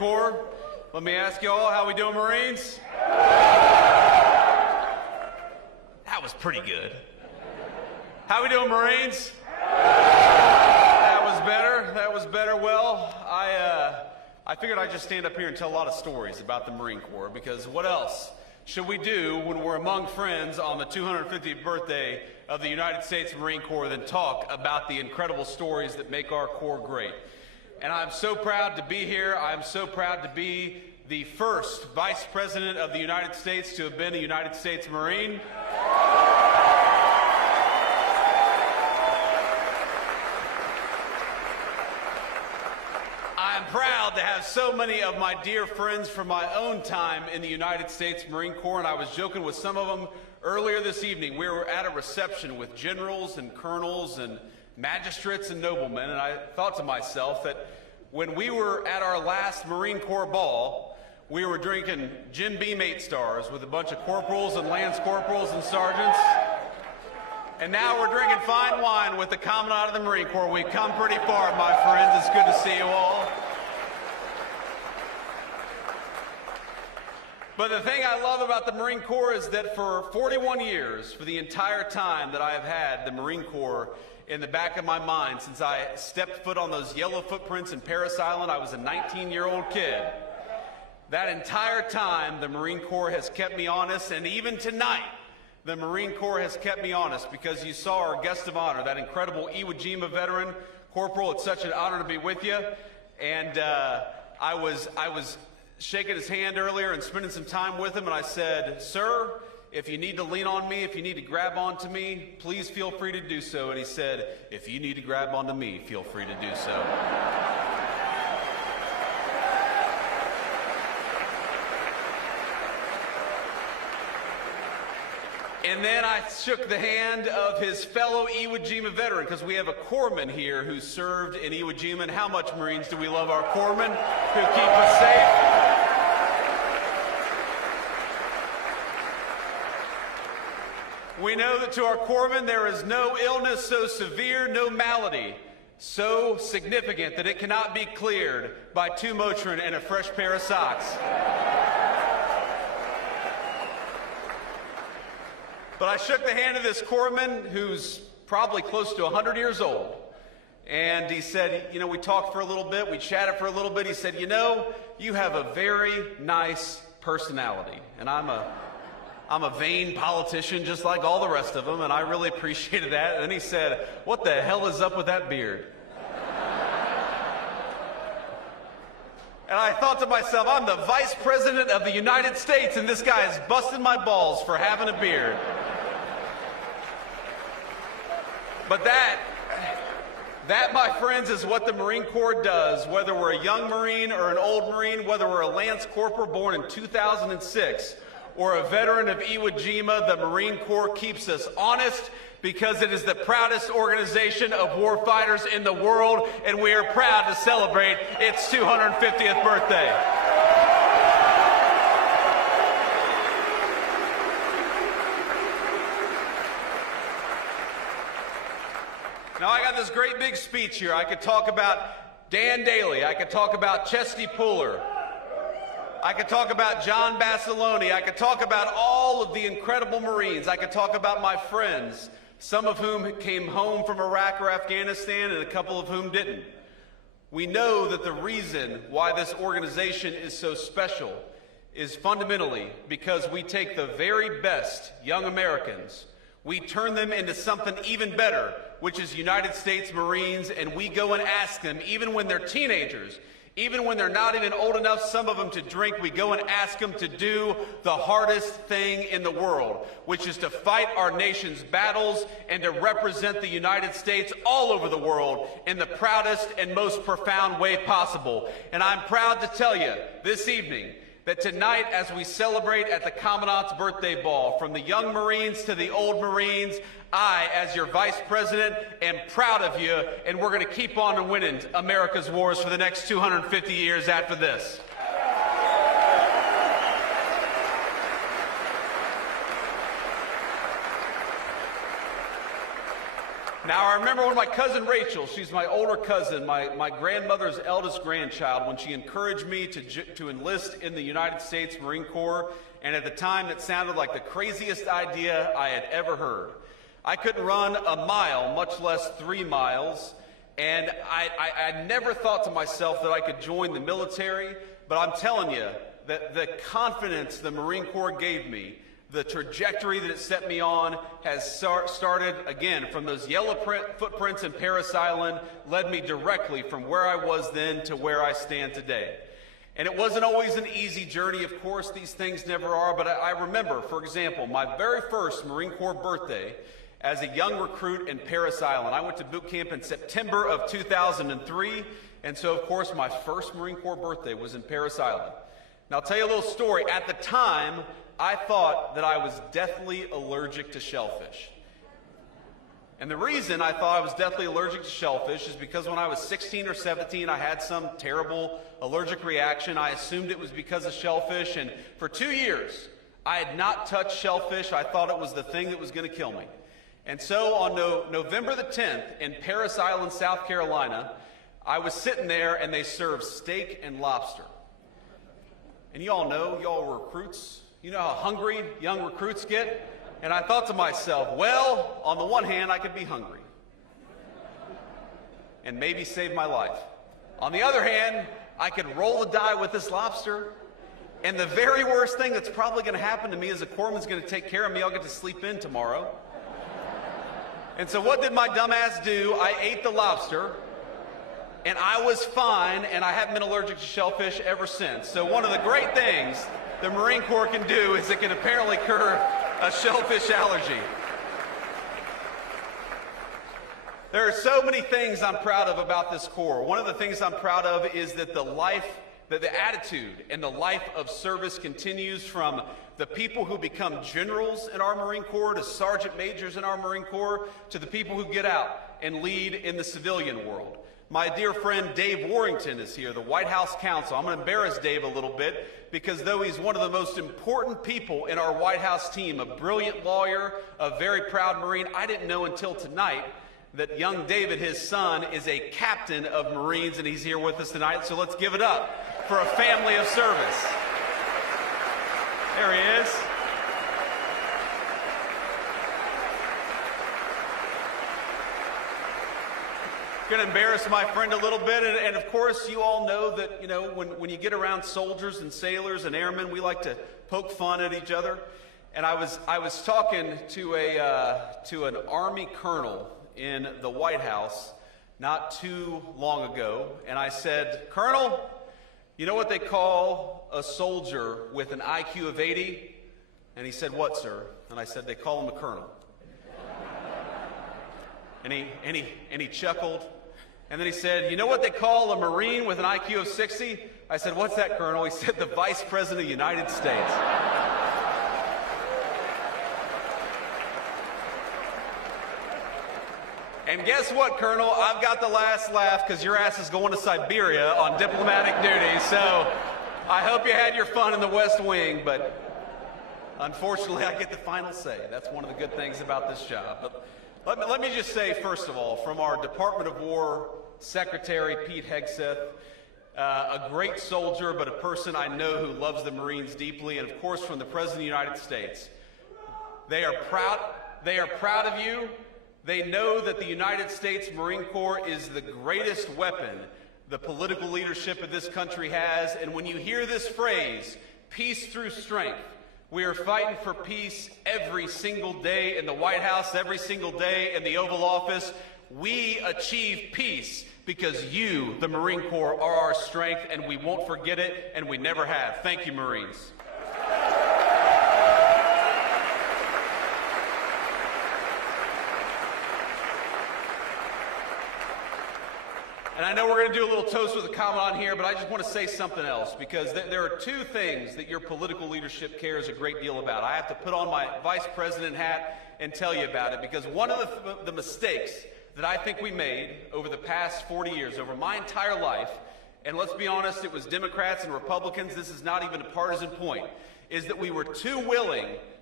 Corps. Let me ask you all, how we doing, Marines? That was pretty good. How we doing, Marines? That was better. That was better. Well, I figured I'd just stand up here and tell a lot of stories about the Marine Corps, because what else should we do when we're among friends on the 250th birthday of the United States Marine Corps than talk about the incredible stories that make our Corps great? And I'm so proud to be here. I'm so proud to be the first Vice President of the United States to have been a United States Marine. I'm proud to have so many of my dear friends from my own time in the United States Marine Corps, and I was joking with some of them earlier this evening. We were at a reception with generals and colonels and magistrates and noblemen, and I thought to myself that when we were at our last Marine Corps ball, we were drinking Jim Beam 8 stars with a bunch of corporals and lance corporals and sergeants, and now we're drinking fine wine with the Commandant of the Marine Corps. We've come pretty far, my friends. It's good to see you all. But the thing I love about the Marine Corps is that for 41 years, for the entire time that I have had the Marine Corps in the back of my mind, since I stepped foot on those yellow footprints in Parris Island, I was a 19-year-old kid. That entire time, the Marine Corps has kept me honest, and even tonight, the Marine Corps has kept me honest, because you saw our guest of honor, that incredible Iwo Jima veteran. Corporal, it's such an honor to be with you. And I was shaking his hand earlier and spending some time with him, and I said, "Sir, if you need to lean on me, if you need to grab onto me, please feel free to do so." And he said, "If you need to grab onto me, feel free to do so." And then I shook the hand of his fellow Iwo Jima veteran, because we have a corpsman here who served in Iwo Jima. And how much, Marines, do we love our corpsmen who keep us safe? We know that to our corpsmen there is no illness so severe, no malady so significant that it cannot be cleared by 2 Motrin and a fresh pair of socks. But I shook the hand of this corpsman who's probably close to 100 years old. And he said, you know, we talked for a little bit, we chatted for a little bit. He said, you know, you have a very nice personality. And I'm a vain politician just like all the rest of them, and I really appreciated that. And then he said, what the hell is up with that beard? And I thought to myself, I'm the Vice President of the United States, and this guy is busting my balls for having a beard. But that, my friends, is what the Marine Corps does, whether we're a young Marine or an old Marine, whether we're a Lance Corporal born in 2006 or a veteran of Iwo Jima. The Marine Corps keeps us honest, because it is the proudest organization of warfighters in the world, and we are proud to celebrate its 250th birthday. Now, I got this great big speech here. I could talk about Dan Daly. I could talk about Chesty Puller. I could talk about John Basilone. I could talk about all of the incredible Marines. I could talk about my friends, some of whom came home from Iraq or Afghanistan and a couple of whom didn't. We know that the reason why this organization is so special is fundamentally because we take the very best young Americans, we turn them into something even better, which is United States Marines, and we go and ask them, even when they're teenagers, even when they're not even old enough, some of them, to drink, we go and ask them to do the hardest thing in the world, which is to fight our nation's battles and to represent the United States all over the world in the proudest and most profound way possible. And I'm proud to tell you this evening that tonight, as we celebrate at the Commandant's birthday ball, from the young Marines to the old Marines, I, as your Vice President, am proud of you, and we're going to keep on winning America's wars for the next 250 years after this. Now, I remember when my cousin Rachel, she's my older cousin, my grandmother's eldest grandchild, when she encouraged me to enlist in the United States Marine Corps, and at the time it sounded like the craziest idea I had ever heard. I couldn't run a mile, much less 3 miles, and I never thought to myself that I could join the military, but I'm telling you that the confidence the Marine Corps gave me, the trajectory that it set me on has started, again, from those yellow footprints in Parris Island, led me directly from where I was then to where I stand today. And it wasn't always an easy journey, of course, these things never are, but I remember, for example, my very first Marine Corps birthday as a young recruit in Parris Island. I went to boot camp in September of 2003, and so, of course, my first Marine Corps birthday was in Parris Island. Now, I'll tell you a little story. At the time, I thought that I was deathly allergic to shellfish. And the reason I thought I was deathly allergic to shellfish is because when I was 16 or 17, I had some terrible allergic reaction. I assumed it was because of shellfish, and for 2 years, I had not touched shellfish. I thought it was the thing that was going to kill me. And so on November the 10th in Parris Island, South Carolina, I was sitting there and they served steak and lobster. And you all know, y'all were recruits. You know how hungry young recruits get? And I thought to myself, well, on the one hand, I could be hungry and maybe save my life. On the other hand, I could roll the die with this lobster, and the very worst thing that's probably going to happen to me is a corpsman's going to take care of me. I'll get to sleep in tomorrow. And so what did my dumbass do? I ate the lobster, and I was fine, and I haven't been allergic to shellfish ever since. So one of the great things the Marine Corps can do is it can apparently cure a shellfish allergy. There are so many things I'm proud of about this Corps. One of the things I'm proud of is that the attitude and the life of service continues from the people who become generals in our Marine Corps to sergeant majors in our Marine Corps to the people who get out and lead in the civilian world. My dear friend Dave Warrington is here, the White House counsel. I'm going to embarrass Dave a little bit because though he's one of the most important people in our White House team, a brilliant lawyer, a very proud Marine, I didn't know until tonight that young David, his son, is a captain of Marines, and he's here with us tonight. So let's give it up for a family of service. There he is. Going to embarrass my friend a little bit, and of course you all know that, you know, when you get around soldiers and sailors and airmen, we like to poke fun at each other. And I was talking to an Army colonel in the White House not too long ago, and I said, "Colonel, you know what they call a soldier with an IQ of 80? And he said, "What, sir?" And I said, "They call him a colonel." And he chuckled. And then he said, "You know what they call a Marine with an IQ of 60? I said, "What's that, Colonel?" He said, "The Vice President of the United States." And guess what, Colonel? I've got the last laugh because your ass is going to Siberia on diplomatic duty. So I hope you had your fun in the West Wing, but unfortunately I get the final say. That's one of the good things about this job. But let me just say, first of all, from our Department of War Secretary, Pete Hegseth, a great soldier, but a person I know who loves the Marines deeply, and of course from the President of the United States. They are proud of you. They know that the United States Marine Corps is the greatest weapon the political leadership of this country has. And when you hear this phrase, peace through strength, we are fighting for peace every single day in the White House, every single day in the Oval Office. We achieve peace because you, the Marine Corps, are our strength, and we won't forget it, and we never have. Thank you, Marines. And I know we're going to do a little toast with a comment on here, but I just want to say something else, because there are two things that your political leadership cares a great deal about. I have to put on my vice president hat and tell you about it, because one of the mistakes that I think we made over the past 40 years, over my entire life, and let's be honest, it was Democrats and Republicans, this is not even a partisan point, is that we were too willing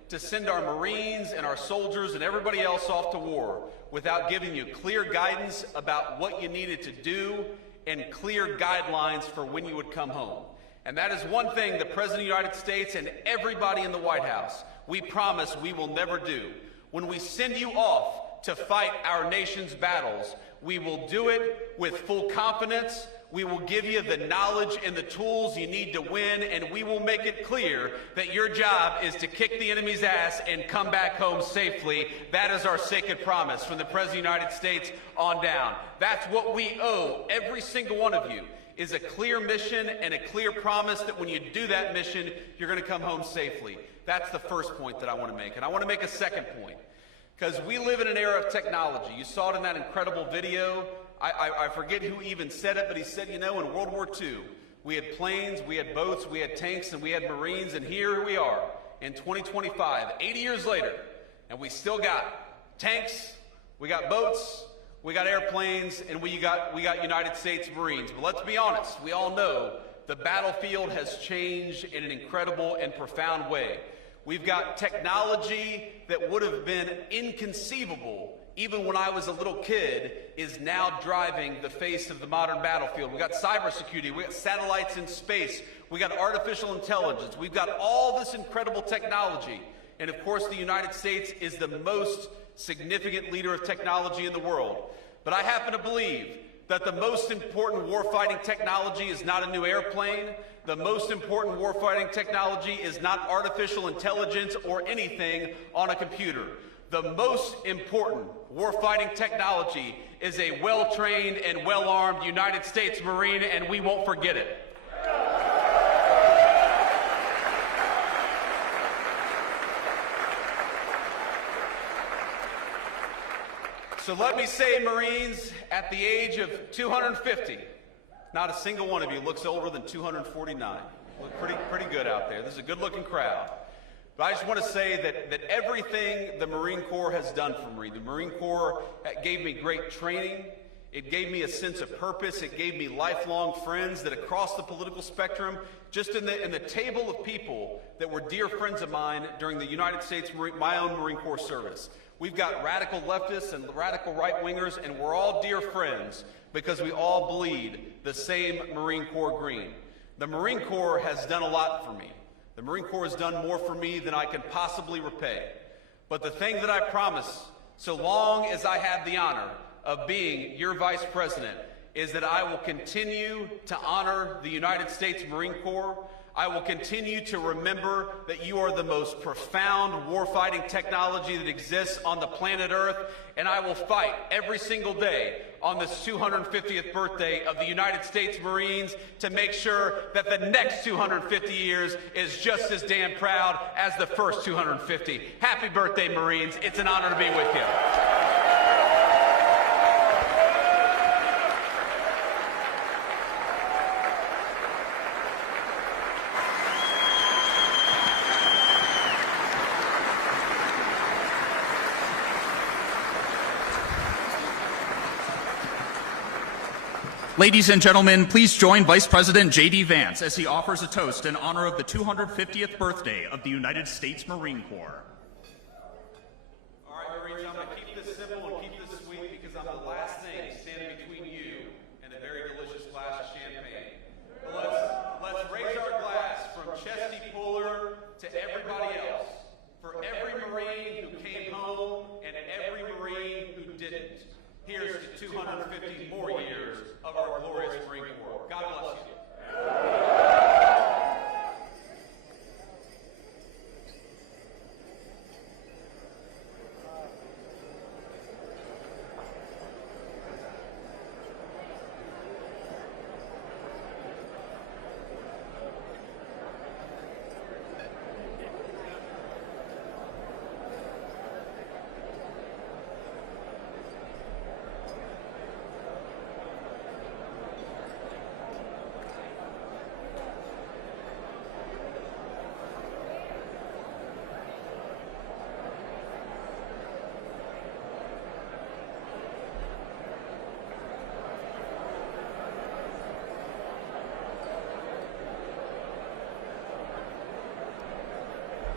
to send our Marines and our soldiers and everybody else off to war without giving you clear guidance about what you needed to do and clear guidelines for when you would come home. And that is one thing the President of the United States and everybody in the White House, we promise we will never do. When we send you off to fight our nation's battles, we will do it with full confidence. We will give you the knowledge and the tools you need to win, and we will make it clear that your job is to kick the enemy's ass and come back home safely. That is our sacred promise from the President of the United States on down. That's what we owe every single one of you, is a clear mission and a clear promise that when you do that mission, you're going to come home safely. That's the first point that I want to make. And I want to make a second point, because we live in an era of technology. You saw it in that incredible video. I forget who even said it, but he said, you know, in World War II, we had planes, we had boats, we had tanks, and we had Marines, and here we are in 2025, 80 years later, and we still got tanks, we got boats, we got airplanes, and we got United States Marines. But let's be honest, we all know the battlefield has changed in an incredible and profound way. We've got technology that would have been inconceivable even when I was a little kid, is now driving the face of the modern battlefield. We got cybersecurity, we got satellites in space, we got artificial intelligence, we've got all this incredible technology. And of course, the United States is the most significant leader of technology in the world. But I happen to believe that the most important warfighting technology is not a new airplane. The most important warfighting technology is not artificial intelligence or anything on a computer. The most important warfighting technology is a well-trained and well-armed United States Marine, and we won't forget it. So let me say, Marines, at the age of 250, not a single one of you looks older than 249. Look pretty good out there. This is a good-looking crowd. But I just want to say that everything the Marine Corps has done for me, the Marine Corps gave me great training, it gave me a sense of purpose, it gave me lifelong friends that across the political spectrum, just in the table of people that were dear friends of mine during the United States, my own Marine Corps service. We've got radical leftists and radical right-wingers, and we're all dear friends because we all bleed the same Marine Corps green. The Marine Corps has done a lot for me. The Marine Corps has done more for me than I can possibly repay. But the thing that I promise, so long as I have the honor of being your Vice President, is that I will continue to honor the United States Marine Corps. I will continue to remember that you are the most profound warfighting technology that exists on the planet Earth, and I will fight every single day on this 250th birthday of the United States Marines to make sure that the next 250 years is just as damn proud as the first 250. Happy birthday, Marines. It's an honor to be with you. Ladies and gentlemen, please join Vice President JD Vance as he offers a toast in honor of the 250th birthday of the United States Marine Corps. All right, Marines, I'm going to keep this simple and keep this sweet because I'm the last thing standing between you and a very delicious glass of champagne. But let's raise our glass from Chesty Puller to everybody else, for every Marine who came home and every Marine who didn't. Here's to 250 more years of our glorious Marine Corps. God bless you.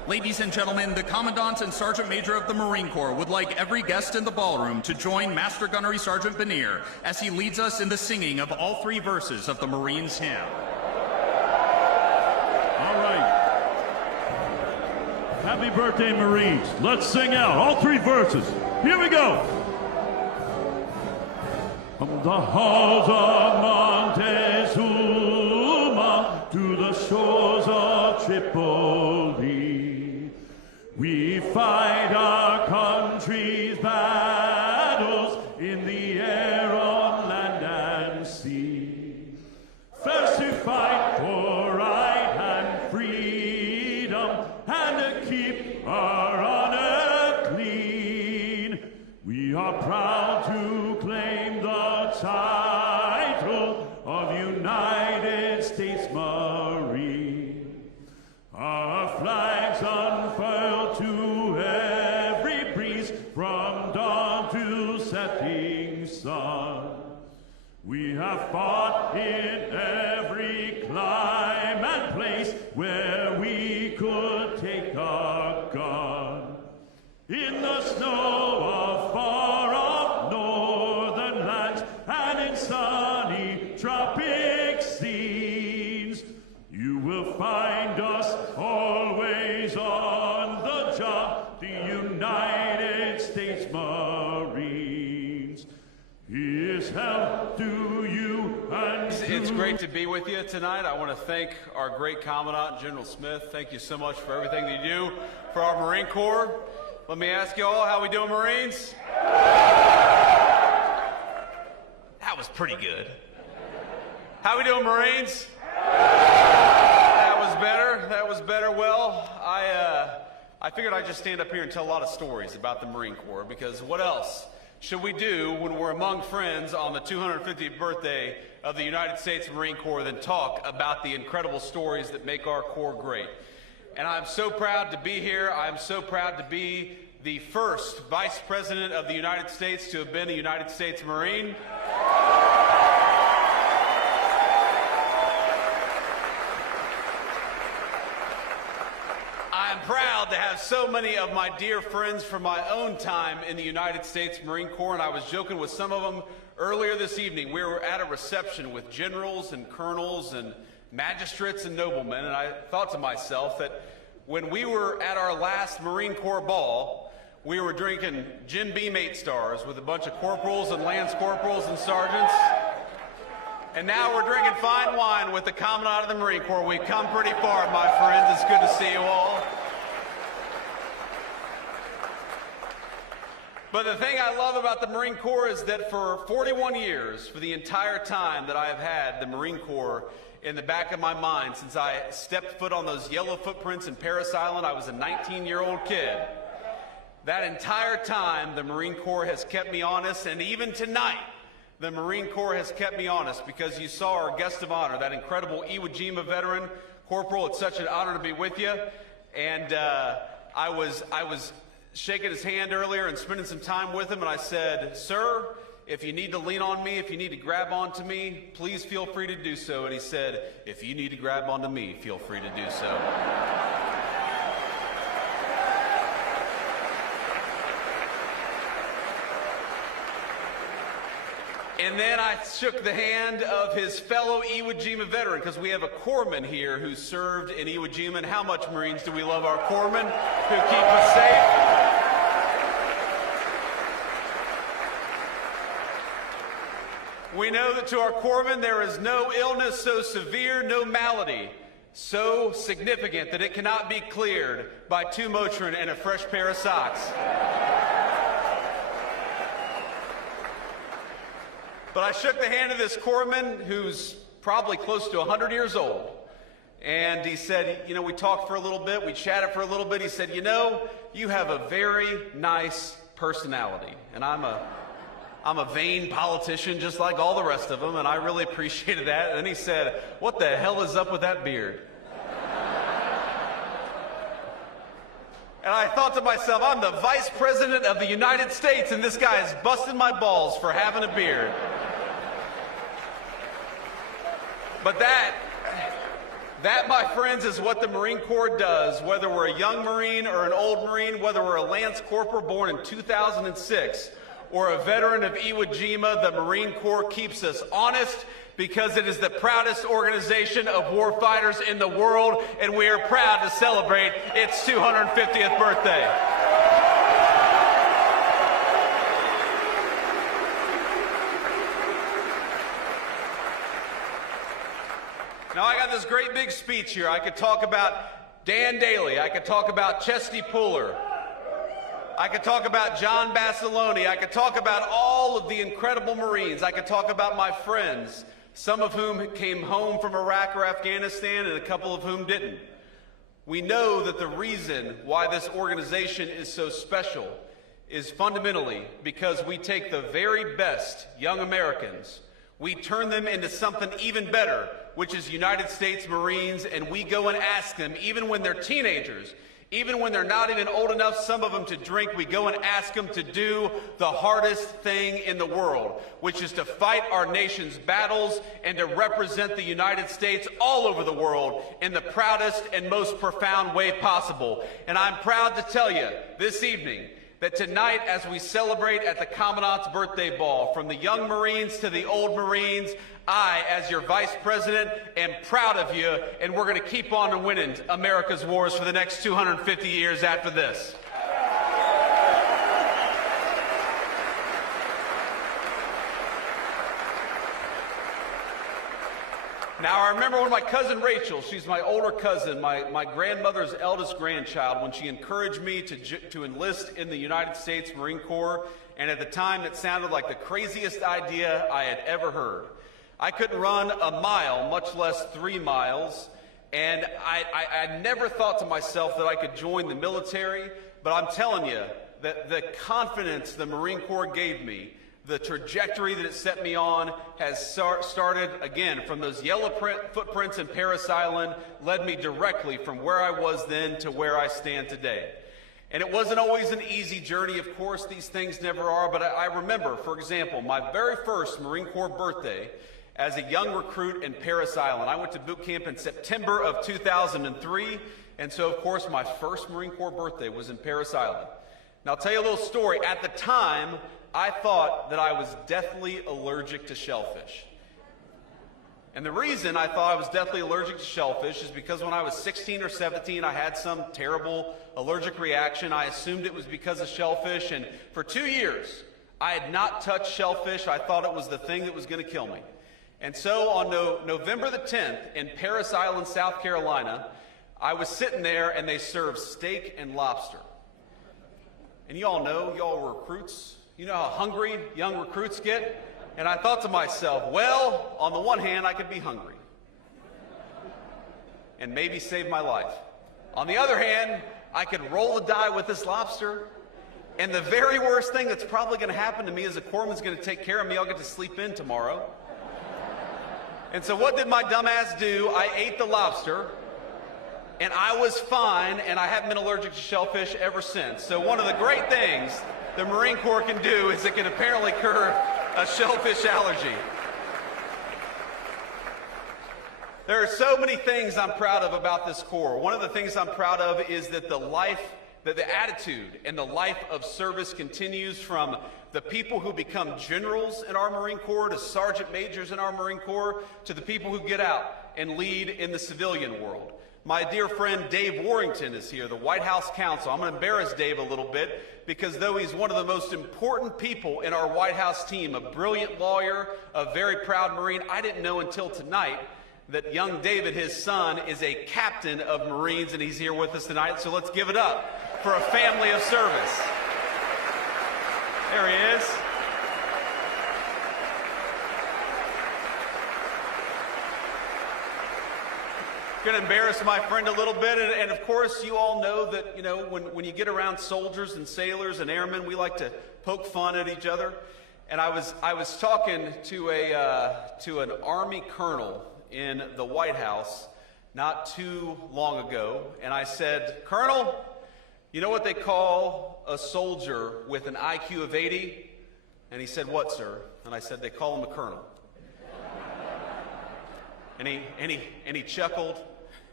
Ladies and gentlemen, the Commandant and Sergeant Major of the Marine Corps would like every guest in the ballroom to join Master Gunnery Sergeant Benier as he leads us in the singing of all 3 verses of the Marines' hymn. All right. Happy birthday, Marines. Let's sing out all 3 verses. Here we go. From the halls of Montezuma to the shores of Tripoli, we fight our country's battles in the air, on land and sea. First to fight for right and freedom, and to keep our honor clean. We are proud to claim the title of United States Marine. Our flags unfurled to every breeze, from dawn to setting sun. We have fought in every clime and place where we could take a gun. In the snow of far-off northern lands and in sunny tropic scenes, you will find us always on the job, the United States Marines. Here's health to you and to... It's great to be with you tonight. I want to thank our great Commandant, General Smith. Thank you so much for everything that you do for our Marine Corps. Let me ask you all, how we doing, Marines? That was pretty good. How we doing, Marines? That was better. That was better. Well, I figured I'd just stand up here and tell a lot of stories about the Marine Corps, because what else should we do when we're among friends on the 250th birthday of the United States Marine Corps than talk about the incredible stories that make our Corps great? And I'm so proud to be here. I'm so proud to be the first Vice President of the United States to have been a United States Marine. I'm proud to have so many of my dear friends from my own time in the United States Marine Corps, and I was joking with some of them earlier this evening. We were at a reception with generals and colonels and magistrates and noblemen, and I thought to myself that when we were at our last Marine Corps ball, we were drinking Jim Beam 8 stars with a bunch of corporals and lance corporals and sergeants. And now we're drinking fine wine with the Commandant of the Marine Corps. We've come pretty far, my friends. It's good to see you all. But the thing I love about the Marine Corps is that for 41 years, for the entire time that I have had the Marine Corps in the back of my mind, since I stepped foot on those yellow footprints in Parris Island, I was a 19-year-old kid. That entire time, the Marine Corps has kept me honest, and even tonight, the Marine Corps has kept me honest, because you saw our guest of honor, that incredible Iwo Jima veteran. Corporal, it's such an honor to be with you. And I was shaking his hand earlier and spending some time with him, and I said, "Sir, if you need to lean on me, if you need to grab onto me, please feel free to do so." And he said, "If you need to grab onto me, feel free to do so." And then I shook the hand of his fellow Iwo Jima veteran, because we have a corpsman here who served in Iwo Jima. And how much, Marines, do we love our corpsmen who keep us safe? We know that to our corpsmen there is no illness so severe, no malady so significant that it cannot be cleared by 2 Motrin and a fresh pair of socks. But I shook the hand of this corpsman who's probably close to 100 years old. And he said, you know, we talked for a little bit, we chatted for a little bit. He said, "You know, you have a very nice personality." And I'm a vain politician just like all the rest of them, and I really appreciated that. And then he said, "What the hell is up with that beard?" And I thought to myself, I'm the Vice President of the United States, and this guy is busting my balls for having a beard. But That, my friends, is what the Marine Corps does, whether we're a young Marine or an old Marine, whether we're a Lance Corporal born in 2006 or a veteran of Iwo Jima. The Marine Corps keeps us honest because it is the proudest organization of warfighters in the world, and we are proud to celebrate its 250th birthday. Now, I got this great big speech here. I could talk about Dan Daly. I could talk about Chesty Puller. I could talk about John Basilone. I could talk about all of the incredible Marines. I could talk about my friends, some of whom came home from Iraq or Afghanistan and a couple of whom didn't. We know that the reason why this organization is so special is fundamentally because we take the very best young Americans, we turn them into something even better, which is United States Marines, and we go and ask them, even when they're teenagers, even when they're not even old enough, some of them, to drink, we go and ask them to do the hardest thing in the world, which is to fight our nation's battles and to represent the United States all over the world in the proudest and most profound way possible. And I'm proud to tell you this evening that tonight, as we celebrate at the Commandant's Birthday Ball, from the young Marines to the old Marines, I, as your Vice President, am proud of you, and we're going to keep on winning America's wars for the next 250 years after this. Now, I remember when my cousin Rachel, she's my older cousin, my grandmother's eldest grandchild, when she encouraged me to enlist in the United States Marine Corps, and at the time it sounded like the craziest idea I had ever heard. I couldn't run a mile, much less 3 miles, and I never thought to myself that I could join the military, but I'm telling you that the confidence the Marine Corps gave me, the trajectory that it set me on, has started, again, from those yellow footprints in Parris Island, led me directly from where I was then to where I stand today. And it wasn't always an easy journey, of course, these things never are, but I remember, for example, my very first Marine Corps birthday as a young recruit in Parris Island. I went to boot camp in September of 2003, and so, of course, my first Marine Corps birthday was in Parris Island. Now, I'll tell you a little story. At the time, I thought that I was deathly allergic to shellfish. And the reason I thought I was deathly allergic to shellfish is because when I was 16 or 17, I had some terrible allergic reaction. I assumed it was because of shellfish, and for 2 years, I had not touched shellfish. I thought it was the thing that was going to kill me. And so on November the 10th in Parris Island, South Carolina, I was sitting there and they served steak and lobster. And you all know, y'all were recruits. You know how hungry young recruits get? And I thought to myself, well, on the one hand, I could be hungry and maybe save my life. On the other hand, I could roll the die with this lobster, and the very worst thing that's probably going to happen to me is the corpsman's going to take care of me. I'll get to sleep in tomorrow. And so what did my dumb ass do? I ate the lobster, and I was fine, and I haven't been allergic to shellfish ever since. So one of the great things the Marine Corps can do is it can apparently cure a shellfish allergy. There are so many things I'm proud of about this Corps. One of the things I'm proud of is that the attitude and the life of service continues from the people who become generals in our Marine Corps to sergeant majors in our Marine Corps to the people who get out and lead in the civilian world. My dear friend Dave Warrington is here, the White House counsel. I'm going to embarrass Dave a little bit because though he's one of the most important people in our White House team, a brilliant lawyer, a very proud Marine, I didn't know until tonight that young David, his son, is a captain of Marines, and he's here with us tonight. So let's give it up for a family of service. There he is. Going to embarrass my friend a little bit, and of course you all know that, you know, when you get around soldiers and sailors and airmen, we like to poke fun at each other. And I was talking to an Army colonel in the White House not too long ago, and I said, "Colonel, you know what they call a soldier with an IQ of 80? And he said, "What, sir?" And I said, "They call him a colonel." And he chuckled,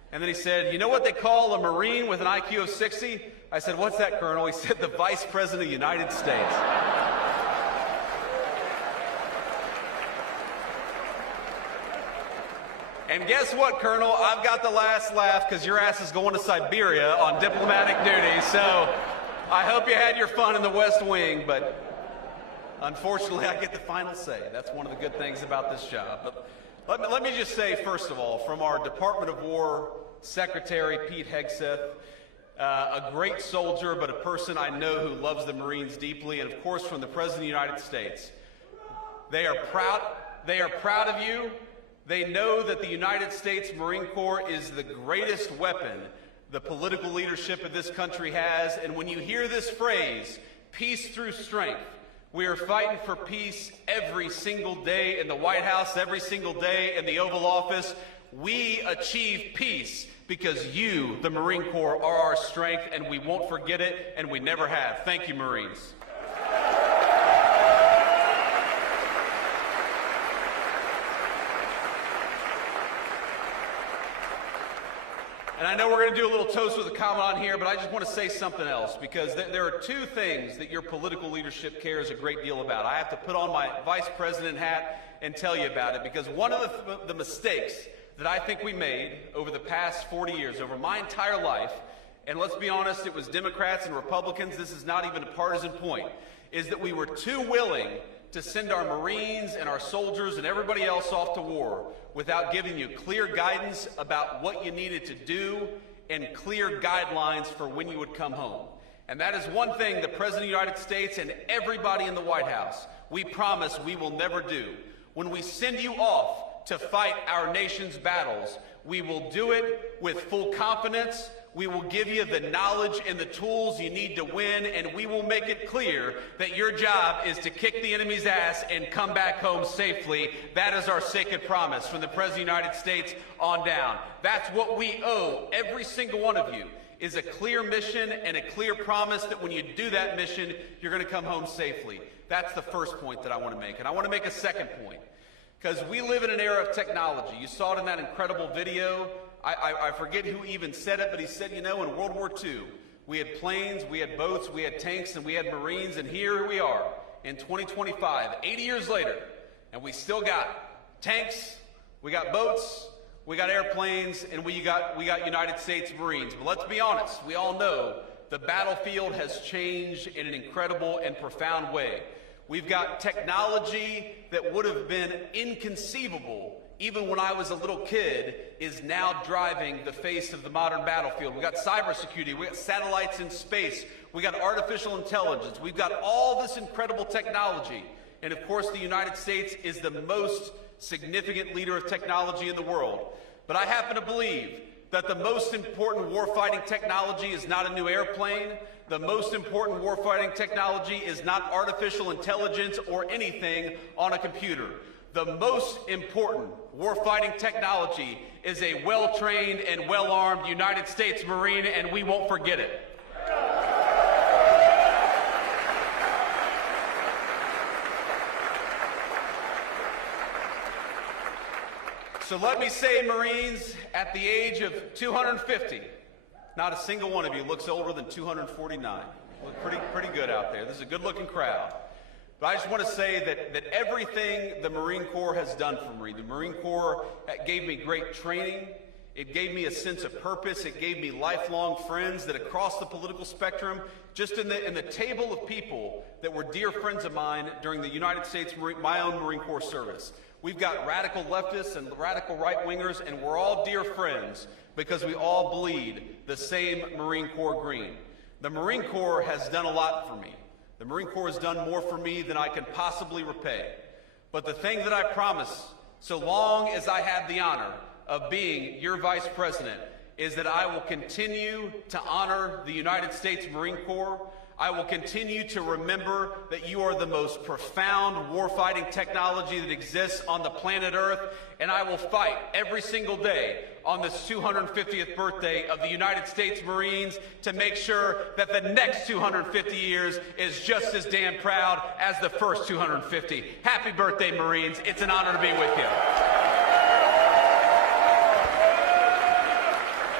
And then he said, you know what they call a Marine with an IQ of 60? I said, what's that, Colonel? He said, the Vice President of the United States. And guess what, Colonel? I've got the last laugh because your ass is going to Siberia on diplomatic duty. So I hope you had your fun in the West Wing, but unfortunately I get the final say. That's one of the good things about this job. But let me just say, first of all, from our Department of War Secretary, Pete Hegseth, a great soldier, but a person I know who loves the Marines deeply, and of course from the President of the United States. They are proud of you. They know that the United States Marine Corps is the greatest weapon the political leadership of this country has. And when you hear this phrase, peace through strength, we are fighting for peace every single day in the White House, every single day in the Oval Office. We achieve peace because you, the Marine Corps, are our strength, and we won't forget it, and we never have. Thank you, Marines. And I know we're going to do a little toast with a Commandant here, but I just want to say something else, because there are two things that your political leadership cares a great deal about. I have to put on my Vice President hat and tell you about it, because one of the mistakes that I think we made over the past 40 years, over my entire life, and let's be honest, it was Democrats and Republicans, this is not even a partisan point, is that we were too willing to send our Marines and our soldiers and everybody else off to war without giving you clear guidance about what you needed to do and clear guidelines for when you would come home. And that is one thing the President of the United States and everybody in the White House, we promise we will never do. When we send you off to fight our nation's battles, we will do it with full confidence. We will give you the knowledge and the tools you need to win, and we will make it clear that your job is to kick the enemy's ass and come back home safely. That is our sacred promise from the President of the United States on down. That's what we owe every single one of you, is a clear mission and a clear promise that when you do that mission, you're going to come home safely. That's the first point that I want to make. And I want to make a second point, because we live in an era of technology. You saw it in that incredible video. I forget who even said it, but he said, you know, in World War II, we had planes, we had boats, we had tanks, and we had Marines, and here we are in 2025, 80 years later, and we still got tanks, we got boats, we got airplanes, and we got United States Marines. But let's be honest, we all know the battlefield has changed in an incredible and profound way. We've got technology that would have been inconceivable even when I was a little kid, is now driving the face of the modern battlefield. We've got cybersecurity, we've got satellites in space, we've got artificial intelligence, we've got all this incredible technology. And of course, the United States is the most significant leader of technology in the world. But I happen to believe that the most important warfighting technology is not a new airplane. The most important warfighting technology is not artificial intelligence or anything on a computer. The most important warfighting technology is a well-trained and well-armed United States Marine, and we won't forget it. So let me say, Marines, at the age of 250, not a single one of you looks older than 249. Look pretty good out there. This is a good-looking crowd. But I just want to say that everything the Marine Corps has done for me, the Marine Corps gave me great training, it gave me a sense of purpose, it gave me lifelong friends that across the political spectrum, just in the table of people that were dear friends of mine during the United States, my own Marine Corps service. We've got radical leftists and radical right-wingers, and we're all dear friends because we all bleed the same Marine Corps green. The Marine Corps has done a lot for me. The Marine Corps has done more for me than I can possibly repay. But the thing that I promise, so long as I have the honor of being your Vice President, is that I will continue to honor the United States Marine Corps. I will continue to remember that you are the most profound warfighting technology that exists on the planet Earth, and I will fight every single day on this 250th birthday of the United States Marines to make sure that the next 250 years is just as damn proud as the first 250. Happy birthday, Marines. It's an honor to be with you.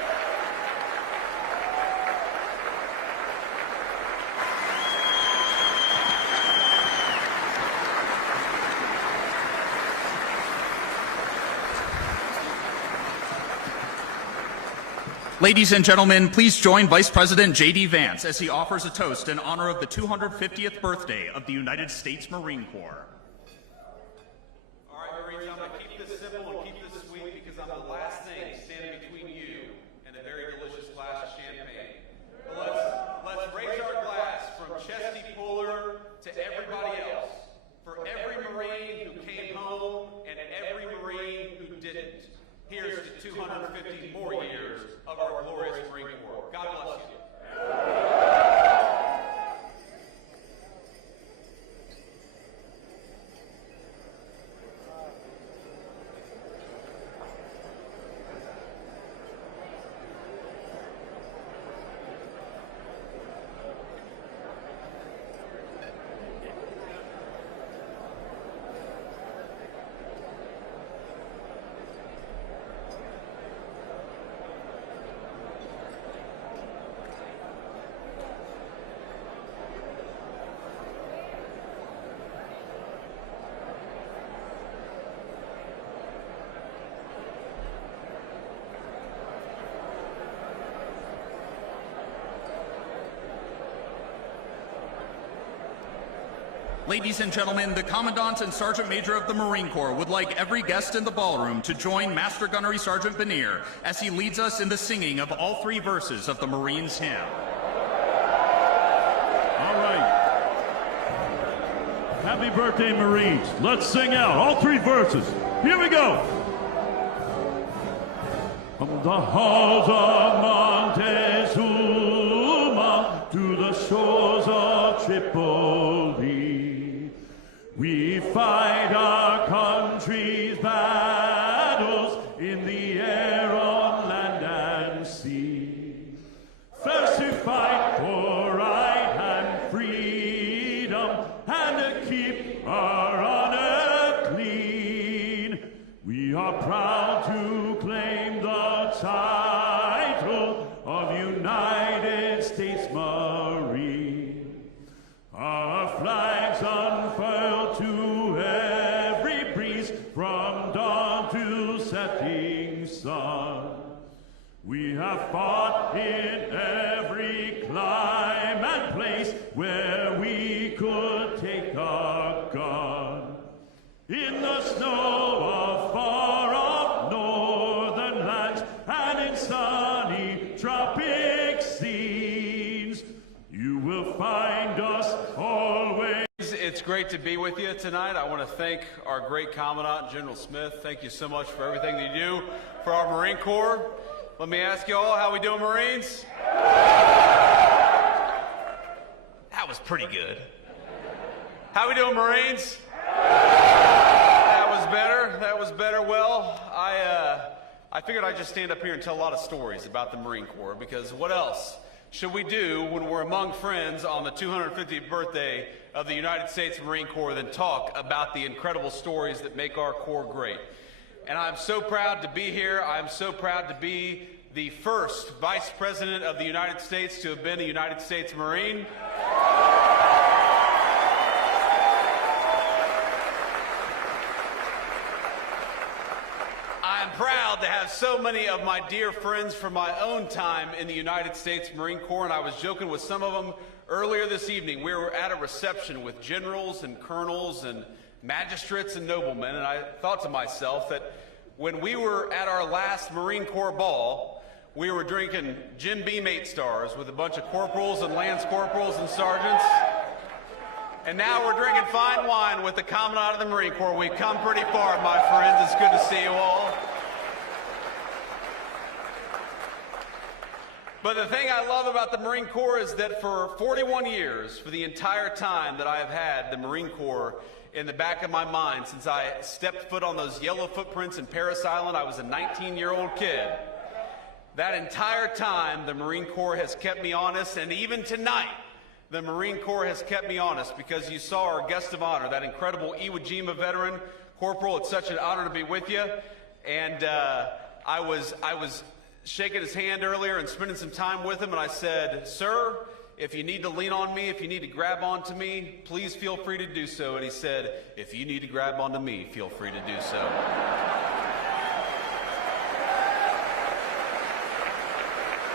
Ladies and gentlemen, please join Vice President JD Vance as he offers a toast in honor of the 250th birthday of the United States Marine Corps. All right, Marines, I'm going to keep this simple and keep this sweet because I'm the last thing standing between you and a very delicious glass of champagne. But let's raise our glass from Chesty Puller to everybody else, for every Marine who came home and every Marine who didn't. Here's to 250 more years of our glorious Marine Corps. God bless you. Ladies and gentlemen, the Commandant and Sergeant Major of the Marine Corps would like every guest in the ballroom to join Master Gunnery Sergeant Benier as he leads us in the singing of all three verses of the Marines' hymn. All right. Happy birthday, Marines. Let's sing out all three verses. Here we go. From the halls of Montezuma to the shores of Tripoli, we fight our country's battles in the air, on land and sea. First to fight for right and freedom, and to keep our honor clean. We are proud to claim the title of United States Marine. Our flags unfurled to every breeze, from dawn to setting sun. We have fought in every clime and place where we could take our gun. In the snow of far-off northern lands and in sunny tropic scenes, you will find us always. It's great to be with you tonight. I want to thank our great Commandant, General Smith. Thank you so much for everything that you do for our Marine Corps. Let me ask you all, how we doing, Marines? That was pretty good. How we doing, Marines? That was better. That was better. Well, I figured I'd just stand up here and tell a lot of stories about the Marine Corps, because what else should we do when we're among friends on the 250th birthday of the United States Marine Corps than talk about the incredible stories that make our Corps great? And I'm so proud to be here. I'm so proud to be the first Vice President of the United States to have been a United States Marine. I'm proud to have so many of my dear friends from my own time in the United States Marine Corps, and I was joking with some of them earlier this evening. We were at a reception with generals and colonels and magistrates and noblemen, and I thought to myself that when we were at our last Marine Corps ball, we were drinking Jim Beam 8 stars with a bunch of corporals and lance corporals and sergeants, and now we're drinking fine wine with the Commandant of the Marine Corps. We've come pretty far, my friends. It's good to see you all. But the thing I love about the Marine Corps is that for 41 years, for the entire time that I have had the Marine Corps in the back of my mind, since I stepped foot on those yellow footprints in Parris Island, I was a 19-year-old kid. That entire time, the Marine Corps has kept me honest, and even tonight, the Marine Corps has kept me honest, because you saw our guest of honor, that incredible Iwo Jima veteran, Corporal. It's such an honor to be with you. And I was shaking his hand earlier and spending some time with him, and I said, "Sir, if you need to lean on me, if you need to grab onto me, please feel free to do so." And he said, "If you need to grab onto me, feel free to do so."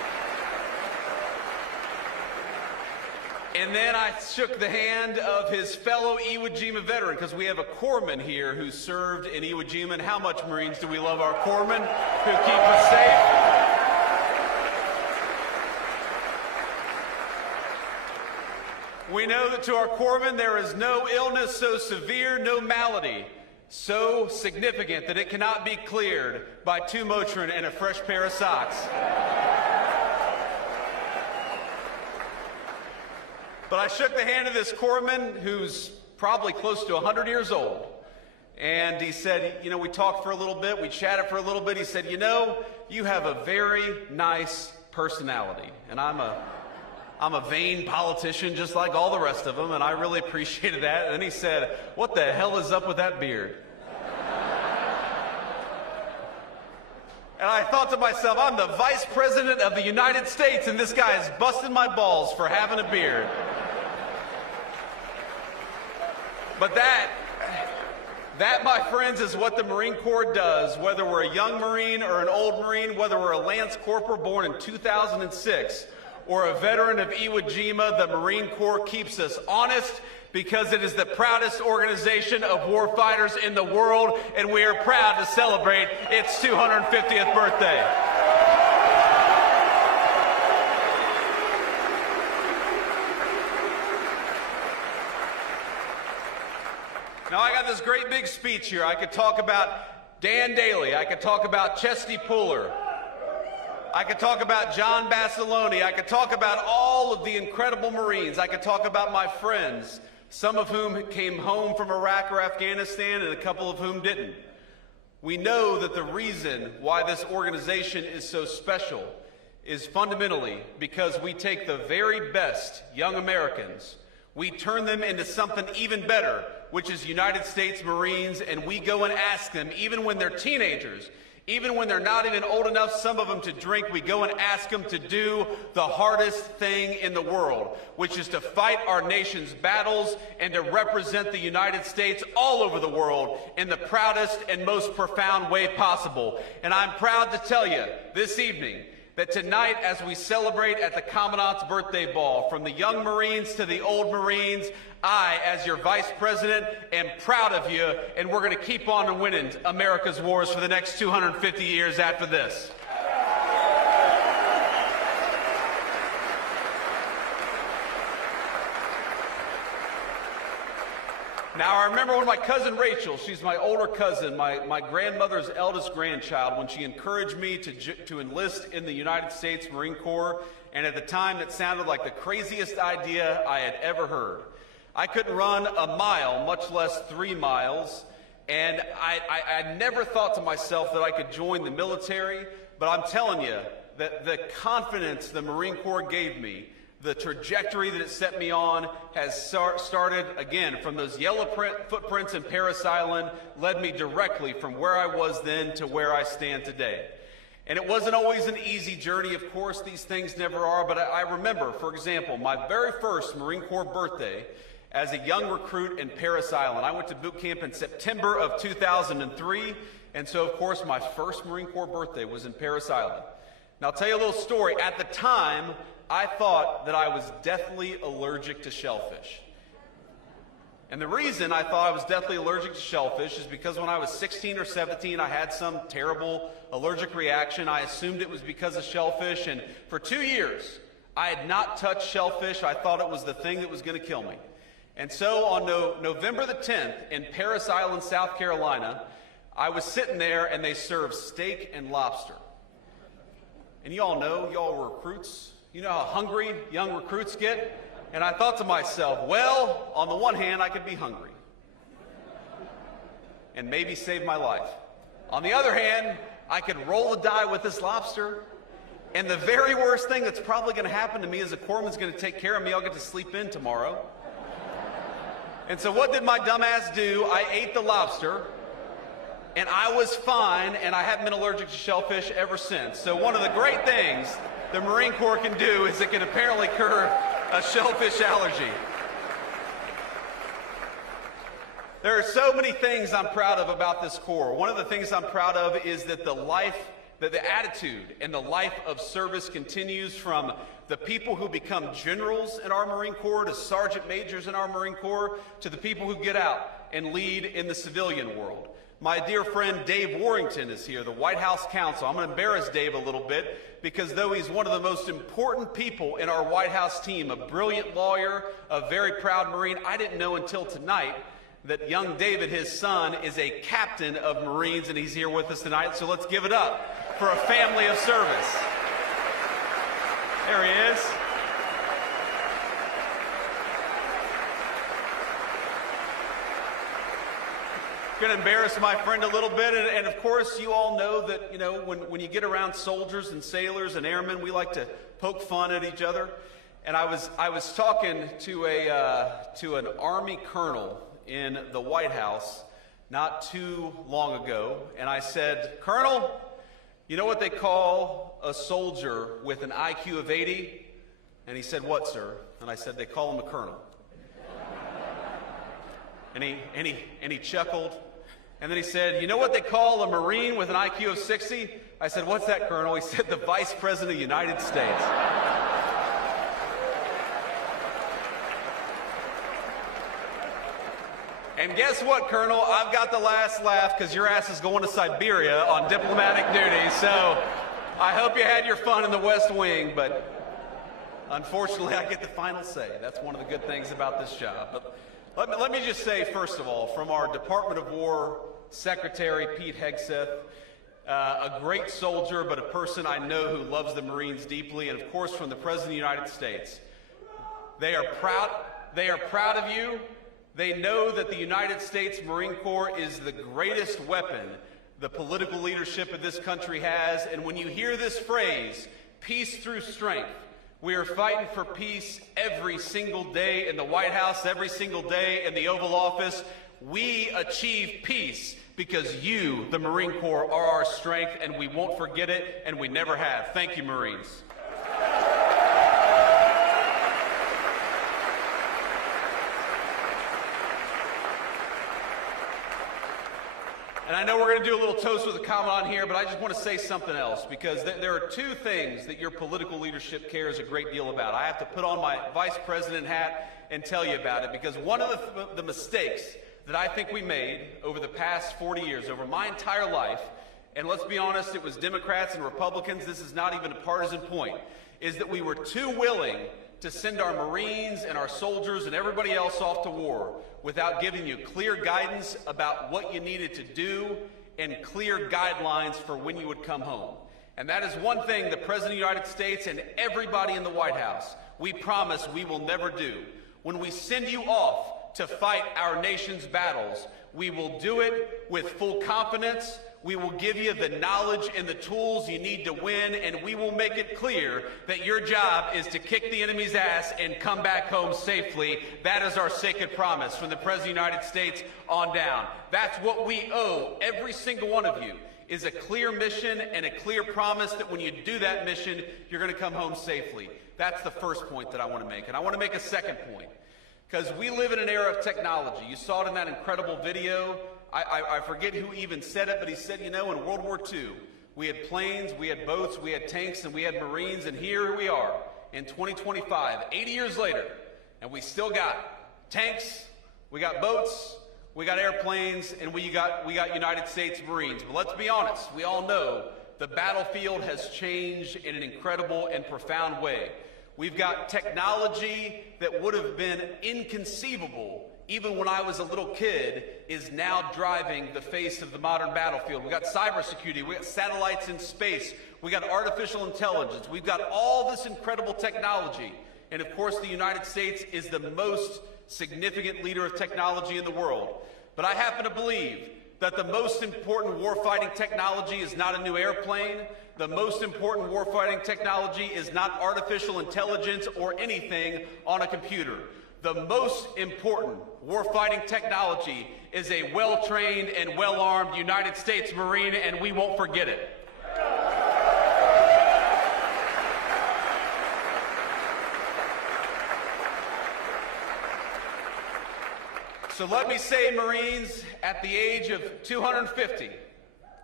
And then I shook the hand of his fellow Iwo Jima veteran, because we have a corpsman here who served in Iwo Jima. And how much Marines do we love our corpsmen who keep us safe? We know that to our corpsmen there is no illness so severe, no malady so significant that it cannot be cleared by 2 Motrin and a fresh pair of socks. But I shook the hand of this corpsman who's probably close to 100 years old. And he said, you know, we talked for a little bit, we chatted for a little bit. He said, you know, you have a very nice personality. And I'm a vain politician just like all the rest of them, and I really appreciated that. And then he said, what the hell is up with that beard? And I thought to myself, I'm the Vice President of the United States, and this guy is busting my balls for having a beard. But that, my friends, is what the Marine Corps does, whether we're a young Marine or an old Marine, whether we're a Lance Corporal born in 2006 or a veteran of Iwo Jima. The Marine Corps keeps us honest because it is the proudest organization of warfighters in the world, and we are proud to celebrate its 250th birthday. Now, I got this great big speech here. I could talk about Dan Daly. I could talk about Chesty Puller. I could talk about John Basilone. I could talk about all of the incredible Marines. I could talk about my friends, some of whom came home from Iraq or Afghanistan and a couple of whom didn't. We know that the reason why this organization is so special is fundamentally because we take the very best young Americans, we turn them into something even better, which is United States Marines, and we go and ask them, even when they're teenagers, even when they're not even old enough, some of them, to drink, we go and ask them to do the hardest thing in the world, which is to fight our nation's battles and to represent the United States all over the world in the proudest and most profound way possible. And I'm proud to tell you this evening that tonight, as we celebrate at the Commandant's Birthday Ball, from the young Marines to the old Marines, I, as your Vice President, am proud of you, and we're going to keep on winning America's wars for the next 250 years after this. Now, I remember when my cousin Rachel, she's my older cousin, my grandmother's eldest grandchild, when she encouraged me to enlist in the United States Marine Corps, and at the time that sounded like the craziest idea I had ever heard. I couldn't run a mile, much less 3 miles, and I never thought to myself that I could join the military, but I'm telling you that the confidence the Marine Corps gave me, the trajectory that it set me on, has started, again, from those yellow footprints in Parris Island, led me directly from where I was then to where I stand today. And it wasn't always an easy journey, of course, these things never are, but I remember, for example, my very first Marine Corps birthday as a young recruit in Parris Island. I went to boot camp in September of 2003, and so, of course, my first Marine Corps birthday was in Parris Island. Now, I'll tell you a little story. At the time, I thought that I was deathly allergic to shellfish. And the reason I thought I was deathly allergic to shellfish is because when I was 16 or 17, I had some terrible allergic reaction. I assumed it was because of shellfish, and for 2 years, I had not touched shellfish. I thought it was the thing that was going to kill me. And so on November the 10th in Parris Island, South Carolina, I was sitting there and they served steak and lobster. And you all know, y'all were recruits. You know how hungry young recruits get? And I thought to myself, well, on the one hand, I could be hungry and maybe save my life. On the other hand, I could roll the die with this lobster, and the very worst thing that's probably going to happen to me is a corpsman is going to take care of me. I'll get to sleep in tomorrow. And so what did my dumb ass do? I ate the lobster, and I was fine, and I haven't been allergic to shellfish ever since. So one of the great things the Marine Corps can do is it can apparently cure a shellfish allergy. There are so many things I'm proud of about this Corps. One of the things I'm proud of is that the life that the attitude and the life of service continues from the people who become generals in our Marine Corps to sergeant majors in our Marine Corps to the people who get out and lead in the civilian world. My dear friend Dave Warrington is here, the White House counsel. I'm going to embarrass Dave a little bit because though he's one of the most important people in our White House team, a brilliant lawyer, a very proud Marine, I didn't know until tonight that young David, his son, is a captain of Marines, and he's here with us tonight. So let's give it up for a family of service. There he is. Going to embarrass my friend a little bit, and of course you all know that, you know, when you get around soldiers and sailors and airmen, we like to poke fun at each other. And I was talking to an Army colonel in the White House not too long ago, and I said, "Colonel, you know what they call a soldier with an IQ of 80? And he said, "What, sir?" And I said, "They call him a colonel." And he chuckled. And then he said, "You know what they call a Marine with an IQ of 60? I said, "What's that, Colonel?" He said, "The Vice President of the United States." And guess what, Colonel? I've got the last laugh because your ass is going to Siberia on diplomatic duty. So I hope you had your fun in the West Wing, but unfortunately I get the final say. That's one of the good things about this job. But let me just say, first of all, from our Department of War Secretary, Pete Hegseth, a great soldier, but a person I know who loves the Marines deeply, and of course from the President of the United States. They are proud of you. They know that the United States Marine Corps is the greatest weapon the political leadership of this country has. And when you hear this phrase, peace through strength, we are fighting for peace every single day in the White House, every single day in the Oval Office. We achieve peace because you, the Marine Corps, are our strength, and we won't forget it, and we never have. Thank you, Marines. And I know we're going to do a little toast with the Commandant here, but I just want to say something else, because there are two things that your political leadership cares a great deal about. I have to put on my Vice President hat and tell you about it, because one of the mistakes that I think we made over the past 40 years, over my entire life, and let's be honest, it was Democrats and Republicans, this is not even a partisan point, is that we were too willing to send our Marines and our soldiers and everybody else off to war without giving you clear guidance about what you needed to do and clear guidelines for when you would come home. And that is one thing the President of the United States and everybody in the White House, we promise we will never do. When we send you off to fight our nation's battles, we will do it with full confidence. We will give you the knowledge and the tools you need to win, and we will make it clear that your job is to kick the enemy's ass and come back home safely. That is our sacred promise from the President of the United States on down. That's what we owe every single one of you, is a clear mission and a clear promise that when you do that mission, you're going to come home safely. That's the first point that I want to make. And I want to make a second point, because we live in an era of technology. You saw it in that incredible video. I forget who even said it, but he said, you know, in World War II, we had planes, we had boats, we had tanks, and we had Marines, and here we are in 2025, 80 years later, and we still got tanks, we got boats, we got airplanes, and we got United States Marines. But let's be honest, we all know the battlefield has changed in an incredible and profound way. We've got technology that would have been inconceivable even when I was a little kid, is now driving the face of the modern battlefield. We got cybersecurity, we got satellites in space, we got artificial intelligence, we've got all this incredible technology. And of course, the United States is the most significant leader of technology in the world. But I happen to believe that the most important warfighting technology is not a new airplane. The most important warfighting technology is not artificial intelligence or anything on a computer. The most important warfighting technology is a well-trained and well-armed United States Marine, and we won't forget it. So let me say, Marines, at the age of 250,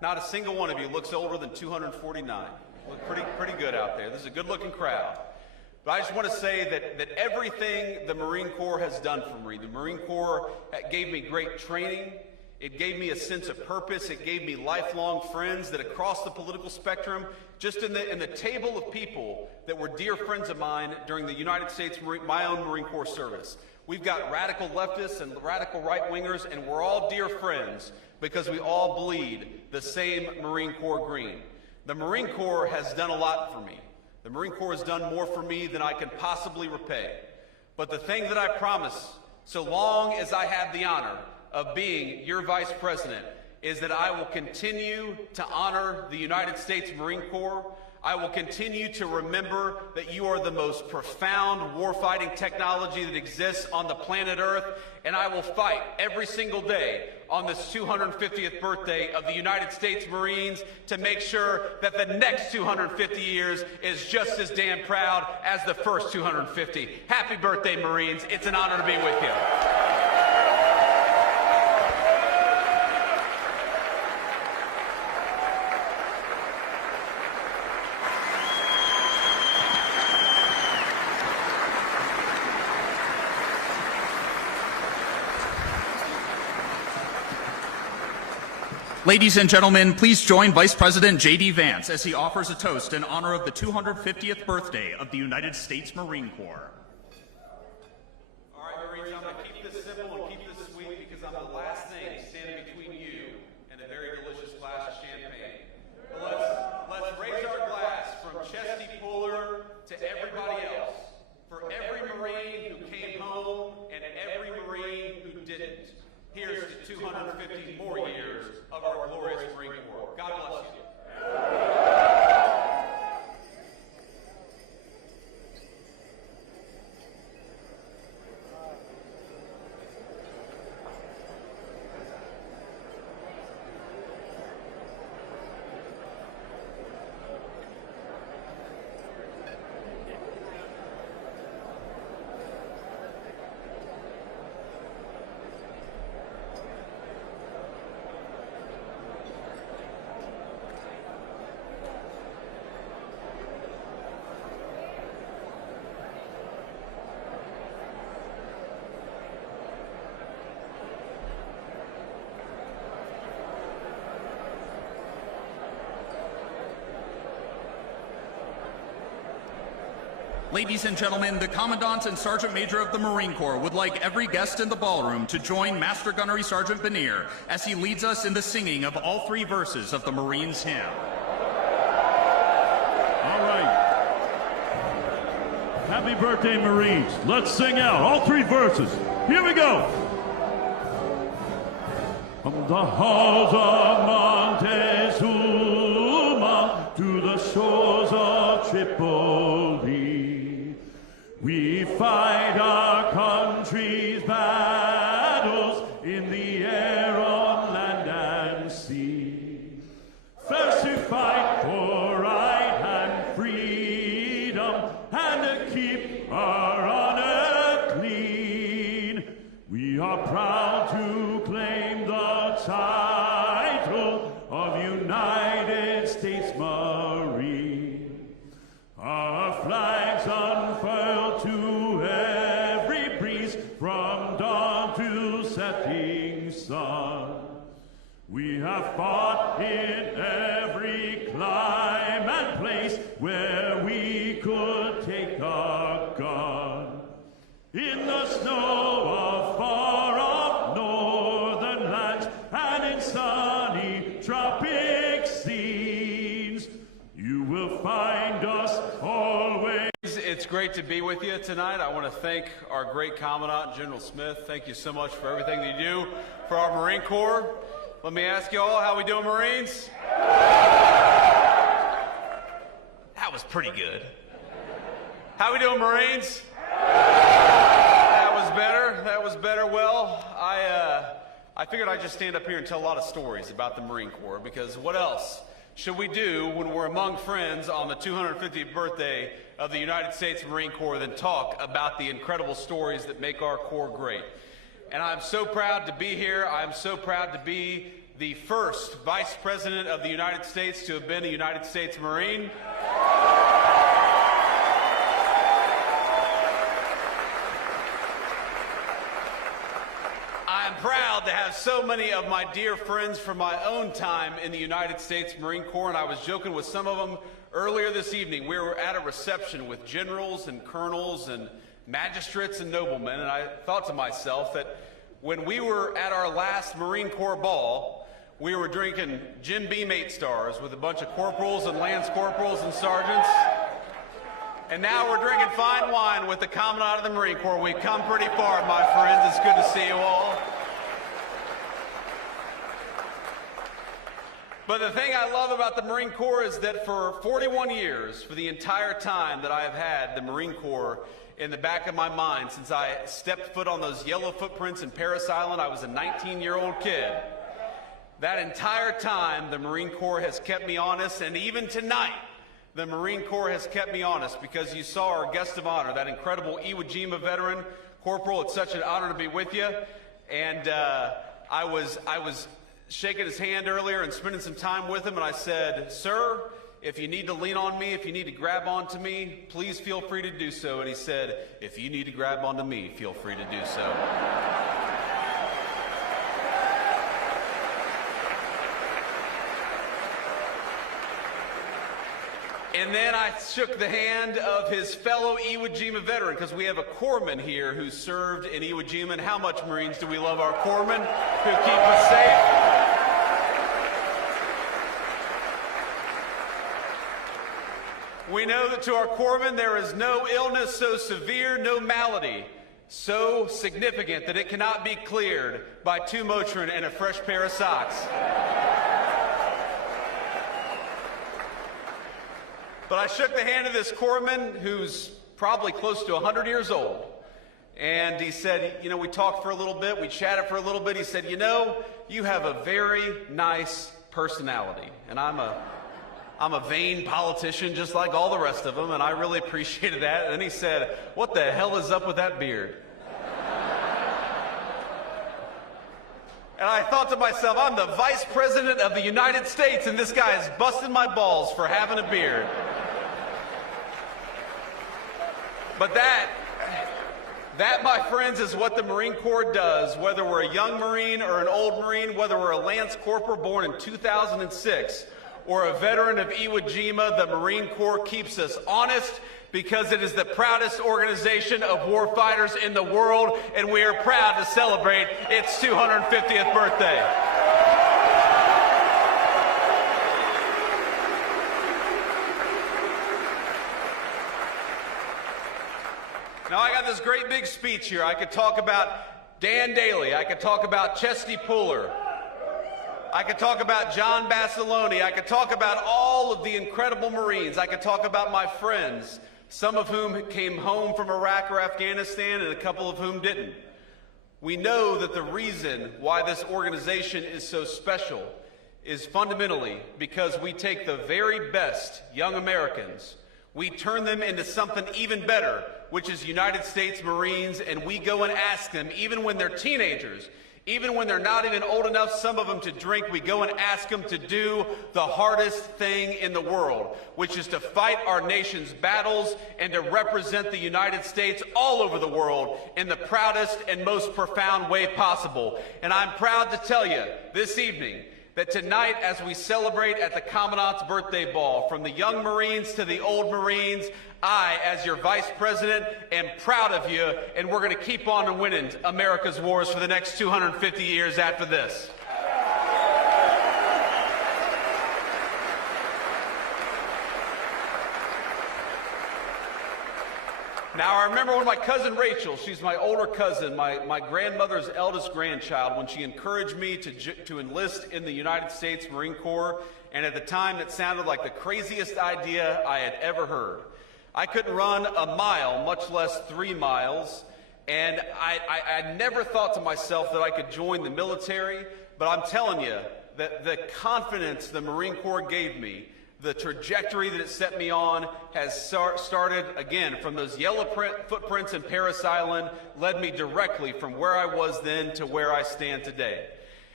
Not a single one of you looks older than 249. Look pretty good out there. This is a good-looking crowd. But I just want to say that everything the Marine Corps has done for me, the Marine Corps gave me great training. It gave me a sense of purpose. It gave me lifelong friends that across the political spectrum, just in the table of people that were dear friends of mine during the United States, my own Marine Corps service. We've got radical leftists and radical right-wingers, and we're all dear friends because we all bleed the same Marine Corps green. The Marine Corps has done a lot for me. The Marine Corps has done more for me than I can possibly repay. But the thing that I promise, so long as I have the honor of being your Vice President, is that I will continue to honor the United States Marine Corps. I will continue to remember that you are the most profound warfighting technology that exists on the planet Earth, and I will fight every single day on this 250th birthday of the United States Marines to make sure that the next 250 years is just as damn proud as the first 250. Happy birthday, Marines. It's an honor to be with you. Ladies and gentlemen, please join Vice President JD Vance as he offers a toast in honor of the 250th birthday of the United States Marine Corps. All right, Marines, I'm going to keep this simple and keep this sweet because I'm the last thing standing between you and a very delicious glass of champagne. But let's raise our glass from Chesty Puller to everybody else, for every Marine who came home and every Marine who didn't. Here's to 250 more years of our glorious Marine Corps. God bless you. Ladies and gentlemen, the Commandant and Sergeant Major of the Marine Corps would like every guest in the ballroom to join Master Gunnery Sergeant Benier as he leads us in the singing of all three verses of the Marines' hymn. All right. Happy birthday, Marines. Let's sing out all three verses. Here we go. From the halls of Montezuma to the shores of Tripoli, we fight our country's battles in the air, on land and sea. First to fight for right and freedom, and to keep our honor clean. We are proud to claim the title of United States Marine. Our flags unfurled to every breeze, from dawn to setting sun. We have fought in every clime and place where we could take a gun. In the snow of far-off northern lands and in sunny tropic scenes, you will find us always. It's great to be with you tonight. I want to thank our great Commandant, General Smith. Thank you so much for everything that you do for our Marine Corps. Let me ask you all, how we doing, Marines? That was pretty good. How we doing, Marines? That was better. That was better. Well, I figured I'd just stand up here and tell a lot of stories about the Marine Corps, because what else should we do when we're among friends on the 250th birthday of the United States Marine Corps than talk about the incredible stories that make our Corps great? And I'm so proud to be here. I'm so proud to be the first Vice President of the United States to have been a United States Marine. I'm proud to have so many of my dear friends from my own time in the United States Marine Corps, and I was joking with some of them earlier this evening. We were at a reception with generals and colonels and magistrates and noblemen, and I thought to myself that when we were at our last Marine Corps ball, we were drinking Jim Beam 8 stars with a bunch of corporals and lance corporals and sergeants, and now we're drinking fine wine with the Commandant of the Marine Corps. We've come pretty far, my friends. It's good to see you all. But the thing I love about the Marine Corps is that for 41 years, for the entire time that I have had the Marine Corps in the back of my mind, since I stepped foot on those yellow footprints in Parris Island, I was a 19-year-old kid. That entire time, the Marine Corps has kept me honest, and even tonight, the Marine Corps has kept me honest, because you saw our guest of honor, that incredible Iwo Jima veteran. Corporal, it's such an honor to be with you. And I was shaking his hand earlier and spending some time with him, and I said, "Sir, if you need to lean on me, if you need to grab onto me, please feel free to do so." And he said, "If you need to grab onto me, feel free to do so." And then I shook the hand of his fellow Iwo Jima veteran, because we have a corpsman here who served in Iwo Jima. And how much, Marines, do we love our corpsmen who keep us safe? We know that to our corpsmen there is no illness so severe, no malady so significant that it cannot be cleared by 2 Motrin and a fresh pair of socks. But I shook the hand of this corpsman who's probably close to 100 years old. And he said, you know, we talked for a little bit, we chatted for a little bit. He said, you know, you have a very nice personality. And I'm a vain politician just like all the rest of them, and I really appreciated that. And then he said, what the hell is up with that beard? And I thought to myself, I'm the Vice President of the United States, and this guy is busting my balls for having a beard. But that, my friends, is what the Marine Corps does, whether we're a young Marine or an old Marine, whether we're a Lance Corporal born in 2006 or a veteran of Iwo Jima. The Marine Corps keeps us honest because it is the proudest organization of warfighters in the world, and we are proud to celebrate its 250th birthday. Now, I got this great big speech here. I could talk about Dan Daly. I could talk about Chesty Puller. I could talk about John Basilone. I could talk about all of the incredible Marines. I could talk about my friends, some of whom came home from Iraq or Afghanistan and a couple of whom didn't. We know that the reason why this organization is so special is fundamentally because we take the very best young Americans, we turn them into something even better, which is United States Marines, and we go and ask them, even when they're teenagers, even when they're not even old enough, some of them, to drink, we go and ask them to do the hardest thing in the world, which is to fight our nation's battles and to represent the United States all over the world in the proudest and most profound way possible. And I'm proud to tell you this evening that tonight, as we celebrate at the Commandant's birthday ball, from the young Marines to the old Marines, I, as your Vice President, am proud of you, and we're going to keep on winning America's wars for the next 250 years after this. Now, I remember when my cousin Rachel, she's my older cousin, my grandmother's eldest grandchild, when she encouraged me to enlist in the United States Marine Corps, and at the time it sounded like the craziest idea I had ever heard. I couldn't run a mile, much less 3 miles, and I never thought to myself that I could join the military, but I'm telling you that the confidence the Marine Corps gave me, the trajectory that it set me on, has started, again, from those yellow footprints in Parris Island, led me directly from where I was then to where I stand today.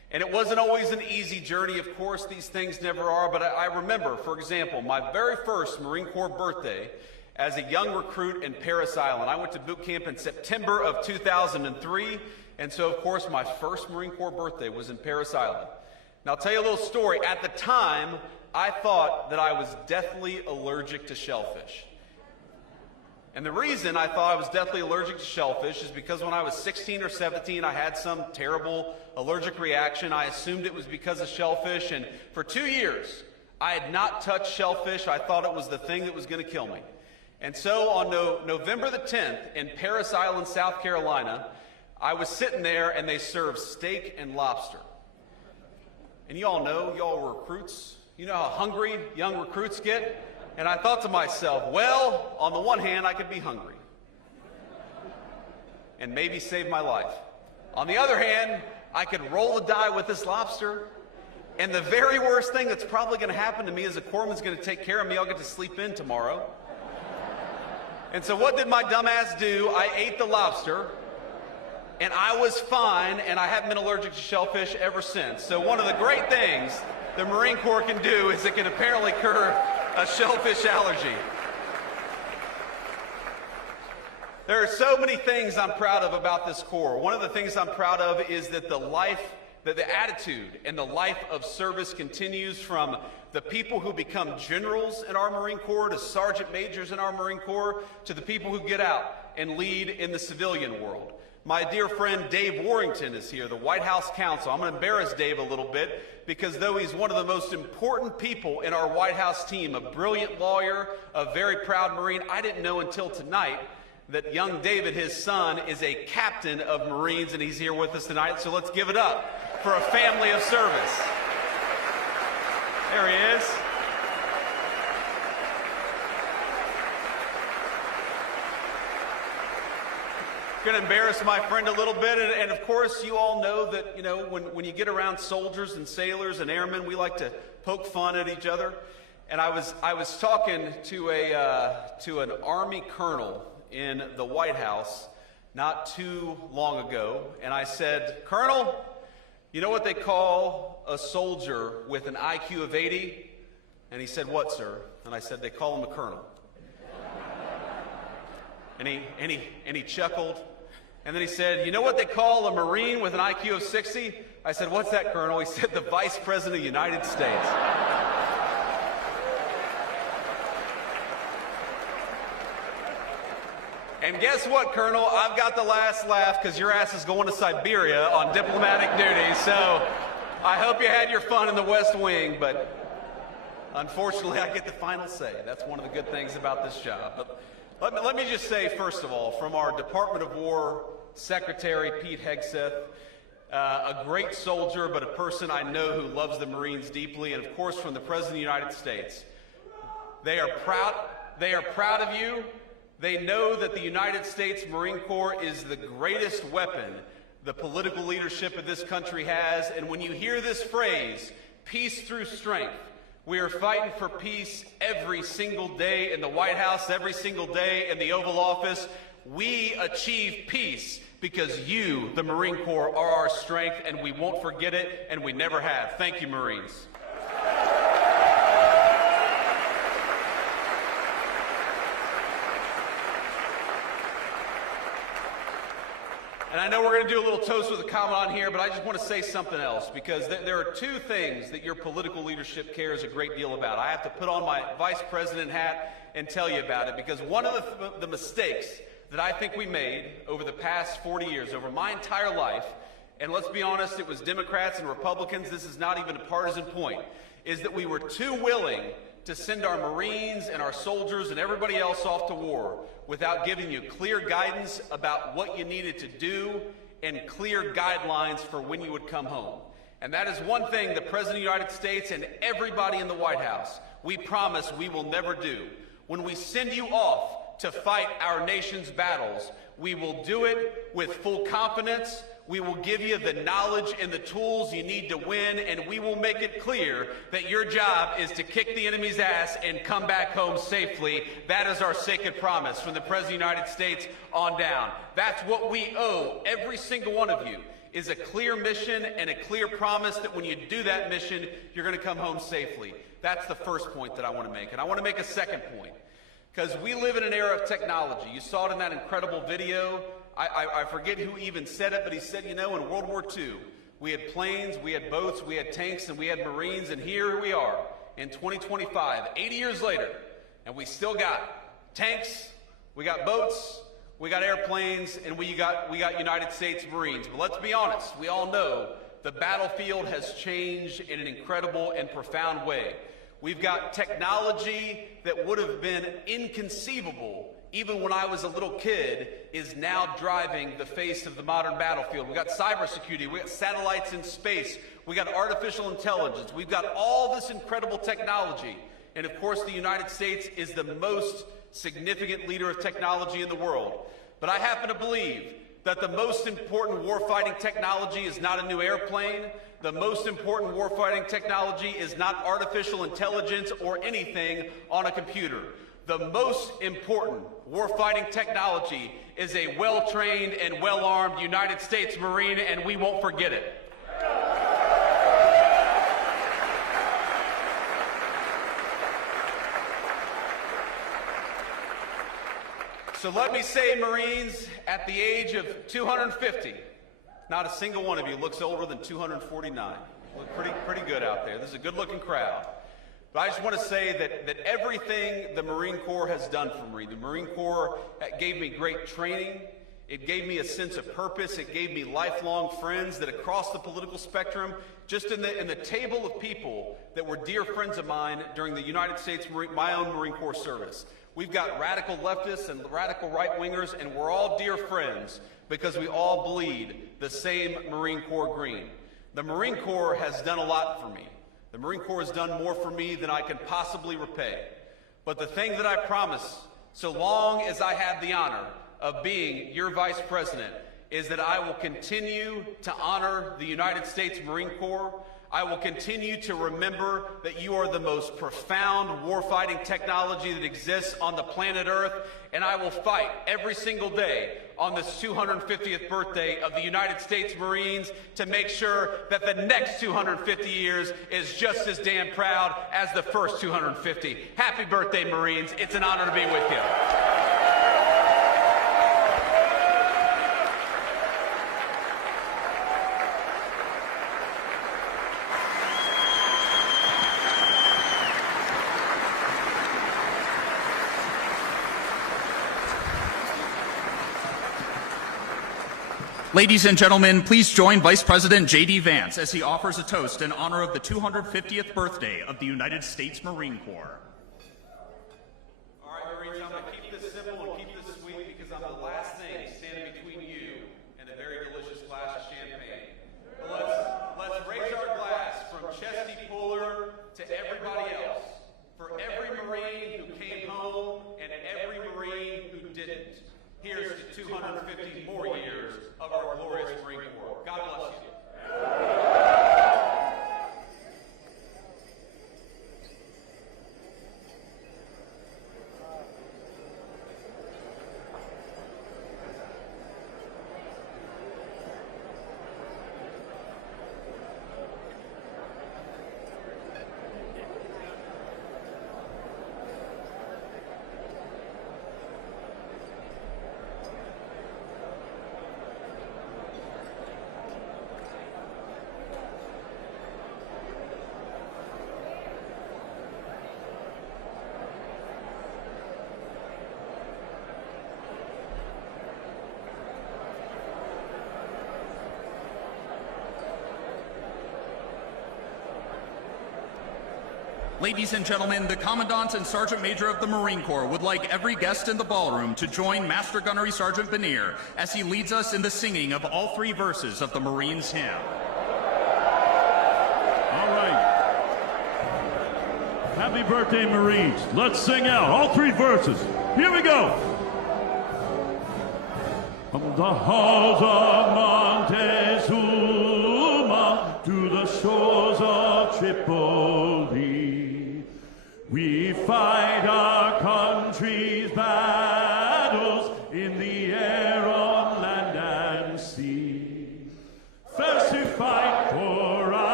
And it wasn't always an easy journey, of course, these things never are, but I remember, for example, my very first Marine Corps birthday as a young recruit in Parris Island. I went to boot camp in September of 2003, and so, of course, my first Marine Corps birthday was in Parris Island. Now, I'll tell you a little story. At the time, I thought that I was deathly allergic to shellfish. And the reason I thought I was deathly allergic to shellfish is because when I was 16 or 17, I had some terrible allergic reaction. I assumed it was because of shellfish, and for 2 years, I had not touched shellfish. I thought it was the thing that was going to kill me. And so on November the 10th in Parris Island, South Carolina, I was sitting there and they served steak and lobster. And you all know, y'all were recruits. You know how hungry young recruits get? And I thought to myself, well, on the one hand, I could be hungry and maybe save my life. On the other hand, I could roll the die with this lobster, and the very worst thing that's probably going to happen to me is a corpsman's going to take care of me. I'll get to sleep in tomorrow. And so what did my dumbass do? I ate the lobster, and I was fine, and I haven't been allergic to shellfish ever since. So one of the great things the Marine Corps can do is it can apparently cure a shellfish allergy. There are so many things I'm proud of about this Corps. One of the things I'm proud of is that the attitude and the life of service continues from the people who become generals in our Marine Corps to sergeant majors in our Marine Corps to the people who get out and lead in the civilian world. My dear friend Dave Warrington is here, the White House counsel. I'm going to embarrass Dave a little bit because though he's one of the most important people in our White House team, a brilliant lawyer, a very proud Marine, I didn't know until tonight that young David, his son, is a captain of Marines, and he's here with us tonight. So let's give it up for a family of service. There he is. Going to embarrass my friend a little bit, and of course you all know that, you know, when you get around soldiers and sailors and airmen, we like to poke fun at each other. And I was talking to an Army colonel in the White House not too long ago, and I said, Colonel, you know what they call a soldier with an IQ of 80? And he said, what, sir? And I said, they call him a colonel. And he chuckled. And then he said, you know what they call a Marine with an IQ of 60? I said, what's that, Colonel? He said, the Vice President of the United States. And guess what, Colonel? I've got the last laugh because your ass is going to Siberia on diplomatic duty. So I hope you had your fun in the West Wing, but unfortunately I get the final say. That's one of the good things about this job. But let me just say, first of all, from our Department of War Secretary, Pete Hegseth, a great soldier, but a person I know who loves the Marines deeply, and of course from the President of the United States. They are proud of you. They know that the United States Marine Corps is the greatest weapon the political leadership of this country has, and when you hear this phrase, peace through strength, we are fighting for peace every single day in the White House, every single day in the Oval Office. We achieve peace because you, the Marine Corps, are our strength, and we won't forget it, and we never have. Thank you, Marines. And I know we're going to do a little toast with a Commandant here, but I just want to say something else, because there are two things that your political leadership cares a great deal about. I have to put on my Vice President hat and tell you about it, because one of the mistakes that I think we made over the past 40 years, over my entire life, and let's be honest, it was Democrats and Republicans, this is not even a partisan point, is that we were too willing to send our Marines and our soldiers and everybody else off to war without giving you clear guidance about what you needed to do and clear guidelines for when you would come home. And that is one thing the President of the United States and everybody in the White House, we promise we will never do. When we send you off to fight our nation's battles, we will do it with full confidence. We will give you the knowledge and the tools you need to win, and we will make it clear that your job is to kick the enemy's ass and come back home safely. That is our sacred promise from the President of the United States on down. That's what we owe every single one of you. is a clear mission and a clear promise that when you do that mission, you're going to come home safely. That's the first point that I want to make. And I want to make a second point, because we live in an era of technology. You saw it in that incredible video. I forget who even said it, but he said, you know, in World War II, we had planes, we had boats, we had tanks, and we had Marines, and here we are in 2025, 80 years later, and we still got tanks, we got boats, we got airplanes, and we got United States Marines. But let's be honest, we all know the battlefield has changed in an incredible and profound way. We've got technology that would have been inconceivable even when I was a little kid is now driving the face of the modern battlefield. We've got cybersecurity, we've got satellites in space, we've got artificial intelligence, we've got all this incredible technology. And of course, the United States is the most significant leader of technology in the world. But I happen to believe that the most important warfighting technology is not a new airplane. The most important warfighting technology is not artificial intelligence or anything on a computer. The most important warfighting technology is a well-trained and well-armed United States Marine, and we won't forget it. So let me say, Marines, at the age of 250, not a single one of you looks older than 249. Look pretty good out there. This is a good-looking crowd. But I just want to say that everything the Marine Corps has done for me, the Marine Corps gave me great training. It gave me a sense of purpose. It gave me lifelong friends that across the political spectrum, just in the table of people that were dear friends of mine during the United States, my own Marine Corps service. We've got radical leftists and radical right-wingers, and we're all dear friends because we all bleed the same Marine Corps green. The Marine Corps has done a lot for me. The Marine Corps has done more for me than I can possibly repay. But the thing that I promise, so long as I have the honor of being your Vice President, is that I will continue to honor the United States Marine Corps. I will continue to remember that you are the most profound warfighting technology that exists on the planet Earth, and I will fight every single day on this 250th birthday of the United States Marines to make sure that the next 250 years is just as damn proud as the first 250. Happy birthday, Marines. It's an honor to be with you. Ladies and gentlemen, please join Vice President JD Vance as he offers a toast in honor of the 250th birthday of the United States Marine Corps. All right, Marines, I'm going to keep this simple and keep this sweet because I'm the last thing standing between you and a very delicious glass of champagne. But let's raise our glass from Chesty Puller to everybody else, for every Marine who came home and every Marine who didn't. Here's to 250 more years of our glorious Marine Corps. God bless you. Ladies and gentlemen, the Commandant and Sergeant Major of the Marine Corps would like every guest in the ballroom to join Master Gunnery Sergeant Benier as he leads us in the singing of all three verses of the Marines' hymn. All right. Happy birthday, Marines. Let's sing out all three verses. Here we go. From the halls of Montezuma to the shores of Tripoli, we fight our country's battles in the air, on land and sea.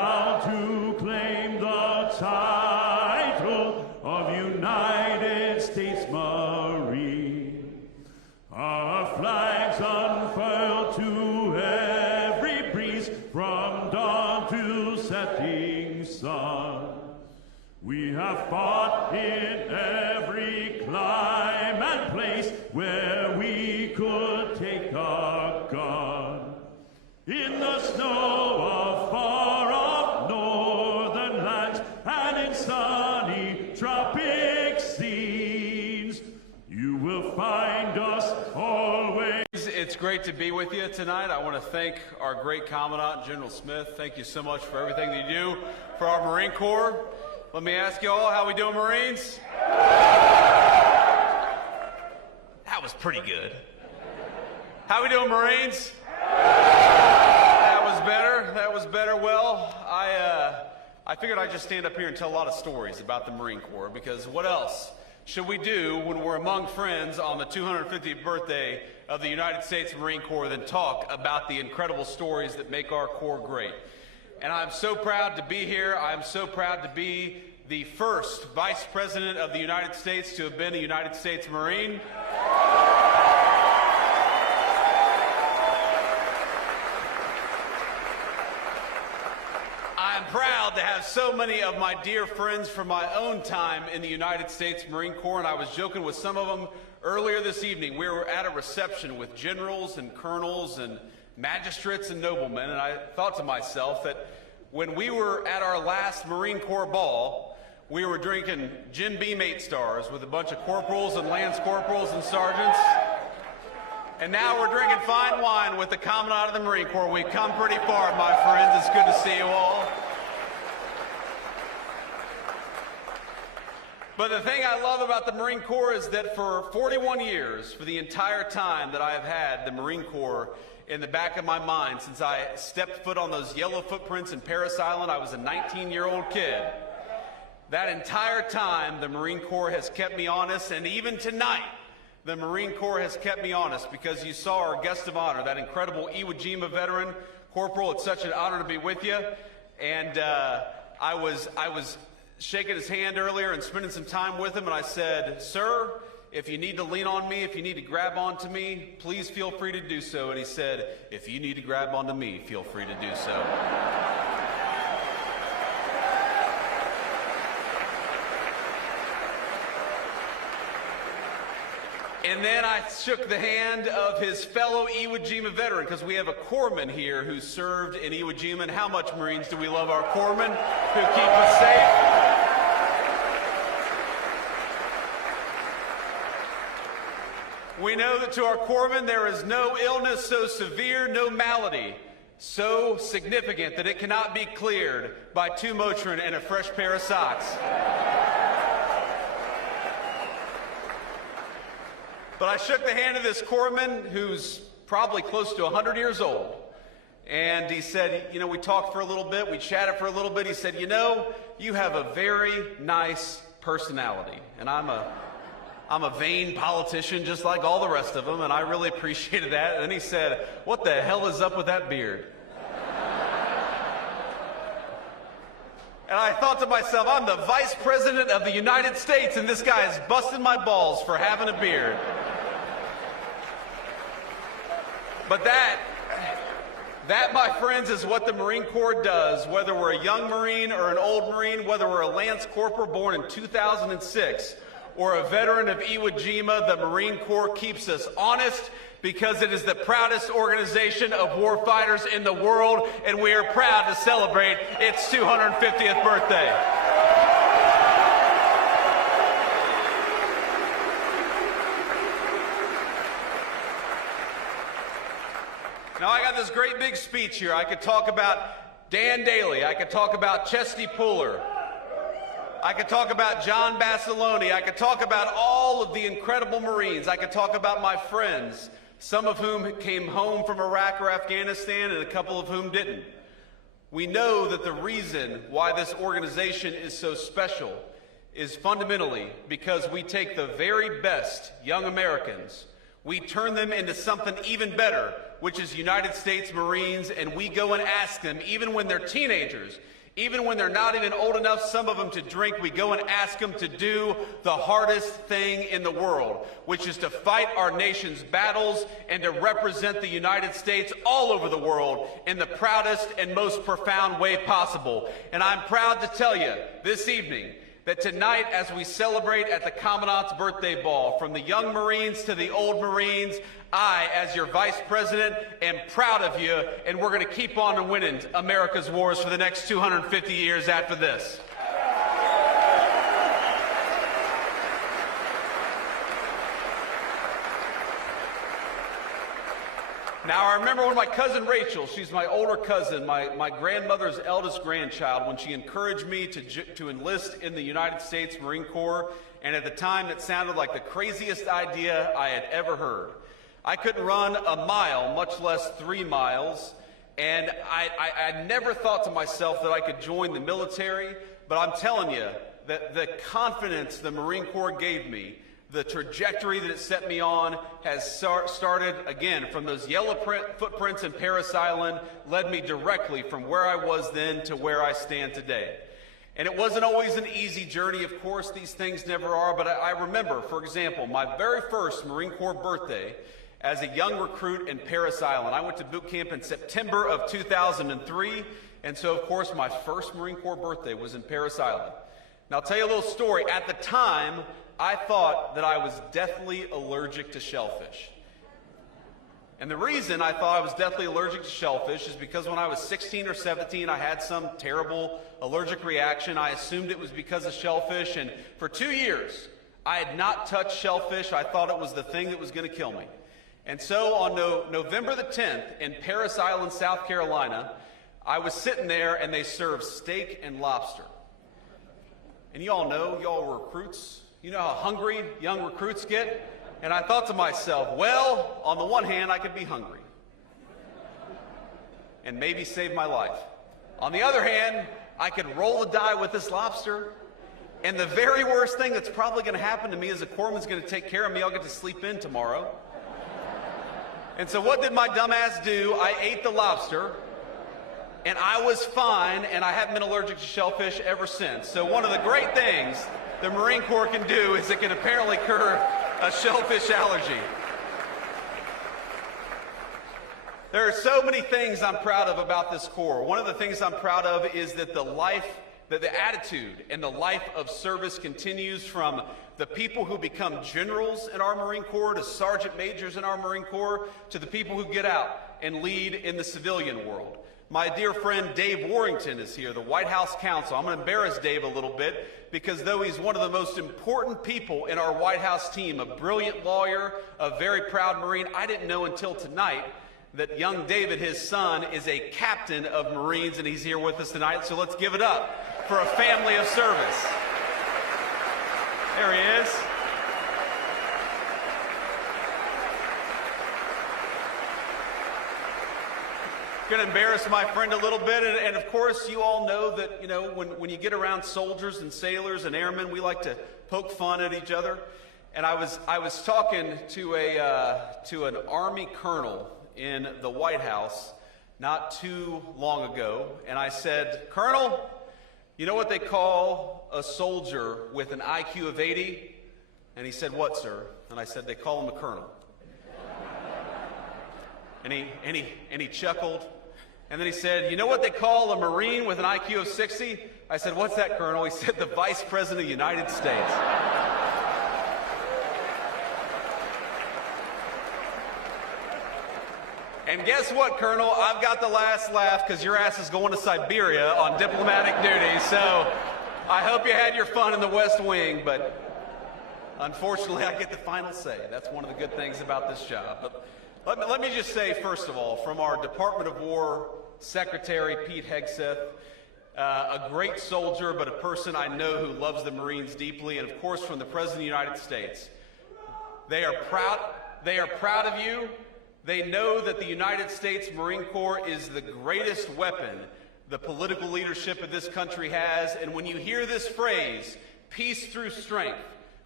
proud to claim the title of United States Marine. Our flags unfurled to every breeze from dawn to setting sun. We have fought in every clime and place where we could take our gun. In the snow of far-off northern lands and in sunny tropic scenes, you will find us always. It's great to be with you tonight. I want to thank our great Commandant, General Smith. Thank you so much for everything that you do for our Marine Corps. Let me ask you all, how we doing, Marines? That was pretty good. How we doing, Marines? That was better. That was better. Well, I figured I'd just stand up here and tell a lot of stories about the Marine Corps, because what else should we do when we're among friends on the 250th birthday of the United States Marine Corps than talk about the incredible stories that make our Corps great? And I'm so proud to be here. I'm so proud to be the first Vice President of the United States to have been a United States Marine. I'm proud to have so many of my dear friends from my own time in the United States Marine Corps, and I was joking with some of them earlier this evening. We were at a reception with generals and colonels and magistrates and noblemen, and I thought to myself that when we were at our last Marine Corps ball, we were drinking Jim Beam 8 stars with a bunch of corporals and lance corporals and sergeants. And now we're drinking fine wine with the Commandant of the Marine Corps. We've come pretty far, my friends. It's good to see you all. But the thing I love about the Marine Corps is that for 41 years, for the entire time that I have had the Marine Corps in the back of my mind, since I stepped foot on those yellow footprints in Paris Island, I was a 19-year-old kid. That entire time, the Marine Corps has kept me honest, and even tonight, the Marine Corps has kept me honest, because you saw our guest of honor, that incredible Iwo Jima veteran. Corporal, it's such an honor to be with you. And I was shaking his hand earlier and spending some time with him, and I said, "Sir, if you need to lean on me, if you need to grab onto me, please feel free to do so." And he said, "If you need to grab onto me, feel free to do so." And then I shook the hand of his fellow Iwo Jima veteran, because we have a corpsman here who served in Iwo Jima. And how much, Marines, do we love our corpsmen who keep us safe? We know that to our corpsmen there is no illness so severe, no malady so significant that it cannot be cleared by 2 Motrin and a fresh pair of socks. But I shook the hand of this corpsman who's probably close to 100 years old. And he said, you know, we talked for a little bit, we chatted for a little bit. He said, you know, you have a very nice personality. And I'm a vain politician just like all the rest of them, and I really appreciated that. And then he said, what the hell is up with that beard? And I thought to myself, I'm the Vice President of the United States, and this guy is busting my balls for having a beard. But that, my friends, is what the Marine Corps does, whether we're a young Marine or an old Marine, whether we're a Lance Corporal born in 2006 or a veteran of Iwo Jima. The Marine Corps keeps us honest, because it is the proudest organization of warfighters in the world, and we are proud to celebrate its 250th birthday. Now, I got this great big speech here. I could talk about Dan Daly. I could talk about Chesty Puller. I could talk about John Basilone. I could talk about all of the incredible Marines. I could talk about my friends, some of whom came home from Iraq or Afghanistan, and a couple of whom didn't. We know that the reason why this organization is so special is fundamentally because we take the very best young Americans, We turn them into something even better, which is United States Marines, and we go and ask them, even when they're teenagers, even when they're not even old enough, some of them, to drink, we go and ask them to do the hardest thing in the world, which is to fight our nation's battles and to represent the United States all over the world in the proudest and most profound way possible. And I'm proud to tell you this evening that tonight, as we celebrate at the Commandant's birthday ball, from the young Marines to the old Marines, I, as your Vice President, am proud of you, and we're going to keep on winning America's wars for the next 250 years after this. Now, I remember when my cousin Rachel, she's my older cousin, my grandmother's eldest grandchild, when she encouraged me to enlist in the United States Marine Corps, and at the time it sounded like the craziest idea I had ever heard. I couldn't run a mile, much less 3 miles, and I never thought to myself that I could join the military, but I'm telling you that the confidence the Marine Corps gave me, the trajectory that it set me on, has started, again, from those yellow footprints in Parris Island, led me directly from where I was then to where I stand today. And it wasn't always an easy journey, of course, these things never are, but I remember, for example, my very first Marine Corps birthday as a young recruit in Parris Island. I went to boot camp in September of 2003, and so, of course, my first Marine Corps birthday was in Parris Island. Now, I'll tell you a little story. At the time, I thought that I was deathly allergic to shellfish. And the reason I thought I was deathly allergic to shellfish is because when I was 16 or 17, I had some terrible allergic reaction. I assumed it was because of shellfish, and for 2 years, I had not touched shellfish. I thought it was the thing that was going to kill me. And so on November the 10th in Parris Island, South Carolina, I was sitting there and they served steak and lobster. And you all know, y'all were recruits. You know how hungry young recruits get? And I thought to myself, well, on the one hand, I could be hungry and maybe save my life. On the other hand, I could roll the die with this lobster, and the very worst thing that's probably going to happen to me is a corpsman's going to take care of me. I'll get to sleep in tomorrow. And so what did my dumbass do? I ate the lobster, and I was fine, and I haven't been allergic to shellfish ever since. So one of the great things the Marine Corps can do is it can apparently cure a shellfish allergy. There are so many things I'm proud of about this Corps. One of the things I'm proud of is that the attitude and the life of service continues from the people who become generals in our Marine Corps to sergeant majors in our Marine Corps to the people who get out and lead in the civilian world. My dear friend Dave Warrington is here, the White House counsel. I'm going to embarrass Dave a little bit because though he's one of the most important people in our White House team, a brilliant lawyer, a very proud Marine, I didn't know until tonight that young David, his son, is a captain of Marines, and he's here with us tonight. So let's give it up for a family of service. There he is. Going to embarrass my friend a little bit, and of course you all know that, you know, when you get around soldiers and sailors and airmen, we like to poke fun at each other. And I was talking to an Army colonel in the White House not too long ago, and I said, "Colonel, you know what they call a soldier with an IQ of 80? And he said, "What, sir?" And I said, "They call him a colonel." And he chuckled. And then he said, "You know what they call a Marine with an IQ of 60? I said, "What's that, Colonel?" He said, "The Vice President of the United States." And guess what, Colonel? I've got the last laugh because your ass is going to Siberia on diplomatic duty. So I hope you had your fun in the West Wing, but unfortunately I get the final say. That's one of the good things about this job. But let me just say, first of all, from our Department of War Secretary, Pete Hegseth, a great soldier, but a person I know who loves the Marines deeply, and of course from the President of the United States. They are proud of you. They know that the United States Marine Corps is the greatest weapon the political leadership of this country has, and when you hear this phrase, peace through strength,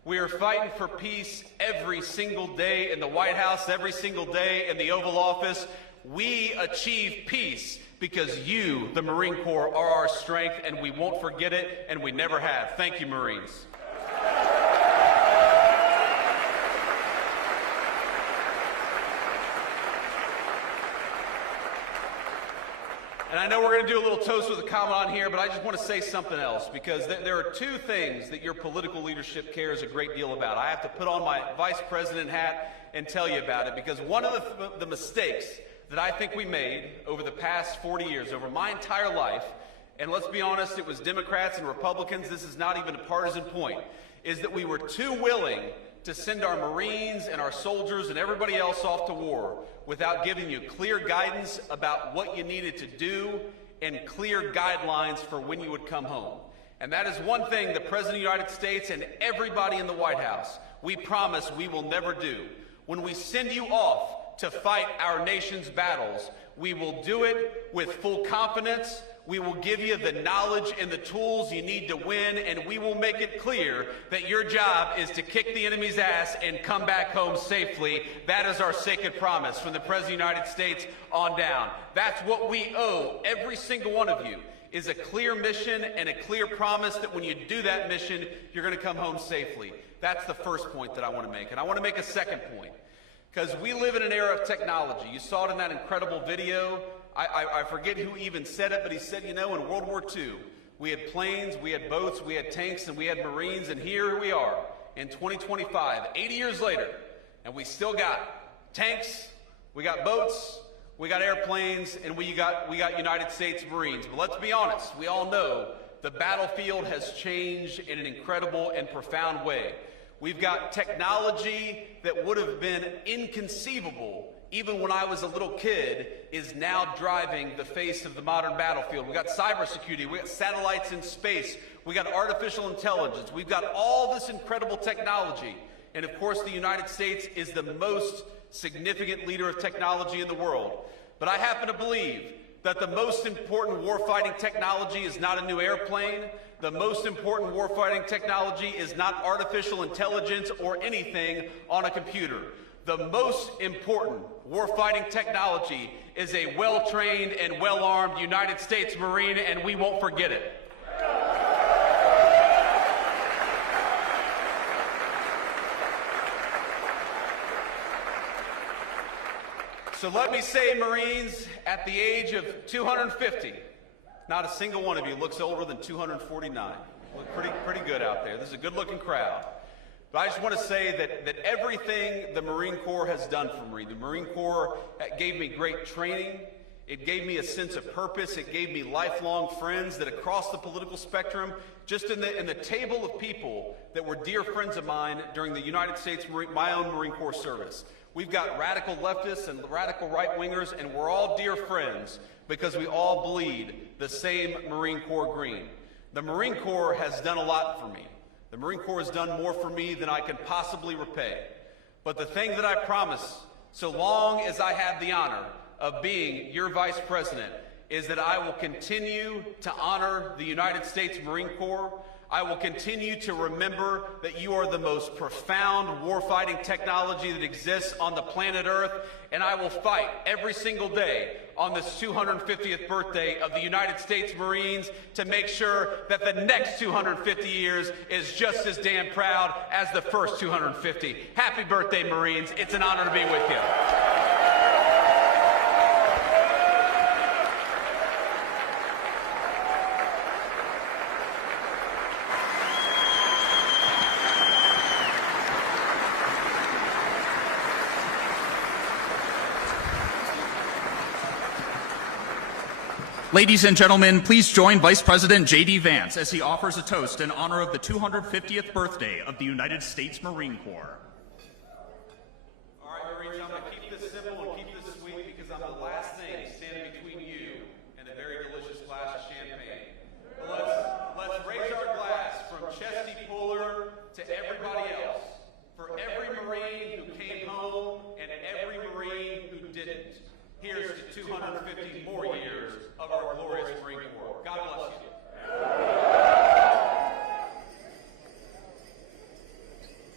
We are fighting for peace every single day in the White House, every single day in the Oval Office. We achieve peace because you, the Marine Corps, are our strength, and we won't forget it, and we never have. Thank you, Marines. And I know we're going to do a little toast with a Commandant here, but I just want to say something else, because there are two things that your political leadership cares a great deal about. I have to put on my Vice President hat and tell you about it, because one of the mistakes that I think we made over the past 40 years, over my entire life, and let's be honest, it was Democrats and Republicans, this is not even a partisan point, is that we were too willing to send our Marines and our soldiers and everybody else off to war without giving you clear guidance about what you needed to do and clear guidelines for when you would come home. And that is one thing the President of the United States and everybody in the White House, we promise we will never do. When we send you off to fight our nation's battles, we will do it with full confidence. We will give you the knowledge and the tools you need to win, and we will make it clear that your job is to kick the enemy's ass and come back home safely. That is our sacred promise from the President of the United States on down. That's what we owe every single one of you, is a clear mission and a clear promise that when you do that mission, you're going to come home safely. That's the first point that I want to make. And I want to make a second point, because we live in an era of technology. You saw it in that incredible video. I forget who even said it, but he said, you know, in World War II, we had planes, we had boats, we had tanks, and we had Marines, and here we are in 2025, 80 years later, and we still got tanks, we got boats, we got airplanes, and we got United States Marines. But let's be honest, we all know the battlefield has changed in an incredible and profound way. We've got technology that would have been inconceivable even when I was a little kid, is now driving the face of the modern battlefield. We got cybersecurity, we got satellites in space, we got artificial intelligence, we've got all this incredible technology. And of course, the United States is the most significant leader of technology in the world. But I happen to believe that the most important warfighting technology is not a new airplane. The most important warfighting technology is not artificial intelligence or anything on a computer. The most important warfighting technology is a well-trained and well-armed United States Marine, and we won't forget it. So let me say, Marines, at the age of 250, not a single one of you looks older than 249. Look pretty good out there. This is a good-looking crowd. But I just want to say that everything the Marine Corps has done for me, the Marine Corps gave me great training, it gave me a sense of purpose, it gave me lifelong friends that across the political spectrum, just in the table of people that were dear friends of mine during the United States, my own Marine Corps service. We've got radical leftists and radical right-wingers, and we're all dear friends because we all bleed the same Marine Corps green. The Marine Corps has done a lot for me. The Marine Corps has done more for me than I can possibly repay. But the thing that I promise, so long as I have the honor of being your Vice President, is that I will continue to honor the United States Marine Corps. I will continue to remember that you are the most profound warfighting technology that exists on the planet Earth, and I will fight every single day on this 250th birthday of the United States Marines to make sure that the next 250 years is just as damn proud as the first 250. Happy birthday, Marines. It's an honor to be with you. Ladies and gentlemen, please join Vice President JD Vance as he offers a toast in honor of the 250th birthday of the United States Marine Corps. All right, Marines, I'm going to keep this simple and keep this sweet because I'm the last thing standing between you and a very delicious glass of champagne. But let's raise our glass from Chesty Puller to everybody else, for every Marine who came home and every Marine who didn't. Here's to 250 more years of our glorious Marine Corps. God bless you.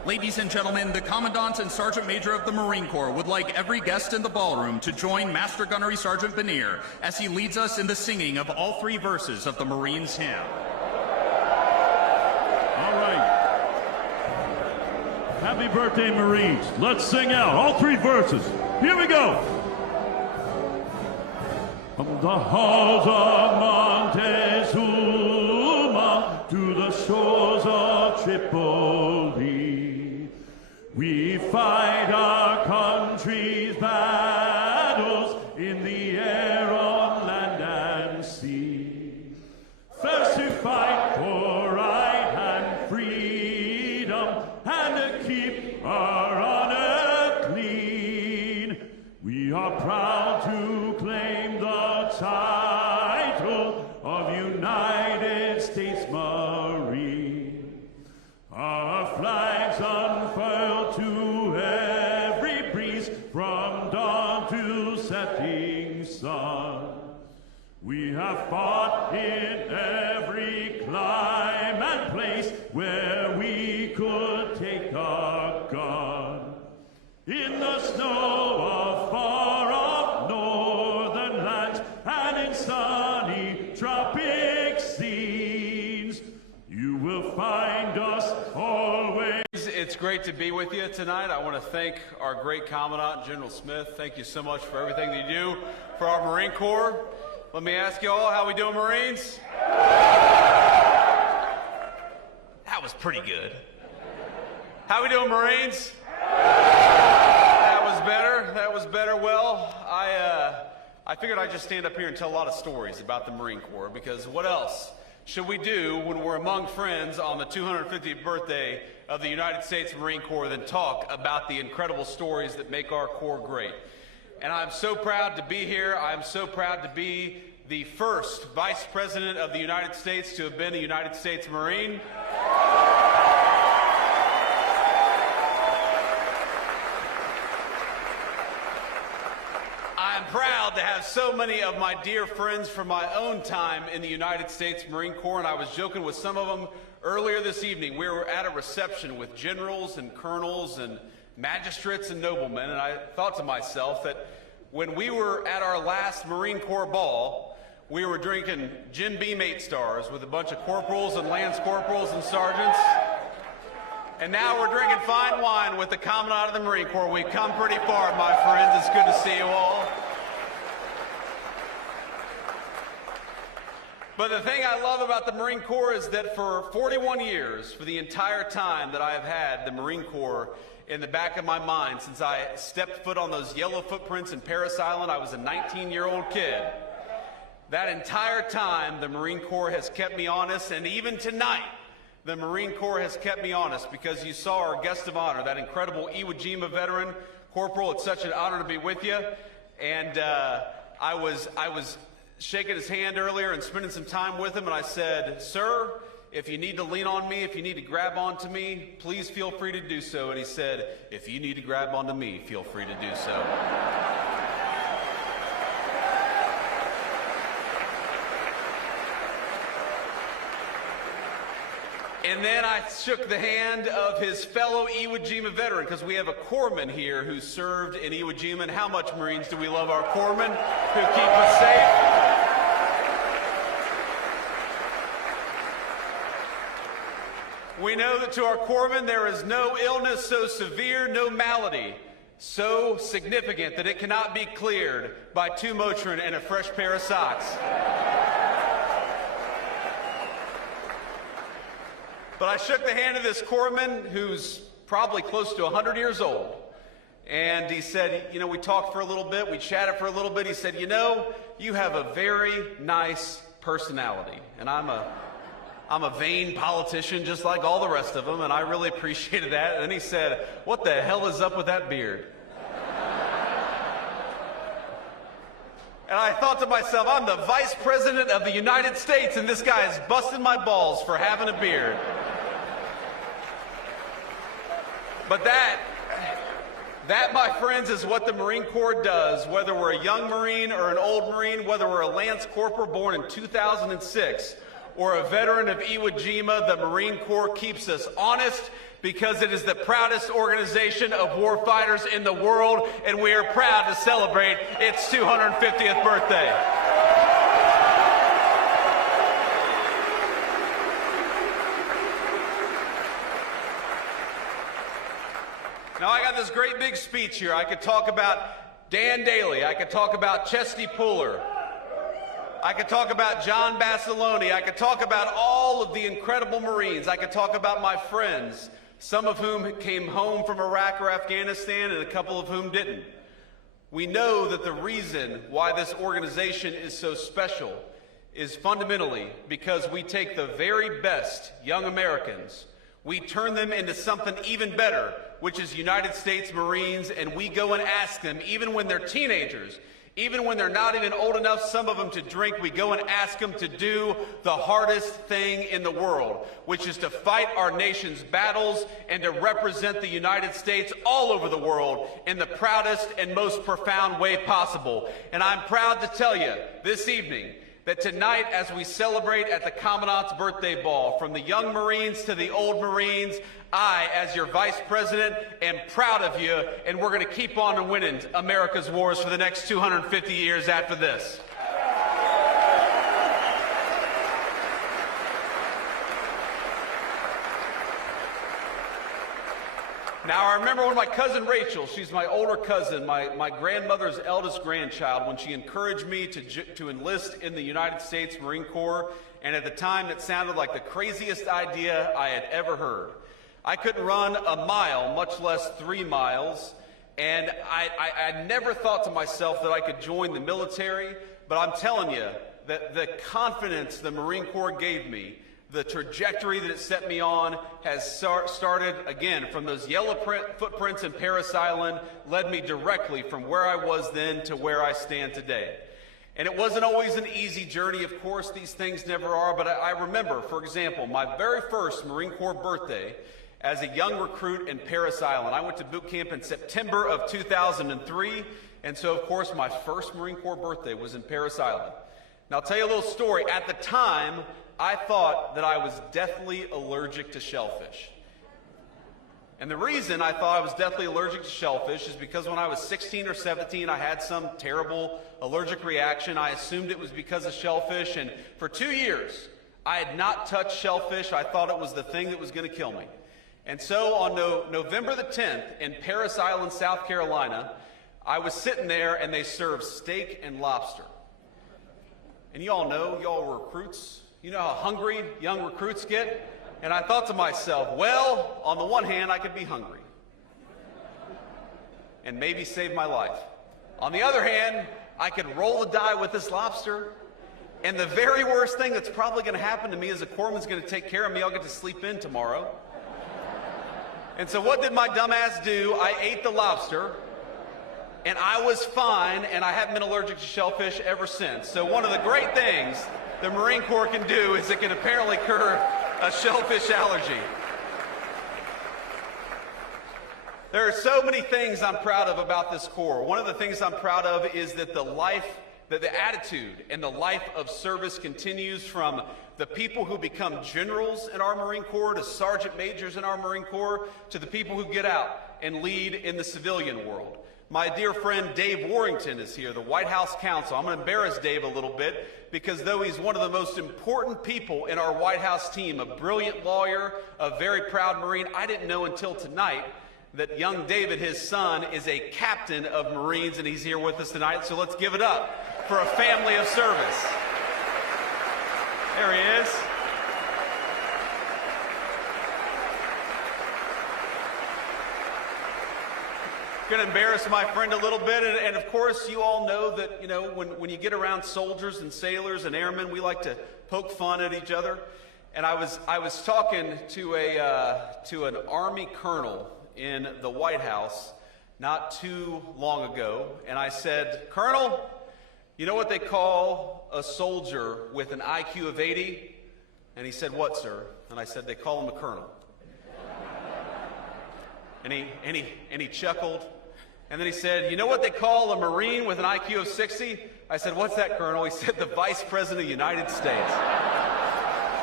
Ladies and gentlemen, the Commandant and Sergeant Major of the Marine Corps would like every guest in the ballroom to join Master Gunnery Sergeant Benier as he leads us in the singing of all 3 verses of the Marines' hymn. All right. Happy birthday, Marines. Let's sing out all 3 verses. Here we go. From the halls of Montezuma to the shores of Tripoli, we fight our country's battles in the air, on land and sea. First to fight for right and freedom, and to keep our honor clean. We are proud to claim the title of United States Marine. Our flags unfurled to every breeze, from dawn to setting sun. We have fought in every clime and place where we could take a gun. In the snow of far-off northern lands and in sunny tropic scenes, you will find us always. It's great to be with you tonight. I want to thank our great Commandant, General Smith. Thank you so much for everything that you do for our Marine Corps. Let me ask you all, how we doing, Marines? That was pretty good. How we doing, Marines? That was better. That was better. Well, I figured I'd just stand up here and tell a lot of stories about the Marine Corps, because what else should we do when we're among friends on the 250th birthday of the United States Marine Corps than talk about the incredible stories that make our Corps great? And I'm so proud to be here. I'm so proud to be the first Vice President of the United States to have been a United States Marine. I'm proud to have so many of my dear friends from my own time in the United States Marine Corps, and I was joking with some of them earlier this evening. We were at a reception with generals and colonels and magistrates and noblemen, and I thought to myself that when we were at our last Marine Corps ball, we were drinking Jim Beam 8 stars with a bunch of corporals and lance corporals and sergeants, and now we're drinking fine wine with the Commandant of the Marine Corps. We've come pretty far, my friends. It's good to see you all. But the thing I love about the Marine Corps is that for 41 years, for the entire time that I have had the Marine Corps in the back of my mind, since I stepped foot on those yellow footprints in Paris Island, I was a 19-year-old kid. That entire time, the Marine Corps has kept me honest, and even tonight, the Marine Corps has kept me honest, because you saw our guest of honor, that incredible Iwo Jima veteran. Corporal, it's such an honor to be with you. And I was shaking his hand earlier and spending some time with him, and I said, "Sir, if you need to lean on me, if you need to grab onto me, please feel free to do so." And he said, "If you need to grab onto me, feel free to do so." And then I shook the hand of his fellow Iwo Jima veteran, because we have a corpsman here who served in Iwo Jima. And how much, Marines, do we love our corpsmen who keep us safe? We know that to our corpsmen there is no illness so severe, no malady so significant that it cannot be cleared by 2 Motrin and a fresh pair of socks. But I shook the hand of this corpsman who's probably close to 100 years old. And he said, you know, we talked for a little bit, we chatted for a little bit. He said, you know, you have a very nice personality. And I'm a vain politician just like all the rest of them, and I really appreciated that. And then he said, what the hell is up with that beard? And I thought to myself, I'm the Vice President of the United States, and this guy is busting my balls for having a beard. But that, my friends, is what the Marine Corps does, whether we're a young Marine or an old Marine, whether we're a Lance Corporal born in 2006, or a veteran of Iwo Jima, the Marine Corps keeps us honest because it is the proudest organization of warfighters in the world, and we are proud to celebrate its 250th birthday. Now, I got this great big speech here. I could talk about Dan Daly. I could talk about Chesty Puller. I could talk about John Basilone. I could talk about all of the incredible Marines. I could talk about my friends, some of whom came home from Iraq or Afghanistan and a couple of whom didn't. We know that the reason why this organization is so special is fundamentally because we take the very best young Americans, we turn them into something even better, which is United States Marines, and we go and ask them, even when they're teenagers, even when they're not even old enough, some of them, to drink, we go and ask them to do the hardest thing in the world, which is to fight our nation's battles and to represent the United States all over the world in the proudest and most profound way possible. And I'm proud to tell you this evening that tonight, as we celebrate at the Commandant's Birthday Ball, from the young Marines to the old Marines, I, as your Vice President, am proud of you, and we're going to keep on winning America's wars for the next 250 years after this. Now, I remember when my cousin Rachel, she's my older cousin, my grandmother's eldest grandchild, when she encouraged me to enlist in the United States Marine Corps, and at the time it sounded like the craziest idea I had ever heard. I couldn't run a mile, much less 3 miles, and I never thought to myself that I could join the military, but I'm telling you that the confidence the Marine Corps gave me, the trajectory that it set me on, has started, again, from those yellow footprints in Parris Island, led me directly from where I was then to where I stand today. And it wasn't always an easy journey, of course, these things never are, but I remember, for example, my very first Marine Corps birthday as a young recruit in Parris Island. I went to boot camp in September of 2003, and so, of course, my first Marine Corps birthday was in Parris Island. Now, I'll tell you a little story. At the time, I thought that I was deathly allergic to shellfish. And the reason I thought I was deathly allergic to shellfish is because when I was 16 or 17, I had some terrible allergic reaction. I assumed it was because of shellfish, and for 2 years, I had not touched shellfish. I thought it was the thing that was going to kill me. And so on November the 10th in Parris Island, South Carolina, I was sitting there and they served steak and lobster. And you all know, y'all were recruits. You know how hungry young recruits get? And I thought to myself, well, on the one hand, I could be hungry and maybe save my life. On the other hand, I could roll the die with this lobster, and the very worst thing that's probably going to happen to me is a corpsman's going to take care of me. I'll get to sleep in tomorrow. And so what did my dumb ass do? I ate the lobster, and I was fine, and I haven't been allergic to shellfish ever since. So one of the great things the Marine Corps can do is it can apparently cure a shellfish allergy. There are so many things I'm proud of about this Corps. One of the things I'm proud of is that the attitude and the life of service continues from the people who become generals in our Marine Corps to sergeant majors in our Marine Corps to the people who get out and lead in the civilian world. My dear friend Dave Warrington is here, the White House counsel. I'm going to embarrass Dave a little bit because though he's one of the most important people in our White House team, a brilliant lawyer, a very proud Marine, I didn't know until tonight that young David, his son, is a captain of Marines, and he's here with us tonight. So let's give it up for a family of service. There he is. Going to embarrass my friend a little bit, and of course you all know that, you know, when you get around soldiers and sailors and airmen, we like to poke fun at each other. And I was talking to an Army colonel in the White House not too long ago, and I said, "Colonel, you know what they call a soldier with an IQ of 80? And he said, "What, sir?" And I said, "They call him a colonel." And he chuckled. And then he said, "You know what they call a Marine with an IQ of 60? I said, "What's that, Colonel?" He said, "The Vice President of the United States."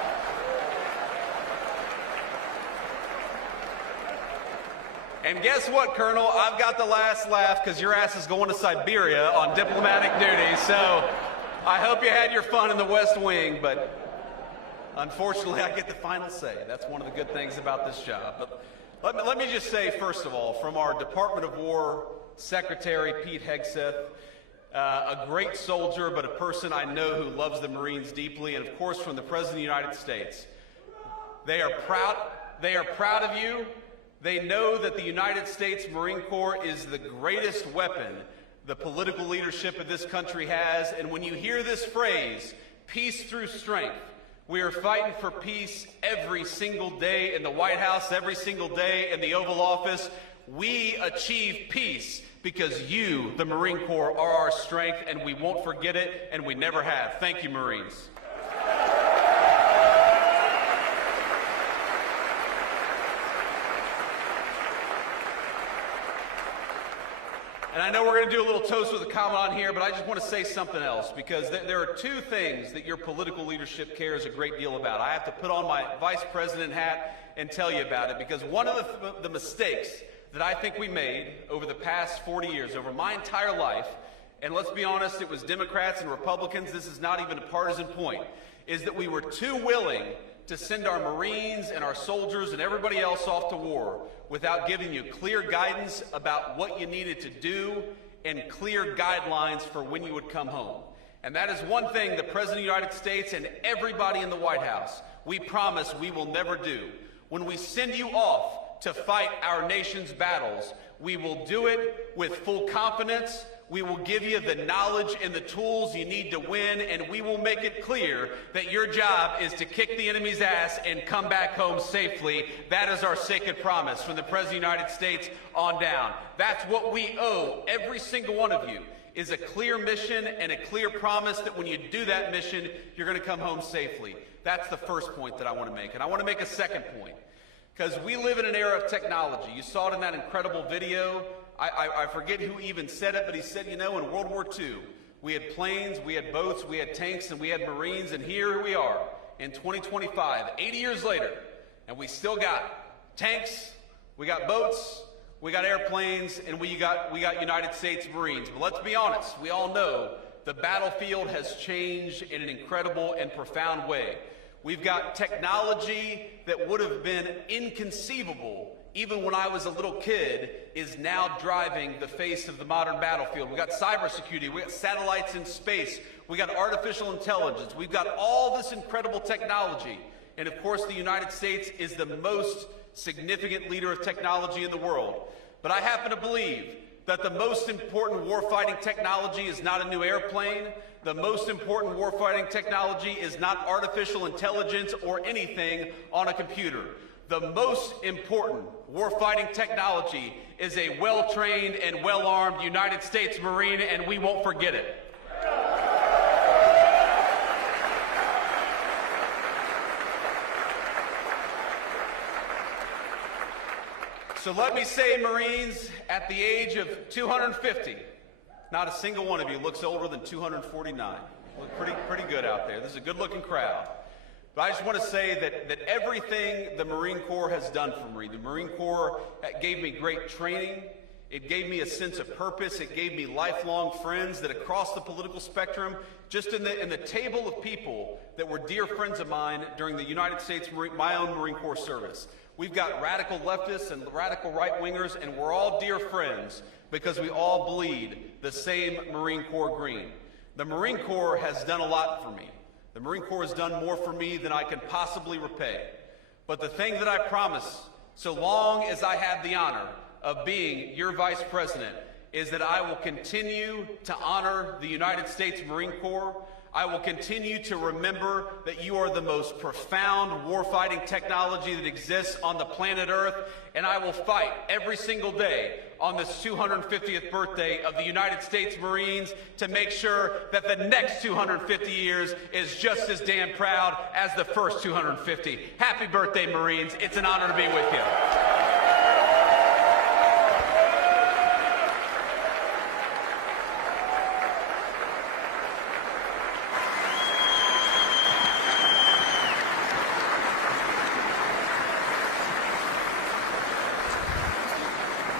And guess what, Colonel? I've got the last laugh because your ass is going to Siberia on diplomatic duty. So I hope you had your fun in the West Wing, but unfortunately I get the final say. That's one of the good things about this job. But let me just say, first of all, from our Department of War Secretary, Pete Hegseth, a great soldier, but a person I know who loves the Marines deeply, and of course from the President of the United States. They are proud of you. They know that the United States Marine Corps is the greatest weapon the political leadership of this country has. And when you hear this phrase, peace through strength, we are fighting for peace every single day in the White House, every single day in the Oval Office. We achieve peace because you, the Marine Corps, are our strength, and we won't forget it, and we never have. Thank you, Marines. And I know we're going to do a little toast with a Commandant here, but I just want to say something else, because there are two things that your political leadership cares a great deal about. I have to put on my Vice President hat and tell you about it, because one of the mistakes that I think we made over the past 40 years, over my entire life, and let's be honest, it was Democrats and Republicans, this is not even a partisan point, is that we were too willing to send our Marines and our soldiers and everybody else off to war without giving you clear guidance about what you needed to do and clear guidelines for when you would come home. And that is one thing the President of the United States and everybody in the White House, we promise we will never do. When we send you off to fight our nation's battles, we will do it with full confidence. We will give you the knowledge and the tools you need to win, and we will make it clear that your job is to kick the enemy's ass and come back home safely. That is our sacred promise from the President of the United States on down. That's what we owe every single one of you, is a clear mission and a clear promise that when you do that mission, you're going to come home safely. That's the first point that I want to make. And I want to make a second point, because we live in an era of technology. You saw it in that incredible video. I forget who even said it, but he said, you know, in World War II, we had planes, we had boats, we had tanks, and we had Marines, and here we are in 2025, 80 years later, and we still got tanks, we got boats, we got airplanes, and we got United States Marines. But let's be honest, we all know the battlefield has changed in an incredible and profound way. We've got technology that would have been inconceivable even when I was a little kid, is now driving the face of the modern battlefield. We got cybersecurity, we got satellites in space, we got artificial intelligence, we've got all this incredible technology. And of course, the United States is the most significant leader of technology in the world. But I happen to believe that the most important warfighting technology is not a new airplane. The most important warfighting technology is not artificial intelligence or anything on a computer. The most important warfighting technology is a well-trained and well-armed United States Marine, and we won't forget it. So let me say, Marines, at the age of 250, not a single one of you looks older than 249. Look pretty good out there. This is a good-looking crowd. But I just want to say that everything the Marine Corps has done for me, the Marine Corps gave me great training, it gave me a sense of purpose, it gave me lifelong friends that across the political spectrum, just in the table of people that were dear friends of mine during the United States, my own Marine Corps service. We've got radical leftists and radical right-wingers, and we're all dear friends because we all bleed the same Marine Corps green. The Marine Corps has done a lot for me. The Marine Corps has done more for me than I can possibly repay. But the thing that I promise, so long as I have the honor of being your Vice President, is that I will continue to honor the United States Marine Corps. I will continue to remember that you are the most profound warfighting technology that exists on the planet Earth, and I will fight every single day on this 250th birthday of the United States Marines to make sure that the next 250 years is just as damn proud as the first 250. Happy birthday, Marines. It's an honor to be with you.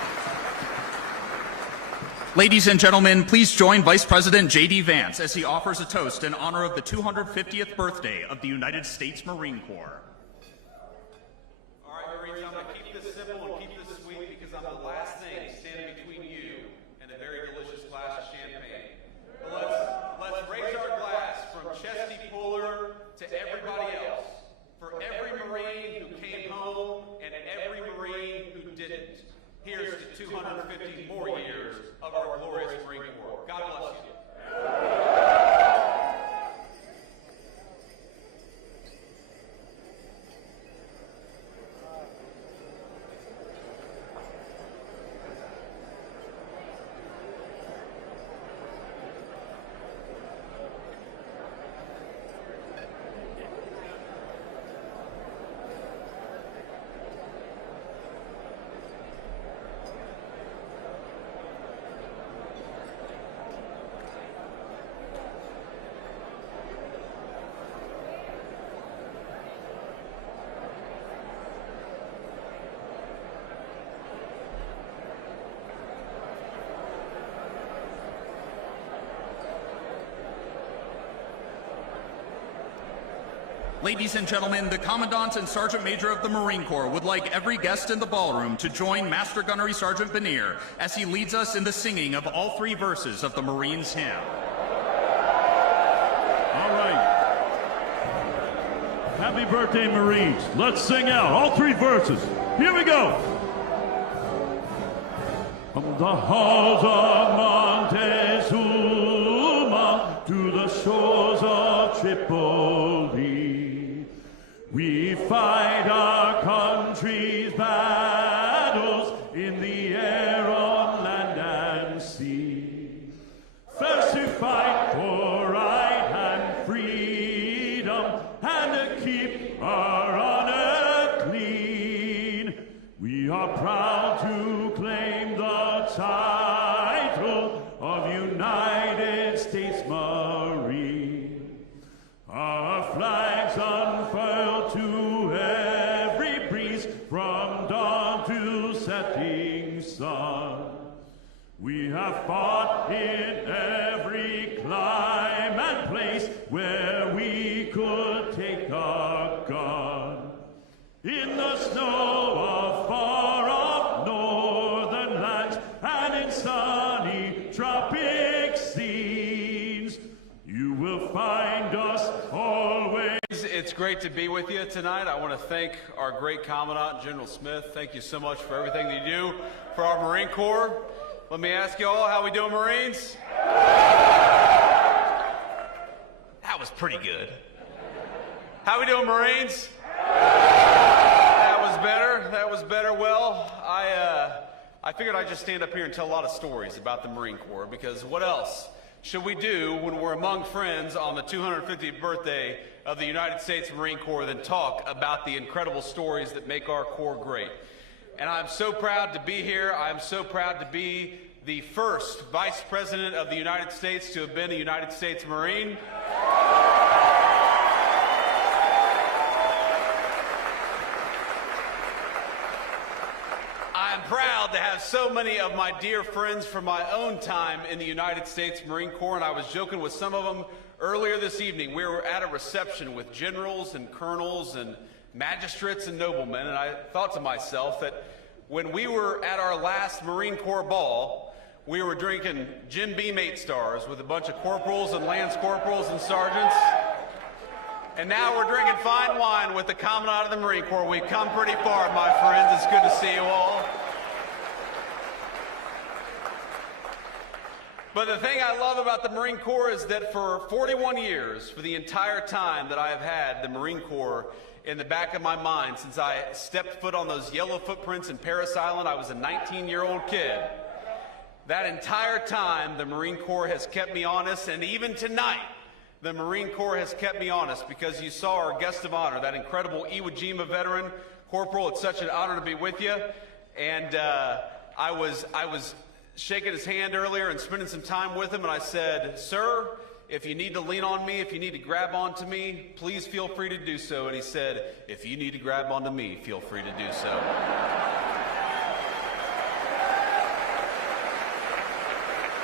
Ladies and gentlemen, please join Vice President JD Vance as he offers a toast in honor of the 250th birthday of the United States Marine Corps. All right, Marines, I'm going to keep this simple and keep this sweet because I'm the last thing standing between you and a very delicious glass of champagne. But let's raise our glass from Chesty Puller to everybody else, for every Marine who came home and every Marine who didn't. Here's to 250 more years of our glorious Marine Corps. God bless you. Ladies and gentlemen, the Commandant and Sergeant Major of the Marine Corps would like every guest in the ballroom to join Master Gunnery Sergeant Vanier as he leads us in the singing of all three verses of the Marines' hymn. All right. Happy birthday, Marines. Let's sing out all three verses. Here we go. From the halls of Montezuma to the shores of Tripoli, we fight our country's battles in the air, on land and sea. First to fight for right and freedom, and to keep our honor clean. We are proud to claim the title of United States Marine. Our flags unfurled to every breeze, from dawn to setting sun. We have fought in every clime and place where we could take a gun. In the snow of far-off northern lands, and in sunny tropic scenes, you will find us always. It's great to be with you tonight. I want to thank our great Commandant, General Smith. Thank you so much for everything that you do for our Marine Corps. Let me ask you all, how we doing, Marines? That was pretty good. How we doing, Marines? That was better. That was better. Well, I figured I'd just stand up here and tell a lot of stories about the Marine Corps, because what else should we do when we're among friends on the 250th birthday of the United States Marine Corps than talk about the incredible stories that make our Corps great? And I'm so proud to be here. I'm so proud to be the first Vice President of the United States to have been a United States Marine. I'm proud to have so many of my dear friends from my own time in the United States Marine Corps, and I was joking with some of them earlier this evening. We were at a reception with generals and colonels and magistrates and noblemen, and I thought to myself that when we were at our last Marine Corps ball, we were drinking Jim Beam 8 stars with a bunch of corporals and lance corporals and sergeants, and now we're drinking fine wine with the Commandant of the Marine Corps. We've come pretty far, my friends. It's good to see you all. But the thing I love about the Marine Corps is that for 41 years, for the entire time that I have had the Marine Corps in the back of my mind, since I stepped foot on those yellow footprints in Paris Island, I was a 19-year-old kid. That entire time, the Marine Corps has kept me honest, and even tonight, the Marine Corps has kept me honest, because you saw our guest of honor, that incredible Iwo Jima veteran. Corporal, it's such an honor to be with you. And I was shaking his hand earlier and spending some time with him, and I said, "Sir, if you need to lean on me, if you need to grab onto me, please feel free to do so." And he said, "If you need to grab onto me, feel free to do so."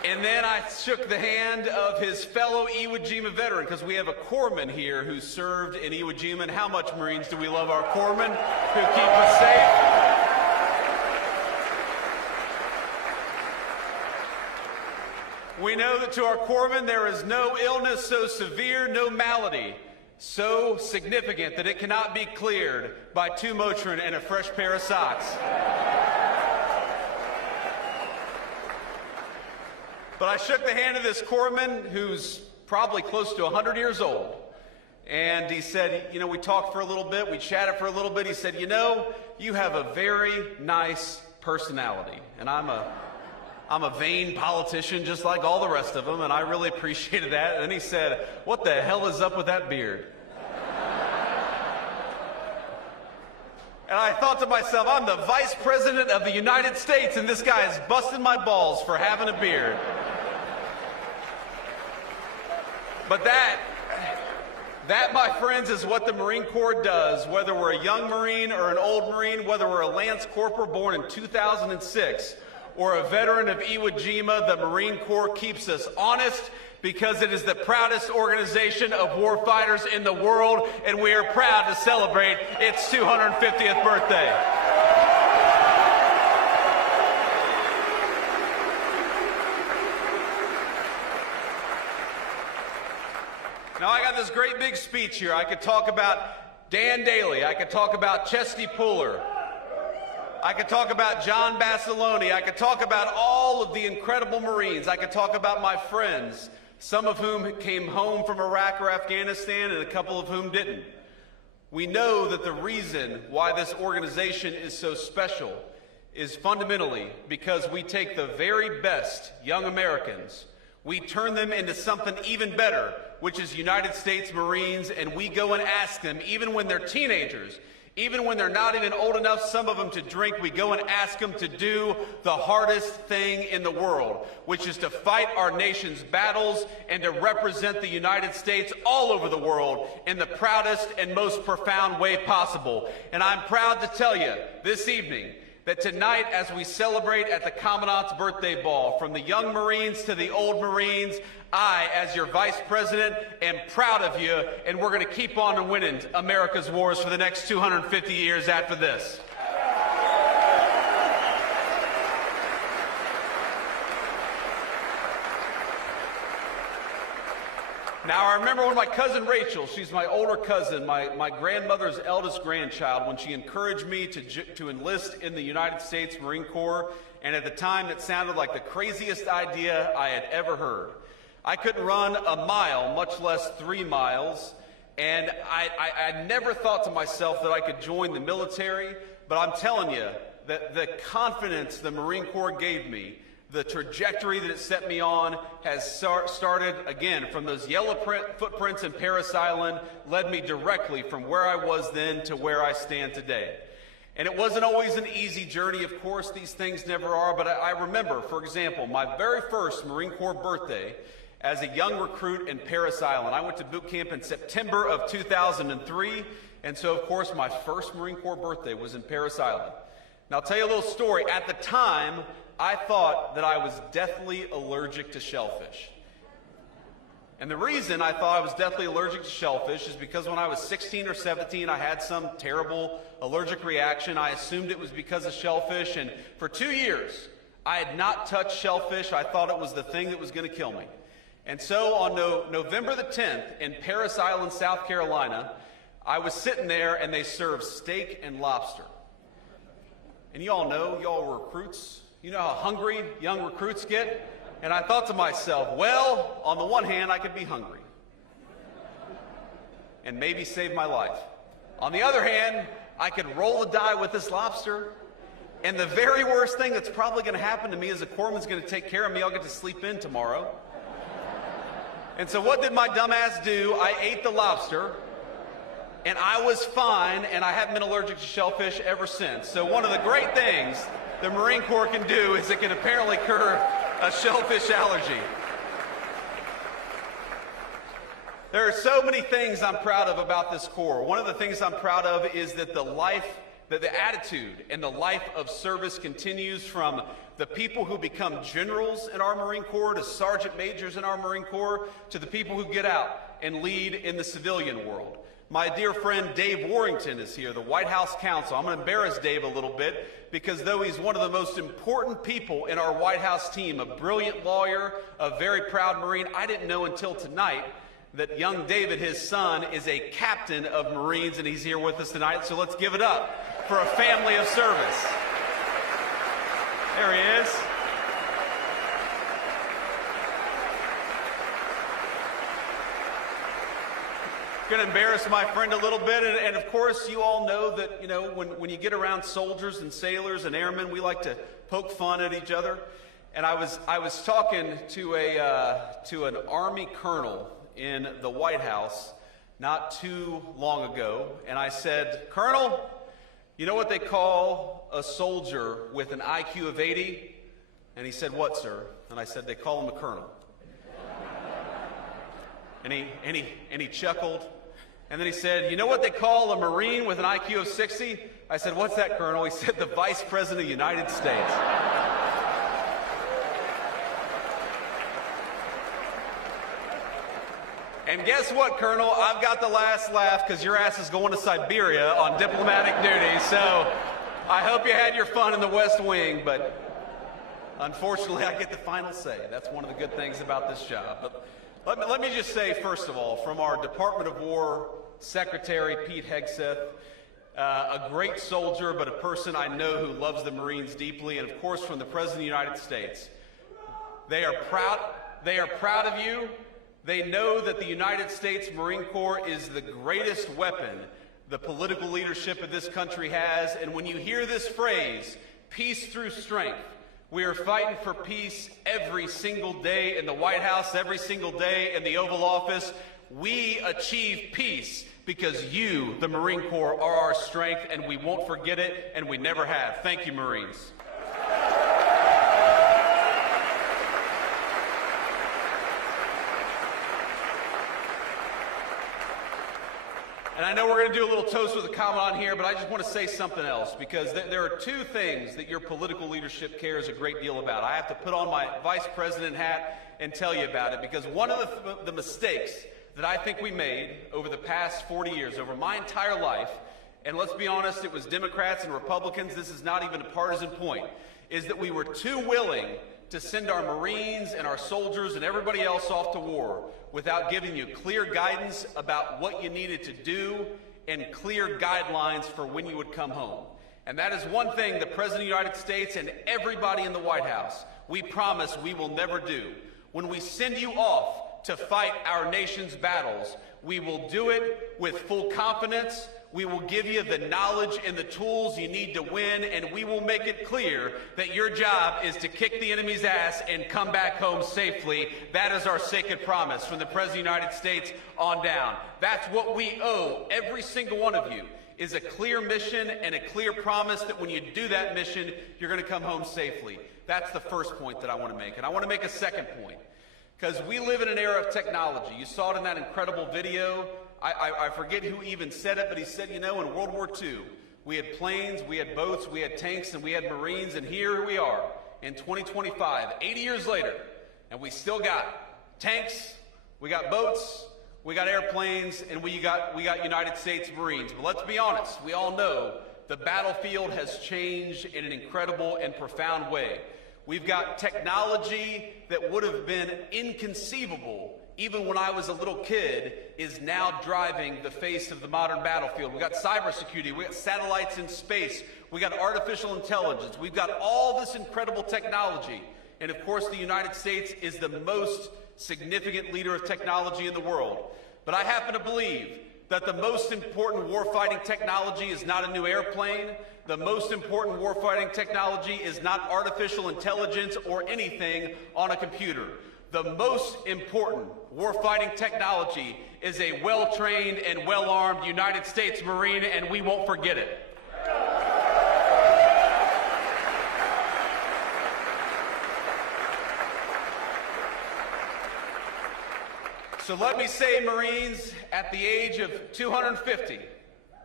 And then I shook the hand of his fellow Iwo Jima veteran, because we have a corpsman here who served in Iwo Jima. And how much Marines do we love our corpsmen who keep us safe? We know that to our corpsmen there is no illness so severe, no malady so significant that it cannot be cleared by 2 Motrin and a fresh pair of socks. But I shook the hand of this corpsman who's probably close to 100 years old. And he said, you know, we talked for a little bit, we chatted for a little bit. He said, you know, you have a very nice personality. And I'm a vain politician just like all the rest of them, and I really appreciated that. And then he said, what the hell is up with that beard? And I thought to myself, I'm the Vice President of the United States, and this guy is busting my balls for having a beard. But that, my friends, is what the Marine Corps does, whether we're a young Marine or an old Marine, whether we're a Lance Corporal born in 2006 or a veteran of Iwo Jima. The Marine Corps keeps us honest because it is the proudest organization of warfighters in the world, and we are proud to celebrate its 250th birthday. Now, I got this great big speech here. I could talk about Dan Daly. I could talk about Chesty Puller. I could talk about John Basilone. I could talk about all of the incredible Marines. I could talk about my friends, some of whom came home from Iraq or Afghanistan and a couple of whom didn't. We know that the reason why this organization is so special is fundamentally because we take the very best young Americans, we turn them into something even better, which is United States Marines, and we go and ask them, even when they're teenagers, even when they're not even old enough, some of them, to drink, we go and ask them to do the hardest thing in the world, which is to fight our nation's battles and to represent the United States all over the world in the proudest and most profound way possible. And I'm proud to tell you this evening that tonight, as we celebrate at the Commandant's Birthday Ball, from the young Marines to the old Marines, I, as your Vice President, am proud of you, and we're going to keep on winning America's wars for the next 250 years after this. Now, I remember when my cousin Rachel, she's my older cousin, my grandmother's eldest grandchild, when she encouraged me to enlist in the United States Marine Corps, and at the time it sounded like the craziest idea I had ever heard. I couldn't run a mile, much less 3 miles, and I never thought to myself that I could join the military, but I'm telling you that the confidence the Marine Corps gave me, the trajectory that it set me on, has started, again, from those yellow footprints in Parris Island, led me directly from where I was then to where I stand today. And it wasn't always an easy journey, of course, these things never are, but I remember, for example, my very first Marine Corps birthday as a young recruit in Parris Island. I went to boot camp in September of 2003, and so, of course, my first Marine Corps birthday was in Parris Island. Now, I'll tell you a little story. At the time, I thought that I was deathly allergic to shellfish. And the reason I thought I was deathly allergic to shellfish is because when I was 16 or 17, I had some terrible allergic reaction. I assumed it was because of shellfish, and for 2 years, I had not touched shellfish. I thought it was the thing that was going to kill me. And so on November the 10th in Parris Island, South Carolina, I was sitting there and they served steak and lobster. And you all know, y'all were recruits. You know how hungry young recruits get? And I thought to myself, well, on the one hand, I could be hungry and maybe save my life. On the other hand, I could roll the die with this lobster, and the very worst thing that's probably going to happen to me is a corpsman's going to take care of me. I'll get to sleep in tomorrow. And so what did my dumb ass do? I ate the lobster, and I was fine, and I haven't been allergic to shellfish ever since. So one of the great things the Marine Corps can do is it can apparently cure a shellfish allergy. There are so many things I'm proud of about this Corps. One of the things I'm proud of is that the life that the attitude and the life of service continues from the people who become generals in our Marine Corps to sergeant majors in our Marine Corps to the people who get out and lead in the civilian world. My dear friend Dave Warrington is here, the White House counsel. I'm going to embarrass Dave a little bit because though he's one of the most important people in our White House team, a brilliant lawyer, a very proud Marine, I didn't know until tonight that young David, his son, is a captain of Marines, and he's here with us tonight. So let's give it up for a family of service. There he is. Going to embarrass my friend a little bit, and of course you all know that, you know, when you get around soldiers and sailors and airmen, we like to poke fun at each other. And I was talking to an Army colonel in the White House not too long ago, and I said, "Colonel, you know what they call a soldier with an IQ of 80? And he said, "What, sir?" And I said, "They call him a colonel." And he chuckled. And then he said, "You know what they call a Marine with an IQ of 60? I said, "What's that, Colonel?" He said, "The Vice President of the United States." And guess what, Colonel? I've got the last laugh because your ass is going to Siberia on diplomatic duty. So I hope you had your fun in the West Wing, but unfortunately I get the final say. That's one of the good things about this job. But let me just say, first of all, from our Department of War Secretary, Pete Hegseth, a great soldier, but a person I know who loves the Marines deeply, and of course from the President of the United States. They are proud of you. They know that the United States Marine Corps is the greatest weapon the political leadership of this country has. And when you hear this phrase, peace through strength, we are fighting for peace every single day in the White House, every single day in the Oval Office. We achieve peace because you, the Marine Corps, are our strength, and we won't forget it, and we never have. Thank you, Marines. And I know we're going to do a little toast with a Commandant here, but I just want to say something else, because there are two things that your political leadership cares a great deal about. I have to put on my Vice President hat and tell you about it, because one of the mistakes that I think we made over the past 40 years, over my entire life, and let's be honest, it was Democrats and Republicans, this is not even a partisan point, is that we were too willing to send our Marines and our soldiers and everybody else off to war without giving you clear guidance about what you needed to do and clear guidelines for when you would come home. And that is one thing the President of the United States and everybody in the White House, we promise we will never do. When we send you off to fight our nation's battles, we will do it with full confidence. We will give you the knowledge and the tools you need to win, and we will make it clear that your job is to kick the enemy's ass and come back home safely. That is our sacred promise from the President of the United States on down. That's what we owe every single one of you, is a clear mission and a clear promise that when you do that mission, you're going to come home safely. That's the first point that I want to make. And I want to make a second point, because we live in an era of technology. You saw it in that incredible video. I forget who even said it, but he said, you know, in World War II, we had planes, we had boats, we had tanks, and we had Marines, and here we are in 2025, 80 years later, and we still got tanks, we got boats, we got airplanes, and we got United States Marines. But let's be honest, we all know the battlefield has changed in an incredible and profound way. We've got technology that would have been inconceivable even when I was a little kid, is now driving the face of the modern battlefield. We got cybersecurity, we got satellites in space, we got artificial intelligence, we've got all this incredible technology. And of course, the United States is the most significant leader of technology in the world. But I happen to believe that the most important warfighting technology is not a new airplane. The most important warfighting technology is not artificial intelligence or anything on a computer. The most important warfighting technology is a well-trained and well-armed United States Marine, and we won't forget it. So let me say, Marines, at the age of 250,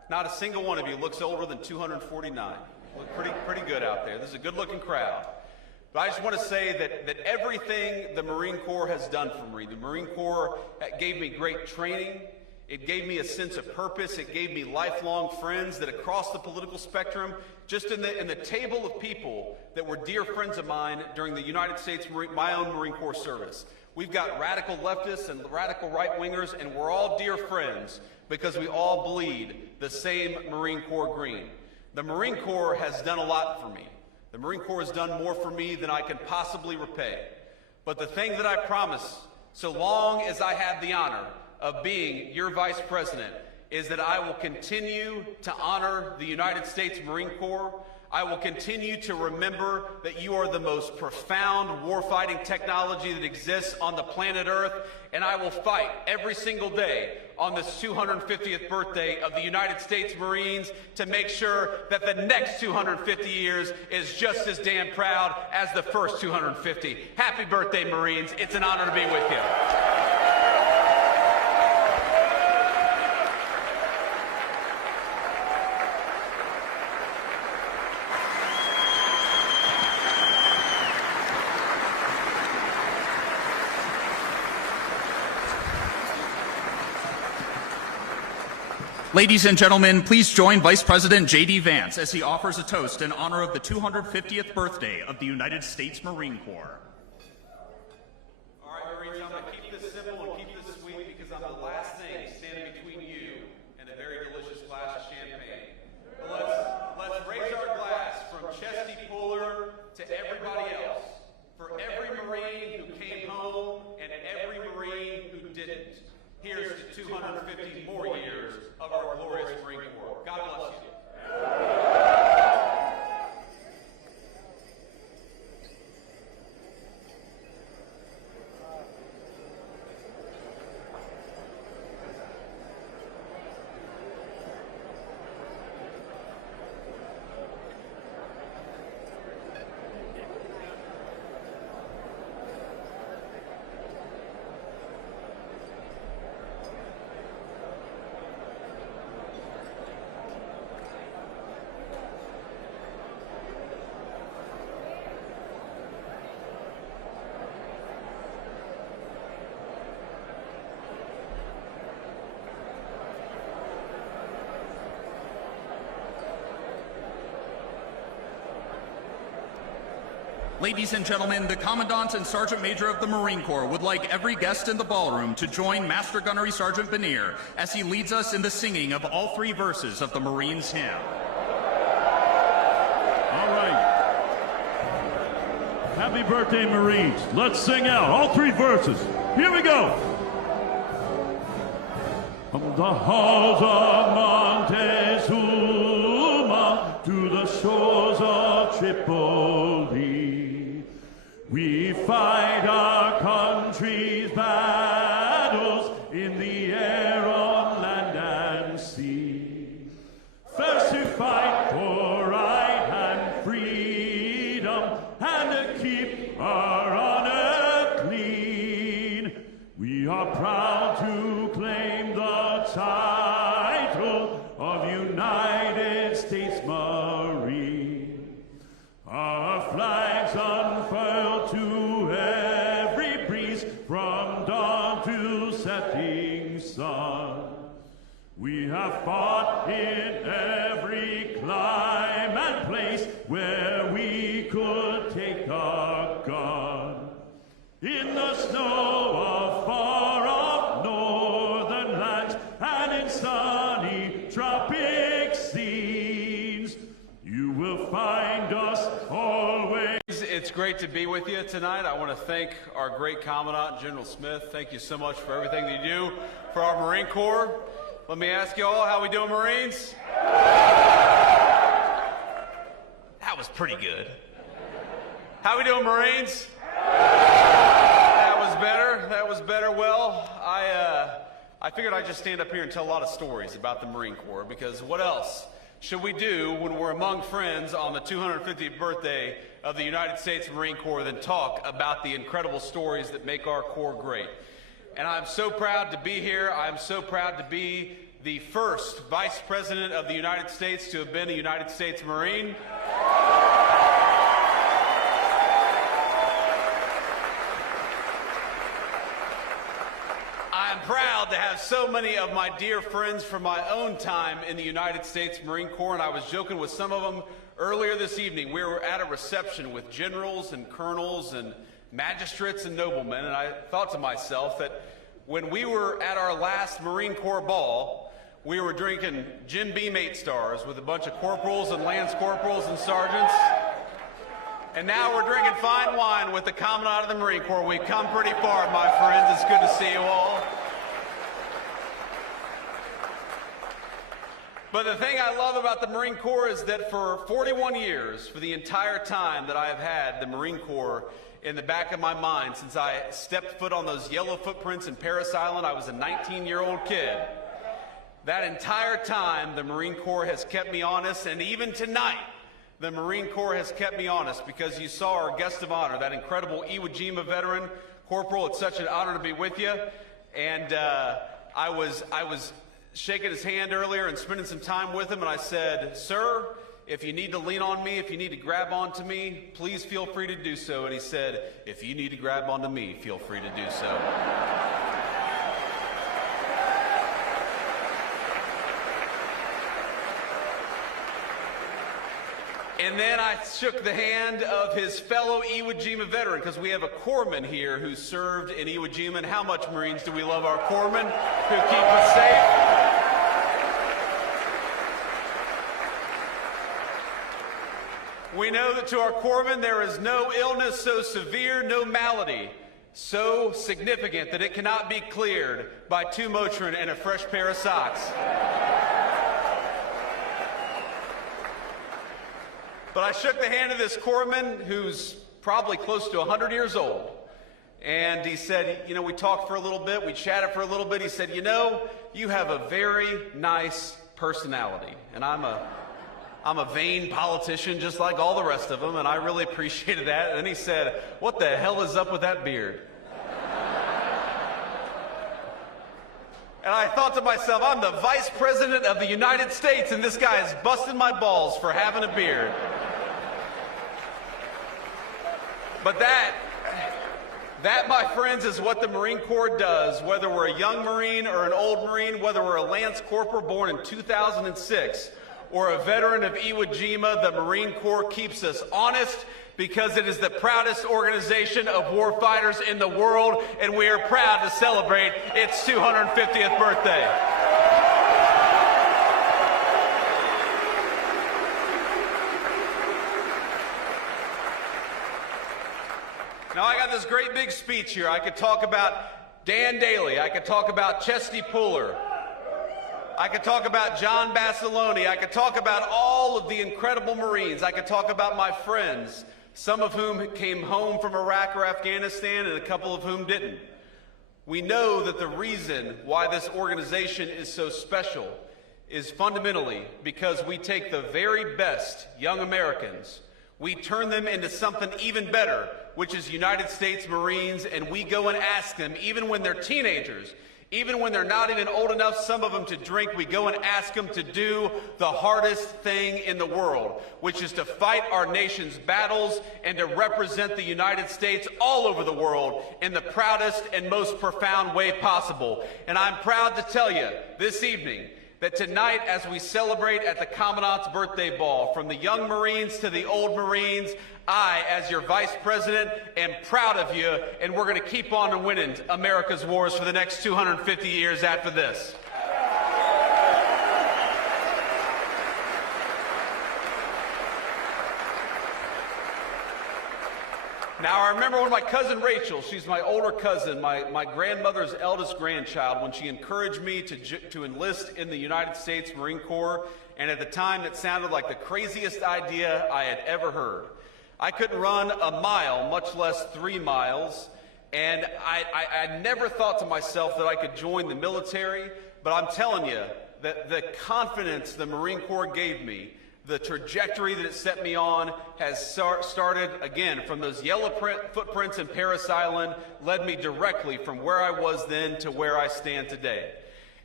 Not a single one of you looks older than 249. Look pretty good out there. This is a good-looking crowd. But I just want to say that everything the Marine Corps has done for me, the Marine Corps gave me great training. It gave me a sense of purpose. It gave me lifelong friends that across the political spectrum, just in the table of people that were dear friends of mine during the United States, my own Marine Corps service. We've got radical leftists and radical right-wingers, and we're all dear friends because we all bleed the same Marine Corps green. The Marine Corps has done a lot for me. The Marine Corps has done more for me than I can possibly repay. But the thing that I promise, so long as I have the honor of being your Vice President, is that I will continue to honor the United States Marine Corps. I will continue to remember that you are the most profound warfighting technology that exists on the planet Earth, and I will fight every single day on this 250th birthday of the United States Marines to make sure that the next 250 years is just as damn proud as the first 250. Happy birthday, Marines. It's an honor to be with you. Ladies and gentlemen, please join Vice President JD Vance as he offers a toast in honor of the 250th birthday of the United States Marine Corps. All right, Marines, I'm going to keep this simple and keep this sweet because I'm the last thing standing between you and a very delicious glass of champagne. But let's raise our glass from Chesty Puller to everybody else, for every Marine who came home and every Marine who didn't. Here's to 250 more years of our glorious Marine Corps. God bless you. Ladies and gentlemen, the Commandant and Sergeant Major of the Marine Corps would like every guest in the ballroom to join Master Gunnery Sergeant Vanier as he leads us in the singing of all three verses of the Marines' hymn. All right. Happy birthday, Marines. Let's sing out all three verses. Here we go. From the halls of Montezuma to the shores of Tripoli, we fight our country's battles in the air, on land and sea. First to fight for right and freedom, and to keep our honor clean. We are proud to claim the title of United States Marine. Our flags unfurled to every breeze, from dawn to setting sun. We have fought in every clime and place where we could take a gun. In the snow of far-off northern lands, and in sunny tropic scenes, you will find us always. It's great to be with you tonight. I want to thank our great Commandant, General Smith. Thank you so much for everything that you do for our Marine Corps. Let me ask you all, how we doing, Marines? That was pretty good. How we doing, Marines? That was better. That was better. Well, I figured I'd just stand up here and tell a lot of stories about the Marine Corps, because what else should we do when we're among friends on the 250th birthday of the United States Marine Corps than talk about the incredible stories that make our Corps great? And I'm so proud to be here. I'm so proud to be the first Vice President of the United States to have been a United States Marine. I'm proud to have so many of my dear friends from my own time in the United States Marine Corps, and I was joking with some of them earlier this evening. We were at a reception with generals and colonels and magistrates and noblemen, and I thought to myself that when we were at our last Marine Corps ball, we were drinking Jim Beam 8 stars with a bunch of corporals and lance corporals and sergeants. And now we're drinking fine wine with the Commandant of the Marine Corps. We've come pretty far, my friends. It's good to see you all. But the thing I love about the Marine Corps is that for 41 years, for the entire time that I have had the Marine Corps in the back of my mind, since I stepped foot on those yellow footprints in Parris Island, I was a 19-year-old kid. That entire time, the Marine Corps has kept me honest, and even tonight, the Marine Corps has kept me honest, because you saw our guest of honor, that incredible Iwo Jima veteran. Corporal, it's such an honor to be with you. And I was shaking his hand earlier and spending some time with him, and I said, "Sir, if you need to lean on me, if you need to grab onto me, please feel free to do so." And he said, "If you need to grab onto me, feel free to do so." And then I shook the hand of his fellow Iwo Jima veteran, because we have a corpsman here who served in Iwo Jima. And how much, Marines, do we love our corpsmen who keep us safe? We know that to our corpsmen there is no illness so severe, no malady so significant that it cannot be cleared by 2 Motrin and a fresh pair of socks. But I shook the hand of this corpsman who's probably close to 100 years old. And he said, you know, we talked for a little bit, we chatted for a little bit. He said, you know, you have a very nice personality. And I'm a vain politician just like all the rest of them, and I really appreciated that. And then he said, what the hell is up with that beard? And I thought to myself, I'm the Vice President of the United States, and this guy is busting my balls for having a beard. But that, my friends, is what the Marine Corps does, whether we're a young Marine or an old Marine, whether we're a Lance Corporal born in 2006 or a veteran of Iwo Jima. The Marine Corps keeps us honest because it is the proudest organization of warfighters in the world, and we are proud to celebrate its 250th birthday. Now, I got this great big speech here. I could talk about Dan Daly. I could talk about Chesty Puller. I could talk about John Basilone. I could talk about all of the incredible Marines. I could talk about my friends, some of whom came home from Iraq or Afghanistan and a couple of whom didn't. We know that the reason why this organization is so special is fundamentally because we take the very best young Americans, we turn them into something even better, which is United States Marines, and we go and ask them, even when they're teenagers, even when they're not even old enough, some of them, to drink, we go and ask them to do the hardest thing in the world, which is to fight our nation's battles and to represent the United States all over the world in the proudest and most profound way possible. And I'm proud to tell you this evening that tonight, as we celebrate at the Commandant's birthday ball, from the young Marines to the old Marines, I, as your Vice President, am proud of you, and we're going to keep on winning America's wars for the next 250 years after this. Now, I remember when my cousin Rachel, she's my older cousin, my grandmother's eldest grandchild, when she encouraged me to enlist in the United States Marine Corps, and at the time it sounded like the craziest idea I had ever heard. I couldn't run a mile, much less 3 miles, and I never thought to myself that I could join the military, but I'm telling you that the confidence the Marine Corps gave me, the trajectory that it set me on, has started, again, from those yellow footprints in Parris Island, led me directly from where I was then to where I stand today.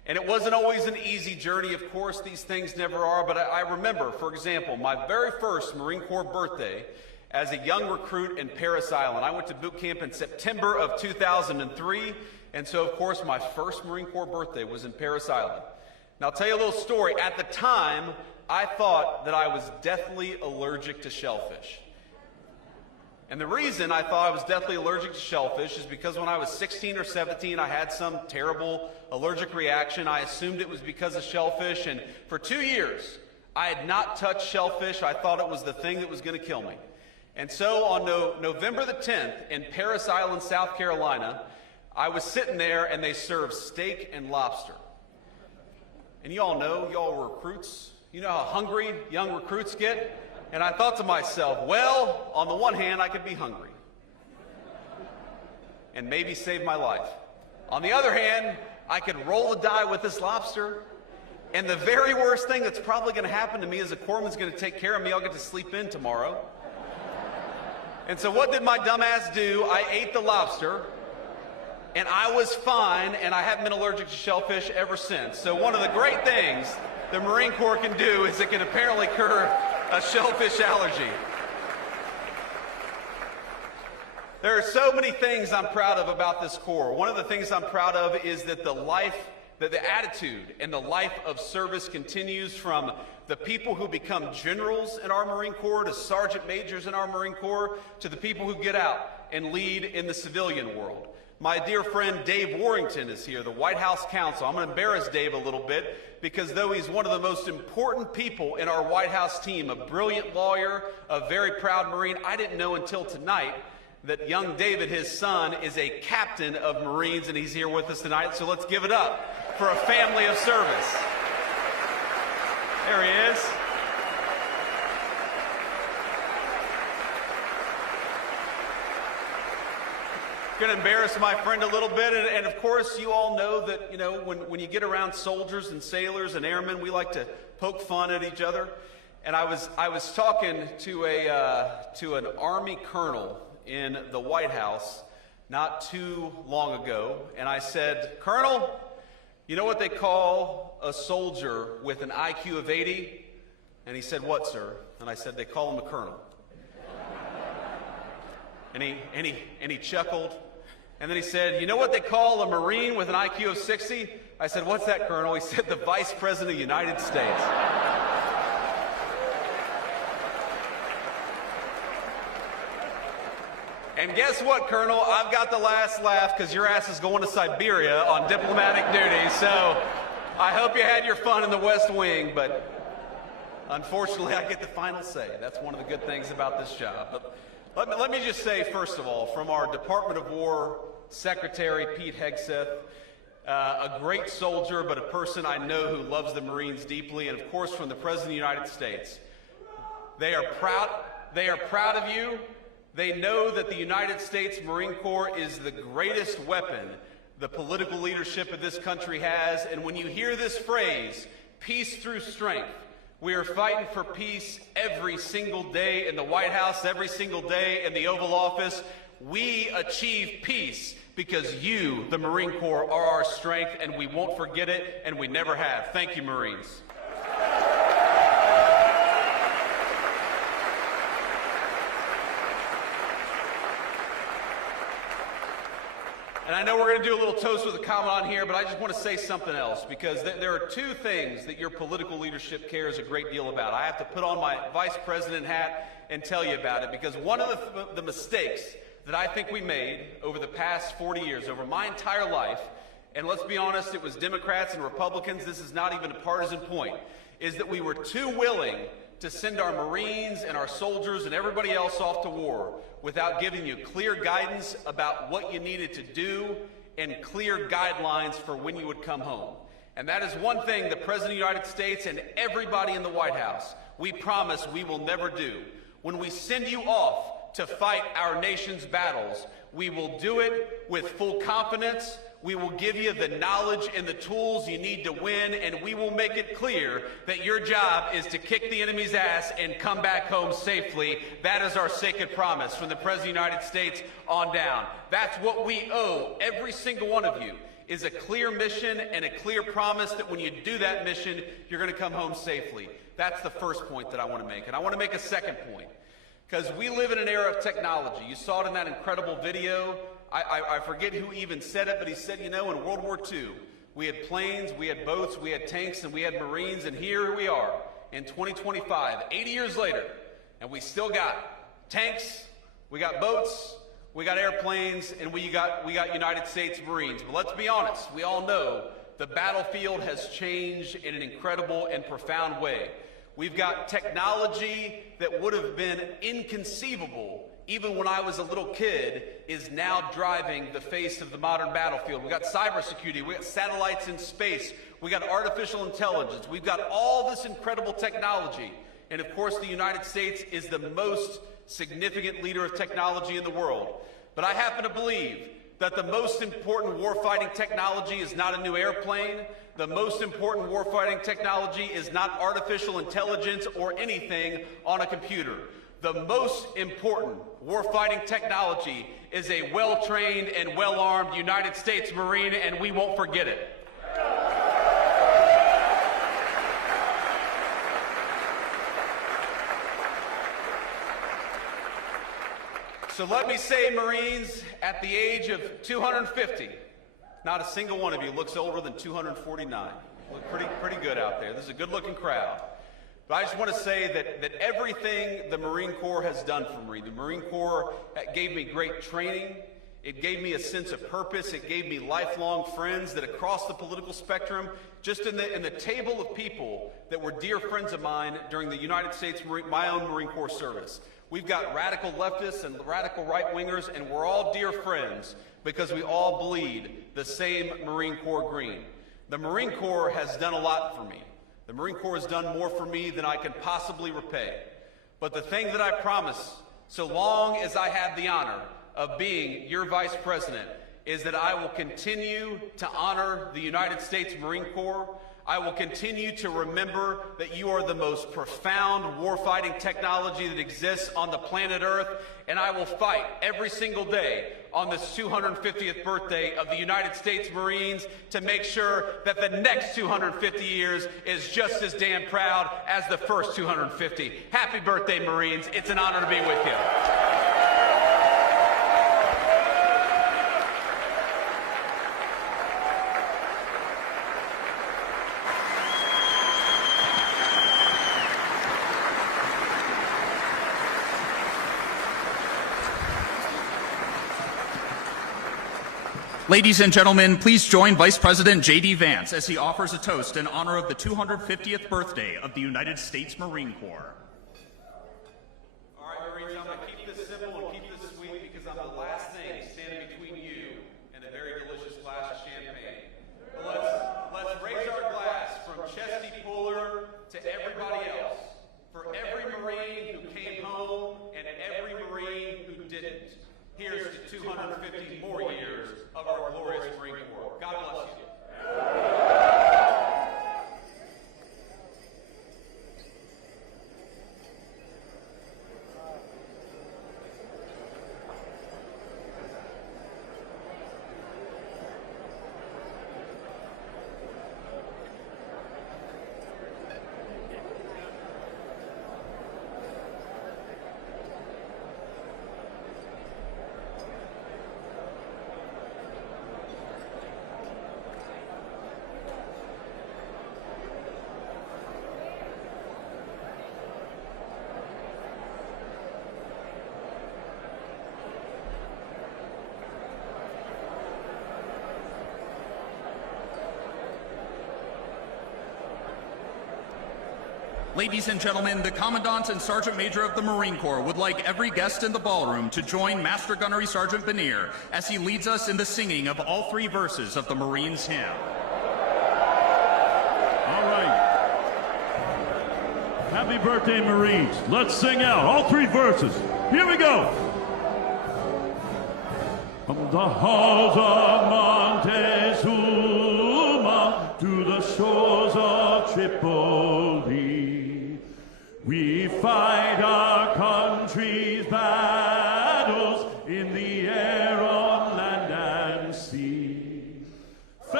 And it wasn't always an easy journey, of course, these things never are, but I remember, for example, my very first Marine Corps birthday as a young recruit in Parris Island. I went to boot camp in September of 2003, and so, of course, my first Marine Corps birthday was in Parris Island. Now, I'll tell you a little story. At the time, I thought that I was deathly allergic to shellfish. And the reason I thought I was deathly allergic to shellfish is because when I was 16 or 17, I had some terrible allergic reaction. I assumed it was because of shellfish, and for 2 years, I had not touched shellfish. I thought it was the thing that was going to kill me. And so on November the 10th in Parris Island, South Carolina, I was sitting there and they served steak and lobster. And you all know, y'all were recruits. You know how hungry young recruits get? And I thought to myself, well, on the one hand, I could be hungry and maybe save my life. On the other hand, I could roll the die with this lobster, and the very worst thing that's probably going to happen to me is a corpsman's going to take care of me. I'll get to sleep in tomorrow. And so what did my dumbass do? I ate the lobster, and I was fine, and I haven't been allergic to shellfish ever since. So one of the great things the Marine Corps can do is it can apparently cure a shellfish allergy. There are so many things I'm proud of about this Corps. One of the things I'm proud of is that the attitude and the life of service continues from the people who become generals in our Marine Corps to sergeant majors in our Marine Corps to the people who get out and lead in the civilian world. My dear friend Dave Warrington is here, the White House counsel. I'm going to embarrass Dave a little bit because though he's one of the most important people in our White House team, a brilliant lawyer, a very proud Marine, I didn't know until tonight that young David, his son, is a captain of Marines, and he's here with us tonight. So let's give it up for a family of service. There he is. Going to embarrass my friend a little bit, and of course you all know that, you know, when you get around soldiers and sailors and airmen, we like to poke fun at each other. And I was talking to an Army colonel in the White House not too long ago, and I said, Colonel, you know what they call a soldier with an IQ of 80? And he said, what, sir? And I said, they call him a colonel. And he chuckled. And then he said, you know what they call a Marine with an IQ of 60? I said, what's that, Colonel? He said, the Vice President of the United States. And guess what, Colonel? I've got the last laugh because your ass is going to Siberia on diplomatic duty. So I hope you had your fun in the West Wing, but unfortunately I get the final say. That's one of the good things about this job. But let me just say, first of all, from our Department of War Secretary, Pete Hegseth, a great soldier, but a person I know who loves the Marines deeply, and of course from the President of the United States. They are proud of you. They know that the United States Marine Corps is the greatest weapon the political leadership of this country has, and when you hear this phrase, peace through strength, we are fighting for peace every single day in the White House, every single day in the Oval Office. We achieve peace because you, the Marine Corps, are our strength, and we won't forget it, and we never have. Thank you, Marines. And I know we're going to do a little toast with a Commandant here, but I just want to say something else, because there are two things that your political leadership cares a great deal about. I have to put on my Vice President hat and tell you about it, because one of the mistakes that I think we made over the past 40 years, over my entire life, and let's be honest, it was Democrats and Republicans, this is not even a partisan point, is that we were too willing to send our Marines and our soldiers and everybody else off to war without giving you clear guidance about what you needed to do and clear guidelines for when you would come home. And that is one thing the President of the United States and everybody in the White House, we promise we will never do. When we send you off to fight our nation's battles, we will do it with full confidence. We will give you the knowledge and the tools you need to win, and we will make it clear that your job is to kick the enemy's ass and come back home safely. That is our sacred promise from the President of the United States on down. That's what we owe every single one of you. is a clear mission and a clear promise that when you do that mission, you're going to come home safely. That's the first point that I want to make. And I want to make a second point, because we live in an era of technology. You saw it in that incredible video. I forget who even said it, but he said, you know, in World War II, we had planes, we had boats, we had tanks, and we had Marines, and here we are in 2025, 80 years later, and we still got tanks, we got boats, we got airplanes, and we got United States Marines. But let's be honest, we all know the battlefield has changed in an incredible and profound way. We've got technology that would have been inconceivable even when I was a little kid is now driving the face of the modern battlefield. We got cybersecurity, we got satellites in space, we got artificial intelligence, we've got all this incredible technology. And of course, the United States is the most significant leader of technology in the world. But I happen to believe that the most important warfighting technology is not a new airplane. The most important warfighting technology is not artificial intelligence or anything on a computer. The most important warfighting technology is a well-trained and well-armed United States Marine, and we won't forget it. So let me say, Marines, at the age of 250, not a single one of you looks older than 249. Look pretty good out there. This is a good-looking crowd. But I just want to say that everything the Marine Corps has done for me, the Marine Corps gave me great training. It gave me a sense of purpose. It gave me lifelong friends that across the political spectrum, just in the table of people that were dear friends of mine during the United States, my own Marine Corps service. We've got radical leftists and radical right-wingers, and we're all dear friends because we all bleed the same Marine Corps green. The Marine Corps has done a lot for me. The Marine Corps has done more for me than I can possibly repay. But the thing that I promise, so long as I have the honor of being your Vice President, is that I will continue to honor the United States Marine Corps. I will continue to remember that you are the most profound warfighting technology that exists on the planet Earth, and I will fight every single day on this 250th birthday of the United States Marines to make sure that the next 250 years is just as damn proud as the first 250. Happy birthday, Marines. It's an honor to be with you. Ladies and gentlemen, please join Vice President JD Vance as he offers a toast in honor of the 250th birthday of the United States Marine Corps. All right, Marines, I'm going to keep this simple and keep this sweet because I'm the last thing standing between you and a very delicious glass of champagne. But let's raise our glass from Chesty Puller to everybody else, for every Marine who came home and every Marine who didn't. Here's to 250 more years of our glorious Marine Corps. God bless you. Ladies and gentlemen, the Commandant and Sergeant Major of the Marine Corps would like every guest in the ballroom to join Master Gunnery Sergeant Benier as he leads us in the singing of all three verses of the Marines' hymn. All right. Happy birthday, Marines. Let's sing out all three verses. Here we go. From the halls of Montezuma to the shores of Tripoli, we fight our country's battles in the air, on land and sea.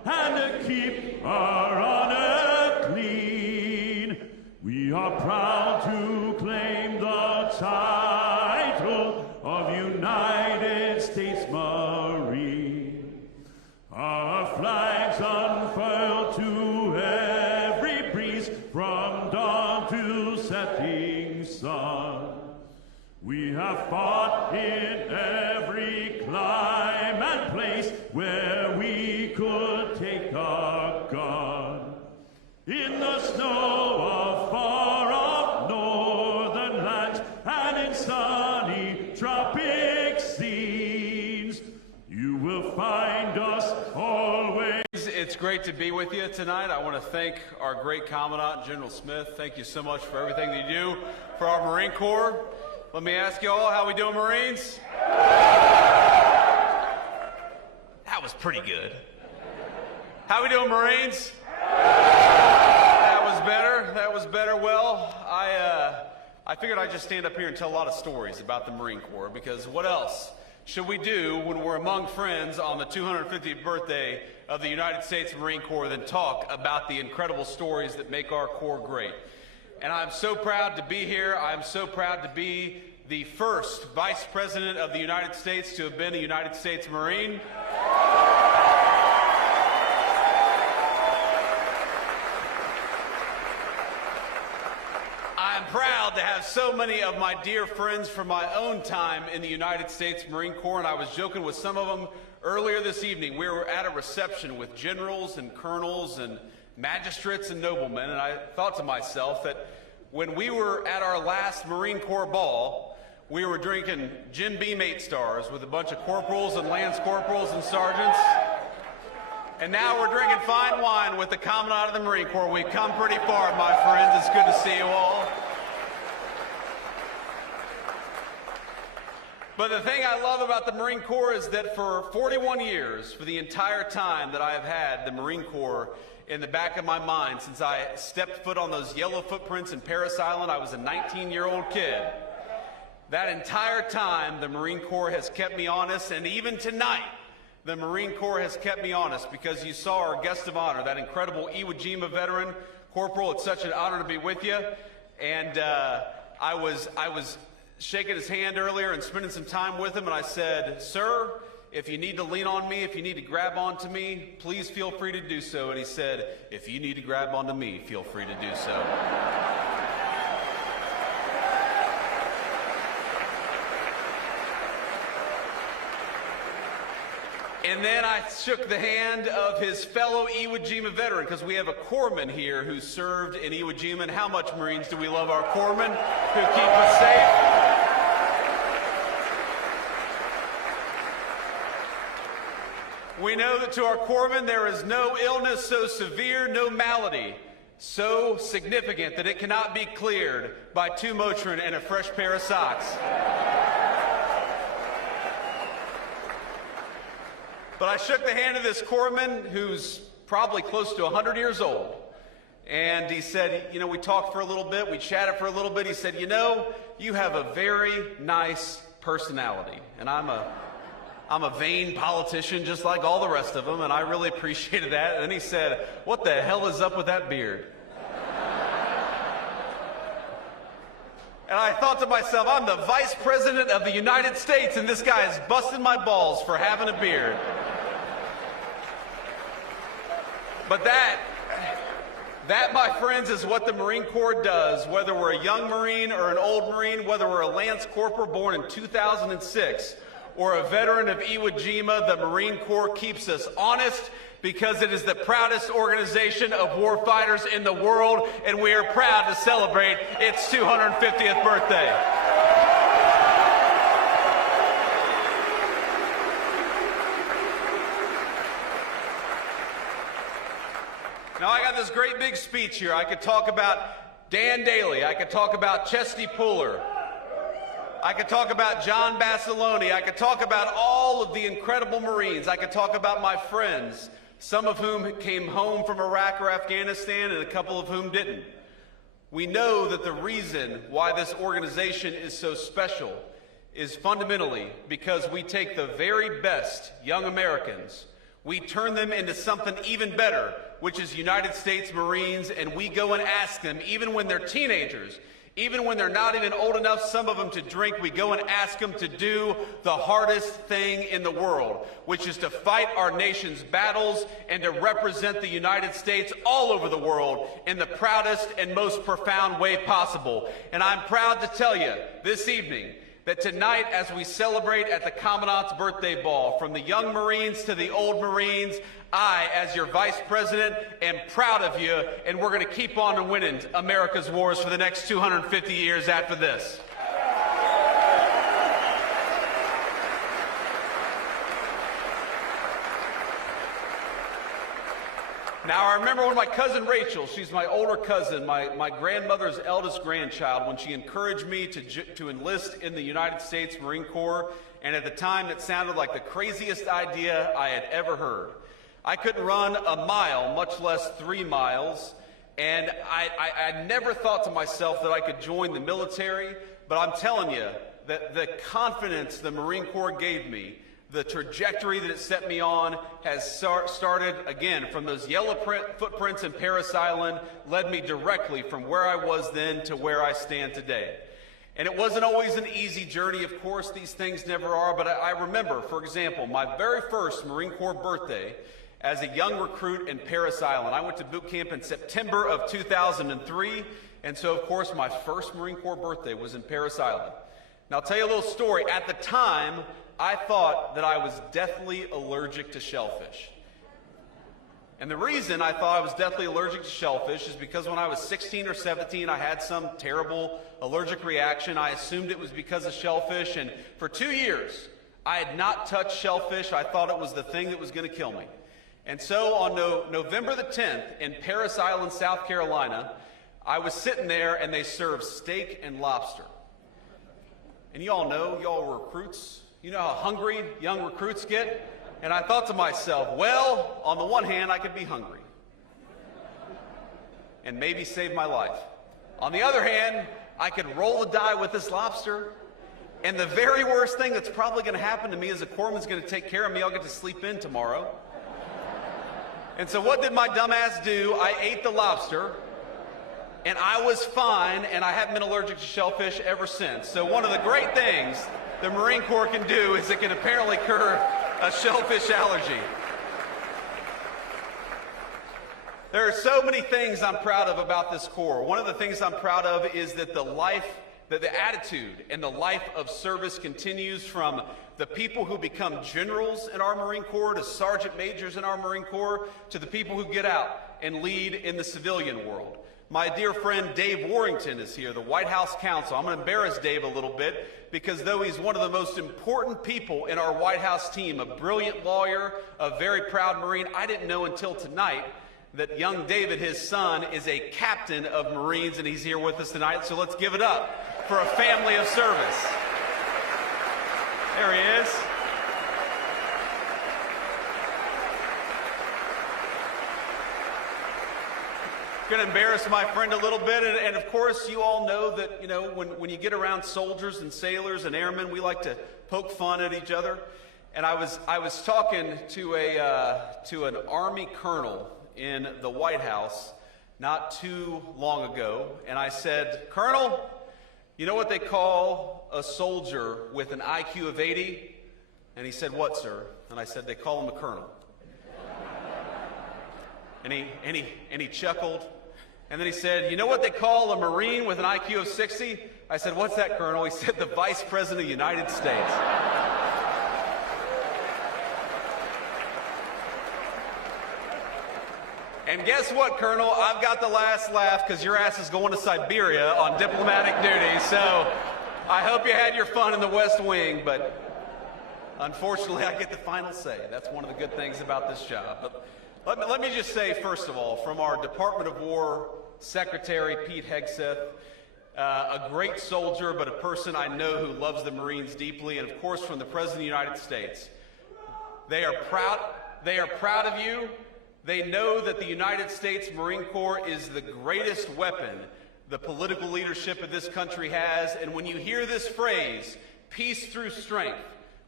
and to keep our honor clean. We are proud to claim the title of United States Marine. Our flags unfurled to every breeze from dawn to setting sun. We have fought in every clime and place where we could take our gun. In the snow of far-off northern lands and in sunny tropic scenes, you will find us always. It's great to be with you tonight. I want to thank our great Commandant, General Smith. Thank you so much for everything that you do for our Marine Corps. Let me ask you all, how we doing, Marines? That was pretty good. How we doing, Marines? That was better. That was better. Well, I figured I'd just stand up here and tell a lot of stories about the Marine Corps, because what else should we do when we're among friends on the 250th birthday of the United States Marine Corps than talk about the incredible stories that make our Corps great? And I'm so proud to be here. I'm so proud to be the first Vice President of the United States to have been a United States Marine. I'm proud to have so many of my dear friends from my own time in the United States Marine Corps, and I was joking with some of them earlier this evening. We were at a reception with generals and colonels and magistrates and noblemen, and I thought to myself that when we were at our last Marine Corps ball, we were drinking Jim Beam 8 stars with a bunch of corporals and lance corporals and sergeants. And now we're drinking fine wine with the Commandant of the Marine Corps. We've come pretty far, my friends. It's good to see you all. But the thing I love about the Marine Corps is that for 41 years, for the entire time that I have had the Marine Corps in the back of my mind, since I stepped foot on those yellow footprints in Paris Island, I was a 19-year-old kid. That entire time, the Marine Corps has kept me honest, and even tonight, the Marine Corps has kept me honest, because you saw our guest of honor, that incredible Iwo Jima veteran. Corporal, it's such an honor to be with you. And I was shaking his hand earlier and spending some time with him, and I said, "Sir, if you need to lean on me, if you need to grab onto me, please feel free to do so." And he said, "If you need to grab onto me, feel free to do so." And then I shook the hand of his fellow Iwo Jima veteran, because we have a corpsman here who served in Iwo Jima. And how much, Marines, do we love our corpsmen who keep us safe? We know that to our corpsmen there is no illness so severe, no malady so significant that it cannot be cleared by 2 Motrin and a fresh pair of socks. But I shook the hand of this corpsman who's probably close to 100 years old. And he said, you know, we talked for a little bit, we chatted for a little bit. He said, you know, you have a very nice personality. And I'm a vain politician just like all the rest of them, and I really appreciated that. And then he said, what the hell is up with that beard? And I thought to myself, I'm the Vice President of the United States, and this guy is busting my balls for having a beard. But that, my friends, is what the Marine Corps does, whether we're a young Marine or an old Marine, whether we're a Lance Corporal born in 2006 or a veteran of Iwo Jima. The Marine Corps keeps us honest because it is the proudest organization of warfighters in the world, and we are proud to celebrate its 250th birthday. Now, I got this great big speech here. I could talk about Dan Daly. I could talk about Chesty Puller. I could talk about John Basilone. I could talk about all of the incredible Marines. I could talk about my friends, some of whom came home from Iraq or Afghanistan and a couple of whom didn't. We know that the reason why this organization is so special is fundamentally because we take the very best young Americans, We turn them into something even better, which is United States Marines, and we go and ask them, even when they're teenagers, even when they're not even old enough, some of them, to drink, we go and ask them to do the hardest thing in the world, which is to fight our nation's battles and to represent the United States all over the world in the proudest and most profound way possible. And I'm proud to tell you this evening that tonight, as we celebrate at the Commandant's birthday ball, from the young Marines to the old Marines, I, as your Vice President, am proud of you, and we're going to keep on winning America's wars for the next 250 years after this. Now, I remember when my cousin Rachel, she's my older cousin, my grandmother's eldest grandchild, when she encouraged me to enlist in the United States Marine Corps, and at the time it sounded like the craziest idea I had ever heard. I couldn't run a mile, much less 3 miles, and I never thought to myself that I could join the military, but I'm telling you that the confidence the Marine Corps gave me, the trajectory that it set me on, has started, again, from those yellow footprints in Parris Island, led me directly from where I was then to where I stand today. And it wasn't always an easy journey, of course, these things never are, but I remember, for example, my very first Marine Corps birthday as a young recruit in Parris Island. I went to boot camp in September of 2003, and so, of course, my first Marine Corps birthday was in Parris Island. Now, I'll tell you a little story. At the time, I thought that I was deathly allergic to shellfish. And the reason I thought I was deathly allergic to shellfish is because when I was 16 or 17, I had some terrible allergic reaction. I assumed it was because of shellfish, and for 2 years, I had not touched shellfish. I thought it was the thing that was going to kill me. And so on November the 10th in Parris Island, South Carolina, I was sitting there and they served steak and lobster. And you all know, y'all were recruits. You know how hungry young recruits get? And I thought to myself, well, on the one hand, I could be hungry and maybe save my life. On the other hand, I could roll the die with this lobster, and the very worst thing that's probably going to happen to me is a corpsman's going to take care of me. I'll get to sleep in tomorrow. And so what did my dumbass do? I ate the lobster, and I was fine, and I haven't been allergic to shellfish ever since. So one of the great things the Marine Corps can do is it can apparently cure a shellfish allergy. There are so many things I'm proud of about this Corps. One of the things I'm proud of is that the attitude and the life of service continues from the people who become generals in our Marine Corps to sergeant majors in our Marine Corps to the people who get out and lead in the civilian world. My dear friend Dave Warrington is here, the White House counsel. I'm going to embarrass Dave a little bit because though he's one of the most important people in our White House team, a brilliant lawyer, a very proud Marine, I didn't know until tonight that young David, his son, is a captain of Marines, and he's here with us tonight. So let's give it up for a family of service. There he is. Going to embarrass my friend a little bit, and of course you all know that, you know, when you get around soldiers and sailors and airmen, we like to poke fun at each other. And I was talking to an Army colonel in the White House not too long ago, and I said, "Colonel, you know what they call a soldier with an IQ of 80? And he said, "What, sir?" And I said, "They call him a colonel." And he chuckled. And then he said, "You know what they call a Marine with an IQ of 60? I said, "What's that, Colonel?" He said, "The Vice President of the United States." And guess what, Colonel? I've got the last laugh because your ass is going to Siberia on diplomatic duty. So I hope you had your fun in the West Wing, but unfortunately I get the final say. That's one of the good things about this job. But let me just say, first of all, from our Department of War Secretary, Pete Hegseth, a great soldier, but a person I know who loves the Marines deeply, and of course from the President of the United States. They are proud of you. They know that the United States Marine Corps is the greatest weapon the political leadership of this country has, and when you hear this phrase, peace through strength,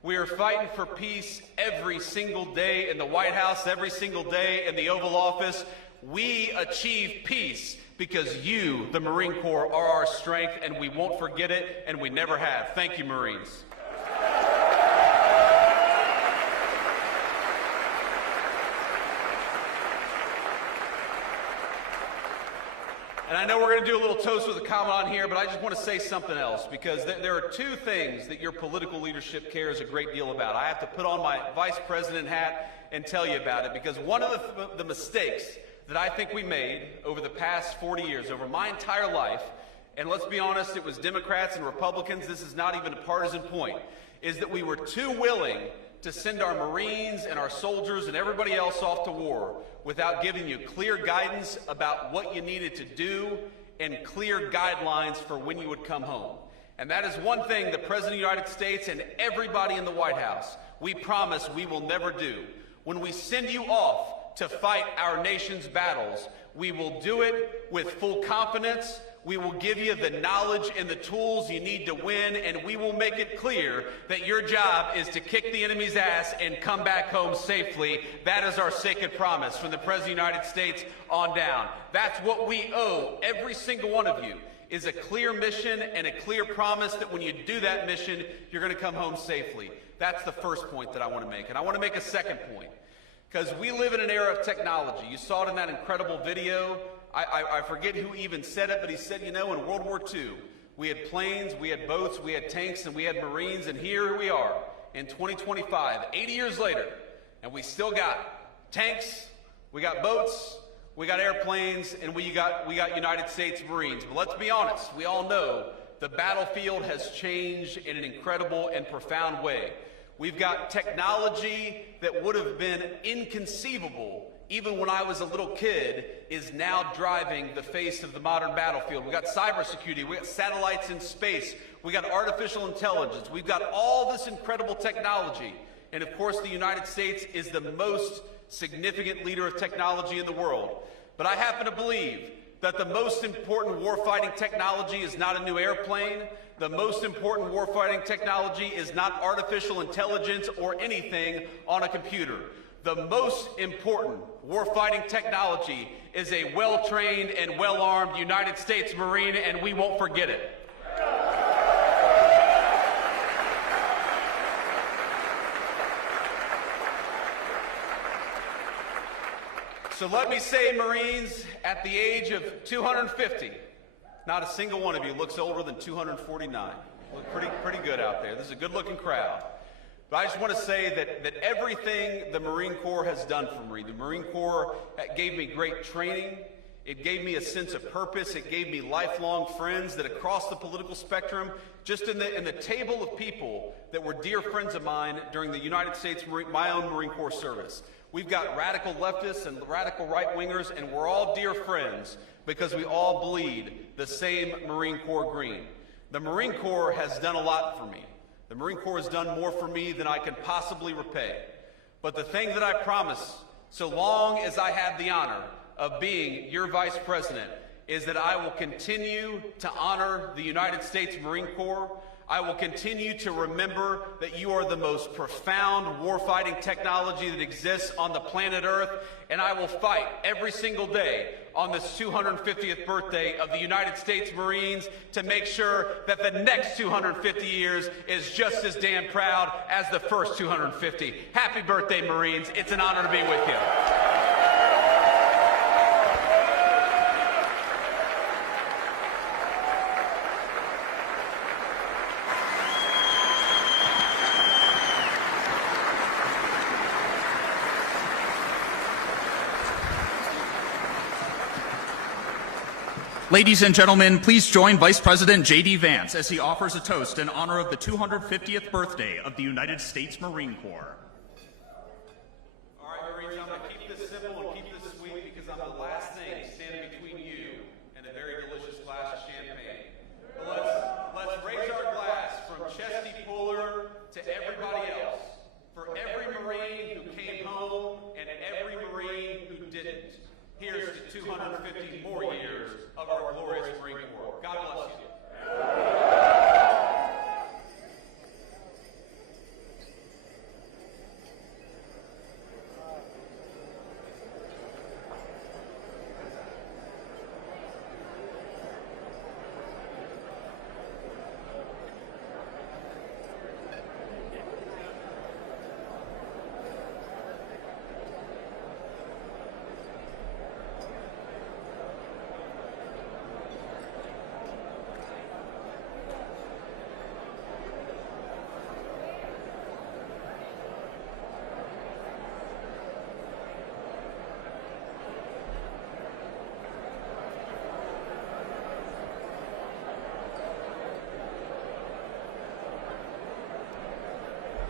We are fighting for peace every single day in the White House, every single day in the Oval Office. We achieve peace because you, the Marine Corps, are our strength, and we won't forget it, and we never have. Thank you, Marines. And I know we're going to do a little toast with a Commandant here, but I just want to say something else, because there are two things that your political leadership cares a great deal about. I have to put on my Vice President hat and tell you about it, because one of the mistakes that I think we made over the past 40 years, over my entire life, and let's be honest, it was Democrats and Republicans, this is not even a partisan point, is that we were too willing to send our Marines and our soldiers and everybody else off to war without giving you clear guidance about what you needed to do and clear guidelines for when you would come home. And that is one thing the President of the United States and everybody in the White House, we promise we will never do. When we send you off to fight our nation's battles, we will do it with full confidence. We will give you the knowledge and the tools you need to win, and we will make it clear that your job is to kick the enemy's ass and come back home safely. That is our sacred promise from the President of the United States on down. That's what we owe every single one of you, is a clear mission and a clear promise that when you do that mission, you're going to come home safely. That's the first point that I want to make. And I want to make a second point, because we live in an era of technology. You saw it in that incredible video. I forget who even said it, but he said, you know, in World War II, we had planes, we had boats, we had tanks, and we had Marines, and here we are in 2025, 80 years later, and we still got tanks, we got boats, we got airplanes, and we got United States Marines. But let's be honest, we all know the battlefield has changed in an incredible and profound way. We've got technology that would have been inconceivable even when I was a little kid, is now driving the face of the modern battlefield. We got cybersecurity, we got satellites in space, we got artificial intelligence, we've got all this incredible technology. And of course, the United States is the most significant leader of technology in the world. But I happen to believe that the most important warfighting technology is not a new airplane. The most important warfighting technology is not artificial intelligence or anything on a computer. The most important warfighting technology is a well-trained and well-armed United States Marine, and we won't forget it. So let me say, Marines, at the age of 250, not a single one of you looks older than 249. Look pretty good out there. This is a good-looking crowd. But I just want to say that everything the Marine Corps has done for me, the Marine Corps gave me great training, it gave me a sense of purpose, it gave me lifelong friends that across the political spectrum, just in the table of people that were dear friends of mine during the United States, my own Marine Corps service. We've got radical leftists and radical right-wingers, and we're all dear friends because we all bleed the same Marine Corps green. The Marine Corps has done a lot for me. The Marine Corps has done more for me than I can possibly repay. But the thing that I promise, so long as I have the honor of being your Vice President, is that I will continue to honor the United States Marine Corps. I will continue to remember that you are the most profound warfighting technology that exists on the planet Earth, and I will fight every single day on this 250th birthday of the United States Marines to make sure that the next 250 years is just as damn proud as the first 250. Happy birthday, Marines. It's an honor to be with you. Ladies and gentlemen, please join Vice President JD Vance as he offers a toast in honor of the 250th birthday of the United States Marine Corps. All right, Marines, I'm going to keep this simple and keep this sweet because I'm the last thing standing between you and a very delicious glass of champagne. But let's raise our glass from Chesty Puller to everybody else, for every Marine who came home and every Marine who didn't. Here's to 250 more years of our glorious Marine Corps. God bless you.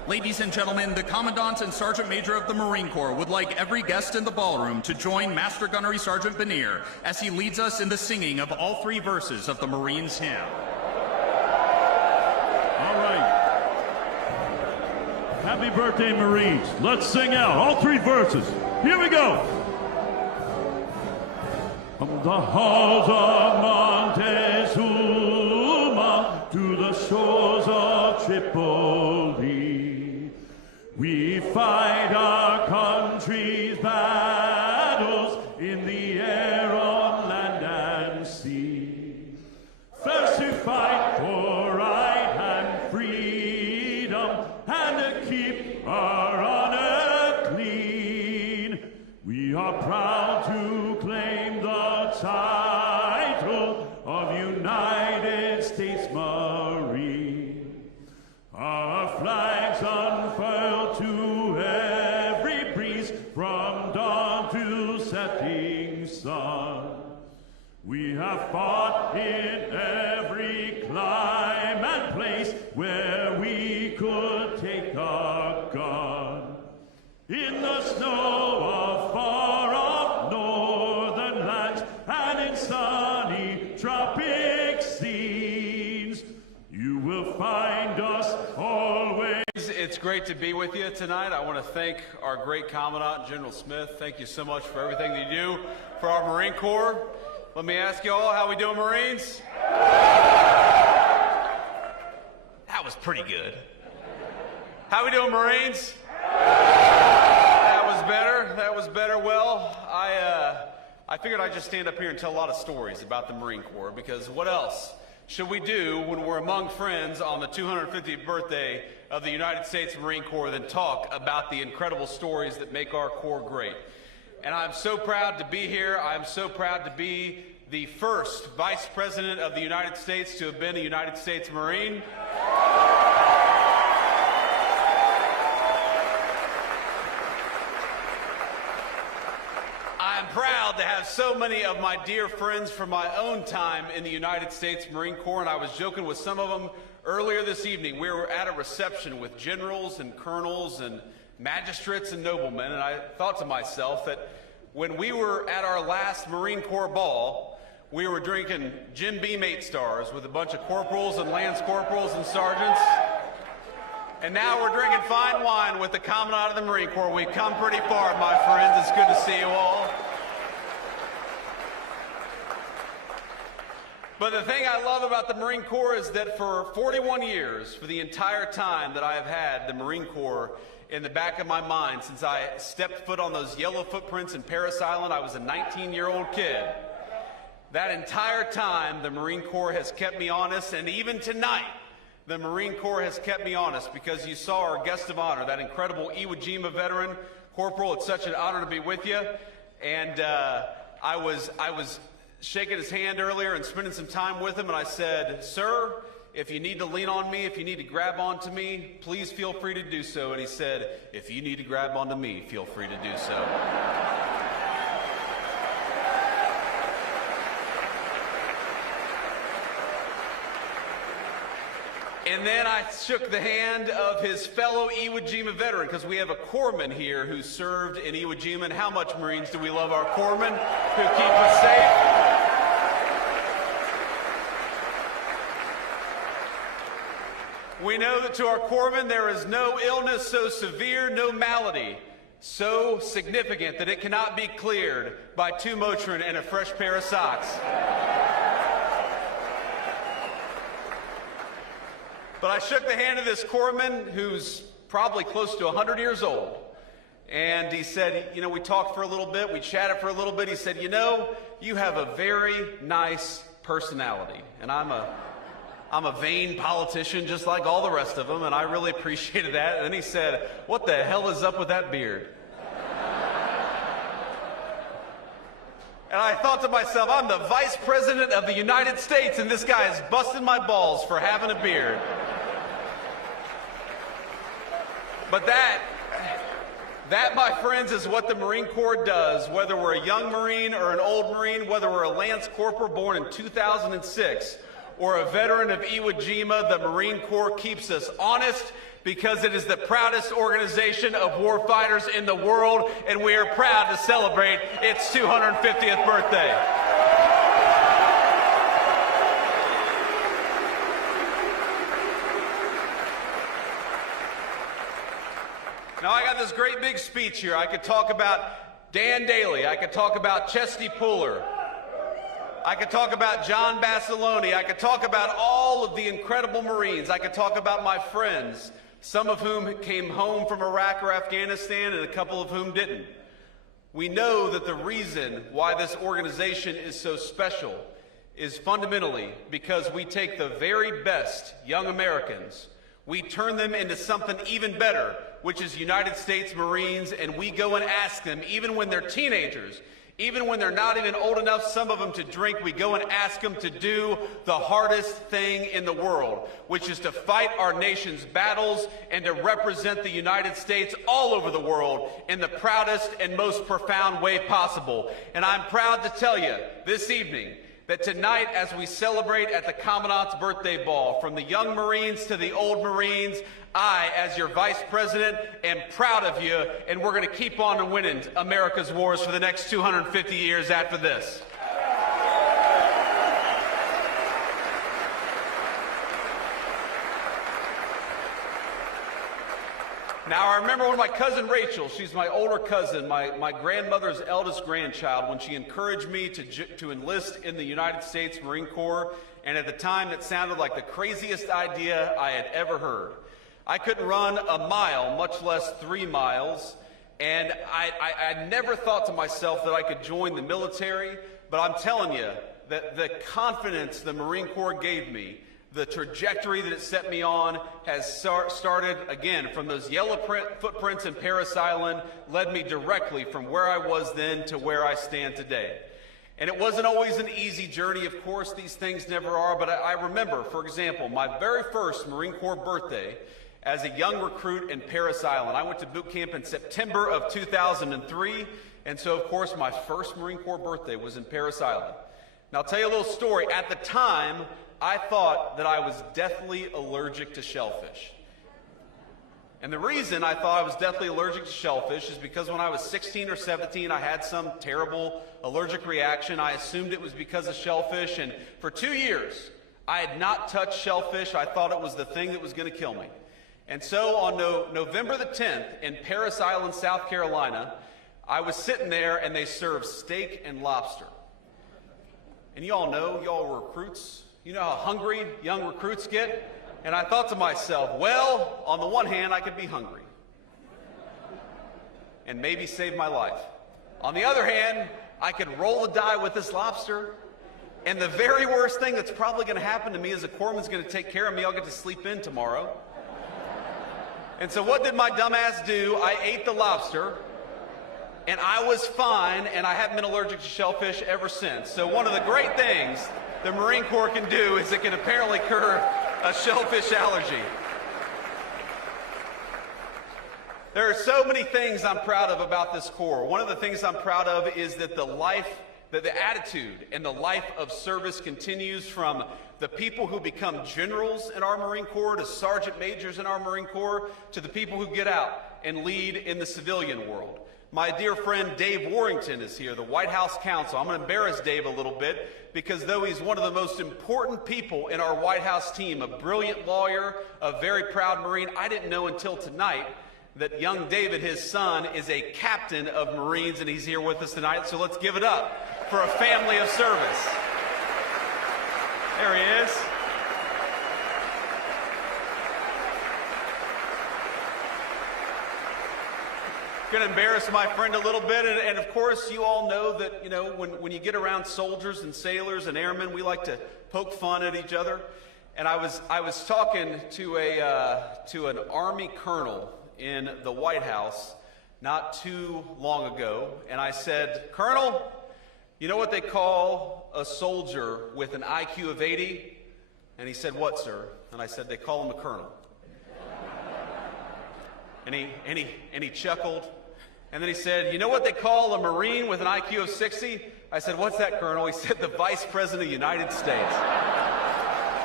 Ladies and gentlemen, the Commandant and Sergeant Major of the Marine Corps would like every guest in the ballroom to join Master Gunnery Sergeant Benier as he leads us in the singing of all 3 verses of the Marines' hymn. All right. Happy birthday, Marines. Let's sing out all 3 verses. Here we go. From the halls of Montezuma to the shores of Tripoli, we fight our country's battles in the air, on land and sea. First to fight for right and freedom, and to keep our honor clean. We are proud to claim the title of United States Marine. Our flags unfurled to every breeze, from dawn to setting sun. We have fought in every clime and place where we could take a gun. In the snow of far-off northern lands, and in sunny tropic scenes, you will find us always. It's great to be with you tonight. I want to thank our great Commandant, General Smith. Thank you so much for everything that you do for our Marine Corps. Let me ask you all, how we doing, Marines? That was pretty good. How we doing, Marines? That was better. That was better. Well, I figured I'd just stand up here and tell a lot of stories about the Marine Corps, because what else should we do when we're among friends on the 250th birthday of the United States Marine Corps than talk about the incredible stories that make our Corps great? And I'm so proud to be here. I'm so proud to be the first Vice President of the United States to have been a United States Marine. I'm proud to have so many of my dear friends from my own time in the United States Marine Corps, and I was joking with some of them earlier this evening. We were at a reception with generals and colonels and magistrates and noblemen, and I thought to myself that when we were at our last Marine Corps ball, we were drinking Jim Beam 8 stars with a bunch of corporals and lance corporals and sergeants. And now we're drinking fine wine with the Commandant of the Marine Corps. We've come pretty far, my friends. It's good to see you all. But the thing I love about the Marine Corps is that for 41 years, for the entire time that I have had the Marine Corps in the back of my mind, since I stepped foot on those yellow footprints in Parris Island, I was a 19-year-old kid. That entire time, the Marine Corps has kept me honest, and even tonight, the Marine Corps has kept me honest, because you saw our guest of honor, that incredible Iwo Jima veteran. Corporal, it's such an honor to be with you. And I was shaking his hand earlier and spending some time with him, and I said, "Sir, if you need to lean on me, if you need to grab onto me, please feel free to do so." And he said, "If you need to grab onto me, feel free to do so." And then I shook the hand of his fellow Iwo Jima veteran, because we have a corpsman here who served in Iwo Jima. And how much, Marines, do we love our corpsmen who keep us safe? We know that to our corpsmen there is no illness so severe, no malady so significant that it cannot be cleared by 2 Motrin and a fresh pair of socks. But I shook the hand of this corpsman who's probably close to 100 years old. And he said, you know, we talked for a little bit, we chatted for a little bit. He said, you know, you have a very nice personality. And I'm a vain politician just like all the rest of them, and I really appreciated that. And then he said, what the hell is up with that beard? And I thought to myself, I'm the Vice President of the United States, and this guy is busting my balls for having a beard. But that, my friends, is what the Marine Corps does, whether we're a young Marine or an old Marine, whether we're a Lance Corporal born in 2006, or a veteran of Iwo Jima, the Marine Corps keeps us honest because it is the proudest organization of warfighters in the world, and we are proud to celebrate its 250th birthday. Now, I got this great big speech here. I could talk about Dan Daly. I could talk about Chesty Puller. I could talk about John Basilone. I could talk about all of the incredible Marines. I could talk about my friends, some of whom came home from Iraq or Afghanistan and a couple of whom didn't. We know that the reason why this organization is so special is fundamentally because we take the very best young Americans, we turn them into something even better, which is United States Marines, and we go and ask them, even when they're teenagers, even when they're not even old enough, some of them, to drink, we go and ask them to do the hardest thing in the world, which is to fight our nation's battles and to represent the United States all over the world in the proudest and most profound way possible. And I'm proud to tell you this evening that tonight, as we celebrate at the Commandant's birthday ball, from the young Marines to the old Marines, I, as your Vice President, am proud of you, and we're going to keep on winning America's wars for the next 250 years after this. Now, I remember when my cousin Rachel, she's my older cousin, my grandmother's eldest grandchild, when she encouraged me to enlist in the United States Marine Corps, and at the time it sounded like the craziest idea I had ever heard. I couldn't run a mile, much less 3 miles, and I never thought to myself that I could join the military, but I'm telling you that the confidence the Marine Corps gave me, the trajectory that it set me on, has started, again, from those yellow footprints in Parris Island, led me directly from where I was then to where I stand today. And it wasn't always an easy journey, of course, these things never are, but I remember, for example, my very first Marine Corps birthday as a young recruit in Parris Island. I went to boot camp in September of 2003, and so, of course, my first Marine Corps birthday was in Parris Island. Now, I'll tell you a little story. At the time, I thought that I was deathly allergic to shellfish. And the reason I thought I was deathly allergic to shellfish is because when I was 16 or 17, I had some terrible allergic reaction. I assumed it was because of shellfish, and for 2 years, I had not touched shellfish. I thought it was the thing that was going to kill me. And so on November the 10th in Parris Island, South Carolina, I was sitting there and they served steak and lobster. And you all know, y'all were recruits. You know how hungry young recruits get? And I thought to myself, well, on the one hand, I could be hungry and maybe save my life. On the other hand, I could roll the die with this lobster, and the very worst thing that's probably going to happen to me is a corpsman's going to take care of me. I'll get to sleep in tomorrow. And so what did my dumb ass do? I ate the lobster, and I was fine, and I haven't been allergic to shellfish ever since. So one of the great things the Marine Corps can do is it can apparently cure a shellfish allergy. There are so many things I'm proud of about this Corps. One of the things I'm proud of is that the attitude and the life of service continues from the people who become generals in our Marine Corps to sergeant majors in our Marine Corps to the people who get out and lead in the civilian world. My dear friend Dave Warrington is here, the White House counsel. I'm going to embarrass Dave a little bit because though he's one of the most important people in our White House team, a brilliant lawyer, a very proud Marine, I didn't know until tonight that young David, his son, is a captain of Marines, and he's here with us tonight. So let's give it up for a family of service. There he is. Going to embarrass my friend a little bit, and of course you all know that, you know, when you get around soldiers and sailors and airmen, we like to poke fun at each other. And I was talking to an Army colonel in the White House not too long ago, and I said, "Colonel, you know what they call a soldier with an IQ of 80? And he said, "What, sir?" And I said, "They call him a colonel." And he chuckled. And then he said, "You know what they call a Marine with an IQ of 60? I said, "What's that, Colonel?" He said, "The Vice President of the United States."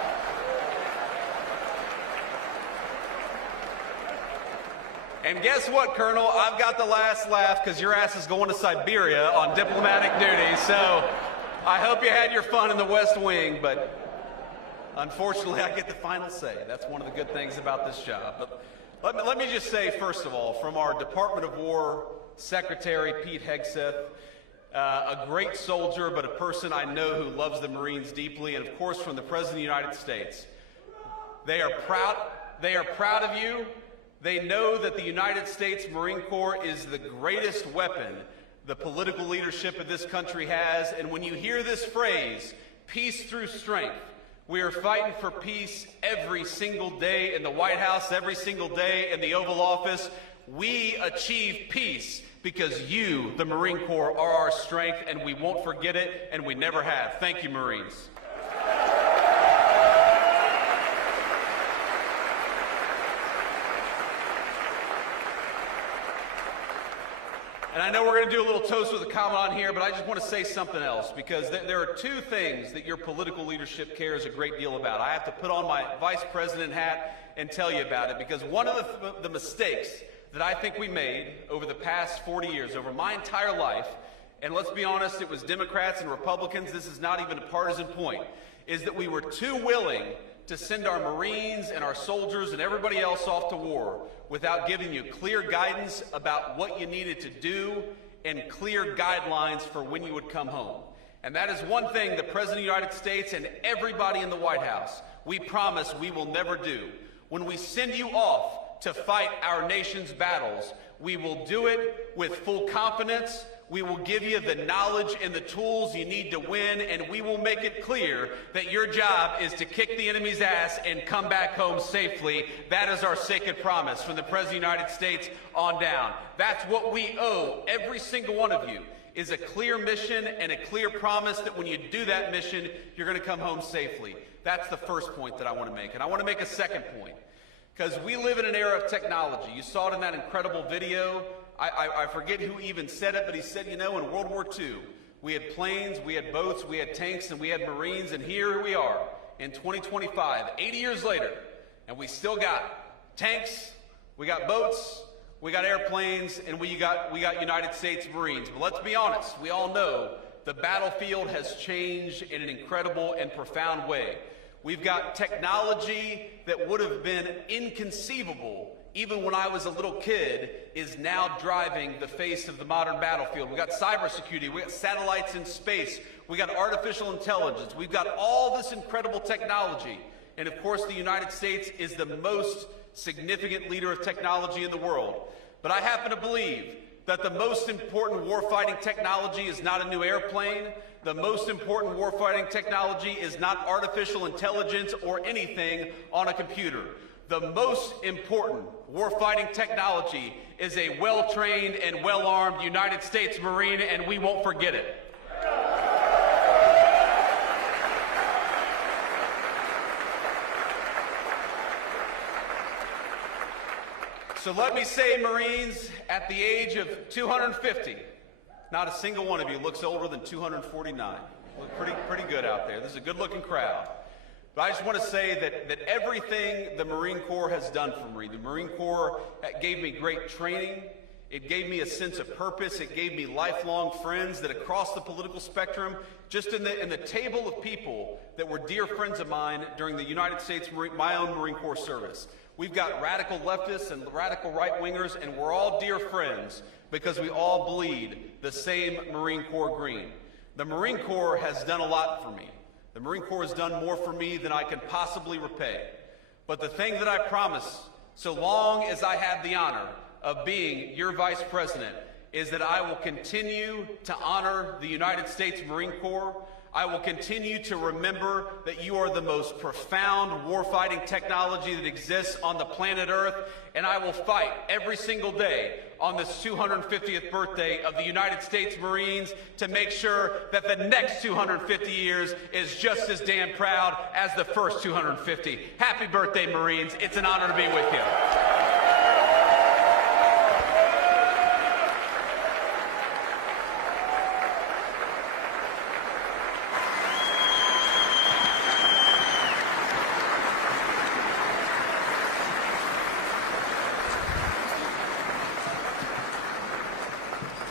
And guess what, Colonel? I've got the last laugh because your ass is going to Siberia on diplomatic duty. So I hope you had your fun in the West Wing, but unfortunately I get the final say. That's one of the good things about this job. But let me just say, first of all, from our Department of War Secretary, Pete Hegseth, a great soldier, but a person I know who loves the Marines deeply, and of course from the President of the United States. They are proud of you. They know that the United States Marine Corps is the greatest weapon the political leadership of this country has. And when you hear this phrase, peace through strength, we are fighting for peace every single day in the White House, every single day in the Oval Office. We achieve peace because you, the Marine Corps, are our strength, and we won't forget it, and we never have. Thank you, Marines. And I know we're going to do a little toast with a Commandant here, but I just want to say something else, because there are two things that your political leadership cares a great deal about. I have to put on my Vice President hat and tell you about it, because one of the mistakes that I think we made over the past 40 years, over my entire life, and let's be honest, it was Democrats and Republicans, this is not even a partisan point, is that we were too willing to send our Marines and our soldiers and everybody else off to war without giving you clear guidance about what you needed to do and clear guidelines for when you would come home. And that is one thing the President of the United States and everybody in the White House, we promise we will never do. When we send you off to fight our nation's battles, we will do it with full confidence. We will give you the knowledge and the tools you need to win, and we will make it clear that your job is to kick the enemy's ass and come back home safely. That is our sacred promise from the President of the United States on down. That's what we owe every single one of you, is a clear mission and a clear promise that when you do that mission, you're going to come home safely. That's the first point that I want to make. And I want to make a second point, because we live in an era of technology. You saw it in that incredible video. I forget who even said it, but he said, you know, in World War II, we had planes, we had boats, we had tanks, and we had Marines, and here we are in 2025, 80 years later, and we still got tanks, we got boats, we got airplanes, and we got United States Marines. But let's be honest, we all know the battlefield has changed in an incredible and profound way. We've got technology that would have been inconceivable even when I was a little kid, is now driving the face of the modern battlefield. We've got cybersecurity, we've got satellites in space, we've got artificial intelligence, we've got all this incredible technology. And of course, the United States is the most significant leader of technology in the world. But I happen to believe that the most important warfighting technology is not a new airplane. The most important warfighting technology is not artificial intelligence or anything on a computer. The most important warfighting technology is a well-trained and well-armed United States Marine, and we won't forget it. So let me say, Marines, at the age of 250, not a single one of you looks older than 249. Look pretty good out there. This is a good-looking crowd. But I just want to say that everything the Marine Corps has done for me, the Marine Corps gave me great training, it gave me a sense of purpose, it gave me lifelong friends that across the political spectrum, just in the table of people that were dear friends of mine during the United States, my own Marine Corps service. We've got radical leftists and radical right-wingers, and we're all dear friends because we all bleed the same Marine Corps green. The Marine Corps has done a lot for me. The Marine Corps has done more for me than I can possibly repay. But the thing that I promise, so long as I have the honor of being your Vice President, is that I will continue to honor the United States Marine Corps. I will continue to remember that you are the most profound warfighting technology that exists on the planet Earth, and I will fight every single day on this 250th birthday of the United States Marines to make sure that the next 250 years is just as damn proud as the first 250. Happy birthday, Marines. It's an honor to be with you.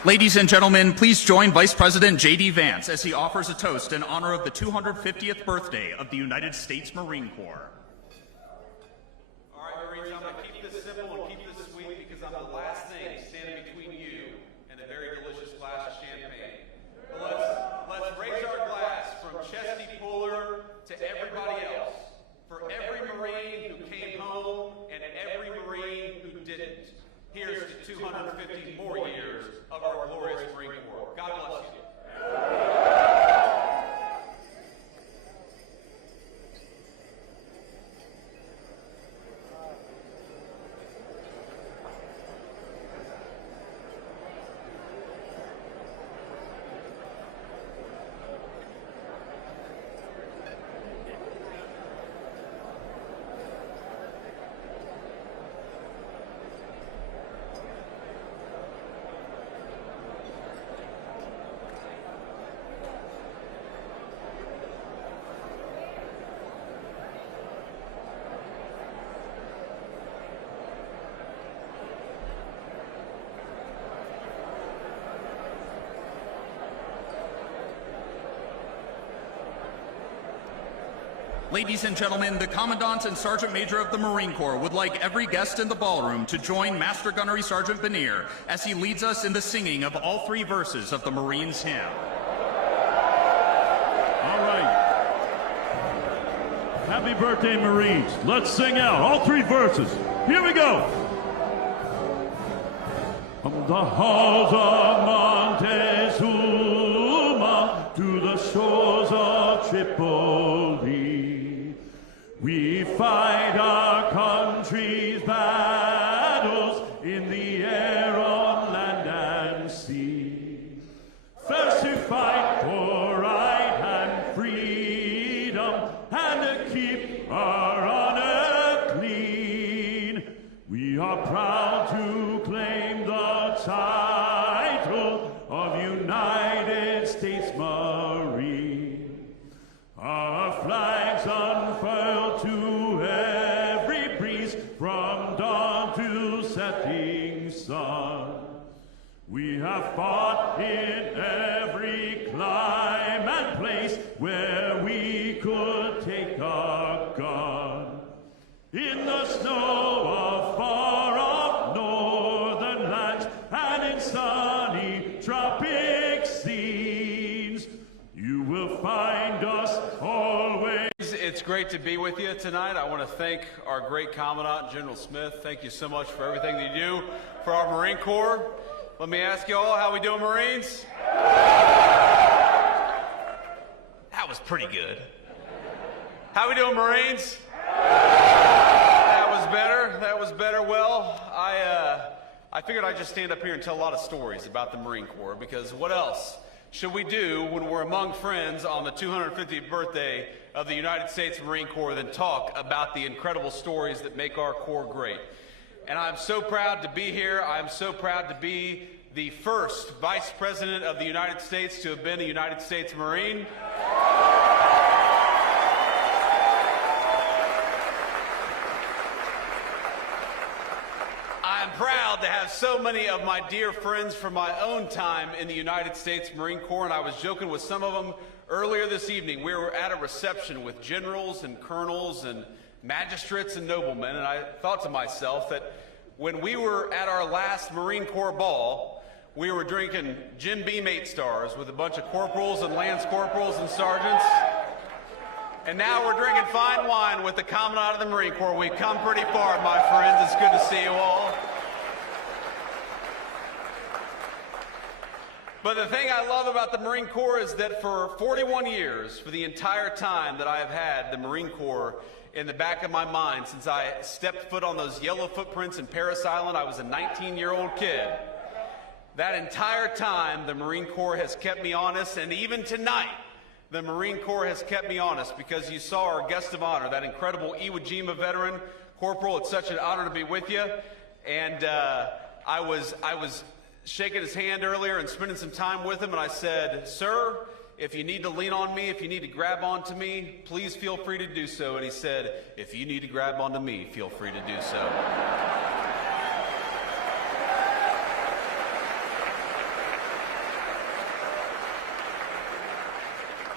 Ladies and gentlemen, please join Vice President JD Vance as he offers a toast in honor of the 250th birthday of the United States Marine Corps. All right, Marines, I'm going to keep this simple and keep this sweet because I'm the last thing standing between you and a very delicious glass of champagne. But let's raise our glass from Chesty Puller to everybody else, for every Marine who came home and every Marine who didn't. Here's to 250 more years of our glorious Marine Corps. God bless you. Ladies and gentlemen, the Commandant and Sergeant Major of the Marine Corps would like every guest in the ballroom to join Master Gunnery Sergeant Vanier as he leads us in the singing of all three verses of the Marines' hymn. All right. Happy birthday, Marines. Let's sing out all three verses. Here we go. From the halls of Montezuma to the shores of Tripoli, we fight our country's battles in the air, on land and sea. First to fight for right and freedom, and to keep our honor clean. We are proud to claim the title of United States Marine. Our flags unfurled to every breeze, from dawn to setting sun. We have fought in every clime and place where we could take a gun. In the snow of far-off northern lands, and in sunny tropic scenes, you will find us always. It's great to be with you tonight. I want to thank our great Commandant, General Smith. Thank you so much for everything that you do for our Marine Corps. Let me ask you all, how we doing, Marines? That was pretty good. How we doing, Marines? That was better. That was better. Well, I figured I'd just stand up here and tell a lot of stories about the Marine Corps, because what else should we do when we're among friends on the 250th birthday of the United States Marine Corps than talk about the incredible stories that make our Corps great? And I'm so proud to be here. I'm so proud to be the first Vice President of the United States to have been a United States Marine. I'm proud to have so many of my dear friends from my own time in the United States Marine Corps, and I was joking with some of them earlier this evening. We were at a reception with generals and colonels and magistrates and noblemen, and I thought to myself that when we were at our last Marine Corps ball, we were drinking Jim Beam 8 stars with a bunch of corporals and lance corporals and sergeants, and now we're drinking fine wine with the Commandant of the Marine Corps. We've come pretty far, my friends. It's good to see you all. But the thing I love about the Marine Corps is that for 41 years, for the entire time that I have had the Marine Corps in the back of my mind, since I stepped foot on those yellow footprints in Paris Island, I was a 19-year-old kid. That entire time, the Marine Corps has kept me honest, and even tonight, the Marine Corps has kept me honest, because you saw our guest of honor, that incredible Iwo Jima veteran. Corporal, it's such an honor to be with you. And I was shaking his hand earlier and spending some time with him, and I said, "Sir, if you need to lean on me, if you need to grab onto me, please feel free to do so." And he said, "If you need to grab onto me, feel free to do so."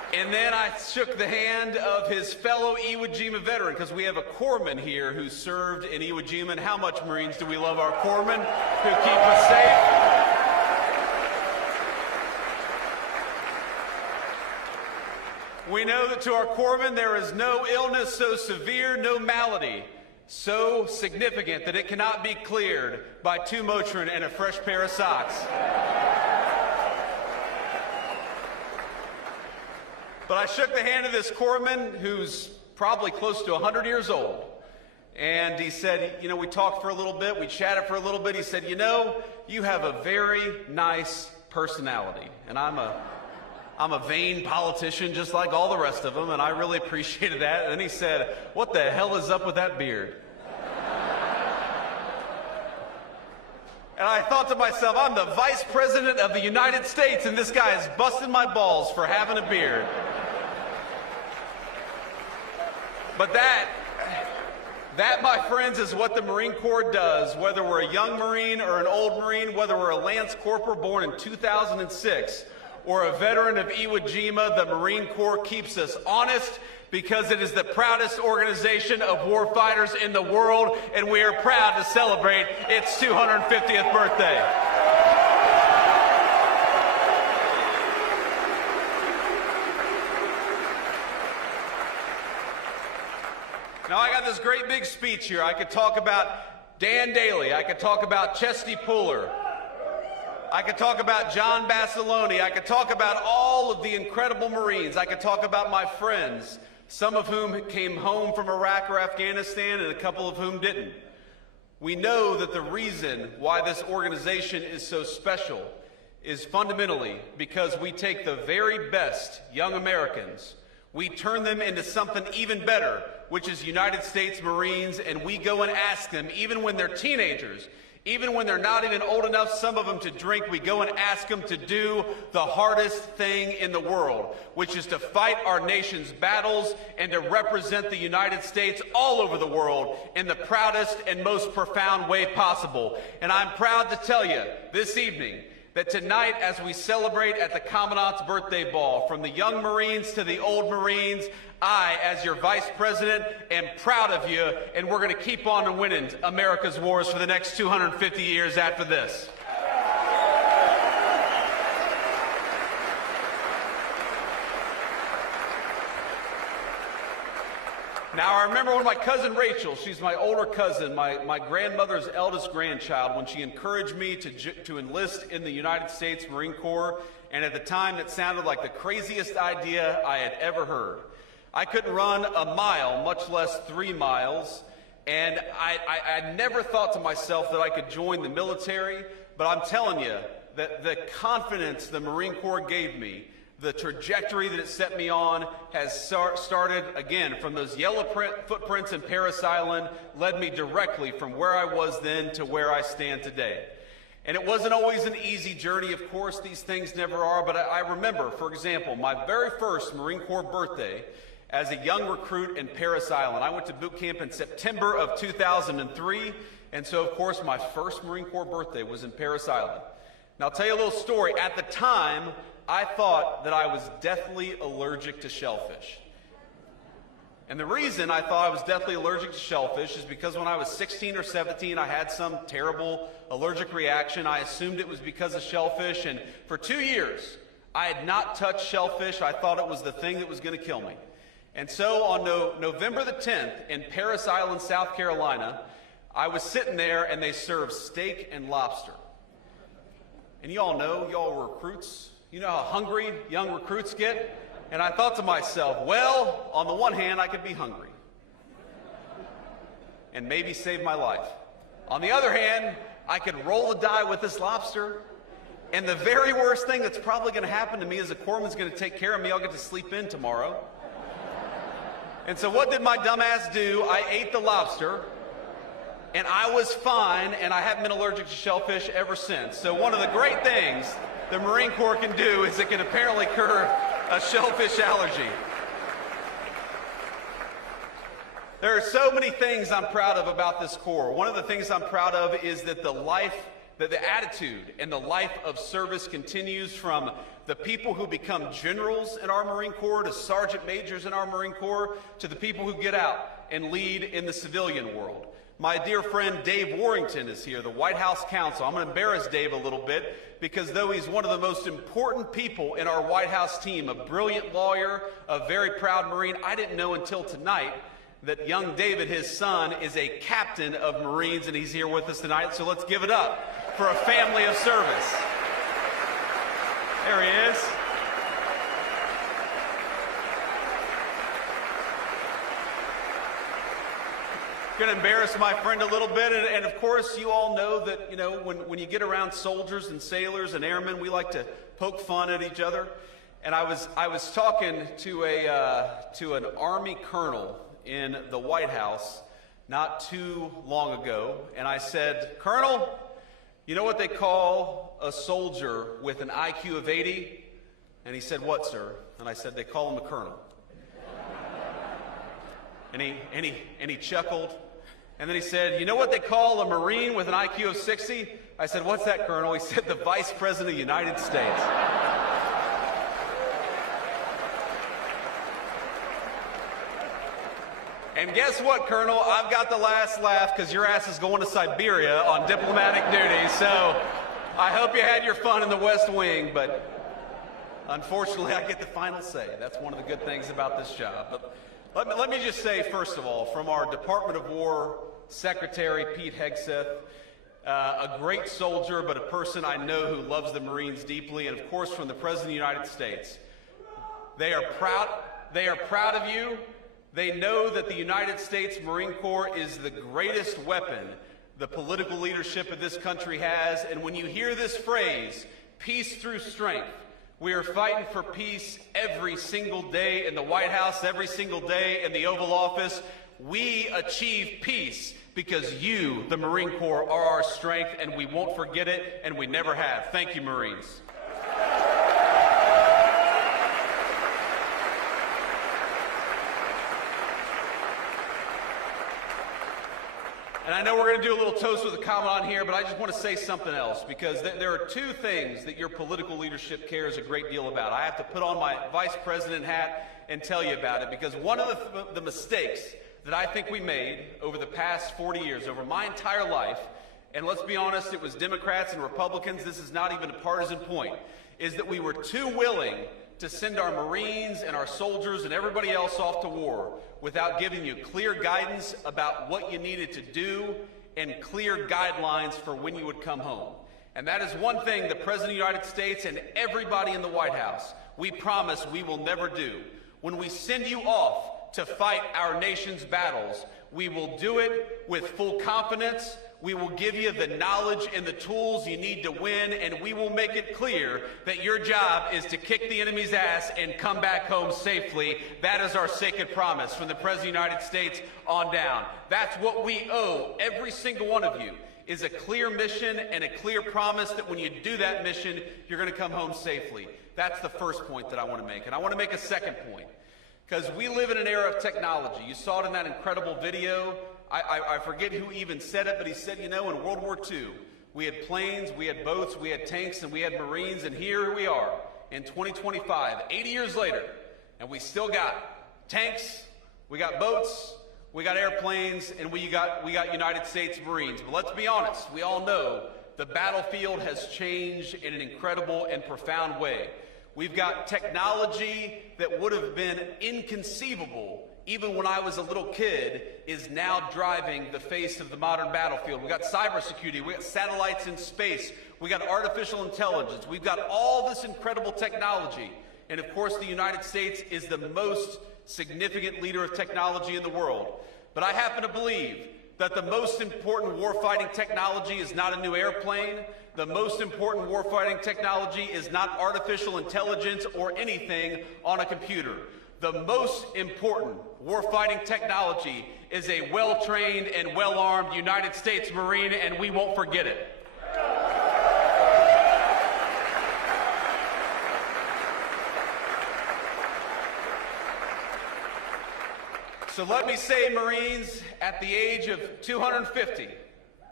And then I shook the hand of his fellow Iwo Jima veteran, because we have a corpsman here who served in Iwo Jima. And how much Marines do we love our corpsmen who keep us safe? We know that to our corpsmen there is no illness so severe, no malady so significant that it cannot be cleared by 2 Motrin and a fresh pair of socks. But I shook the hand of this corpsman who's probably close to 100 years old. And he said, you know, we talked for a little bit, we chatted for a little bit. He said, you know, you have a very nice personality. And I'm a vain politician just like all the rest of them, and I really appreciated that. And then he said, what the hell is up with that beard? And I thought to myself, I'm the Vice President of the United States, and this guy is busting my balls for having a beard. But that, my friends, is what the Marine Corps does, whether we're a young Marine or an old Marine, whether we're a Lance Corporal born in 2006 or a veteran of Iwo Jima. The Marine Corps keeps us honest because it is the proudest organization of warfighters in the world, and we are proud to celebrate its 250th birthday. Now, I got this great big speech here. I could talk about Dan Daly. I could talk about Chesty Puller. I could talk about John Basilone. I could talk about all of the incredible Marines. I could talk about my friends, some of whom came home from Iraq or Afghanistan and a couple of whom didn't. We know that the reason why this organization is so special is fundamentally because we take the very best young Americans, we turn them into something even better, which is United States Marines, and we go and ask them, even when they're teenagers, even when they're not even old enough, some of them, to drink, we go and ask them to do the hardest thing in the world, which is to fight our nation's battles and to represent the United States all over the world in the proudest and most profound way possible. And I'm proud to tell you this evening that tonight, as we celebrate at the Commandant's birthday ball, from the young Marines to the old Marines, I, as your Vice President, am proud of you, and we're going to keep on winning America's wars for the next 250 years after this. Now, I remember when my cousin Rachel, she's my older cousin, my grandmother's eldest grandchild, when she encouraged me to enlist in the United States Marine Corps, and at the time it sounded like the craziest idea I had ever heard. I couldn't run a mile, much less 3 miles, and I never thought to myself that I could join the military, but I'm telling you that the confidence the Marine Corps gave me, the trajectory that it set me on, has started, again, from those yellow footprints in Parris Island, led me directly from where I was then to where I stand today. And it wasn't always an easy journey, of course, these things never are, but I remember, for example, my very first Marine Corps birthday as a young recruit in Parris Island. I went to boot camp in September of 2003, and so, of course, my first Marine Corps birthday was in Parris Island. Now, I'll tell you a little story. At the time, I thought that I was deathly allergic to shellfish. And the reason I thought I was deathly allergic to shellfish is because when I was 16 or 17, I had some terrible allergic reaction. I assumed it was because of shellfish, and for 2 years, I had not touched shellfish. I thought it was the thing that was going to kill me. And so on November the 10th in Parris Island, South Carolina, I was sitting there and they served steak and lobster. And you all know, y'all were recruits. You know how hungry young recruits get? And I thought to myself, well, on the one hand, I could be hungry and maybe save my life. On the other hand, I could roll the die with this lobster, and the very worst thing that's probably going to happen to me is a corpsman's going to take care of me. I'll get to sleep in tomorrow. And so what did my dumbass do? I ate the lobster, and I was fine, and I haven't been allergic to shellfish ever since. So one of the great things the Marine Corps can do is it can apparently cure a shellfish allergy. There are so many things I'm proud of about this Corps. One of the things I'm proud of is that the life that the attitude and the life of service continues from the people who become generals in our Marine Corps to sergeant majors in our Marine Corps to the people who get out and lead in the civilian world. My dear friend Dave Warrington is here, the White House counsel. I'm going to embarrass Dave a little bit because though he's one of the most important people in our White House team, a brilliant lawyer, a very proud Marine, I didn't know until tonight that young David, his son, is a captain of Marines, and he's here with us tonight. So let's give it up for a family of service. There he is. Going to embarrass my friend a little bit, and of course you all know that, you know, when you get around soldiers and sailors and airmen, we like to poke fun at each other. And I was talking to an Army colonel in the White House not too long ago, and I said, "Colonel, you know what they call a soldier with an IQ of 80? And he said, "What, sir?" And I said, "They call him a colonel." And he chuckled. And then he said, "You know what they call a Marine with an IQ of 60? I said, "What's that, Colonel?" He said, "The Vice President of the United States." And guess what, Colonel? I've got the last laugh because your ass is going to Siberia on diplomatic duty. So I hope you had your fun in the West Wing, but unfortunately I get the final say. That's one of the good things about this job. But let me just say, first of all, from our Department of War Secretary, Pete Hegseth, a great soldier, but a person I know who loves the Marines deeply, and of course from the President of the United States. They are proud of you. They know that the United States Marine Corps is the greatest weapon the political leadership of this country has. And when you hear this phrase, peace through strength, we are fighting for peace every single day in the White House, every single day in the Oval Office. We achieve peace because you, the Marine Corps, are our strength, and we won't forget it, and we never have. Thank you, Marines. And I know we're going to do a little toast with a Commandant here, but I just want to say something else, because there are two things that your political leadership cares a great deal about. I have to put on my Vice President hat and tell you about it, because one of the mistakes that I think we made over the past 40 years, over my entire life, and let's be honest, it was Democrats and Republicans, this is not even a partisan point, is that we were too willing to send our Marines and our soldiers and everybody else off to war without giving you clear guidance about what you needed to do and clear guidelines for when you would come home. And that is one thing the President of the United States and everybody in the White House, we promise we will never do. When we send you off to fight our nation's battles, we will do it with full confidence. We will give you the knowledge and the tools you need to win, and we will make it clear that your job is to kick the enemy's ass and come back home safely. That is our sacred promise from the President of the United States on down. That's what we owe every single one of you, is a clear mission and a clear promise that when you do that mission, you're going to come home safely. That's the first point that I want to make. And I want to make a second point, because we live in an era of technology. You saw it in that incredible video. I forget who even said it, but he said, you know, in World War II, we had planes, we had boats, we had tanks, and we had Marines, and here we are in 2025, 80 years later, and we still got tanks, we got boats, we got airplanes, and we got United States Marines. But let's be honest, we all know the battlefield has changed in an incredible and profound way. We've got technology that would have been inconceivable even when I was a little kid, is now driving the face of the modern battlefield. We got cybersecurity, we got satellites in space, we got artificial intelligence, we've got all this incredible technology. And of course, the United States is the most significant leader of technology in the world. But I happen to believe that the most important warfighting technology is not a new airplane. The most important warfighting technology is not artificial intelligence or anything on a computer. The most important warfighting technology is a well-trained and well-armed United States Marine, and we won't forget it. So let me say, Marines, at the age of 250,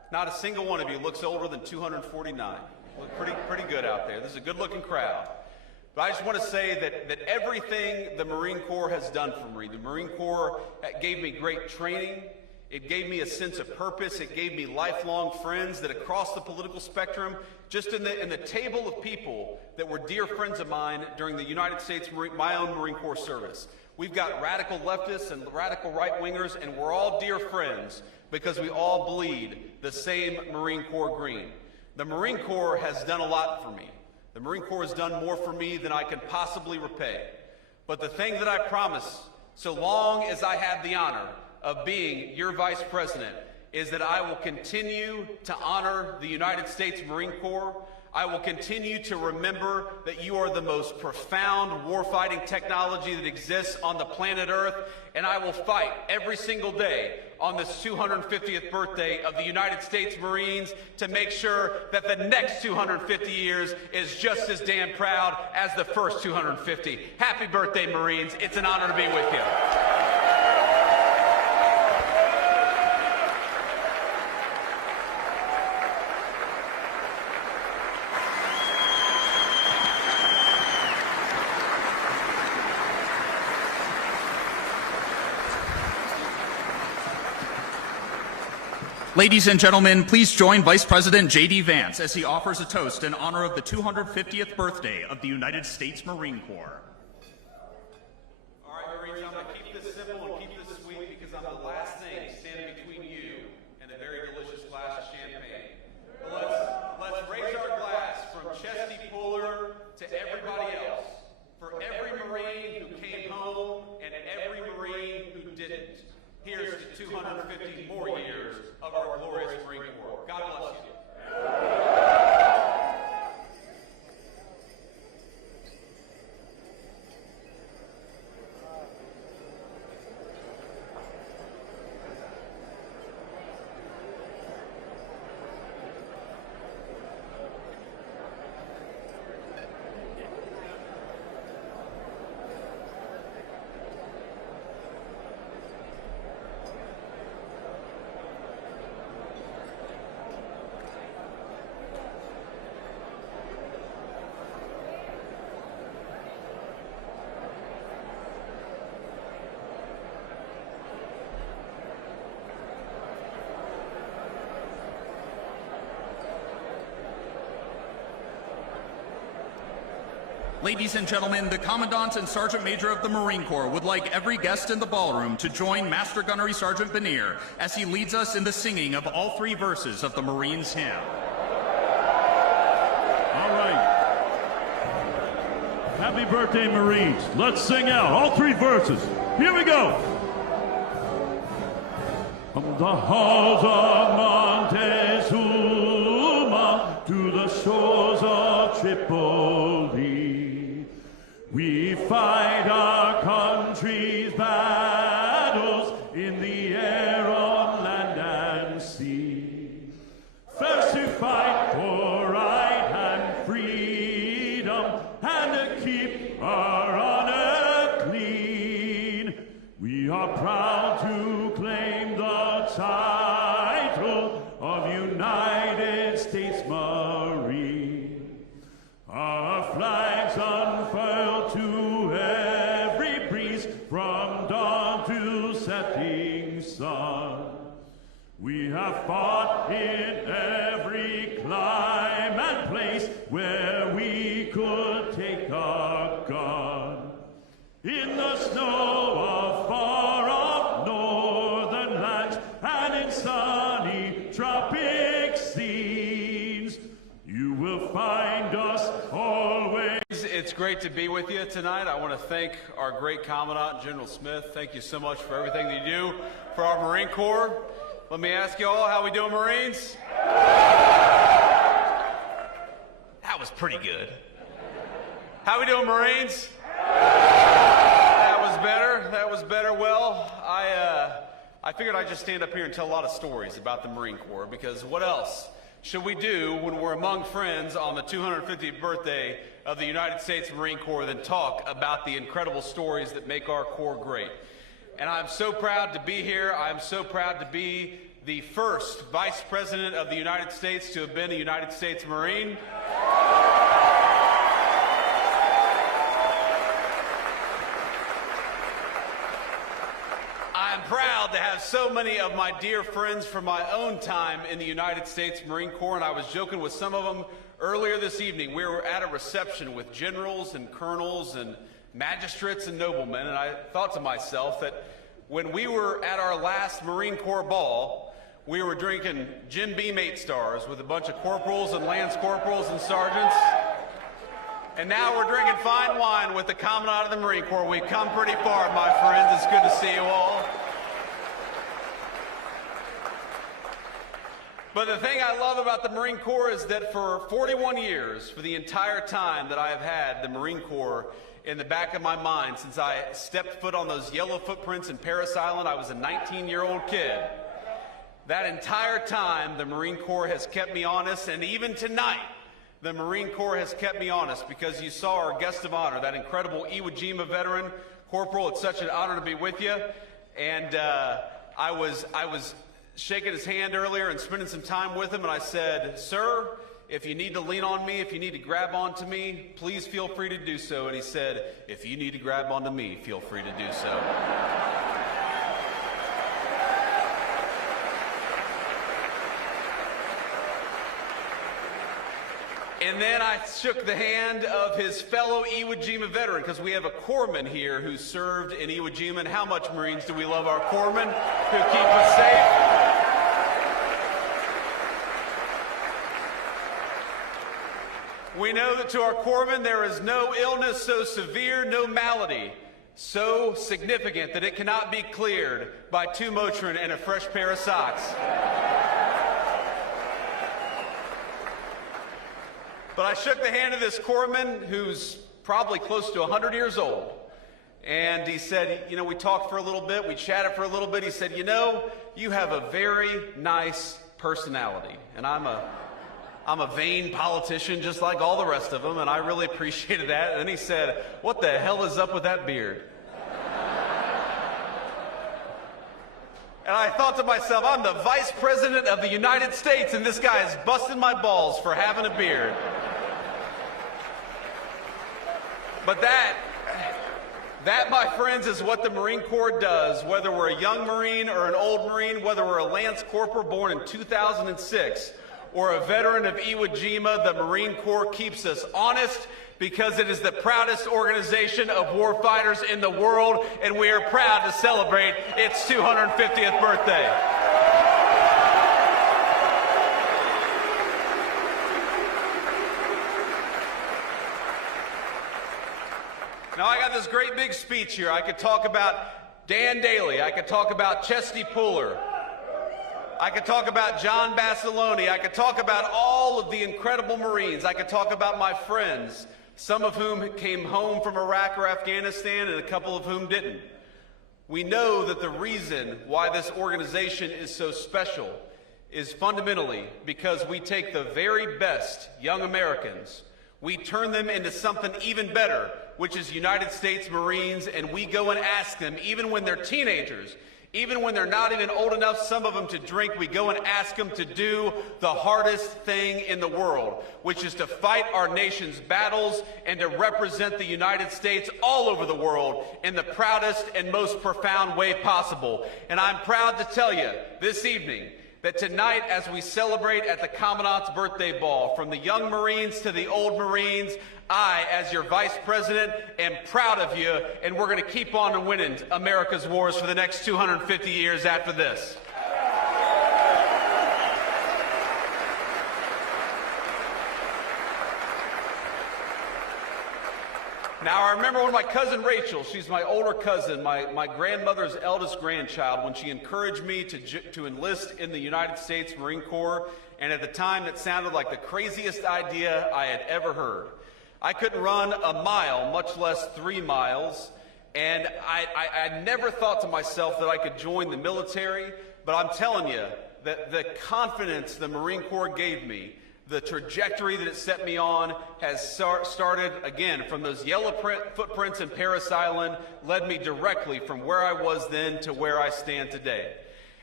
Not a single one of you looks older than 249. Look pretty good out there. This is a good-looking crowd. But I just want to say that everything the Marine Corps has done for me, the Marine Corps gave me great training. It gave me a sense of purpose. It gave me lifelong friends that across the political spectrum, just in the table of people that were dear friends of mine during the United States, my own Marine Corps service. We've got radical leftists and radical right-wingers, and we're all dear friends because we all bleed the same Marine Corps green. The Marine Corps has done a lot for me. The Marine Corps has done more for me than I can possibly repay. But the thing that I promise, so long as I have the honor of being your Vice President, is that I will continue to honor the United States Marine Corps. I will continue to remember that you are the most profound warfighting technology that exists on the planet Earth, and I will fight every single day on this 250th birthday of the United States Marines to make sure that the next 250 years is just as damn proud as the first 250. Happy birthday, Marines. It's an honor to be with you. Ladies and gentlemen, please join Vice President JD Vance as he offers a toast in honor of the 250th birthday of the United States Marine Corps. All right, Marines, I'm going to keep this simple and keep this sweet because I'm the last thing standing between you and a very delicious glass of champagne. But let's raise our glass from Chesty Puller to everybody else, for every Marine who came home and every Marine who didn't. Here's to 250 more years of our glorious Marine Corps. God bless you. Ladies and gentlemen, the Commandant and Sergeant Major of the Marine Corps would like every guest in the ballroom to join Master Gunnery Sergeant Benier as he leads us in the singing of all three verses of the Marines' hymn. All right. Happy birthday, Marines. Let's sing out all three verses. Here we go. From the halls of Montezuma to the shores of Tripoli, we fight our country's battles in the air, on land and sea. First to fight for right and freedom, and to keep our honor clean. We are proud to claim the title of United States Marine. Our flags unfurled to every breeze, from dawn to setting sun. We have fought in every clime and place where we could take a gun. In the snow of far-off northern lands, and in sunny tropic scenes, you will find us always. It's great to be with you tonight. I want to thank our great Commandant, General Smith. Thank you so much for everything that you do for our Marine Corps. Let me ask you all, how we doing, Marines? That was pretty good. How we doing, Marines? That was better. That was better. Well, I figured I'd just stand up here and tell a lot of stories about the Marine Corps, because what else should we do when we're among friends on the 250th birthday of the United States Marine Corps than talk about the incredible stories that make our Corps great? And I'm so proud to be here. I'm so proud to be the first Vice President of the United States to have been a United States Marine. I'm proud to have so many of my dear friends from my own time in the United States Marine Corps, and I was joking with some of them earlier this evening. We were at a reception with generals and colonels and magistrates and noblemen, and I thought to myself that when we were at our last Marine Corps ball, we were drinking Jim Beam 8 stars with a bunch of corporals and lance corporals and sergeants, and now we're drinking fine wine with the Commandant of the Marine Corps. We've come pretty far, my friends. It's good to see you all. But the thing I love about the Marine Corps is that for 41 years, for the entire time that I have had the Marine Corps in the back of my mind, since I stepped foot on those yellow footprints in Parris Island, I was a 19-year-old kid. That entire time, the Marine Corps has kept me honest, and even tonight, the Marine Corps has kept me honest, because you saw our guest of honor, that incredible Iwo Jima veteran. Corporal, it's such an honor to be with you. And I was shaking his hand earlier and spending some time with him, and I said, "Sir, if you need to lean on me, if you need to grab onto me, please feel free to do so." And he said, "If you need to grab onto me, feel free to do so." And then I shook the hand of his fellow Iwo Jima veteran, because we have a corpsman here who served in Iwo Jima. And how much, Marines, do we love our corpsmen who keep us safe? We know that to our corpsmen there is no illness so severe, no malady so significant that it cannot be cleared by 2 Motrin and a fresh pair of socks. But I shook the hand of this corpsman who's probably close to 100 years old. And he said, you know, we talked for a little bit, we chatted for a little bit. He said, you know, you have a very nice personality. And I'm a vain politician just like all the rest of them, and I really appreciated that. And then he said, what the hell is up with that beard? And I thought to myself, I'm the Vice President of the United States, and this guy is busting my balls for having a beard. But that, my friends, is what the Marine Corps does, whether we're a young Marine or an old Marine, whether we're a Lance Corporal born in 2006 or a veteran of Iwo Jima. The Marine Corps keeps us honest because it is the proudest organization of warfighters in the world, and we are proud to celebrate its 250th birthday. Now, I got this great big speech here. I could talk about Dan Daly. I could talk about Chesty Puller. I could talk about John Basilone. I could talk about all of the incredible Marines. I could talk about my friends, some of whom came home from Iraq or Afghanistan and a couple of whom didn't. We know that the reason why this organization is so special is fundamentally because we take the very best young Americans, we turn them into something even better, which is United States Marines, and we go and ask them, even when they're teenagers, even when they're not even old enough, some of them, to drink, we go and ask them to do the hardest thing in the world, which is to fight our nation's battles and to represent the United States all over the world in the proudest and most profound way possible. And I'm proud to tell you this evening that tonight, as we celebrate at the Commandant's birthday ball, from the young Marines to the old Marines, I, as your Vice President, am proud of you, and we're going to keep on winning America's wars for the next 250 years after this. Now, I remember when my cousin Rachel, she's my older cousin, my grandmother's eldest grandchild, when she encouraged me to enlist in the United States Marine Corps, and at the time it sounded like the craziest idea I had ever heard. I couldn't run a mile, much less 3 miles, and I never thought to myself that I could join the military, but I'm telling you that the confidence the Marine Corps gave me, the trajectory that it set me on, has started, again, from those yellow footprints in Parris Island, led me directly from where I was then to where I stand today.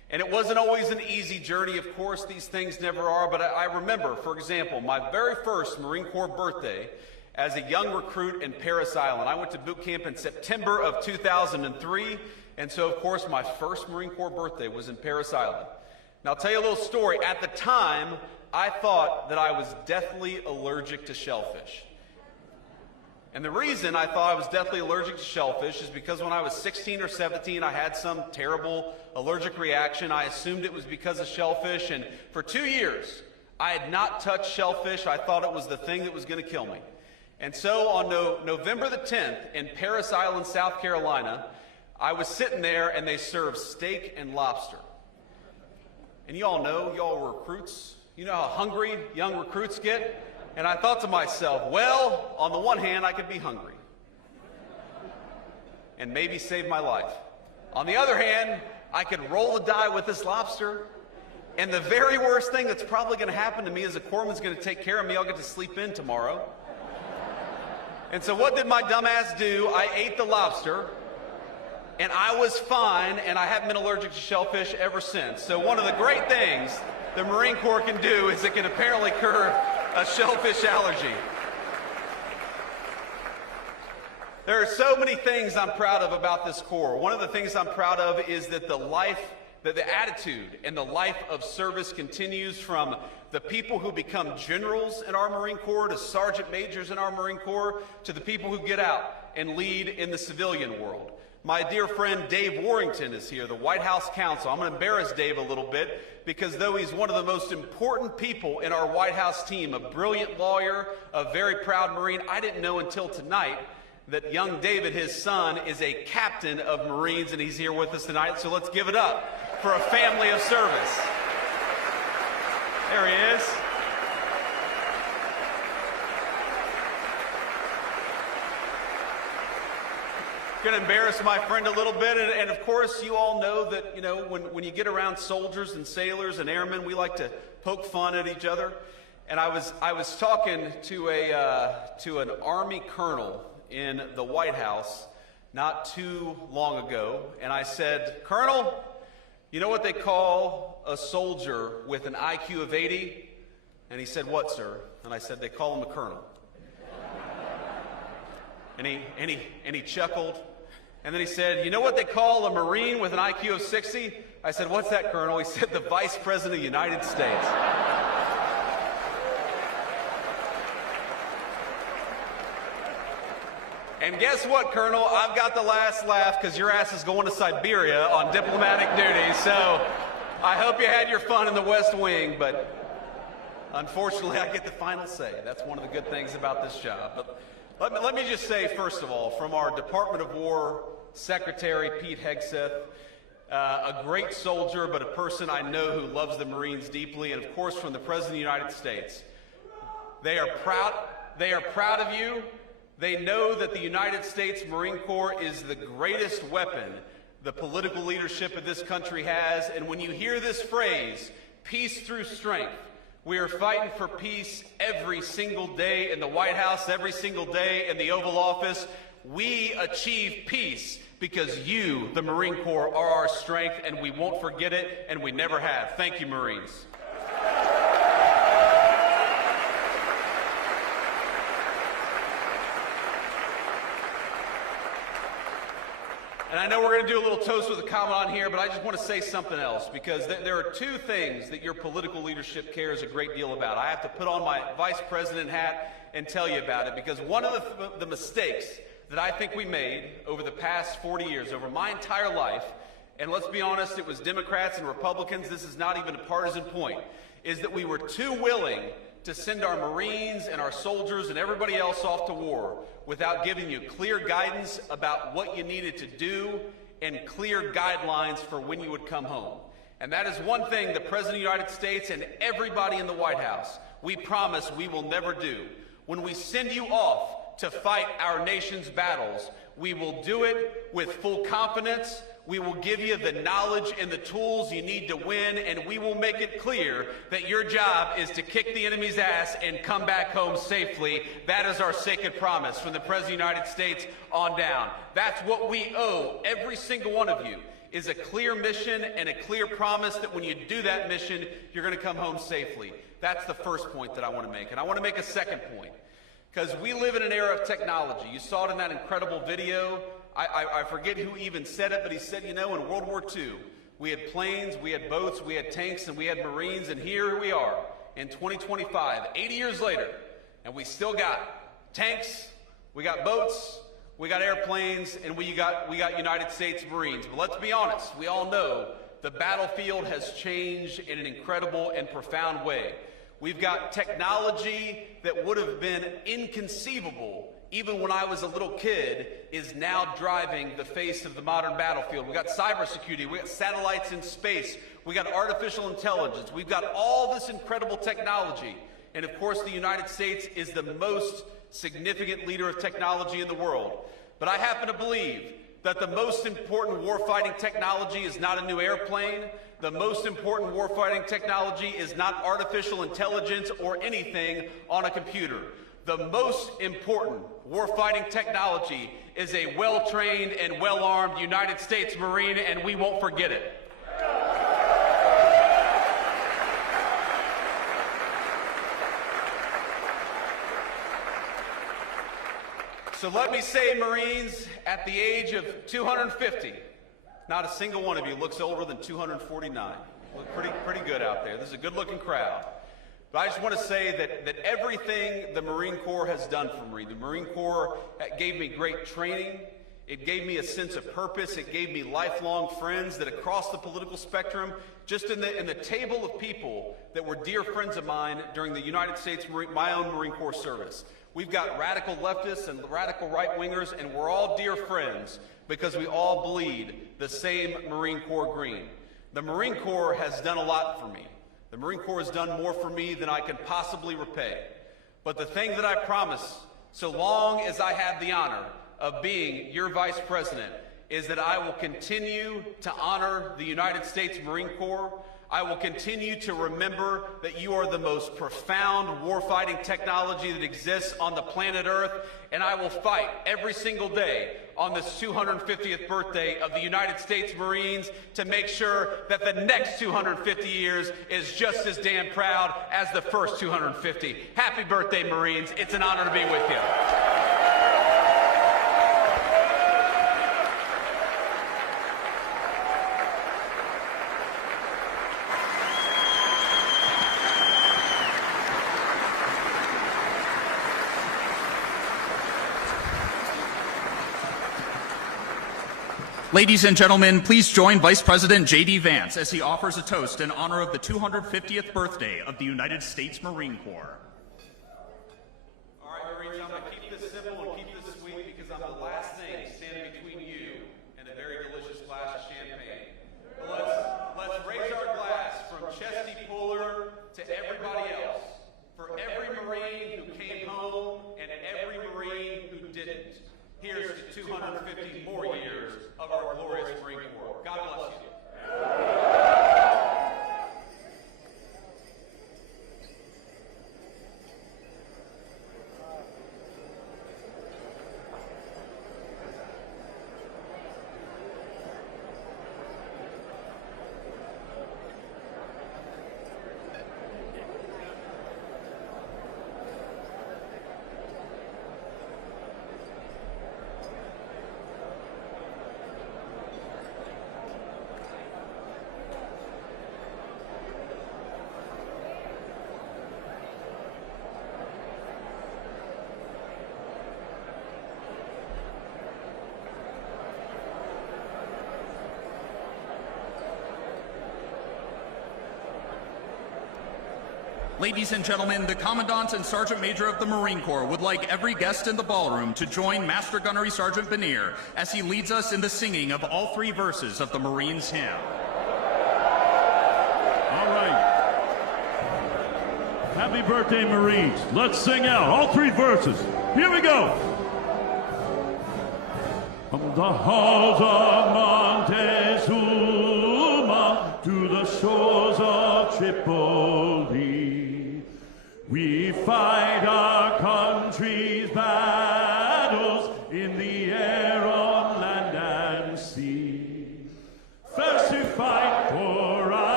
And it wasn't always an easy journey, of course, these things never are, but I remember, for example, my very first Marine Corps birthday as a young recruit in Parris Island. I went to boot camp in September of 2003, and so, of course, my first Marine Corps birthday was in Parris Island. Now, I'll tell you a little story. At the time, I thought that I was deathly allergic to shellfish. And the reason I thought I was deathly allergic to shellfish is because when I was 16 or 17, I had some terrible allergic reaction. I assumed it was because of shellfish, and for 2 years, I had not touched shellfish. I thought it was the thing that was going to kill me. And so on November the 10th in Parris Island, South Carolina, I was sitting there and they served steak and lobster. And you all know, y'all were recruits. You know how hungry young recruits get? And I thought to myself, well, on the one hand, I could be hungry and maybe save my life. On the other hand, I could roll the die with this lobster, and the very worst thing that's probably going to happen to me is a corpsman's going to take care of me. I'll get to sleep in tomorrow. And so what did my dumbass do? I ate the lobster, and I was fine, and I haven't been allergic to shellfish ever since. So one of the great things the Marine Corps can do is it can apparently cure a shellfish allergy. There are so many things I'm proud of about this Corps. One of the things I'm proud of is that the attitude and the life of service continues from the people who become generals in our Marine Corps to sergeant majors in our Marine Corps to the people who get out and lead in the civilian world. My dear friend Dave Warrington is here, the White House counsel. I'm going to embarrass Dave a little bit because though he's one of the most important people in our White House team, a brilliant lawyer, a very proud Marine, I didn't know until tonight that young David, his son, is a captain of Marines, and he's here with us tonight. So let's give it up for a family of service. There he is. Going to embarrass my friend a little bit, and of course you all know that, you know, when you get around soldiers and sailors and airmen, we like to poke fun at each other. And I was talking to an Army colonel in the White House not too long ago, and I said, Colonel, you know what they call a soldier with an IQ of 80? And he said, what, sir? And I said, they call him a colonel. And he chuckled. And then he said, you know what they call a Marine with an IQ of 60? I said, what's that, Colonel? He said, the Vice President of the United States. And guess what, Colonel? I've got the last laugh because your ass is going to Siberia on diplomatic duty. So I hope you had your fun in the West Wing, but unfortunately I get the final say. That's one of the good things about this job. But let me just say, first of all, from our Department of War Secretary, Pete Hegseth, a great soldier, but a person I know who loves the Marines deeply, and of course from the President of the United States. They are proud of you. They know that the United States Marine Corps is the greatest weapon the political leadership of this country has, and when you hear this phrase, peace through strength, we are fighting for peace every single day in the White House, every single day in the Oval Office. We achieve peace because you, the Marine Corps, are our strength, and we won't forget it, and we never have. Thank you, Marines. And I know we're going to do a little toast with a commandant here, but I just want to say something else, because there are two things that your political leadership cares a great deal about. I have to put on my vice president hat and tell you about it, because one of the mistakes that I think we made over the past 40 years, over my entire life, and let's be honest, it was Democrats and Republicans, this is not even a partisan point, is that we were too willing to send our Marines and our soldiers and everybody else off to war without giving you clear guidance about what you needed to do and clear guidelines for when you would come home. And that is one thing the President of the United States and everybody in the White House, we promise we will never do. When we send you off to fight our nation's battles, we will do it with full confidence. We will give you the knowledge and the tools you need to win, and we will make it clear that your job is to kick the enemy's ass and come back home safely. That is our sacred promise from the President of the United States on down. That's what we owe every single one of you. is a clear mission and a clear promise that when you do that mission, you're going to come home safely. That's the first point that I want to make. And I want to make a second point, because we live in an era of technology. You saw it in that incredible video. I forget who even said it, but he said, you know, in World War II, we had planes, we had boats, we had tanks, and we had Marines, and here we are in 2025, 80 years later, and we still got tanks, we got boats, we got airplanes, and we got United States Marines. But let's be honest, we all know the battlefield has changed in an incredible and profound way. We've got technology that would have been inconceivable even when I was a little kid is now driving the face of the modern battlefield. We got cybersecurity, we got satellites in space, we got artificial intelligence, we've got all this incredible technology. And of course, the United States is the most significant leader of technology in the world. But I happen to believe that the most important warfighting technology is not a new airplane. The most important warfighting technology is not artificial intelligence or anything on a computer. The most important warfighting technology is a well-trained and well-armed United States Marine, and we won't forget it. So let me say, Marines, at the age of 250, not a single one of you looks older than 249. Look pretty good out there. This is a good-looking crowd. But I just want to say that everything the Marine Corps has done for me, the Marine Corps gave me great training. It gave me a sense of purpose. It gave me lifelong friends that across the political spectrum, just in the table of people that were dear friends of mine during the United States, my own Marine Corps service. We've got radical leftists and radical right-wingers, and we're all dear friends because we all bleed the same Marine Corps green. The Marine Corps has done a lot for me. The Marine Corps has done more for me than I can possibly repay. But the thing that I promise, so long as I have the honor of being your Vice President, is that I will continue to honor the United States Marine Corps. I will continue to remember that you are the most profound warfighting technology that exists on the planet Earth, and I will fight every single day on this 250th birthday of the United States Marines to make sure that the next 250 years is just as damn proud as the first 250. Happy birthday, Marines. It's an honor to be with you. Ladies and gentlemen, please join Vice President JD Vance as he offers a toast in honor of the 250th birthday of the United States Marine Corps. All right, Marines, I'm going to keep this simple and keep this sweet because I'm the last thing standing between you and a very delicious glass of champagne. But let's raise our glass from Chesty Puller to everybody else, for every Marine who came home and every Marine who didn't. Here's to 250 more years of our glorious Marine Corps. God bless you. Ladies and gentlemen, the Commandant and Sergeant Major of the Marine Corps would like every guest in the ballroom to join Master Gunnery Sergeant Benier as he leads us in the singing of all three verses of the Marines' hymn. All right. Happy birthday, Marines. Let's sing out all three verses. Here we go. From the halls of Montezuma to the shores of Tripoli, we fight our country's battles in the air, on land and sea.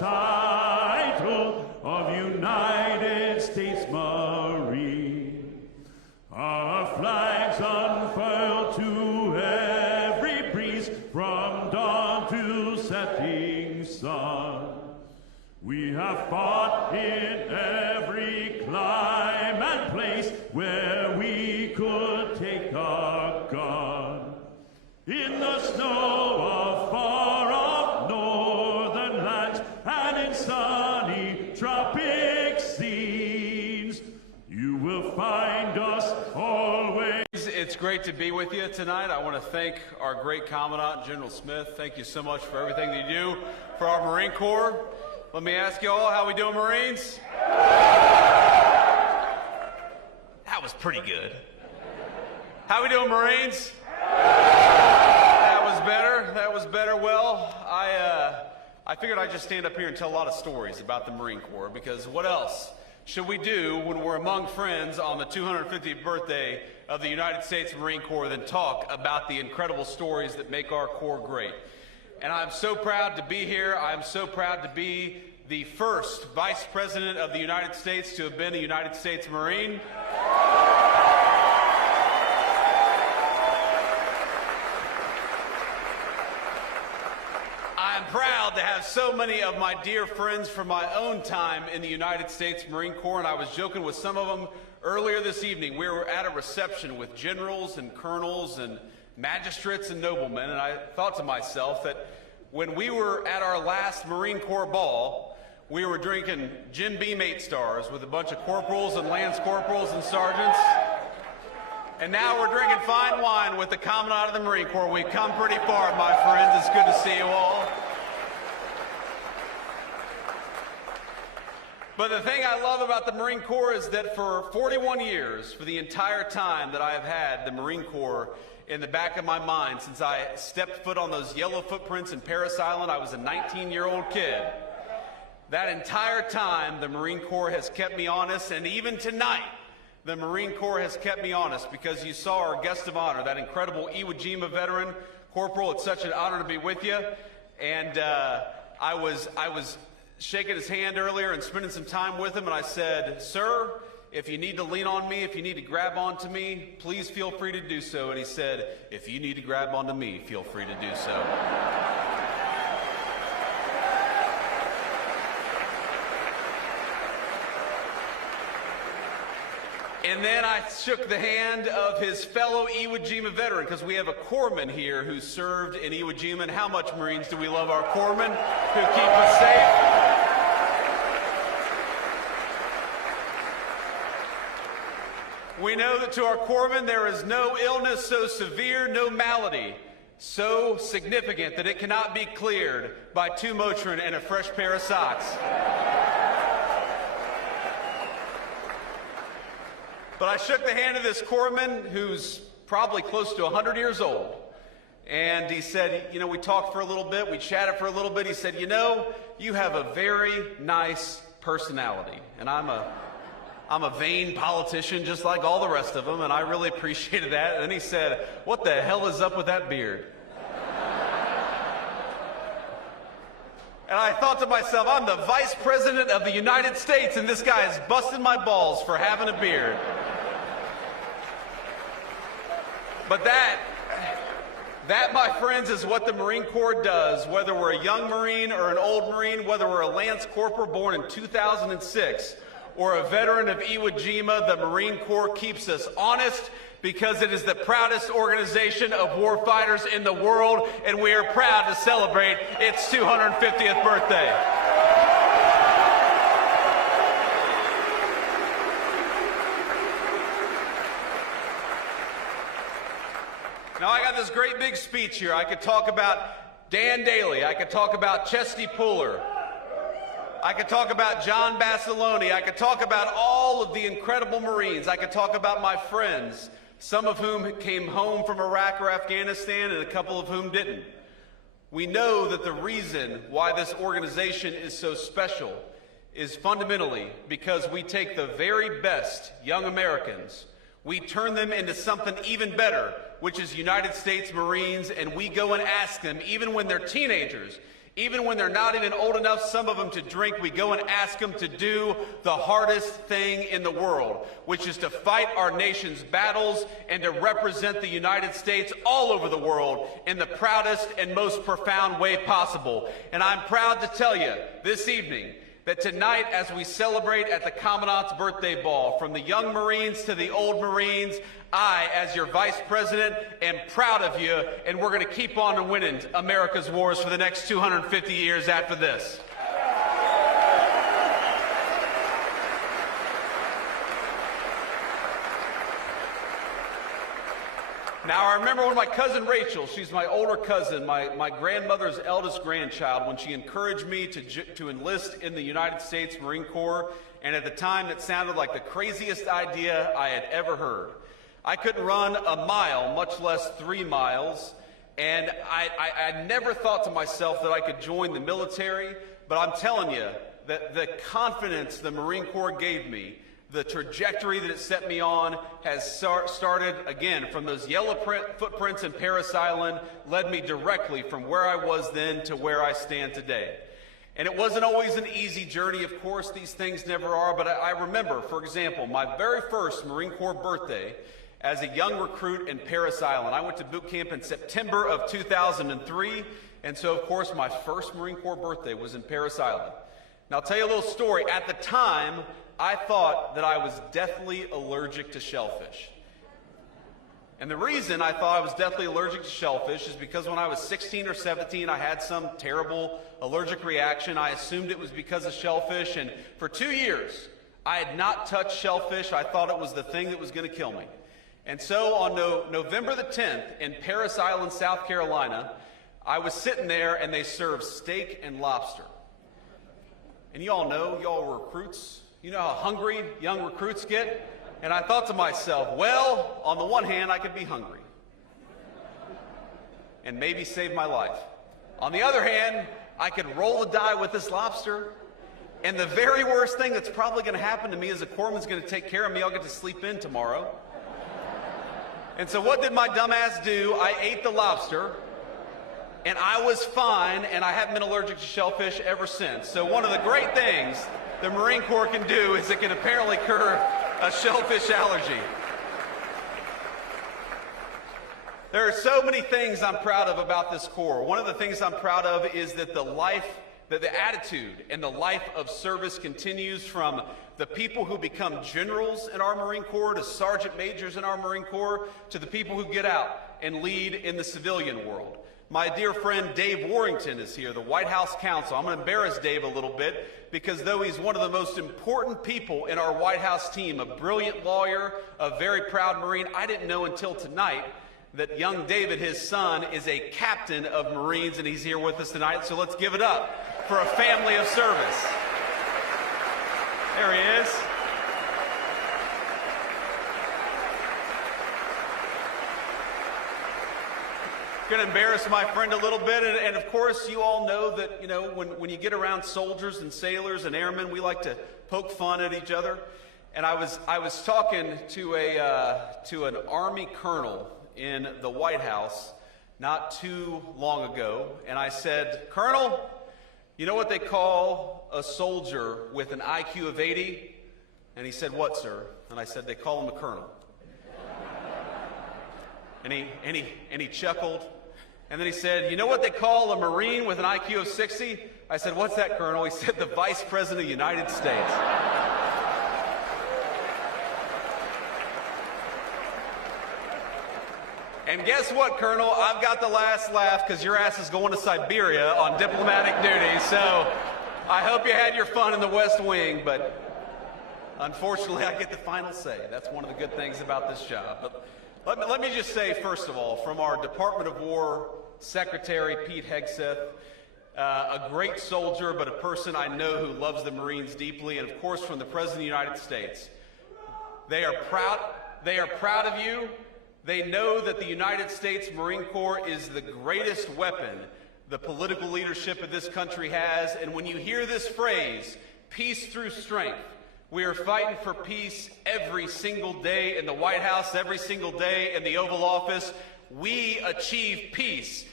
title of United States Marine. Our flags unfurl to every breeze from dawn to setting sun. We have fought in every clime and place where we could take our gun. In the snow of far-off northern lands and in sunny tropic scenes, you will find us always. It's great to be with you tonight. I want to thank our great Commandant, General Smith. Thank you so much for everything that you do for our Marine Corps. Let me ask you all, how we doing, Marines? That was pretty good. How we doing, Marines? That was better. That was better. Well, I figured I'd just stand up here and tell a lot of stories about the Marine Corps, because what else should we do when we're among friends on the 250th birthday of the United States Marine Corps than talk about the incredible stories that make our Corps great? And I'm so proud to be here. I'm so proud to be the first Vice President of the United States to have been a United States Marine. I'm proud to have so many of my dear friends from my own time in the United States Marine Corps, and I was joking with some of them earlier this evening. We were at a reception with generals and colonels and magistrates and noblemen, and I thought to myself that when we were at our last Marine Corps ball, we were drinking Jim Beam 8 stars with a bunch of corporals and lance corporals and sergeants. And now we're drinking fine wine with the Commandant of the Marine Corps. We've come pretty far, my friends. It's good to see you all. But the thing I love about the Marine Corps is that for 41 years, for the entire time that I have had the Marine Corps in the back of my mind, since I stepped foot on those yellow footprints in Paris Island, I was a 19-year-old kid. That entire time, the Marine Corps has kept me honest, and even tonight, the Marine Corps has kept me honest, because you saw our guest of honor, that incredible Iwo Jima veteran. Corporal, it's such an honor to be with you. And I was shaking his hand earlier and spending some time with him, and I said, "Sir, if you need to lean on me, if you need to grab onto me, please feel free to do so." And he said, "If you need to grab onto me, feel free to do so." And then I shook the hand of his fellow Iwo Jima veteran, because we have a corpsman here who served in Iwo Jima. And how much, Marines, do we love our corpsmen who keep us safe? We know that to our corpsmen there is no illness so severe, no malady so significant that it cannot be cleared by 2 Motrin and a fresh pair of socks. But I shook the hand of this corpsman who's probably close to 100 years old. And he said, you know, we talked for a little bit, we chatted for a little bit. He said, you know, you have a very nice personality. And I'm a vain politician just like all the rest of them, and I really appreciated that. And then he said, what the hell is up with that beard? And I thought to myself, I'm the Vice President of the United States, and this guy is busting my balls for having a beard. But that, my friends, is what the Marine Corps does, whether we're a young Marine or an old Marine, whether we're a Lance Corporal born in 2006 or a veteran of Iwo Jima. The Marine Corps keeps us honest, because it is the proudest organization of warfighters in the world, and we are proud to celebrate its 250th birthday. Now, I got this great big speech here. I could talk about Dan Daly. I could talk about Chesty Puller. I could talk about John Basilone. I could talk about all of the incredible Marines. I could talk about my friends, some of whom came home from Iraq or Afghanistan and a couple of whom didn't. We know that the reason why this organization is so special is fundamentally because we take the very best young Americans, we turn them into something even better, which is United States Marines, and we go and ask them, even when they're teenagers, Even when they're not even old enough, some of them, to drink, we go and ask them to do the hardest thing in the world, which is to fight our nation's battles and to represent the United States all over the world in the proudest and most profound way possible. And I'm proud to tell you this evening that tonight, as we celebrate at the Commandant's birthday ball, from the young Marines to the old Marines, I, as your Vice President, am proud of you, and we're going to keep on winning America's wars for the next 250 years after this. Now, I remember when my cousin Rachel, she's my older cousin, my grandmother's eldest grandchild, when she encouraged me to enlist in the United States Marine Corps, and at the time it sounded like the craziest idea I had ever heard. I couldn't run a mile, much less 3 miles, and I never thought to myself that I could join the military, but I'm telling you that the confidence the Marine Corps gave me, the trajectory that it set me on, has started, again, from those yellow footprints in Parris Island, led me directly from where I was then to where I stand today. And it wasn't always an easy journey, of course, these things never are, but I remember, for example, my very first Marine Corps birthday as a young recruit in Parris Island. I went to boot camp in September of 2003, and so, of course, my first Marine Corps birthday was in Parris Island. Now, I'll tell you a little story. At the time, I thought that I was deathly allergic to shellfish. And the reason I thought I was deathly allergic to shellfish is because when I was 16 or 17, I had some terrible allergic reaction. I assumed it was because of shellfish, and for 2 years, I had not touched shellfish. I thought it was the thing that was going to kill me. And so on November the 10th in Parris Island, South Carolina, I was sitting there and they served steak and lobster. And you all know, y'all were recruits. You know how hungry young recruits get? And I thought to myself, well, on the one hand, I could be hungry and maybe save my life. On the other hand, I could roll the die with this lobster, and the very worst thing that's probably going to happen to me is a corpsman's going to take care of me. I'll get to sleep in tomorrow. And so what did my dumbass do? I ate the lobster, and I was fine, and I haven't been allergic to shellfish ever since. So one of the great things the Marine Corps can do is it can apparently cure a shellfish allergy. There are so many things I'm proud of about this Corps. One of the things I'm proud of is that the attitude and the life of service continues from the people who become generals in our Marine Corps to sergeant majors in our Marine Corps to the people who get out and lead in the civilian world. My dear friend Dave Warrington is here, the White House counsel. I'm going to embarrass Dave a little bit because though he's one of the most important people in our White House team, a brilliant lawyer, a very proud Marine, I didn't know until tonight that young David, his son, is a captain of Marines, and he's here with us tonight. So let's give it up for a family of service. There he is. Going to embarrass my friend a little bit, and of course you all know that, you know, when you get around soldiers and sailors and airmen, we like to poke fun at each other. And I was talking to an Army colonel in the White House not too long ago, and I said, "Colonel, you know what they call a soldier with an IQ of 80? And he said, "What, sir?" And I said, "They call him a colonel." And he chuckled. And then he said, "You know what they call a Marine with an IQ of 60? I said, "What's that, Colonel?" He said, "The Vice President of the United States." And guess what, Colonel? I've got the last laugh because your ass is going to Siberia on diplomatic duty. So I hope you had your fun in the West Wing, but unfortunately I get the final say. That's one of the good things about this job. But let me just say, first of all, from our Department of War Secretary, Pete Hegseth, a great soldier, but a person I know who loves the Marines deeply, and of course from the President of the United States. They are proud of you. They know that the United States Marine Corps is the greatest weapon the political leadership of this country has. And when you hear this phrase, peace through strength, we are fighting for peace every single day in the White House, every single day in the Oval Office. We achieve peace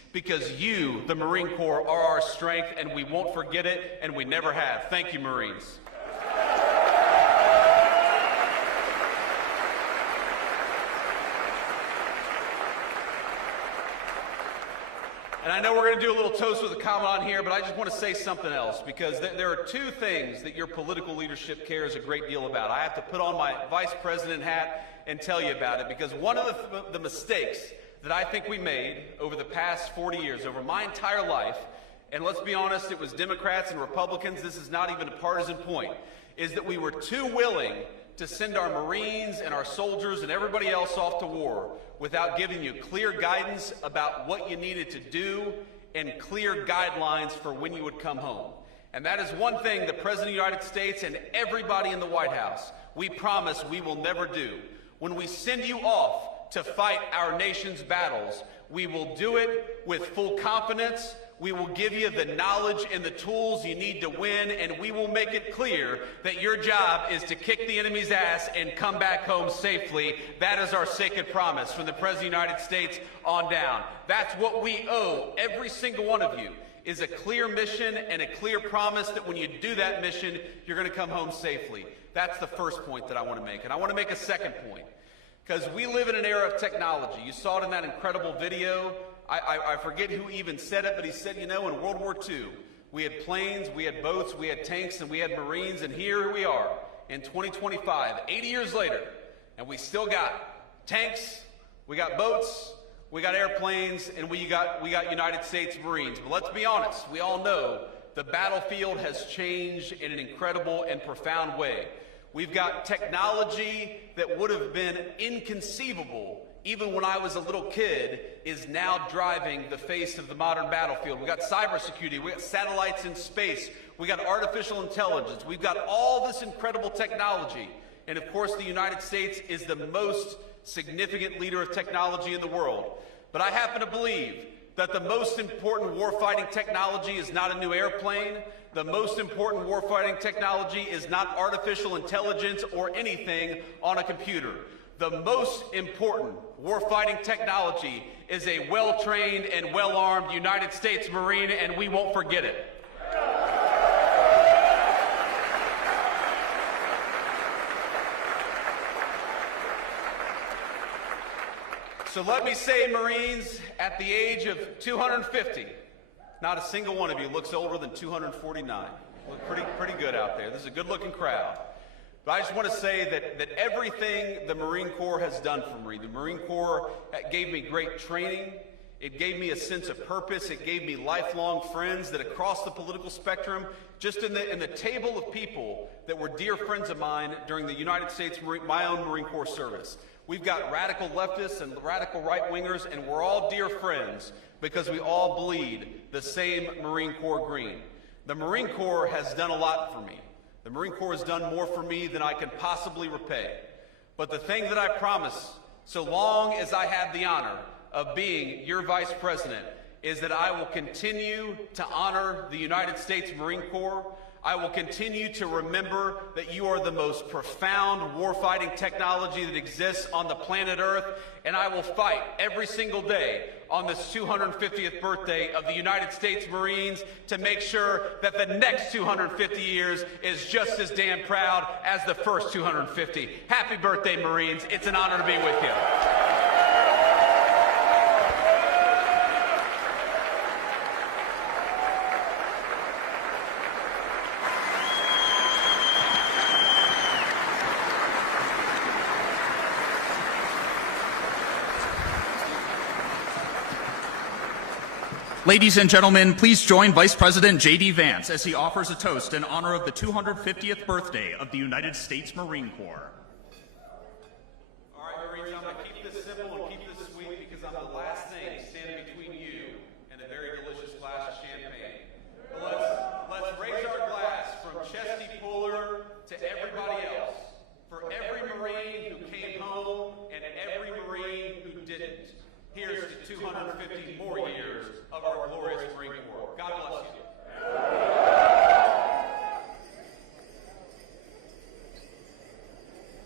because you, the Marine Corps, are our strength, and we won't forget it, and we never have. Thank you, Marines. And I know we're going to do a little toast with the Commandant here, but I just want to say something else, because there are two things that your political leadership cares a great deal about. I have to put on my Vice President hat and tell you about it, because one of the mistakes that I think we made over the past 40 years, over my entire life, and let's be honest, it was Democrats and Republicans, this is not even a partisan point, is that we were too willing to send our Marines and our soldiers and everybody else off to war without giving you clear guidance about what you needed to do and clear guidelines for when you would come home. And that is one thing the President of the United States and everybody in the White House, we promise we will never do. When we send you off to fight our nation's battles, we will do it with full confidence. We will give you the knowledge and the tools you need to win, and we will make it clear that your job is to kick the enemy's ass and come back home safely. That is our sacred promise from the President of the United States on down. That's what we owe every single one of you, is a clear mission and a clear promise that when you do that mission, you're going to come home safely. That's the first point that I want to make. And I want to make a second point, because we live in an era of technology. You saw it in that incredible video. I forget who even said it, but he said, you know, in World War II, we had planes, we had boats, we had tanks, and we had Marines, and here we are in 2025, 80 years later, and we still got tanks, we got boats, we got airplanes, and we got United States Marines. But let's be honest, we all know the battlefield has changed in an incredible and profound way. We've got technology that would have been inconceivable even when I was a little kid, is now driving the face of the modern battlefield. We got cybersecurity, we got satellites in space, we got artificial intelligence, we've got all this incredible technology. And of course, the United States is the most significant leader of technology in the world. But I happen to believe that the most important warfighting technology is not a new airplane. The most important warfighting technology is not artificial intelligence or anything on a computer. The most important warfighting technology is a well-trained and well-armed United States Marine, and we won't forget it. So let me say, Marines, at the age of 250, not a single one of you looks older than 249. Look pretty good out there. This is a good-looking crowd. But I just want to say that everything the Marine Corps has done for me, the Marine Corps gave me great training, it gave me a sense of purpose, it gave me lifelong friends that across the political spectrum, just in the table of people that were dear friends of mine during the United States, my own Marine Corps service. We've got radical leftists and radical right-wingers, and we're all dear friends because we all bleed the same Marine Corps green. The Marine Corps has done a lot for me. The Marine Corps has done more for me than I can possibly repay. But the thing that I promise, so long as I have the honor of being your Vice President, is that I will continue to honor the United States Marine Corps. I will continue to remember that you are the most profound warfighting technology that exists on the planet Earth, and I will fight every single day on this 250th birthday of the United States Marines to make sure that the next 250 years is just as damn proud as the first 250. Happy birthday, Marines. It's an honor to be with you. Ladies and gentlemen, please join Vice President JD Vance as he offers a toast in honor of the 250th birthday of the United States Marine Corps. All right, Marines, I'm going to keep this simple and keep this sweet because I'm the last thing standing between you and a very delicious glass of champagne. But let's raise our glass from Chesty Puller to everybody else, for every Marine who came home and every Marine who didn't. Here's to 250 more years of our glorious Marine Corps. God bless you.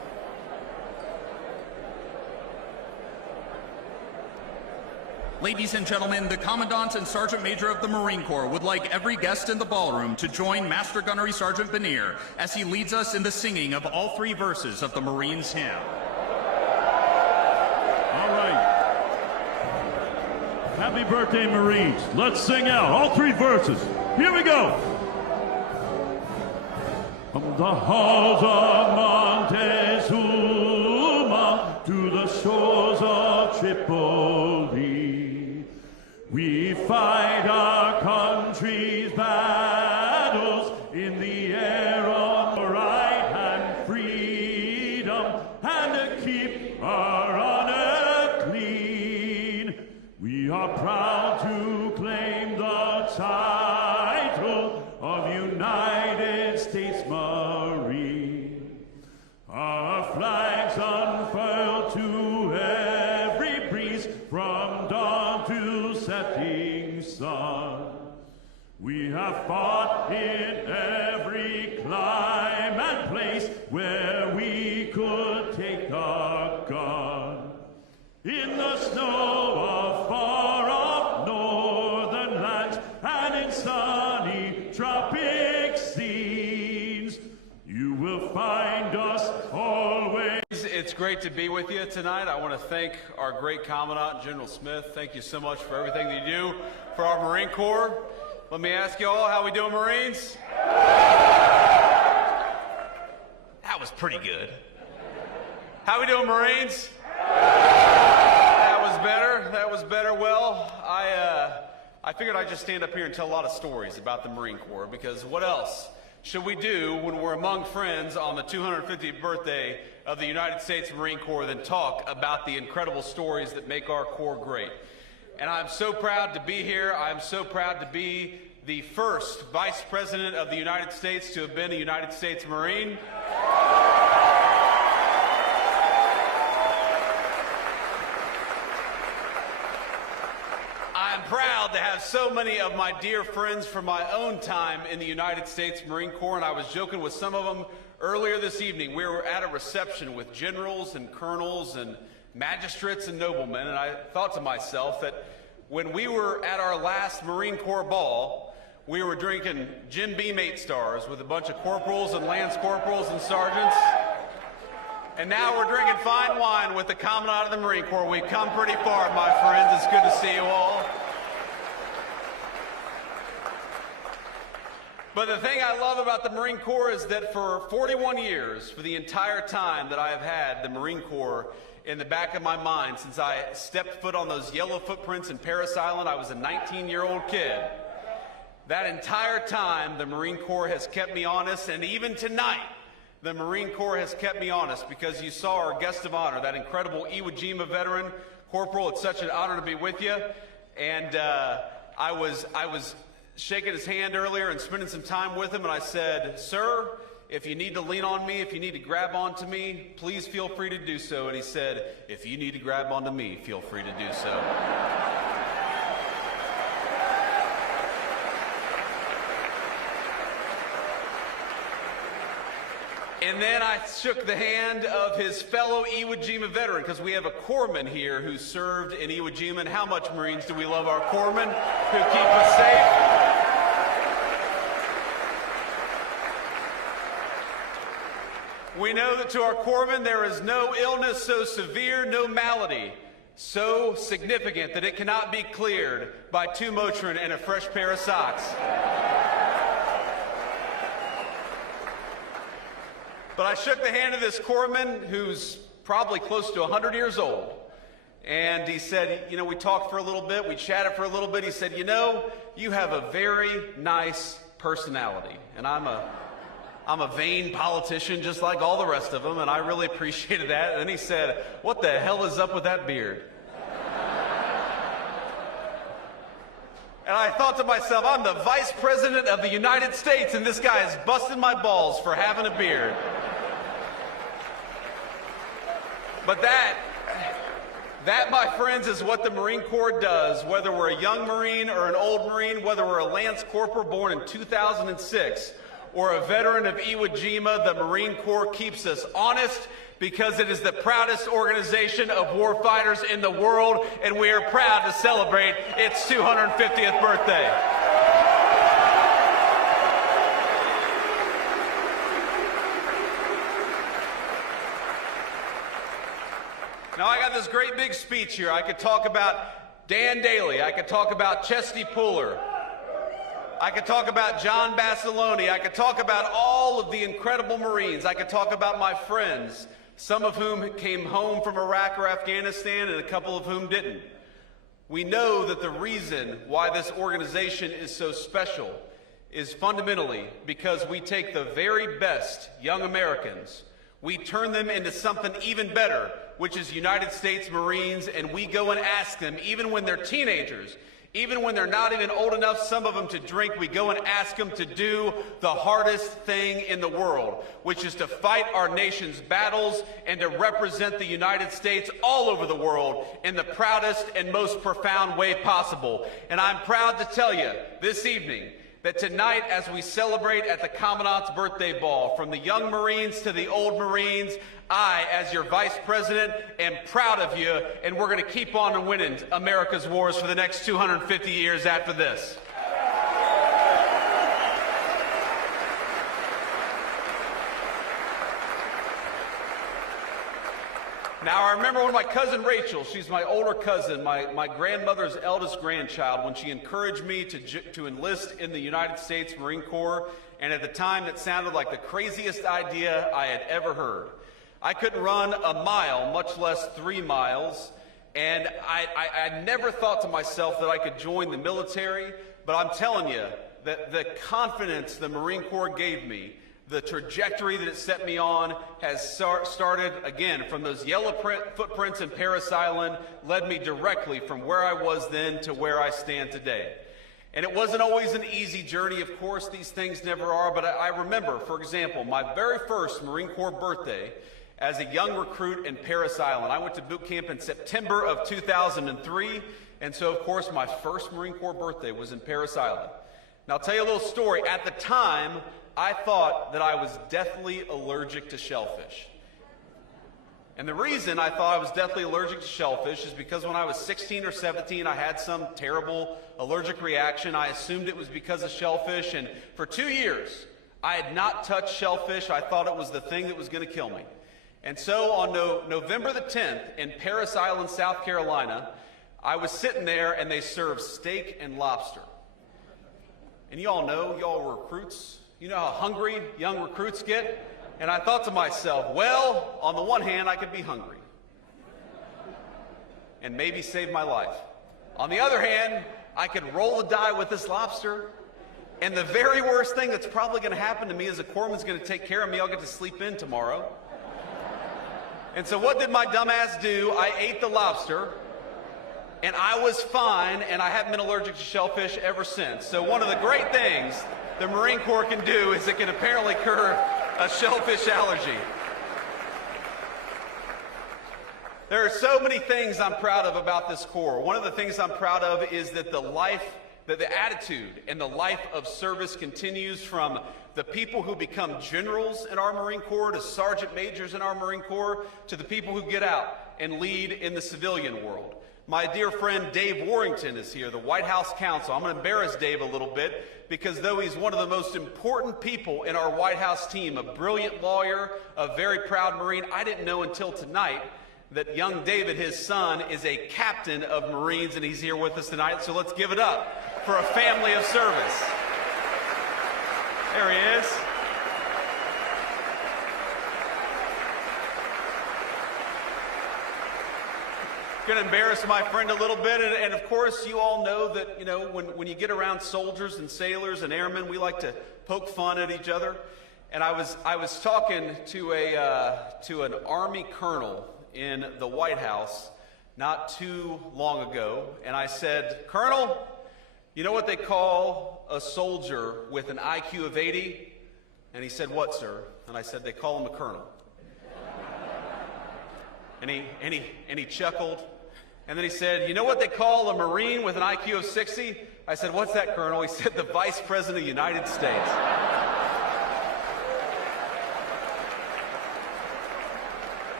Ladies and gentlemen, the Commandant and Sergeant Major of the Marine Corps would like every guest in the ballroom to join Master Gunnery Sergeant Benier as he leads us in the singing of all 3 verses of the Marines' hymn. All right. Happy birthday, Marines. Let's sing out all 3 verses. Here we go. From the halls of Montezuma to the shores of Tripoli, we fight our country's battles in the air on the right and freedom, and to keep our honor clean. We are proud to claim the title of United States Marine. Our flags unfurled to every breeze from dawn to setting sun. We have fought in every clime and place where we could take our gun. In the snow of far-off northern lands and in sunny tropic scenes, you will find us always. It's great to be with you tonight. I want to thank our great Commandant, General Smith. Thank you so much for everything that you do for our Marine Corps. Let me ask you all, how we doing, Marines? That was pretty good. How we doing, Marines? That was better. That was better. Well, I figured I'd just stand up here and tell a lot of stories about the Marine Corps, because what else should we do when we're among friends on the 250th birthday of the United States Marine Corps than talk about the incredible stories that make our Corps great? And I'm so proud to be here. I'm so proud to be the first Vice President of the United States to have been a United States Marine. I'm proud to have so many of my dear friends from my own time in the United States Marine Corps, and I was joking with some of them earlier this evening. We were at a reception with generals and colonels and magistrates and noblemen, and I thought to myself that when we were at our last Marine Corps ball, we were drinking Jim Beam 8 stars with a bunch of corporals and lance corporals and sergeants, and now we're drinking fine wine with the Commandant of the Marine Corps. We've come pretty far, my friends. It's good to see you all. But the thing I love about the Marine Corps is that for 41 years, for the entire time that I have had the Marine Corps in the back of my mind, since I stepped foot on those yellow footprints in Parris Island, I was a 19-year-old kid. That entire time, the Marine Corps has kept me honest, and even tonight, the Marine Corps has kept me honest, because you saw our guest of honor, that incredible Iwo Jima veteran, Corporal. It's such an honor to be with you. And I was shaking his hand earlier and spending some time with him, and I said, "Sir, if you need to lean on me, if you need to grab onto me, please feel free to do so." And he said, "If you need to grab onto me, feel free to do so." And then I shook the hand of his fellow Iwo Jima veteran, because we have a corpsman here who served in Iwo Jima. And how much, Marines, do we love our corpsmen who keep us safe? We know that to our corpsmen there is no illness so severe, no malady so significant that it cannot be cleared by 2 Motrin and a fresh pair of socks. But I shook the hand of this corpsman who's probably close to 100 years old. And he said, you know, we talked for a little bit, we chatted for a little bit. He said, "You know, you have a very nice personality." And I'm a vain politician just like all the rest of them, and I really appreciated that. And then he said, "What the hell is up with that beard?" And I thought to myself, I'm the Vice President of the United States, and this guy is busting my balls for having a beard. But that, my friends, is what the Marine Corps does, whether we're a young Marine or an old Marine, whether we're a Lance Corporal born in 2006 or a veteran of Iwo Jima. The Marine Corps keeps us honest, because it is the proudest organization of warfighters in the world, and we are proud to celebrate its 250th birthday. Now, I got this great big speech here. I could talk about Dan Daly. I could talk about Chesty Puller. I could talk about John Basilone. I could talk about all of the incredible Marines. I could talk about my friends, some of whom came home from Iraq or Afghanistan and a couple of whom didn't. We know that the reason why this organization is so special is fundamentally because we take the very best young Americans, we turn them into something even better, which is United States Marines, and we go and ask them, even when they're teenagers, even when they're not even old enough, some of them, to drink, we go and ask them to do the hardest thing in the world, which is to fight our nation's battles and to represent the United States all over the world in the proudest and most profound way possible. And I'm proud to tell you this evening that tonight, as we celebrate at the Commandant's Birthday Ball, from the young Marines to the old Marines, I, as your Vice President, am proud of you, and we're going to keep on winning America's wars for the next 250 years after this. Now, I remember when my cousin Rachel, she's my older cousin, my grandmother's eldest grandchild, when she encouraged me to enlist in the United States Marine Corps, and at the time that sounded like the craziest idea I had ever heard. I couldn't run a mile, much less 3 miles, and I never thought to myself that I could join the military, but I'm telling you that the confidence the Marine Corps gave me, the trajectory that it set me on, has started, again, from those yellow footprints in Parris Island, led me directly from where I was then to where I stand today. And it wasn't always an easy journey, of course, these things never are, but I remember, for example, my very first Marine Corps birthday as a young recruit in Parris Island. I went to boot camp in September of 2003, and so, of course, my first Marine Corps birthday was in Parris Island. Now, I'll tell you a little story. At the time, I thought that I was deathly allergic to shellfish. And the reason I thought I was deathly allergic to shellfish is because when I was 16 or 17, I had some terrible allergic reaction. I assumed it was because of shellfish, and for 2 years, I had not touched shellfish. I thought it was the thing that was going to kill me. And so on November the 10th in Parris Island, South Carolina, I was sitting there and they served steak and lobster. And you all know, y'all were recruits. You know how hungry young recruits get? And I thought to myself, well, on the one hand, I could be hungry and maybe save my life. On the other hand, I could roll the die with this lobster, and the very worst thing that's probably going to happen to me is a corpsman's going to take care of me. I'll get to sleep in tomorrow. And so what did my dumb ass do? I ate the lobster, and I was fine, and I haven't been allergic to shellfish ever since. So one of the great things the Marine Corps can do is it can apparently cure a shellfish allergy. There are so many things I'm proud of about this Corps. One of the things I'm proud of is that the attitude and the life of service continues from the people who become generals in our Marine Corps to sergeant majors in our Marine Corps to the people who get out and lead in the civilian world. My dear friend Dave Warrington is here, the White House counsel. I'm going to embarrass Dave a little bit because though he's one of the most important people in our White House team, a brilliant lawyer, a very proud Marine, I didn't know until tonight that young David, his son, is a captain of Marines, and he's here with us tonight. So let's give it up for a family of service. There he is. Going to embarrass my friend a little bit, and of course you all know that, you know, when you get around soldiers and sailors and airmen, we like to poke fun at each other. And I was talking to an Army colonel in the White House not too long ago, and I said, "Colonel, you know what they call a soldier with an IQ of 80? And he said, "What, sir?" And I said, "They call him a colonel." And he chuckled. And then he said, "You know what they call a Marine with an IQ of 60? I said, "What's that, Colonel?" He said, "The Vice President of the United States."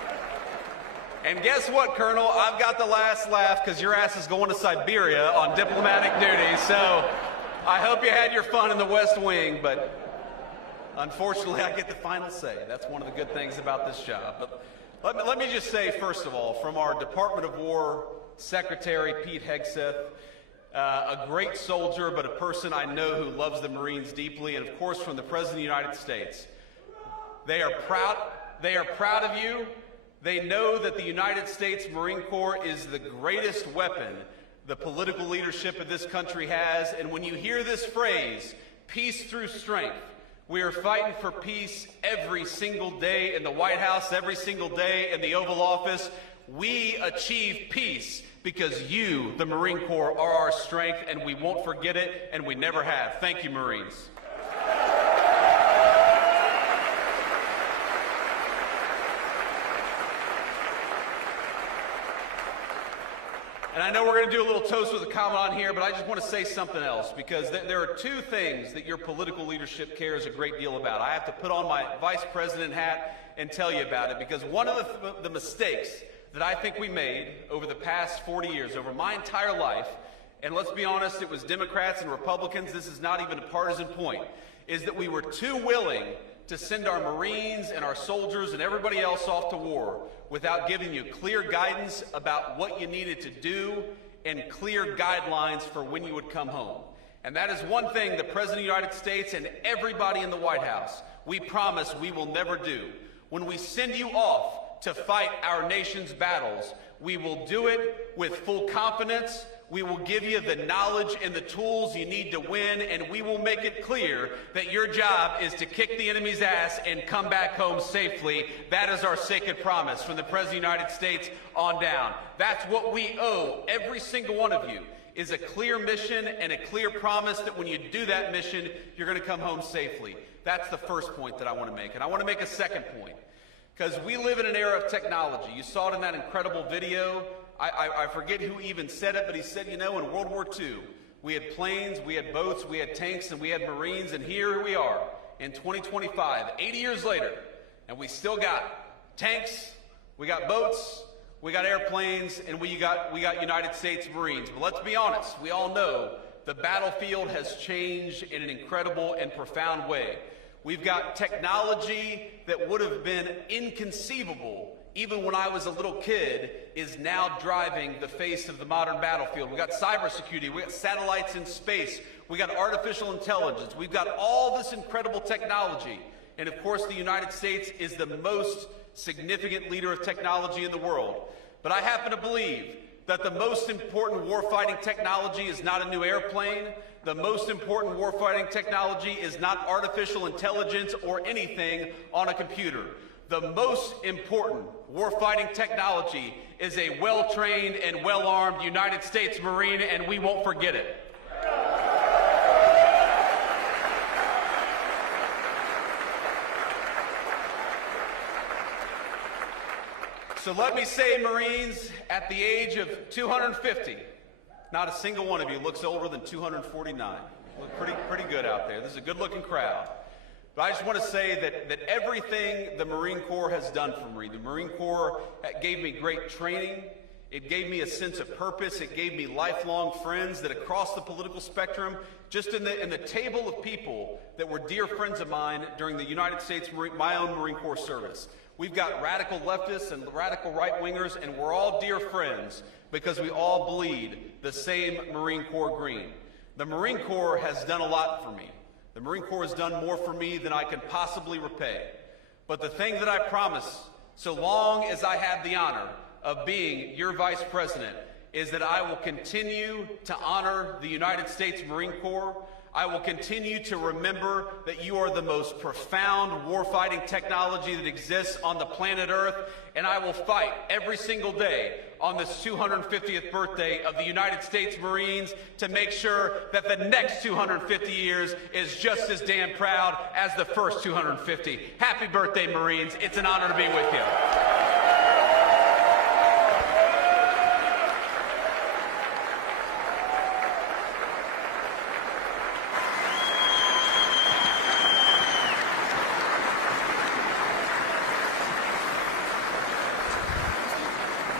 And guess what, Colonel? I've got the last laugh because your ass is going to Siberia on diplomatic duty. So I hope you had your fun in the West Wing, but unfortunately I get the final say. That's one of the good things about this job. But let me just say, first of all, from our Department of War Secretary, Pete Hegseth, a great soldier, but a person I know who loves the Marines deeply, and of course from the President of the United States. They are proud of you. They know that the United States Marine Corps is the greatest weapon the political leadership of this country has. And when you hear this phrase, peace through strength, we are fighting for peace every single day in the White House, every single day in the Oval Office. We achieve peace because you, the Marine Corps, are our strength, and we won't forget it, and we never have. Thank you, Marines. And I know we're going to do a little toast with a Commandant here, but I just want to say something else, because there are two things that your political leadership cares a great deal about. I have to put on my Vice President hat and tell you about it, because one of the mistakes that I think we made over the past 40 years, over my entire life, and let's be honest, it was Democrats and Republicans, this is not even a partisan point, is that we were too willing to send our Marines and our soldiers and everybody else off to war without giving you clear guidance about what you needed to do and clear guidelines for when you would come home. And that is one thing the President of the United States and everybody in the White House, we promise we will never do. When we send you off to fight our nation's battles, we will do it with full confidence. We will give you the knowledge and the tools you need to win, and we will make it clear that your job is to kick the enemy's ass and come back home safely. That is our sacred promise from the President of the United States on down. That's what we owe every single one of you, is a clear mission and a clear promise that when you do that mission, you're going to come home safely. That's the first point that I want to make. And I want to make a second point, because we live in an era of technology. You saw it in that incredible video. I forget who even said it, but he said, you know, in World War II, we had planes, we had boats, we had tanks, and we had Marines, and here we are in 2025, 80 years later, and we still got tanks, we got boats, we got airplanes, and we got United States Marines. But let's be honest, we all know the battlefield has changed in an incredible and profound way. We've got technology that would have been inconceivable even when I was a little kid, is now driving the face of the modern battlefield. We've got cybersecurity, we've got satellites in space, we've got artificial intelligence, we've got all this incredible technology. And of course, the United States is the most significant leader of technology in the world. But I happen to believe that the most important warfighting technology is not a new airplane. The most important warfighting technology is not artificial intelligence or anything on a computer. The most important warfighting technology is a well-trained and well-armed United States Marine, and we won't forget it. So let me say, Marines, at the age of 250, not a single one of you looks older than 249. You look pretty good out there. This is a good-looking crowd. But I just want to say that everything the Marine Corps has done for me, the Marine Corps gave me great training. It gave me a sense of purpose. It gave me lifelong friends that across the political spectrum, just in the table of people that were dear friends of mine during the United States, my own Marine Corps service. We've got radical leftists and radical right-wingers, and we're all dear friends because we all bleed the same Marine Corps green. The Marine Corps has done a lot for me. The Marine Corps has done more for me than I can possibly repay. But the thing that I promise, so long as I have the honor of being your Vice President, is that I will continue to honor the United States Marine Corps. I will continue to remember that you are the most profound warfighting technology that exists on the planet Earth, and I will fight every single day on this 250th birthday of the United States Marines to make sure that the next 250 years is just as damn proud as the first 250. Happy birthday, Marines. It's an honor to be with you.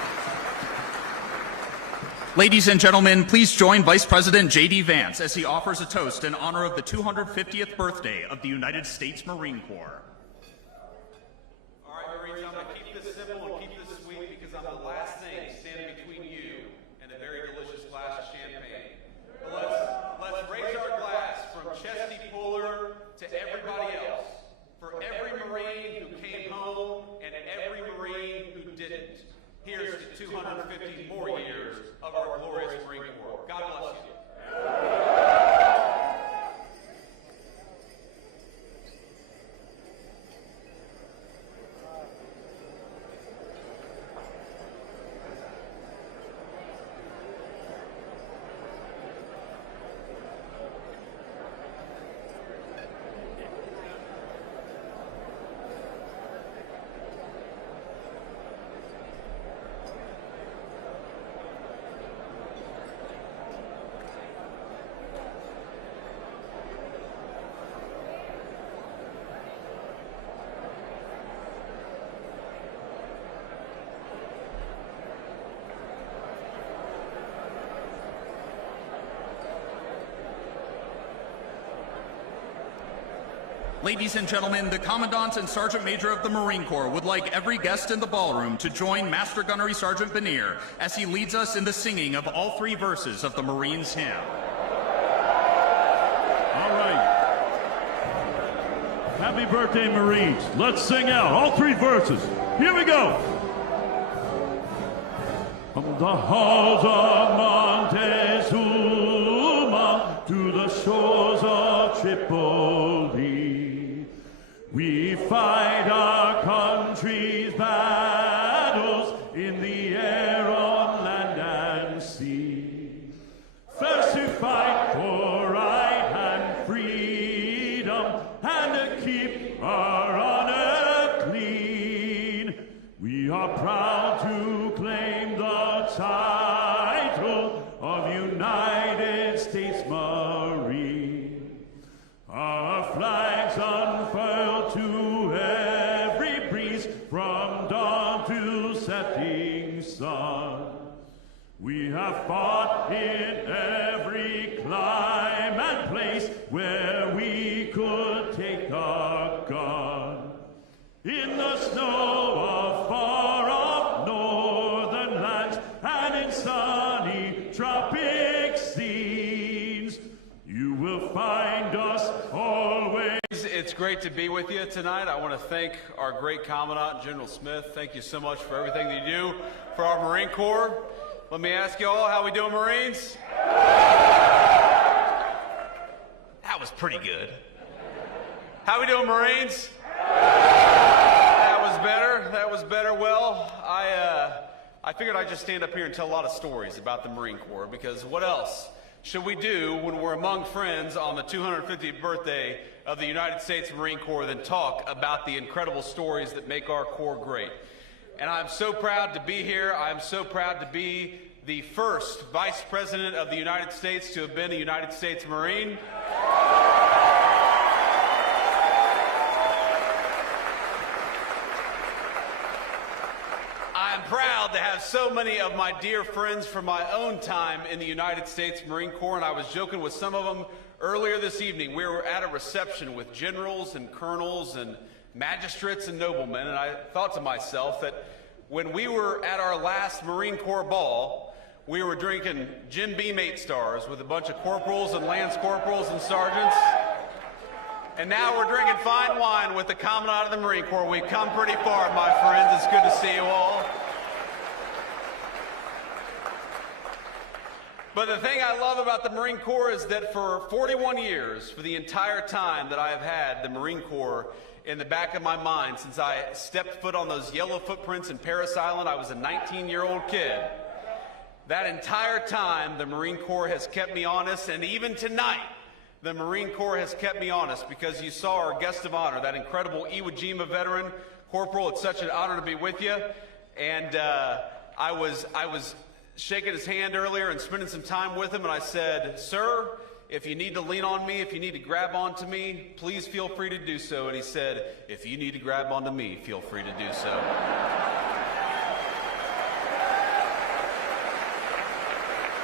Ladies and gentlemen, please join Vice President JD Vance as he offers a toast in honor of the 250th birthday of the United States Marine Corps. All right, Marines, I'm going to keep this simple and keep this sweet because I'm the last thing standing between you and a very delicious glass of champagne. But let's raise our glass from Chesty Puller to everybody else, for every Marine who came home and every Marine who didn't. Here's to 250 more years of our glorious Marine Corps. God bless you. Ladies and gentlemen, the Commandant and Sergeant Major of the Marine Corps would like every guest in the ballroom to join Master Gunnery Sergeant Vanier as he leads us in the singing of all three verses of the Marines' hymn. All right. Happy birthday, Marines. Let's sing out all three verses. Here we go. From the halls of Montezuma to the shores of Tripoli, we fight our country's battles in the air, on land and sea. First to fight for right and freedom, and to keep our honor clean. We are proud to claim the title of United States Marine. Our flags unfurled to every breeze, from dawn to setting sun. We have fought in every clime and place where we could take our gun. In the snow of far-off northern lands and in sunny tropic scenes, you will find us always. It's great to be with you tonight. I want to thank our great Commandant, General Smith. Thank you so much for everything that you do for our Marine Corps. Let me ask you all, how we doing, Marines? That was pretty good. How we doing, Marines? That was better. That was better. Well, I figured I'd just stand up here and tell a lot of stories about the Marine Corps, because what else should we do when we're among friends on the 250th birthday of the United States Marine Corps than talk about the incredible stories that make our Corps great? And I'm so proud to be here. I'm so proud to be the first Vice President of the United States to have been a United States Marine. I'm proud to have so many of my dear friends from my own time in the United States Marine Corps, and I was joking with some of them earlier this evening. We were at a reception with generals and colonels and magistrates and noblemen, and I thought to myself that when we were at our last Marine Corps ball, we were drinking Jim Beam 8 stars with a bunch of corporals and lance corporals and sergeants, and now we're drinking fine wine with the Commandant of the Marine Corps. We've come pretty far, my friends. It's good to see you all. But the thing I love about the Marine Corps is that for 41 years, for the entire time that I have had the Marine Corps in the back of my mind, since I stepped foot on those yellow footprints in Parris Island, I was a 19-year-old kid. That entire time, the Marine Corps has kept me honest, and even tonight, the Marine Corps has kept me honest, because you saw our guest of honor, that incredible Iwo Jima veteran. Corporal, it's such an honor to be with you. And I was shaking his hand earlier and spending some time with him, and I said, "Sir, if you need to lean on me, if you need to grab onto me, please feel free to do so." And he said, "If you need to grab onto me, feel free to do so."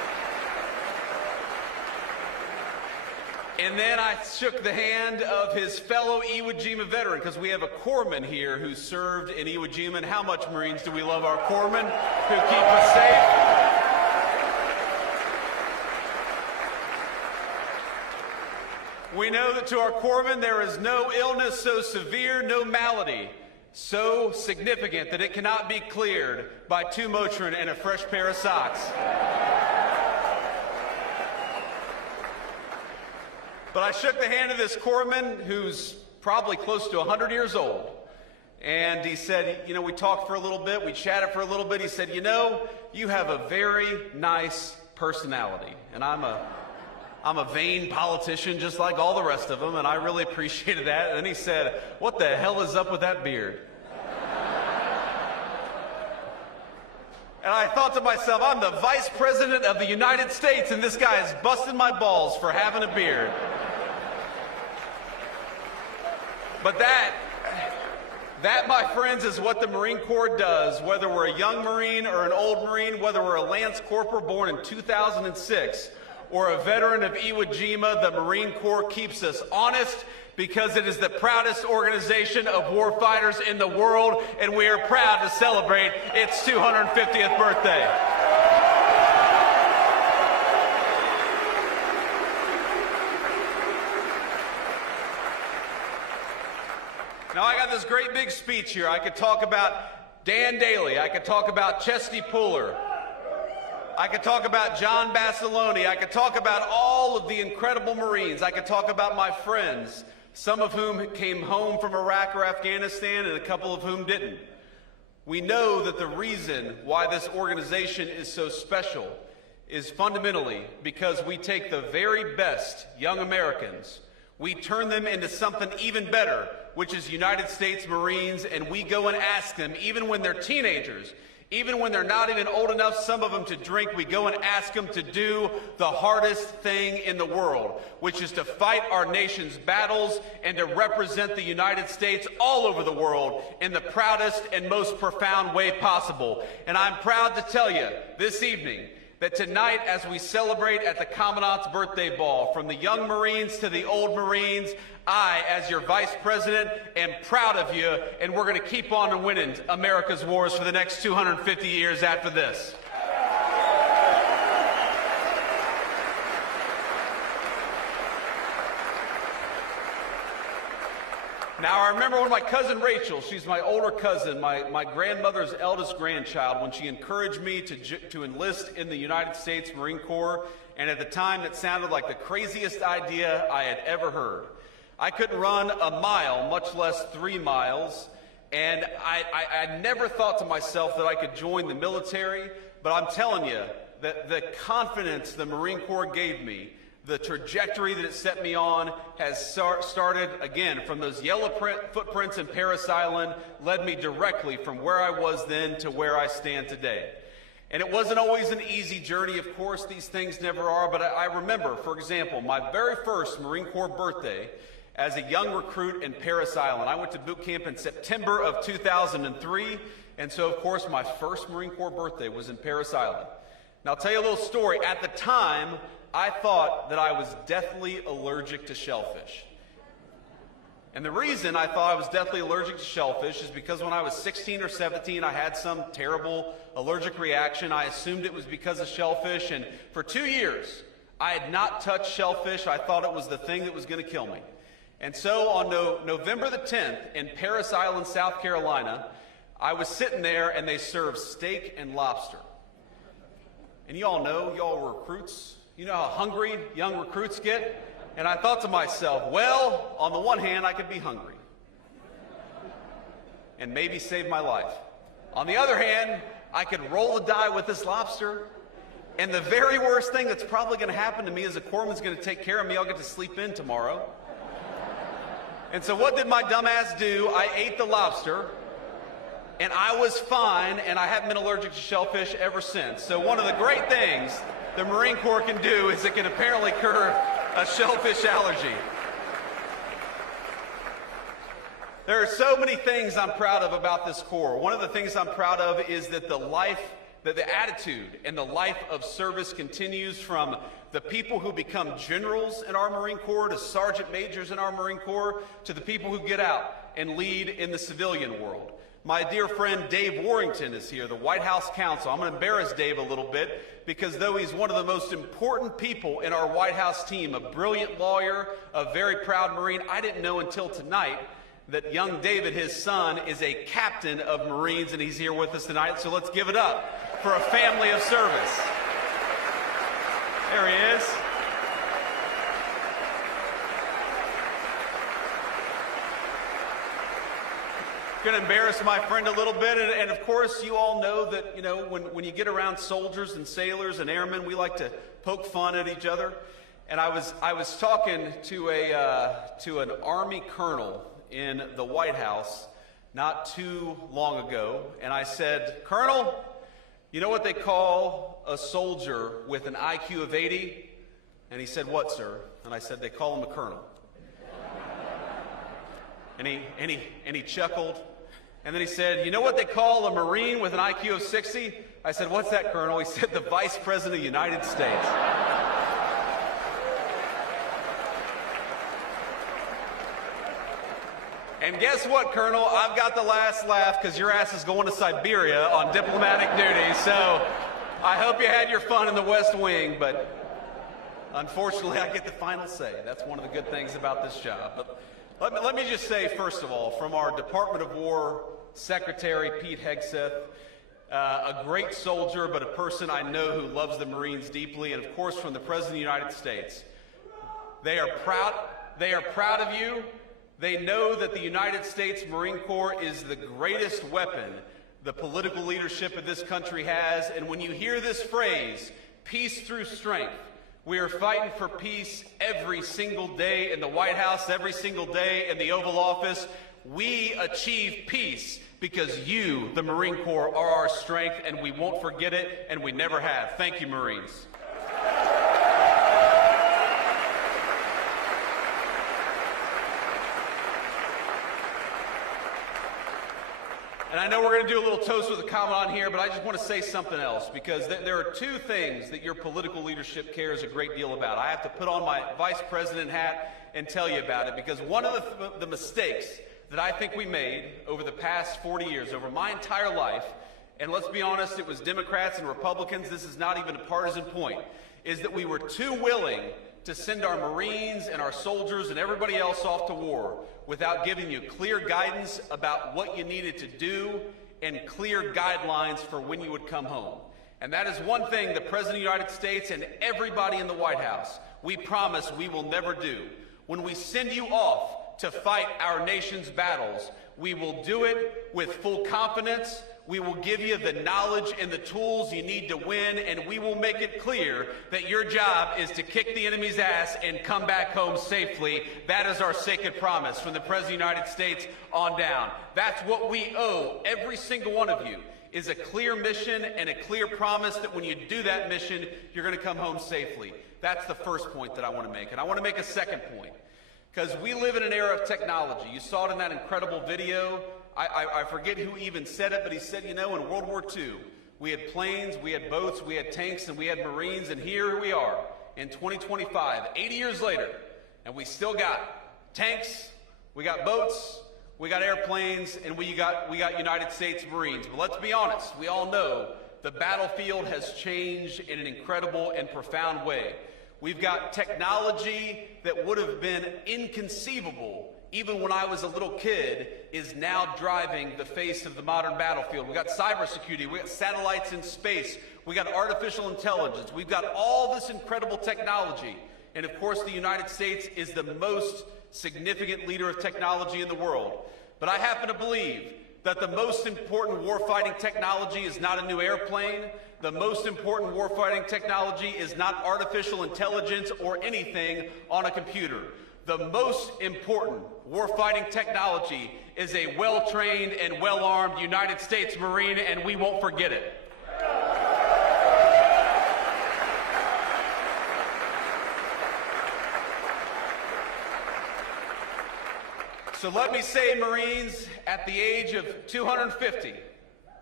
And then I shook the hand of his fellow Iwo Jima veteran, because we have a corpsman here who served in Iwo Jima. And how much Marines do we love our corpsmen who keep us safe? We know that to our corpsmen there is no illness so severe, no malady so significant that it cannot be cleared by 2 Motrin and a fresh pair of socks. But I shook the hand of this corpsman who's probably close to 100 years old. And he said, you know, we talked for a little bit, we chatted for a little bit. He said, you know, you have a very nice personality. And I'm a vain politician just like all the rest of them, and I really appreciated that. And then he said, what the hell is up with that beard? And I thought to myself, I'm the Vice President of the United States, and this guy is busting my balls for having a beard. But that, my friends, is what the Marine Corps does, whether we're a young Marine or an old Marine, whether we're a Lance Corporal born in 2006 or a veteran of Iwo Jima. The Marine Corps keeps us honest because it is the proudest organization of warfighters in the world, and we are proud to celebrate its 250th birthday. Now, I got this great big speech here. I could talk about Dan Daly. I could talk about Chesty Puller. I could talk about John Basilone. I could talk about all of the incredible Marines. I could talk about my friends, some of whom came home from Iraq or Afghanistan and a couple of whom didn't. We know that the reason why this organization is so special is fundamentally because we take the very best young Americans, we turn them into something even better, which is United States Marines, and we go and ask them, even when they're teenagers, even when they're not even old enough, some of them, to drink, we go and ask them to do the hardest thing in the world, which is to fight our nation's battles and to represent the United States all over the world in the proudest and most profound way possible. And I'm proud to tell you this evening that tonight, as we celebrate at the Commandant's Birthday Ball, from the young Marines to the old Marines, I, as your Vice President, am proud of you, and we're going to keep on winning America's wars for the next 250 years after this. Now, I remember when my cousin Rachel, she's my older cousin, my grandmother's eldest grandchild, when she encouraged me to enlist in the United States Marine Corps, and at the time that sounded like the craziest idea I had ever heard. I couldn't run a mile, much less 3 miles, and I never thought to myself that I could join the military, but I'm telling you that the confidence the Marine Corps gave me, the trajectory that it set me on, has started, again, from those yellow footprints in Parris Island, led me directly from where I was then to where I stand today. And it wasn't always an easy journey, of course, these things never are, but I remember, for example, my very first Marine Corps birthday as a young recruit in Parris Island. I went to boot camp in September of 2003, and so, of course, my first Marine Corps birthday was in Parris Island. Now, I'll tell you a little story. At the time, I thought that I was deathly allergic to shellfish. And the reason I thought I was deathly allergic to shellfish is because when I was 16 or 17, I had some terrible allergic reaction. I assumed it was because of shellfish, and for 2 years, I had not touched shellfish. I thought it was the thing that was going to kill me. And so on November the 10th in Parris Island, South Carolina, I was sitting there and they served steak and lobster. And you all know, y'all were recruits. You know how hungry young recruits get? And I thought to myself, well, on the one hand, I could be hungry and maybe save my life. On the other hand, I could roll the die with this lobster, and the very worst thing that's probably going to happen to me is a corpsman's going to take care of me. I'll get to sleep in tomorrow. And so what did my dumb ass do? I ate the lobster, and I was fine, and I haven't been allergic to shellfish ever since. So one of the great things the Marine Corps can do is it can apparently cure a shellfish allergy. There are so many things I'm proud of about this Corps. One of the things I'm proud of is that the life that the attitude and the life of service continues from the people who become generals in our Marine Corps to sergeant majors in our Marine Corps to the people who get out and lead in the civilian world. My dear friend Dave Warrington is here, the White House counsel. I'm going to embarrass Dave a little bit because though he's one of the most important people in our White House team, a brilliant lawyer, a very proud Marine, I didn't know until tonight that young David, his son, is a captain of Marines, and he's here with us tonight. So let's give it up for a family of service. There he is. Going to embarrass my friend a little bit, and of course you all know that, you know, when you get around soldiers and sailors and airmen, we like to poke fun at each other. And I was talking to an Army colonel in the White House not too long ago, and I said, "Colonel, you know what they call a soldier with an IQ of 80? And he said, "What, sir?" And I said, "They call him a colonel." And he chuckled. And then he said, "You know what they call a Marine with an IQ of 60? I said, "What's that, Colonel?" He said, "The Vice President of the United States." And guess what, Colonel? I've got the last laugh because your ass is going to Siberia on diplomatic duty. So I hope you had your fun in the West Wing, but unfortunately I get the final say. That's one of the good things about this job. But let me just say, first of all, from our Department of War Secretary, Pete Hegseth, a great soldier, but a person I know who loves the Marines deeply, and of course from the President of the United States. They are proud of you. They know that the United States Marine Corps is the greatest weapon the political leadership of this country has. And when you hear this phrase, peace through strength, we are fighting for peace every single day in the White House, every single day in the Oval Office. We achieve peace because you, the Marine Corps, are our strength, and we won't forget it, and we never have. Thank you, Marines. And I know we're going to do a little toast with a Commandant here, but I just want to say something else, because there are two things that your political leadership cares a great deal about. I have to put on my Vice President hat and tell you about it, because one of the mistakes that I think we made over the past 40 years, over my entire life, and let's be honest, it was Democrats and Republicans, this is not even a partisan point, is that we were too willing to send our Marines and our soldiers and everybody else off to war without giving you clear guidance about what you needed to do and clear guidelines for when you would come home. And that is one thing the President of the United States and everybody in the White House, we promise we will never do. When we send you off to fight our nation's battles, we will do it with full confidence. We will give you the knowledge and the tools you need to win, and we will make it clear that your job is to kick the enemy's ass and come back home safely. That is our sacred promise from the President of the United States on down. That's what we owe every single one of you, is a clear mission and a clear promise that when you do that mission, you're going to come home safely. That's the first point that I want to make. And I want to make a second point, because we live in an era of technology. You saw it in that incredible video. I forget who even said it, but he said, you know, in World War II, we had planes, we had boats, we had tanks, and we had Marines, and here we are in 2025, 80 years later, and we still got tanks, we got boats, we got airplanes, and we got United States Marines. But let's be honest, we all know the battlefield has changed in an incredible and profound way. We've got technology that would have been inconceivable even when I was a little kid, is now driving the face of the modern battlefield. We've got cybersecurity, we've got satellites in space, we've got artificial intelligence, we've got all this incredible technology. And of course, the United States is the most significant leader of technology in the world. But I happen to believe that the most important warfighting technology is not a new airplane. The most important warfighting technology is not artificial intelligence or anything on a computer. The most important warfighting technology is a well-trained and well-armed United States Marine, and we won't forget it. So let me say, Marines, at the age of 250,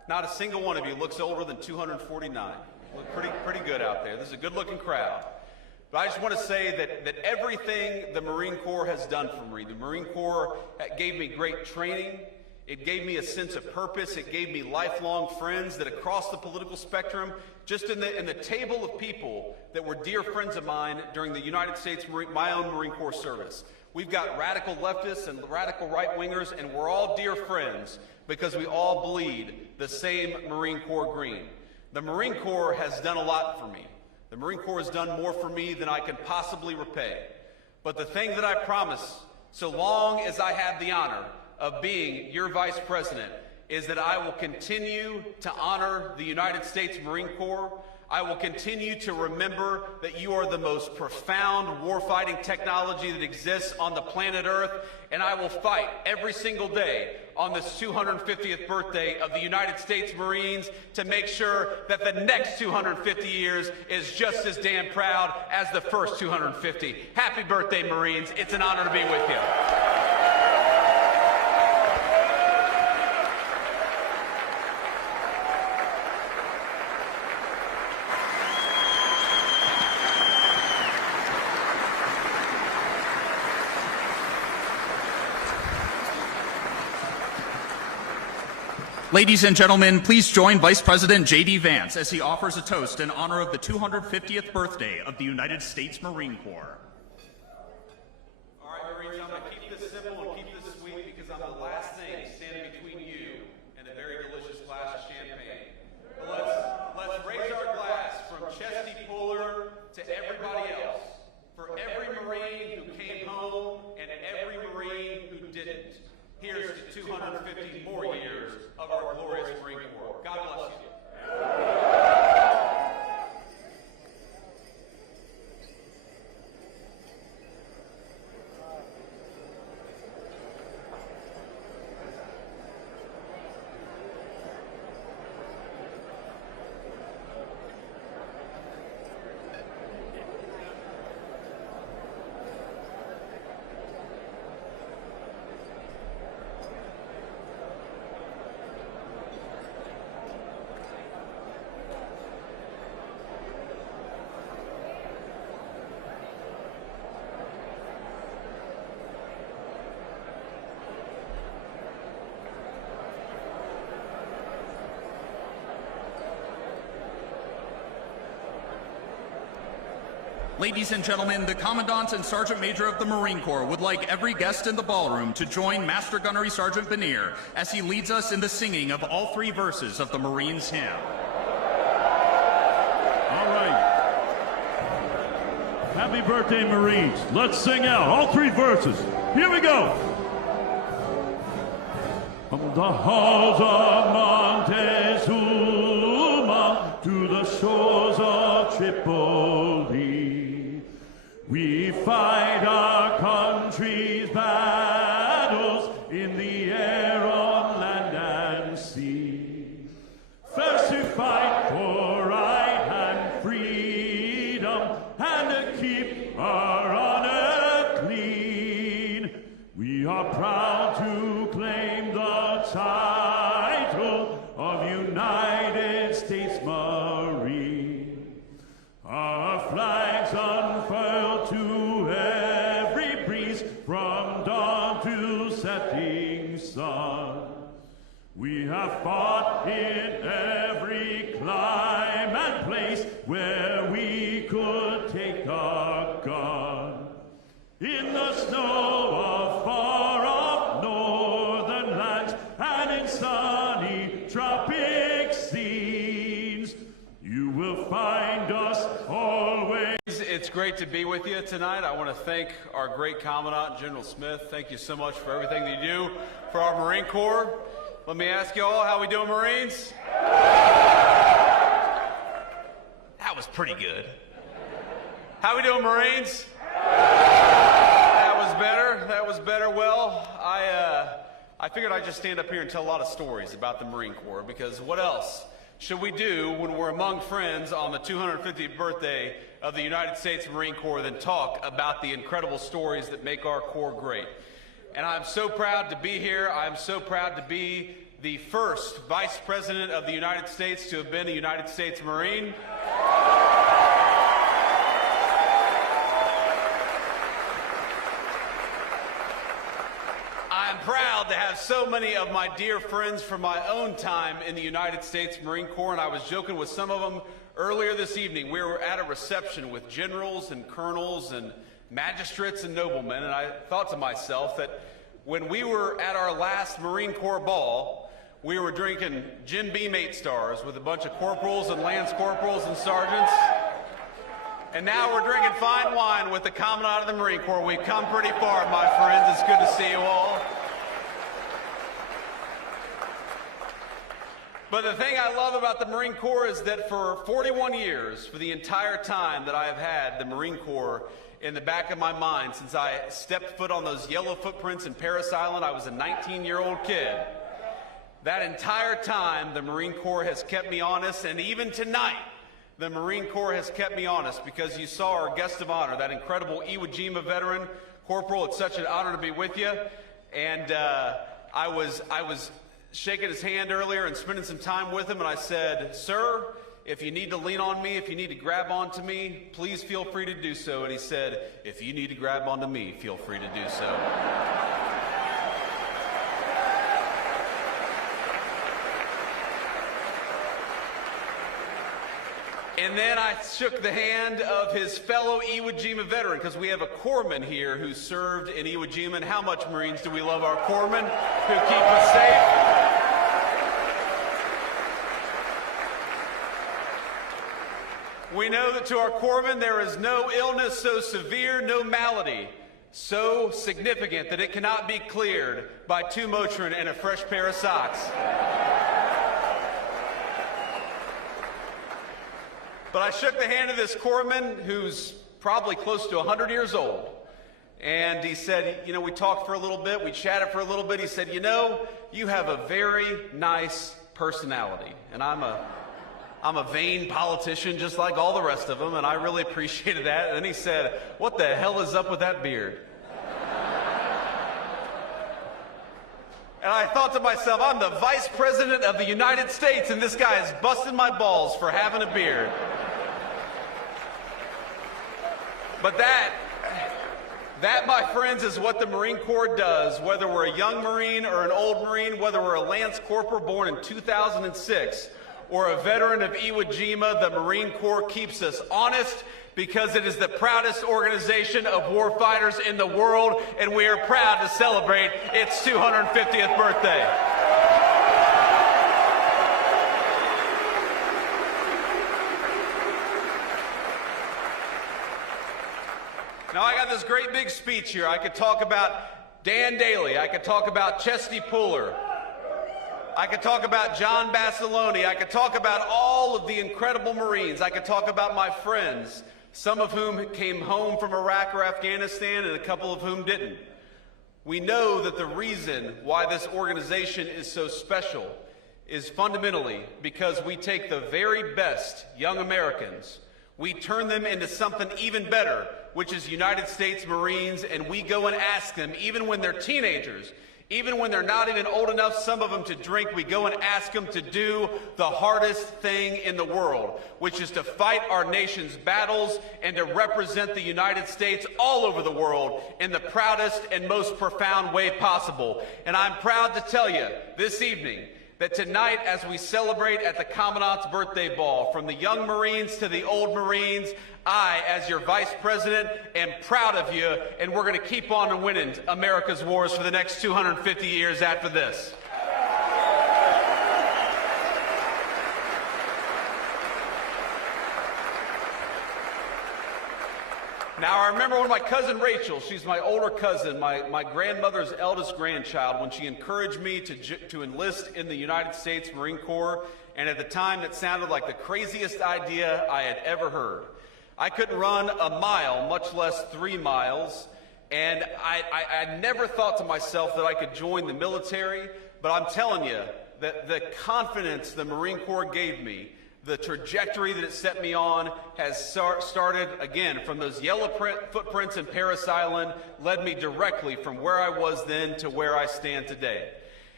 Not a single one of you looks older than 249. You look pretty good out there. This is a good-looking crowd. But I just want to say that everything the Marine Corps has done for me, the Marine Corps gave me great training. It gave me a sense of purpose. It gave me lifelong friends that across the political spectrum, just in the table of people that were dear friends of mine during the United States, my own Marine Corps service. We've got radical leftists and radical right-wingers, and we're all dear friends because we all bleed the same Marine Corps green. The Marine Corps has done a lot for me. The Marine Corps has done more for me than I can possibly repay. But the thing that I promise, so long as I have the honor of being your Vice President, is that I will continue to honor the United States Marine Corps. I will continue to remember that you are the most profound warfighting technology that exists on the planet Earth, and I will fight every single day on this 250th birthday of the United States Marines to make sure that the next 250 years is just as damn proud as the first 250. Happy birthday, Marines. It's an honor to be with you. Ladies and gentlemen, please join Vice President JD Vance as he offers a toast in honor of the 250th birthday of the United States Marine Corps. All right, Marines, I'm going to keep this simple and keep this sweet because I'm the last thing standing between you and a very delicious glass of champagne. But let's raise our glass from Chesty Puller to everybody else, for every Marine who came home and every Marine who didn't. Here's to 250 more years of our glorious Marine Corps. God bless you. Ladies and gentlemen, the Commandant and Sergeant Major of the Marine Corps would like every guest in the ballroom to join Master Gunnery Sergeant Benier as he leads us in the singing of all three verses of the Marines' hymn. All right. Happy birthday, Marines. Let's sing out all three verses. Here we go. From the halls of Montezuma to the shores of Tripoli, we fight our country's battles in the air, on land and sea. First to fight for right and freedom, and to keep our honor clean. We are proud to claim the title of United States Marine. Our flags unfurled to every breeze, from dawn to setting sun. We have fought in every clime and place where we could take our gun. In the snow of far-off northern lands and in sunny tropic scenes, you will find us always. It's great to be with you tonight. I want to thank our great Commandant, General Smith. Thank you so much for everything that you do for our Marine Corps. Let me ask you all, how we doing, Marines? That was pretty good. How we doing, Marines? That was better. That was better. Well, I figured I'd just stand up here and tell a lot of stories about the Marine Corps, because what else should we do when we're among friends on the 250th birthday of the United States Marine Corps than talk about the incredible stories that make our Corps great? And I'm so proud to be here. I'm so proud to be the first Vice President of the United States to have been a United States Marine. I'm proud to have so many of my dear friends from my own time in the United States Marine Corps, and I was joking with some of them earlier this evening. We were at a reception with generals and colonels and magistrates and noblemen, and I thought to myself that when we were at our last Marine Corps ball, we were drinking Jim Beam 8 stars with a bunch of corporals and lance corporals and sergeants. And now we're drinking fine wine with the Commandant of the Marine Corps. We've come pretty far, my friends. It's good to see you all. But the thing I love about the Marine Corps is that for 41 years, for the entire time that I have had the Marine Corps in the back of my mind, since I stepped foot on those yellow footprints in Parris Island, I was a 19-year-old kid. That entire time, the Marine Corps has kept me honest, and even tonight, the Marine Corps has kept me honest, because you saw our guest of honor, that incredible Iwo Jima veteran. Corporal, it's such an honor to be with you. And I was shaking his hand earlier and spending some time with him, and I said, "Sir, if you need to lean on me, if you need to grab onto me, please feel free to do so." And he said, "If you need to grab onto me, feel free to do so." And then I shook the hand of his fellow Iwo Jima veteran, because we have a corpsman here who served in Iwo Jima. And how much, Marines, do we love our corpsmen who keep us safe? We know that to our corpsmen there is no illness so severe, no malady so significant that it cannot be cleared by 2 Motrin and a fresh pair of socks. But I shook the hand of this corpsman who's probably close to 100 years old. And he said, you know, we talked for a little bit, we chatted for a little bit. He said, you know, you have a very nice personality. And I'm a vain politician just like all the rest of them, and I really appreciated that. And then he said, what the hell is up with that beard? And I thought to myself, I'm the Vice President of the United States, and this guy is busting my balls for having a beard. But that, my friends, is what the Marine Corps does, whether we're a young Marine or an old Marine, whether we're a Lance Corporal born in 2006 or a veteran of Iwo Jima. The Marine Corps keeps us honest because it is the proudest organization of warfighters in the world, and we are proud to celebrate its 250th birthday. Now, I got this great big speech here. I could talk about Dan Daly. I could talk about Chesty Puller. I could talk about John Basilone. I could talk about all of the incredible Marines. I could talk about my friends, some of whom came home from Iraq or Afghanistan and a couple of whom didn't. We know that the reason why this organization is so special is fundamentally because we take the very best young Americans, we turn them into something even better, which is United States Marines, and we go and ask them, even when they're teenagers, even when they're not even old enough, some of them, to drink, we go and ask them to do the hardest thing in the world, which is to fight our nation's battles and to represent the United States all over the world in the proudest and most profound way possible. And I'm proud to tell you this evening that tonight, as we celebrate at the Commandant's birthday ball, from the young Marines to the old Marines, I, as your Vice President, am proud of you, and we're going to keep on winning America's wars for the next 250 years after this. Now, I remember when my cousin Rachel, she's my older cousin, my grandmother's eldest grandchild, when she encouraged me to enlist in the United States Marine Corps, and at the time that sounded like the craziest idea I had ever heard. I couldn't run a mile, much less 3 miles, and I never thought to myself that I could join the military, but I'm telling you that the confidence the Marine Corps gave me, the trajectory that it set me on, has started, again, from those yellow footprints in Parris Island, led me directly from where I was then to where I stand today.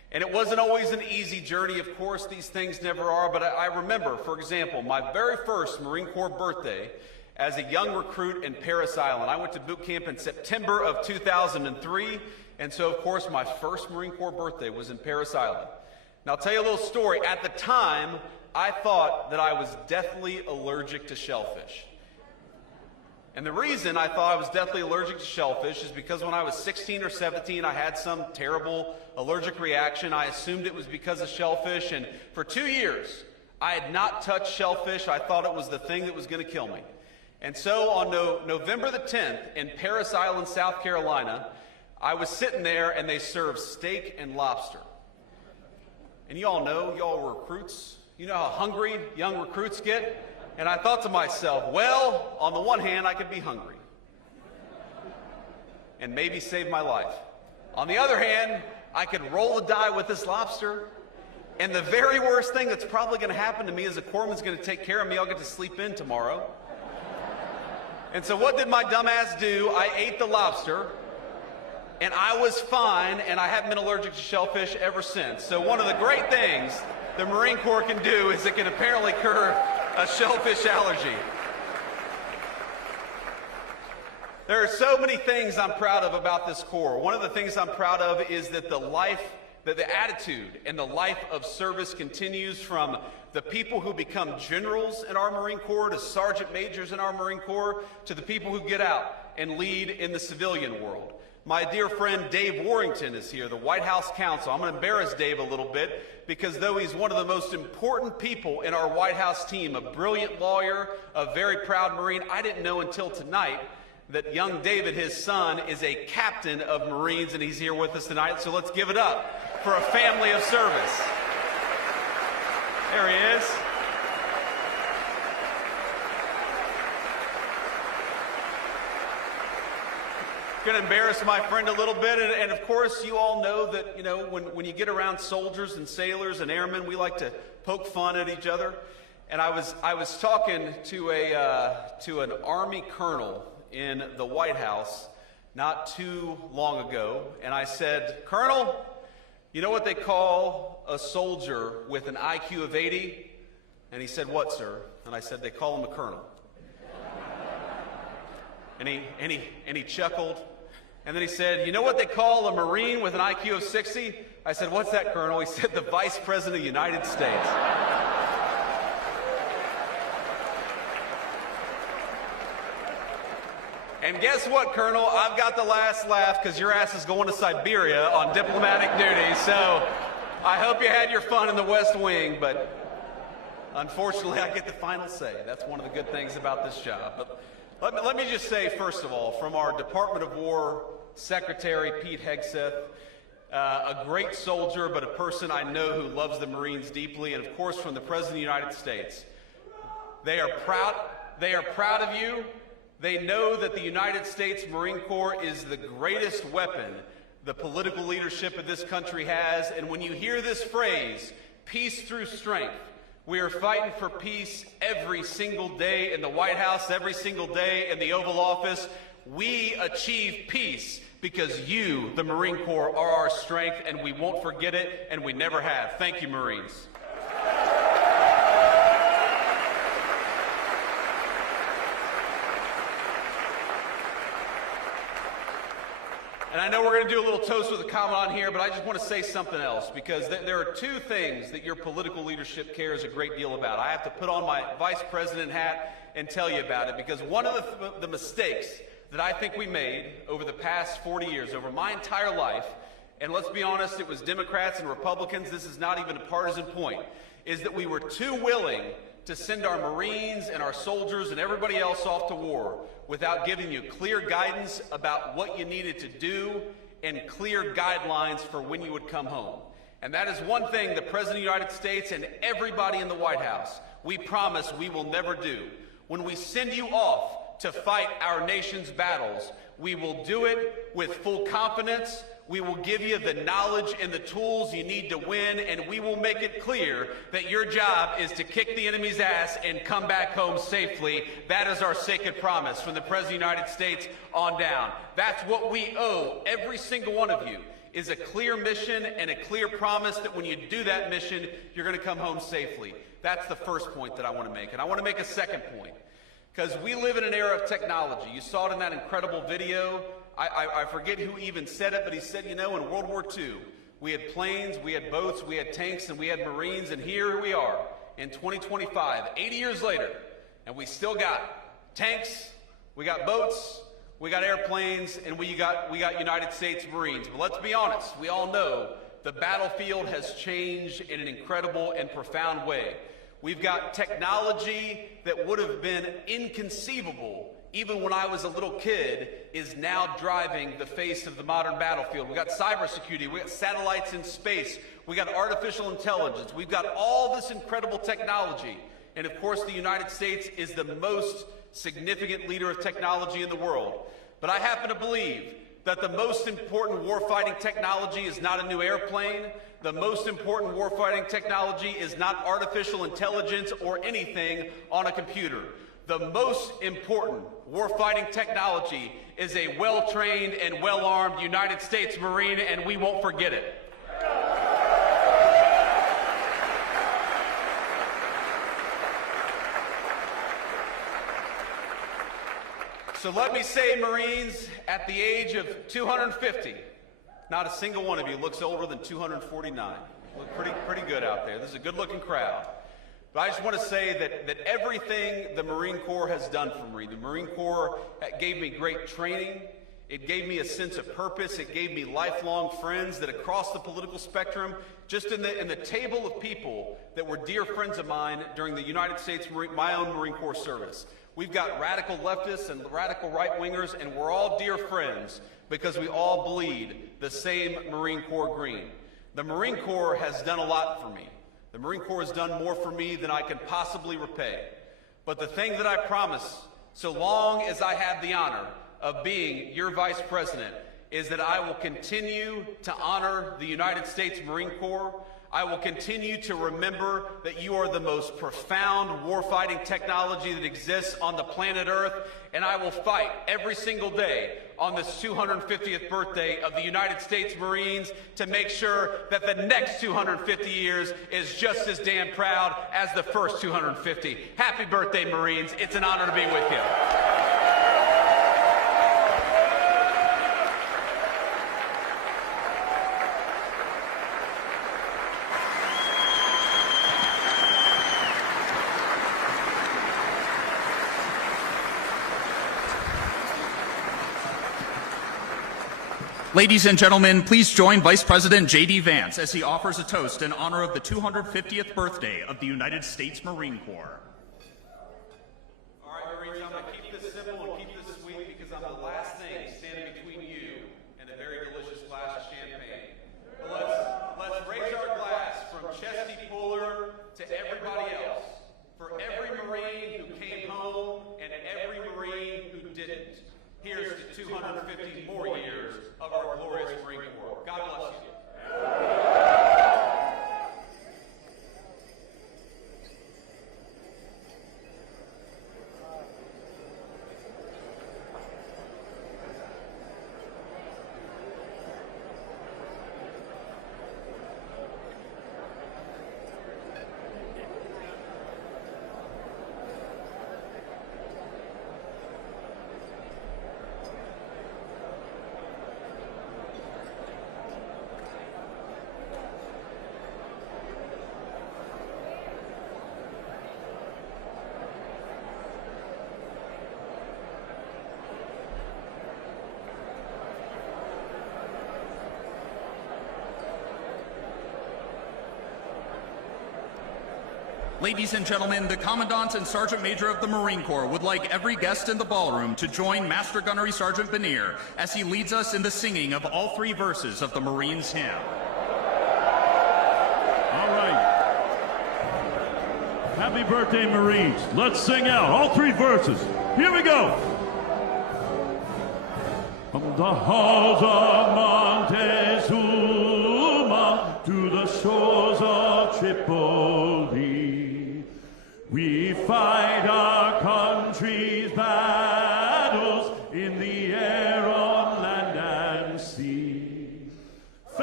And it wasn't always an easy journey. Of course, these things never are. But I remember, for example, my very first Marine Corps birthday as a young recruit in Parris Island. I went to boot camp in September of 2003. And so, of course, my first Marine Corps birthday was in Parris Island. Now, I'll tell you a little story. At the time, I thought that I was deathly allergic to shellfish. And the reason I thought I was deathly allergic to shellfish is because when I was 16 or 17, I had some terrible allergic reaction. I assumed it was because of shellfish, and for 2 years, I had not touched shellfish. I thought it was the thing that was going to kill me. And so on November the 10th in Parris Island, South Carolina, I was sitting there and they served steak and lobster. And y'all know, y'all were recruits. You know how hungry young recruits get? And I thought to myself, well, on the one hand, I could be hungry and maybe save my life. On the other hand, I could roll the die with this lobster, and the very worst thing that's probably going to happen to me is a corpsman's going to take care of me. I'll get to sleep in tomorrow. And so what did my dumb ass do? I ate the lobster, and I was fine, and I haven't been allergic to shellfish ever since. So one of the great things the Marine Corps can do is it can apparently cure a shellfish allergy. There are so many things I'm proud of about this Corps. One of the things I'm proud of is that the attitude and the life of service continues from the people who become generals in our Marine Corps to sergeant majors in our Marine Corps to the people who get out and lead in the civilian world. My dear friend Dave Warrington is here, the White House counsel. I'm going to embarrass Dave a little bit because though he's one of the most important people in our White House team, a brilliant lawyer, a very proud Marine, I didn't know until tonight that young David, his son, is a captain of Marines, and he's here with us tonight. So let's give it up for a family of service. There he is. Going to embarrass my friend a little bit, and of course you all know that when you get around soldiers and sailors and airmen, we like to poke fun at each other. And I was talking to an Army colonel in the White House not too long ago, and I said, "Colonel, you know what they call a soldier with an IQ of 80?" And he said, "What, sir?" And I said, "They call him a colonel." And he chuckled. And then he said, "You know what they call a Marine with an IQ of 60? I said, "What's that, Colonel?" He said, "The Vice President of the United States." And guess what, Colonel? I've got the last laugh because your ass is going to Siberia on diplomatic duty. So I hope you had your fun in the West Wing, but unfortunately I get the final say. That's one of the good things about this job. But let me just say, first of all, from our Department of War Secretary, Pete Hegseth, a great soldier, but a person I know who loves the Marines deeply, and of course from the President of the United States. They are proud of you. They know that the United States Marine Corps is the greatest weapon the political leadership of this country has. And when you hear this phrase, peace through strength, we are fighting for peace every single day in the White House, every single day in the Oval Office. We achieve peace because you, the Marine Corps, are our strength, and we won't forget it, and we never have. Thank you, Marines. And I know we're going to do a little toast with a Commandant here, but I just want to say something else, because there are two things that your political leadership cares a great deal about. I have to put on my Vice President hat and tell you about it, because one of the mistakes that I think we made over the past 40 years, over my entire life, and let's be honest, it was Democrats and Republicans, this is not even a partisan point, is that we were too willing to send our Marines and our soldiers and everybody else off to war without giving you clear guidance about what you needed to do and clear guidelines for when you would come home. And that is one thing the President of the United States and everybody in the White House, we promise we will never do. When we send you off to fight our nation's battles, we will do it with full confidence. We will give you the knowledge and the tools you need to win, and we will make it clear that your job is to kick the enemy's ass and come back home safely. That is our sacred promise from the President of the United States on down. That's what we owe every single one of you, is a clear mission and a clear promise that when you do that mission, you're going to come home safely. That's the first point that I want to make. And I want to make a second point, because we live in an era of technology. You saw it in that incredible video. I forget who even said it, but he said, you know, in World War II, we had planes, we had boats, we had tanks, and we had Marines, and here we are in 2025, 80 years later, and we still got tanks, we got boats, we got airplanes, and we got United States Marines. But let's be honest, we all know the battlefield has changed in an incredible and profound way. We've got technology that would have been inconceivable even when I was a little kid is now driving the face of the modern battlefield. We've got cybersecurity, we've got satellites in space, we've got artificial intelligence, we've got all this incredible technology. And of course, the United States is the most significant leader of technology in the world. But I happen to believe that the most important warfighting technology is not a new airplane. The most important warfighting technology is not artificial intelligence or anything on a computer. The most important warfighting technology is a well-trained and well-armed United States Marine, and we won't forget it. So let me say, Marines, at the age of 250, not a single one of you looks older than 249. You look pretty good out there. This is a good-looking crowd. But I just want to say that everything the Marine Corps has done for me, the Marine Corps gave me great training. It gave me a sense of purpose. It gave me lifelong friends that across the political spectrum, just in the table of people that were dear friends of mine during the United States, my own Marine Corps service. We've got radical leftists and radical right-wingers, and we're all dear friends because we all bleed the same Marine Corps green. The Marine Corps has done a lot for me. The Marine Corps has done more for me than I can possibly repay. But the thing that I promise, so long as I have the honor of being your Vice President, is that I will continue to honor the United States Marine Corps. I will continue to remember that you are the most profound warfighting technology that exists on the planet Earth, and I will fight every single day on this 250th birthday of the United States Marines to make sure that the next 250 years is just as damn proud as the first 250. Happy birthday, Marines. It's an honor to be with you. Ladies and gentlemen, please join Vice President JD Vance as he offers a toast in honor of the 250th birthday of the United States Marine Corps. All right, Marines, I'm going to keep this simple and keep this sweet because I'm the last thing standing between you and a very delicious glass of champagne. But let's raise our glass from Chesty Puller to everybody else, for every Marine who came home and every Marine who didn't. Here's to 250 more years of our glorious Marine Corps. God bless you. Ladies and gentlemen, the Commandant and Sergeant Major of the Marine Corps would like every guest in the ballroom to join Master Gunnery Sergeant Benier as he leads us in the singing of all three verses of the Marines' hymn. All right. Happy birthday, Marines. Let's sing out all three verses. Here we go. From the halls of Montezuma to the shores of Tripoli, we fight our country's battles in the air, on land and sea.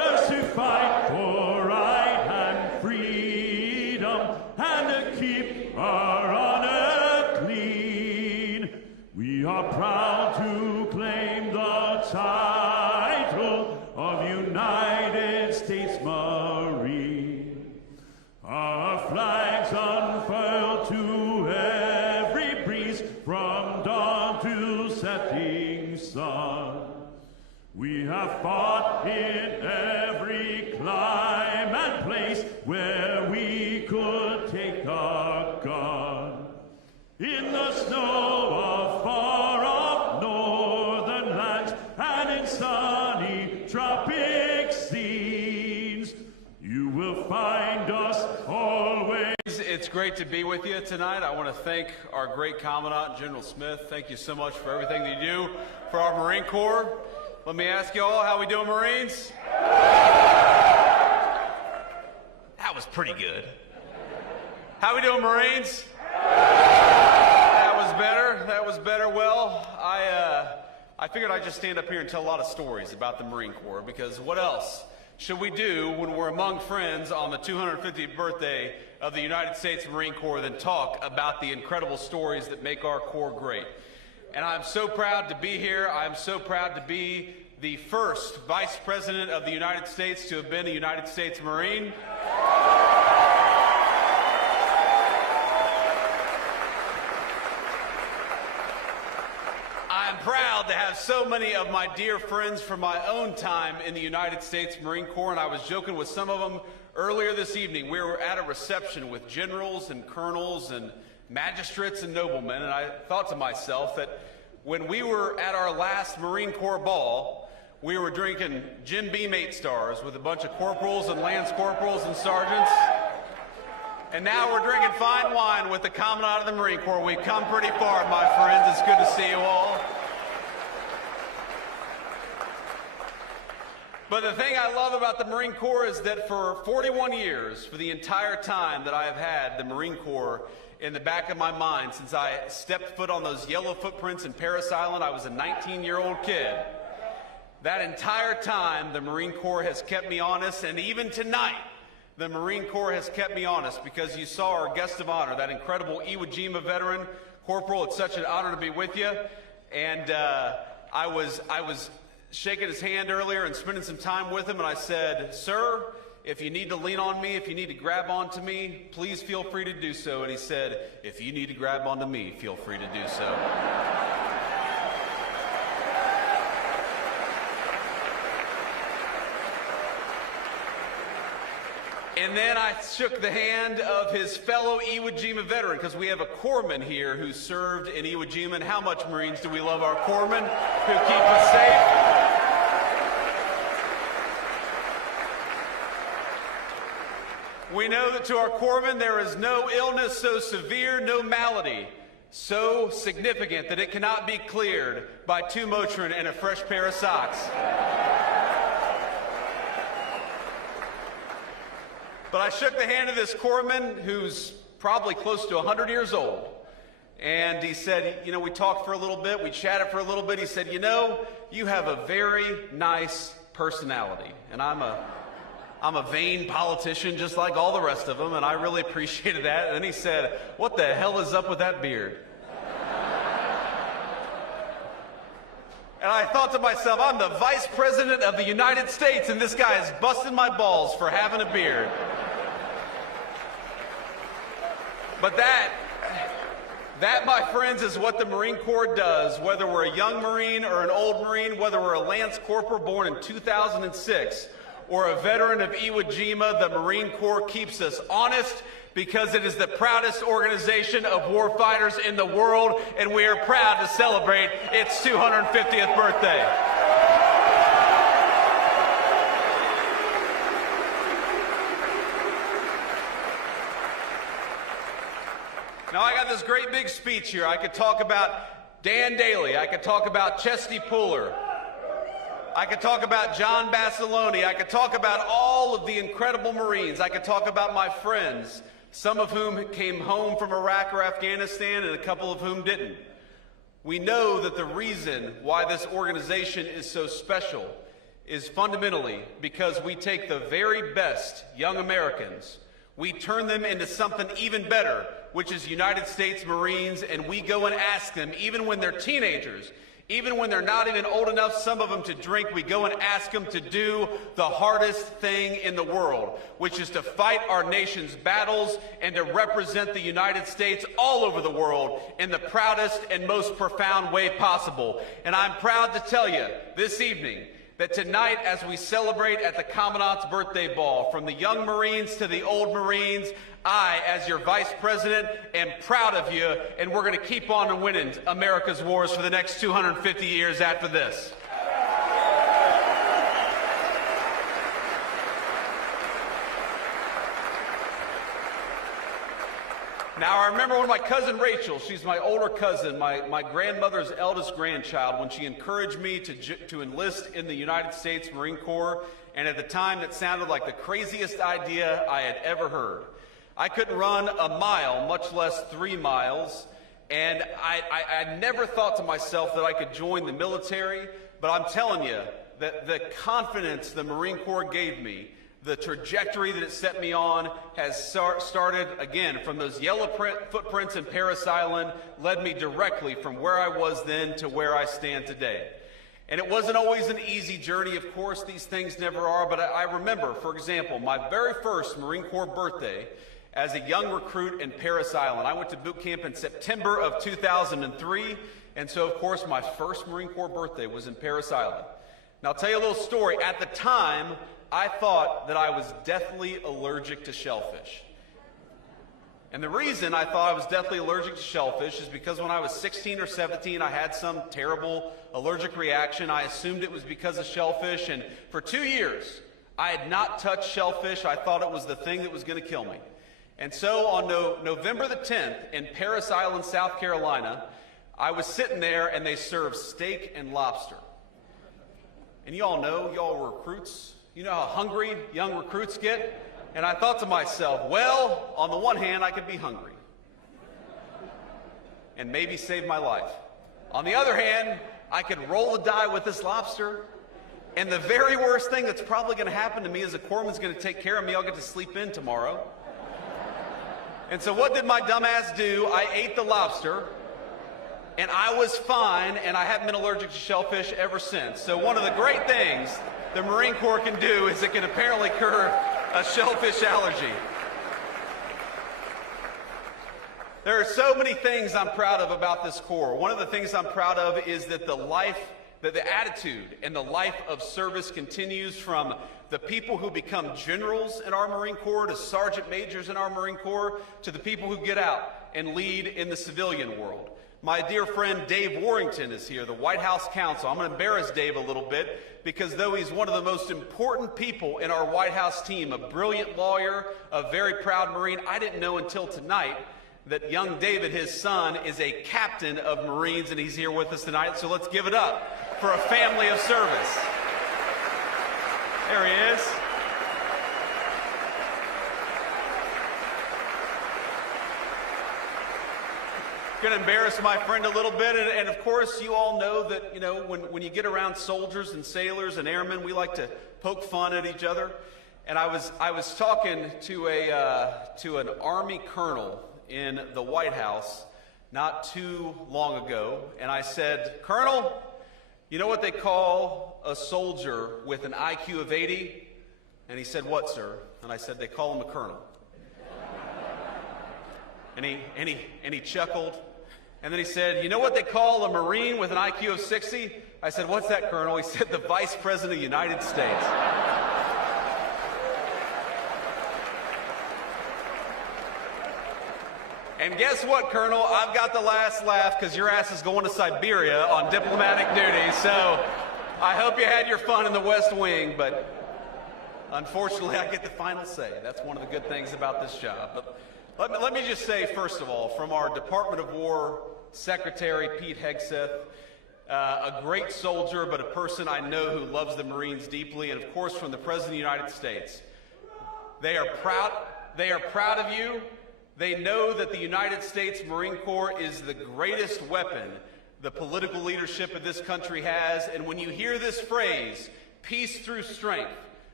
are proud to claim the title of United States Marine. Our flags unfurl to every breeze from dawn to setting sun. We have fought in every clime and place where we could take our gun. In the snow of far-off northern lands and in sunny tropic scenes, you will find us always. It's great to be with you tonight. I want to thank our great Commandant, General Smith. Thank you so much for everything that you do for our Marine Corps. Let me ask you all, how we doing, Marines? That was pretty good. How we doing, Marines? That was better. That was better. Well, I figured I'd just stand up here and tell a lot of stories about the Marine Corps, because what else should we do when we're among friends on the 250th birthday of the United States Marine Corps than talk about the incredible stories that make our Corps great? And I'm so proud to be here. I'm so proud to be the first Vice President of the United States to have been a United States Marine. I'm proud to have so many of my dear friends from my own time in the United States Marine Corps, and I was joking with some of them earlier this evening. We were at a reception with generals and colonels and magistrates and noblemen, and I thought to myself that when we were at our last Marine Corps ball, we were drinking Jim Beam 8 stars with a bunch of corporals and lance corporals and sergeants, and now we're drinking fine wine with the Commandant of the Marine Corps. We've come pretty far, my friends. It's good to see you all. But the thing I love about the Marine Corps is that for 41 years, for the entire time that I have had the Marine Corps in the back of my mind, since I stepped foot on those yellow footprints in Parris Island, I was a 19-year-old kid. That entire time, the Marine Corps has kept me honest, and even tonight, the Marine Corps has kept me honest, because you saw our guest of honor, that incredible Iwo Jima veteran. Corporal, it's such an honor to be with you. And I was shaking his hand earlier and spending some time with him, and I said, "Sir, if you need to lean on me, if you need to grab onto me, please feel free to do so." And he said, "If you need to grab onto me, feel free to do so." And then I shook the hand of his fellow Iwo Jima veteran, because we have a corpsman here who served in Iwo Jima. And how much, Marines, do we love our corpsmen who keep us safe? We know that to our corpsmen there is no illness so severe, no malady so significant that it cannot be cleared by 2 Motrin and a fresh pair of socks. But I shook the hand of this corpsman who's probably close to 100 years old. And he said, you know, we talked for a little bit, we chatted for a little bit. He said, you know, you have a very nice personality. And I'm a vain politician just like all the rest of them, and I really appreciated that. And then he said, what the hell is up with that beard? And I thought to myself, I'm the Vice President of the United States, and this guy is busting my balls for having a beard. But that, my friends, is what the Marine Corps does, whether we're a young Marine or an old Marine, whether we're a Lance Corporal born in 2006 or a veteran of Iwo Jima. The Marine Corps keeps us honest because it is the proudest organization of warfighters in the world, and we are proud to celebrate its 250th birthday. Now, I got this great big speech here. I could talk about Dan Daly. I could talk about Chesty Puller. I could talk about John Basilone. I could talk about all of the incredible Marines. I could talk about my friends, some of whom came home from Iraq or Afghanistan and a couple of whom didn't. We know that the reason why this organization is so special is fundamentally because we take the very best young Americans, We turn them into something even better, which is United States Marines, and we go and ask them, even when they're teenagers, even when they're not even old enough, some of them, to drink, we go and ask them to do the hardest thing in the world, which is to fight our nation's battles and to represent the United States all over the world in the proudest and most profound way possible. And I'm proud to tell you this evening that tonight, as we celebrate at the Commandant's birthday ball, from the young Marines to the old Marines, I, as your Vice President, am proud of you, and we're going to keep on winning America's wars for the next 250 years after this. Now, I remember when my cousin Rachel, she's my older cousin, my grandmother's eldest grandchild, when she encouraged me to enlist in the United States Marine Corps, and at the time that sounded like the craziest idea I had ever heard. I couldn't run a mile, much less 3 miles, and I never thought to myself that I could join the military, but I'm telling you that the confidence the Marine Corps gave me, the trajectory that it set me on, has started, again, from those yellow footprints in Parris Island, led me directly from where I was then to where I stand today. And it wasn't always an easy journey, of course, these things never are, but I remember, for example, my very first Marine Corps birthday as a young recruit in Parris Island. I went to boot camp in September of 2003, and so, of course, my first Marine Corps birthday was in Parris Island. Now, I'll tell you a little story. At the time, I thought that I was deathly allergic to shellfish. And the reason I thought I was deathly allergic to shellfish is because when I was 16 or 17, I had some terrible allergic reaction. I assumed it was because of shellfish, and for 2 years, I had not touched shellfish. I thought it was the thing that was going to kill me. And so on November the 10th in Parris Island, South Carolina, I was sitting there and they served steak and lobster. And y'all know, y'all were recruits. You know how hungry young recruits get? And I thought to myself, well, on the one hand, I could be hungry and maybe save my life. On the other hand, I could roll the die with this lobster, and the very worst thing that's probably going to happen to me is a corpsman's going to take care of me. I'll get to sleep in tomorrow. And so what did my dumbass do? I ate the lobster, and I was fine, and I haven't been allergic to shellfish ever since. So one of the great things the Marine Corps can do is it can apparently cure a shellfish allergy. There are so many things I'm proud of about this Corps. One of the things I'm proud of is that the attitude and the life of service continues from the people who become generals in our Marine Corps to sergeant majors in our Marine Corps to the people who get out and lead in the civilian world. My dear friend Dave Warrington is here, the White House counsel. I'm going to embarrass Dave a little bit because though he's one of the most important people in our White House team, a brilliant lawyer, a very proud Marine, I didn't know until tonight that young David, his son, is a captain of Marines, and he's here with us tonight. So let's give it up for a family of service. There he is. Going to embarrass my friend a little bit, and of course you all know that, you know, when you get around soldiers and sailors and airmen, we like to poke fun at each other. And I was talking to an Army colonel in the White House not too long ago, and I said, Colonel, you know what they call a soldier with an IQ of 80? And he said, what, sir? And I said, they call him a colonel. And he chuckled. And then he said, you know what they call a Marine with an IQ of 60? I said, what's that, Colonel? He said, the Vice President of the United States. And guess what, Colonel? I've got the last laugh because your ass is going to Siberia on diplomatic duty. So I hope you had your fun in the West Wing, but unfortunately I get the final say. That's one of the good things about this job. But let me just say, first of all, from our Department of War Secretary, Pete Hegseth, a great soldier, but a person I know who loves the Marines deeply, and of course from the President of the United States. They are proud of you. They know that the United States Marine Corps is the greatest weapon the political leadership of this country has, and when you hear this phrase, peace through strength,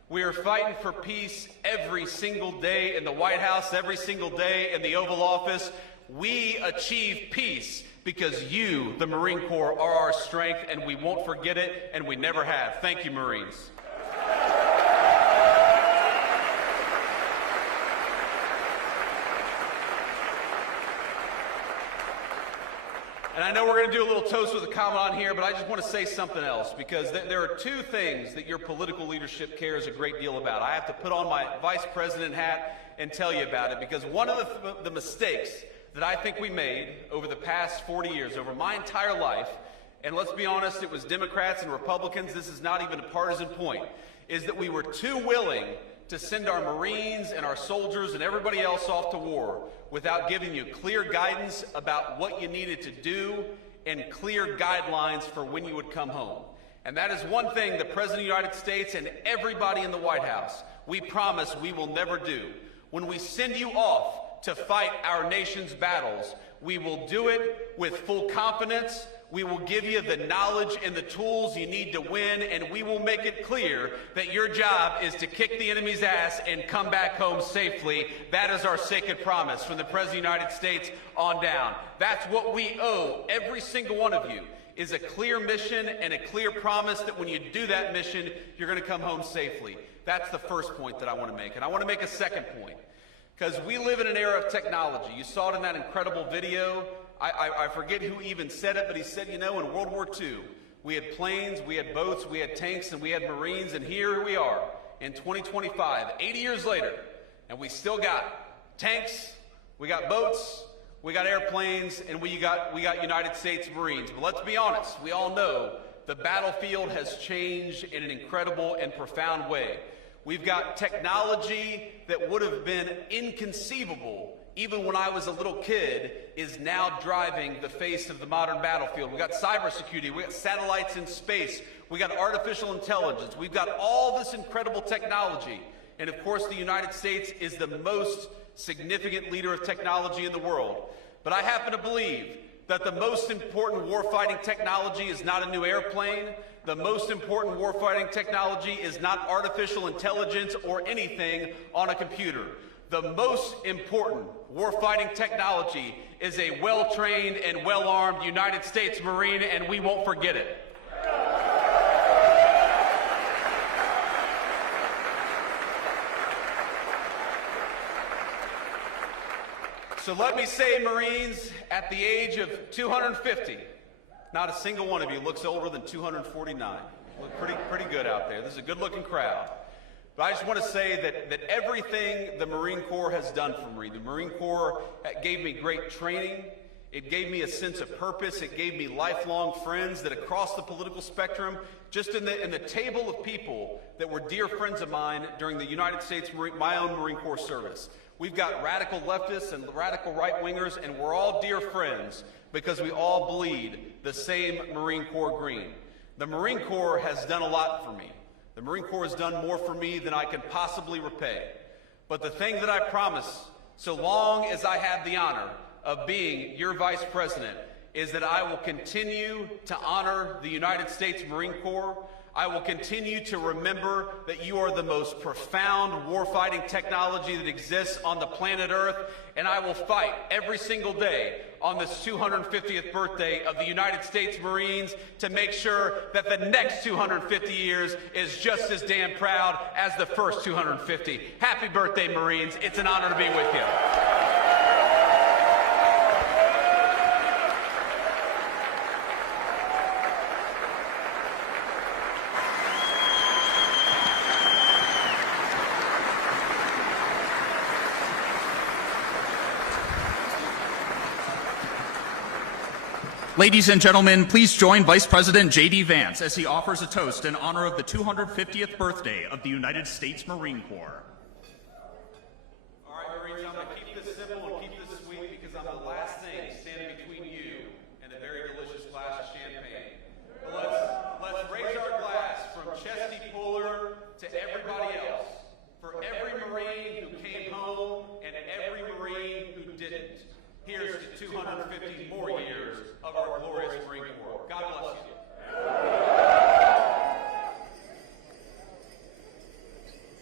We are fighting for peace every single day in the White House, every single day in the Oval Office. We achieve peace because you, the Marine Corps, are our strength, and we won't forget it, and we never have. Thank you, Marines. And I know we're going to do a little toast with a Commandant here, but I just want to say something else, because there are two things that your political leadership cares a great deal about. I have to put on my Vice President hat and tell you about it, because one of the mistakes that I think we made over the past 40 years, over my entire life, and let's be honest, it was Democrats and Republicans, this is not even a partisan point, is that we were too willing to send our Marines and our soldiers and everybody else off to war without giving you clear guidance about what you needed to do and clear guidelines for when you would come home. And that is one thing the President of the United States and everybody in the White House, we promise we will never do. When we send you off to fight our nation's battles, we will do it with full confidence. We will give you the knowledge and the tools you need to win, and we will make it clear that your job is to kick the enemy's ass and come back home safely. That is our sacred promise from the President of the United States on down. That's what we owe every single one of you, is a clear mission and a clear promise that when you do that mission, you're going to come home safely. That's the first point that I want to make. And I want to make a second point, because we live in an era of technology. You saw it in that incredible video. I forget who even said it, but he said, you know, in World War II, we had planes, we had boats, we had tanks, and we had Marines, and here we are in 2025, 80 years later, and we still got tanks, we got boats, we got airplanes, and we got United States Marines. But let's be honest, we all know the battlefield has changed in an incredible and profound way. We've got technology that would have been inconceivable even when I was a little kid, is now driving the face of the modern battlefield. We've got cybersecurity, we've got satellites in space, we've got artificial intelligence, we've got all this incredible technology. And of course, the United States is the most significant leader of technology in the world. But I happen to believe that the most important warfighting technology is not a new airplane. The most important warfighting technology is not artificial intelligence or anything on a computer. The most important warfighting technology is a well-trained and well-armed United States Marine, and we won't forget it. So let me say, Marines, at the age of 250, not a single one of you looks older than 249. Look pretty good out there. This is a good-looking crowd. But I just want to say that everything the Marine Corps has done for me, the Marine Corps gave me great training, it gave me a sense of purpose, it gave me lifelong friends that across the political spectrum, just in the table of people that were dear friends of mine during the United States, my own Marine Corps service. We've got radical leftists and radical right-wingers, and we're all dear friends because we all bleed the same Marine Corps green. The Marine Corps has done a lot for me. The Marine Corps has done more for me than I can possibly repay. But the thing that I promise, so long as I have the honor of being your Vice President, is that I will continue to honor the United States Marine Corps. I will continue to remember that you are the most profound warfighting technology that exists on the planet Earth, and I will fight every single day on this 250th birthday of the United States Marines to make sure that the next 250 years is just as damn proud as the first 250. Happy birthday, Marines. It's an honor to be with you. Ladies and gentlemen, please join Vice President JD Vance as he offers a toast in honor of the 250th birthday of the United States Marine Corps. All right, Marines, I'm going to keep this simple and keep this sweet because I'm the last thing standing between you and a very delicious glass of champagne. But let's raise our glass from Chesty Puller to everybody else, for every Marine who came home and every Marine who didn't. Here's to 250 more years of our glorious Marine Corps. God bless you.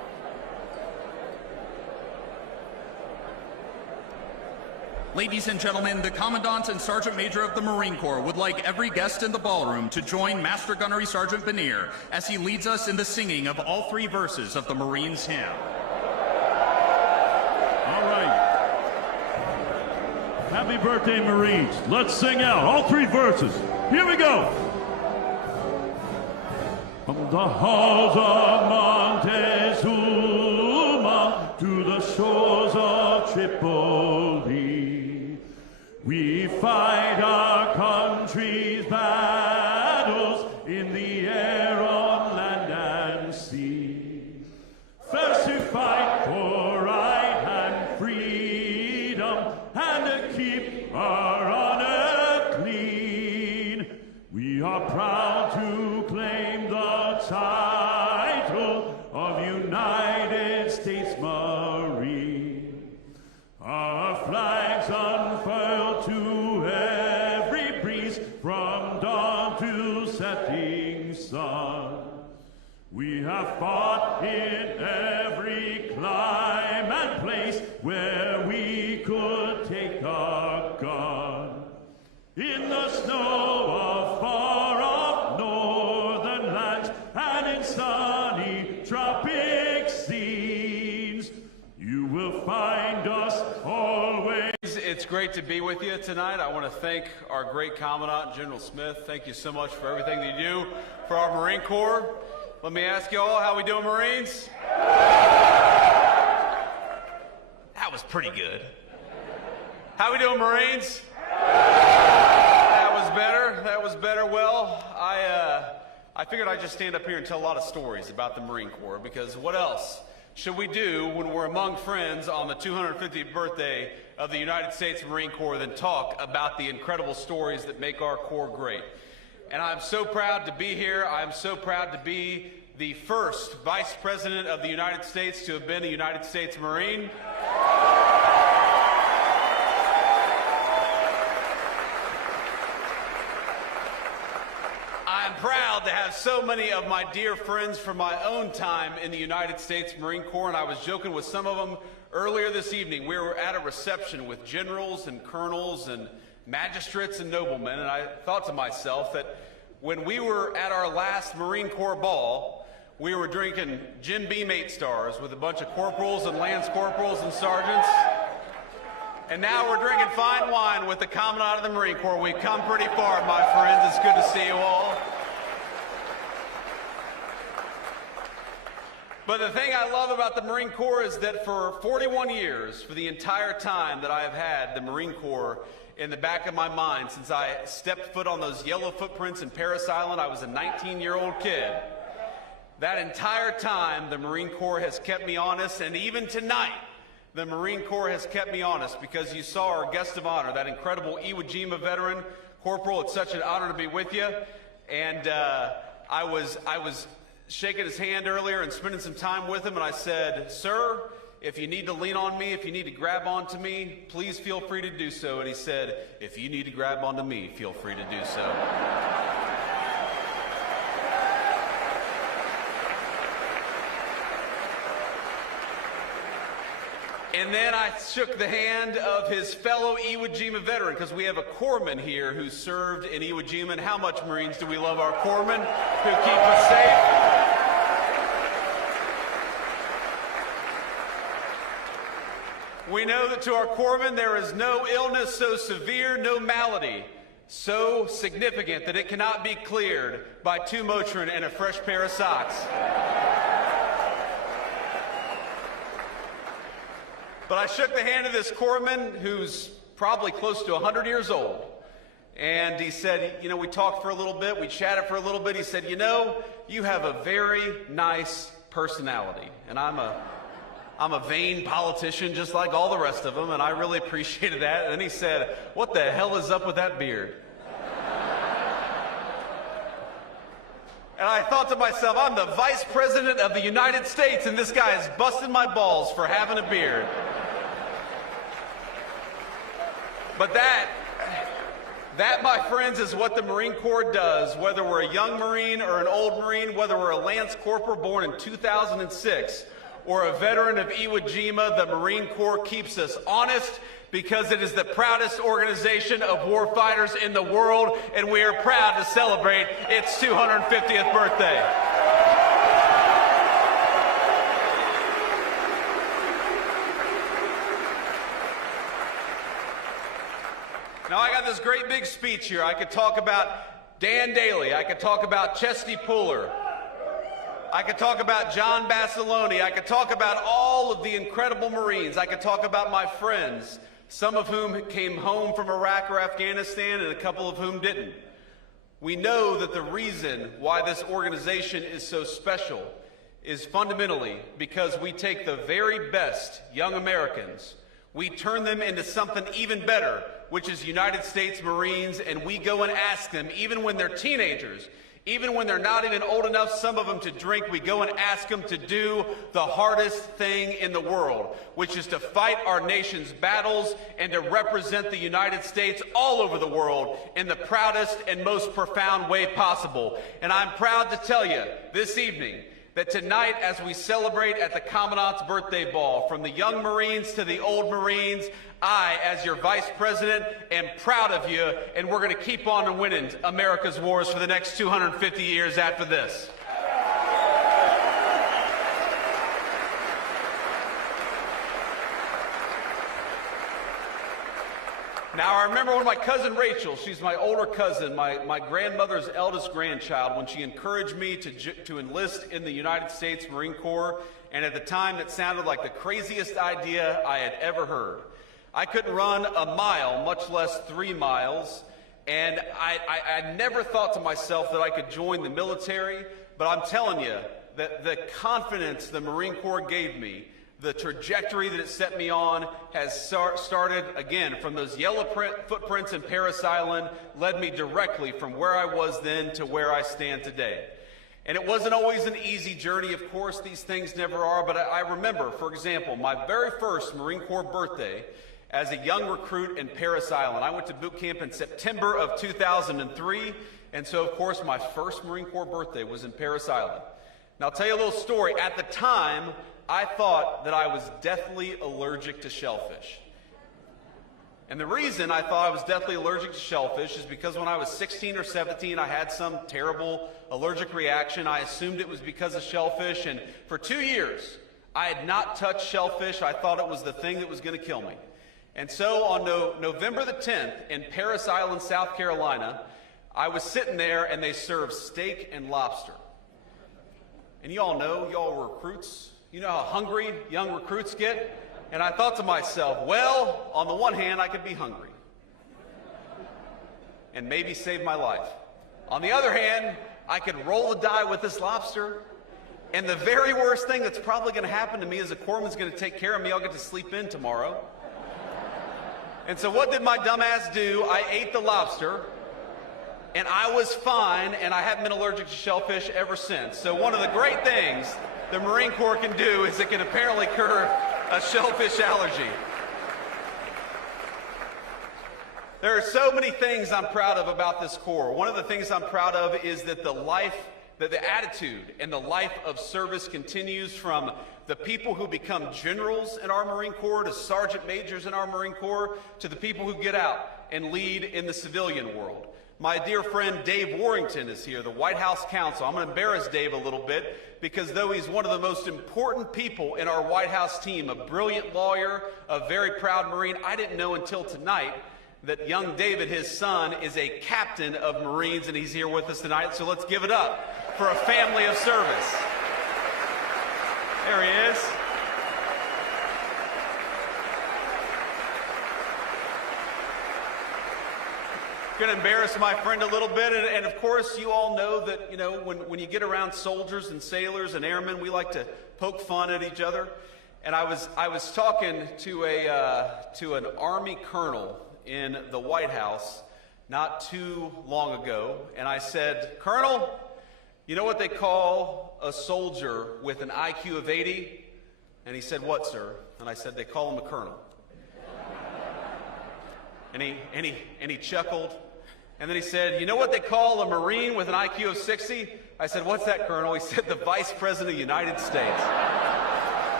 Ladies and gentlemen, the Commandant and Sergeant Major of the Marine Corps would like every guest in the ballroom to join Master Gunnery Sergeant Benier as he leads us in the singing of all 3 verses of the Marines' hymn. All right. Happy birthday, Marines. Let's sing out all 3 verses. Here we go. From the halls of Montezuma to the shores of Tripoli, we fight our country's battles in the air, on land and sea. First to fight for right and freedom, and to keep our honor clean. We are proud to claim the title of United States Marine. Our flags unfurled to every breeze, from dawn to setting sun. We have fought in every clime and place where we could take our gun. In the snow of far-off northern lands and in sunny tropic scenes, you will find us always. It's great to be with you tonight. I want to thank our great Commandant, General Smith. Thank you so much for everything that you do for our Marine Corps. Let me ask you all, how we doing, Marines? That was pretty good. How we doing, Marines? That was better. That was better. Well, I figured I'd just stand up here and tell a lot of stories about the Marine Corps, because what else should we do when we're among friends on the 250th birthday of the United States Marine Corps than talk about the incredible stories that make our Corps great? And I'm so proud to be here. I'm so proud to be the first Vice President of the United States to have been a United States Marine. I'm proud to have so many of my dear friends from my own time in the United States Marine Corps, and I was joking with some of them earlier this evening. We were at a reception with generals and colonels and magistrates and noblemen, and I thought to myself that when we were at our last Marine Corps ball, we were drinking Jim Beam 8 stars with a bunch of corporals and lance corporals and sergeants, and now we're drinking fine wine with the Commandant of the Marine Corps. We've come pretty far, my friends. It's good to see you all. But the thing I love about the Marine Corps is that for 41 years, for the entire time that I have had the Marine Corps in the back of my mind, since I stepped foot on those yellow footprints in Parris Island, I was a 19-year-old kid. That entire time, the Marine Corps has kept me honest, and even tonight, the Marine Corps has kept me honest, because you saw our guest of honor, that incredible Iwo Jima veteran, Corporal. It's such an honor to be with you. And I was shaking his hand earlier and spending some time with him, and I said, "Sir, if you need to lean on me, if you need to grab onto me, please feel free to do so." And he said, "If you need to grab onto me, feel free to do so." And then I shook the hand of his fellow Iwo Jima veteran, because we have a corpsman here who served in Iwo Jima. And how much, Marines, do we love our corpsmen who keep us safe? We know that to our corpsmen there is no illness so severe, no malady so significant that it cannot be cleared by 2 Motrin and a fresh pair of socks. But I shook the hand of this corpsman who's probably close to 100 years old. And he said, you know, we talked for a little bit, we chatted for a little bit. He said, "You know, you have a very nice personality." And I'm a vain politician just like all the rest of them, and I really appreciated that. And then he said, "What the hell is up with that beard?" And I thought to myself, I'm the Vice President of the United States, and this guy is busting my balls for having a beard. But that, my friends, is what the Marine Corps does, whether we're a young Marine or an old Marine, whether we're a Lance Corporal born in 2006, or a veteran of Iwo Jima, the Marine Corps keeps us honest because it is the proudest organization of warfighters in the world, and we are proud to celebrate its 250th birthday. Now, I got this great big speech here. I could talk about Dan Daly. I could talk about Chesty Puller. I could talk about John Basilone. I could talk about all of the incredible Marines. I could talk about my friends, some of whom came home from Iraq or Afghanistan and a couple of whom didn't. We know that the reason why this organization is so special is fundamentally because we take the very best young Americans, we turn them into something even better, which is United States Marines, and we go and ask them, even when they're teenagers, even when they're not even old enough, some of them, to drink, we go and ask them to do the hardest thing in the world, which is to fight our nation's battles and to represent the United States all over the world in the proudest and most profound way possible. And I'm proud to tell you this evening that tonight, as we celebrate at the Commandant's Birthday Ball, from the young Marines to the old Marines, I, as your Vice President, am proud of you, and we're going to keep on winning America's wars for the next 250 years after this. Now, I remember when my cousin Rachel, she's my older cousin, my grandmother's eldest grandchild, when she encouraged me to enlist in the United States Marine Corps, and at the time that sounded like the craziest idea I had ever heard. I couldn't run a mile, much less 3 miles, and I never thought to myself that I could join the military, but I'm telling you that the confidence the Marine Corps gave me, the trajectory that it set me on, has started, again, from those yellow footprints in Parris Island, led me directly from where I was then to where I stand today. And it wasn't always an easy journey, of course, these things never are, but I remember, for example, my very first Marine Corps birthday as a young recruit in Parris Island. I went to boot camp in September of 2003, and so, of course, my first Marine Corps birthday was in Parris Island. Now, I'll tell you a little story. At the time, I thought that I was deathly allergic to shellfish. And the reason I thought I was deathly allergic to shellfish is because when I was 16 or 17, I had some terrible allergic reaction. I assumed it was because of shellfish, and for 2 years, I had not touched shellfish. I thought it was the thing that was going to kill me. And so on November the 10th in Parris Island, South Carolina, I was sitting there and they served steak and lobster. And you all know, y'all were recruits. You know how hungry young recruits get? And I thought to myself, well, on the one hand, I could be hungry and maybe save my life. On the other hand, I could roll the die with this lobster, and the very worst thing that's probably going to happen to me is a corpsman's going to take care of me. I'll get to sleep in tomorrow. And so what did my dumbass do? I ate the lobster, and I was fine, and I haven't been allergic to shellfish ever since. So one of the great things the Marine Corps can do is it can apparently cure a shellfish allergy. There are so many things I'm proud of about this Corps. One of the things I'm proud of is that the attitude and the life of service continues from the people who become generals in our Marine Corps to sergeant majors in our Marine Corps to the people who get out and lead in the civilian world. My dear friend Dave Warrington is here, the White House counsel. I'm going to embarrass Dave a little bit because though he's one of the most important people in our White House team, a brilliant lawyer, a very proud Marine, I didn't know until tonight that young David, his son, is a captain of Marines, and he's here with us tonight. So let's give it up for a family of service. There he is. Going to embarrass my friend a little bit, and of course you all know that, you know, when you get around soldiers and sailors and airmen, we like to poke fun at each other. And I was talking to an Army colonel in the White House not too long ago, and I said, "Colonel, you know what they call a soldier with an IQ of 80? And he said, "What, sir?" And I said, "They call him a colonel." And he chuckled. And then he said, "You know what they call a Marine with an IQ of 60? I said, "What's that, Colonel?" He said, "The Vice President of the United States."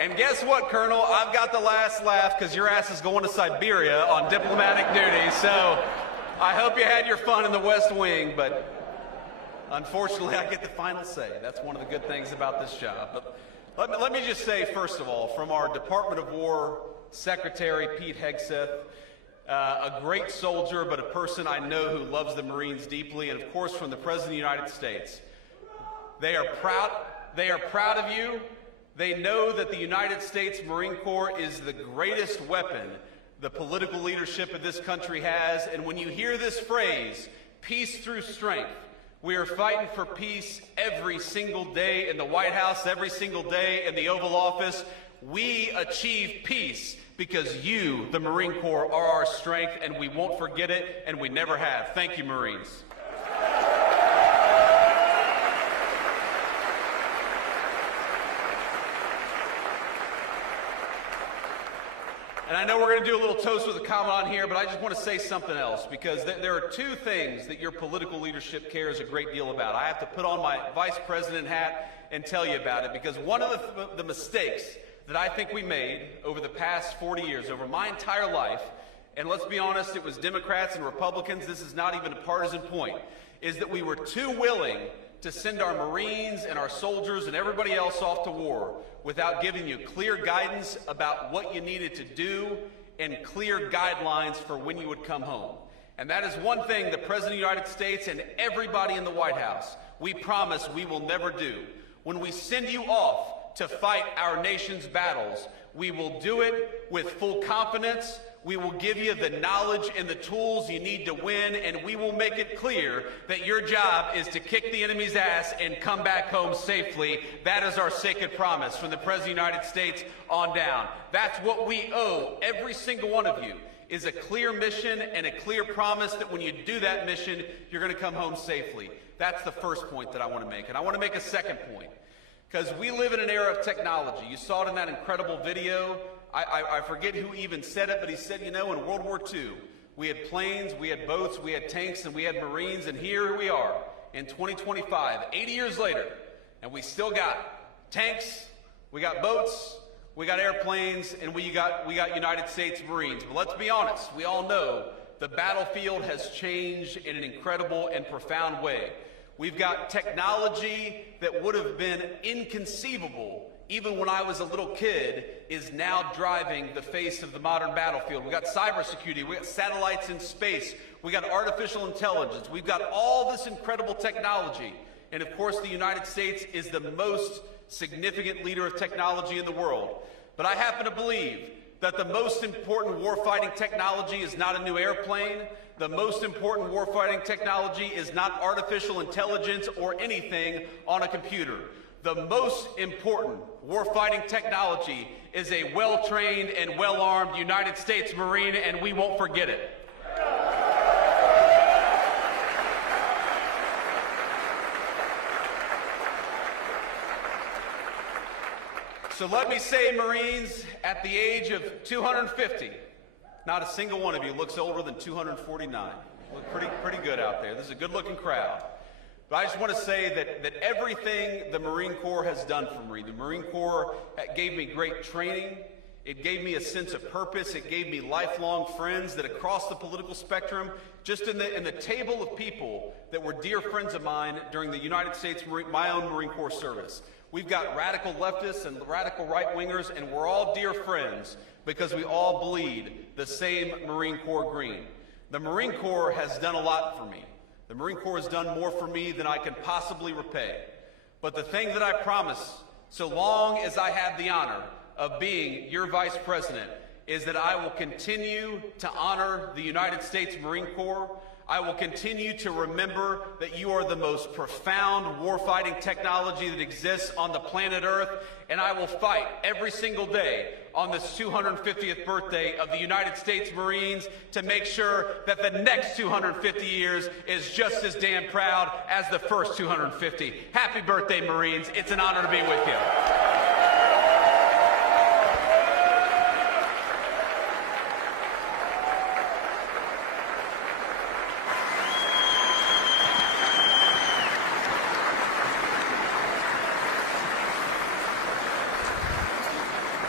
And guess what, Colonel? I've got the last laugh because your ass is going to Siberia on diplomatic duty. So I hope you had your fun in the West Wing, but unfortunately I get the final say. That's one of the good things about this job. But let me just say, first of all, from our Department of War Secretary, Pete Hegseth, a great soldier, but a person I know who loves the Marines deeply, and of course from the President of the United States. They are proud of you. They know that the United States Marine Corps is the greatest weapon the political leadership of this country has. And when you hear this phrase, peace through strength, we are fighting for peace every single day in the White House, every single day in the Oval Office. We achieve peace because you, the Marine Corps, are our strength, and we won't forget it, and we never have. Thank you, Marines. And I know we're going to do a little toast with a Commandant here, but I just want to say something else, because there are two things that your political leadership cares a great deal about. I have to put on my Vice President hat and tell you about it, because one of the mistakes that I think we made over the past 40 years, over my entire life, and let's be honest, it was Democrats and Republicans, this is not even a partisan point, is that we were too willing to send our Marines and our soldiers and everybody else off to war without giving you clear guidance about what you needed to do and clear guidelines for when you would come home. And that is one thing the President of the United States and everybody in the White House, we promise we will never do. When we send you off to fight our nation's battles, we will do it with full confidence. We will give you the knowledge and the tools you need to win, and we will make it clear that your job is to kick the enemy's ass and come back home safely. That is our sacred promise from the President of the United States on down. That's what we owe every single one of you, is a clear mission and a clear promise that when you do that mission, you're going to come home safely. That's the first point that I want to make. And I want to make a second point, because we live in an era of technology. You saw it in that incredible video. I forget who even said it, but he said, you know, in World War II, we had planes, we had boats, we had tanks, and we had Marines, and here we are in 2025, 80 years later, and we still got tanks, we got boats, we got airplanes, and we got United States Marines. But let's be honest, we all know the battlefield has changed in an incredible and profound way. We've got technology that would have been inconceivable even when I was a little kid, is now driving the face of the modern battlefield. We've got cybersecurity, we've got satellites in space, we've got artificial intelligence, we've got all this incredible technology. And of course, the United States is the most significant leader of technology in the world. But I happen to believe that the most important warfighting technology is not a new airplane. The most important warfighting technology is not artificial intelligence or anything on a computer. The most important warfighting technology is a well-trained and well-armed United States Marine, and we won't forget it. So let me say, Marines, at the age of 250, not a single one of you looks older than 249. You look pretty good out there. This is a good-looking crowd. But I just want to say that everything the Marine Corps has done for me, the Marine Corps gave me great training. It gave me a sense of purpose. It gave me lifelong friends that across the political spectrum, just in the table of people that were dear friends of mine during the United States, my own Marine Corps service. We've got radical leftists and radical right-wingers, and we're all dear friends because we all bleed the same Marine Corps green. The Marine Corps has done a lot for me. The Marine Corps has done more for me than I can possibly repay. But the thing that I promise, so long as I have the honor of being your Vice President, is that I will continue to honor the United States Marine Corps. I will continue to remember that you are the most profound warfighting technology that exists on the planet Earth, and I will fight every single day on this 250th birthday of the United States Marines to make sure that the next 250 years is just as damn proud as the first 250. Happy birthday, Marines. It's an honor to be with you.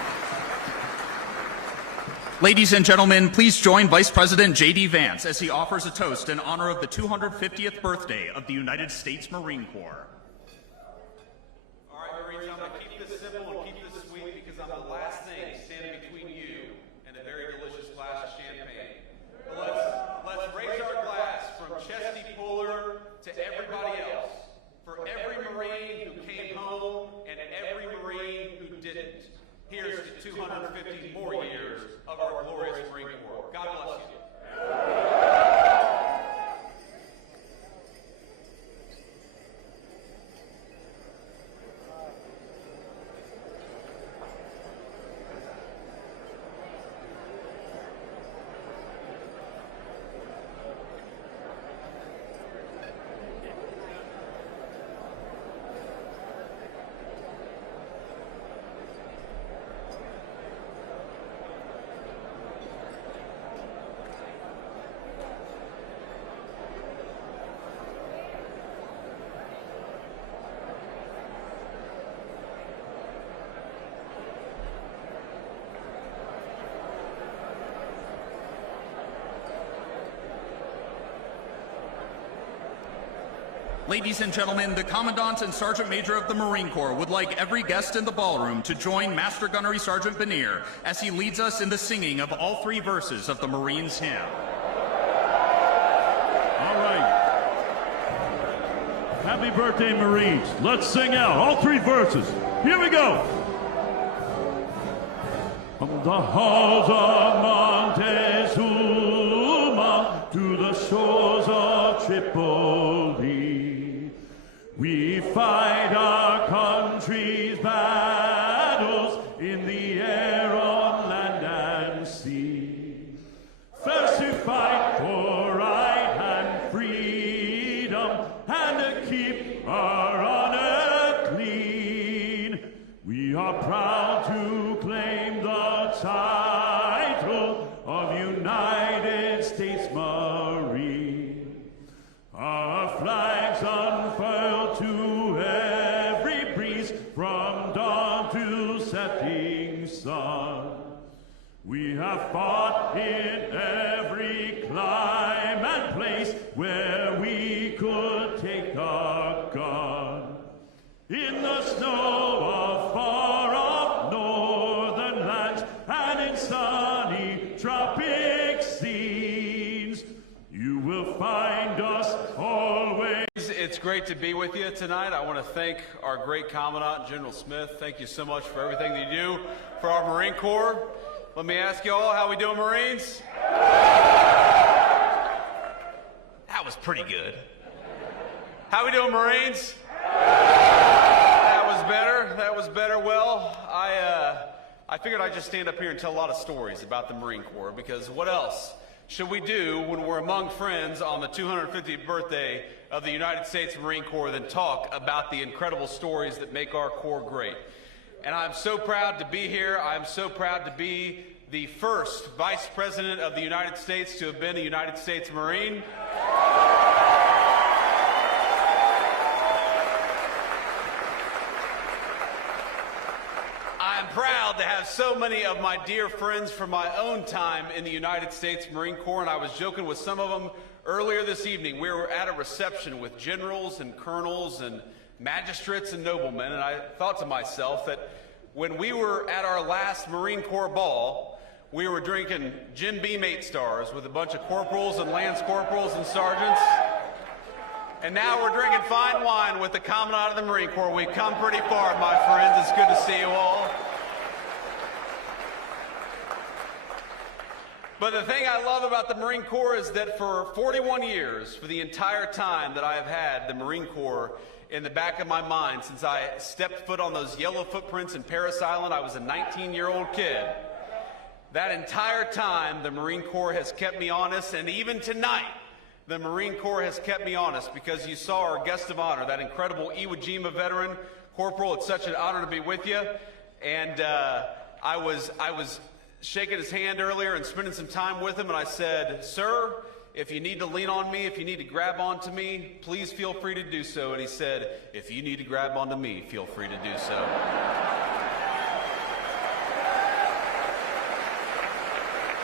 Ladies and gentlemen, please join Vice President JD Vance as he offers a toast in honor of the 250th birthday of the United States Marine Corps. All right, Marines, I'm going to keep this simple and keep this sweet because I'm the last thing standing between you and a very delicious glass of champagne. Let's raise our glass from Chesty Puller to everybody else, for every Marine who came home and every Marine who didn't. Here's to 250 more years of our glorious Marine Corps. God bless you. Ladies and gentlemen, the Commandant and Sergeant Major of the Marine Corps would like every guest in the ballroom to join Master Gunnery Sergeant Vanier as he leads us in the singing of all three verses of the Marines' hymn. All right. Happy birthday, Marines. Let's sing out all three verses. Here we go. From the halls of Montezuma to the shores of Tripoli, we fight our country's battles in the air, on land and sea. First to fight for right and freedom, and to keep our honor clean. We are proud to claim the title of United States Marine. Our flags unfurled to every breeze, from dawn to setting sun. We have fought in every clime and place where we could take a gun. In the snow of far-off northern lands and in sunny tropic scenes, you will find us always. It's great to be with you tonight. I want to thank our great Commandant, General Smith. Thank you so much for everything that you do for our Marine Corps. Let me ask you all, how we doing, Marines? That was pretty good. How we doing, Marines? That was better. That was better. Well, I figured I'd just stand up here and tell a lot of stories about the Marine Corps, because what else should we do when we're among friends on the 250th birthday of the United States Marine Corps than talk about the incredible stories that make our Corps great? And I'm so proud to be here. I'm so proud to be the first Vice President of the United States to have been a United States Marine. I'm proud to have so many of my dear friends from my own time in the United States Marine Corps, and I was joking with some of them earlier this evening. We were at a reception with generals and colonels and magistrates and noblemen, and I thought to myself that when we were at our last Marine Corps ball, we were drinking Jim Beam 8 stars with a bunch of corporals and lance corporals and sergeants, and now we're drinking fine wine with the Commandant of the Marine Corps. We've come pretty far, my friends. It's good to see you all. But the thing I love about the Marine Corps is that for 41 years, for the entire time that I have had the Marine Corps in the back of my mind, since I stepped foot on those yellow footprints in Parris Island, I was a 19-year-old kid. That entire time, the Marine Corps has kept me honest, and even tonight, the Marine Corps has kept me honest, because you saw our guest of honor, that incredible Iwo Jima veteran, Corporal. It's such an honor to be with you. And I was shaking his hand earlier and spending some time with him, and I said, "Sir, if you need to lean on me, if you need to grab onto me, please feel free to do so." And he said, "If you need to grab onto me, feel free to do so."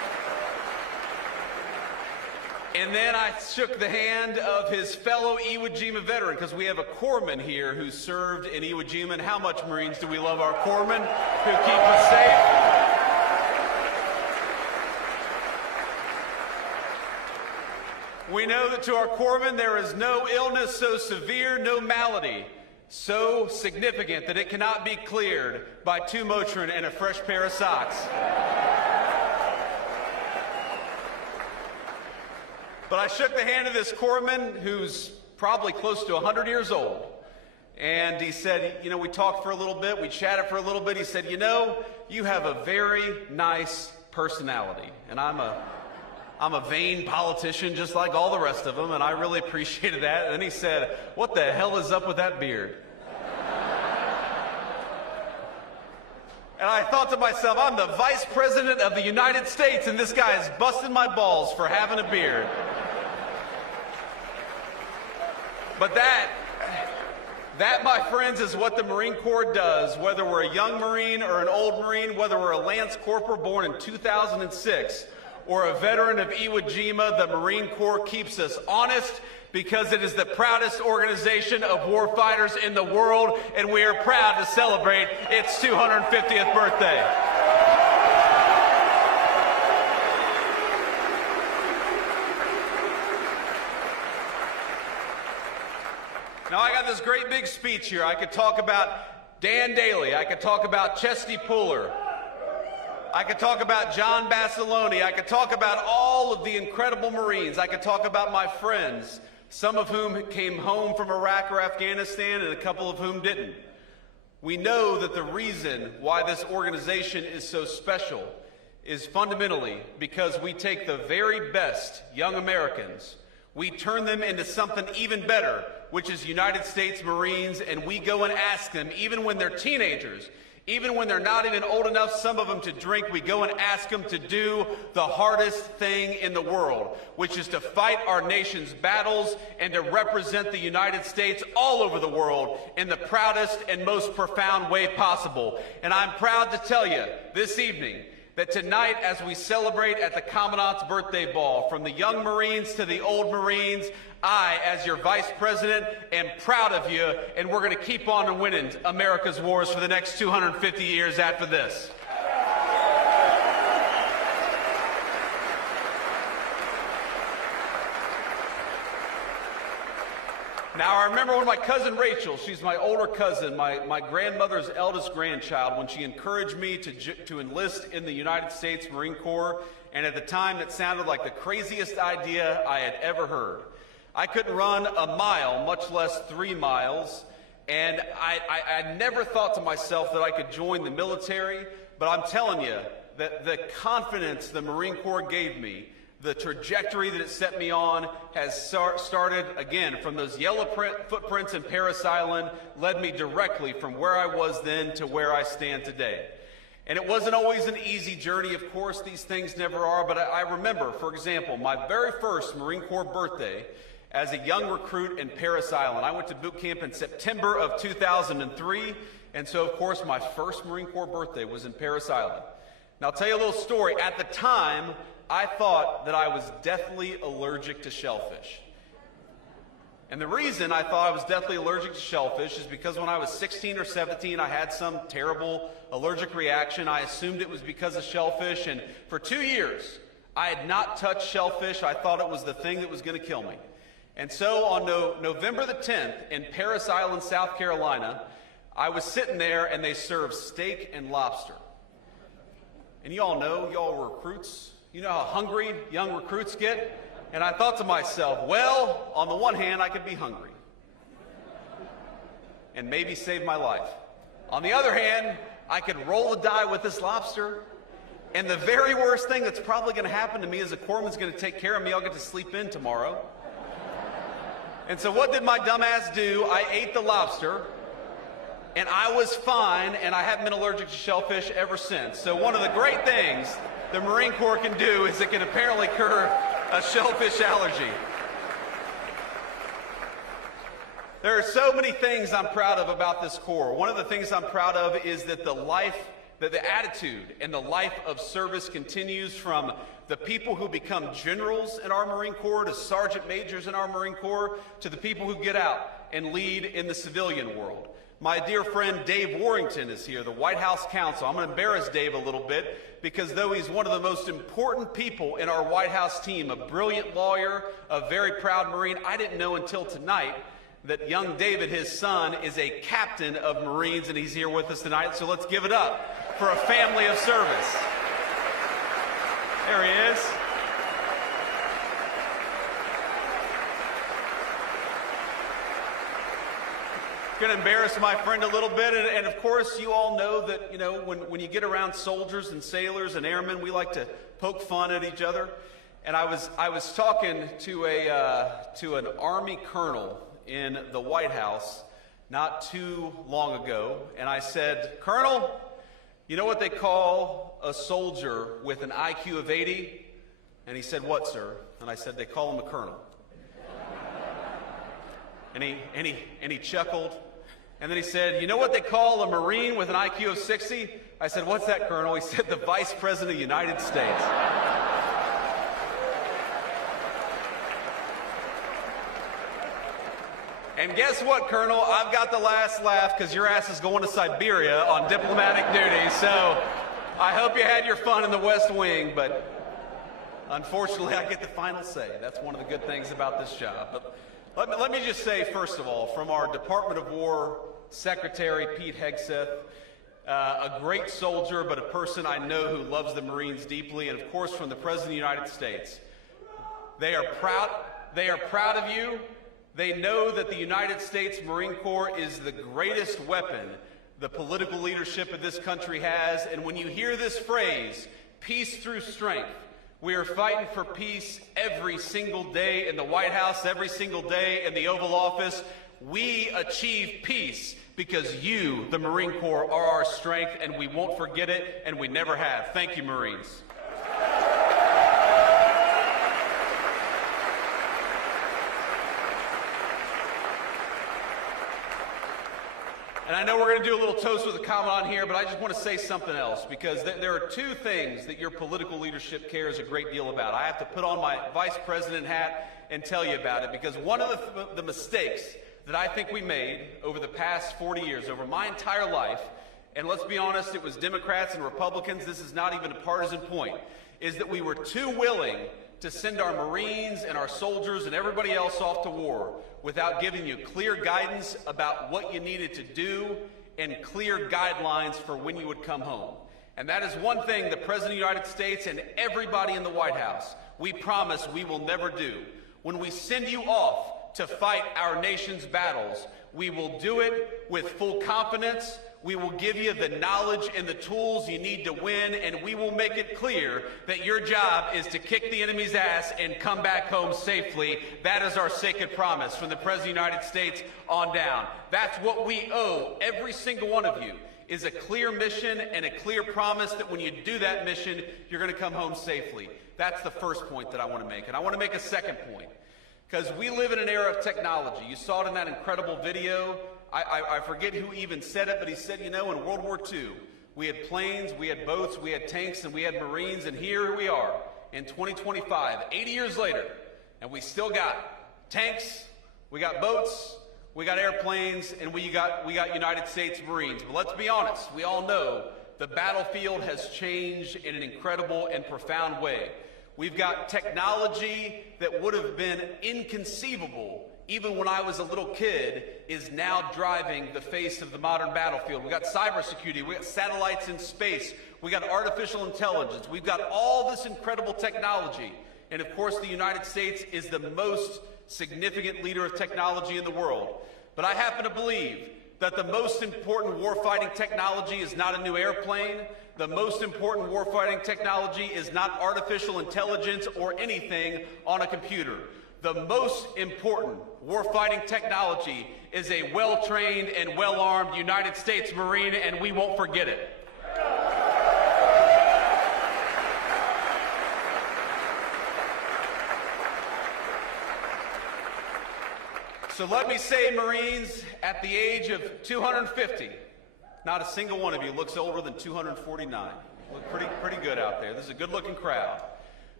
And then I shook the hand of his fellow Iwo Jima veteran, because we have a corpsman here who served in Iwo Jima. And how much Marines do we love our corpsmen who keep us safe? We know that to our corpsmen there is no illness so severe, no malady so significant that it cannot be cleared by 2 Motrin and a fresh pair of socks. But I shook the hand of this corpsman who's probably close to 100 years old. And he said, you know, we talked for a little bit, we chatted for a little bit. He said, you know, you have a very nice personality. And I'm a vain politician just like all the rest of them, and I really appreciated that. And then he said, what the hell is up with that beard? And I thought to myself, I'm the Vice President of the United States, and this guy is busting my balls for having a beard. But that, my friends, is what the Marine Corps does, whether we're a young Marine or an old Marine, whether we're a Lance Corporal born in 2006 or a veteran of Iwo Jima. The Marine Corps keeps us honest because it is the proudest organization of warfighters in the world, and we are proud to celebrate its 250th birthday. Now, I got this great big speech here. I could talk about Dan Daly. I could talk about Chesty Puller. I could talk about John Basilone. I could talk about all of the incredible Marines. I could talk about my friends, some of whom came home from Iraq or Afghanistan and a couple of whom didn't. We know that the reason why this organization is so special is fundamentally because we take the very best young Americans, we turn them into something even better, which is United States Marines, and we go and ask them, even when they're teenagers, even when they're not even old enough, some of them, to drink, we go and ask them to do the hardest thing in the world, which is to fight our nation's battles and to represent the United States all over the world in the proudest and most profound way possible. And I'm proud to tell you this evening that tonight, as we celebrate at the Commandant's Birthday Ball, from the young Marines to the old Marines, I, as your Vice President, am proud of you, and we're going to keep on winning America's wars for the next 250 years after this. Now, I remember when my cousin Rachel, she's my older cousin, my grandmother's eldest grandchild, when she encouraged me to enlist in the United States Marine Corps, and at the time that sounded like the craziest idea I had ever heard. I couldn't run a mile, much less 3 miles, and I never thought to myself that I could join the military, but I'm telling you that the confidence the Marine Corps gave me, the trajectory that it set me on, has started, again, from those yellow footprints in Parris Island, led me directly from where I was then to where I stand today. And it wasn't always an easy journey, of course, these things never are, but I remember, for example, my very first Marine Corps birthday as a young recruit in Parris Island. I went to boot camp in September of 2003, and so, of course, my first Marine Corps birthday was in Parris Island. Now, I'll tell you a little story. At the time, I thought that I was deathly allergic to shellfish. And the reason I thought I was deathly allergic to shellfish is because when I was 16 or 17, I had some terrible allergic reaction. I assumed it was because of shellfish, and for 2 years, I had not touched shellfish. I thought it was the thing that was going to kill me. And so on November the 10th in Parris Island, South Carolina, I was sitting there and they served steak and lobster. And you all know, y'all were recruits. You know how hungry young recruits get? And I thought to myself, well, on the one hand, I could be hungry and maybe save my life. On the other hand, I could roll the die with this lobster, and the very worst thing that's probably going to happen to me is a corpsman's going to take care of me. I'll get to sleep in tomorrow. And so what did my dumbass do? I ate the lobster, and I was fine, and I haven't been allergic to shellfish ever since. So one of the great things the Marine Corps can do is it can apparently cure a shellfish allergy. There are so many things I'm proud of about this Corps. One of the things I'm proud of is that the attitude and the life of service continues from the people who become generals in our Marine Corps, to sergeant majors in our Marine Corps, to the people who get out and lead in the civilian world. My dear friend Dave Warrington is here, the White House counsel. I'm going to embarrass Dave a little bit because though he's one of the most important people in our White House team, a brilliant lawyer, a very proud Marine, I didn't know until tonight that young David, his son, is a captain of Marines, and he's here with us tonight. So let's give it up for a family of service. There he is. Going to embarrass my friend a little bit, and of course you all know that, you know, when you get around soldiers and sailors and airmen, we like to poke fun at each other. And I was talking to an Army colonel in the White House not too long ago, and I said, "Colonel, you know what they call a soldier with an IQ of 80? And he said, "What, sir?" And I said, "They call him a colonel." And he chuckled. And then he said, "You know what they call a Marine with an IQ of 60? I said, "What's that, Colonel?" He said, "The Vice President of the United States." And guess what, Colonel? I've got the last laugh because your ass is going to Siberia on diplomatic duty. So I hope you had your fun in the West Wing, but unfortunately I get the final say. That's one of the good things about this job. But let me just say, first of all, from our Department of War Secretary, Pete Hegseth, a great soldier, but a person I know who loves the Marines deeply, and of course from the President of the United States. They are proud of you. They know that the United States Marine Corps is the greatest weapon the political leadership of this country has. And when you hear this phrase, peace through strength, we are fighting for peace every single day in the White House, every single day in the Oval Office. We achieve peace because you, the Marine Corps, are our strength, and we won't forget it, and we never have. Thank you, Marines. And I know we're going to do a little toast with a Commandant here, but I just want to say something else, because there are two things that your political leadership cares a great deal about. I have to put on my Vice President hat and tell you about it, because one of the mistakes that I think we made over the past 40 years, over my entire life, and let's be honest, it was Democrats and Republicans, this is not even a partisan point, is that we were too willing to send our Marines and our soldiers and everybody else off to war without giving you clear guidance about what you needed to do and clear guidelines for when you would come home. And that is one thing the President of the United States and everybody in the White House, we promise we will never do. When we send you off to fight our nation's battles, we will do it with full confidence. We will give you the knowledge and the tools you need to win, and we will make it clear that your job is to kick the enemy's ass and come back home safely. That is our sacred promise from the President of the United States on down. That's what we owe every single one of you, is a clear mission and a clear promise that when you do that mission, you're going to come home safely. That's the first point that I want to make. And I want to make a second point, because we live in an era of technology. You saw it in that incredible video. I forget who even said it, but he said, you know, in World War II, we had planes, we had boats, we had tanks, and we had Marines, and here we are in 2025, 80 years later, and we still got tanks, we got boats, we got airplanes, and we got United States Marines. But let's be honest, we all know the battlefield has changed in an incredible and profound way. We've got technology that would have been inconceivable even when I was a little kid, is now driving the face of the modern battlefield. We've got cybersecurity, we've got satellites in space, we've got artificial intelligence, we've got all this incredible technology. And of course, the United States is the most significant leader of technology in the world. But I happen to believe that the most important warfighting technology is not a new airplane. The most important warfighting technology is not artificial intelligence or anything on a computer. The most important warfighting technology is a well-trained and well-armed United States Marine, and we won't forget it. So let me say, Marines, at the age of 250, not a single one of you looks older than 249. You look pretty good out there. This is a good-looking crowd.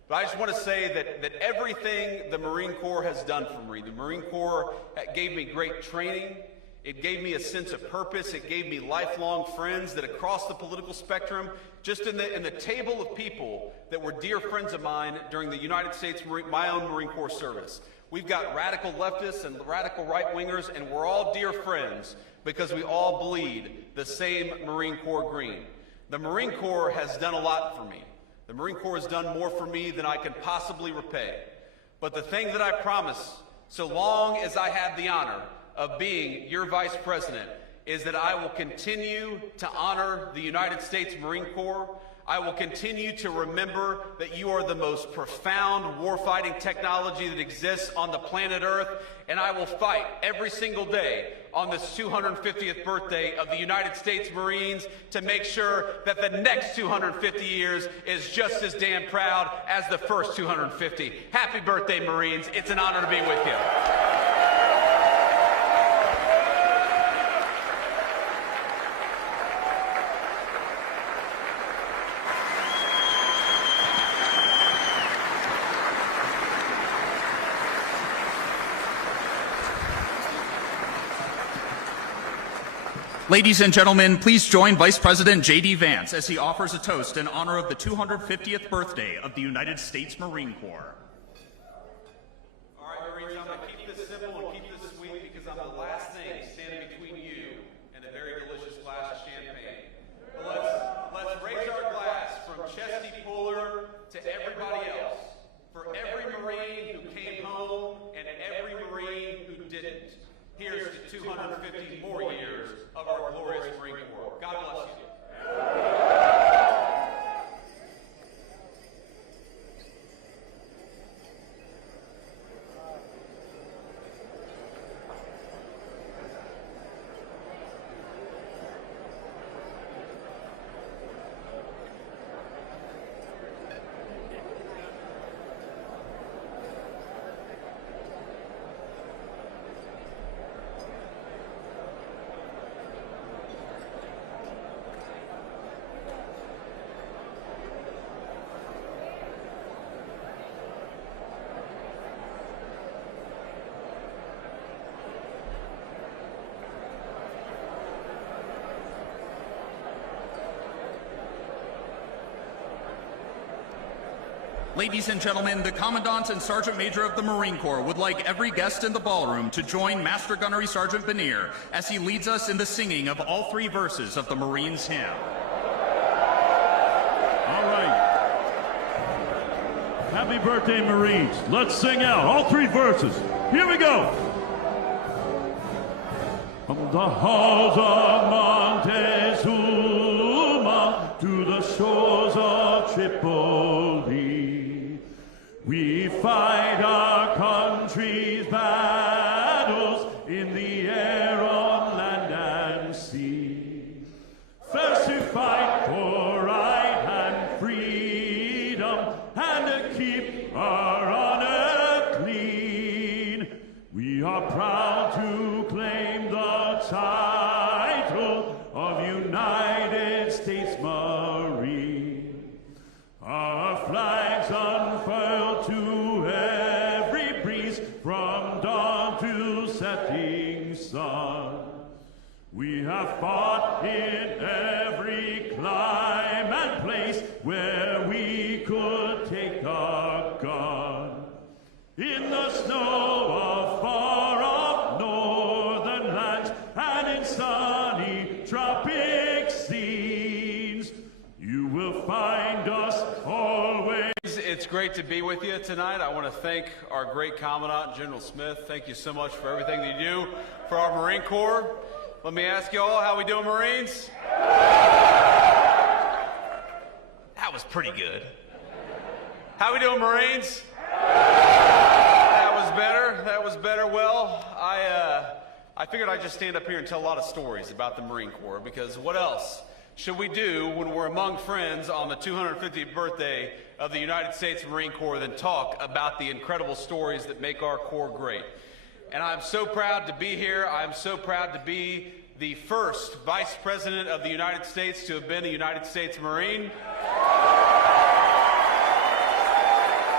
But I just want to say that everything the Marine Corps has done for me, the Marine Corps gave me great training. It gave me a sense of purpose. It gave me lifelong friends that across the political spectrum, just in the table of people that were dear friends of mine during the United States, my own Marine Corps service. We've got radical leftists and radical right-wingers, and we're all dear friends because we all bleed the same Marine Corps green. The Marine Corps has done a lot for me. The Marine Corps has done more for me than I can possibly repay. But the thing that I promise, so long as I have the honor of being your Vice President, is that I will continue to honor the United States Marine Corps. I will continue to remember that you are the most profound warfighting technology that exists on the planet Earth, and I will fight every single day on this 250th birthday of the United States Marines to make sure that the next 250 years is just as damn proud as the first 250. Happy birthday, Marines. It's an honor to be with you. Ladies and gentlemen, please join Vice President JD Vance as he offers a toast in honor of the 250th birthday of the United States Marine Corps. All right, Marines, I'm going to keep this simple and keep this sweet because I'm the last thing standing between you and a very delicious glass of champagne. But let's raise our glass from Chesty Puller to everybody else, for every Marine who came home and every Marine who didn't. Here's to 250 more years of our glorious Marine Corps. God bless you. Ladies and gentlemen, the Commandant and Sergeant Major of the Marine Corps would like every guest in the ballroom to join Master Gunnery Sergeant Benier as he leads us in the singing of all three verses of the Marines' hymn. All right. Happy birthday, Marines. Let's sing out all three verses. Here we go. From the halls of Montezuma to the shores of Tripoli, we fight our country's battles in the air, on land and sea. First to fight for right and freedom, and to keep our honor clean. We are proud to claim the title of United States Marine. Our flags unfurled to every breeze, from dawn to setting sun. We have fought in every clime and place where we could take a gun. In the snow of far-off northern lands and in sunny tropic scenes, you will find us always. It's great to be with you tonight. I want to thank our great Commandant, General Smith. Thank you so much for everything that you do for our Marine Corps. Let me ask you all, how we doing, Marines? That was pretty good. How we doing, Marines? That was better. That was better. Well, I figured I'd just stand up here and tell a lot of stories about the Marine Corps, because what else should we do when we're among friends on the 250th birthday of the United States Marine Corps than talk about the incredible stories that make our Corps great? And I'm so proud to be here. I'm so proud to be the first Vice President of the United States to have been a United States Marine.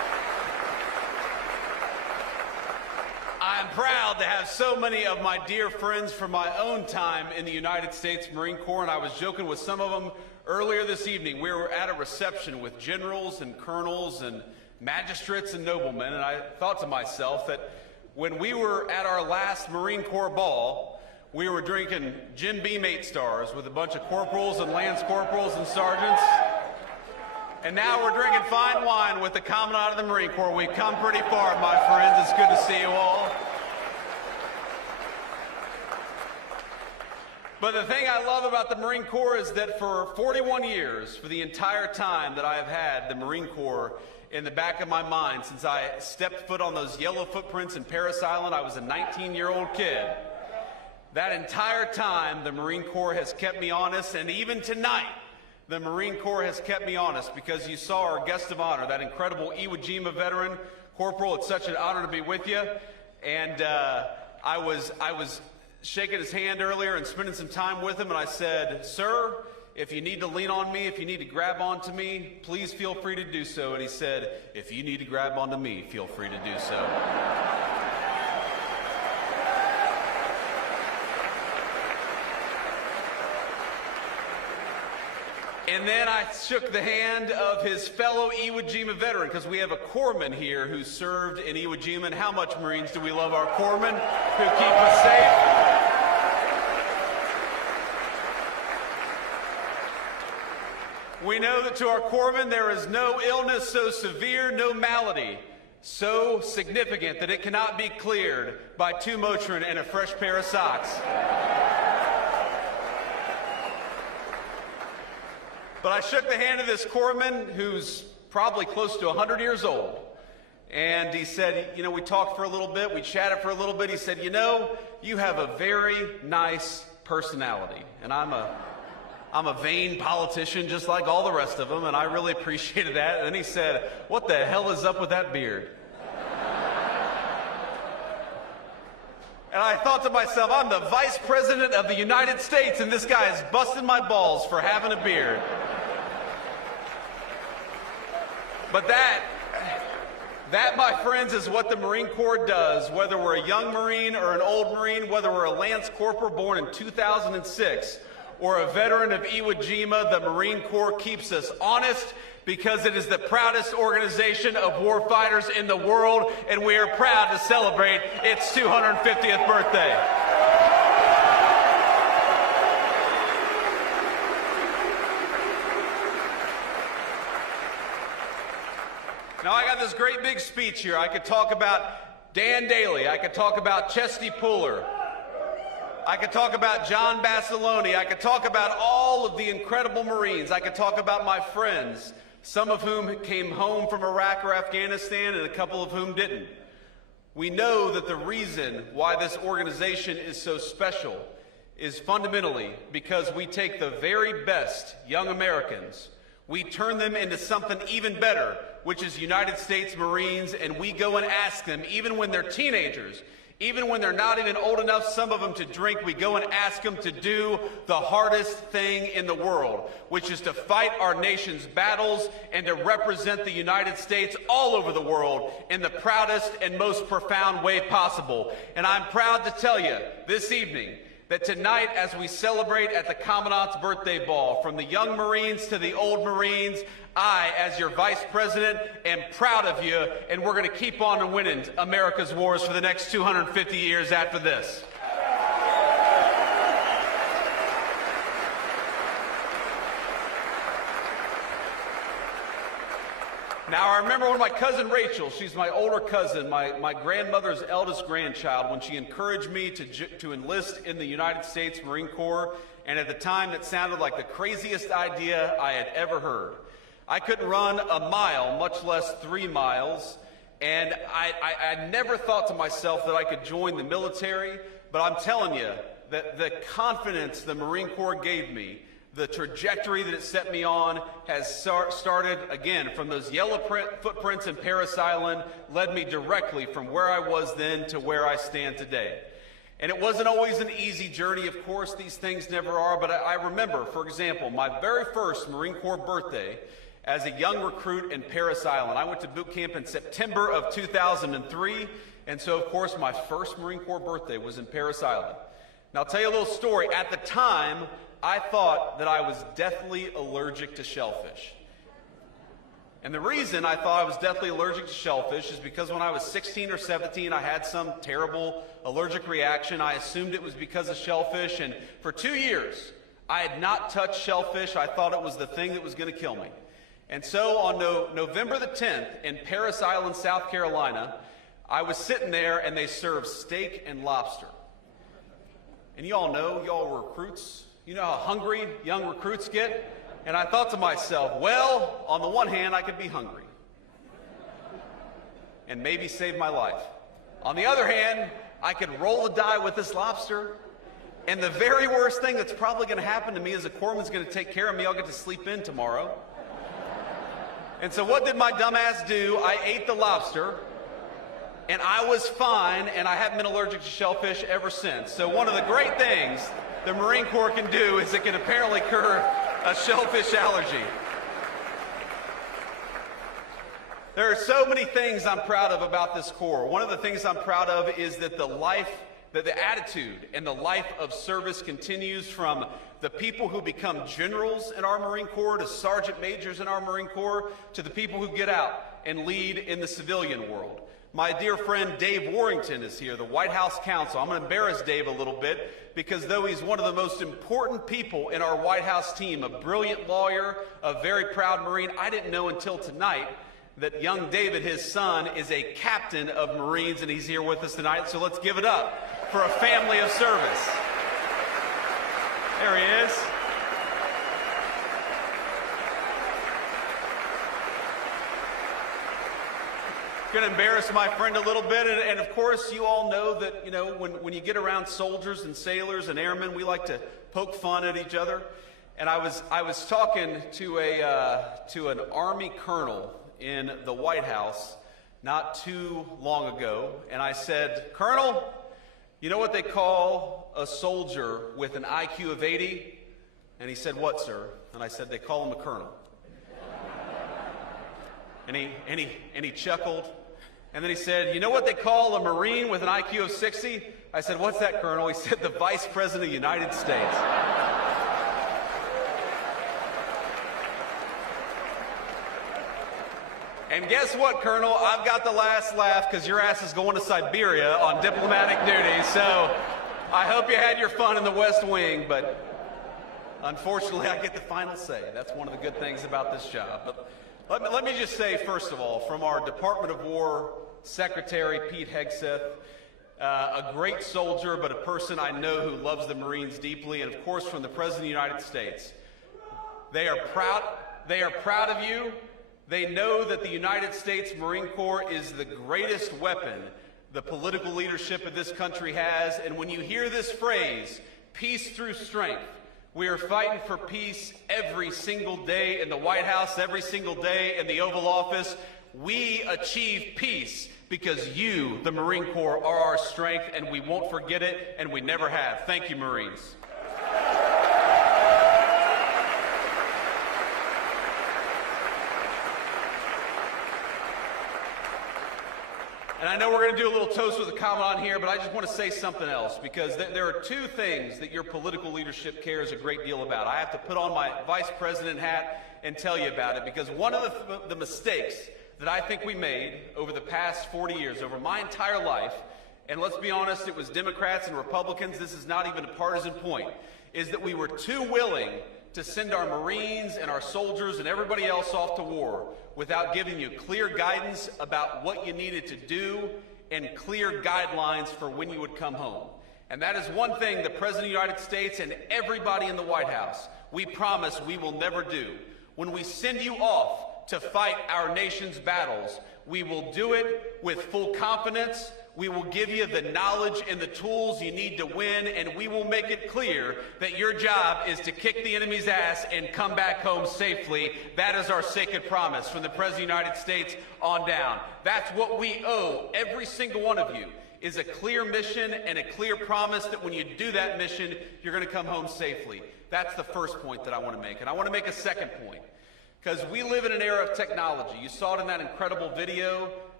have so many of my dear friends from my own time in the United States Marine Corps, and I was joking with some of them earlier this evening. We were at a reception with generals and colonels and magistrates and noblemen, and I thought to myself that when we were at our last Marine Corps ball, we were drinking Jim Beam 8 stars with a bunch of corporals and lance corporals and sergeants. And now we're drinking fine wine with the Commandant of the Marine Corps. We've come pretty far, my friends. It's good to see you all. But the thing I love about the Marine Corps is that for 41 years, for the entire time that I have had the Marine Corps in the back of my mind, since I stepped foot on those yellow footprints in Parris Island, I was a 19-year-old kid. That entire time, the Marine Corps has kept me honest, and even tonight, the Marine Corps has kept me honest, because you saw our guest of honor, that incredible Iwo Jima veteran. Corporal, it's such an honor to be with you. And I was shaking his hand earlier and spending some time with him, and I said, "Sir, if you need to lean on me, if you need to grab onto me, please feel free to do so." And he said, "If you need to grab onto me, feel free to do so." And then I shook the hand of his fellow Iwo Jima veteran, because we have a corpsman here who served in Iwo Jima. And how much, Marines, do we love our corpsmen who keep us safe? We know that to our corpsmen there is no illness so severe, no malady so significant that it cannot be cleared by 2 Motrin and a fresh pair of socks. But I shook the hand of this corpsman who's probably close to 100 years old. And he said, you know, we talked for a little bit, we chatted for a little bit. He said, you know, you have a very nice personality. And I'm a vain politician just like all the rest of them, and I really appreciated that. And then he said, what the hell is up with that beard? And I thought to myself, I'm the Vice President of the United States, and this guy is busting my balls for having a beard. But that, my friends, is what the Marine Corps does, whether we're a young Marine or an old Marine, whether we're a Lance Corporal born in 2006 or a veteran of Iwo Jima. The Marine Corps keeps us honest, because it is the proudest organization of warfighters in the world, and we are proud to celebrate its 250th birthday. Now, I got this great big speech here. I could talk about Dan Daly. I could talk about Chesty Puller. I could talk about John Basilone. I could talk about all of the incredible Marines. I could talk about my friends, some of whom came home from Iraq or Afghanistan, and a couple of whom didn't. We know that the reason why this organization is so special is fundamentally because we take the very best young Americans, we turn them into something even better, which is United States Marines, and we go and ask them, even when they're teenagers, even when they're not even old enough, some of them, to drink, we go and ask them to do the hardest thing in the world, which is to fight our nation's battles and to represent the United States all over the world in the proudest and most profound way possible. And I'm proud to tell you this evening that tonight, as we celebrate at the Commandant's birthday ball, from the young Marines to the old Marines, I, as your Vice President, am proud of you, and we're going to keep on winning America's wars for the next 250 years after this. Now, I remember when my cousin Rachel, she's my older cousin, my grandmother's eldest grandchild, when she encouraged me to enlist in the United States Marine Corps, and at the time that sounded like the craziest idea I had ever heard. I couldn't run a mile, much less 3 miles, and I never thought to myself that I could join the military, but I'm telling you that the confidence the Marine Corps gave me, the trajectory that it set me on, has started, again, from those yellow footprints in Parris Island, led me directly from where I was then to where I stand today. And it wasn't always an easy journey, of course, these things never are, but I remember, for example, my very first Marine Corps birthday as a young recruit in Parris Island. I went to boot camp in September of 2003, And so, of course, my first Marine Corps birthday was in Parris Island. Now, I'll tell you a little story. At the time, I thought that I was deathly allergic to shellfish. And the reason I thought I was deathly allergic to shellfish is because when I was 16 or 17, I had some terrible allergic reaction. I assumed it was because of shellfish, and for 2 years, I had not touched shellfish. I thought it was the thing that was going to kill me. And so on November the 10th in Parris Island, South Carolina, I was sitting there and they served steak and lobster. And y'all know, y'all were recruits. You know how hungry young recruits get? And I thought to myself, well, on the one hand, I could be hungry and maybe save my life. On the other hand, I could roll the die with this lobster, and the very worst thing that's probably going to happen to me is a corpsman's going to take care of me. I'll get to sleep in tomorrow. And so what did my dumb ass do? I ate the lobster, and I was fine, and I haven't been allergic to shellfish ever since. So one of the great things the Marine Corps can do is it can apparently cure a shellfish allergy. There are so many things I'm proud of about this Corps. One of the things I'm proud of is that the attitude and the life of service continues from the people who become generals in our Marine Corps to sergeant majors in our Marine Corps to the people who get out and lead in the civilian world. My dear friend Dave Warrington is here, the White House counsel. I'm going to embarrass Dave a little bit because though he's one of the most important people in our White House team, a brilliant lawyer, a very proud Marine, I didn't know until tonight that young David, his son, is a captain of Marines, and he's here with us tonight. So let's give it up for a family of service. There he is. Going to embarrass my friend a little bit, and of course you all know that, you know, when you get around soldiers and sailors and airmen, we like to poke fun at each other. And I was talking to an Army colonel in the White House not too long ago, and I said, "Colonel, you know what they call a soldier with an IQ of 80? And he said, "What, sir?" And I said, "They call him a colonel." And he chuckled. And then he said, "You know what they call a Marine with an IQ of 60? I said, "What's that, Colonel?" He said, "The Vice President of the United States." And guess what, Colonel? I've got the last laugh because your ass is going to Siberia on diplomatic duty. So I hope you had your fun in the West Wing, but unfortunately I get the final say. That's one of the good things about this job. But let me just say, first of all, from our Department of War Secretary, Pete Hegseth, a great soldier, but a person I know who loves the Marines deeply, and of course from the President of the United States. They are proud of you. They know that the United States Marine Corps is the greatest weapon the political leadership of this country has, and when you hear this phrase, peace through strength, we are fighting for peace every single day in the White House, every single day in the Oval Office. We achieve peace because you, the Marine Corps, are our strength, and we won't forget it, and we never have. Thank you, Marines. And I know we're going to do a little toast with a Commandant here, but I just want to say something else, because there are two things that your political leadership cares a great deal about. I have to put on my Vice President hat and tell you about it, because one of the mistakes that I think we made over the past 40 years, over my entire life, and let's be honest, it was Democrats and Republicans, this is not even a partisan point, is that we were too willing to send our Marines and our soldiers and everybody else off to war without giving you clear guidance about what you needed to do and clear guidelines for when you would come home. And that is one thing the President of the United States and everybody in the White House, we promise we will never do. When we send you off to fight our nation's battles, we will do it with full confidence. We will give you the knowledge and the tools you need to win, and we will make it clear that your job is to kick the enemy's ass and come back home safely. That is our sacred promise from the President of the United States on down. That's what we owe every single one of you, is a clear mission and a clear promise that when you do that mission, you're going to come home safely. That's the first point that I want to make. And I want to make a second point, because we live in an era of technology. You saw it in that incredible video.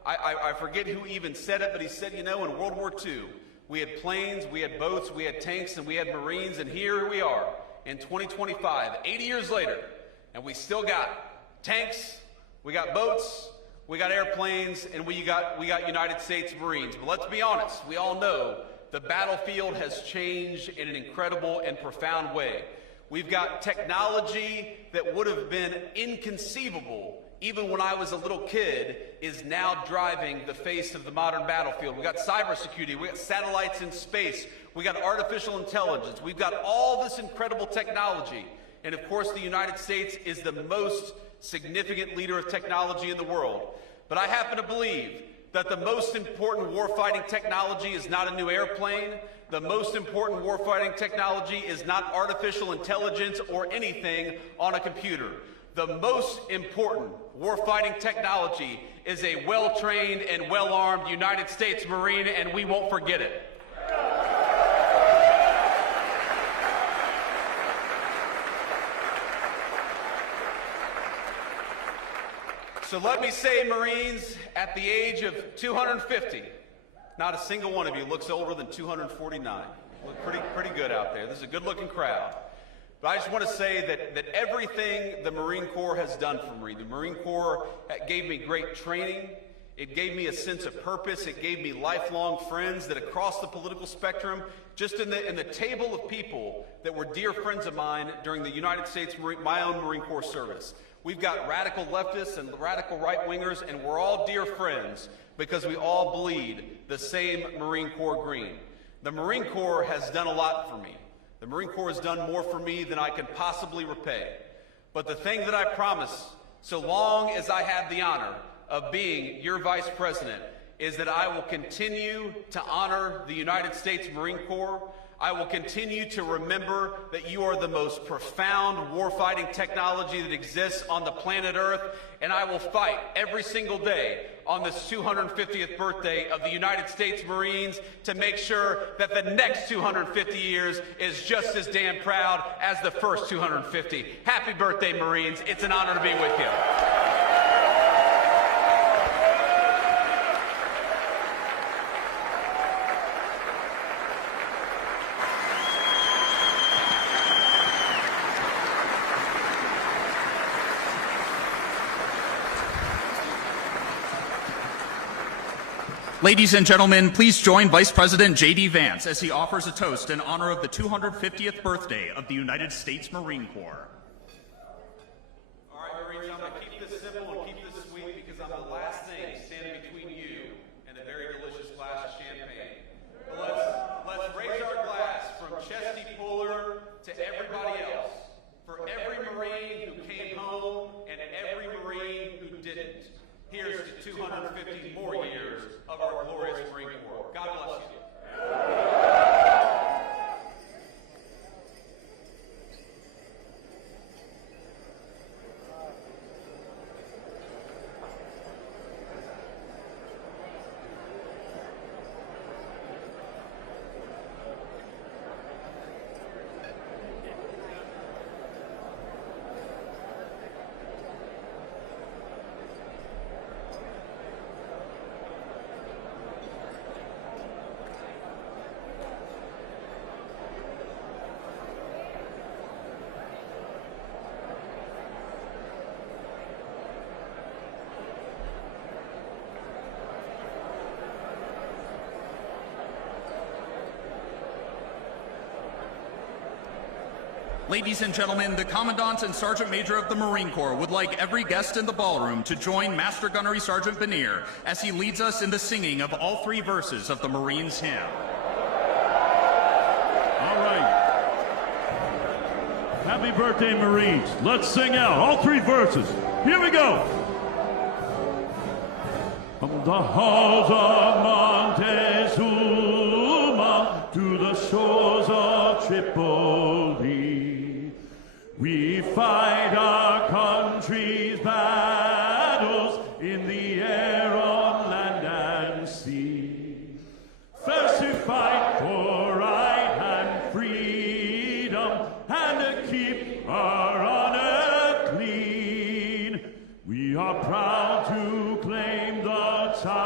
I forget who even said it, but he said, you know, in World War II, we had planes, we had boats, we had tanks, and we had Marines, and here we are in 2025, 80 years later, and we still got tanks, we got boats, we got airplanes, and we got United States Marines. But let's be honest, we all know the battlefield has changed in an incredible and profound way. We've got technology that would have been inconceivable even when I was a little kid is now driving the face of the modern battlefield. We've got cybersecurity, we've got satellites in space, we've got artificial intelligence, we've got all this incredible technology. And of course, the United States is the most significant leader of technology in the world. But I happen to believe that the most important warfighting technology is not a new airplane. The most important warfighting technology is not artificial intelligence or anything on a computer. The most important warfighting technology is a well-trained and well-armed United States Marine, and we won't forget it. So let me say, Marines, at the age of 250, not a single one of you looks older than 249. Look pretty good out there. This is a good-looking crowd. But I just want to say that everything the Marine Corps has done for me, the Marine Corps gave me great training. It gave me a sense of purpose. It gave me lifelong friends that across the political spectrum, just in the table of people that were dear friends of mine during the United States, my own Marine Corps service. We've got radical leftists and radical right-wingers, and we're all dear friends because we all bleed the same Marine Corps green. The Marine Corps has done a lot for me. The Marine Corps has done more for me than I can possibly repay. But the thing that I promise, so long as I have the honor of being your Vice President, is that I will continue to honor the United States Marine Corps. I will continue to remember that you are the most profound warfighting technology that exists on the planet Earth, and I will fight every single day on this 250th birthday of the United States Marines to make sure that the next 250 years is just as damn proud as the first 250. Happy birthday, Marines. It's an honor to be with you. Ladies and gentlemen, please join Vice President JD Vance as he offers a toast in honor of the 250th birthday of the United States Marine Corps. All right, Marines, I'm going to keep this simple and keep this sweet because I'm the last thing standing between you and a very delicious glass of champagne. But let's raise our glass from Chesty Puller to everybody else, for every Marine who came home and every Marine who didn't. Here's to 250 more years of our glorious Marine Corps. God bless you. Ladies and gentlemen, the Commandant and Sergeant Major of the Marine Corps would like every guest in the ballroom to join Master Gunnery Sergeant Benier as he leads us in the singing of all three verses of the Marines' hymn. All right. Happy birthday, Marines. Let's sing out all three verses. Here we go. From the halls of Montezuma to the shores of Tripoli, we fight our country's battles in the air, on land and sea. First to fight for right and freedom, and to keep our honor clean. We are proud to claim the time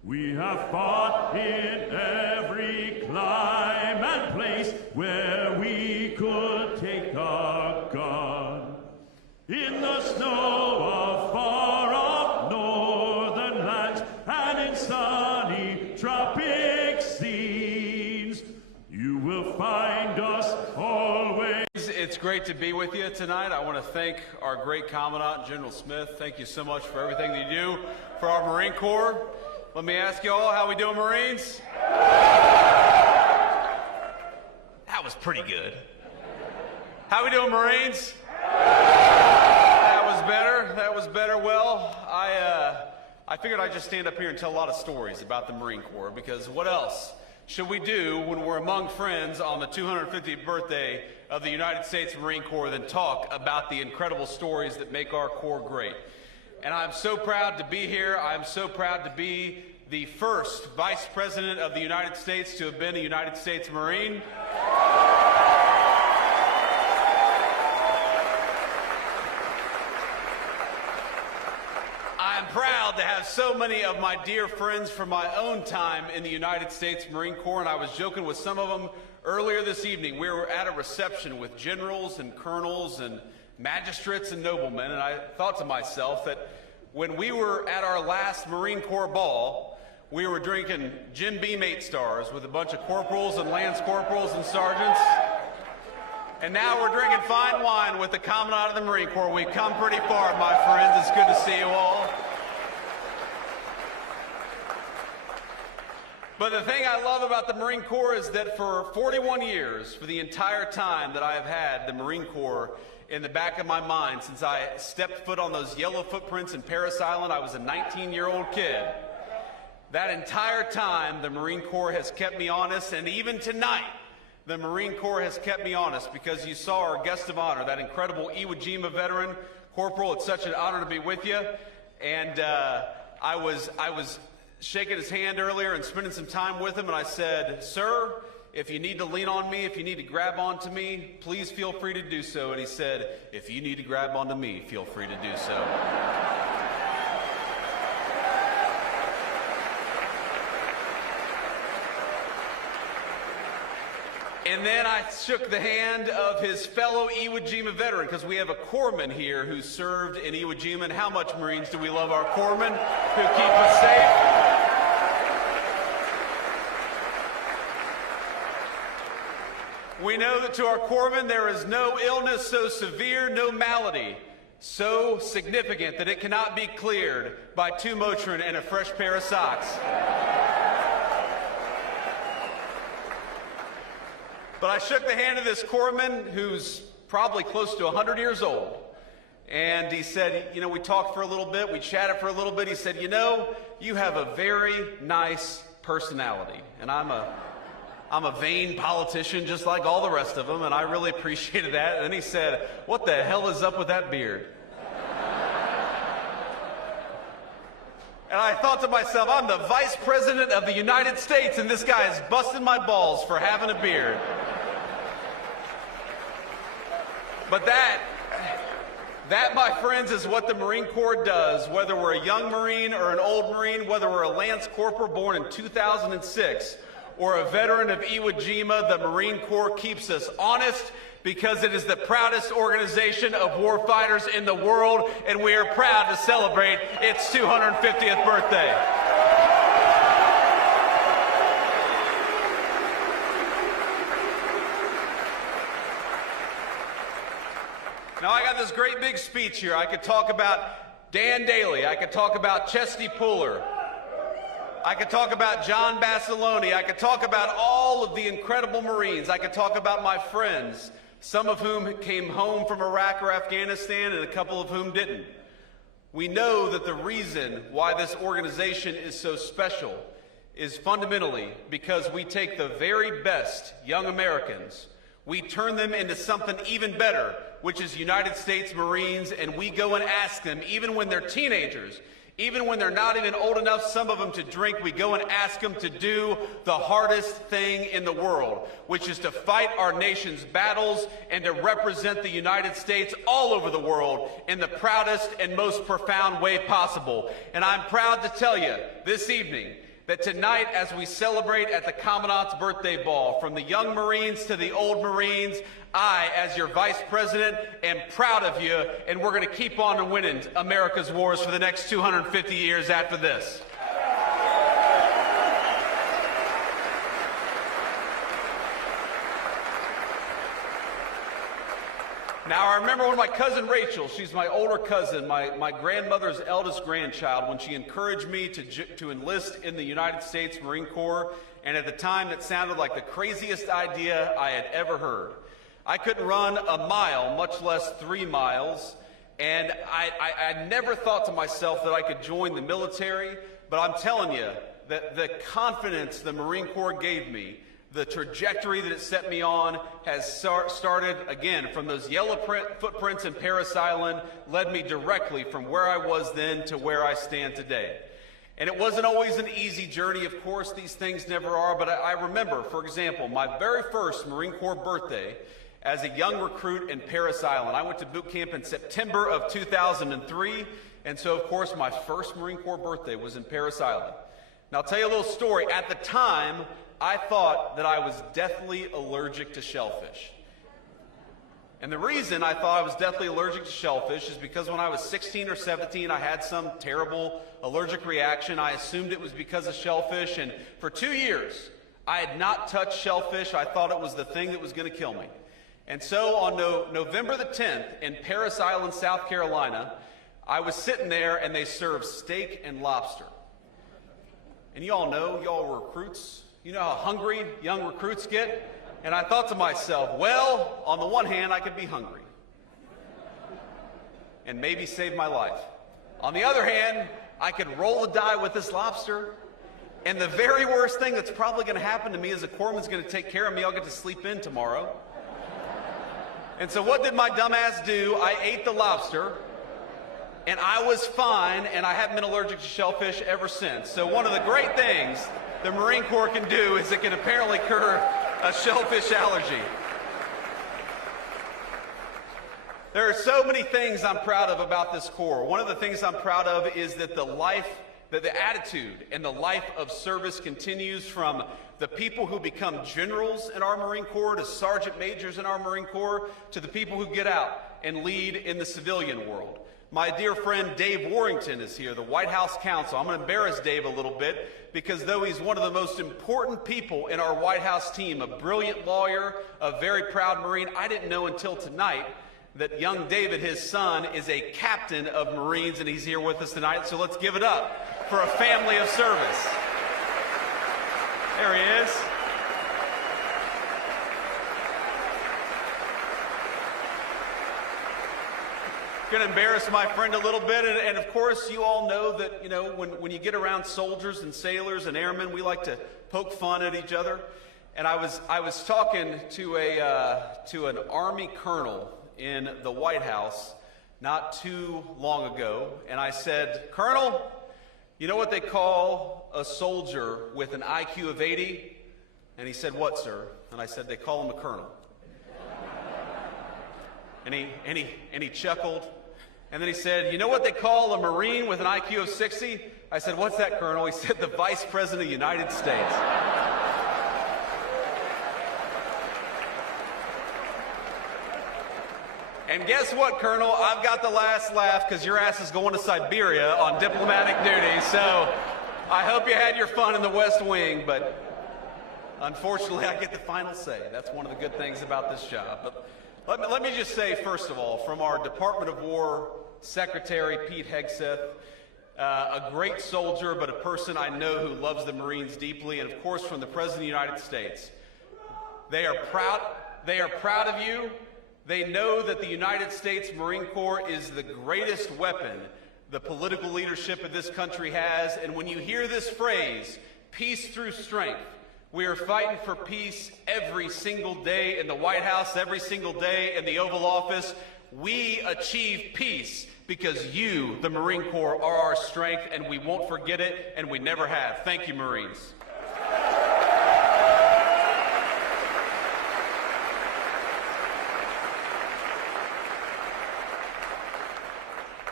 We have fought in every clime and place where we could take our gun. In the snow of far-off northern lands and in sunny tropic scenes, you will find us always. It's great to be with you tonight. I want to thank our great Commandant, General Smith. Thank you so much for everything that you do for our Marine Corps. Let me ask you all, how we doing, Marines? That was pretty good. How we doing, Marines? That was better. That was better. Well, I figured I'd just stand up here and tell a lot of stories about the Marine Corps, because what else should we do when we're among friends on the 250th birthday of the United States Marine Corps than talk about the incredible stories that make our Corps great? And I'm so proud to be here. I'm so proud to be the first Vice President of the United States to have been a United States Marine. I'm proud to have so many of my dear friends from my own time in the United States Marine Corps, and I was joking with some of them earlier this evening. We were at a reception with generals and colonels and magistrates and noblemen, and I thought to myself that when we were at our last Marine Corps ball, we were drinking Jim Beam 8 stars with a bunch of corporals and lance corporals and sergeants, and now we're drinking fine wine with the Commandant of the Marine Corps. We've come pretty far, my friends. It's good to see you all. But the thing I love about the Marine Corps is that for 41 years, for the entire time that I have had the Marine Corps in the back of my mind, since I stepped foot on those yellow footprints in Parris Island, I was a 19-year-old kid. That entire time, the Marine Corps has kept me honest, and even tonight, the Marine Corps has kept me honest, because you saw our guest of honor, that incredible Iwo Jima veteran. Corporal, it's such an honor to be with you. And I was shaking his hand earlier and spending some time with him, and I said, "Sir, if you need to lean on me, if you need to grab onto me, please feel free to do so." And he said, "If you need to grab onto me, feel free to do so." And then I shook the hand of his fellow Iwo Jima veteran, because we have a corpsman here who served in Iwo Jima. And how much, Marines, do we love our corpsmen who keep us safe? We know that to our corpsmen there is no illness so severe, no malady so significant that it cannot be cleared by 2 Motrin and a fresh pair of socks. But I shook the hand of this corpsman who's probably close to 100 years old. And he said, you know, we talked for a little bit, we chatted for a little bit. He said, you know, you have a very nice personality. And I'm a vain politician just like all the rest of them, and I really appreciated that. And then he said, what the hell is up with that beard? And I thought to myself, I'm the Vice President of the United States, and this guy is busting my balls for having a beard. But that, my friends, is what the Marine Corps does, whether we're a young Marine or an old Marine, whether we're a Lance Corporal born in 2006 or a veteran of Iwo Jima. The Marine Corps keeps us honest, because it is the proudest organization of warfighters in the world, and we are proud to celebrate its 250th birthday. Now, I got this great big speech here. I could talk about Dan Daly. I could talk about Chesty Puller. I could talk about John Basilone. I could talk about all of the incredible Marines. I could talk about my friends, some of whom came home from Iraq or Afghanistan, and a couple of whom didn't. We know that the reason why this organization is so special is fundamentally because we take the very best young Americans, we turn them into something even better, which is United States Marines, and we go and ask them, even when they're teenagers, even when they're not even old enough, some of them, to drink, we go and ask them to do the hardest thing in the world, which is to fight our nation's battles and to represent the United States all over the world in the proudest and most profound way possible. And I'm proud to tell you this evening that tonight, as we celebrate at the Commandant's birthday ball, from the young Marines to the old Marines, I, as your Vice President, am proud of you, and we're going to keep on winning America's wars for the next 250 years after this. Now, I remember when my cousin Rachel, she's my older cousin, my grandmother's eldest grandchild, when she encouraged me to enlist in the United States Marine Corps, and at the time that sounded like the craziest idea I had ever heard. I couldn't run a mile, much less 3 miles, and I never thought to myself that I could join the military, but I'm telling you that the confidence the Marine Corps gave me, the trajectory that it set me on, has started, again, from those yellow footprints in Parris Island, led me directly from where I was then to where I stand today. And it wasn't always an easy journey, of course, these things never are, but I remember, for example, my very first Marine Corps birthday as a young recruit in Parris Island. I went to boot camp in September of 2003, and so, of course, my first Marine Corps birthday was in Parris Island. Now, I'll tell you a little story. At the time, I thought that I was deathly allergic to shellfish. And the reason I thought I was deathly allergic to shellfish is because when I was 16 or 17, I had some terrible allergic reaction. I assumed it was because of shellfish, and for 2 years, I had not touched shellfish. I thought it was the thing that was going to kill me. And so on November the 10th in Parris Island, South Carolina, I was sitting there and they served steak and lobster. And you all know, y'all were recruits. You know how hungry young recruits get? And I thought to myself, well, on the one hand, I could be hungry and maybe save my life. On the other hand, I could roll the die with this lobster, and the very worst thing that's probably going to happen to me is a corpsman's going to take care of me. I'll get to sleep in tomorrow. And so what did my dumbass do? I ate the lobster, and I was fine, and I haven't been allergic to shellfish ever since. So one of the great things the Marine Corps can do is it can apparently cure a shellfish allergy. There are so many things I'm proud of about this Corps. One of the things I'm proud of is that the attitude and the life of service continues from the people who become generals in our Marine Corps to sergeant majors in our Marine Corps to the people who get out and lead in the civilian world. My dear friend Dave Warrington is here, the White House counsel. I'm going to embarrass Dave a little bit because though he's one of the most important people in our White House team, a brilliant lawyer, a very proud Marine, I didn't know until tonight that young David, his son, is a captain of Marines, and he's here with us tonight. So let's give it up for a family of service. There he is. Going to embarrass my friend a little bit, and of course you all know that, you know, when you get around soldiers and sailors and airmen, we like to poke fun at each other. And I was talking to an Army colonel in the White House not too long ago, and I said, "Colonel, you know what they call a soldier with an IQ of 80? And he said, "What, sir?" And I said, "They call him a colonel." And he chuckled. And then he said, "You know what they call a Marine with an IQ of 60? I said, "What's that, Colonel?" He said, "The Vice President of the United States." And guess what, Colonel? I've got the last laugh because your ass is going to Siberia on diplomatic duty. So I hope you had your fun in the West Wing, but unfortunately I get the final say. That's one of the good things about this job. But let me just say, first of all, from our Department of War Secretary, Pete Hegseth, a great soldier, but a person I know who loves the Marines deeply, and of course from the President of the United States. They are proud of you. They know that the United States Marine Corps is the greatest weapon the political leadership of this country has, and when you hear this phrase, peace through strength, we are fighting for peace every single day in the White House, every single day in the Oval Office. We achieve peace because you, the Marine Corps, are our strength, and we won't forget it, and we never have. Thank you, Marines.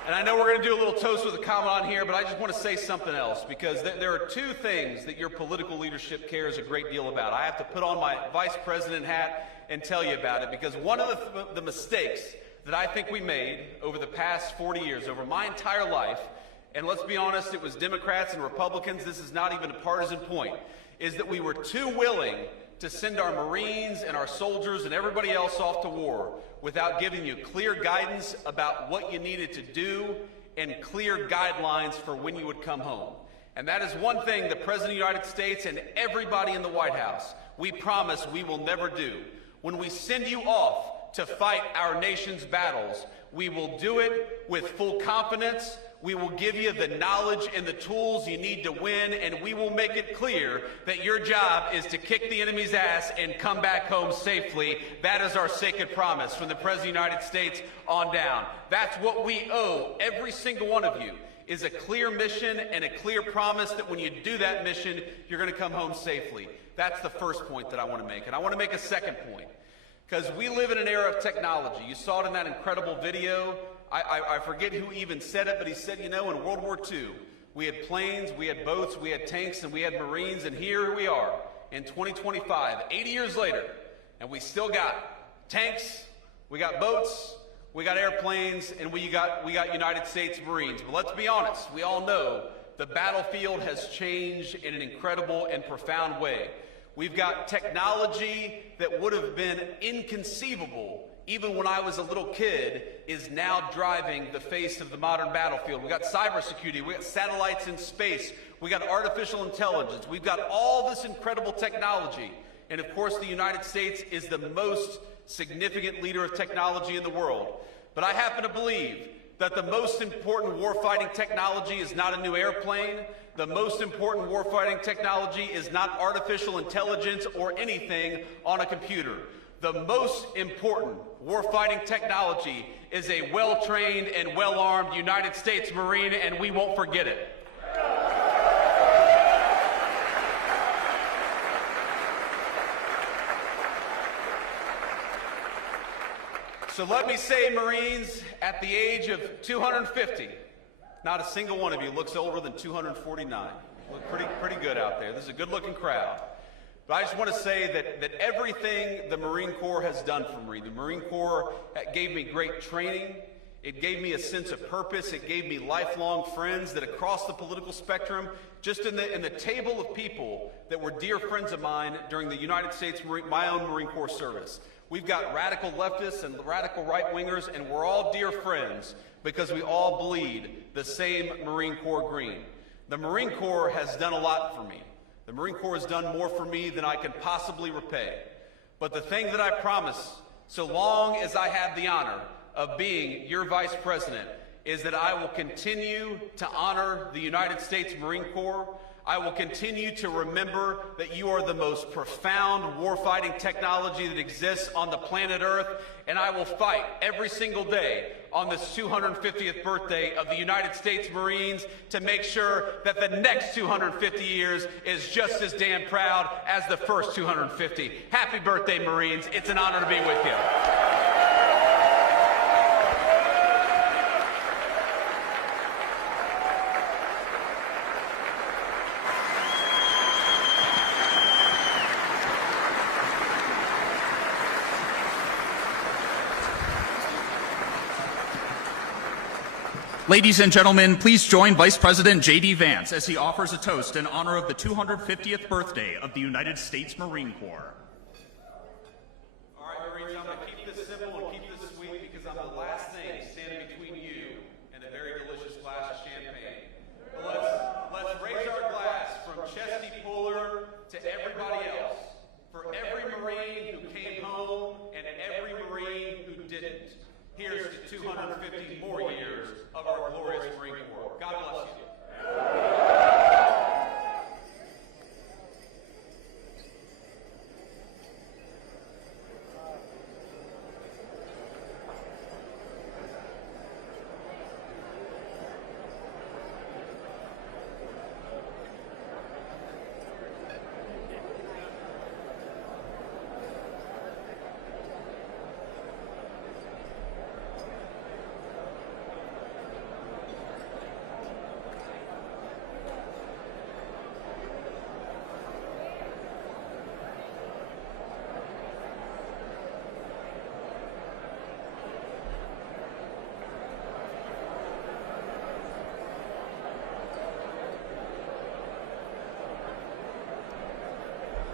And I know we're going to do a little toast with a Commandant here, but I just want to say something else, because there are two things that your political leadership cares a great deal about. I have to put on my Vice President hat and tell you about it, because one of the mistakes that I think we made over the past 40 years, over my entire life, and let's be honest, it was Democrats and Republicans, this is not even a partisan point, is that we were too willing to send our Marines and our soldiers and everybody else off to war without giving you clear guidance about what you needed to do and clear guidelines for when you would come home. And that is one thing the President of the United States and everybody in the White House, we promise we will never do. When we send you off to fight our nation's battles, we will do it with full confidence. We will give you the knowledge and the tools you need to win, and we will make it clear that your job is to kick the enemy's ass and come back home safely. That is our sacred promise from the President of the United States on down. That's what we owe every single one of you, is a clear mission and a clear promise that when you do that mission, you're going to come home safely. That's the first point that I want to make. And I want to make a second point, because we live in an era of technology. You saw it in that incredible video. I forget who even said it, but he said, you know, in World War II, we had planes, we had boats, we had tanks, and we had Marines, and here we are in 2025, 80 years later, and we still got tanks, we got boats, we got airplanes, and we got United States Marines. But let's be honest, we all know the battlefield has changed in an incredible and profound way. We've got technology that would have been inconceivable even when I was a little kid, is now driving the face of the modern battlefield. We've got cybersecurity, we've got satellites in space, we've got artificial intelligence, we've got all this incredible technology. And of course, the United States is the most significant leader of technology in the world. But I happen to believe that the most important warfighting technology is not a new airplane. The most important warfighting technology is not artificial intelligence or anything on a computer. The most important warfighting technology is a well-trained and well-armed United States Marine, and we won't forget it. So let me say, Marines, at the age of 250, not a single one of you looks older than 249. You look pretty good out there. This is a good-looking crowd. But I just want to say that everything the Marine Corps has done for me, the Marine Corps gave me great training. It gave me a sense of purpose. It gave me lifelong friends that across the political spectrum, just in the table of people that were dear friends of mine during the United States, my own Marine Corps service. We've got radical leftists and radical right-wingers, and we're all dear friends because we all bleed the same Marine Corps green. The Marine Corps has done a lot for me. The Marine Corps has done more for me than I can possibly repay. But the thing that I promise, so long as I have the honor of being your Vice President, is that I will continue to honor the United States Marine Corps. I will continue to remember that you are the most profound warfighting technology that exists on the planet Earth, and I will fight every single day on this 250th birthday of the United States Marines to make sure that the next 250 years is just as damn proud as the first 250. Happy birthday, Marines. It's an honor to be with you. Ladies and gentlemen, please join Vice President JD Vance as he offers a toast in honor of the 250th birthday of the United States Marine Corps. All right, Marines, I'm going to keep this simple and keep this sweet because I'm the last thing standing between you and a very delicious glass of champagne. But let's raise our glass from Chesty Puller to everybody else, for every Marine who came home and every Marine who didn't. Here's to 250 more years of our glorious Marine Corps. God bless you.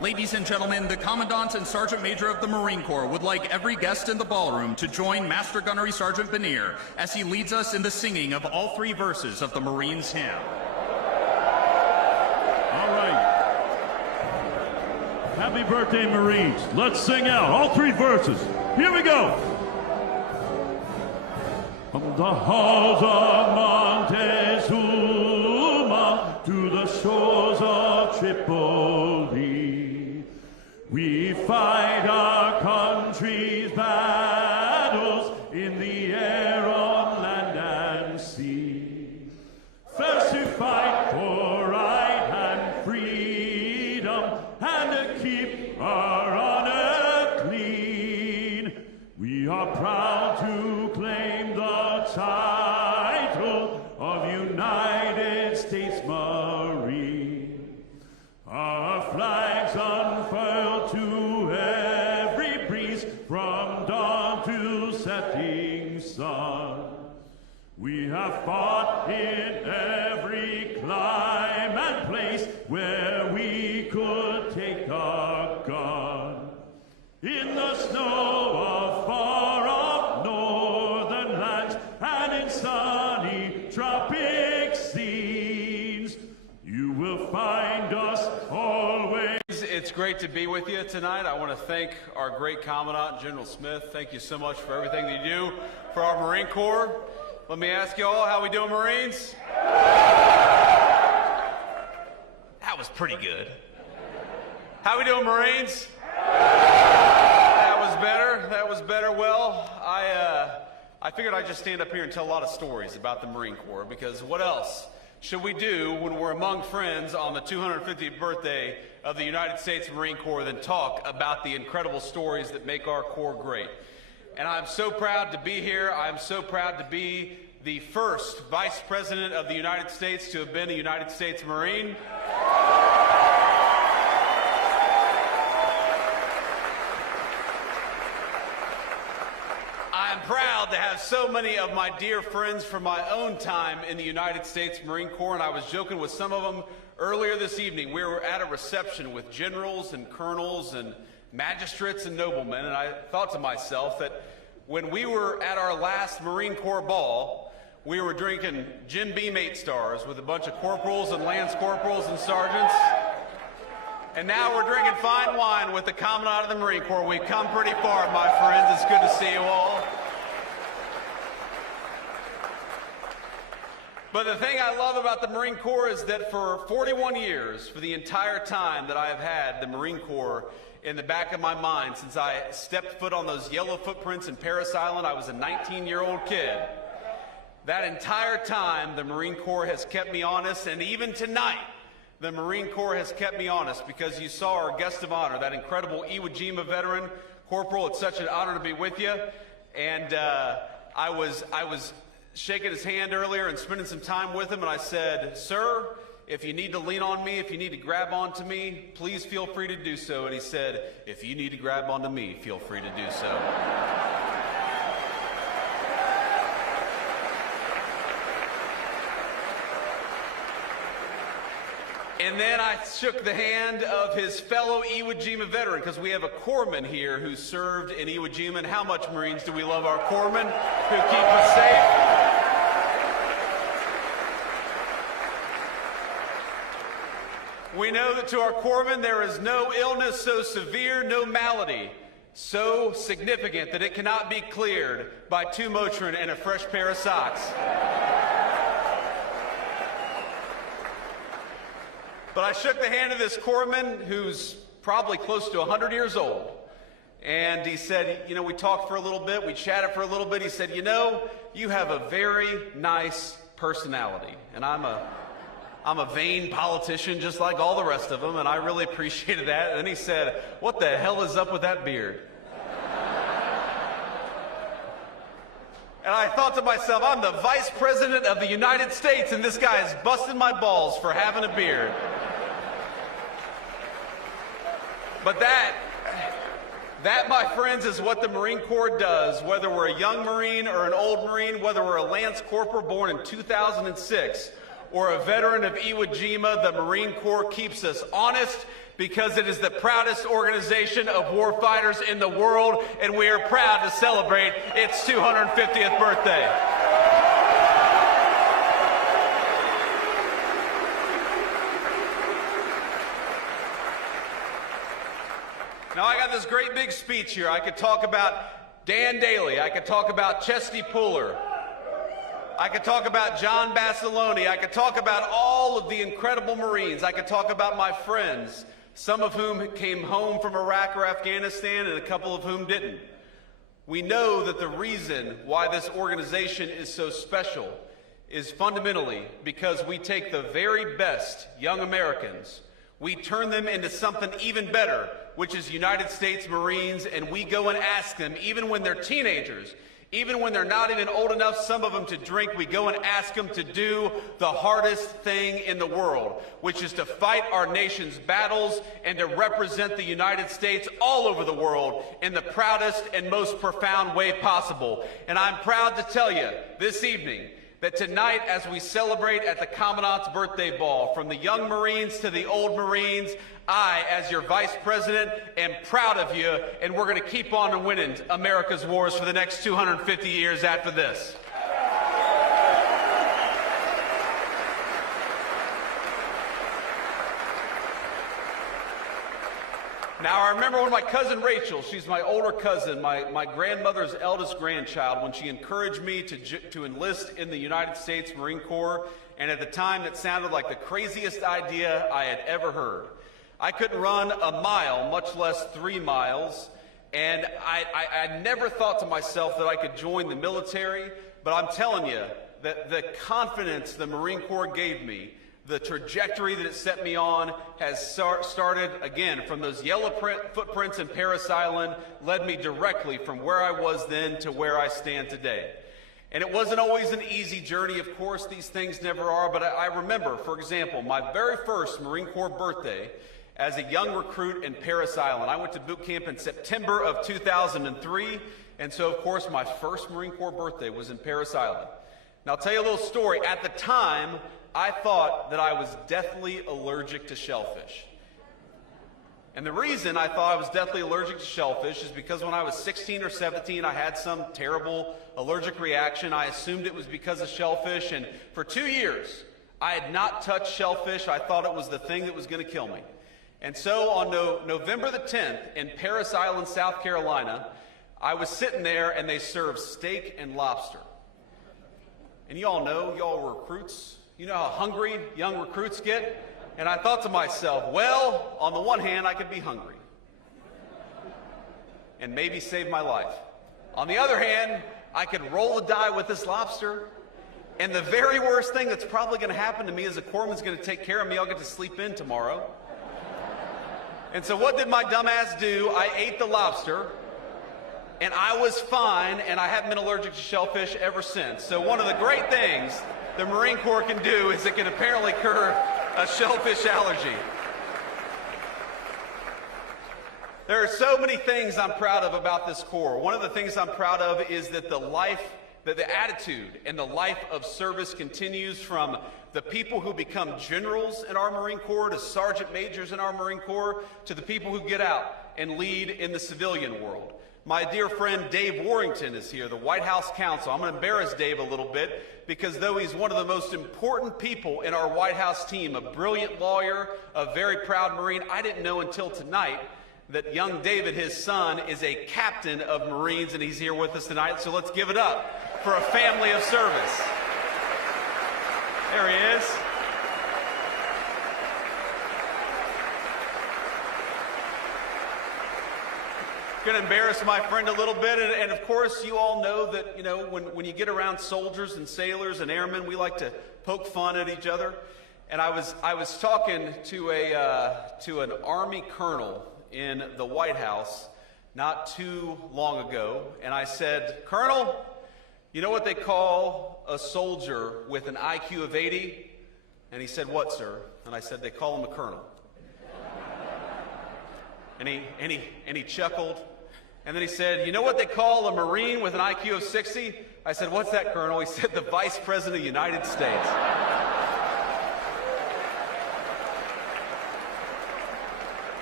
Ladies and gentlemen, the Commandant and Sergeant Major of the Marine Corps would like every guest in the ballroom to join Master Gunnery Sergeant Benier as he leads us in the singing of all 3 verses of the Marines' hymn. All right. Happy birthday, Marines. Let's sing out all 3 verses. Here we go. From the halls of Montezuma to the shores of Tripoli, we fight our country's battles in the air, on land and sea. First to fight for right and freedom, and to keep our honor clean. We are proud to claim the title of United States Marine. Our flags unfurled to every breeze, from dawn to setting sun. We have fought in every clime and place where we could take our gun. In the snow of far-off northern lands, and in sunny tropic scenes, you will find us always. It's great to be with you tonight. I want to thank our great Commandant, General Smith. Thank you so much for everything that you do for our Marine Corps. Let me ask you all, how we doing, Marines? That was pretty good. How we doing, Marines? That was better. That was better. Well, I figured I'd just stand up here and tell a lot of stories about the Marine Corps, because what else should we do when we're among friends on the 250th birthday of the United States Marine Corps than talk about the incredible stories that make our Corps great? And I'm so proud to be here. I'm so proud to be the first Vice President of the United States to have been a United States Marine. I'm proud to have so many of my dear friends from my own time in the United States Marine Corps, and I was joking with some of them earlier this evening. We were at a reception with generals and colonels and magistrates and noblemen, and I thought to myself that when we were at our last Marine Corps ball, we were drinking Jim Beam 8 stars with a bunch of corporals and lance corporals and sergeants, and now we're drinking fine wine with the Commandant of the Marine Corps. We've come pretty far, my friends. It's good to see you all. But the thing I love about the Marine Corps is that for 41 years, for the entire time that I have had the Marine Corps in the back of my mind, since I stepped foot on those yellow footprints in Parris Island, I was a 19-year-old kid. That entire time, the Marine Corps has kept me honest, and even tonight, the Marine Corps has kept me honest, because you saw our guest of honor, that incredible Iwo Jima veteran. Corporal, it's such an honor to be with you. And I was shaking his hand earlier and spending some time with him, and I said, "Sir, if you need to lean on me, if you need to grab onto me, please feel free to do so." And he said, "If you need to grab onto me, feel free to do so." And then I shook the hand of his fellow Iwo Jima veteran, because we have a corpsman here who served in Iwo Jima. And how much, Marines, do we love our corpsmen who keep us safe? We know that to our corpsmen there is no illness so severe, no malady so significant that it cannot be cleared by 2 Motrin and a fresh pair of socks. But I shook the hand of this corpsman who's probably close to 100 years old. And he said, you know, we talked for a little bit, we chatted for a little bit. He said, you know, you have a very nice personality. And I'm a vain politician just like all the rest of them, and I really appreciated that. And then he said, what the hell is up with that beard? And I thought to myself, I'm the Vice President of the United States, and this guy is busting my balls for having a beard. But that, my friends, is what the Marine Corps does, whether we're a young Marine or an old Marine, whether we're a Lance Corporal born in 2006 or a veteran of Iwo Jima. The Marine Corps keeps us honest, because it is the proudest organization of warfighters in the world, and we are proud to celebrate its 250th birthday. Now, I got this great big speech here. I could talk about Dan Daly. I could talk about Chesty Puller. I could talk about John Basilone. I could talk about all of the incredible Marines. I could talk about my friends, some of whom came home from Iraq or Afghanistan and a couple of whom didn't. We know that the reason why this organization is so special is fundamentally because we take the very best young Americans, we turn them into something even better, which is United States Marines, and we go and ask them, even when they're teenagers, even when they're not even old enough, some of them, to drink, we go and ask them to do the hardest thing in the world, which is to fight our nation's battles and to represent the United States all over the world in the proudest and most profound way possible. And I'm proud to tell you this evening that tonight, as we celebrate at the Commandant's Birthday Ball, from the young Marines to the old Marines, I, as your Vice President, am proud of you, and we're going to keep on winning America's wars for the next 250 years after this. Now, I remember when my cousin Rachel, she's my older cousin, my grandmother's eldest grandchild, when she encouraged me to enlist in the United States Marine Corps, and at the time that sounded like the craziest idea I had ever heard. I couldn't run a mile, much less 3 miles, and I never thought to myself that I could join the military, but I'm telling you that the confidence the Marine Corps gave me, the trajectory that it set me on, has started, again, from those yellow footprints in Parris Island, led me directly from where I was then to where I stand today. And it wasn't always an easy journey, of course, these things never are, but I remember, for example, my very first Marine Corps birthday as a young recruit in Parris Island. I went to boot camp in September of 2003, and so, of course, my first Marine Corps birthday was in Parris Island. Now, I'll tell you a little story. At the time, I thought that I was deathly allergic to shellfish. And the reason I thought I was deathly allergic to shellfish is because when I was 16 or 17, I had some terrible allergic reaction. I assumed it was because of shellfish, and for 2 years, I had not touched shellfish. I thought it was the thing that was going to kill me. And so on November the 10th in Parris Island, South Carolina, I was sitting there and they served steak and lobster. And you all know, y'all were recruits. You know how hungry young recruits get? And I thought to myself, well, on the one hand, I could be hungry and maybe save my life. On the other hand, I could roll the die with this lobster, and the very worst thing that's probably going to happen to me is a corpsman's going to take care of me. I'll get to sleep in tomorrow. And so what did my dumb ass do? I ate the lobster, and I was fine, and I haven't been allergic to shellfish ever since. So one of the great things the Marine Corps can do is it can apparently cure a shellfish allergy. There are so many things I'm proud of about this Corps. One of the things I'm proud of is that the attitude and the life of service continues from the people who become generals in our Marine Corps to sergeant majors in our Marine Corps to the people who get out and lead in the civilian world. My dear friend Dave Warrington is here, the White House counsel. I'm going to embarrass Dave a little bit because though he's one of the most important people in our White House team, a brilliant lawyer, a very proud Marine, I didn't know until tonight that young David, his son, is a captain of Marines, and he's here with us tonight. So let's give it up for a family of service. There he is. Going to embarrass my friend a little bit, and of course you all know that, you know, when you get around soldiers and sailors and airmen, we like to poke fun at each other. And I was talking to an Army colonel in the White House not too long ago, and I said, "Colonel, you know what they call a soldier with an IQ of 80? And he said, "What, sir?" And I said, "They call him a colonel." And he chuckled. And then he said, "You know what they call a Marine with an IQ of 60? I said, "What's that, Colonel?" He said, "The Vice President of the United States."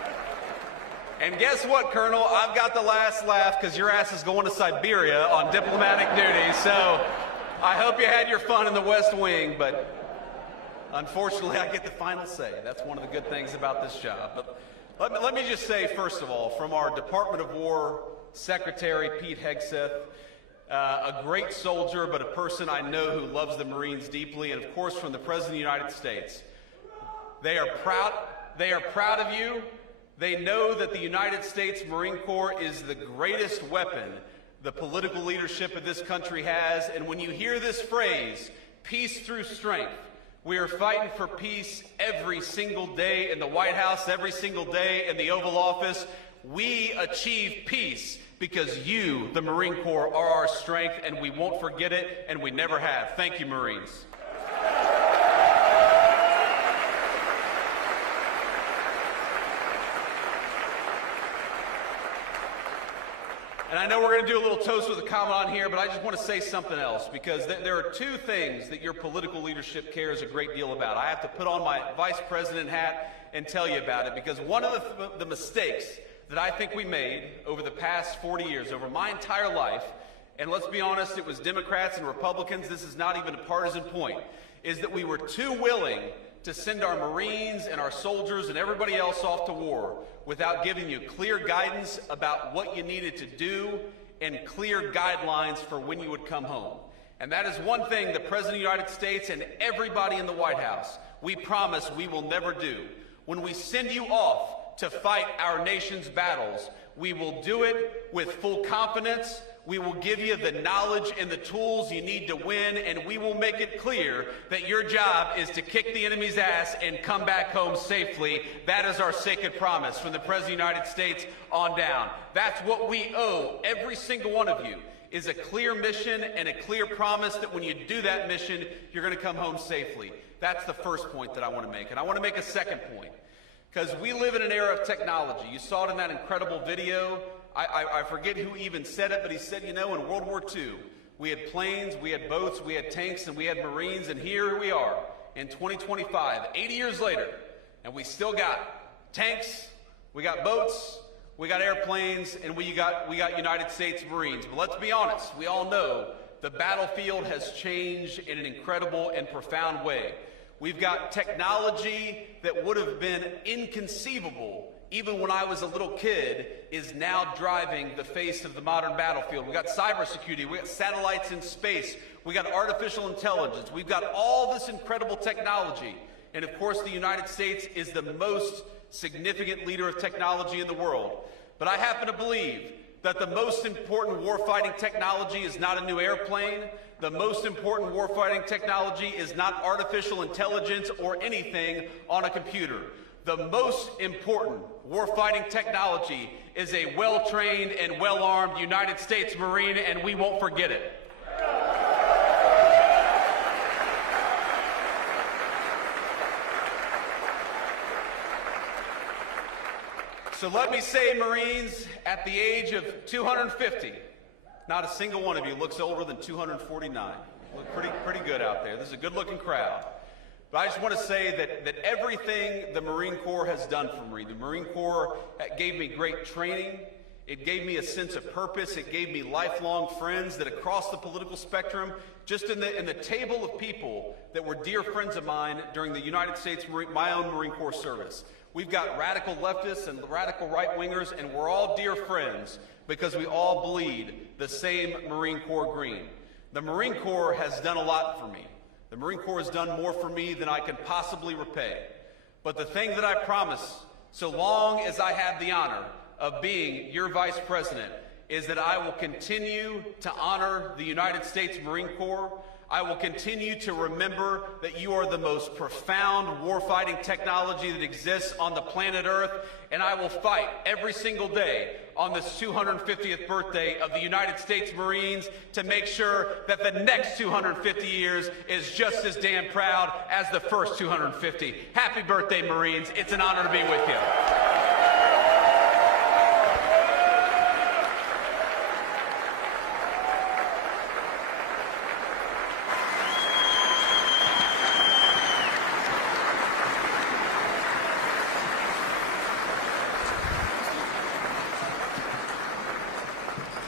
And guess what, Colonel? I've got the last laugh because your ass is going to Siberia on diplomatic duty. So I hope you had your fun in the West Wing, but unfortunately I get the final say. That's one of the good things about this job. But let me just say, first of all, from our Department of War Secretary, Pete Hegseth, a great soldier, but a person I know who loves the Marines deeply, and of course from the President of the United States. They are proud of you. They know that the United States Marine Corps is the greatest weapon the political leadership of this country has. And when you hear this phrase, peace through strength, we are fighting for peace every single day in the White House, every single day in the Oval Office. We achieve peace because you, the Marine Corps, are our strength, and we won't forget it, and we never have. Thank you, Marines. And I know we're going to do a little toast with a Commandant here, but I just want to say something else, because there are two things that your political leadership cares a great deal about. I have to put on my Vice President hat and tell you about it, because one of the mistakes that I think we made over the past 40 years, over my entire life, and let's be honest, it was Democrats and Republicans, this is not even a partisan point, is that we were too willing to send our Marines and our soldiers and everybody else off to war without giving you clear guidance about what you needed to do and clear guidelines for when you would come home. And that is one thing the President of the United States and everybody in the White House, we promise we will never do. When we send you off to fight our nation's battles, we will do it with full confidence. We will give you the knowledge and the tools you need to win, and we will make it clear that your job is to kick the enemy's ass and come back home safely. That is our sacred promise from the President of the United States on down. That's what we owe every single one of you, is a clear mission and a clear promise that when you do that mission, you're going to come home safely. That's the first point that I want to make. And I want to make a second point, because we live in an era of technology. You saw it in that incredible video. I forget who even said it, but he said, you know, in World War II, we had planes, we had boats, we had tanks, and we had Marines, and here we are in 2025, 80 years later, and we still got tanks, we got boats, we got airplanes, and we got United States Marines. But let's be honest, we all know the battlefield has changed in an incredible and profound way. We've got technology that would have been inconceivable even when I was a little kid, is now driving the face of the modern battlefield. We've got cybersecurity, we've got satellites in space, we've got artificial intelligence, we've got all this incredible technology. And of course, the United States is the most significant leader of technology in the world. But I happen to believe that the most important warfighting technology is not a new airplane. The most important warfighting technology is not artificial intelligence or anything on a computer. The most important warfighting technology is a well-trained and well-armed United States Marine, and we won't forget it. So let me say, Marines, at the age of 250, not a single one of you looks older than 249. You look pretty good out there. This is a good-looking crowd. But I just want to say that everything the Marine Corps has done for me, the Marine Corps gave me great training, it gave me a sense of purpose, it gave me lifelong friends that across the political spectrum, just in the table of people that were dear friends of mine during the United States, my own Marine Corps service. We've got radical leftists and radical right-wingers, and we're all dear friends because we all bleed the same Marine Corps green. The Marine Corps has done a lot for me. The Marine Corps has done more for me than I can possibly repay. But the thing that I promise, so long as I have the honor of being your Vice President, is that I will continue to honor the United States Marine Corps. I will continue to remember that you are the most profound warfighting technology that exists on the planet Earth, and I will fight every single day on this 250th birthday of the United States Marines to make sure that the next 250 years is just as damn proud as the first 250. Happy birthday, Marines. It's an honor to be with you.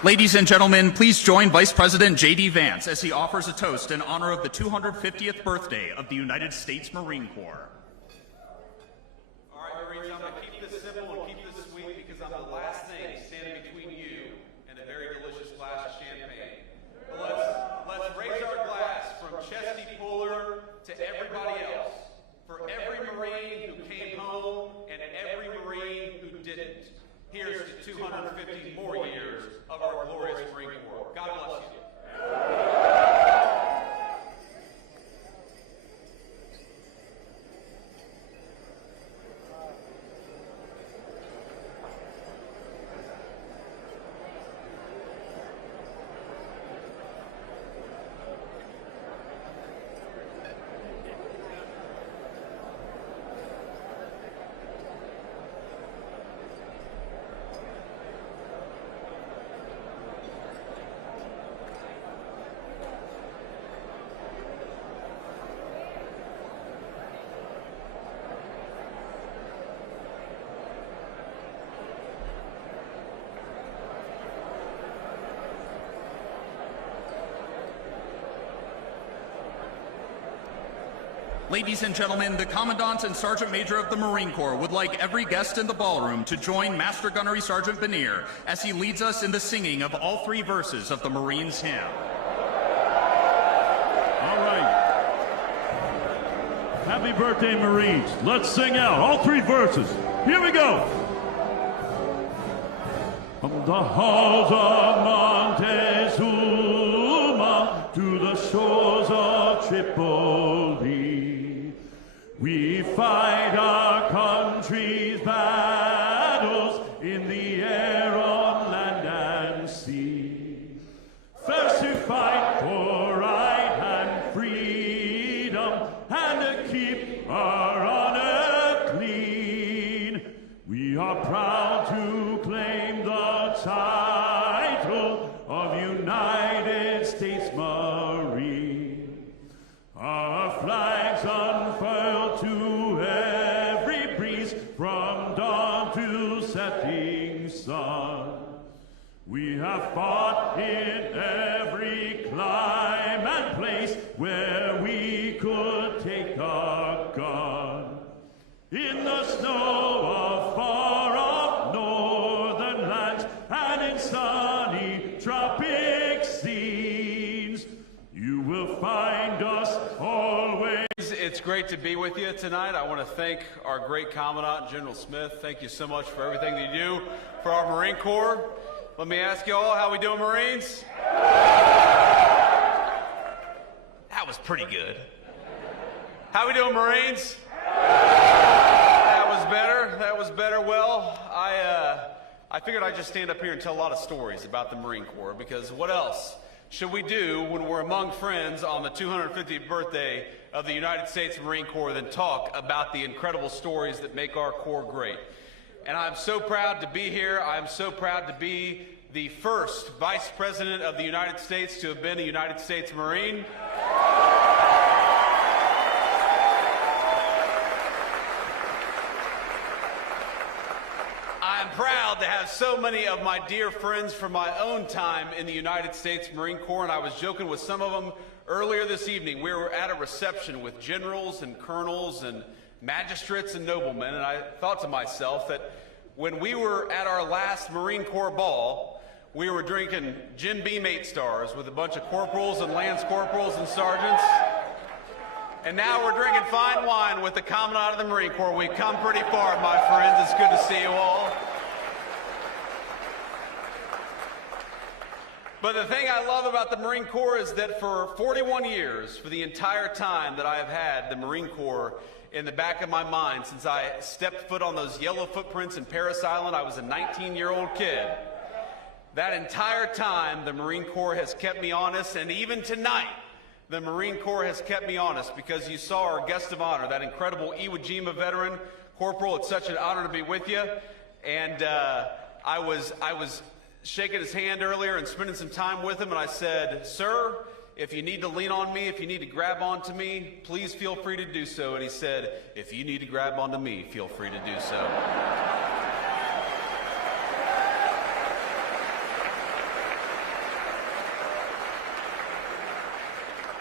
Ladies and gentlemen, please join Vice President JD Vance as he offers a toast in honor of the 250th birthday of the United States Marine Corps. All right, Marines, I'm going to keep this simple and keep this sweet because I'm the last thing standing between you and a very delicious glass of champagne. But let's raise our glass from Chesty Puller to everybody else, for every Marine who came home and every Marine who didn't. Here's to 250 more years of our glorious Marine Corps. God bless you. Ladies and gentlemen, the Commandant and Sergeant Major of the Marine Corps would like every guest in the ballroom to join Master Gunnery Sergeant Benier as he leads us in the singing of all three verses of the Marines' hymn. All right. Happy birthday, Marines. Let's sing out all three verses. Here we go. From the halls of Montezuma to the shores of Tripoli, we fight our country's battles in the air, on land and sea. First to fight for right and freedom, and to keep our honor clean. We are proud to claim the title of United States Marine. Our flags unfurled to every breeze, from dawn to setting sun. We have fought in every clime and place where we could take a gun. In the snow of far-off northern lands and in sunny tropic scenes, you will find us always. It's great to be with you tonight. I want to thank our great Commandant, General Smith. Thank you so much for everything that you do for our Marine Corps. Let me ask you all, how we doing, Marines? That was pretty good. How we doing, Marines? That was better. That was better. Well, I figured I'd just stand up here and tell a lot of stories about the Marine Corps, because what else should we do when we're among friends on the 250th birthday of the United States Marine Corps than talk about the incredible stories that make our Corps great? And I'm so proud to be here. I'm so proud to be the first Vice President of the United States to have been a United States Marine. I'm proud to have so many of my dear friends from my own time in the United States Marine Corps, and I was joking with some of them earlier this evening. We were at a reception with generals and colonels and magistrates and noblemen, and I thought to myself that when we were at our last Marine Corps ball, we were drinking Jim Beam 8 stars with a bunch of corporals and lance corporals and sergeants, and now we're drinking fine wine with the Commandant of the Marine Corps. We've come pretty far, my friends. It's good to see you all. But the thing I love about the Marine Corps is that for 41 years, for the entire time that I have had the Marine Corps in the back of my mind, since I stepped foot on those yellow footprints in Parris Island, I was a 19-year-old kid. That entire time, the Marine Corps has kept me honest, and even tonight, the Marine Corps has kept me honest, because you saw our guest of honor, that incredible Iwo Jima veteran. Corporal, it's such an honor to be with you. And I was shaking his hand earlier and spending some time with him, and I said, "Sir, if you need to lean on me, if you need to grab onto me, please feel free to do so." And he said, "If you need to grab onto me, feel free to do so."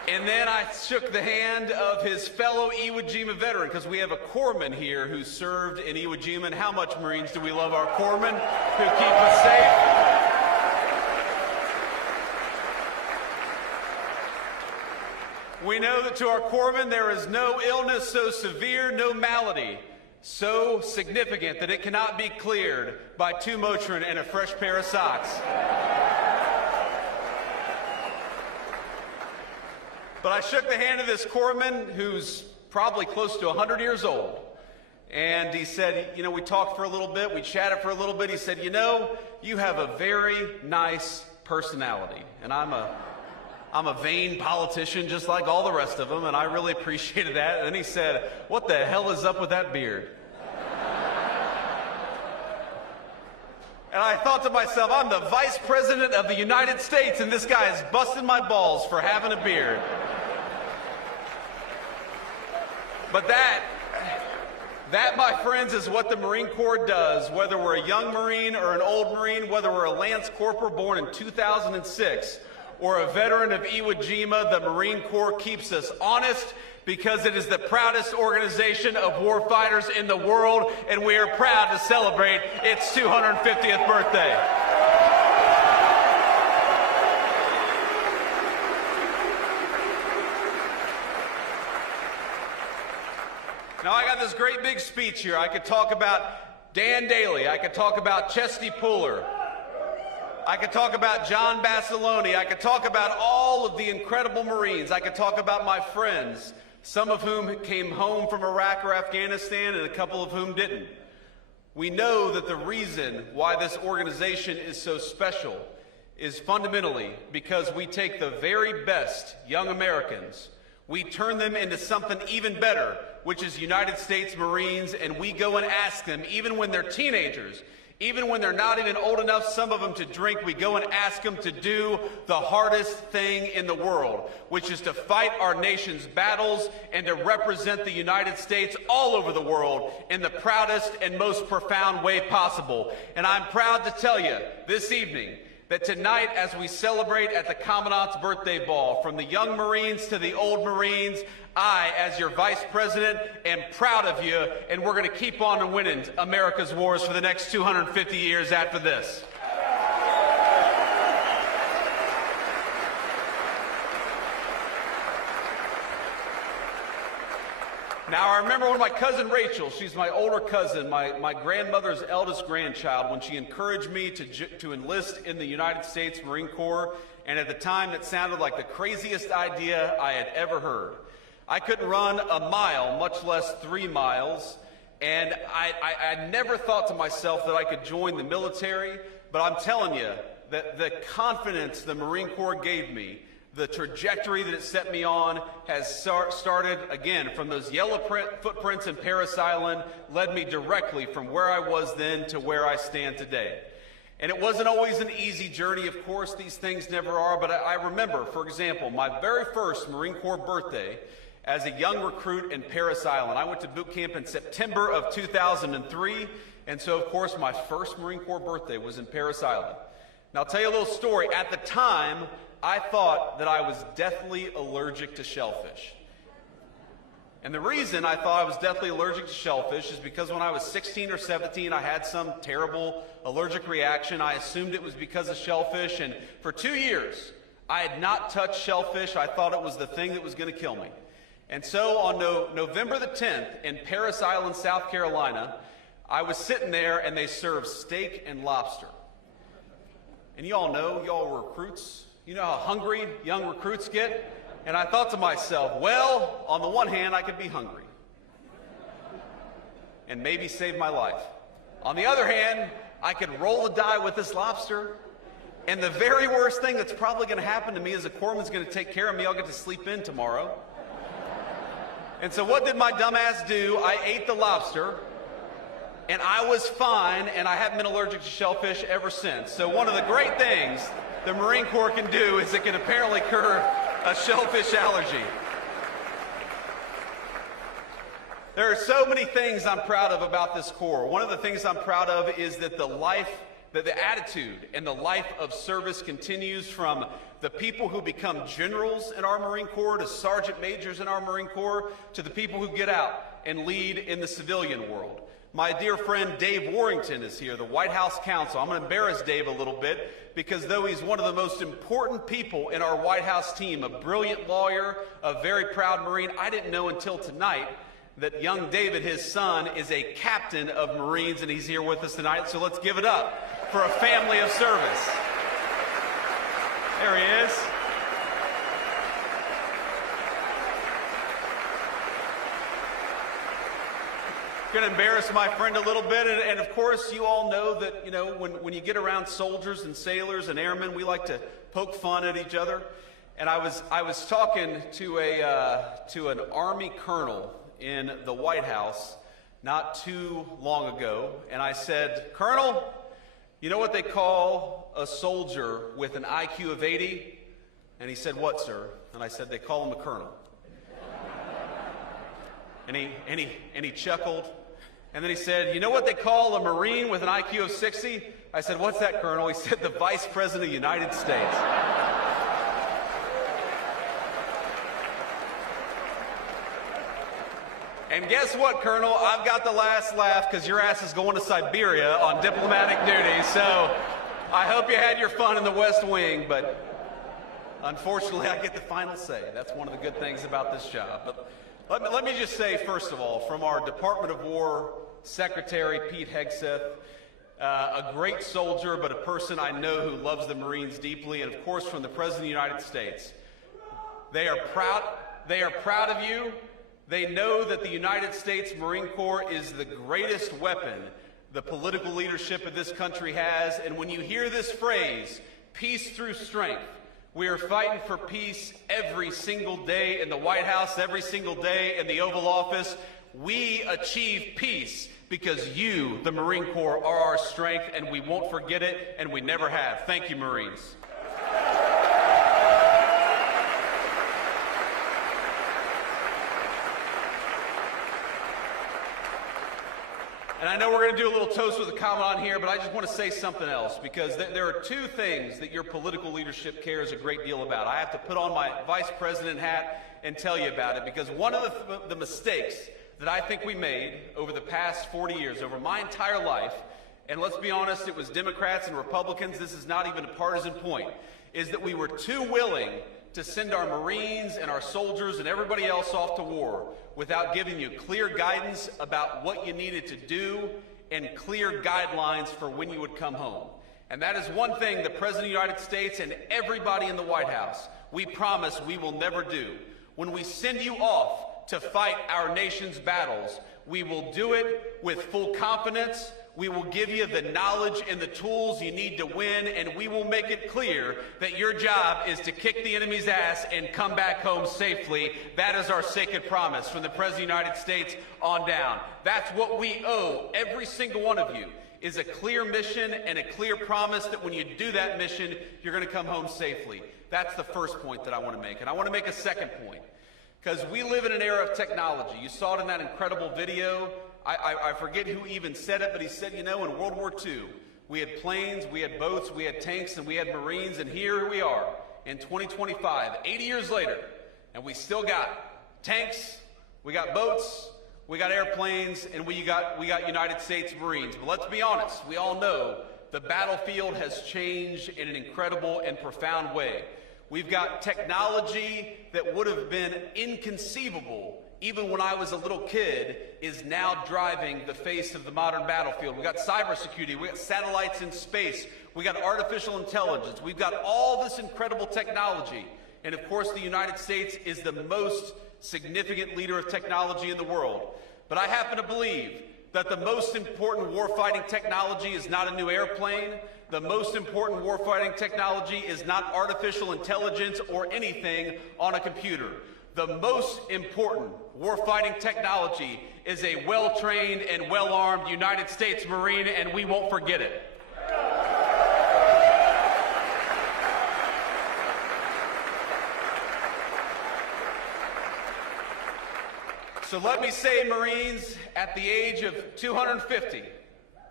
And then I shook the hand of his fellow Iwo Jima veteran, because we have a corpsman here who served in Iwo Jima. And how much Marines do we love our corpsmen who keep us safe? We know that to our corpsmen there is no illness so severe, no malady so significant that it cannot be cleared by 2 Motrin and a fresh pair of socks. But I shook the hand of this corpsman who's probably close to 100 years old. And he said, you know, we talked for a little bit, we chatted for a little bit. He said, you know, you have a very nice personality. And I'm a vain politician just like all the rest of them, and I really appreciated that. And then he said, what the hell is up with that beard? And I thought to myself, I'm the Vice President of the United States, and this guy is busting my balls for having a beard. But that, my friends, is what the Marine Corps does, whether we're a young Marine or an old Marine, whether we're a Lance Corporal born in 2006 or a veteran of Iwo Jima. The Marine Corps keeps us honest because it is the proudest organization of warfighters in the world, and we are proud to celebrate its 250th birthday. Now, I got this great big speech here. I could talk about Dan Daly. I could talk about Chesty Puller. I could talk about John Basilone. I could talk about all of the incredible Marines. I could talk about my friends, some of whom came home from Iraq or Afghanistan and a couple of whom didn't. We know that the reason why this organization is so special is fundamentally because we take the very best young Americans, we turn them into something even better, which is United States Marines, and we go and ask them, even when they're teenagers, even when they're not even old enough, some of them, to drink, we go and ask them to do the hardest thing in the world, which is to fight our nation's battles and to represent the United States all over the world in the proudest and most profound way possible. And I'm proud to tell you this evening that tonight, as we celebrate at the Commandant's Birthday Ball, from the young Marines to the old Marines, I, as your Vice President, am proud of you, and we're going to keep on winning America's wars for the next 250 years after this. Now, I remember when my cousin Rachel, she's my older cousin, my grandmother's eldest grandchild, when she encouraged me to enlist in the United States Marine Corps, and at the time that sounded like the craziest idea I had ever heard. I couldn't run a mile, much less 3 miles, and I never thought to myself that I could join the military, but I'm telling you that the confidence the Marine Corps gave me, the trajectory that it set me on, has started, again, from those yellow footprints in Parris Island, led me directly from where I was then to where I stand today. And it wasn't always an easy journey, of course, these things never are, but I remember, for example, my very first Marine Corps birthday as a young recruit in Parris Island. I went to boot camp in September of 2003, and so, of course, my first Marine Corps birthday was in Parris Island. Now, I'll tell you a little story. At the time, I thought that I was deathly allergic to shellfish. And the reason I thought I was deathly allergic to shellfish is because when I was 16 or 17, I had some terrible allergic reaction. I assumed it was because of shellfish, and for 2 years, I had not touched shellfish. I thought it was the thing that was going to kill me. And so on November the 10th in Parris Island, South Carolina, I was sitting there and they served steak and lobster. And you all know, y'all were recruits. You know how hungry young recruits get? And I thought to myself, well, on the one hand, I could be hungry and maybe save my life. On the other hand, I could roll the die with this lobster, and the very worst thing that's probably going to happen to me is a corpsman's going to take care of me. I'll get to sleep in tomorrow. And so what did my dumbass do? I ate the lobster, and I was fine, and I haven't been allergic to shellfish ever since. So one of the great things the Marine Corps can do is it can apparently cure a shellfish allergy. There are so many things I'm proud of about this Corps. One of the things I'm proud of is that the life that the attitude and the life of service continues from the people who become generals in our Marine Corps to sergeant majors in our Marine Corps to the people who get out and lead in the civilian world. My dear friend Dave Warrington is here, the White House counsel. I'm going to embarrass Dave a little bit because though he's one of the most important people in our White House team, a brilliant lawyer, a very proud Marine, I didn't know until tonight that young David, his son, is a captain of Marines, and he's here with us tonight. So let's give it up for a family of service. There he is. Going to embarrass my friend a little bit, and of course you all know that, you know, when you get around soldiers and sailors and airmen, we like to poke fun at each other. And I was talking to an Army colonel in the White House not too long ago, and I said, "Colonel, you know what they call a soldier with an IQ of 80? And he said, "What, sir?" And I said, "They call him a colonel." And he chuckled. And then he said, "You know what they call a Marine with an IQ of 60? I said, "What's that, Colonel?" He said, "The Vice President of the United States." And guess what, Colonel? I've got the last laugh because your ass is going to Siberia on diplomatic duty. So I hope you had your fun in the West Wing, but unfortunately I get the final say. That's one of the good things about this job. But let me just say, first of all, from our Department of War Secretary, Pete Hegseth, a great soldier, but a person I know who loves the Marines deeply, and of course from the President of the United States. They are proud of you. They know that the United States Marine Corps is the greatest weapon the political leadership of this country has. And when you hear this phrase, peace through strength, we are fighting for peace every single day in the White House, every single day in the Oval Office. We achieve peace because you, the Marine Corps, are our strength, and we won't forget it, and we never have. Thank you, Marines. And I know we're going to do a little toast with a Commandant here, but I just want to say something else, because there are two things that your political leadership cares a great deal about. I have to put on my Vice President hat and tell you about it, because one of the mistakes that I think we made over the past 40 years, over my entire life, and let's be honest, it was Democrats and Republicans, this is not even a partisan point, is that we were too willing to send our Marines and our soldiers and everybody else off to war without giving you clear guidance about what you needed to do and clear guidelines for when you would come home. And that is one thing the President of the United States and everybody in the White House, we promise we will never do. When we send you off to fight our nation's battles, we will do it with full confidence. We will give you the knowledge and the tools you need to win, and we will make it clear that your job is to kick the enemy's ass and come back home safely. That is our sacred promise from the President of the United States on down. That's what we owe every single one of you, is a clear mission and a clear promise that when you do that mission, you're going to come home safely. That's the first point that I want to make. And I want to make a second point, because we live in an era of technology. You saw it in that incredible video. I forget who even said it, but he said, you know, in World War II, we had planes, we had boats, we had tanks, and we had Marines, and here we are in 2025, 80 years later, and we still got tanks, we got boats, we got airplanes, and we got United States Marines. But let's be honest, we all know the battlefield has changed in an incredible and profound way. We've got technology that would have been inconceivable even when I was a little kid, is now driving the face of the modern battlefield. We've got cybersecurity, we've got satellites in space, we've got artificial intelligence, we've got all this incredible technology. And of course, the United States is the most significant leader of technology in the world. But I happen to believe that the most important warfighting technology is not a new airplane. The most important warfighting technology is not artificial intelligence or anything on a computer. The most important warfighting technology is a well-trained and well-armed United States Marine, and we won't forget it. So let me say, Marines, at the age of 250,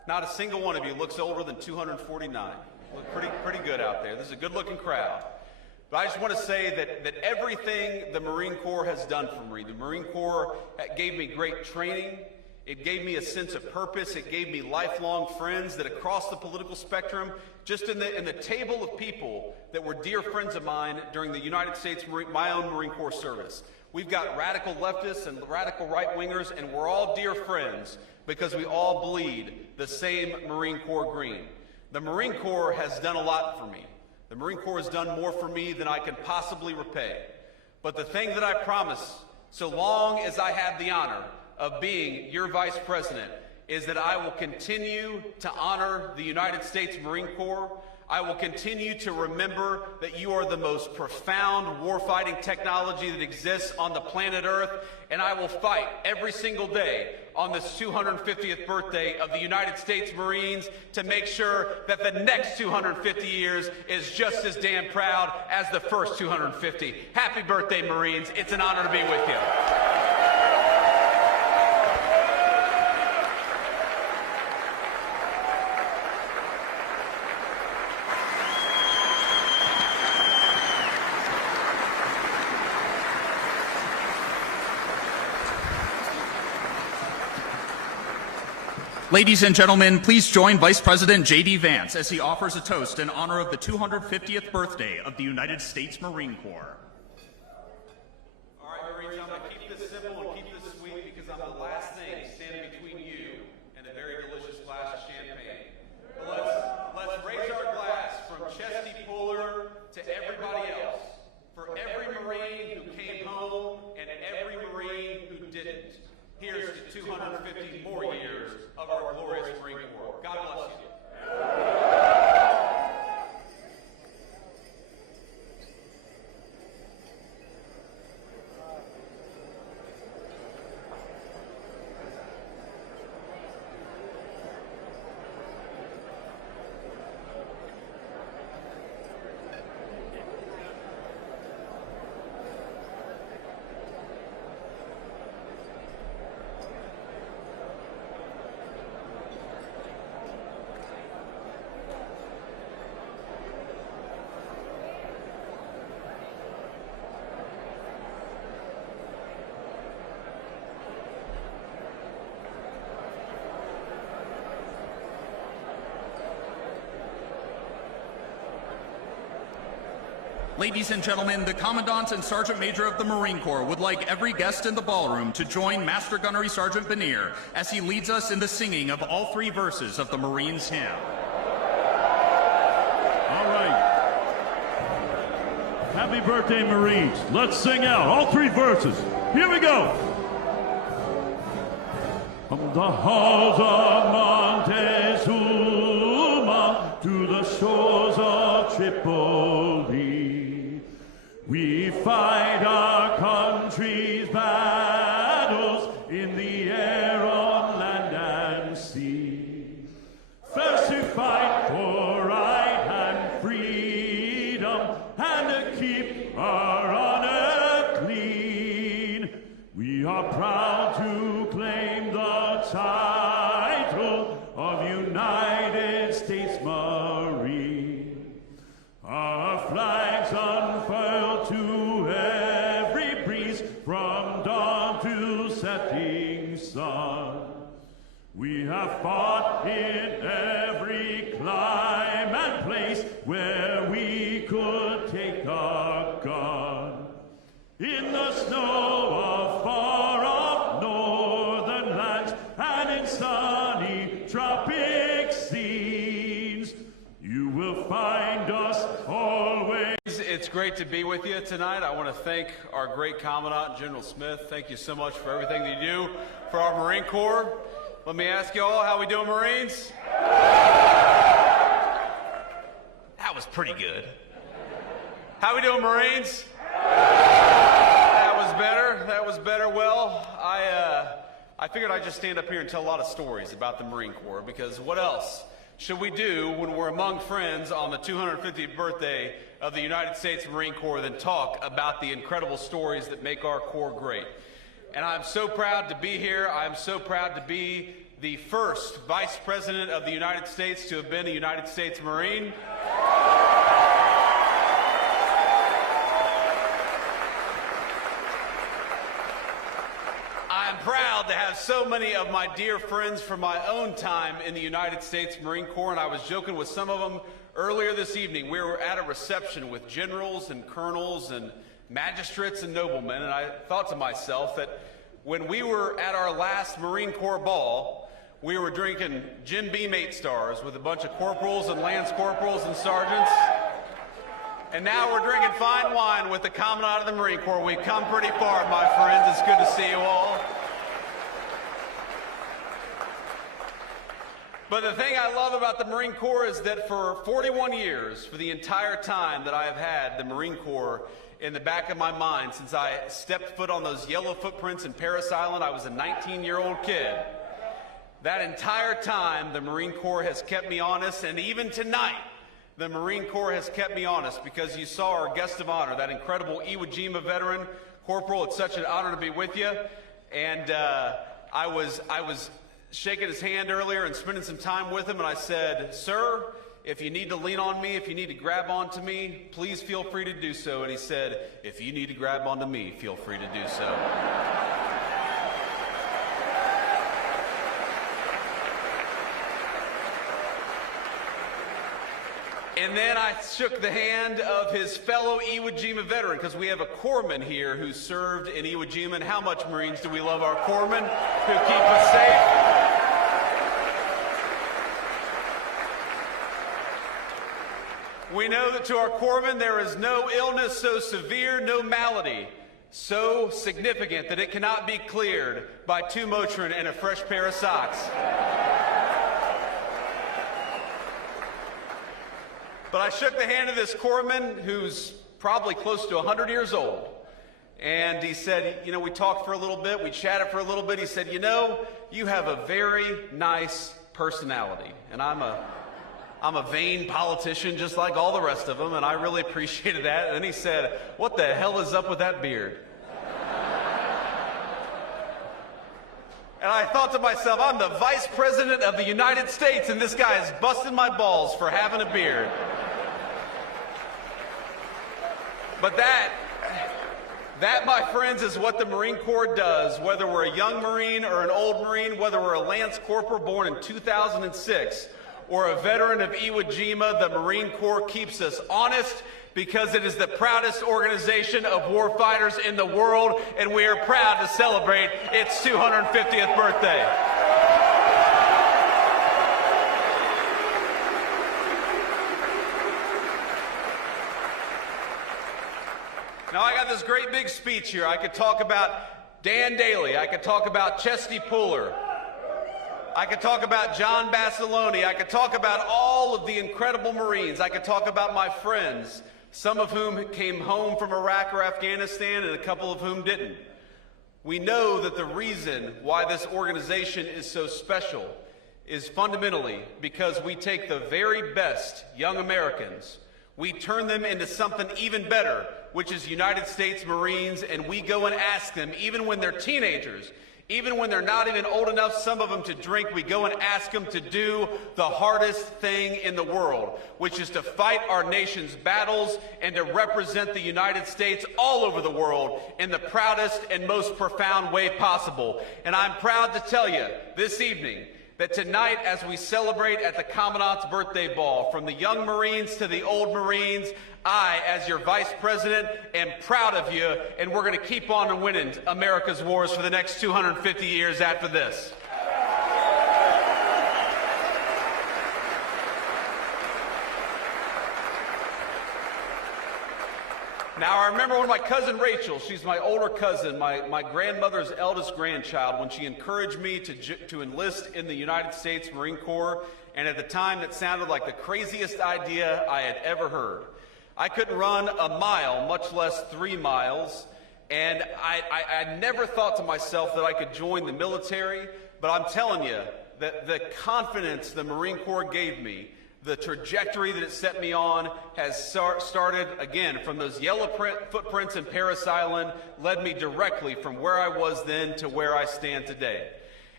Not a single one of you looks older than 249. You look pretty good out there. This is a good-looking crowd. But I just want to say that everything the Marine Corps has done for me, the Marine Corps gave me great training. It gave me a sense of purpose. It gave me lifelong friends that across the political spectrum, just in the table of people that were dear friends of mine during the United States, my own Marine Corps service. We've got radical leftists and radical right-wingers, and we're all dear friends because we all bleed the same Marine Corps green. The Marine Corps has done a lot for me. The Marine Corps has done more for me than I can possibly repay. But the thing that I promise, so long as I have the honor of being your Vice President, is that I will continue to honor the United States Marine Corps. I will continue to remember that you are the most profound warfighting technology that exists on the planet Earth, and I will fight every single day on this 250th birthday of the United States Marines to make sure that the next 250 years is just as damn proud as the first 250. Happy birthday, Marines. It's an honor to be with you. Ladies and gentlemen, please join Vice President JD Vance as he offers a toast in honor of the 250th birthday of the United States Marine Corps. All right, Marines, I'm going to keep this simple and keep this sweet because I'm the last thing standing between you and a very delicious glass of champagne. But let's raise our glass from Chesty Puller to everybody else, for every Marine who came home and every Marine who didn't. Here's to 250 more years of our glorious Marine Corps. God bless you. Ladies and gentlemen, the Commandant and Sergeant Major of the Marine Corps would like every guest in the ballroom to join Master Gunnery Sergeant Benier as he leads us in the singing of all three verses of the Marines' hymn. All right. Happy birthday, Marines. Let's sing out all three verses. Here we go. From the halls of Montezuma to the shores of Tripoli, we fight our country's battles in the air, on land and sea. First to fight for right and freedom, and to keep our honor clean. We are proud to claim the title of United States Marine. Our flags unfurled to every breeze, from dawn to setting sun. We have fought in every clime and place where we could take a gun. In the snow of far-off northern lands and in sunny tropic scenes, you will find us always. It's great to be with you tonight. I want to thank our great Commandant, General Smith. Thank you so much for everything that you do for our Marine Corps. Let me ask you all, how we doing, Marines? That was pretty good. How we doing, Marines? That was better. That was better. Well, I figured I'd just stand up here and tell a lot of stories about the Marine Corps, because what else should we do when we're among friends on the 250th birthday of the United States Marine Corps than talk about the incredible stories that make our Corps great? And I'm so proud to be here. I'm so proud to be the first Vice President of the United States to have been a United States Marine. I'm proud to have so many of my dear friends from my own time in the United States Marine Corps, and I was joking with some of them earlier this evening. We were at a reception with generals and colonels and magistrates and noblemen, and I thought to myself that when we were at our last Marine Corps ball, we were drinking Jim Beam 8 stars with a bunch of corporals and lance corporals and sergeants. And now we're drinking fine wine with the Commandant of the Marine Corps. We've come pretty far, my friends. It's good to see you all. But the thing I love about the Marine Corps is that for 41 years, for the entire time that I have had the Marine Corps in the back of my mind, since I stepped foot on those yellow footprints in Parris Island, I was a 19-year-old kid. That entire time, the Marine Corps has kept me honest, and even tonight, the Marine Corps has kept me honest, because you saw our guest of honor, that incredible Iwo Jima veteran. Corporal, it's such an honor to be with you. And I was shaking his hand earlier and spending some time with him, and I said, "Sir, if you need to lean on me, if you need to grab onto me, please feel free to do so." And he said, "If you need to grab onto me, feel free to do so." And then I shook the hand of his fellow Iwo Jima veteran, because we have a corpsman here who served in Iwo Jima. And how much Marines do we love our corpsmen who keep us safe? We know that to our corpsmen there is no illness so severe, no malady so significant that it cannot be cleared by 2 Motrin and a fresh pair of socks. But I shook the hand of this corpsman who's probably close to 100 years old. And he said, you know, we talked for a little bit, we chatted for a little bit. He said, you know, you have a very nice personality. And I'm a vain politician just like all the rest of them, and I really appreciated that. And then he said, what the hell is up with that beard? And I thought to myself, I'm the Vice President of the United States, and this guy is busting my balls for having a beard. But that, my friends, is what the Marine Corps does, whether we're a young Marine or an old Marine, whether we're a Lance Corporal born in 2006 or a veteran of Iwo Jima. The Marine Corps keeps us honest because it is the proudest organization of warfighters in the world, and we are proud to celebrate its 250th birthday. Now, I got this great big speech here. I could talk about Dan Daly. I could talk about Chesty Puller. I could talk about John Basilone. I could talk about all of the incredible Marines. I could talk about my friends, some of whom came home from Iraq or Afghanistan and a couple of whom didn't. We know that the reason why this organization is so special is fundamentally because we take the very best young Americans, we turn them into something even better, which is United States Marines, and we go and ask them, even when they're teenagers, even when they're not even old enough, some of them, to drink, we go and ask them to do the hardest thing in the world, which is to fight our nation's battles and to represent the United States all over the world in the proudest and most profound way possible. And I'm proud to tell you this evening that tonight, as we celebrate at the Commandant's birthday ball, from the young Marines to the old Marines, I, as your Vice President, am proud of you, and we're going to keep on winning America's wars for the next 250 years after this. Now, I remember when my cousin Rachel, she's my older cousin, my grandmother's eldest grandchild, when she encouraged me to enlist in the United States Marine Corps, and at the time that sounded like the craziest idea I had ever heard. I couldn't run a mile, much less 3 miles, and I never thought to myself that I could join the military, but I'm telling you that the confidence the Marine Corps gave me, the trajectory that it set me on, has started, again, from those yellow footprints in Parris Island, led me directly from where I was then to where I stand today.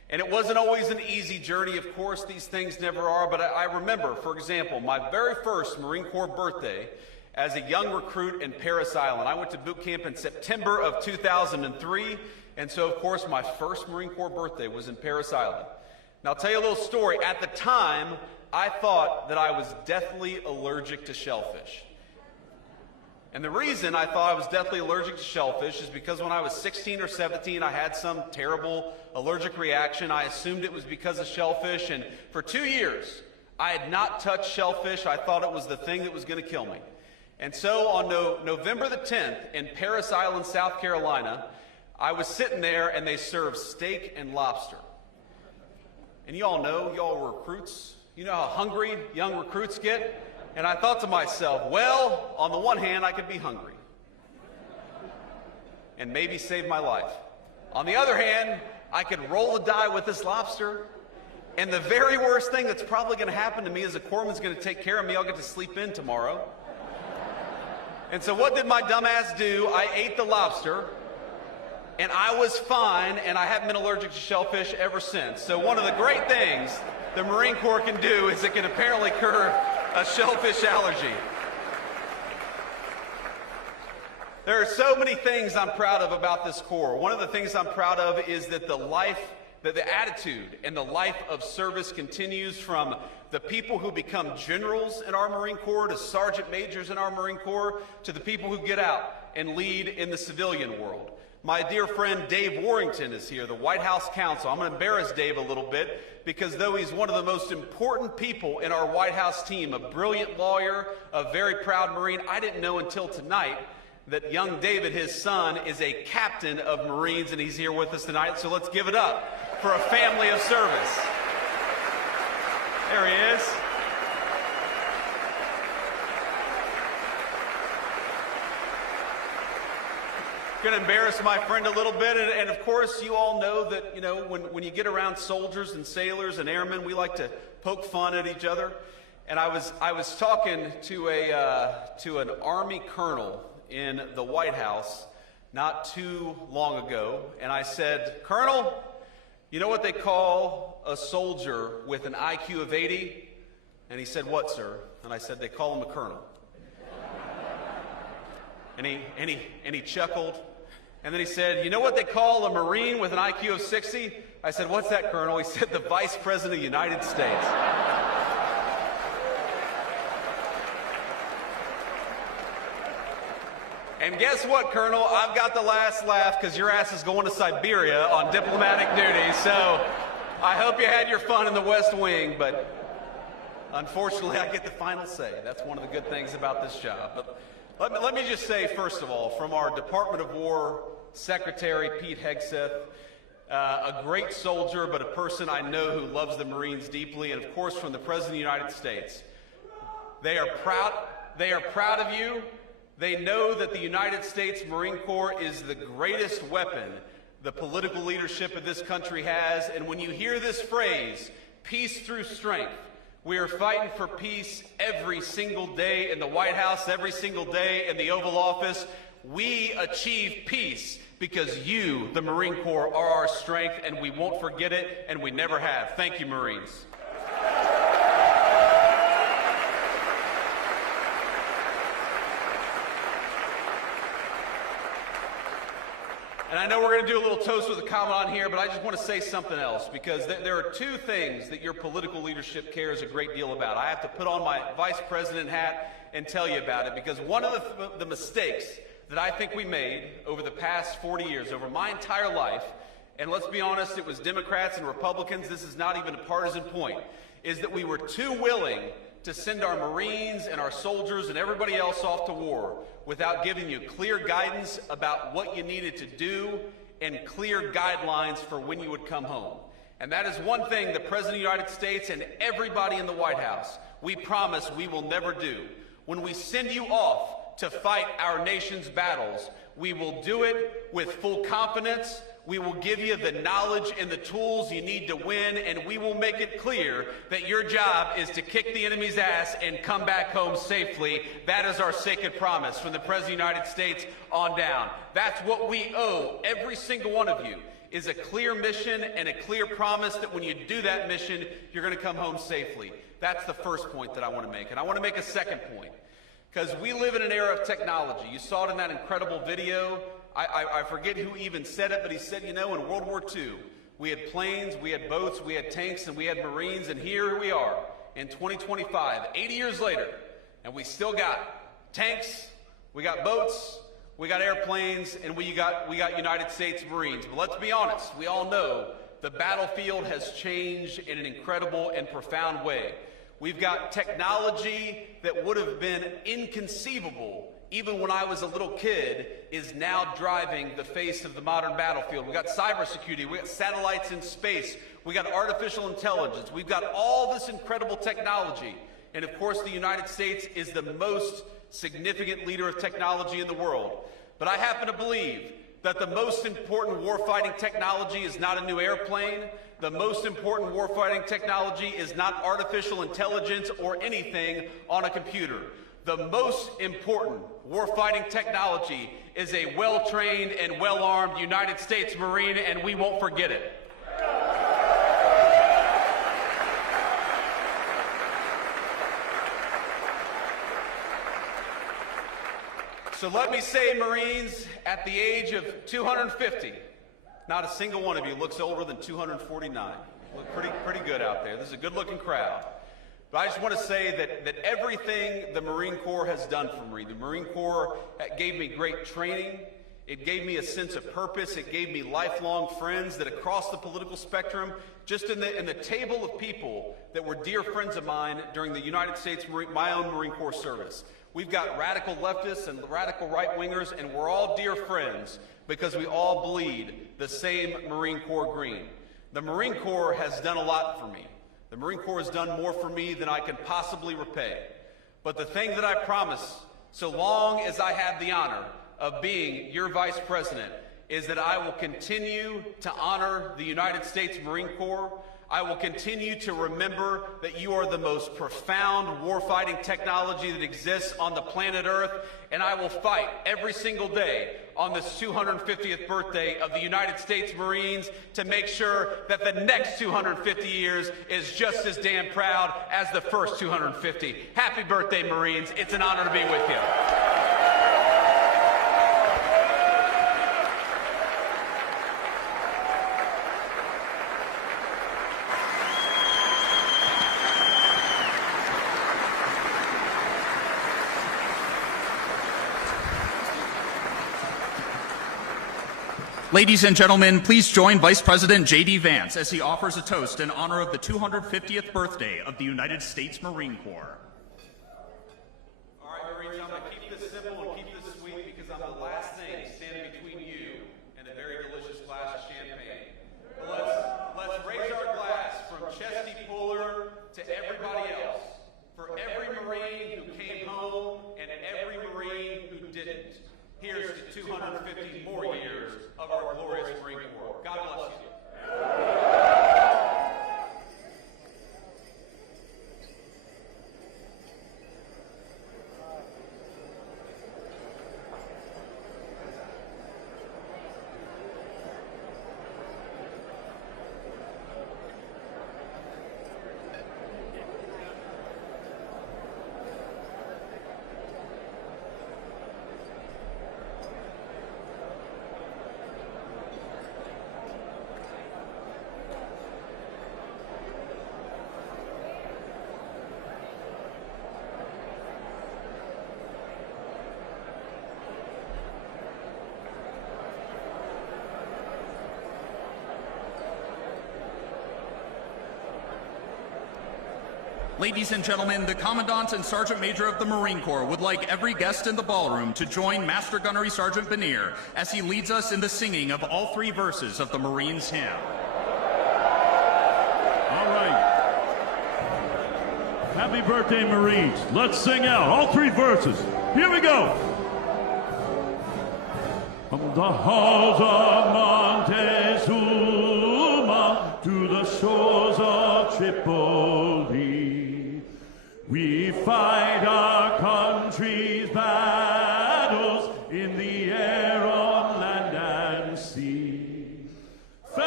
And it wasn't always an easy journey, of course, these things never are, but I remember, for example, my very first Marine Corps birthday as a young recruit in Parris Island. I went to boot camp in September of 2003, and so, of course, my first Marine Corps birthday was in Parris Island. Now, I'll tell you a little story. At the time, I thought that I was deathly allergic to shellfish. And the reason I thought I was deathly allergic to shellfish is because when I was 16 or 17, I had some terrible allergic reaction. I assumed it was because of shellfish, and for 2 years, I had not touched shellfish. I thought it was the thing that was going to kill me. And so on November the 10th in Parris Island, South Carolina, I was sitting there and they served steak and lobster. And you all know, y'all were recruits. You know how hungry young recruits get? And I thought to myself, well, on the one hand, I could be hungry and maybe save my life. On the other hand, I could roll the die with this lobster, and the very worst thing that's probably going to happen to me is a corpsman's going to take care of me. I'll get to sleep in tomorrow. And so what did my dumbass do? I ate the lobster, and I was fine, and I haven't been allergic to shellfish ever since. So one of the great things the Marine Corps can do is it can apparently cure a shellfish allergy. There are so many things I'm proud of about this Corps. One of the things I'm proud of is that the attitude and the life of service continues from the people who become generals in our Marine Corps to sergeant majors in our Marine Corps to the people who get out and lead in the civilian world. My dear friend Dave Warrington is here, the White House counsel. I'm going to embarrass Dave a little bit because though he's one of the most important people in our White House team, a brilliant lawyer, a very proud Marine, I didn't know until tonight that young David, his son, is a captain of Marines, and he's here with us tonight. So let's give it up for a family of service. There he is. Going to embarrass my friend a little bit, and of course you all know that, you know, when you get around soldiers and sailors and airmen, we like to poke fun at each other. And I was talking to an Army colonel in the White House not too long ago, and I said, "Colonel, you know what they call a soldier with an IQ of 80? And he said, "What, sir?" And I said, "They call him a colonel." And he chuckled. And then he said, "You know what they call a Marine with an IQ of 60? I said, "What's that, Colonel?" He said, "The Vice President of the United States." And guess what, Colonel? I've got the last laugh because your ass is going to Siberia on diplomatic duty. So I hope you had your fun in the West Wing, but unfortunately I get the final say. That's one of the good things about this job. But let me just say, first of all, from our Department of War Secretary, Pete Hegseth, a great soldier, but a person I know who loves the Marines deeply, and of course from the President of the United States. They are proud of you. They know that the United States Marine Corps is the greatest weapon the political leadership of this country has. And when you hear this phrase, peace through strength, we are fighting for peace every single day in the White House, every single day in the Oval Office. We achieve peace because you, the Marine Corps, are our strength, and we won't forget it, and we never have. Thank you, Marines. And I know we're going to do a little toast with a Commandant here, but I just want to say something else, because there are two things that your political leadership cares a great deal about. I have to put on my Vice President hat and tell you about it, because one of the mistakes that I think we made over the past 40 years, over my entire life, and let's be honest, it was Democrats and Republicans, this is not even a partisan point, is that we were too willing to send our Marines and our soldiers and everybody else off to war without giving you clear guidance about what you needed to do and clear guidelines for when you would come home. And that is one thing the President of the United States and everybody in the White House, we promise we will never do. When we send you off to fight our nation's battles, we will do it with full confidence. We will give you the knowledge and the tools you need to win, and we will make it clear that your job is to kick the enemy's ass and come back home safely. That is our sacred promise from the President of the United States on down. That's what we owe every single one of you. is a clear mission and a clear promise that when you do that mission, you're going to come home safely. That's the first point that I want to make. And I want to make a second point, because we live in an era of technology. You saw it in that incredible video. I forget who even said it, but he said, you know, in World War II, we had planes, we had boats, we had tanks, and we had Marines, and here we are in 2025, 80 years later, and we still got tanks, we got boats, we got airplanes, and we got United States Marines. But let's be honest, we all know the battlefield has changed in an incredible and profound way. We've got technology that would have been inconceivable even when I was a little kid is now driving the face of the modern battlefield. We've got cybersecurity, we've got satellites in space, we've got artificial intelligence, we've got all this incredible technology. And of course, the United States is the most significant leader of technology in the world. But I happen to believe that the most important warfighting technology is not a new airplane. The most important warfighting technology is not artificial intelligence or anything on a computer. The most important warfighting technology is a well-trained and well-armed United States Marine, and we won't forget it. So let me say, Marines, at the age of 250, not a single one of you looks older than 249. You look pretty good out there. This is a good-looking crowd. But I just want to say that everything the Marine Corps has done for me, the Marine Corps gave me great training. It gave me a sense of purpose. It gave me lifelong friends that across the political spectrum, just in the table of people that were dear friends of mine during the United States, my own Marine Corps service. We've got radical leftists and radical right-wingers, and we're all dear friends because we all bleed the same Marine Corps green. The Marine Corps has done a lot for me. The Marine Corps has done more for me than I can possibly repay. But the thing that I promise, so long as I have the honor of being your Vice President, is that I will continue to honor the United States Marine Corps. I will continue to remember that you are the most profound warfighting technology that exists on the planet Earth, and I will fight every single day on this 250th birthday of the United States Marines to make sure that the next 250 years is just as damn proud as the first 250. Happy birthday, Marines. It's an honor to be with you. Ladies and gentlemen, please join Vice President JD Vance as he offers a toast in honor of the 250th birthday of the United States Marine Corps. All right, Marines, I'm going to keep this simple and keep this sweet because I'm the last thing standing between you and a very delicious glass of champagne. But let's raise our glass from Chesty Puller to everybody else, for every Marine who came home and every Marine who didn't. Here's to 250 more years of our glorious Marine Corps. God bless you. Ladies and gentlemen, the Commandant and Sergeant Major of the Marine Corps would like every guest in the ballroom to join Master Gunnery Sergeant Benier as he leads us in the singing of all three verses of the Marines' hymn. All right. Happy birthday, Marines. Let's sing out all three verses. Here we go. From the halls of Montezuma to the shores of Tripoli, we fight our country's battles in the air, on land and sea.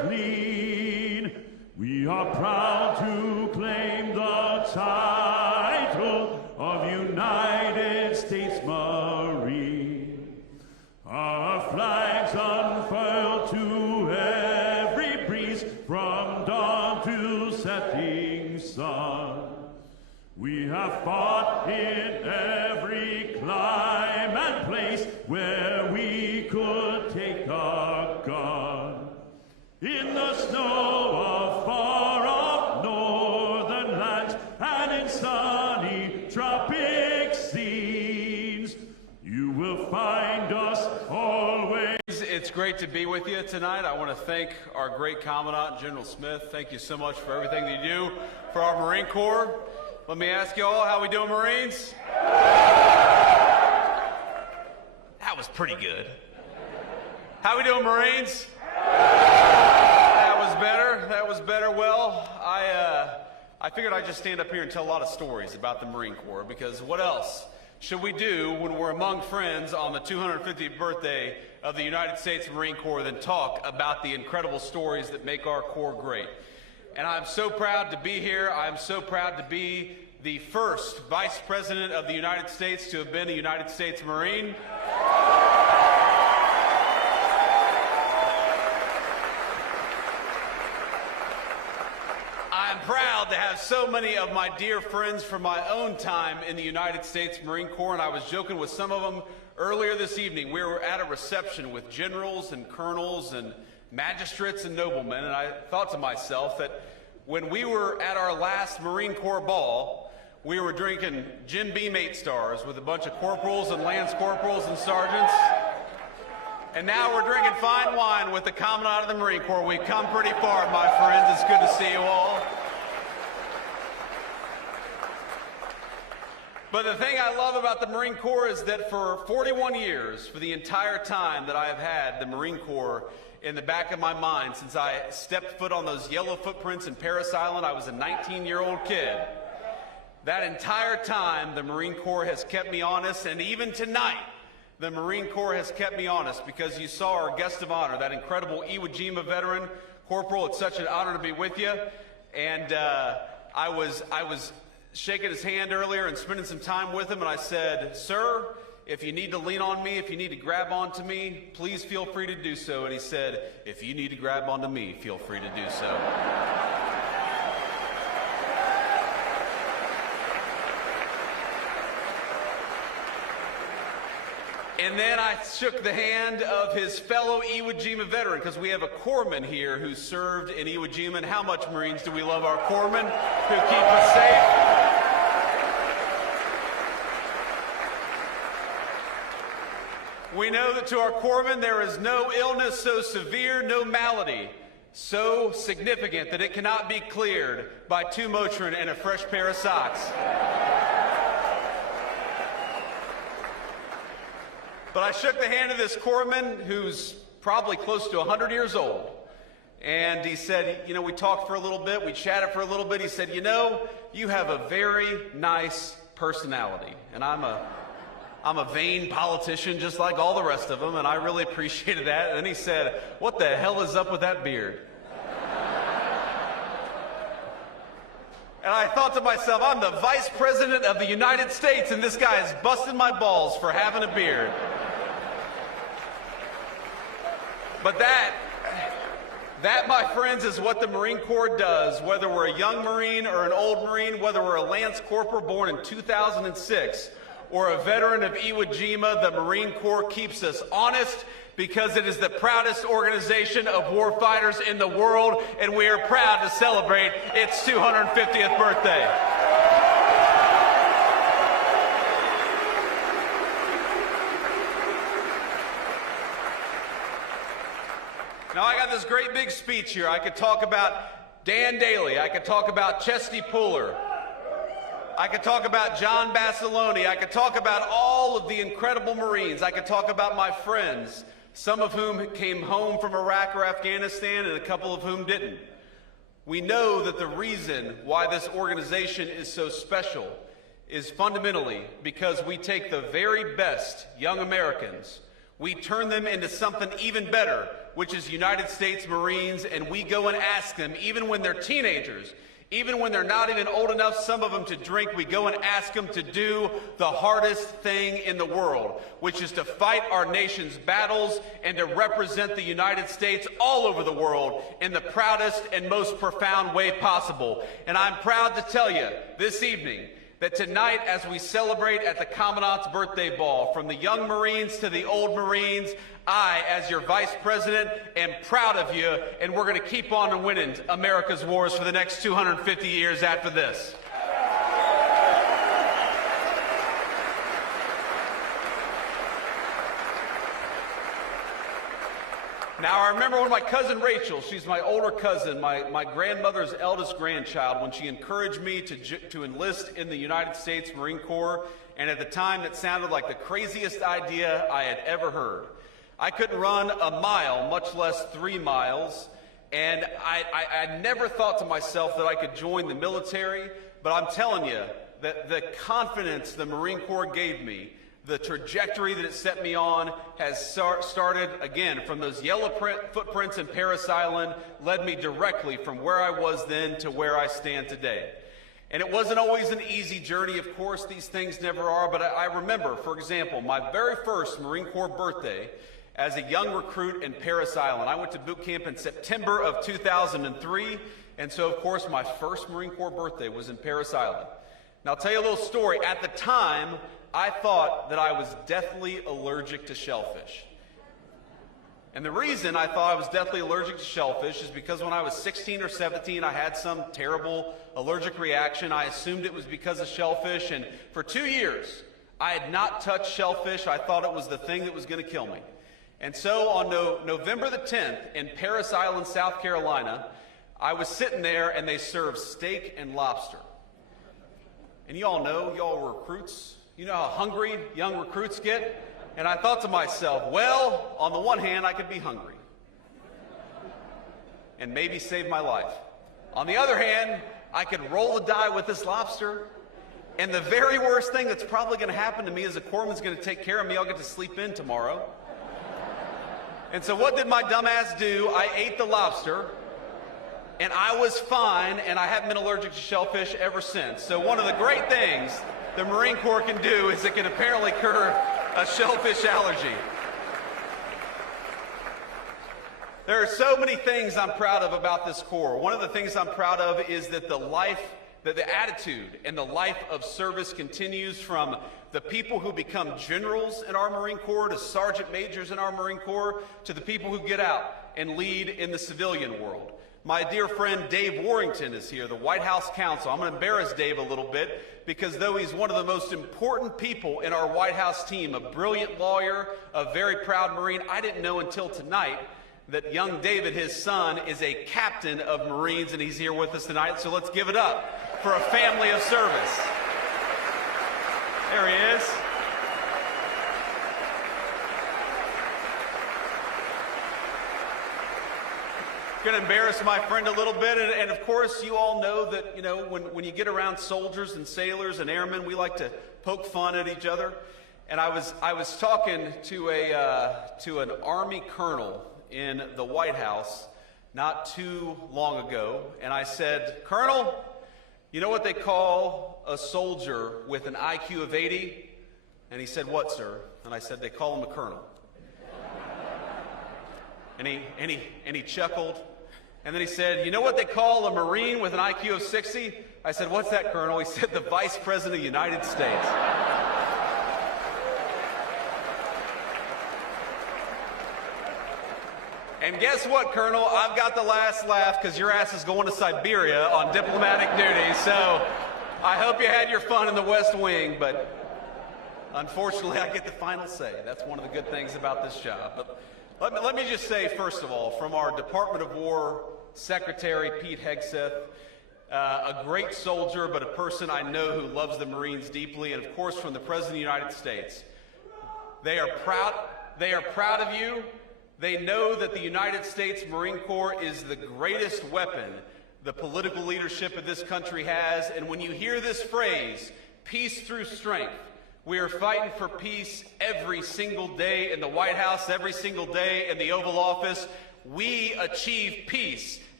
to claim the title of United States Marine. Our flags unfurled to every breeze from dawn to setting sun. We have fought in every clime and place where we could take our gun. In the snow of far-off northern lands and in sunny tropic scenes, you will find us always. It's great to be with you tonight. I want to thank our great Commandant, General Smith. Thank you so much for everything that you do for our Marine Corps. Let me ask you all, how we doing, Marines? That was pretty good. How we doing, Marines? That was better. That was better. Well, I figured I'd just stand up here and tell a lot of stories about the Marine Corps, because what else should we do when we're among friends on the 250th birthday of the United States Marine Corps than talk about the incredible stories that make our Corps great? And I'm so proud to be here. I'm so proud to be the first Vice President of the United States to have been a United States Marine. I'm proud to have so many of my dear friends from my own time in the United States Marine Corps, and I was joking with some of them earlier this evening. We were at a reception with generals and colonels and magistrates and noblemen, and I thought to myself that when we were at our last Marine Corps ball, we were drinking Jim Beam 8 stars with a bunch of corporals and lance corporals and sergeants. And now we're drinking fine wine with the Commandant of the Marine Corps. We've come pretty far, my friends. It's good to see you all. But the thing I love about the Marine Corps is that for 41 years, for the entire time that I have had the Marine Corps in the back of my mind, since I stepped foot on those yellow footprints in Parris Island, I was a 19-year-old kid. That entire time, the Marine Corps has kept me honest, and even tonight, the Marine Corps has kept me honest, because you saw our guest of honor, that incredible Iwo Jima veteran. Corporal, it's such an honor to be with you. And I was shaking his hand earlier and spending some time with him, and I said, "Sir, if you need to lean on me, if you need to grab onto me, please feel free to do so." And he said, "If you need to grab onto me, feel free to do so." And then I shook the hand of his fellow Iwo Jima veteran, because we have a corpsman here who served in Iwo Jima. And how much, Marines, do we love our corpsmen who keep us safe? We know that to our corpsmen there is no illness so severe, no malady so significant that it cannot be cleared by 2 Motrin and a fresh pair of socks. But I shook the hand of this corpsman who's probably close to 100 years old. And he said, you know, we talked for a little bit, we chatted for a little bit. He said, you know, you have a very nice personality. And I'm a vain politician just like all the rest of them, and I really appreciated that. And then he said, what the hell is up with that beard? And I thought to myself, I'm the Vice President of the United States, and this guy is busting my balls for having a beard. But that, my friends, is what the Marine Corps does, whether we're a young Marine or an old Marine, whether we're a Lance Corporal born in 2006 or a veteran of Iwo Jima. The Marine Corps keeps us honest because it is the proudest organization of warfighters in the world, and we are proud to celebrate its 250th birthday. Now, I got this great big speech here. I could talk about Dan Daly. I could talk about Chesty Puller. I could talk about John Basilone. I could talk about all of the incredible Marines. I could talk about my friends, some of whom came home from Iraq or Afghanistan and a couple of whom didn't. We know that the reason why this organization is so special is fundamentally because we take the very best young Americans, we turn them into something even better, which is United States Marines, and we go and ask them, even when they're teenagers, Even when they're not even old enough, some of them, to drink, we go and ask them to do the hardest thing in the world, which is to fight our nation's battles and to represent the United States all over the world in the proudest and most profound way possible. And I'm proud to tell you this evening that tonight, as we celebrate at the Commandant's birthday ball, from the young Marines to the old Marines, I, as your Vice President, am proud of you, and we're going to keep on winning America's wars for the next 250 years after this. Now, I remember when my cousin Rachel, she's my older cousin, my grandmother's eldest grandchild, when she encouraged me to enlist in the United States Marine Corps, and at the time that sounded like the craziest idea I had ever heard. I couldn't run a mile, much less 3 miles, and I never thought to myself that I could join the military, but I'm telling you that the confidence the Marine Corps gave me, the trajectory that it set me on, has started, again, from those yellow footprints in Parris Island, led me directly from where I was then to where I stand today. And it wasn't always an easy journey, of course, these things never are, but I remember, for example, my very first Marine Corps birthday as a young recruit in Parris Island. I went to boot camp in September of 2003, and so, of course, my first Marine Corps birthday was in Parris Island. Now, I'll tell you a little story. At the time, I thought that I was deathly allergic to shellfish. And the reason I thought I was deathly allergic to shellfish is because when I was 16 or 17, I had some terrible allergic reaction. I assumed it was because of shellfish, and for 2 years, I had not touched shellfish. I thought it was the thing that was going to kill me. And so on November the 10th in Parris Island, South Carolina, I was sitting there and they served steak and lobster. And you all know, y'all were recruits. You know how hungry young recruits get? And I thought to myself, well, on the one hand, I could be hungry and maybe save my life. On the other hand, I could roll the die with this lobster, and the very worst thing that's probably going to happen to me is a corpsman's going to take care of me. I'll get to sleep in tomorrow. And so what did my dumbass do? I ate the lobster, and I was fine, and I haven't been allergic to shellfish ever since. So one of the great things the Marine Corps can do is it can apparently cure a shellfish allergy. There are so many things I'm proud of about this Corps. One of the things I'm proud of is that the attitude and the life of service continues from the people who become generals in our Marine Corps to sergeant majors in our Marine Corps to the people who get out and lead in the civilian world. My dear friend Dave Warrington is here, the White House counsel. I'm going to embarrass Dave a little bit because though he's one of the most important people in our White House team, a brilliant lawyer, a very proud Marine, I didn't know until tonight that young David, his son, is a captain of Marines, and he's here with us tonight. So let's give it up for a family of service. There he is. Going to embarrass my friend a little bit, and of course you all know that, you know, when you get around soldiers and sailors and airmen, we like to poke fun at each other. And I was talking to an Army colonel in the White House not too long ago, and I said, "Colonel, you know what they call a soldier with an IQ of 80? And he said, "What, sir?" And I said, "They call him a colonel." And he chuckled. And then he said, "You know what they call a Marine with an IQ of 60? I said, "What's that, Colonel?" He said, "The Vice President of the United States." And guess what, Colonel? I've got the last laugh because your ass is going to Siberia on diplomatic duty. So I hope you had your fun in the West Wing, but unfortunately I get the final say. That's one of the good things about this job. But let me just say, first of all, from our Department of War Secretary, Pete Hegseth, a great soldier, but a person I know who loves the Marines deeply, and of course from the President of the United States. They are proud of you. They know that the United States Marine Corps is the greatest weapon the political leadership of this country has. And when you hear this phrase, peace through strength, we are fighting for peace every single day in the White House, every single day in the Oval Office. We achieve peace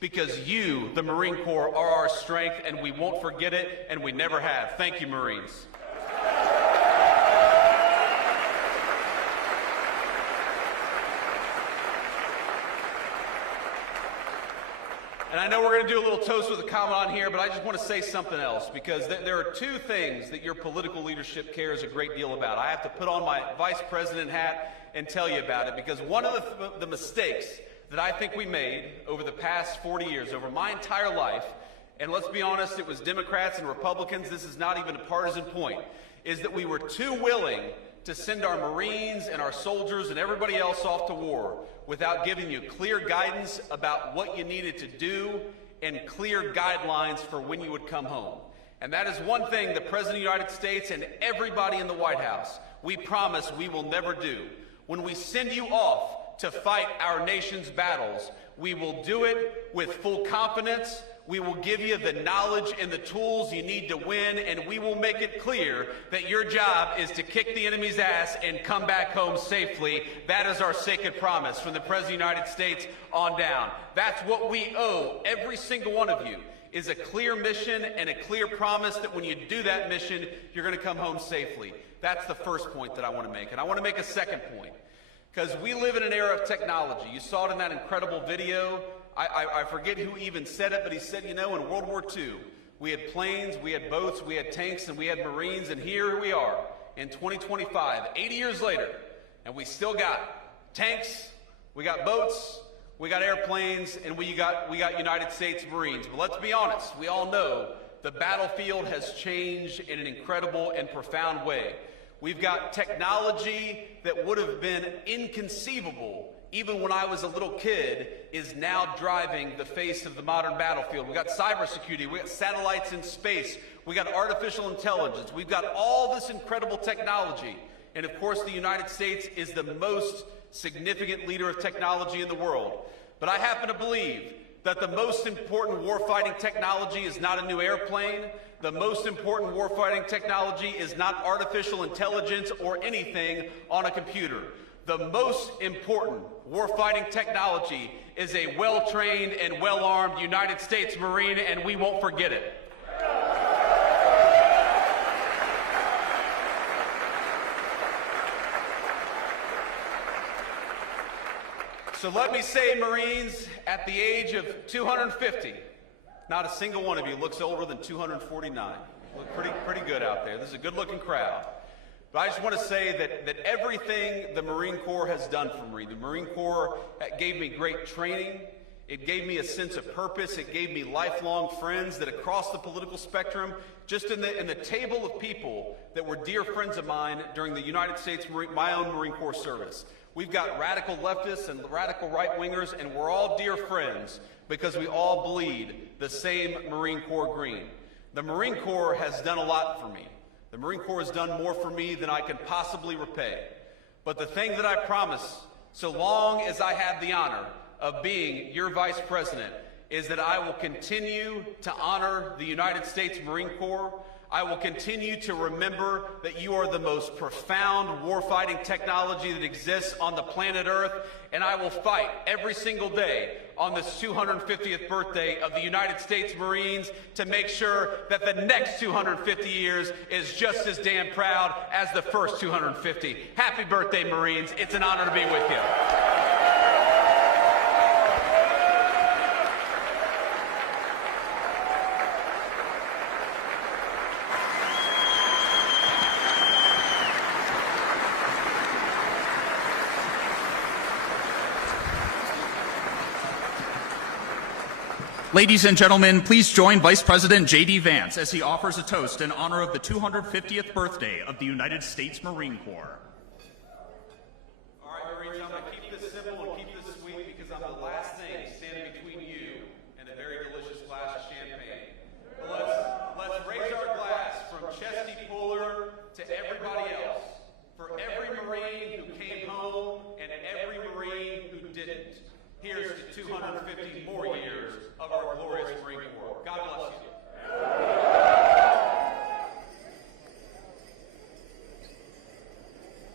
because you, the Marine Corps, are our strength, and we won't forget it, and we never have. Thank you, Marines. And I know we're going to do a little toast with a Commandant here, but I just want to say something else, because there are two things that your political leadership cares a great deal about. I have to put on my Vice President hat and tell you about it, because one of the mistakes that I think we made over the past 40 years, over my entire life, and let's be honest, it was Democrats and Republicans, this is not even a partisan point, is that we were too willing to send our Marines and our soldiers and everybody else off to war without giving you clear guidance about what you needed to do and clear guidelines for when you would come home. And that is one thing the President of the United States and everybody in the White House, we promise we will never do. When we send you off to fight our nation's battles, we will do it with full confidence. We will give you the knowledge and the tools you need to win, and we will make it clear that your job is to kick the enemy's ass and come back home safely. That is our sacred promise from the President of the United States on down. That's what we owe every single one of you, is a clear mission and a clear promise that when you do that mission, you're going to come home safely. That's the first point that I want to make. And I want to make a second point, because we live in an era of technology. You saw it in that incredible video. I forget who even said it, but he said, you know, in World War II, we had planes, we had boats, we had tanks, and we had Marines, and here we are in 2025, 80 years later, and we still got tanks, we got boats, we got airplanes, and we got United States Marines. But let's be honest, we all know the battlefield has changed in an incredible and profound way. We've got technology that would have been inconceivable even when I was a little kid, is now driving the face of the modern battlefield. We've got cybersecurity, we've got satellites in space, we've got artificial intelligence, we've got all this incredible technology. And of course, the United States is the most significant leader of technology in the world. But I happen to believe that the most important warfighting technology is not a new airplane. The most important warfighting technology is not artificial intelligence or anything on a computer. The most important warfighting technology is a well-trained and well-armed United States Marine, and we won't forget it. So let me say, Marines, at the age of 250, not a single one of you looks older than 249. You look pretty good out there. This is a good-looking crowd. But I just want to say that everything the Marine Corps has done for me, the Marine Corps gave me great training, it gave me a sense of purpose, it gave me lifelong friends that across the political spectrum, just in the table of people that were dear friends of mine during the United States, my own Marine Corps service. We've got radical leftists and radical right-wingers, and we're all dear friends because we all bleed the same Marine Corps green. The Marine Corps has done a lot for me. The Marine Corps has done more for me than I can possibly repay. But the thing that I promise, so long as I have the honor of being your Vice President, is that I will continue to honor the United States Marine Corps. I will continue to remember that you are the most profound warfighting technology that exists on the planet Earth, and I will fight every single day on this 250th birthday of the United States Marines to make sure that the next 250 years is just as damn proud as the first 250. Happy birthday, Marines. It's an honor to be with you. Ladies and gentlemen, please join Vice President JD Vance as he offers a toast in honor of the 250th birthday of the United States Marine Corps. All right, Marines, I'm going to keep this simple and keep this sweet because I'm the last thing standing between you and a very delicious glass of champagne. But let's raise our glass from Chesty Puller to everybody else, for every Marine who came home and every Marine who didn't. Here's to 250 more years of our glorious Marine Corps. God bless you.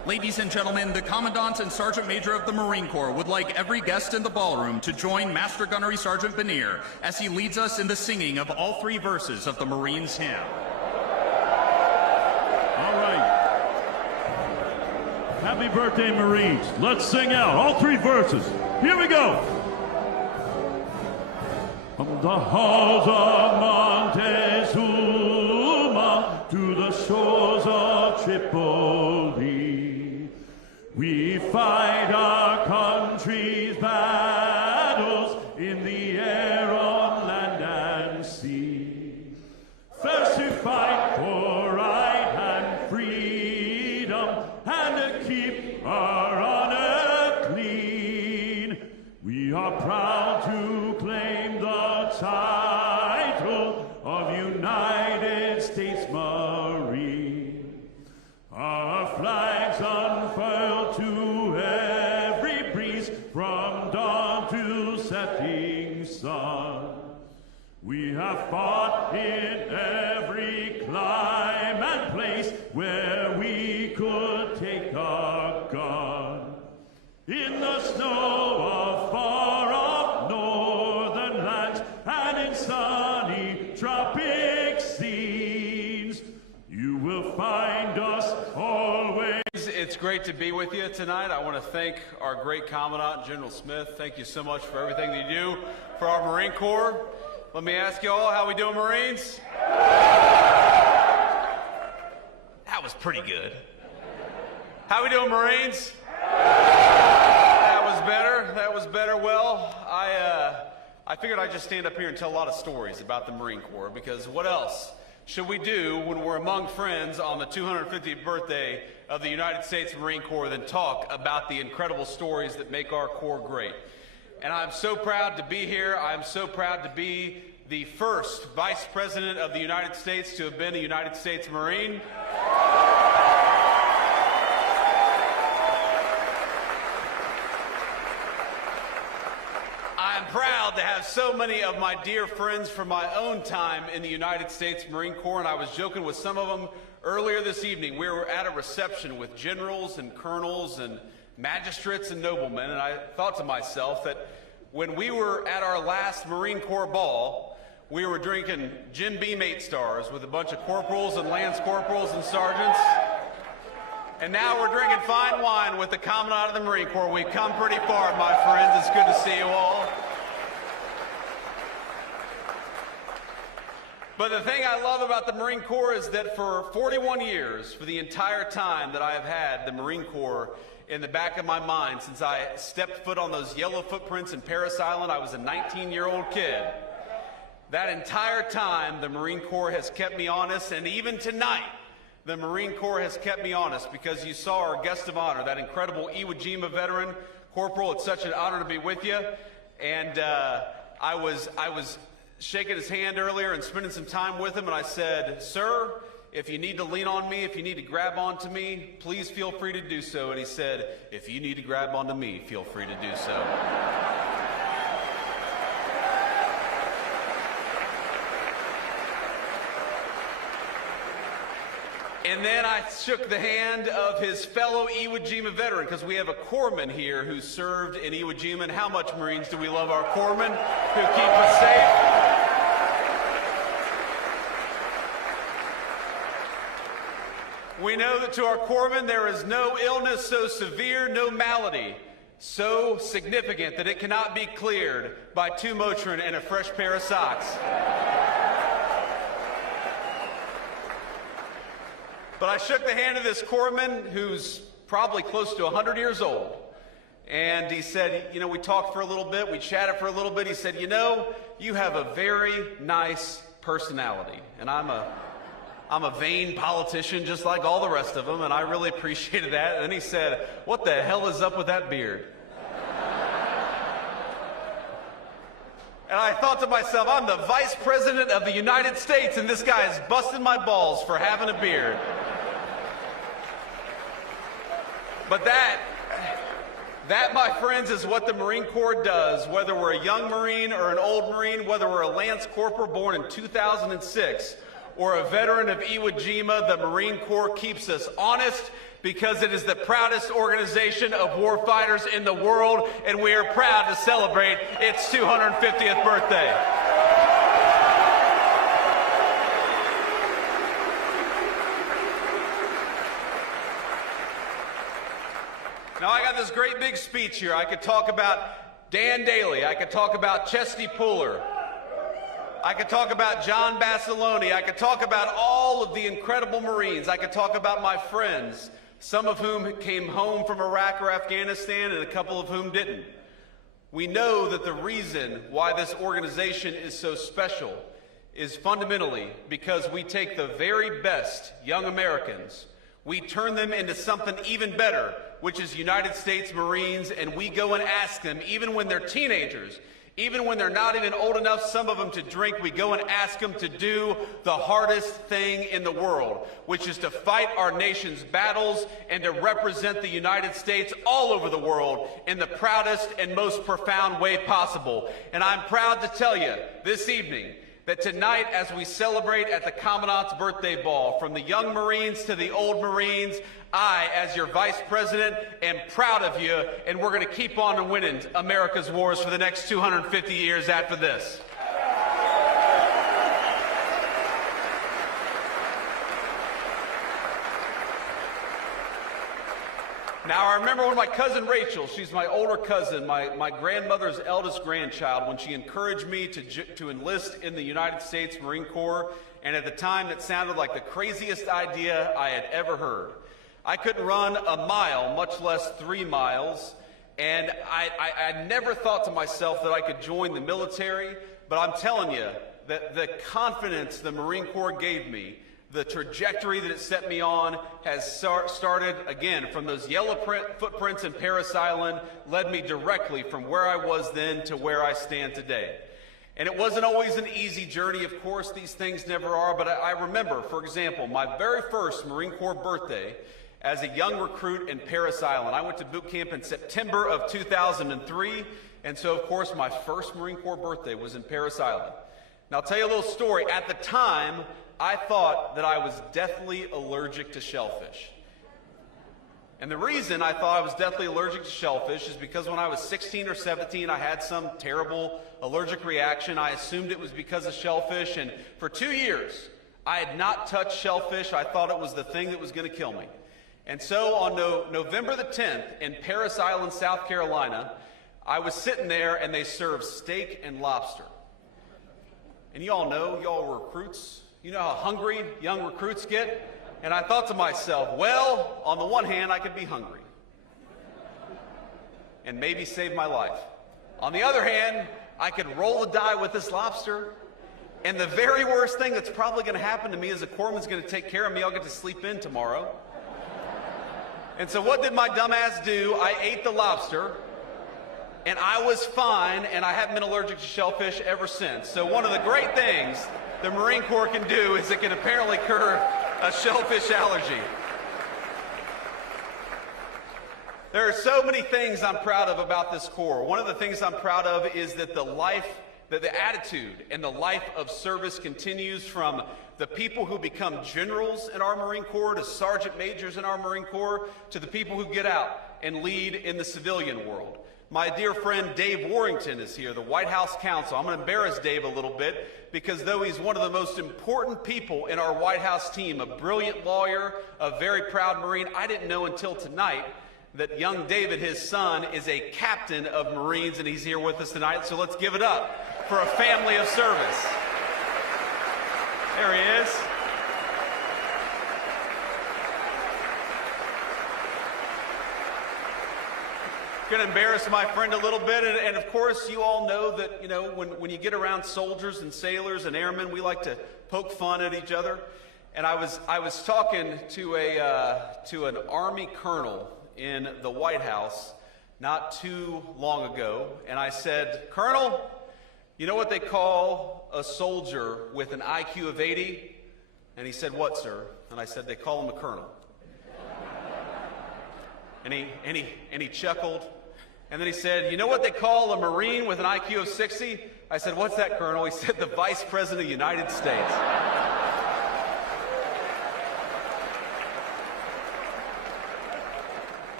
Ladies and gentlemen, the Commandant and Sergeant Major of the Marine Corps would like every guest in the ballroom to join Master Gunnery Sergeant Benier as he leads us in the singing of all 3 verses of the Marines' hymn. All right. Happy birthday, Marines. Let's sing out all 3 verses. Here we go. From the halls of Montezuma to the shores of Tripoli, we fight our country's battles in the air, on land and sea. First to fight for right and freedom, and to keep our honor clean. We are proud to claim the title of United States Marine. Our flags unfurled to every breeze, from dawn to setting sun. We have fought in every clime and place where we could take a gun. In the snow of far-off northern lands, and in sunny tropic scenes, you will find us always. It's great to be with you tonight. I want to thank our great Commandant, General Smith. Thank you so much for everything that you do for our Marine Corps. Let me ask you all, how we doing, Marines? That was pretty good. How we doing, Marines? That was better. That was better. Well, I figured I'd just stand up here and tell a lot of stories about the Marine Corps, because what else should we do when we're among friends on the 250th birthday of the United States Marine Corps than talk about the incredible stories that make our Corps great? And I'm so proud to be here. I'm so proud to be the first Vice President of the United States to have been a United States Marine. I'm proud to have so many of my dear friends from my own time in the United States Marine Corps, and I was joking with some of them earlier this evening. We were at a reception with generals and colonels and magistrates and noblemen, and I thought to myself that when we were at our last Marine Corps ball, we were drinking Jim Beam 8 stars with a bunch of corporals and lance corporals and sergeants, and now we're drinking fine wine with the Commandant of the Marine Corps. We've come pretty far, my friends. It's good to see you all. But the thing I love about the Marine Corps is that for 41 years, for the entire time that I have had the Marine Corps in the back of my mind, since I stepped foot on those yellow footprints in Parris Island, I was a 19-year-old kid. That entire time, the Marine Corps has kept me honest, and even tonight, the Marine Corps has kept me honest, because you saw our guest of honor, that incredible Iwo Jima veteran. Corporal, it's such an honor to be with you. And I was shaking his hand earlier and spending some time with him, and I said, "Sir, if you need to lean on me, if you need to grab onto me, please feel free to do so." And he said, "If you need to grab onto me, feel free to do so." And then I shook the hand of his fellow Iwo Jima veteran, because we have a corpsman here who served in Iwo Jima. And how much, Marines, do we love our corpsmen who keep us safe? We know that to our corpsmen there is no illness so severe, no malady so significant that it cannot be cleared by 2 Motrin and a fresh pair of socks. But I shook the hand of this corpsman who's probably close to 100 years old. And he said, we talked for a little bit, we chatted for a little bit. He said, you have a very nice personality. And I'm a vain politician just like all the rest of them, and I really appreciated that. And then he said, "What the hell is up with that beard?" And I thought to myself, I'm the Vice President of the United States, and this guy is busting my balls for having a beard. But that, my friends, is what the Marine Corps does, whether we're a young Marine or an old Marine, whether we're a Lance Corporal born in 2006, or a veteran of Iwo Jima, the Marine Corps keeps us honest because it is the proudest organization of warfighters in the world, and we are proud to celebrate its 250th birthday. Now, I got this great big speech here. I could talk about Dan Daly. I could talk about Chesty Puller. I could talk about John Basilone. I could talk about all of the incredible Marines. I could talk about my friends, some of whom came home from Iraq or Afghanistan and a couple of whom didn't. We know that the reason why this organization is so special is fundamentally because we take the very best young Americans, we turn them into something even better, which is United States Marines, and we go and ask them, even when they're teenagers, even when they're not even old enough, some of them, to drink, we go and ask them to do the hardest thing in the world, which is to fight our nation's battles and to represent the United States all over the world in the proudest and most profound way possible. And I'm proud to tell you this evening that tonight, as we celebrate at the Commandant's Birthday Ball, from the young Marines to the old Marines, I, as your Vice President, am proud of you, and we're going to keep on winning America's wars for the next 250 years after this. Now, I remember when my cousin Rachel, she's my older cousin, my grandmother's eldest grandchild, when she encouraged me to enlist in the United States Marine Corps, and at the time it sounded like the craziest idea I had ever heard. I couldn't run a mile, much less 3 miles, and I never thought to myself that I could join the military, but I'm telling you that the confidence the Marine Corps gave me, the trajectory that it set me on, has started, again, from those yellow footprints in Parris Island, led me directly from where I was then to where I stand today. And it wasn't always an easy journey, of course, these things never are, but I remember, for example, my very first Marine Corps birthday as a young recruit in Parris Island. I went to boot camp in September of 2003, and so, of course, my first Marine Corps birthday was in Parris Island. Now, I'll tell you a little story. At the time, I thought that I was deathly allergic to shellfish. And the reason I thought I was deathly allergic to shellfish is because when I was 16 or 17, I had some terrible allergic reaction. I assumed it was because of shellfish, and for 2 years, I had not touched shellfish. I thought it was the thing that was going to kill me. And so on November the 10th in Parris Island, South Carolina, I was sitting there and they served steak and lobster. And you all know, y'all were recruits. You know how hungry young recruits get? And I thought to myself, well, on the one hand, I could be hungry and maybe save my life. On the other hand, I could roll the die with this lobster, and the very worst thing that's probably going to happen to me is a corpsman's going to take care of me. I'll get to sleep in tomorrow. And so what did my dumbass do? I ate the lobster, and I was fine, and I haven't been allergic to shellfish ever since. So one of the great things the Marine Corps can do is it can apparently cure a shellfish allergy. There are so many things I'm proud of about this Corps. One of the things I'm proud of is that the attitude and the life of service continues from the people who become generals in our Marine Corps to sergeant majors in our Marine Corps to the people who get out and lead in the civilian world. My dear friend Dave Warrington is here, the White House counsel. I'm going to embarrass Dave a little bit because though he's one of the most important people in our White House team, a brilliant lawyer, a very proud Marine, I didn't know until tonight that young David, his son, is a captain of Marines, and he's here with us tonight. So let's give it up for a family of service. There he is. Going to embarrass my friend a little bit, and of course you all know that, you know, when you get around soldiers and sailors and airmen, we like to poke fun at each other. And I was talking to an Army colonel in the White House not too long ago, and I said, "Colonel, you know what they call a soldier with an IQ of 80? And he said, "What, sir?" And I said, "They call him a colonel." And he chuckled. And then he said, "You know what they call a Marine with an IQ of 60? I said, "What's that, Colonel?" He said, "The Vice President of the United States."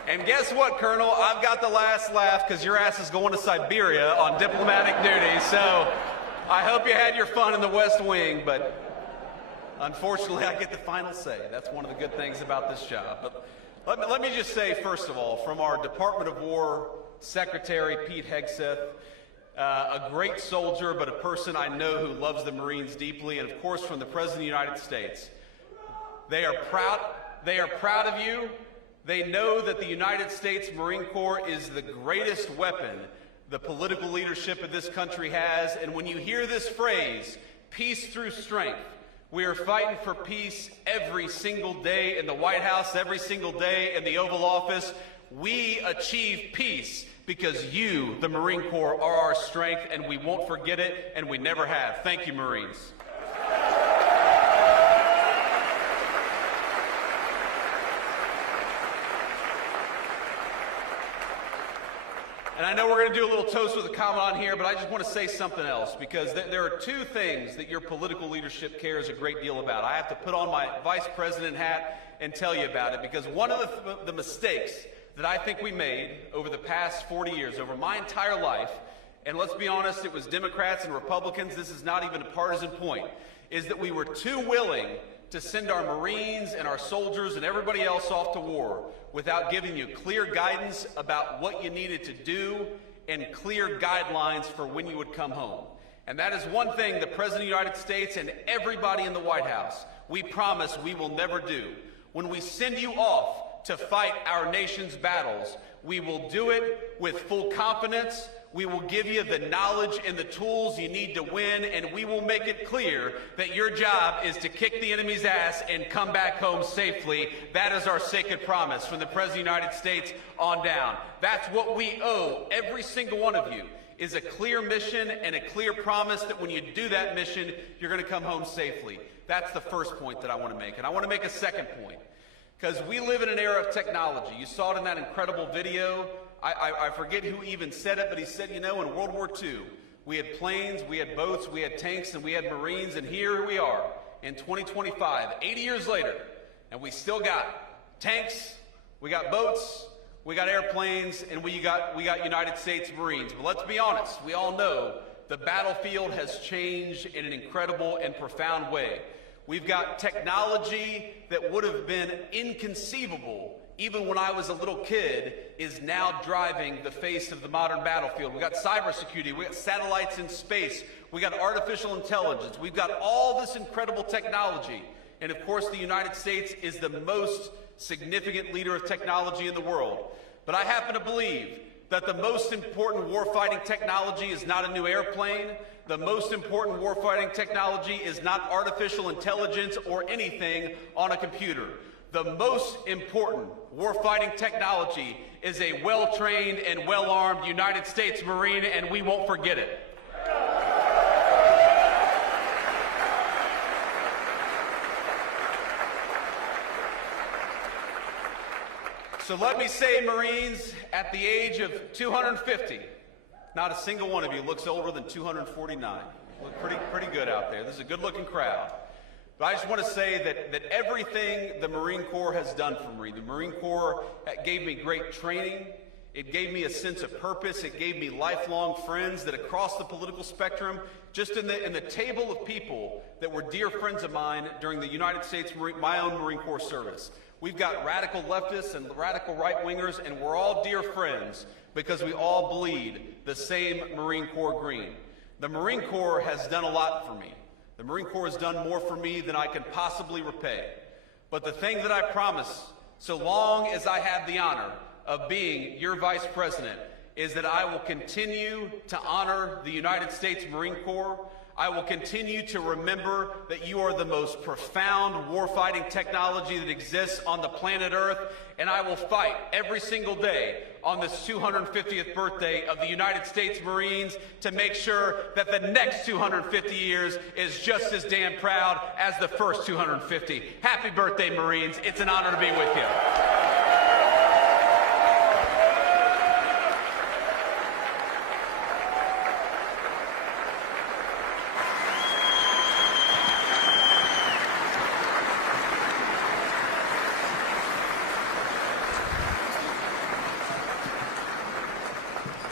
And guess what, Colonel? I've got the last laugh because your ass is going to Siberia on diplomatic duty. So I hope you had your fun in the West Wing, but unfortunately I get the final say. That's one of the good things about this job. But let me just say, first of all, from our Department of War Secretary, Pete Hegseth, a great soldier, but a person I know who loves the Marines deeply, and of course from the President of the United States. They are proud of you. They know that the United States Marine Corps is the greatest weapon the political leadership of this country has. And when you hear this phrase, peace through strength, we are fighting for peace every single day in the White House, every single day in the Oval Office. We achieve peace because you, the Marine Corps, are our strength, and we won't forget it, and we never have. Thank you, Marines. And I know we're going to do a little toast with a Commandant here, but I just want to say something else, because there are two things that your political leadership cares a great deal about. I have to put on my Vice President hat and tell you about it, because one of the mistakes that I think we made over the past 40 years, over my entire life, and let's be honest, it was Democrats and Republicans, this is not even a partisan point, is that we were too willing to send our Marines and our soldiers and everybody else off to war without giving you clear guidance about what you needed to do and clear guidelines for when you would come home. And that is one thing the President of the United States and everybody in the White House, we promise we will never do. When we send you off to fight our nation's battles, we will do it with full confidence. We will give you the knowledge and the tools you need to win, and we will make it clear that your job is to kick the enemy's ass and come back home safely. That is our sacred promise from the President of the United States on down. That's what we owe every single one of you, is a clear mission and a clear promise that when you do that mission, you're going to come home safely. That's the first point that I want to make. And I want to make a second point, because we live in an era of technology. You saw it in that incredible video. I forget who even said it, but he said, you know, in World War II, we had planes, we had boats, we had tanks, and we had Marines, and here we are in 2025, 80 years later, and we still got tanks, we got boats, we got airplanes, and we got United States Marines. But let's be honest, we all know the battlefield has changed in an incredible and profound way. We've got technology that would have been inconceivable even when I was a little kid, is now driving the face of the modern battlefield. We've got cybersecurity, we've got satellites in space, we've got artificial intelligence, we've got all this incredible technology. And of course, the United States is the most significant leader of technology in the world. But I happen to believe that the most important warfighting technology is not a new airplane. The most important warfighting technology is not artificial intelligence or anything on a computer. The most important warfighting technology is a well-trained and well-armed United States Marine, and we won't forget it. So let me say, Marines, at the age of 250, not a single one of you looks older than 249. You look pretty good out there. This is a good-looking crowd. But I just want to say that everything the Marine Corps has done for me, the Marine Corps gave me great training, it gave me a sense of purpose, it gave me lifelong friends that across the political spectrum, just in the table of people that were dear friends of mine during the United States, my own Marine Corps service. We've got radical leftists and radical right-wingers, and we're all dear friends because we all bleed the same Marine Corps green. The Marine Corps has done a lot for me. The Marine Corps has done more for me than I can possibly repay. But the thing that I promise, so long as I have the honor of being your Vice President, is that I will continue to honor the United States Marine Corps. I will continue to remember that you are the most profound warfighting technology that exists on the planet Earth, and I will fight every single day on this 250th birthday of the United States Marines to make sure that the next 250 years is just as damn proud as the first 250. Happy birthday, Marines. It's an honor to be with you.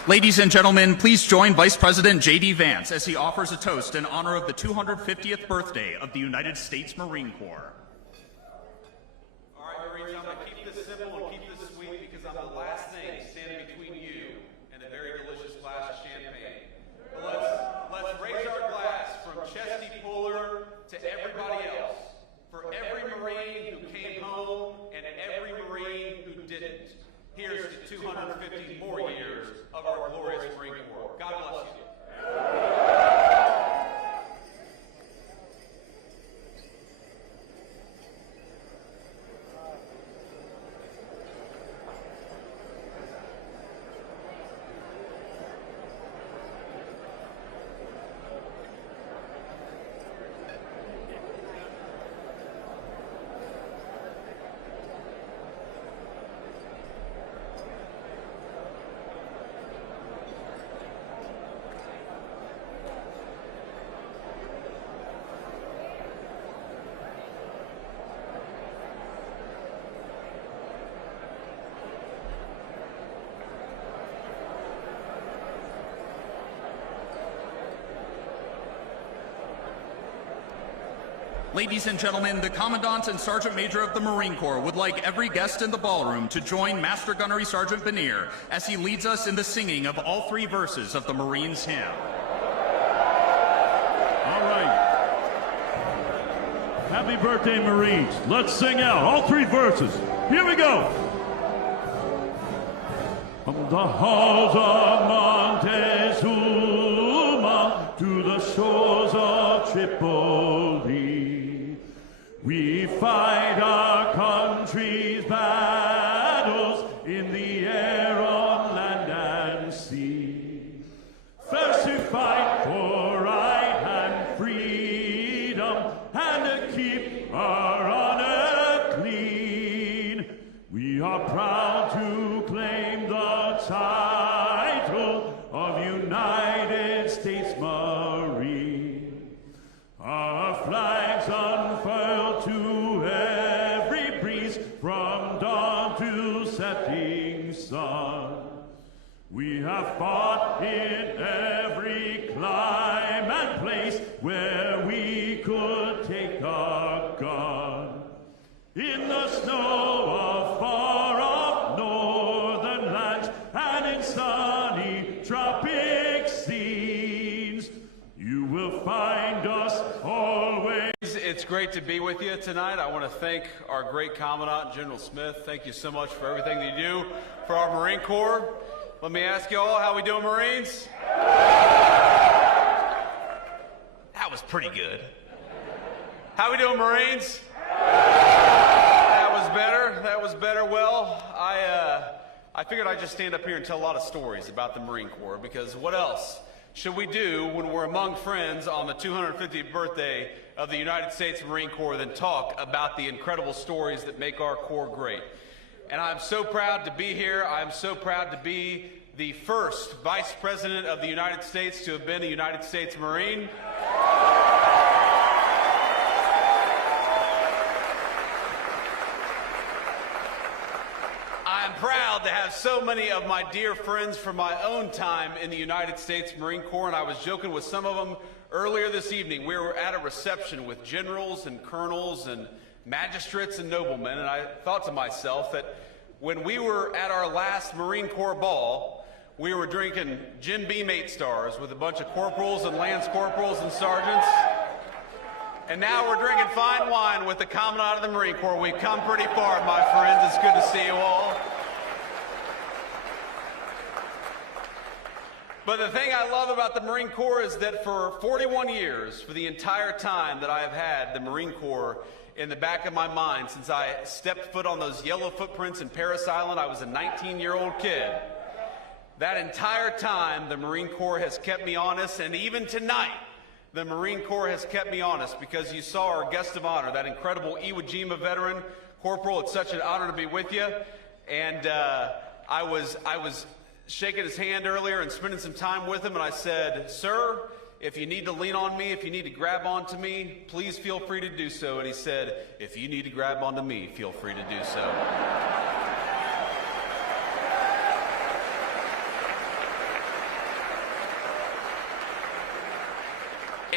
Ladies and gentlemen, please join Vice President JD Vance as he offers a toast in honor of the 250th birthday of the United States Marine Corps. All right, Marines, I'm going to keep this simple and keep this sweet because I'm the last thing standing between you and a very delicious glass of champagne. But let's raise our glass from Chesty Puller to everybody else, for every Marine who came home and every Marine who didn't. Here's to 250 more years of our glorious Marine Corps. God bless you. Ladies and gentlemen, the Commandant and Sergeant Major of the Marine Corps would like every guest in the ballroom to join Master Gunnery Sergeant Benier as he leads us in the singing of all three verses of the Marines' hymn. All right. Happy birthday, Marines. Let's sing out all three verses. Here we go. From the halls of Montezuma to the shores of Tripoli, we fight our country's battles in the air, on land and sea. First to fight for right and freedom, and to keep our honor clean. We are proud to claim the title of United States Marine. Our flags unfurled to every breeze, from dawn to setting sun. We have fought in every clime and place where we could take a gun. In the snow of far-off northern lands and in sunny tropic scenes, you will find us always. It's great to be with you tonight. I want to thank our great Commandant, General Smith. Thank you so much for everything that you do for our Marine Corps. Let me ask you all, how we doing, Marines? That was pretty good. How we doing, Marines? That was better. That was better. Well, I figured I'd just stand up here and tell a lot of stories about the Marine Corps, because what else should we do when we're among friends on the 250th birthday of the United States Marine Corps than talk about the incredible stories that make our Corps great? And I'm so proud to be here. I'm so proud to be the first Vice President of the United States to have been a United States Marine. I'm proud to have so many of my dear friends from my own time in the United States Marine Corps, and I was joking with some of them earlier this evening. We were at a reception with generals and colonels and magistrates and noblemen, and I thought to myself that when we were at our last Marine Corps ball, we were drinking Jim Beam 8 stars with a bunch of corporals and lance corporals and sergeants, and now we're drinking fine wine with the Commandant of the Marine Corps. We've come pretty far, my friends. It's good to see you all. But the thing I love about the Marine Corps is that for 41 years, for the entire time that I have had the Marine Corps in the back of my mind, since I stepped foot on those yellow footprints in Parris Island, I was a 19-year-old kid. That entire time, the Marine Corps has kept me honest, and even tonight, the Marine Corps has kept me honest, because you saw our guest of honor, that incredible Iwo Jima veteran. Corporal, it's such an honor to be with you. And I was shaking his hand earlier and spending some time with him, and I said, "Sir, if you need to lean on me, if you need to grab onto me, please feel free to do so." And he said, "If you need to grab onto me, feel free to do so."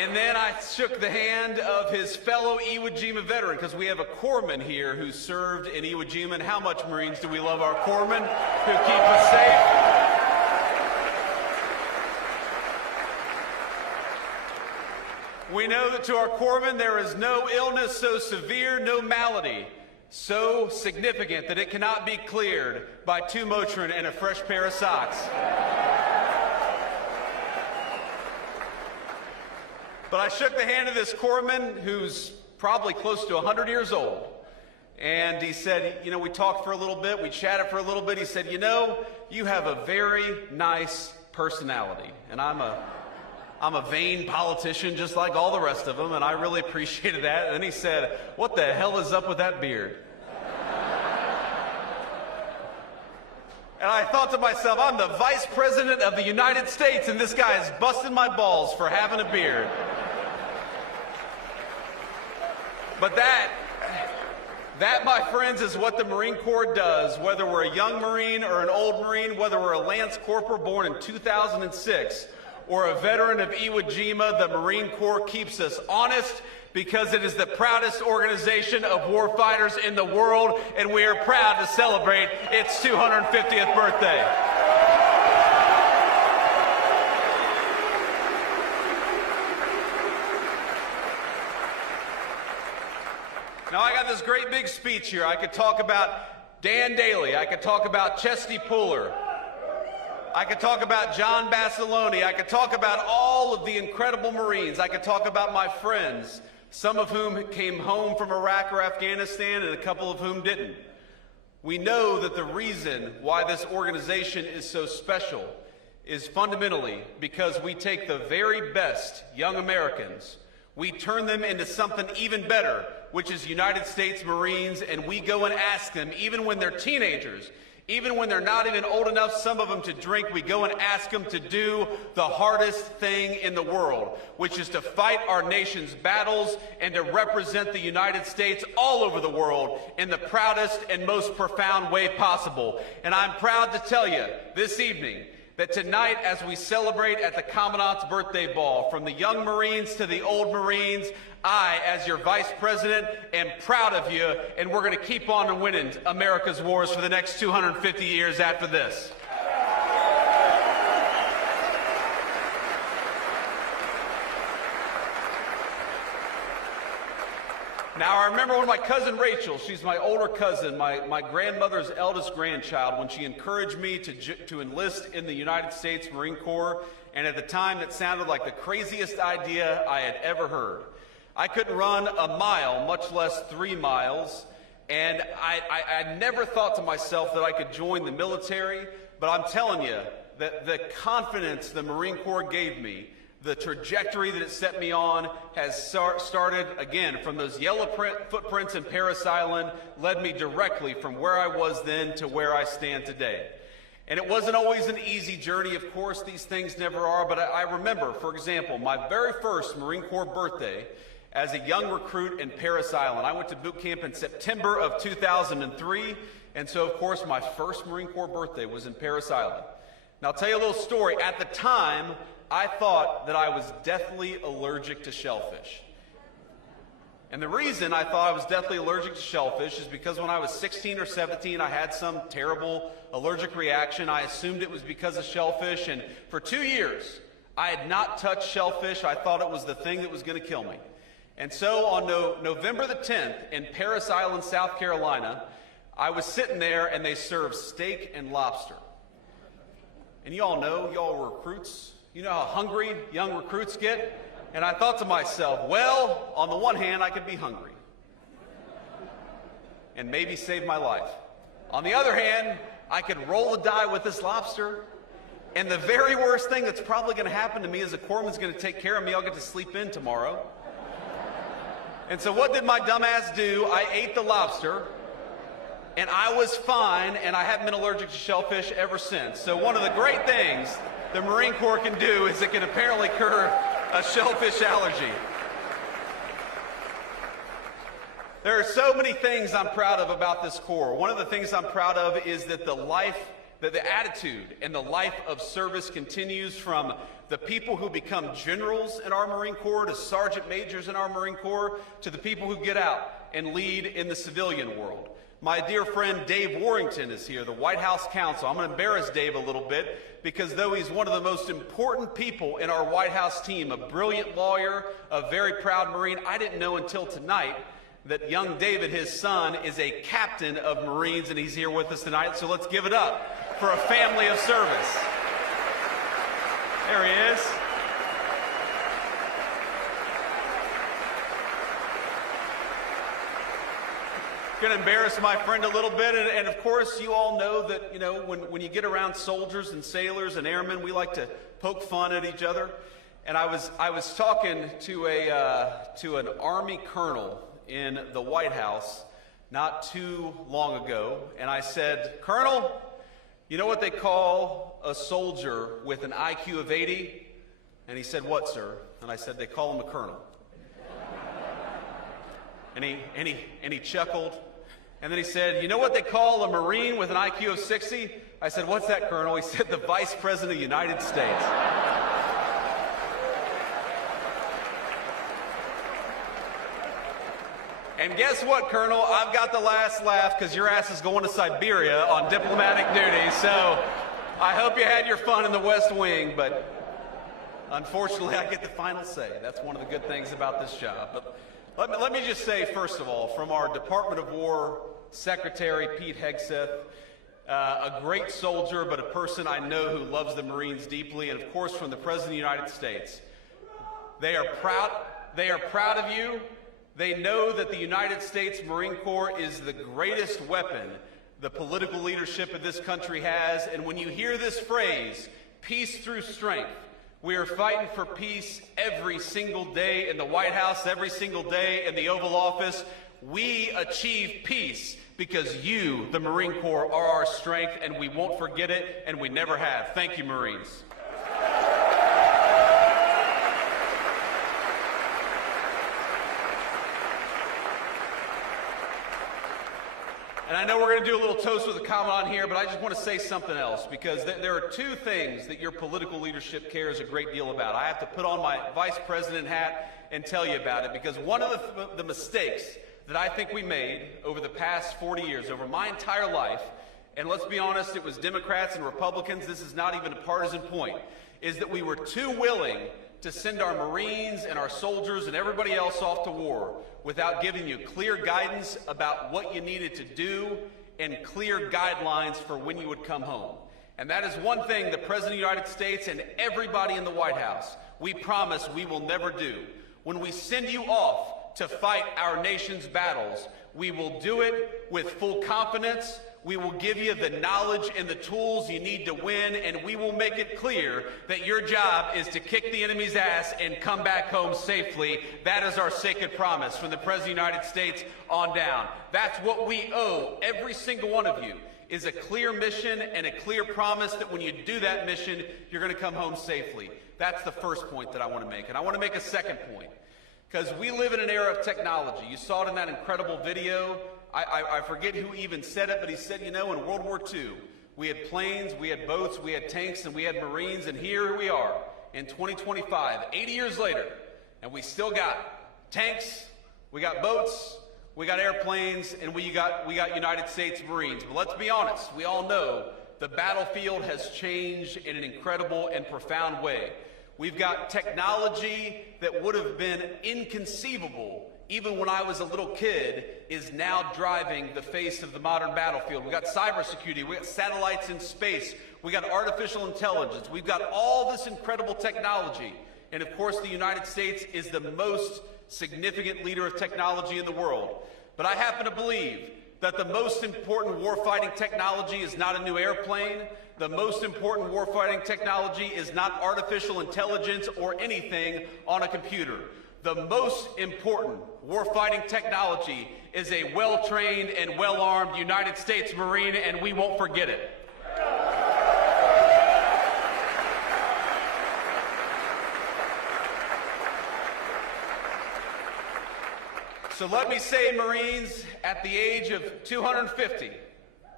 And then I shook the hand of his fellow Iwo Jima veteran, because we have a corpsman here who served in Iwo Jima. And how much Marines do we love our corpsmen who keep us safe? We know that to our corpsmen there is no illness so severe, no malady so significant that it cannot be cleared by 2 Motrin and a fresh pair of socks. But I shook the hand of this corpsman who's probably close to 100 years old. And he said, you know, we talked for a little bit, we chatted for a little bit. He said, you know, you have a very nice personality. And I'm a vain politician just like all the rest of them, and I really appreciated that. And then he said, what the hell is up with that beard? And I thought to myself, I'm the Vice President of the United States, and this guy is busting my balls for having a beard. But that, my friends, is what the Marine Corps does, whether we're a young Marine or an old Marine, whether we're a Lance Corporal born in 2006 or a veteran of Iwo Jima. The Marine Corps keeps us honest because it is the proudest organization of warfighters in the world, and we are proud to celebrate its 250th birthday. Now, I got this great big speech here. I could talk about Dan Daly. I could talk about Chesty Puller. I could talk about John Basilone. I could talk about all of the incredible Marines. I could talk about my friends, some of whom came home from Iraq or Afghanistan and a couple of whom didn't. We know that the reason why this organization is so special is fundamentally because we take the very best young Americans, we turn them into something even better, which is United States Marines, and we go and ask them, even when they're teenagers, even when they're not even old enough, some of them, to drink, we go and ask them to do the hardest thing in the world, which is to fight our nation's battles and to represent the United States all over the world in the proudest and most profound way possible. And I'm proud to tell you this evening that tonight, as we celebrate at the Commandant's birthday ball, from the young Marines to the old Marines, I, as your Vice President, am proud of you, and we're going to keep on winning America's wars for the next 250 years after this. Now, I remember when my cousin Rachel, she's my older cousin, my grandmother's eldest grandchild, when she encouraged me to enlist in the United States Marine Corps, and at the time that sounded like the craziest idea I had ever heard. I couldn't run a mile, much less 3 miles, and I never thought to myself that I could join the military, but I'm telling you that the confidence the Marine Corps gave me, the trajectory that it set me on, has started, again, from those yellow footprints in Parris Island, led me directly from where I was then to where I stand today. And it wasn't always an easy journey, of course, these things never are, but I remember, for example, my very first Marine Corps birthday as a young recruit in Parris Island. I went to boot camp in September of 2003, and so, of course, my first Marine Corps birthday was in Parris Island. Now, I'll tell you a little story. At the time, I thought that I was deathly allergic to shellfish. And the reason I thought I was deathly allergic to shellfish is because when I was 16 or 17, I had some terrible allergic reaction. I assumed it was because of shellfish, and for 2 years, I had not touched shellfish. I thought it was the thing that was going to kill me. And so on November the 10th in Parris Island, South Carolina, I was sitting there and they served steak and lobster. And you all know, y'all were recruits. You know how hungry young recruits get? And I thought to myself, well, on the one hand, I could be hungry and maybe save my life. On the other hand, I could roll the die with this lobster, and the very worst thing that's probably going to happen to me is a corpsman's going to take care of me. I'll get to sleep in tomorrow. And so what did my dumb ass do? I ate the lobster, and I was fine, and I haven't been allergic to shellfish ever since. So one of the great things the Marine Corps can do is it can apparently cure a shellfish allergy. There are so many things I'm proud of about this Corps. One of the things I'm proud of is that the life that the attitude and the life of service continues from the people who become generals in our Marine Corps to sergeant majors in our Marine Corps to the people who get out and lead in the civilian world. My dear friend Dave Warrington is here, the White House counsel. I'm going to embarrass Dave a little bit because though he's one of the most important people in our White House team, a brilliant lawyer, a very proud Marine, I didn't know until tonight that young David, his son, is a captain of Marines, and he's here with us tonight. So let's give it up for a family of service. There he is. Going to embarrass my friend a little bit, and of course you all know that, you know, when you get around soldiers and sailors and airmen, we like to poke fun at each other. And I was talking to an Army colonel in the White House not too long ago, and I said, "Colonel, you know what they call a soldier with an IQ of 80? And he said, "What, sir?" And I said, "They call him a colonel." And he chuckled. And then he said, "You know what they call a Marine with an IQ of 60? I said, "What's that, Colonel?" He said, "The Vice President of the United States." And guess what, Colonel? I've got the last laugh because your ass is going to Siberia on diplomatic duty. So I hope you had your fun in the West Wing, but unfortunately I get the final say. That's one of the good things about this job. But let me just say, first of all, from our Department of War Secretary, Pete Hegseth, a great soldier, but a person I know who loves the Marines deeply, and of course from the President of the United States. They are proud of you. They know that the United States Marine Corps is the greatest weapon the political leadership of this country has. And when you hear this phrase, peace through strength, we are fighting for peace every single day in the White House, every single day in the Oval Office. We achieve peace because you, the Marine Corps, are our strength, and we won't forget it, and we never have. Thank you, Marines. And I know we're going to do a little toast with a Commandant here, but I just want to say something else, because there are two things that your political leadership cares a great deal about. I have to put on my Vice President hat and tell you about it, because one of the mistakes that I think we made over the past 40 years, over my entire life, and let's be honest, it was Democrats and Republicans, this is not even a partisan point, is that we were too willing to send our Marines and our soldiers and everybody else off to war without giving you clear guidance about what you needed to do and clear guidelines for when you would come home. And that is one thing the President of the United States and everybody in the White House, we promise we will never do. When we send you off to fight our nation's battles, we will do it with full confidence. We will give you the knowledge and the tools you need to win, and we will make it clear that your job is to kick the enemy's ass and come back home safely. That is our sacred promise from the President of the United States on down. That's what we owe every single one of you, is a clear mission and a clear promise that when you do that mission, you're going to come home safely. That's the first point that I want to make. And I want to make a second point, because we live in an era of technology. You saw it in that incredible video. I forget who even said it, but he said, you know, in World War II, we had planes, we had boats, we had tanks, and we had Marines, and here we are in 2025, 80 years later, and we still got tanks, we got boats, we got airplanes, and we got United States Marines. But let's be honest, we all know the battlefield has changed in an incredible and profound way. We've got technology that would have been inconceivable even when I was a little kid, is now driving the face of the modern battlefield. We've got cybersecurity, we've got satellites in space, we've got artificial intelligence, we've got all this incredible technology. And of course, the United States is the most significant leader of technology in the world. But I happen to believe that the most important warfighting technology is not a new airplane. The most important warfighting technology is not artificial intelligence or anything on a computer. The most important warfighting technology is a well-trained and well-armed United States Marine, and we won't forget it. So let me say, Marines, at the age of 250,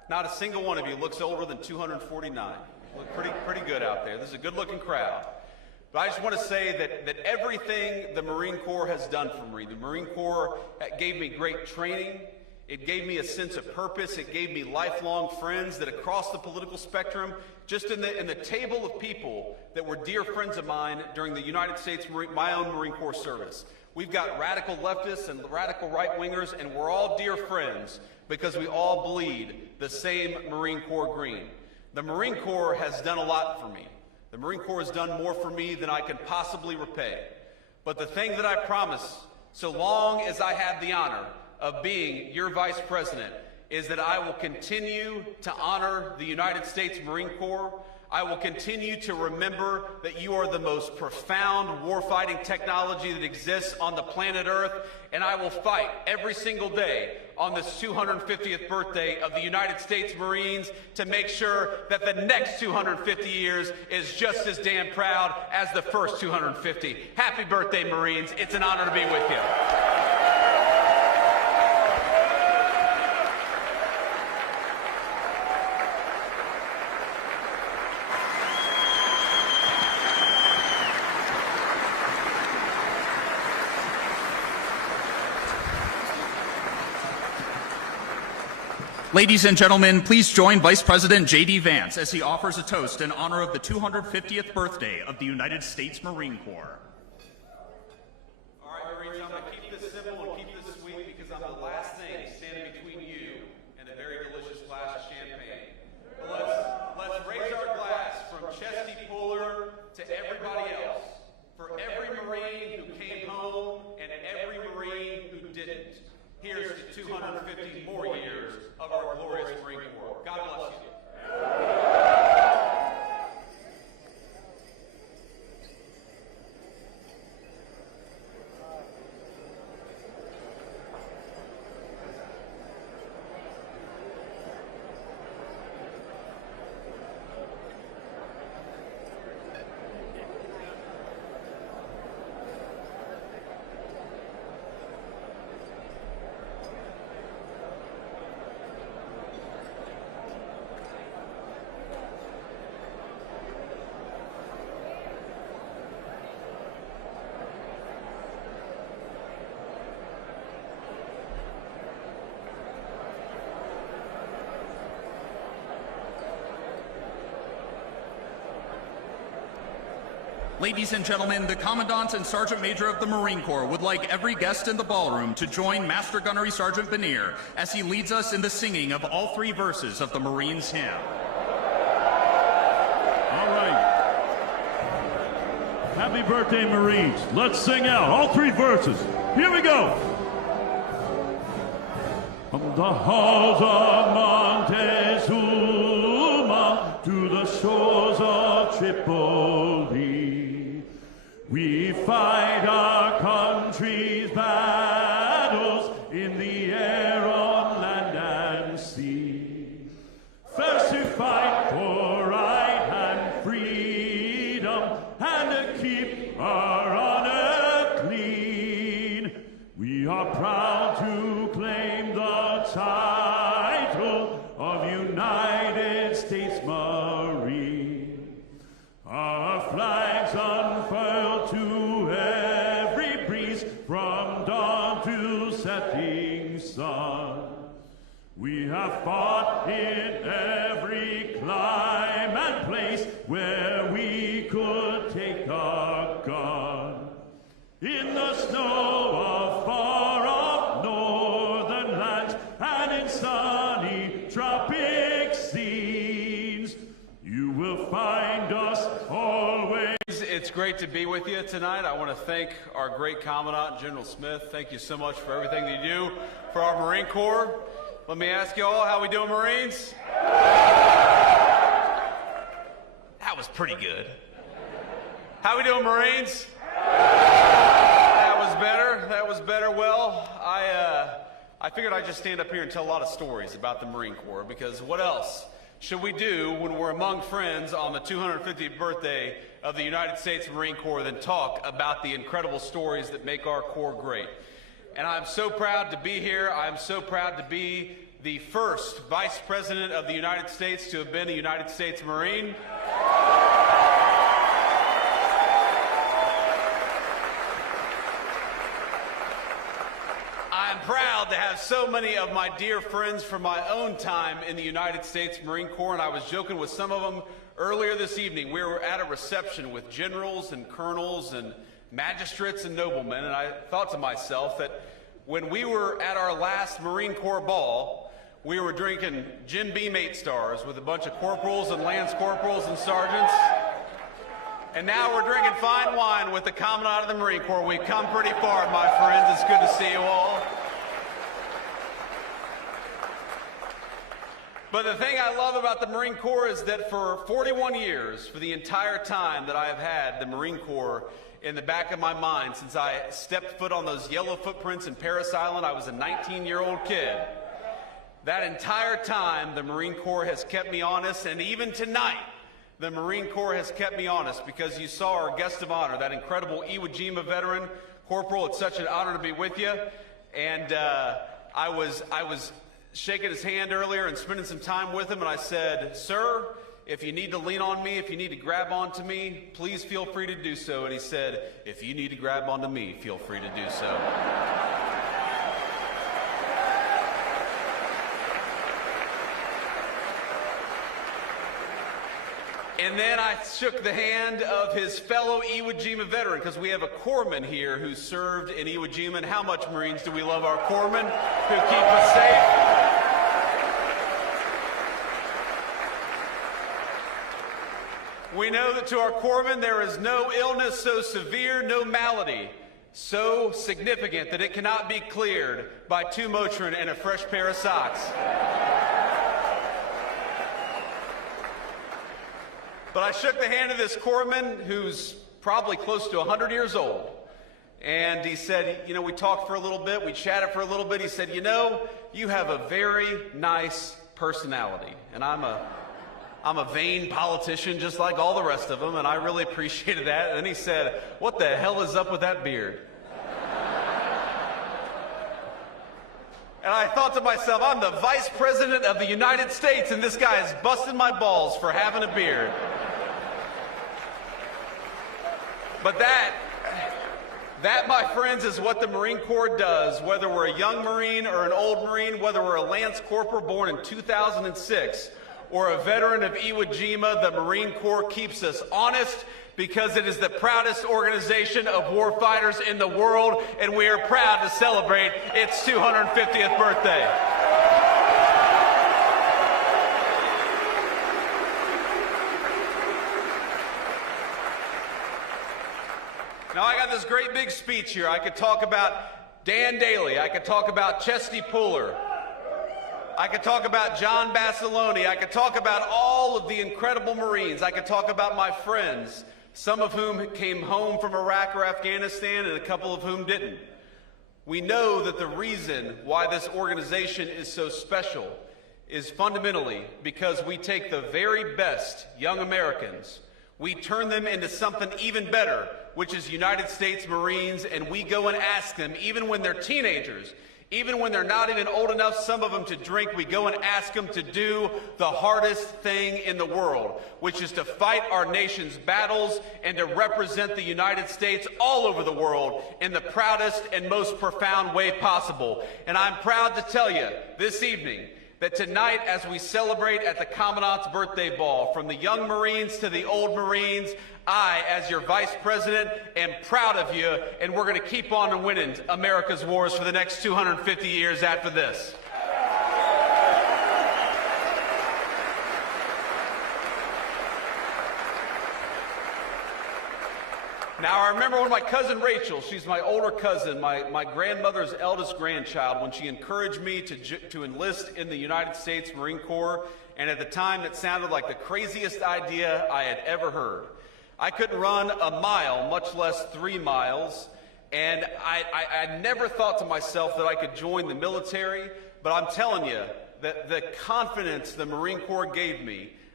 Not a single one of you looks older than 249. You look pretty good out there. This is a good-looking crowd. But I just want to say that everything the Marine Corps has done for me, the Marine Corps gave me great training. It gave me a sense of purpose. It gave me lifelong friends that across the political spectrum, just in the table of people that were dear friends of mine during the United States, my own Marine Corps service. We've got radical leftists and radical right-wingers, and we're all dear friends because we all bleed the same Marine Corps green. The Marine Corps has done a lot for me. The Marine Corps has done more for me than I can possibly repay. But the thing that I promise, so long as I have the honor of being your Vice President, is that I will continue to honor the United States Marine Corps. I will continue to remember that you are the most profound warfighting technology that exists on the planet Earth, and I will fight every single day on this 250th birthday of the United States Marines to make sure that the next 250 years is just as damn proud as the first 250. Happy birthday, Marines. It's an honor to be with you. Ladies and gentlemen, please join Vice President JD Vance as he offers a toast in honor of the 250th birthday of the United States Marine Corps. All right, Marines, I'm going to keep this simple and keep this sweet because I'm the last thing standing between you and a very delicious glass of champagne. But let's raise our glass from Chesty Puller to everybody else, for every Marine who came home and every Marine who didn't. Here's to 250 more years of our glorious Marine Corps. God bless you. Ladies and gentlemen, the Commandant and Sergeant Major of the Marine Corps would like every guest in the ballroom to join Master Gunnery Sergeant Benier as he leads us in the singing of all three verses of the Marines' hymn. All right. Happy birthday, Marines. Let's sing out all three verses. Here we go. From the halls of Montezuma to the shores of Tripoli, we fight our country's battles in the air, on land and sea. First to fight for right and freedom, and to keep our honor clean. We are proud to claim the title of United States Marine. Our flags unfurled to every breeze, from dawn to setting sun. We have fought in every clime and place where we could take a gun. In the snow of far-off northern lands, and in sunny tropic scenes, you will find us always. It's great to be with you tonight. I want to thank our great Commandant, General Smith. Thank you so much for everything that you do for our Marine Corps. Let me ask you all, how we doing, Marines? That was pretty good. How we doing, Marines? That was better. That was better. Well, I figured I'd just stand up here and tell a lot of stories about the Marine Corps, because what else should we do when we're among friends on the 250th birthday of the United States Marine Corps than talk about the incredible stories that make our Corps great? And I'm so proud to be here. I'm so proud to be the first Vice President of the United States to have been a United States Marine. I'm proud to have so many of my dear friends from my own time in the United States Marine Corps, and I was joking with some of them earlier this evening. We were at a reception with generals and colonels and magistrates and noblemen, and I thought to myself that when we were at our last Marine Corps ball, we were drinking Jim Beam 8 stars with a bunch of corporals and lance corporals and sergeants, and now we're drinking fine wine with the Commandant of the Marine Corps. We've come pretty far, my friends. It's good to see you all. But the thing I love about the Marine Corps is that for 41 years, for the entire time that I have had the Marine Corps in the back of my mind, since I stepped foot on those yellow footprints in Parris Island, I was a 19-year-old kid. That entire time, the Marine Corps has kept me honest, and even tonight, the Marine Corps has kept me honest, because you saw our guest of honor, that incredible Iwo Jima veteran. Corporal, it's such an honor to be with you. And I was shaking his hand earlier and spending some time with him, and I said, "Sir, if you need to lean on me, if you need to grab onto me, please feel free to do so." And he said, "If you need to grab onto me, feel free to do so." And then I shook the hand of his fellow Iwo Jima veteran, because we have a corpsman here who served in Iwo Jima. And how much, Marines, do we love our corpsmen who keep us safe? We know that to our corpsmen there is no illness so severe, no malady so significant that it cannot be cleared by 2 Motrin and a fresh pair of socks. But I shook the hand of this corpsman who's probably close to 100 years old. And he said, you know, we talked for a little bit, we chatted for a little bit. He said, you know, you have a very nice personality. And I'm a vain politician just like all the rest of them, and I really appreciated that. And then he said, what the hell is up with that beard? And I thought to myself, I'm the Vice President of the United States, and this guy is busting my balls for having a beard. But that, my friends, is what the Marine Corps does, whether we're a young Marine or an old Marine, whether we're a Lance Corporal born in 2006 or a veteran of Iwo Jima. The Marine Corps keeps us honest because it is the proudest organization of warfighters in the world, and we are proud to celebrate its 250th birthday. Now, I got this great big speech here. I could talk about Dan Daly. I could talk about Chesty Puller. I could talk about John Basilone. I could talk about all of the incredible Marines. I could talk about my friends, some of whom came home from Iraq or Afghanistan and a couple of whom didn't. We know that the reason why this organization is so special is fundamentally because we take the very best young Americans, we turn them into something even better, which is United States Marines, and we go and ask them, even when they're teenagers, even when they're not even old enough, some of them, to drink, we go and ask them to do the hardest thing in the world, which is to fight our nation's battles and to represent the United States all over the world in the proudest and most profound way possible. And I'm proud to tell you this evening that tonight, as we celebrate at the Commandant's birthday ball, from the young Marines to the old Marines, I, as your Vice President, am proud of you, and we're going to keep on winning America's wars for the next 250 years after this. Now, I remember when my cousin Rachel, she's my older cousin, my grandmother's eldest grandchild, when she encouraged me to enlist in the United States Marine Corps, and at the time it sounded like the craziest idea I had ever heard. I couldn't run a mile, much less 3 miles, and I never thought to myself that I could join the military, but I'm telling you that the confidence the Marine Corps gave me,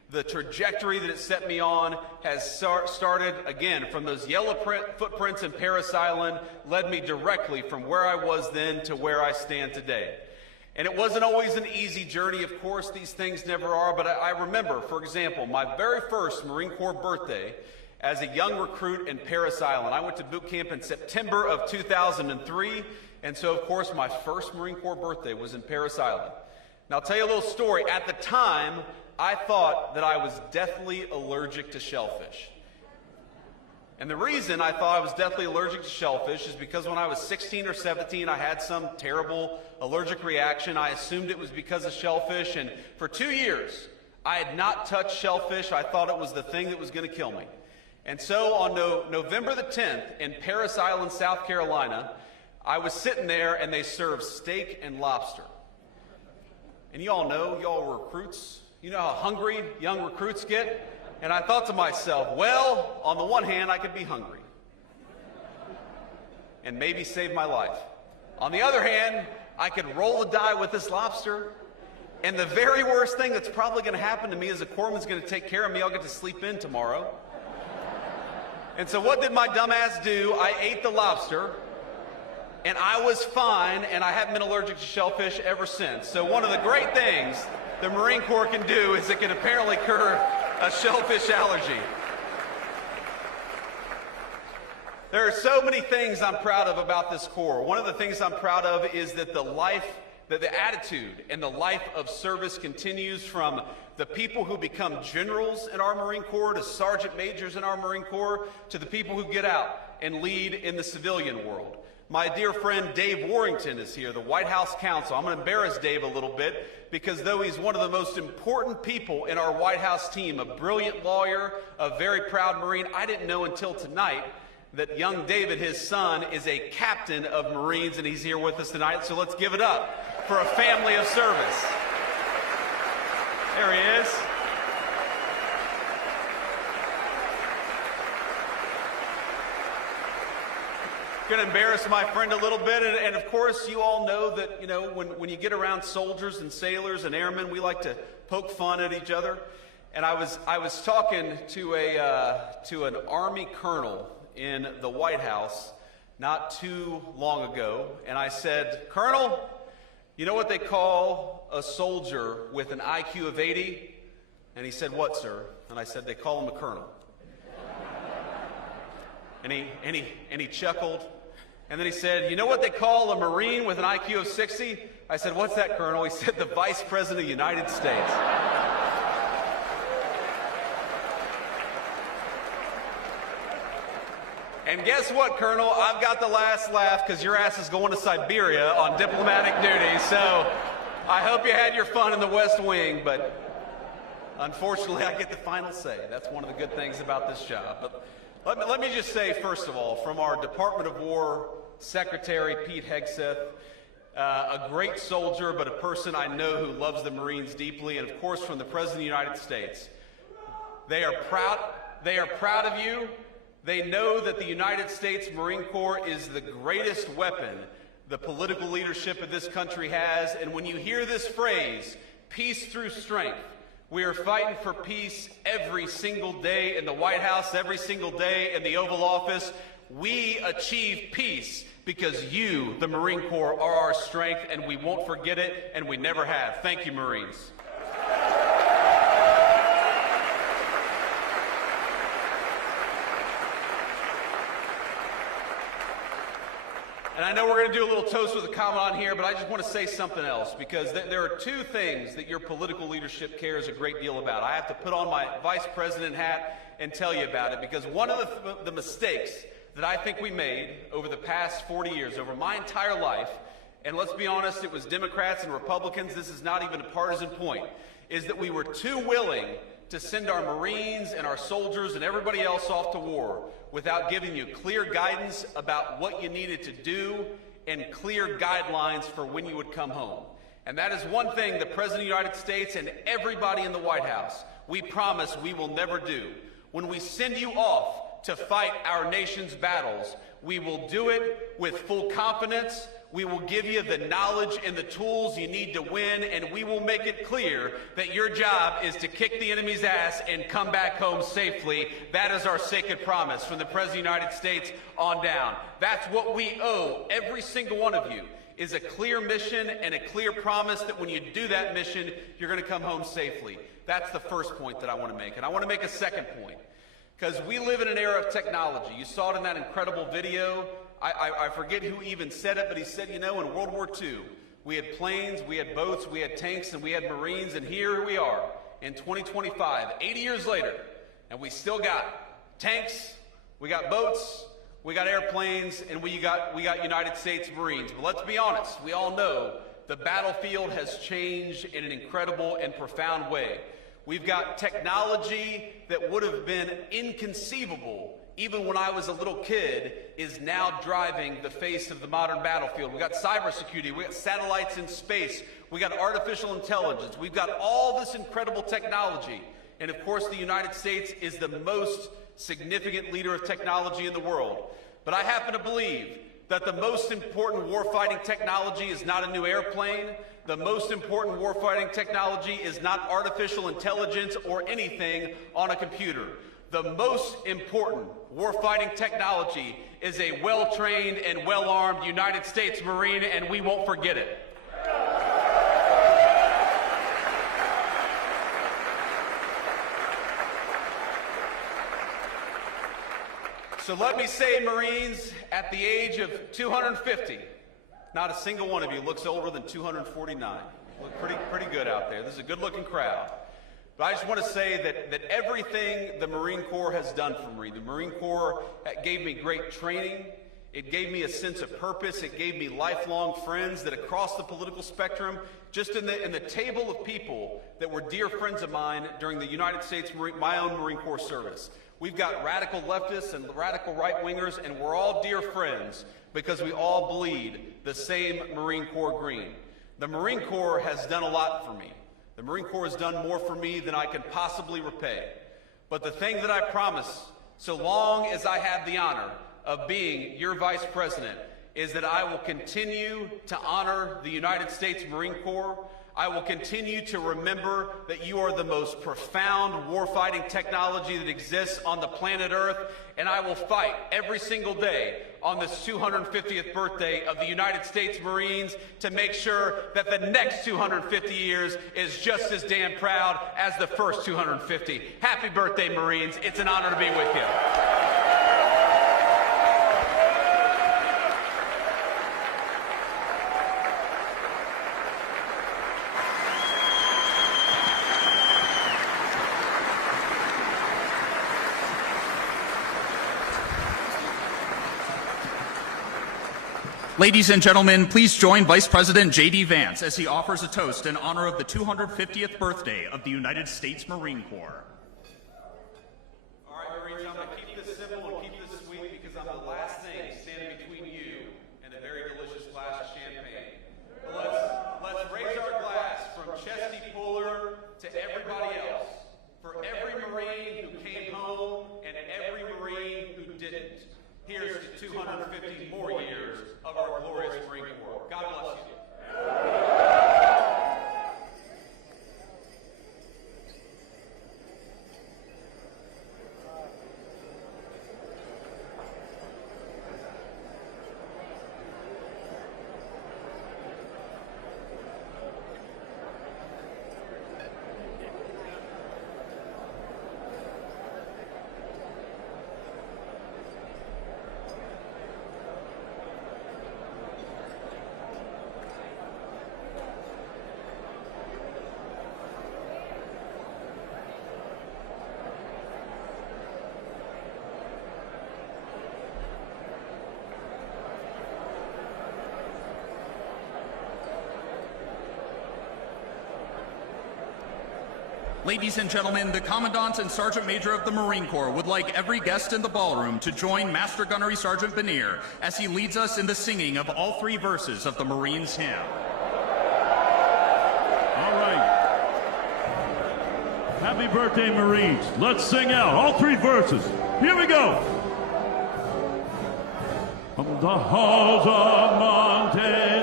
the trajectory that it set me on has started, again, from those yellow footprints in Parris Island, led me directly from where I was then to where I stand today. And it wasn't always an easy journey, of course, these things never are, but I remember, for example, my very first Marine Corps birthday as a young recruit in Parris Island. I went to boot camp in September of 2003, and so, of course, my first Marine Corps birthday was in Parris Island. Now, I'll tell you a little story. At the time, I thought that I was deathly allergic to shellfish. And the reason I thought I was deathly allergic to shellfish is because when I was 16 or 17, I had some terrible allergic reaction. I assumed it was because of shellfish, and for 2 years, I had not touched shellfish. I thought it was the thing that was going to kill me. And so on November the 10th in Parris Island, South Carolina, I was sitting there and they served steak and lobster. And you all know, y'all were recruits. You know how hungry young recruits get? And I thought to myself, well, on the one hand, I could be hungry and maybe save my life. On the other hand, I could roll the die with this lobster, and the very worst thing that's probably going to happen to me is a corpsman's going to take care of me. I'll get to sleep in tomorrow. And so what did my dumbass do? I ate the lobster, and I was fine, and I haven't been allergic to shellfish ever since. So one of the great things the Marine Corps can do is it can apparently cure a shellfish allergy. There are so many things I'm proud of about this Corps. One of the things I'm proud of is that the attitude and the life of service continues from the people who become generals in our Marine Corps to sergeant majors in our Marine Corps to the people who get out and lead in the civilian world. My dear friend Dave Warrington is here, the White House counsel. I'm going to embarrass Dave a little bit because though he's one of the most important people in our White House team, a brilliant lawyer, a very proud Marine, I didn't know until tonight that young David, his son, is a captain of Marines, and he's here with us tonight. So let's give it up for a family of service. There he is. Going to embarrass my friend a little bit, and of course you all know that, you know, when you get around soldiers and sailors and airmen, we like to poke fun at each other. And I was talking to an Army colonel in the White House not too long ago, and I said, "Colonel, you know what they call a soldier with an IQ of 80? And he said, "What, sir?" And I said, "They call him a colonel." And he chuckled. And then he said, "You know what they call a Marine with an IQ of 60? I said, "What's that, Colonel?" He said, "The Vice President of the United States." And guess what, Colonel? I've got the last laugh because your ass is going to Siberia on diplomatic duty. So I hope you had your fun in the West Wing, but unfortunately I get the final say. That's one of the good things about this job. But let me just say, first of all, from our Department of War Secretary, Pete Hegseth, a great soldier, but a person I know who loves the Marines deeply, and of course from the President of the United States. They are proud of you. They know that the United States Marine Corps is the greatest weapon the political leadership of this country has. And when you hear this phrase, peace through strength, we are fighting for peace every single day in the White House, every single day in the Oval Office. We achieve peace because you, the Marine Corps, are our strength, and we won't forget it, and we never have. Thank you, Marines. And I know we're going to do a little toast with a commandant here, but I just want to say something else, because there are two things that your political leadership cares a great deal about. I have to put on my vice president hat and tell you about it, because one of the mistakes that I think we made over the past 40 years, over my entire life, and let's be honest, it was Democrats and Republicans, this is not even a partisan point, is that we were too willing to send our Marines and our soldiers and everybody else off to war without giving you clear guidance about what you needed to do and clear guidelines for when you would come home. And that is one thing the President of the United States and everybody in the White House, we promise we will never do. When we send you off to fight our nation's battles, we will do it with full confidence, We will give you the knowledge and the tools you need to win, and we will make it clear that your job is to kick the enemy's ass and come back home safely. That is our sacred promise from the President of the United States on down. That's what we owe every single one of you, is a clear mission and a clear promise that when you do that mission, you're going to come home safely. That's the first point that I want to make. And I want to make a second point, because we live in an era of technology. You saw it in that incredible video. I forget who even said it, but he said, in World War II, we had planes, we had boats, we had tanks, and we had Marines, and here we are in 2025, 80 years later, and we still got tanks, we got boats, we got airplanes, and we got United States Marines. But let's be honest, we all know the battlefield has changed in an incredible and profound way. We've got technology that would have been inconceivable even when I was a little kid, is now driving the face of the modern battlefield. We've got cybersecurity, we've got satellites in space, we've got artificial intelligence, we've got all this incredible technology. And of course, the United States is the most significant leader of technology in the world. But I happen to believe that the most important warfighting technology is not a new airplane. The most important warfighting technology is not artificial intelligence or anything on a computer. The most important warfighting technology is a well-trained and well-armed United States Marine, and we won't forget it. So let me say, Marines, at the age of 250, not a single one of you looks older than 249. You look pretty good out there. This is a good-looking crowd. But I just want to say that everything the Marine Corps has done for me, the Marine Corps gave me great training, it gave me a sense of purpose, it gave me lifelong friends that across the political spectrum, just in the table of people that were dear friends of mine during the United States, my own Marine Corps service. We've got radical leftists and radical right-wingers, and we're all dear friends because we all bleed the same Marine Corps green. The Marine Corps has done a lot for me. The Marine Corps has done more for me than I can possibly repay. But the thing that I promise, so long as I have the honor of being your Vice President, is that I will continue to honor the United States Marine Corps. I will continue to remember that you are the most profound warfighting technology that exists on the planet Earth, and I will fight every single day on this 250th birthday of the United States Marines to make sure that the next 250 years is just as damn proud as the first 250. Happy birthday, Marines. It's an honor to be with you. Ladies and gentlemen, please join Vice President JD Vance as he offers a toast in honor of the 250th birthday of the United States Marine Corps. All right, Marines, I'm going to keep this simple and keep this sweet because I'm the last thing standing between you and a very delicious glass of champagne. But let's raise our glass from Chesty Puller to everybody else, for every Marine who came home and every Marine who didn't. Here's to 250 more years of our glorious Marine Corps. God bless you. Ladies and gentlemen, the Commandant and Sergeant Major of the Marine Corps would like every guest in the ballroom to join Master Gunnery Sergeant Benier as he leads us in the singing of all three verses of the Marines' hymn. All right. Happy birthday, Marines. Let's sing out all three verses. Here we go. From the halls of Monte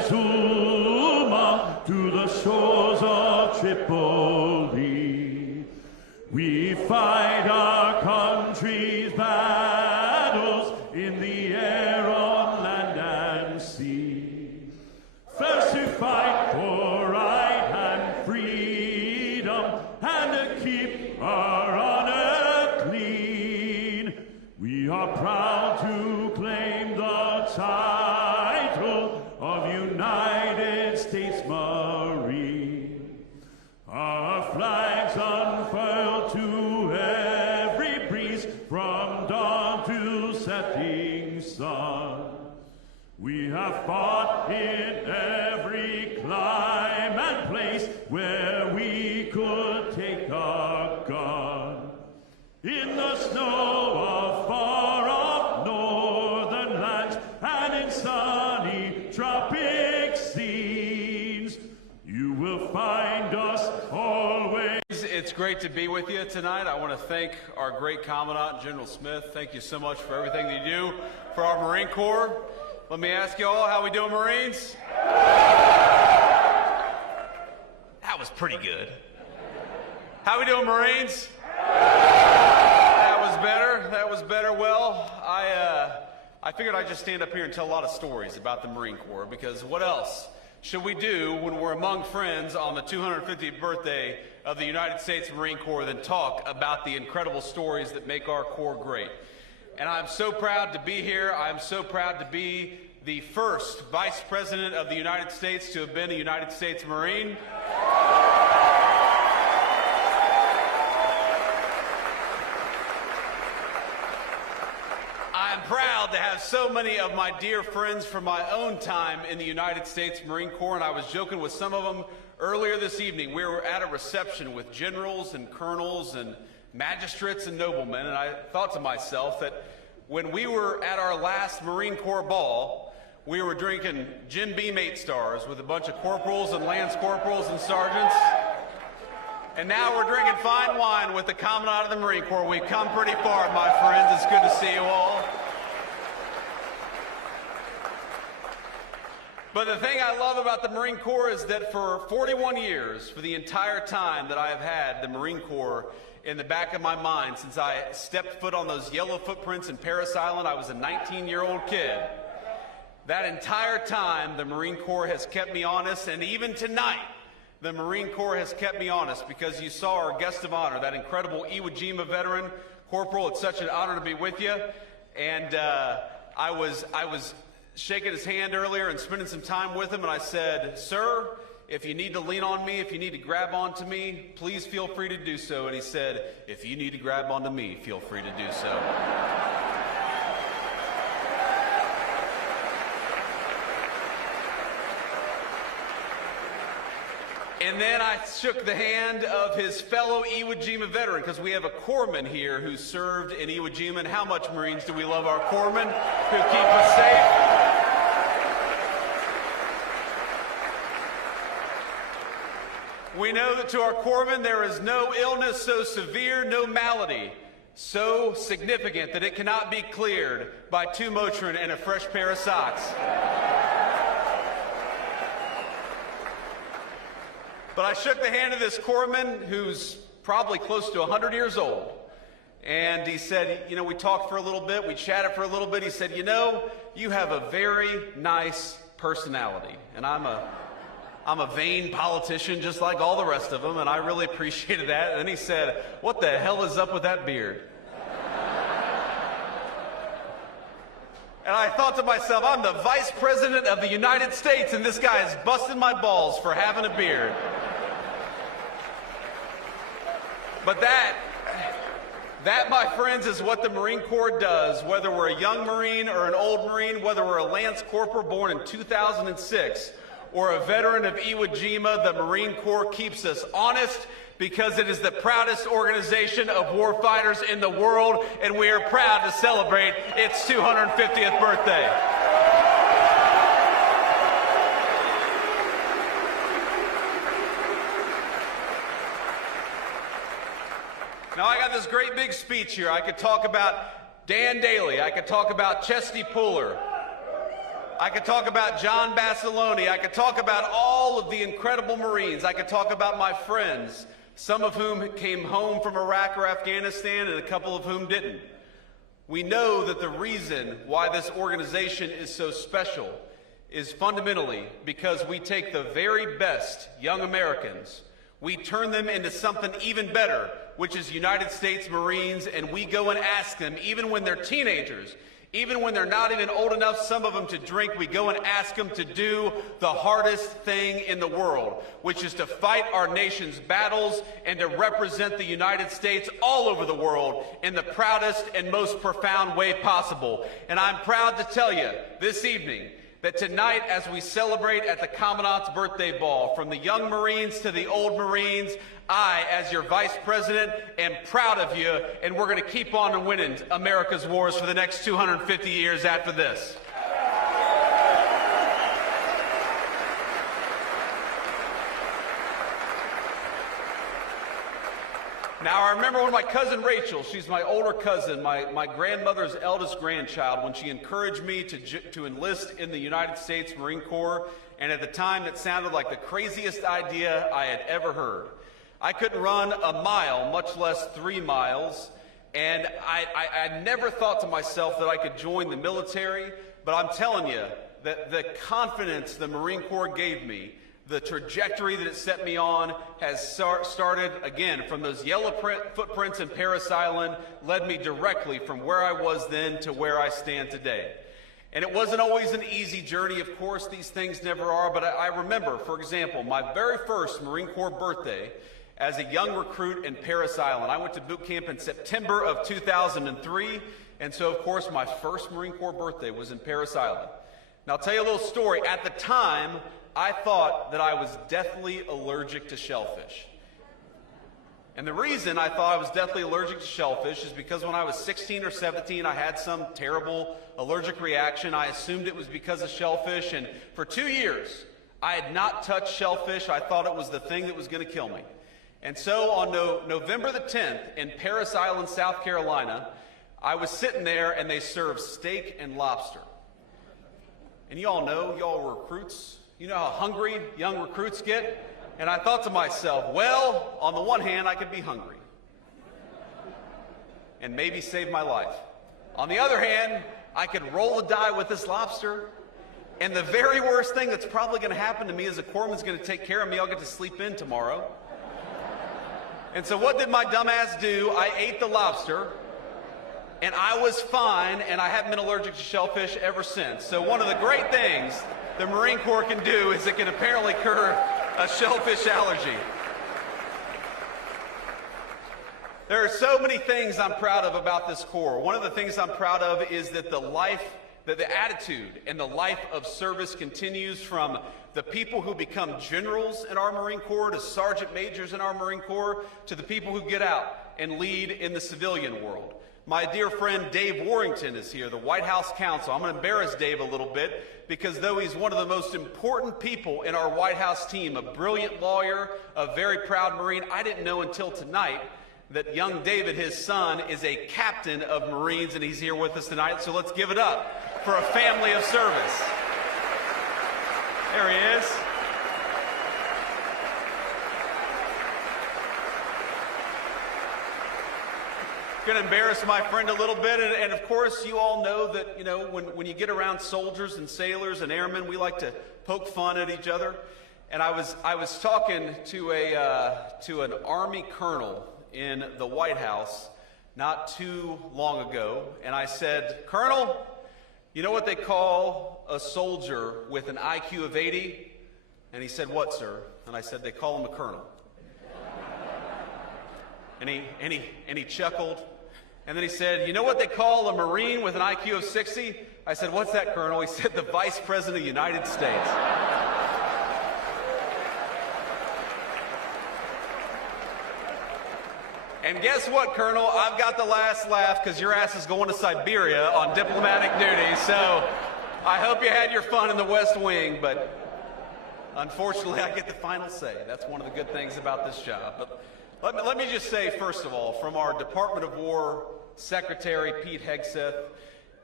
Tripoli. We fight our country's battles in the air, on land and sea. First to fight for right and freedom, and to keep our honor clean. We are proud to claim the title of United States Marine. Our flags unfurled to every breeze, from dawn to setting sun. We have fought in every clime and place where we could take our gun. In the snow of far-off northern lands, and in sunny tropic scenes, you will find us always. It's great to be with you tonight. I want to thank our great Commandant, General Smith. Thank you so much for everything that you do for our Marine Corps. Let me ask you all, how we doing, Marines? That was pretty good. How we doing, Marines? That was better. That was better. Well, I figured I'd just stand up here and tell a lot of stories about the Marine Corps, because what else should we do when we're among friends on the 250th birthday of the United States Marine Corps than talk about the incredible stories that make our Corps great? And I'm so proud to be here. I'm so proud to be the first Vice President of the United States to have been a United States Marine. I'm proud to have so many of my dear friends from my own time in the United States Marine Corps, and I was joking with some of them earlier this evening. We were at a reception with generals and colonels and magistrates and noblemen, and I thought to myself that when we were at our last Marine Corps ball, we were drinking Jim Beam 8 stars with a bunch of corporals and lance corporals and sergeants, and now we're drinking fine wine with the Commandant of the Marine Corps. We've come pretty far, my friends. It's good to see you all. But the thing I love about the Marine Corps is that for 41 years, for the entire time that I have had the Marine Corps in the back of my mind, since I stepped foot on those yellow footprints in Parris Island, I was a 19-year-old kid. That entire time, the Marine Corps has kept me honest, and even tonight, the Marine Corps has kept me honest, because you saw our guest of honor, that incredible Iwo Jima veteran. Corporal, it's such an honor to be with you. And I was shaking his hand earlier and spending some time with him, and I said, "Sir, if you need to lean on me, if you need to grab onto me, please feel free to do so." And he said, "If you need to grab onto me, feel free to do so." And then I shook the hand of his fellow Iwo Jima veteran, because we have a corpsman here who served in Iwo Jima. And how much, Marines, do we love our corpsmen who keep us safe? We know that to our corpsmen there is no illness so severe, no malady so significant that it cannot be cleared by 2 Motrin and a fresh pair of socks. But I shook the hand of this corpsman who's probably close to 100 years old. And he said, you know, we talked for a little bit, we chatted for a little bit. He said, you know, you have a very nice personality. And I'm a vain politician just like all the rest of them, and I really appreciated that. And then he said, what the hell is up with that beard? And I thought to myself, I'm the Vice President of the United States, and this guy is busting my balls for having a beard. But that, my friends, is what the Marine Corps does, whether we're a young Marine or an old Marine, whether we're a Lance Corporal born in 2006 or a veteran of Iwo Jima. The Marine Corps keeps us honest because it is the proudest organization of warfighters in the world, and we are proud to celebrate its 250th birthday. Now, I got this great big speech here. I could talk about Dan Daly. I could talk about Chesty Puller. I could talk about John Basilone. I could talk about all of the incredible Marines. I could talk about my friends, some of whom came home from Iraq or Afghanistan and a couple of whom didn't. We know that the reason why this organization is so special is fundamentally because we take the very best young Americans, we turn them into something even better, which is United States Marines, and we go and ask them, even when they're teenagers, even when they're not even old enough, some of them, to drink, we go and ask them to do the hardest thing in the world, which is to fight our nation's battles and to represent the United States all over the world in the proudest and most profound way possible. And I'm proud to tell you this evening that tonight, as we celebrate at the Commandant's birthday ball, from the young Marines to the old Marines, I, as your Vice President, am proud of you, and we're going to keep on winning America's wars for the next 250 years after this. Now, I remember when my cousin Rachel, she's my older cousin, my grandmother's eldest grandchild, when she encouraged me to enlist in the United States Marine Corps, and at the time it sounded like the craziest idea I had ever heard. I couldn't run a mile, much less 3 miles, and I never thought to myself that I could join the military, but I'm telling you that the confidence the Marine Corps gave me, the trajectory that it set me on, has started, again, from those yellow footprints in Parris Island, led me directly from where I was then to where I stand today. And it wasn't always an easy journey, of course, these things never are, but I remember, for example, my very first Marine Corps birthday as a young recruit in Parris Island. I went to boot camp in September of 2003, and so, of course, my first Marine Corps birthday was in Parris Island. Now, I'll tell you a little story. At the time, I thought that I was deathly allergic to shellfish. And the reason I thought I was deathly allergic to shellfish is because when I was 16 or 17, I had some terrible allergic reaction. I assumed it was because of shellfish, and for 2 years, I had not touched shellfish. I thought it was the thing that was going to kill me. And so on November the 10th in Parris Island, South Carolina, I was sitting there and they served steak and lobster. And you all know, y'all were recruits. You know how hungry young recruits get? And I thought to myself, well, on the one hand, I could be hungry and maybe save my life. On the other hand, I could roll the die with this lobster, and the very worst thing that's probably going to happen to me is a corpsman's going to take care of me. I'll get to sleep in tomorrow. And so what did my dumbass do? I ate the lobster, and I was fine, and I haven't been allergic to shellfish ever since. So one of the great things the Marine Corps can do is it can apparently cure a shellfish allergy. There are so many things I'm proud of about this Corps. One of the things I'm proud of is that the attitude and the life of service continues from the people who become generals in our Marine Corps to sergeant majors in our Marine Corps to the people who get out and lead in the civilian world. My dear friend Dave Warrington is here, the White House counsel. I'm going to embarrass Dave a little bit because though he's one of the most important people in our White House team, a brilliant lawyer, a very proud Marine, I didn't know until tonight that young David, his son, is a captain of Marines, and he's here with us tonight. So let's give it up for a family of service. There he is. Going to embarrass my friend a little bit, and of course you all know that, you know, when you get around soldiers and sailors and airmen, we like to poke fun at each other. And I was talking to an Army colonel in the White House not too long ago, and I said, "Colonel, you know what they call a soldier with an IQ of 80? And he said, "What, sir?" And I said, "They call him a colonel." And he chuckled. And then he said, "You know what they call a Marine with an IQ of 60? I said, "What's that, Colonel?" He said, "The Vice President of the United States." And guess what, Colonel? I've got the last laugh because your ass is going to Siberia on diplomatic duty. So I hope you had your fun in the West Wing, but unfortunately I get the final say. That's one of the good things about this job. But let me just say, first of all, from our Department of War Secretary, Pete Hegseth,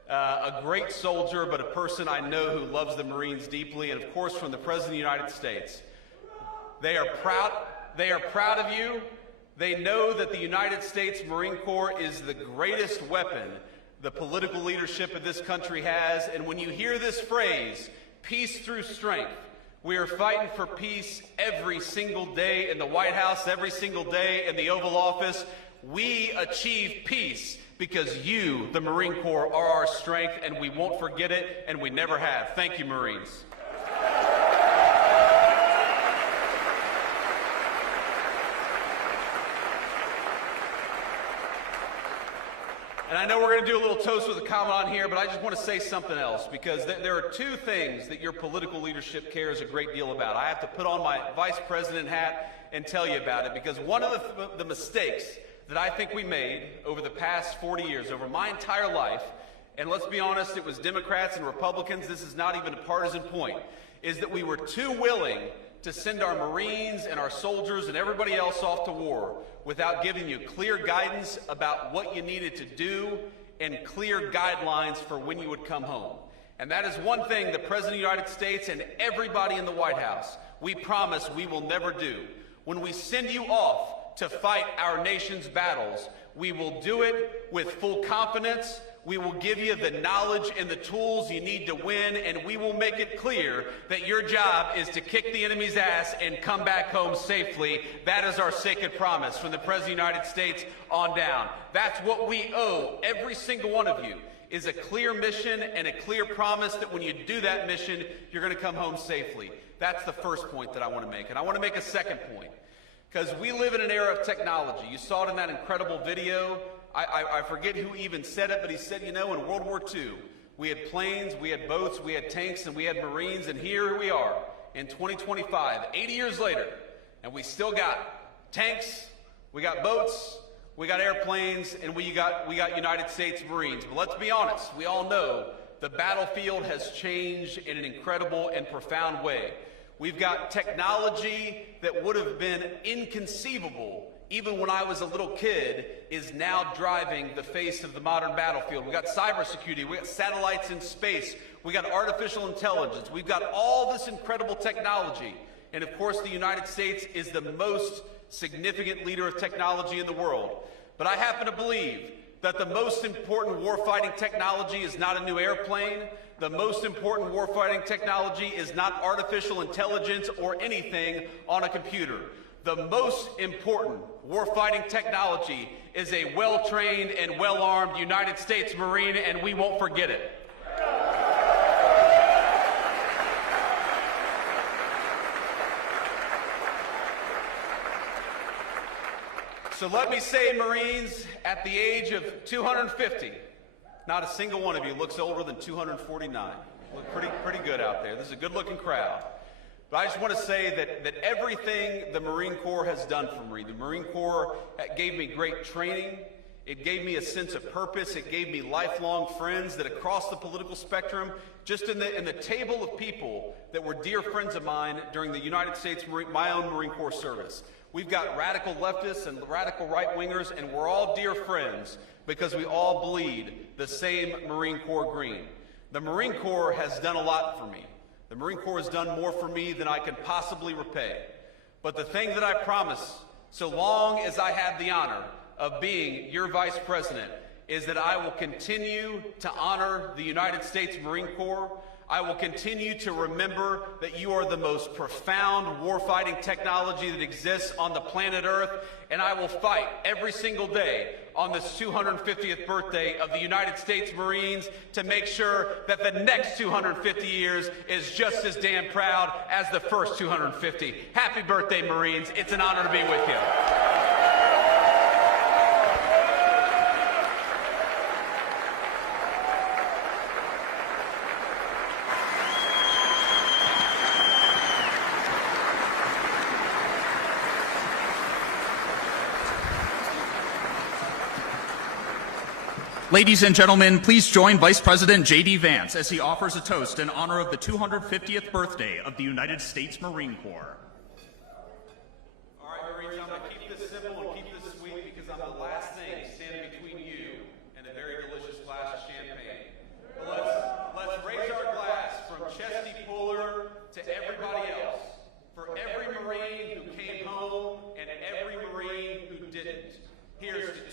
a great soldier, but a person I know who loves the Marines deeply, and of course from the President of the United States. They are proud of you. They know that the United States Marine Corps is the greatest weapon the political leadership of this country has. And when you hear this phrase, peace through strength, we are fighting for peace every single day in the White House, every single day in the Oval Office. We achieve peace because you, the Marine Corps, are our strength, and we won't forget it, and we never have. Thank you, Marines. And I know we're going to do a little toast with a Commandant here, but I just want to say something else, because there are two things that your political leadership cares a great deal about. I have to put on my Vice President hat and tell you about it, because one of the mistakes that I think we made over the past 40 years, over my entire life, and let's be honest, it was Democrats and Republicans, this is not even a partisan point, is that we were too willing to send our Marines and our soldiers and everybody else off to war without giving you clear guidance about what you needed to do and clear guidelines for when you would come home. And that is one thing the President of the United States and everybody in the White House, we promise we will never do. When we send you off to fight our nation's battles, we will do it with full confidence. We will give you the knowledge and the tools you need to win, and we will make it clear that your job is to kick the enemy's ass and come back home safely. That is our sacred promise from the President of the United States on down. That's what we owe every single one of you, is a clear mission and a clear promise that when you do that mission, you're going to come home safely. That's the first point that I want to make. And I want to make a second point, because we live in an era of technology. You saw it in that incredible video. I forget who even said it, but he said, you know, in World War II, we had planes, we had boats, we had tanks, and we had Marines, and here we are in 2025, 80 years later, and we still got tanks, we got boats, we got airplanes, and we got United States Marines. But let's be honest, we all know the battlefield has changed in an incredible and profound way. We've got technology that would have been inconceivable even when I was a little kid, is now driving the face of the modern battlefield. We've got cybersecurity, we've got satellites in space, we've got artificial intelligence, we've got all this incredible technology. And of course, the United States is the most significant leader of technology in the world. But I happen to believe that the most important warfighting technology is not a new airplane. The most important warfighting technology is not artificial intelligence or anything on a computer. The most important warfighting technology is a well-trained and well-armed United States Marine, and we won't forget it. So let me say, Marines, at the age of 250, not a single one of you looks older than 249. You look pretty good out there. This is a good-looking crowd. But I just want to say that everything the Marine Corps has done for me, the Marine Corps gave me great training, it gave me a sense of purpose, it gave me lifelong friends that across the political spectrum, just in the table of people that were dear friends of mine during the United States, my own Marine Corps service. We've got radical leftists and radical right-wingers, and we're all dear friends because we all bleed the same Marine Corps green. The Marine Corps has done a lot for me. The Marine Corps has done more for me than I can possibly repay. But the thing that I promise, so long as I have the honor of being your Vice President, is that I will continue to honor the United States Marine Corps. I will continue to remember that you are the most profound warfighting technology that exists on the planet Earth, and I will fight every single day on this 250th birthday of the United States Marines to make sure that the next 250 years is just as damn proud as the first 250. Happy birthday, Marines. It's an honor to be with you. Ladies and gentlemen, please join Vice President JD Vance as he offers a toast in honor of the 250th birthday of the United States Marine Corps. All right, Marines, I'm going to keep this simple and keep this sweet because I'm the last thing standing between you and a very delicious glass of champagne.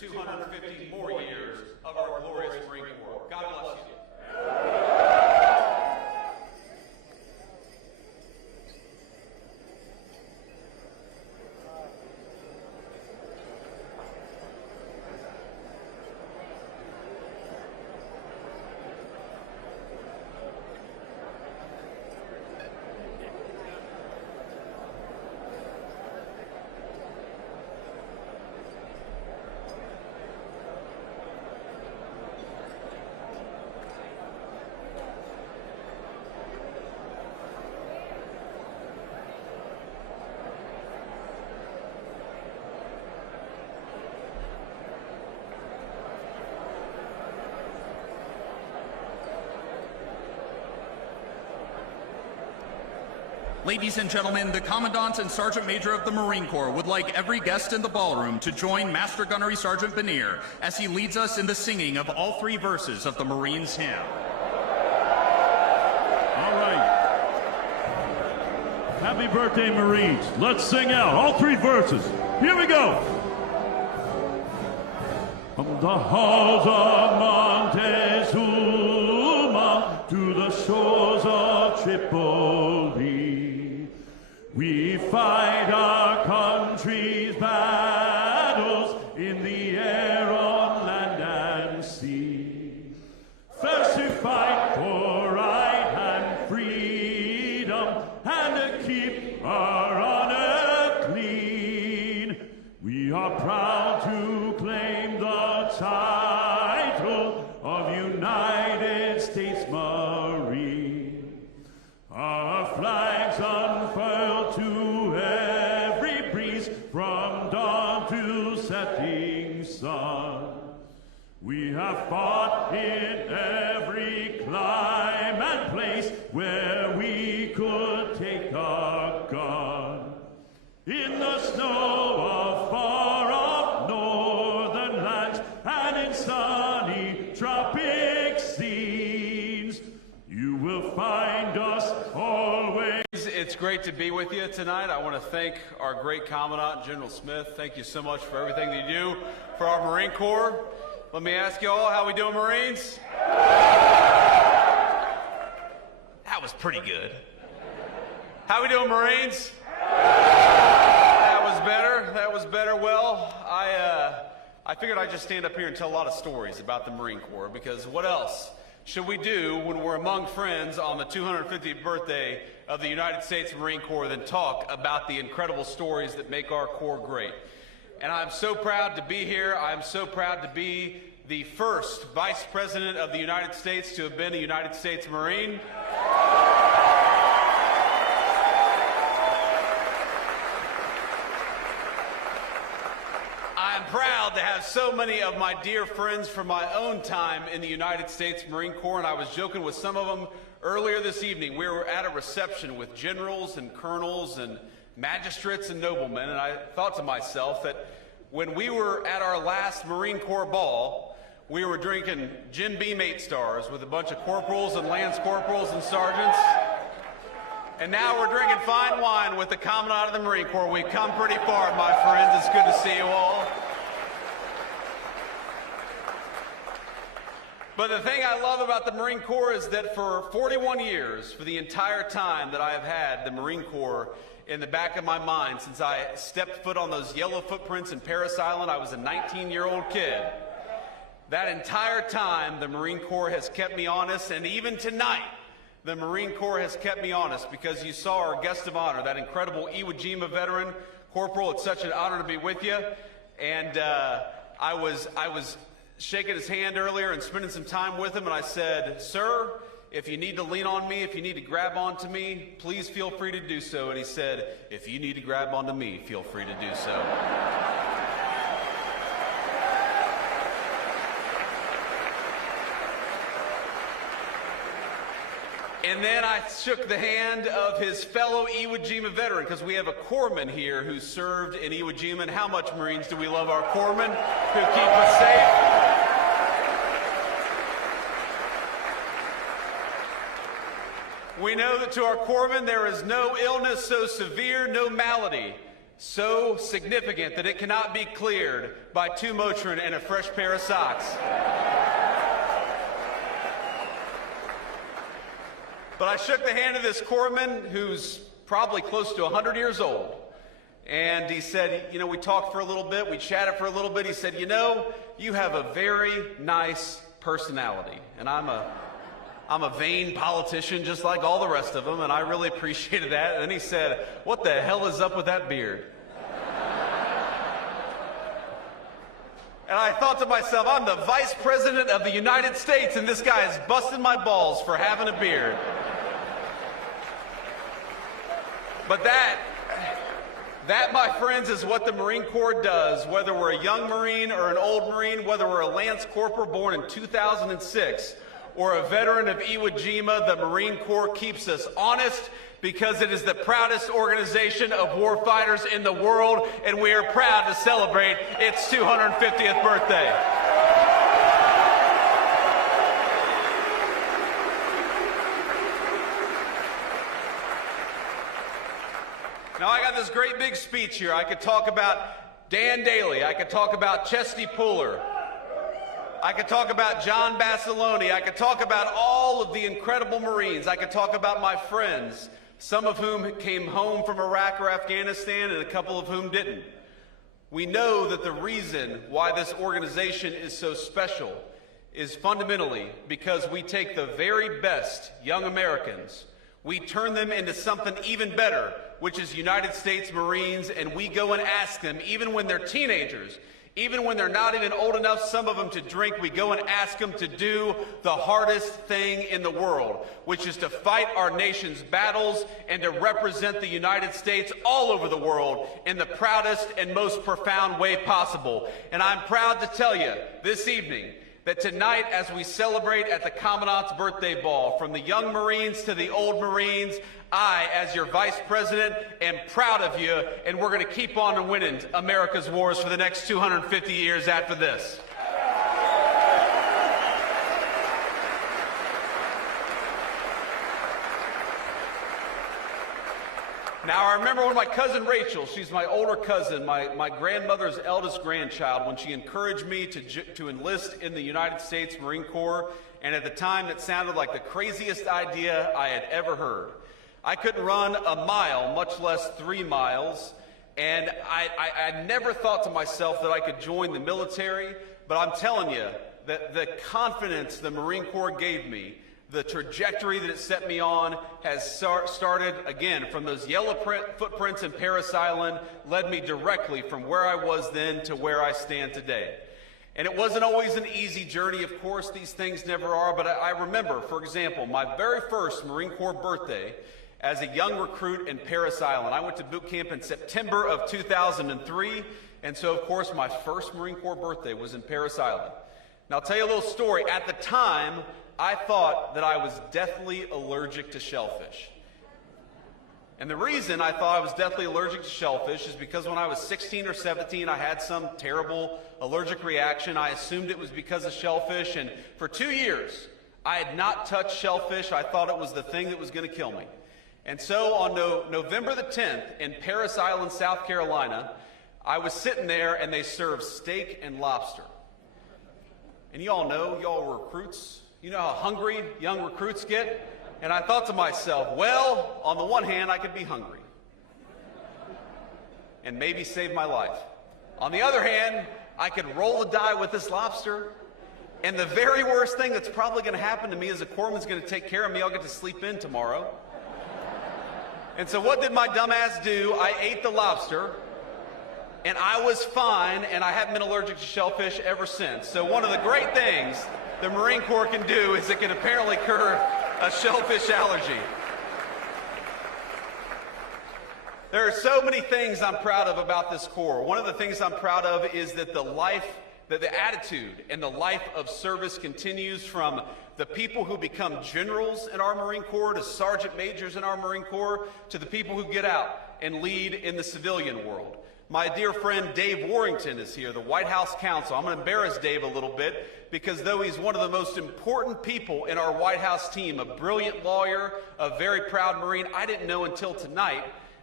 250 more years of our glorious Marine Corps. God bless you. Ladies and gentlemen, the Commandant and Sergeant Major of the Marine Corps would like every guest in the ballroom to join Master Gunnery Sergeant Benier as he leads us in the singing of all three verses of the Marines' hymn. All right. Happy birthday, Marines. Let's sing out all three verses. Here we go. From the halls of Montezuma to the shores of Tripoli, we fight our country's battles in the air, on land and sea. First to fight for right and freedom, and to keep our honor clean. We are proud to claim the title of United States Marine. Our flags unfurled to every breeze, from dawn to setting sun. We have fought in every clime and place where we could take a gun. In the snow of far-off northern lands, and in sunny tropic scenes, you will find us always. It's great to be with you tonight. I want to thank our great Commandant, General Smith. Thank you so much for everything that you do for our Marine Corps. Let me ask you all, how we doing, Marines? That was pretty good. How we doing, Marines? That was better. That was better. Well, I figured I'd just stand up here and tell a lot of stories about the Marine Corps, because what else should we do when we're among friends on the 250th birthday of the United States Marine Corps than talk about the incredible stories that make our Corps great? And I'm so proud to be here. I'm so proud to be the first Vice President of the United States to have been a United States Marine. I'm proud to have so many of my dear friends from my own time in the United States Marine Corps, and I was joking with some of them earlier this evening. We were at a reception with generals and colonels and magistrates and noblemen, and I thought to myself that when we were at our last Marine Corps ball, we were drinking Jim Beam 8 stars with a bunch of corporals and lance corporals and sergeants, and now we're drinking fine wine with the Commandant of the Marine Corps. We've come pretty far, my friends. It's good to see you all. But the thing I love about the Marine Corps is that for 41 years, for the entire time that I have had the Marine Corps in the back of my mind, since I stepped foot on those yellow footprints in Parris Island, I was a 19-year-old kid. That entire time, the Marine Corps has kept me honest, and even tonight, the Marine Corps has kept me honest, because you saw our guest of honor, that incredible Iwo Jima veteran. Corporal, it's such an honor to be with you. And I was shaking his hand earlier and spending some time with him, and I said, "Sir, if you need to lean on me, if you need to grab onto me, please feel free to do so." And he said, "If you need to grab onto me, feel free to do so." And then I shook the hand of his fellow Iwo Jima veteran, because we have a corpsman here who served in Iwo Jima. And how much, Marines, do we love our corpsmen who keep us safe? We know that to our corpsmen there is no illness so severe, no malady so significant that it cannot be cleared by 2 Motrin and a fresh pair of socks. But I shook the hand of this corpsman who's probably close to 100 years old. And he said, you know, we talked for a little bit, we chatted for a little bit. He said, you know, you have a very nice personality. And I'm a vain politician just like all the rest of them, and I really appreciated that. And then he said, what the hell is up with that beard? And I thought to myself, I'm the Vice President of the United States, and this guy is busting my balls for having a beard. But that, my friends, is what the Marine Corps does, whether we're a young Marine or an old Marine, whether we're a Lance Corporal born in 2006 or a veteran of Iwo Jima. The Marine Corps keeps us honest because it is the proudest organization of warfighters in the world, and we are proud to celebrate its 250th birthday. Now, I got this great big speech here. I could talk about Dan Daly. I could talk about Chesty Puller. I could talk about John Basilone. I could talk about all of the incredible Marines. I could talk about my friends, some of whom came home from Iraq or Afghanistan and a couple of whom didn't. We know that the reason why this organization is so special is fundamentally because we take the very best young Americans, we turn them into something even better, which is United States Marines, and we go and ask them, even when they're teenagers, even when they're not even old enough, some of them, to drink, we go and ask them to do the hardest thing in the world, which is to fight our nation's battles and to represent the United States all over the world in the proudest and most profound way possible. And I'm proud to tell you this evening that tonight, as we celebrate at the Commandant's birthday ball, from the young Marines to the old Marines, I, as your Vice President, am proud of you, and we're going to keep on winning America's wars for the next 250 years after this. Now, I remember when my cousin Rachel, she's my older cousin, my grandmother's eldest grandchild, when she encouraged me to enlist in the United States Marine Corps, and at the time that sounded like the craziest idea I had ever heard. I couldn't run a mile, much less 3 miles, and I never thought to myself that I could join the military, but I'm telling you that the confidence the Marine Corps gave me, the trajectory that it set me on, has started, again, from those yellow footprints in Parris Island, led me directly from where I was then to where I stand today. And it wasn't always an easy journey, of course, these things never are, but I remember, for example, my very first Marine Corps birthday as a young recruit in Parris Island. I went to boot camp in September of 2003, and so, of course, my first Marine Corps birthday was in Parris Island. Now, I'll tell you a little story. At the time, I thought that I was deathly allergic to shellfish. And the reason I thought I was deathly allergic to shellfish is because when I was 16 or 17, I had some terrible allergic reaction. I assumed it was because of shellfish, and for 2 years, I had not touched shellfish. I thought it was the thing that was going to kill me. And so on November the 10th in Parris Island, South Carolina, I was sitting there and they served steak and lobster. And you all know, y'all were recruits. You know how hungry young recruits get? And I thought to myself, well, on the one hand, I could be hungry and maybe save my life. On the other hand, I could roll the die with this lobster, and the very worst thing that's probably going to happen to me is a corpsman's going to take care of me. I'll get to sleep in tomorrow. And so what did my dumbass do? I ate the lobster, and I was fine, and I haven't been allergic to shellfish ever since. So one of the great things the Marine Corps can do is it can apparently cure a shellfish allergy. There are so many things I'm proud of about this Corps. One of the things I'm proud of is that the attitude and the life of service continues from the people who become generals in our Marine Corps to sergeant majors in our Marine Corps to the people who get out and lead in the civilian world. My dear friend Dave Warrington is here, the White House counsel. I'm going to embarrass Dave a little bit because though he's one of the most important people in our White House team, a brilliant lawyer, a very proud Marine, I didn't know until tonight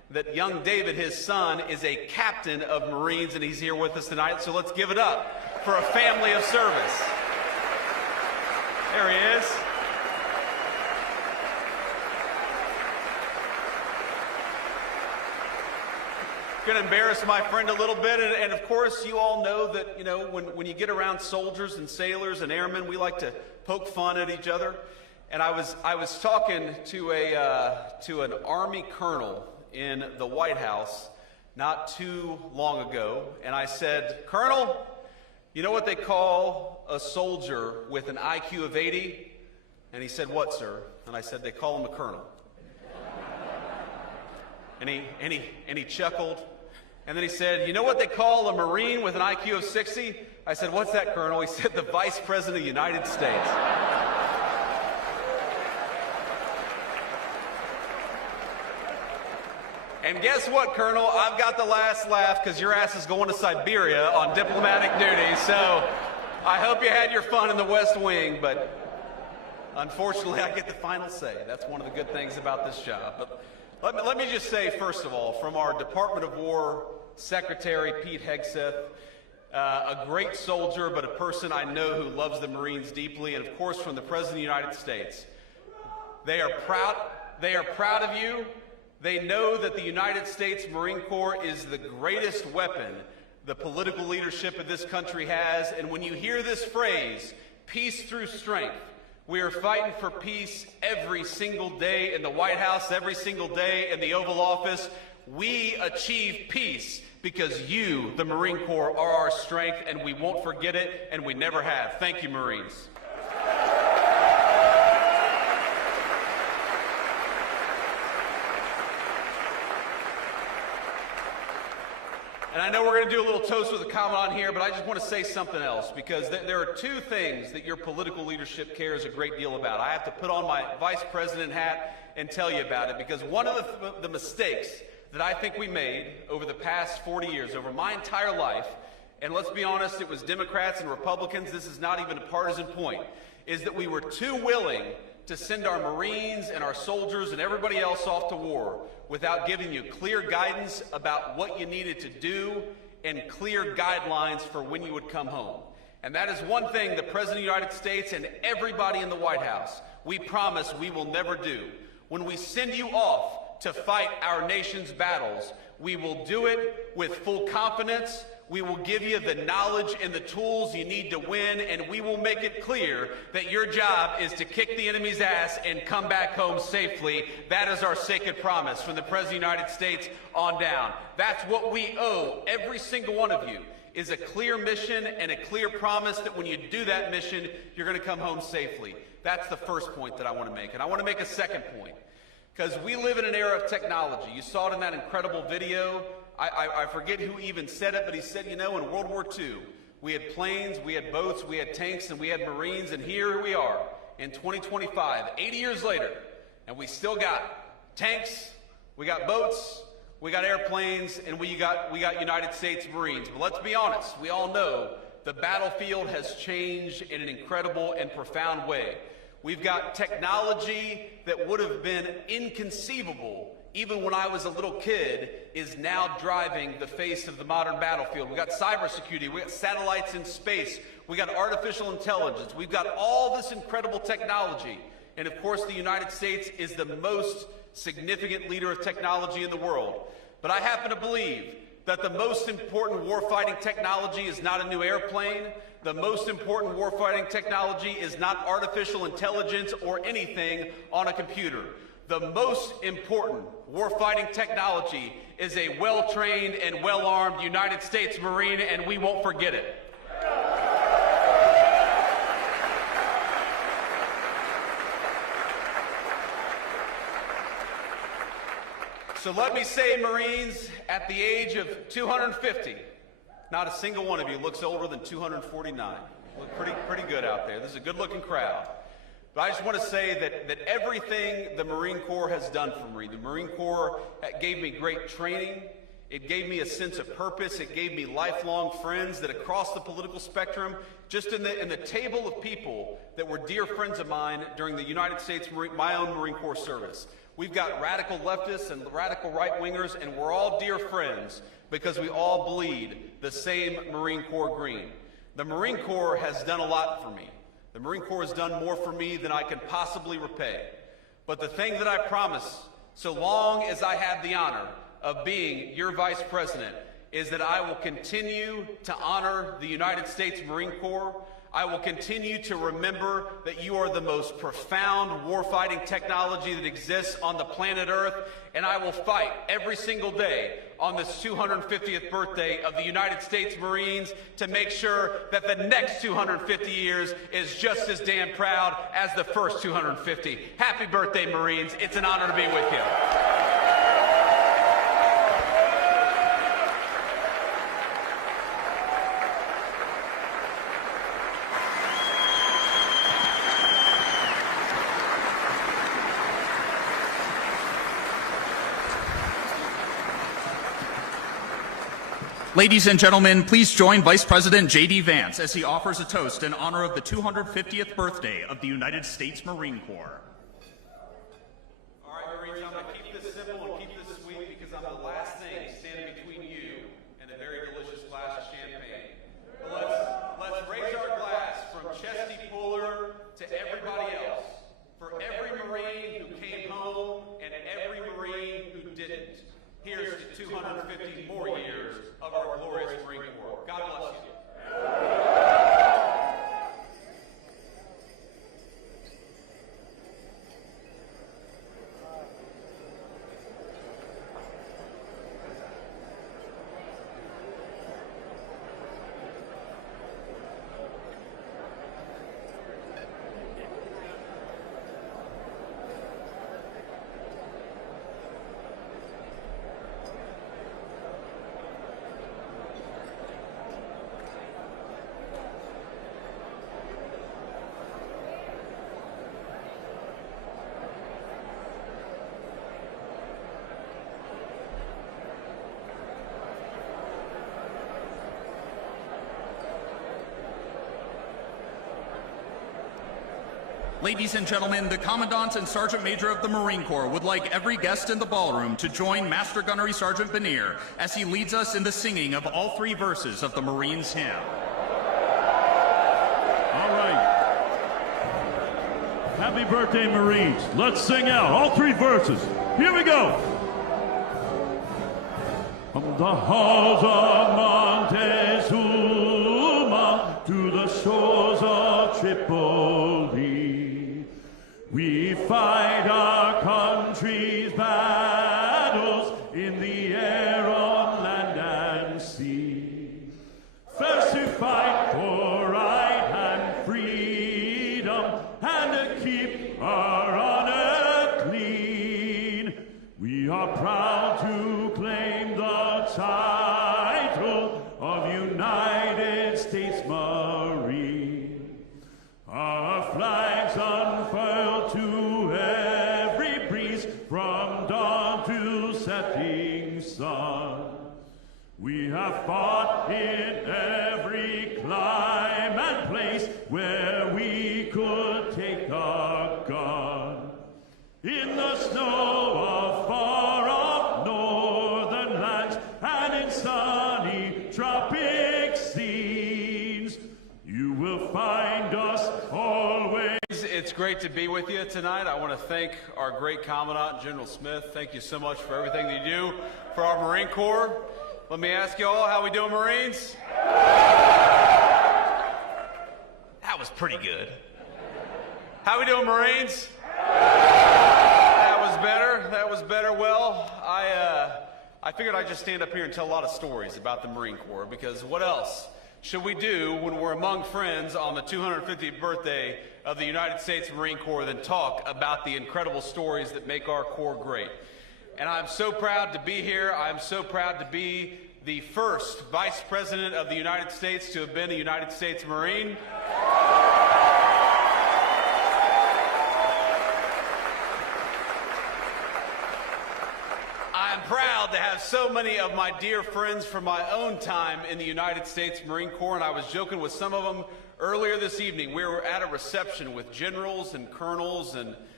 that young David, his son, is a captain of Marines, and he's here with us tonight. So let's give it up for a family of service. There he is. Going to embarrass my friend a little bit, and of course you all know that, you know, when you get around soldiers and sailors and airmen, we like to poke fun at each other. And I was talking to an Army colonel in the White House not too long ago, and I said, "Colonel, you know what they call a soldier with an IQ of 80? And he said, "What, sir?" And I said, "They call him a colonel." And he chuckled. And then he said, "You know what they call a Marine with an IQ of 60? I said, "What's that, Colonel?" He said, "The Vice President of the United States." And guess what, Colonel? I've got the last laugh because your ass is going to Siberia on diplomatic duty. So I hope you had your fun in the West Wing, but unfortunately I get the final say. That's one of the good things about this job. But let me just say, first of all, from our Department of War Secretary, Pete Hegseth, a great soldier, but a person I know who loves the Marines deeply, and of course from the President of the United States. They are proud of you. They know that the United States Marine Corps is the greatest weapon the political leadership of this country has. And when you hear this phrase, peace through strength, we are fighting for peace every single day in the White House, every single day in the Oval Office. We achieve peace because you, the Marine Corps, are our strength, and we won't forget it, and we never have. Thank you, Marines. And I know we're going to do a little toast with a Commandant here, but I just want to say something else, because there are two things that your political leadership cares a great deal about. I have to put on my Vice President hat and tell you about it, because one of the mistakes that I think we made over the past 40 years, over my entire life, and let's be honest, it was Democrats and Republicans, this is not even a partisan point, is that we were too willing to send our Marines and our soldiers and everybody else off to war without giving you clear guidance about what you needed to do and clear guidelines for when you would come home. And that is one thing the President of the United States and everybody in the White House, we promise we will never do. When we send you off to fight our nation's battles, we will do it with full confidence. We will give you the knowledge and the tools you need to win, and we will make it clear that your job is to kick the enemy's ass and come back home safely. That is our sacred promise from the President of the United States on down. That's what we owe every single one of you, is a clear mission and a clear promise that when you do that mission, you're going to come home safely. That's the first point that I want to make. And I want to make a second point, because we live in an era of technology. You saw it in that incredible video. I forget who even said it, but he said, you know, in World War II, we had planes, we had boats, we had tanks, and we had Marines, and here we are in 2025, 80 years later, and we still got tanks, we got boats, we got airplanes, and we got United States Marines. But let's be honest, we all know the battlefield has changed in an incredible and profound way. We've got technology that would have been inconceivable even when I was a little kid, is now driving the face of the modern battlefield. We've got cybersecurity, we've got satellites in space, we've got artificial intelligence, we've got all this incredible technology. And of course, the United States is the most significant leader of technology in the world. But I happen to believe that the most important warfighting technology is not a new airplane. The most important warfighting technology is not artificial intelligence or anything on a computer. The most important warfighting technology is a well-trained and well-armed United States Marine, and we won't forget it. So let me say, Marines, at the age of 250, not a single one of you looks older than 249. You look pretty good out there. This is a good-looking crowd. But I just want to say that everything the Marine Corps has done for me, the Marine Corps gave me great training, it gave me a sense of purpose, it gave me lifelong friends that across the political spectrum, just in the table of people that were dear friends of mine during the United States, my own Marine Corps service. We've got radical leftists and radical right-wingers, and we're all dear friends because we all bleed the same Marine Corps green. The Marine Corps has done a lot for me. The Marine Corps has done more for me than I can possibly repay. But the thing that I promise, so long as I have the honor of being your Vice President, is that I will continue to honor the United States Marine Corps. I will continue to remember that you are the most profound warfighting technology that exists on the planet Earth, and I will fight every single day on this 250th birthday of the United States Marines to make sure that the next 250 years is just as damn proud as the first 250. Happy birthday, Marines. It's an honor to be with you. Ladies and gentlemen, please join Vice President JD Vance as he offers a toast in honor of the 250th birthday of the United States Marine Corps. All right, Marines, I'm going to keep this simple and keep this sweet because I'm the last thing standing between you and a very delicious glass of champagne. But let's raise our glass from Chesty Puller to everybody else, for every Marine who came home and every Marine who didn't. Here's to 250 more years of our glorious Marine Corps. God bless you. Ladies and gentlemen, the Commandant and Sergeant Major of the Marine Corps would like every guest in the ballroom to join Master Gunnery Sergeant Benier as he leads us in the singing of all three verses of the Marines' hymn. All right. Happy birthday, Marines. Let's sing out all three verses. Here we go. From the halls of Montezuma to the shores of Tripoli, we fight our country's battles in the air, on land and sea. First to fight for right and freedom, and to keep our honor clean. We are proud to claim the title of United States Marine. Our flags unfurled to every breeze, from dawn to setting sun. We have fought in every clime and place where we could take a gun. In the snow of far-off northern lands, and in sunny tropic scenes, you will find us always. It's great to be with you tonight. I want to thank our great Commandant, General Smith. Thank you so much for everything that you do for our Marine Corps. Let me ask you all, how we doing, Marines? That was pretty good. How we doing, Marines? That was better. That was better. Well, I figured I'd just stand up here and tell a lot of stories about the Marine Corps, because what else should we do when we're among friends on the 250th birthday of the United States Marine Corps than talk about the incredible stories that make our Corps great? And I'm so proud to be here. I'm so proud to be the first Vice President of the United States to have been a United States Marine. I'm proud to have so many of my dear friends from my own time in the United States Marine Corps, and I was joking with some of them earlier this evening. We were at a reception with generals and colonels and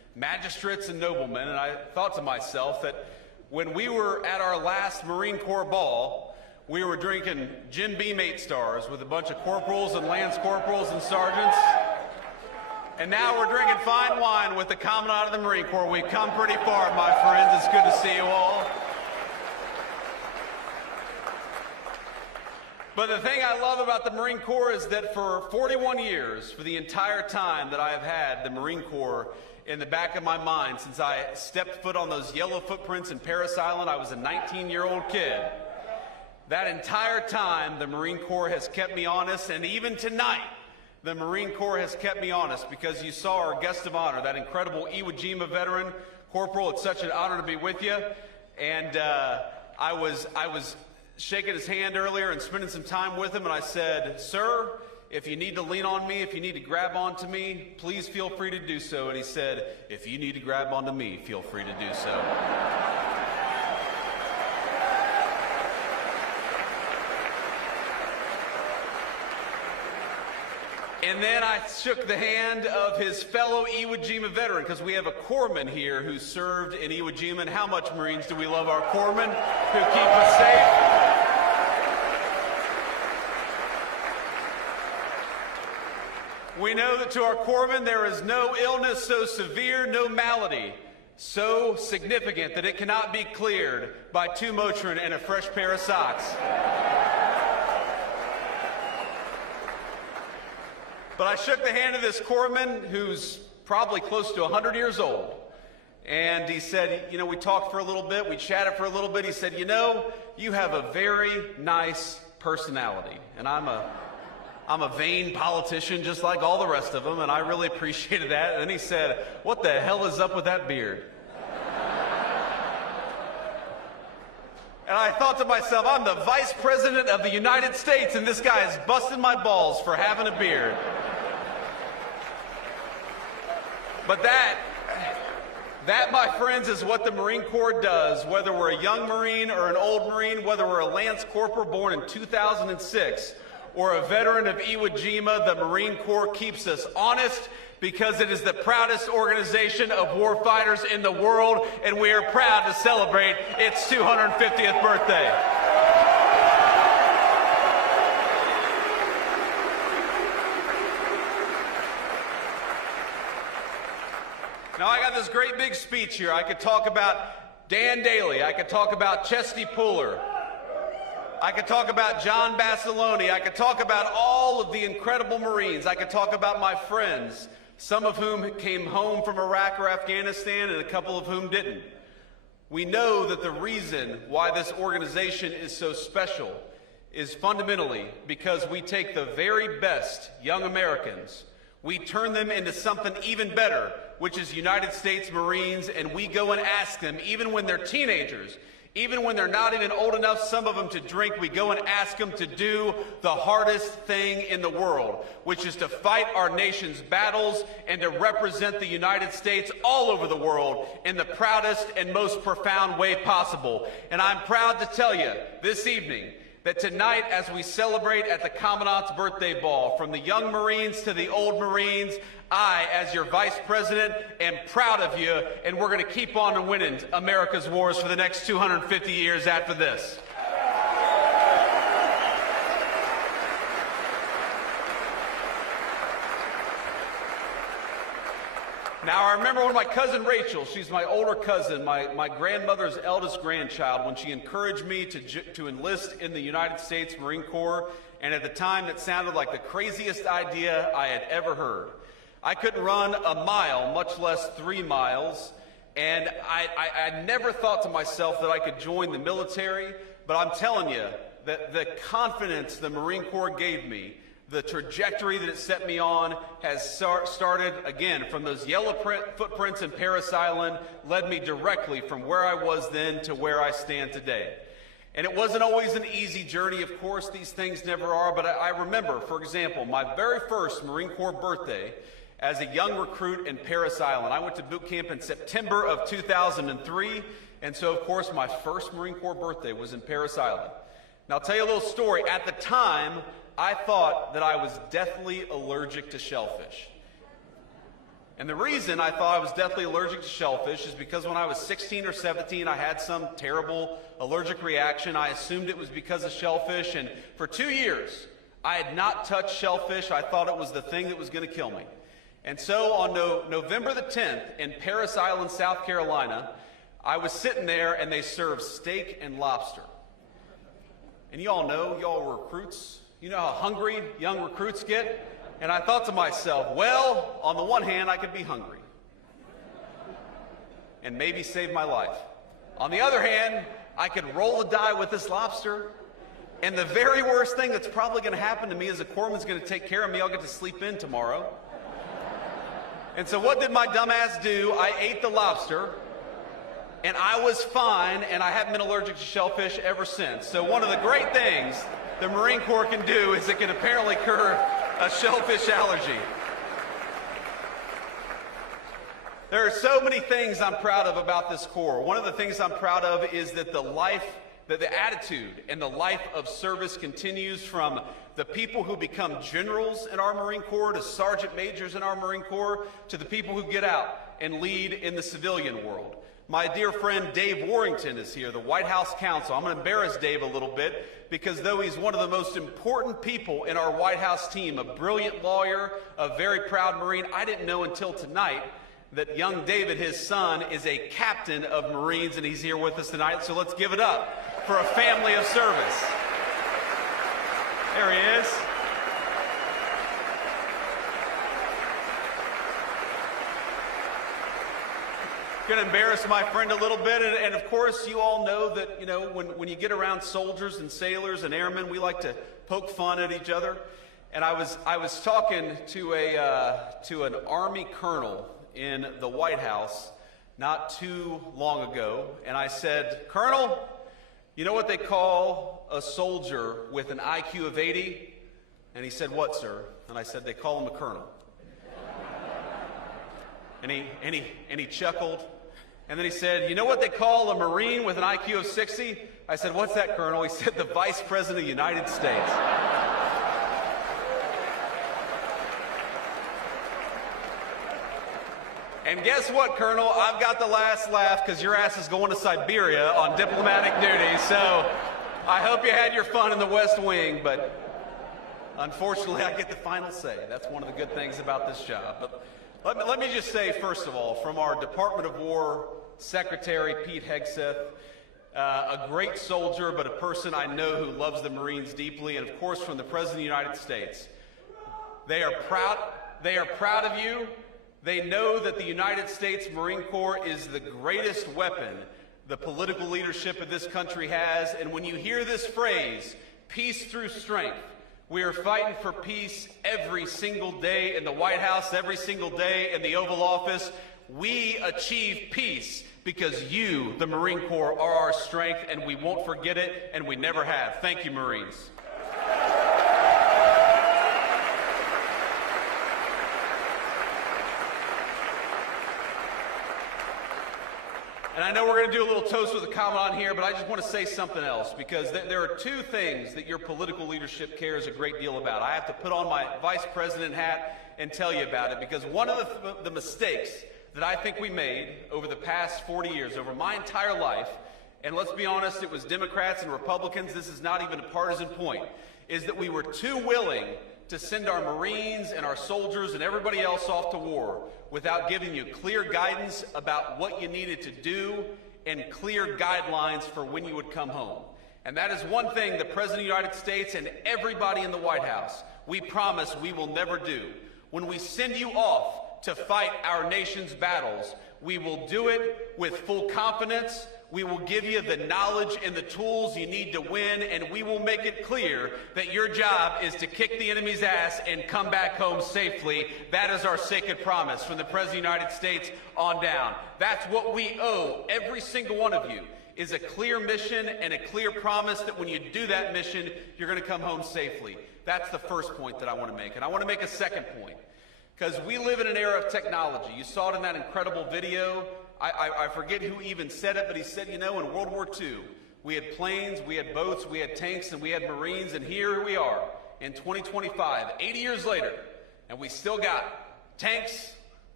magistrates and noblemen, and I thought to myself that when we were at our last Marine Corps ball, we were drinking Jim Beam 8 stars with a bunch of corporals and lance corporals and sergeants. And now we're drinking fine wine with the Commandant of the Marine Corps. We've come pretty far, my friends. It's good to see you all. But the thing I love about the Marine Corps is that for 41 years, for the entire time that I have had the Marine Corps in the back of my mind, since I stepped foot on those yellow footprints in Parris Island, I was a 19-year-old kid. That entire time, the Marine Corps has kept me honest, and even tonight, the Marine Corps has kept me honest, because you saw our guest of honor, that incredible Iwo Jima veteran. Corporal, it's such an honor to be with you. And I was shaking his hand earlier and spending some time with him, and I said, "Sir, if you need to lean on me, if you need to grab onto me, please feel free to do so." And he said, "If you need to grab onto me, feel free to do so." And then I shook the hand of his fellow Iwo Jima veteran, because we have a corpsman here who served in Iwo Jima. And how much, Marines, do we love our corpsmen who keep us safe? We know that to our corpsmen there is no illness so severe, no malady so significant that it cannot be cleared by 2 Motrin and a fresh pair of socks. But I shook the hand of this corpsman who's probably close to 100 years old. And he said, you know, we talked for a little bit, we chatted for a little bit. He said, you know, you have a very nice personality. And I'm a vain politician just like all the rest of them, and I really appreciated that. And then he said, what the hell is up with that beard? And I thought to myself, I'm the Vice President of the United States, and this guy is busting my balls for having a beard. But that, my friends, is what the Marine Corps does, whether we're a young Marine or an old Marine, whether we're a Lance Corporal born in 2006 or a veteran of Iwo Jima. The Marine Corps keeps us honest because it is the proudest organization of warfighters in the world, and we are proud to celebrate its 250th birthday. Now, I got this great big speech here. I could talk about Dan Daly. I could talk about Chesty Puller. I could talk about John Basilone. I could talk about all of the incredible Marines. I could talk about my friends, some of whom came home from Iraq or Afghanistan and a couple of whom didn't. We know that the reason why this organization is so special is fundamentally because we take the very best young Americans, we turn them into something even better, which is United States Marines, and we go and ask them, even when they're teenagers, even when they're not even old enough, some of them, to drink, we go and ask them to do the hardest thing in the world, which is to fight our nation's battles and to represent the United States all over the world in the proudest and most profound way possible. And I'm proud to tell you this evening that tonight, as we celebrate at the Commandant's birthday ball, from the young Marines to the old Marines, I, as your Vice President, am proud of you, and we're going to keep on winning America's wars for the next 250 years after this. Now, I remember when my cousin Rachel, she's my older cousin, my grandmother's eldest grandchild, when she encouraged me to enlist in the United States Marine Corps, and at the time that sounded like the craziest idea I had ever heard. I couldn't run a mile, much less 3 miles, and I never thought to myself that I could join the military, but I'm telling you that the confidence the Marine Corps gave me, the trajectory that it set me on, has started, again, from those yellow footprints in Parris Island, led me directly from where I was then to where I stand today. And it wasn't always an easy journey, of course, these things never are, but I remember, for example, my very first Marine Corps birthday as a young recruit in Parris Island. I went to boot camp in September of 2003, and so, of course, my first Marine Corps birthday was in Parris Island. Now, I'll tell you a little story. At the time, I thought that I was deathly allergic to shellfish. And the reason I thought I was deathly allergic to shellfish is because when I was 16 or 17, I had some terrible allergic reaction. I assumed it was because of shellfish, and for 2 years, I had not touched shellfish. I thought it was the thing that was going to kill me. And so on November the 10th in Parris Island, South Carolina, I was sitting there and they served steak and lobster. And you all know, y'all are recruits. You know how hungry young recruits get? And I thought to myself, well, on the one hand, I could be hungry and maybe save my life. On the other hand, I could roll the die with this lobster, and the very worst thing that's probably going to happen to me is a corpsman's going to take care of me. I'll get to sleep in tomorrow. And so what did my dumbass do? I ate the lobster, and I was fine, and I haven't been allergic to shellfish ever since. So one of the great things the Marine Corps can do is it can apparently cure a shellfish allergy. There are so many things I'm proud of about this Corps. One of the things I'm proud of is that the attitude and the life of service continues from the people who become generals in our Marine Corps to sergeant majors in our Marine Corps to the people who get out and lead in the civilian world. My dear friend Dave Warrington is here, the White House counsel. I'm going to embarrass Dave a little bit because though he's one of the most important people in our White House team, a brilliant lawyer, a very proud Marine, I didn't know until tonight that young David, his son, is a captain of Marines, and he's here with us tonight. So let's give it up for a family of service. There he is. Going to embarrass my friend a little bit, and of course you all know that, you know, when you get around soldiers and sailors and airmen, we like to poke fun at each other. And I was talking to an Army colonel in the White House not too long ago, and I said, "Colonel, you know what they call a soldier with an IQ of 80? And he said, "What, sir?" And I said, "They call him a colonel." And he chuckled. And then he said, "You know what they call a Marine with an IQ of 60? I said, "What's that, Colonel?" He said, "The Vice President of the United States." And guess what, Colonel? I've got the last laugh because your ass is going to Siberia on diplomatic duty. So I hope you had your fun in the West Wing, but unfortunately I get the final say. That's one of the good things about this job. But let me just say, first of all, from our Department of War Secretary, Pete Hegseth, a great soldier, but a person I know who loves the Marines deeply, and of course from the President of the United States. They are proud of you. They know that the United States Marine Corps is the greatest weapon the political leadership of this country has. And when you hear this phrase, peace through strength, we are fighting for peace every single day in the White House, every single day in the Oval Office. We achieve peace because you, the Marine Corps, are our strength, and we won't forget it, and we never have. Thank you, Marines. And I know we're going to do a little toast with a Commandant here, but I just want to say something else, because there are two things that your political leadership cares a great deal about. I have to put on my Vice President hat and tell you about it, because one of the mistakes that I think we made over the past 40 years, over my entire life, and let's be honest, it was Democrats and Republicans, this is not even a partisan point, is that we were too willing to send our Marines and our soldiers and everybody else off to war without giving you clear guidance about what you needed to do and clear guidelines for when you would come home. And that is one thing the President of the United States and everybody in the White House, we promise we will never do. When we send you off to fight our nation's battles, we will do it with full confidence. We will give you the knowledge and the tools you need to win, and we will make it clear that your job is to kick the enemy's ass and come back home safely. That is our sacred promise from the President of the United States on down. That's what we owe every single one of you, is a clear mission and a clear promise that when you do that mission, you're going to come home safely. That's the first point that I want to make. And I want to make a second point, because we live in an era of technology. You saw it in that incredible video. I forget who even said it, but he said, you know, in World War II, we had planes, we had boats, we had tanks, and we had Marines, and here we are in 2025, 80 years later, and we still got tanks,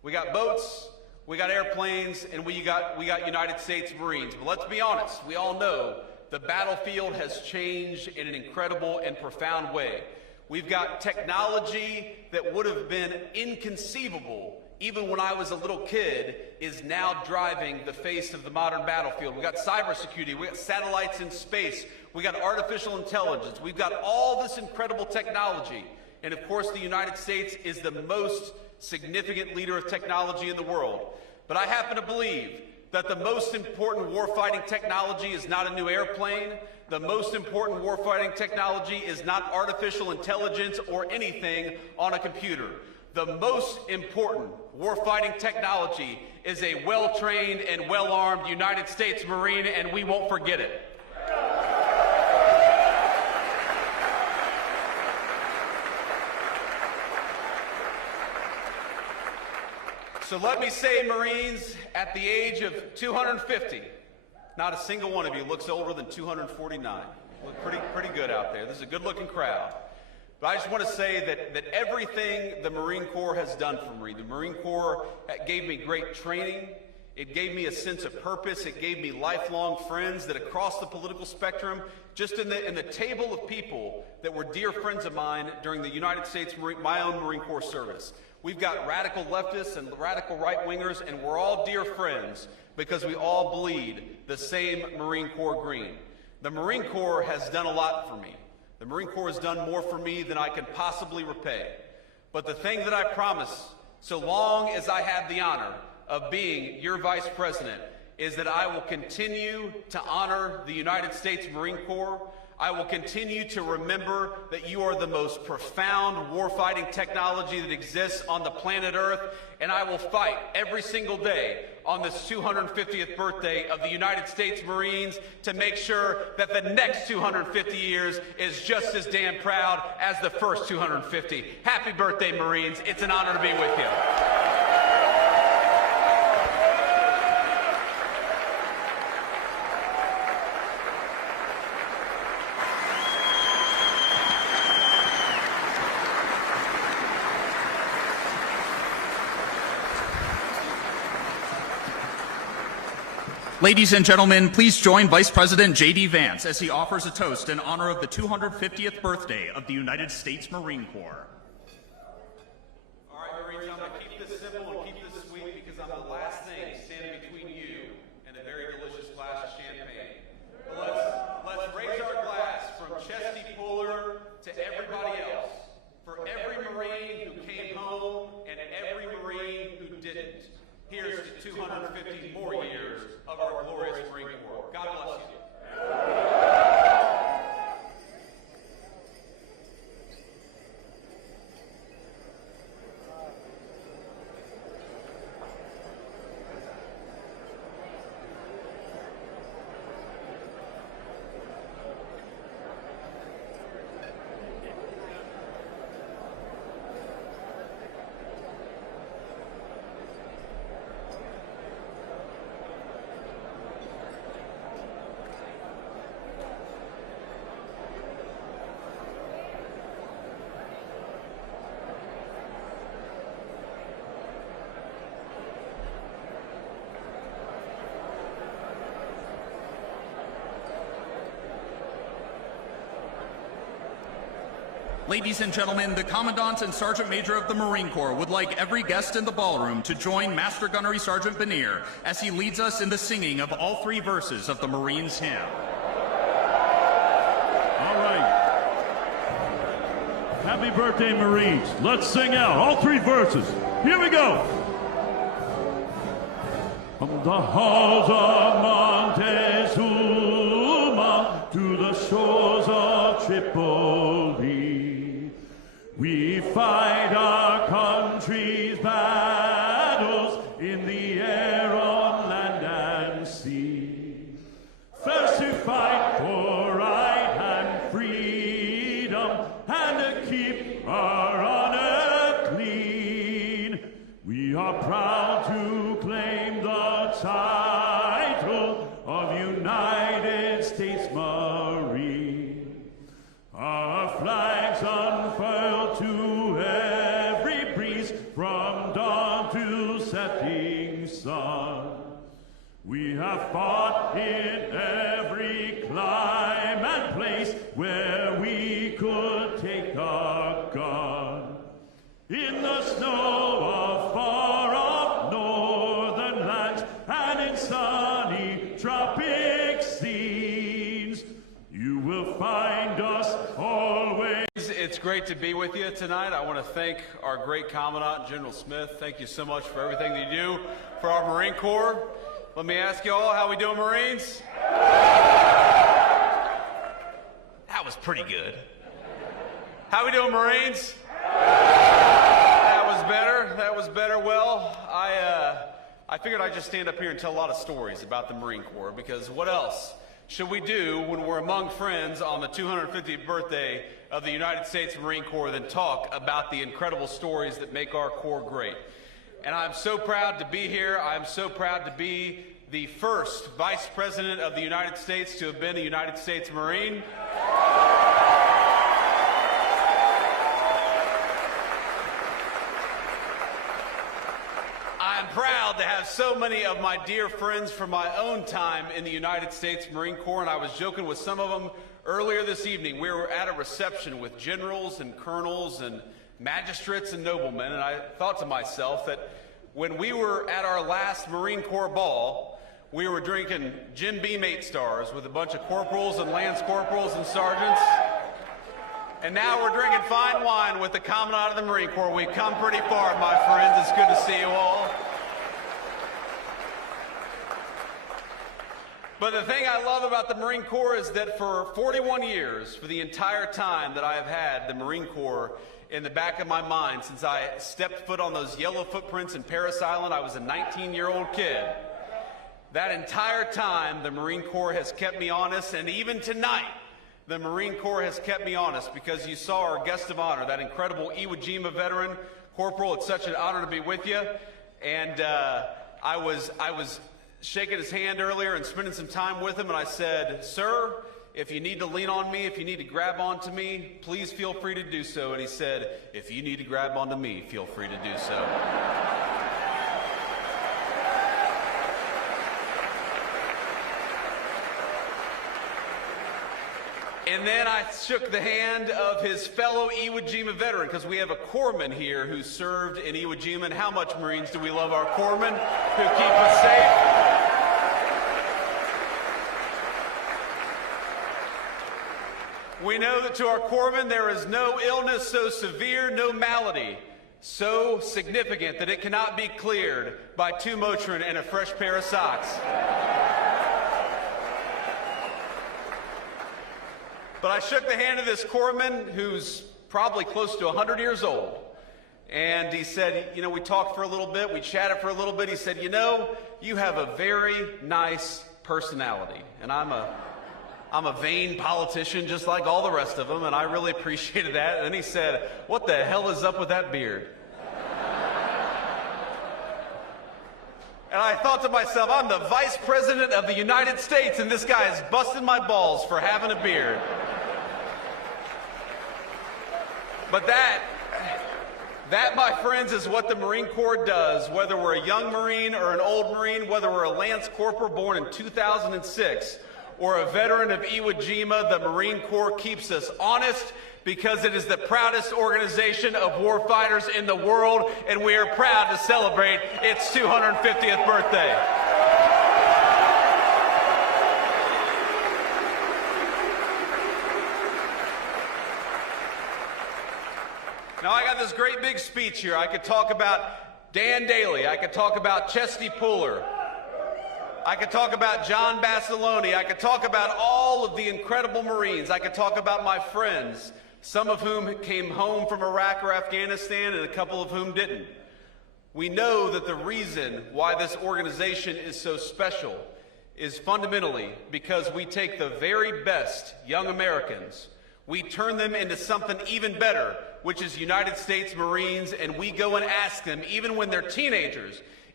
We got boats, we got airplanes, and we got United States Marines. But let's be honest, we all know the battlefield has changed in an incredible and profound way. We've got technology that would have been inconceivable even when I was a little kid is now driving the face of the modern battlefield. We've got cybersecurity, we've got satellites in space, we've got artificial intelligence, we've got all this incredible technology. And of course, the United States is the most significant leader of technology in the world. But I happen to believe that the most important warfighting technology is not a new airplane. The most important warfighting technology is not artificial intelligence or anything on a computer. The most important warfighting technology is a well-trained and well-armed United States Marine, and we won't forget it. So let me say, Marines, at the age of 250, not a single one of you looks older than 249. You look pretty good out there. This is a good-looking crowd. But I just want to say that everything the Marine Corps has done for me, the Marine Corps gave me great training. It gave me a sense of purpose. It gave me lifelong friends that across the political spectrum, just in the table of people that were dear friends of mine during the United States, my own Marine Corps service. We've got radical leftists and radical right-wingers, and we're all dear friends because we all bleed the same Marine Corps green. The Marine Corps has done a lot for me. The Marine Corps has done more for me than I can possibly repay. But the thing that I promise, so long as I have the honor of being your Vice President, is that I will continue to honor the United States Marine Corps. I will continue to remember that you are the most profound warfighting technology that exists on the planet Earth, and I will fight every single day on this 250th birthday of the United States Marines to make sure that the next 250 years is just as damn proud as the first 250. Happy birthday, Marines. It's an honor to be with you. Ladies and gentlemen, please join Vice President JD Vance as he offers a toast in honor of the 250th birthday of the United States Marine Corps. All right, Marines, I'm going to keep this simple and keep this sweet because I'm the last thing standing between you and a very delicious glass of champagne. But let's raise our glass from Chesty Puller to everybody else, for every Marine who came home and every Marine who didn't. Here's to 250 more years of our glorious Marine Corps. God bless you. Ladies and gentlemen, the Commandant and Sergeant Major of the Marine Corps would like every guest in the ballroom to join Master Gunnery Sergeant Benier as he leads us in the singing of all three verses of the Marines' hymn. All right. Happy birthday, Marines. Let's sing out all three verses. Here we go. From the halls of Montezuma to the shores of Tripoli, we fight our country's battles in the air, on land and sea. First to fight for right and freedom, and to keep our honor clean. We are proud to claim the title of United States Marine. Our flags unfurled to every breeze, from dawn to setting sun. We have fought in every clime and place where we could take a gun. In the snow of far-off northern lands and in sunny tropic scenes, you will find us always. It's great to be with you tonight. I want to thank our great Commandant, General Smith. Thank you so much for everything that you do for our Marine Corps. Let me ask you all, how we doing, Marines? That was pretty good. How we doing, Marines? That was better. That was better. Well, I figured I'd just stand up here and tell a lot of stories about the Marine Corps, because what else should we do when we're among friends on the 250th birthday of the United States Marine Corps than talk about the incredible stories that make our Corps great? And I'm so proud to be here. I'm so proud to be the first Vice President of the United States to have been a United States Marine. I'm proud to have so many of my dear friends from my own time in the United States Marine Corps, and I was joking with some of them earlier this evening. We were at a reception with generals and colonels and magistrates and noblemen, and I thought to myself that when we were at our last Marine Corps ball, we were drinking Jim Beam 8 stars with a bunch of corporals and lance corporals and sergeants, and now we're drinking fine wine with the Commandant of the Marine Corps. We've come pretty far, my friends. It's good to see you all. But the thing I love about the Marine Corps is that for 41 years, for the entire time that I have had the Marine Corps in the back of my mind, since I stepped foot on those yellow footprints in Parris Island, I was a 19-year-old kid. That entire time, the Marine Corps has kept me honest, and even tonight, the Marine Corps has kept me honest, because you saw our guest of honor, that incredible Iwo Jima veteran. Corporal, it's such an honor to be with you. And I was shaking his hand earlier and spending some time with him, and I said, "Sir, if you need to lean on me, if you need to grab onto me, please feel free to do so." And he said, "If you need to grab onto me, feel free to do so." And then I shook the hand of his fellow Iwo Jima veteran, because we have a corpsman here who served in Iwo Jima. And how much, Marines, do we love our corpsmen who keep us safe? We know that to our corpsmen there is no illness so severe, no malady so significant that it cannot be cleared by 2 Motrin and a fresh pair of socks. But I shook the hand of this corpsman who's probably close to 100 years old. And he said, you know, we talked for a little bit, we chatted for a little bit. He said, you know, you have a very nice personality. And I'm a vain politician just like all the rest of them, and I really appreciated that. And then he said, what the hell is up with that beard? And I thought to myself, I'm the Vice President of the United States, and this guy is busting my balls for having a beard. But that, my friends, is what the Marine Corps does, whether we're a young Marine or an old Marine, whether we're a Lance Corporal born in 2006 or a veteran of Iwo Jima. The Marine Corps keeps us honest, because it is the proudest organization of warfighters in the world, and we are proud to celebrate its 250th birthday. Now, I got this great big speech here. I could talk about Dan Daly. I could talk about Chesty Puller. I could talk about John Basilone. I could talk about all of the incredible Marines. I could talk about my friends, some of whom came home from Iraq or Afghanistan, and a couple of whom didn't. We know that the reason why this organization is so special is fundamentally because we take the very best young Americans, we turn them into something even better, which is United States Marines, and we go and ask them, even when they're teenagers,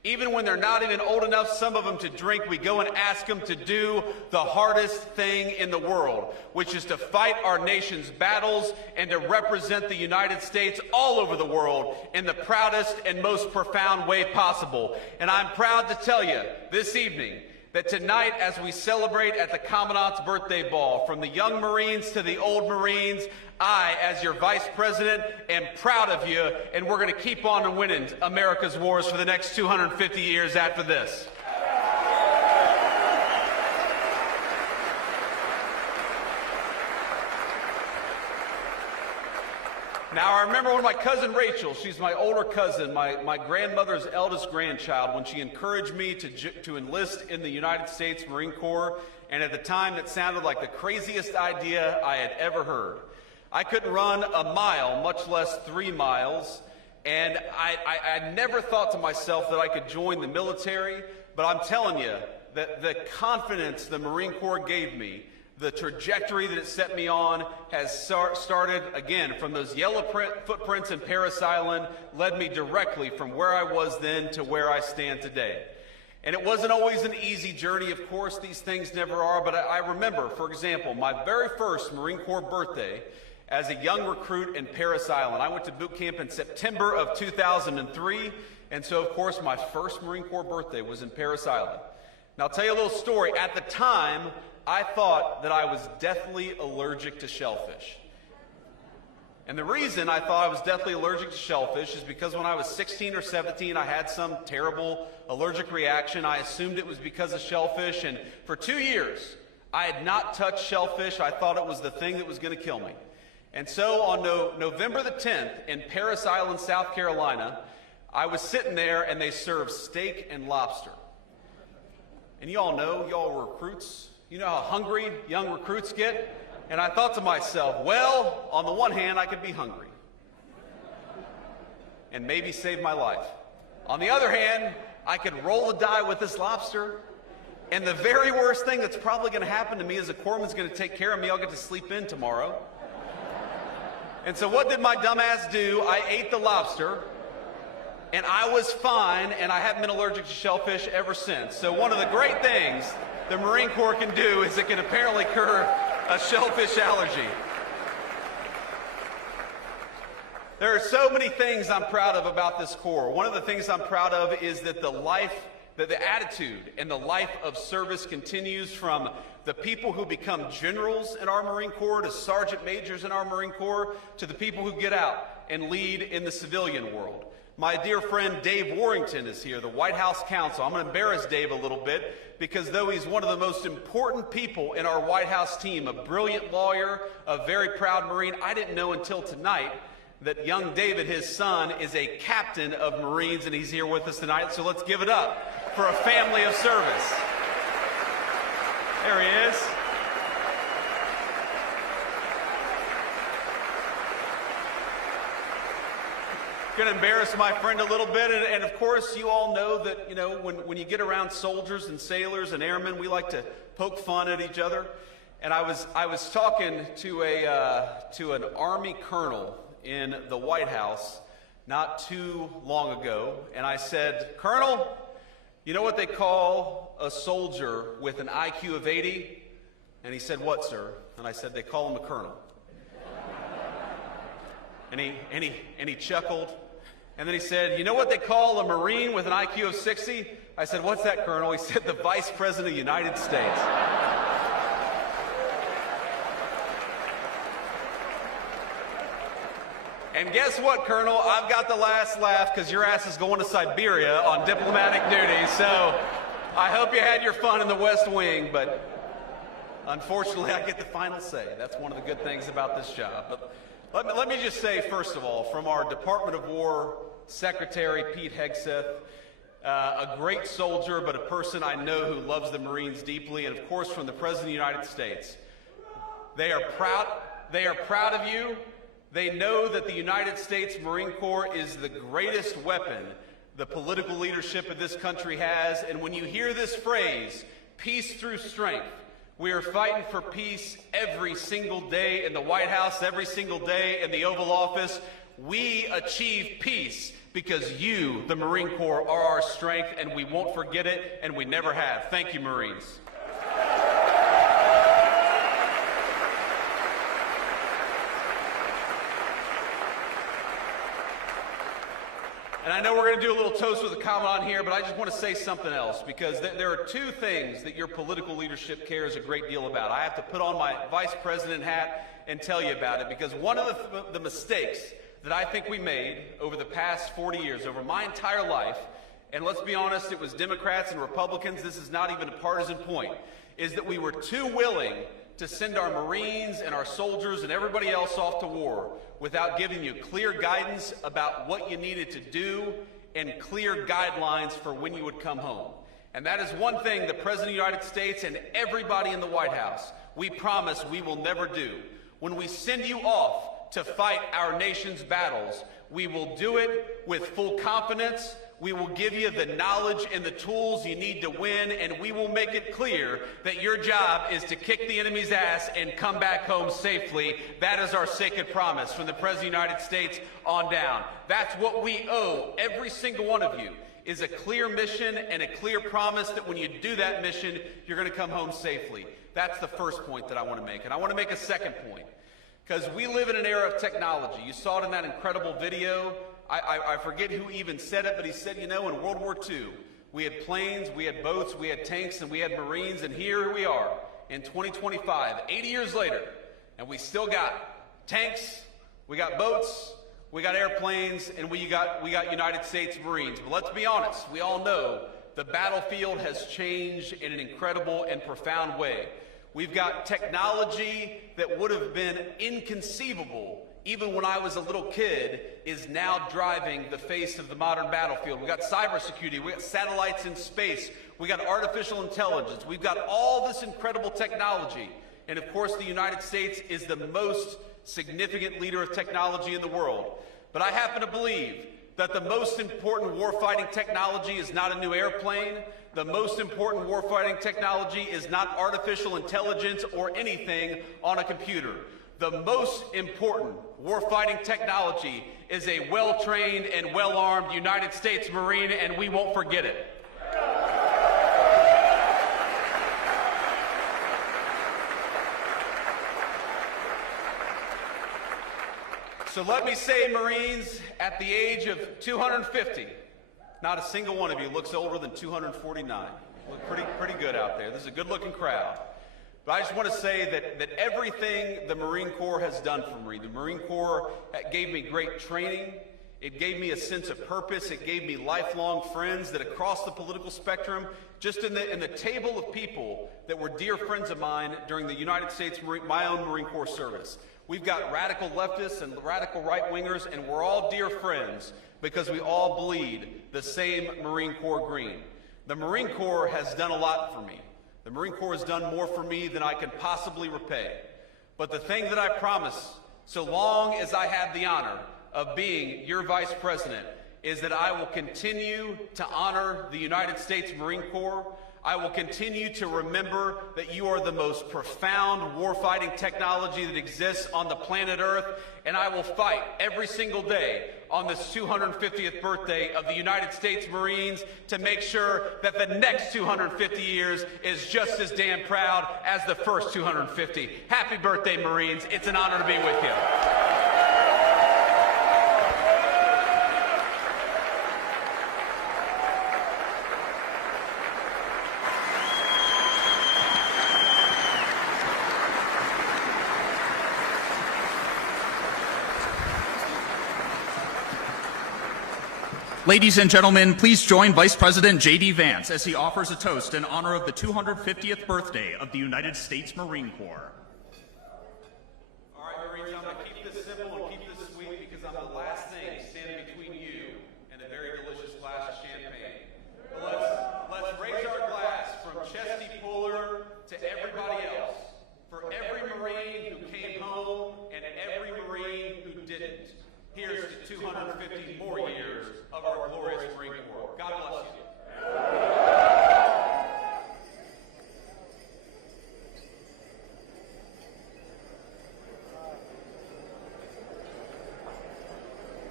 Even when they're not even old enough, some of them, to drink, we go and ask them to do the hardest thing in the world, which is to fight our nation's battles and to represent the United States all over the world in the proudest and most profound way possible. And I'm proud to tell you this evening that tonight, as we celebrate at the Commandant's birthday ball, from the young Marines to the old Marines, I, as your Vice President, am proud of you, and we're going to keep on winning America's wars for the next 250 years after this. Now, I remember when my cousin Rachel, she's my older cousin, my grandmother's eldest grandchild, when she encouraged me to enlist in the United States Marine Corps, and at the time it sounded like the craziest idea I had ever heard. I couldn't run a mile, much less 3 miles, and I never thought to myself that I could join the military, but I'm telling you that the confidence the Marine Corps gave me, the trajectory that it set me on, has started, again, from those yellow footprints in Parris Island, led me directly from where I was then to where I stand today. And it wasn't always an easy journey, of course, these things never are, but I remember, for example, my very first Marine Corps birthday as a young recruit in Parris Island. I went to boot camp in September of 2003, and so, of course, my first Marine Corps birthday was in Parris Island. Now, I'll tell you a little story. At the time, I thought that I was deathly allergic to shellfish. And the reason I thought I was deathly allergic to shellfish is because when I was 16 or 17, I had some terrible allergic reaction. I assumed it was because of shellfish, and for 2 years, I had not touched shellfish. I thought it was the thing that was going to kill me. And so on November the 10th in Parris Island, South Carolina, I was sitting there and they served steak and lobster. And you all know, y'all were recruits. You know how hungry young recruits get? And I thought to myself, well, on the one hand, I could be hungry and maybe save my life. On the other hand, I could roll the die with this lobster, and the very worst thing that's probably going to happen to me is a corpsman's going to take care of me. I'll get to sleep in tomorrow. And so what did my dumbass do? I ate the lobster, and I was fine, and I haven't been allergic to shellfish ever since. So one of the great things the Marine Corps can do is it can apparently cure a shellfish allergy. There are so many things I'm proud of about this Corps. One of the things I'm proud of is that the attitude and the life of service continues from the people who become generals in our Marine Corps to sergeant majors in our Marine Corps to the people who get out and lead in the civilian world. My dear friend Dave Warrington is here, the White House counsel. I'm going to embarrass Dave a little bit because though he's one of the most important people in our White House team, a brilliant lawyer, a very proud Marine, I didn't know until tonight that young David, his son, is a captain of Marines, and he's here with us tonight. So let's give it up for a family of service. There he is. Going to embarrass my friend a little bit, and of course you all know that, you know, when you get around soldiers and sailors and airmen, we like to poke fun at each other. And I was talking to an Army colonel in the White House not too long ago, and I said, "Colonel, you know what they call a soldier with an IQ of 80? And he said, "What, sir?" And I said, "They call him a colonel." And he chuckled. And then he said, "You know what they call a Marine with an IQ of 60? I said, "What's that, Colonel?" He said, "The Vice President of the United States." And guess what, Colonel? I've got the last laugh because your ass is going to Siberia on diplomatic duty. So I hope you had your fun in the West Wing, but unfortunately I get the final say. That's one of the good things about this job. But let me just say, first of all, from our Department of War Secretary, Pete Hegseth, a great soldier, but a person I know who loves the Marines deeply, and of course from the President of the United States. They are proud of you. They know that the United States Marine Corps is the greatest weapon the political leadership of this country has. And when you hear this phrase, peace through strength, we are fighting for peace every single day in the White House, every single day in the Oval Office. We achieve peace because you, the Marine Corps, are our strength, and we won't forget it, and we never have. Thank you, Marines. And I know we're going to do a little toast with a Commandant here, but I just want to say something else, because there are two things that your political leadership cares a great deal about. I have to put on my Vice President hat and tell you about it, because one of the mistakes that I think we made over the past 40 years, over my entire life, and let's be honest, it was Democrats and Republicans, this is not even a partisan point, is that we were too willing to send our Marines and our soldiers and everybody else off to war without giving you clear guidance about what you needed to do and clear guidelines for when you would come home. And that is one thing the President of the United States and everybody in the White House, we promise we will never do. When we send you off to fight our nation's battles, we will do it with full confidence. We will give you the knowledge and the tools you need to win, and we will make it clear that your job is to kick the enemy's ass and come back home safely. That is our sacred promise from the President of the United States on down. That's what we owe every single one of you, is a clear mission and a clear promise that when you do that mission, you're going to come home safely. That's the first point that I want to make. And I want to make a second point, because we live in an era of technology. You saw it in that incredible video. I forget who even said it, but he said, you know, in World War II, we had planes, we had boats, we had tanks, and we had Marines, and here we are in 2025, 80 years later, and we still got tanks, we got boats, we got airplanes, and we got United States Marines. But let's be honest, we all know the battlefield has changed in an incredible and profound way. We've got technology that would have been inconceivable even when I was a little kid, is now driving the face of the modern battlefield. We've got cybersecurity, we've got satellites in space, we've got artificial intelligence, we've got all this incredible technology. And of course, the United States is the most significant leader of technology in the world. But I happen to believe that the most important warfighting technology is not a new airplane. The most important warfighting technology is not artificial intelligence or anything on a computer. The most important warfighting technology is a well-trained and well-armed United States Marine, and we won't forget it. So let me say, Marines, at the age of 250, not a single one of you looks older than 249. You look pretty good out there. This is a good-looking crowd. But I just want to say that everything the Marine Corps has done for me, the Marine Corps gave me great training, it gave me a sense of purpose, it gave me lifelong friends that across the political spectrum, just in the table of people that were dear friends of mine during the United States, my own Marine Corps service. We've got radical leftists and radical right-wingers, and we're all dear friends because we all bleed the same Marine Corps green. The Marine Corps has done a lot for me. The Marine Corps has done more for me than I can possibly repay. But the thing that I promise, so long as I have the honor of being your Vice President, is that I will continue to honor the United States Marine Corps. I will continue to remember that you are the most profound warfighting technology that exists on the planet Earth, and I will fight every single day on this 250th birthday of the United States Marines to make sure that the next 250 years is just as damn proud as the first 250. Happy birthday, Marines. It's an honor to be with you. Ladies and gentlemen, please join Vice President JD Vance as he offers a toast in honor of the 250th birthday of the United States Marine Corps. All right, Marines, I'm going to keep this simple and keep this sweet because I'm the last thing standing between you and a very delicious glass of champagne. But let's raise our glass from Chesty Puller to everybody else, for every Marine who came home and every Marine who didn't. Here's to 250 more years of our glorious Marine Corps. God bless you.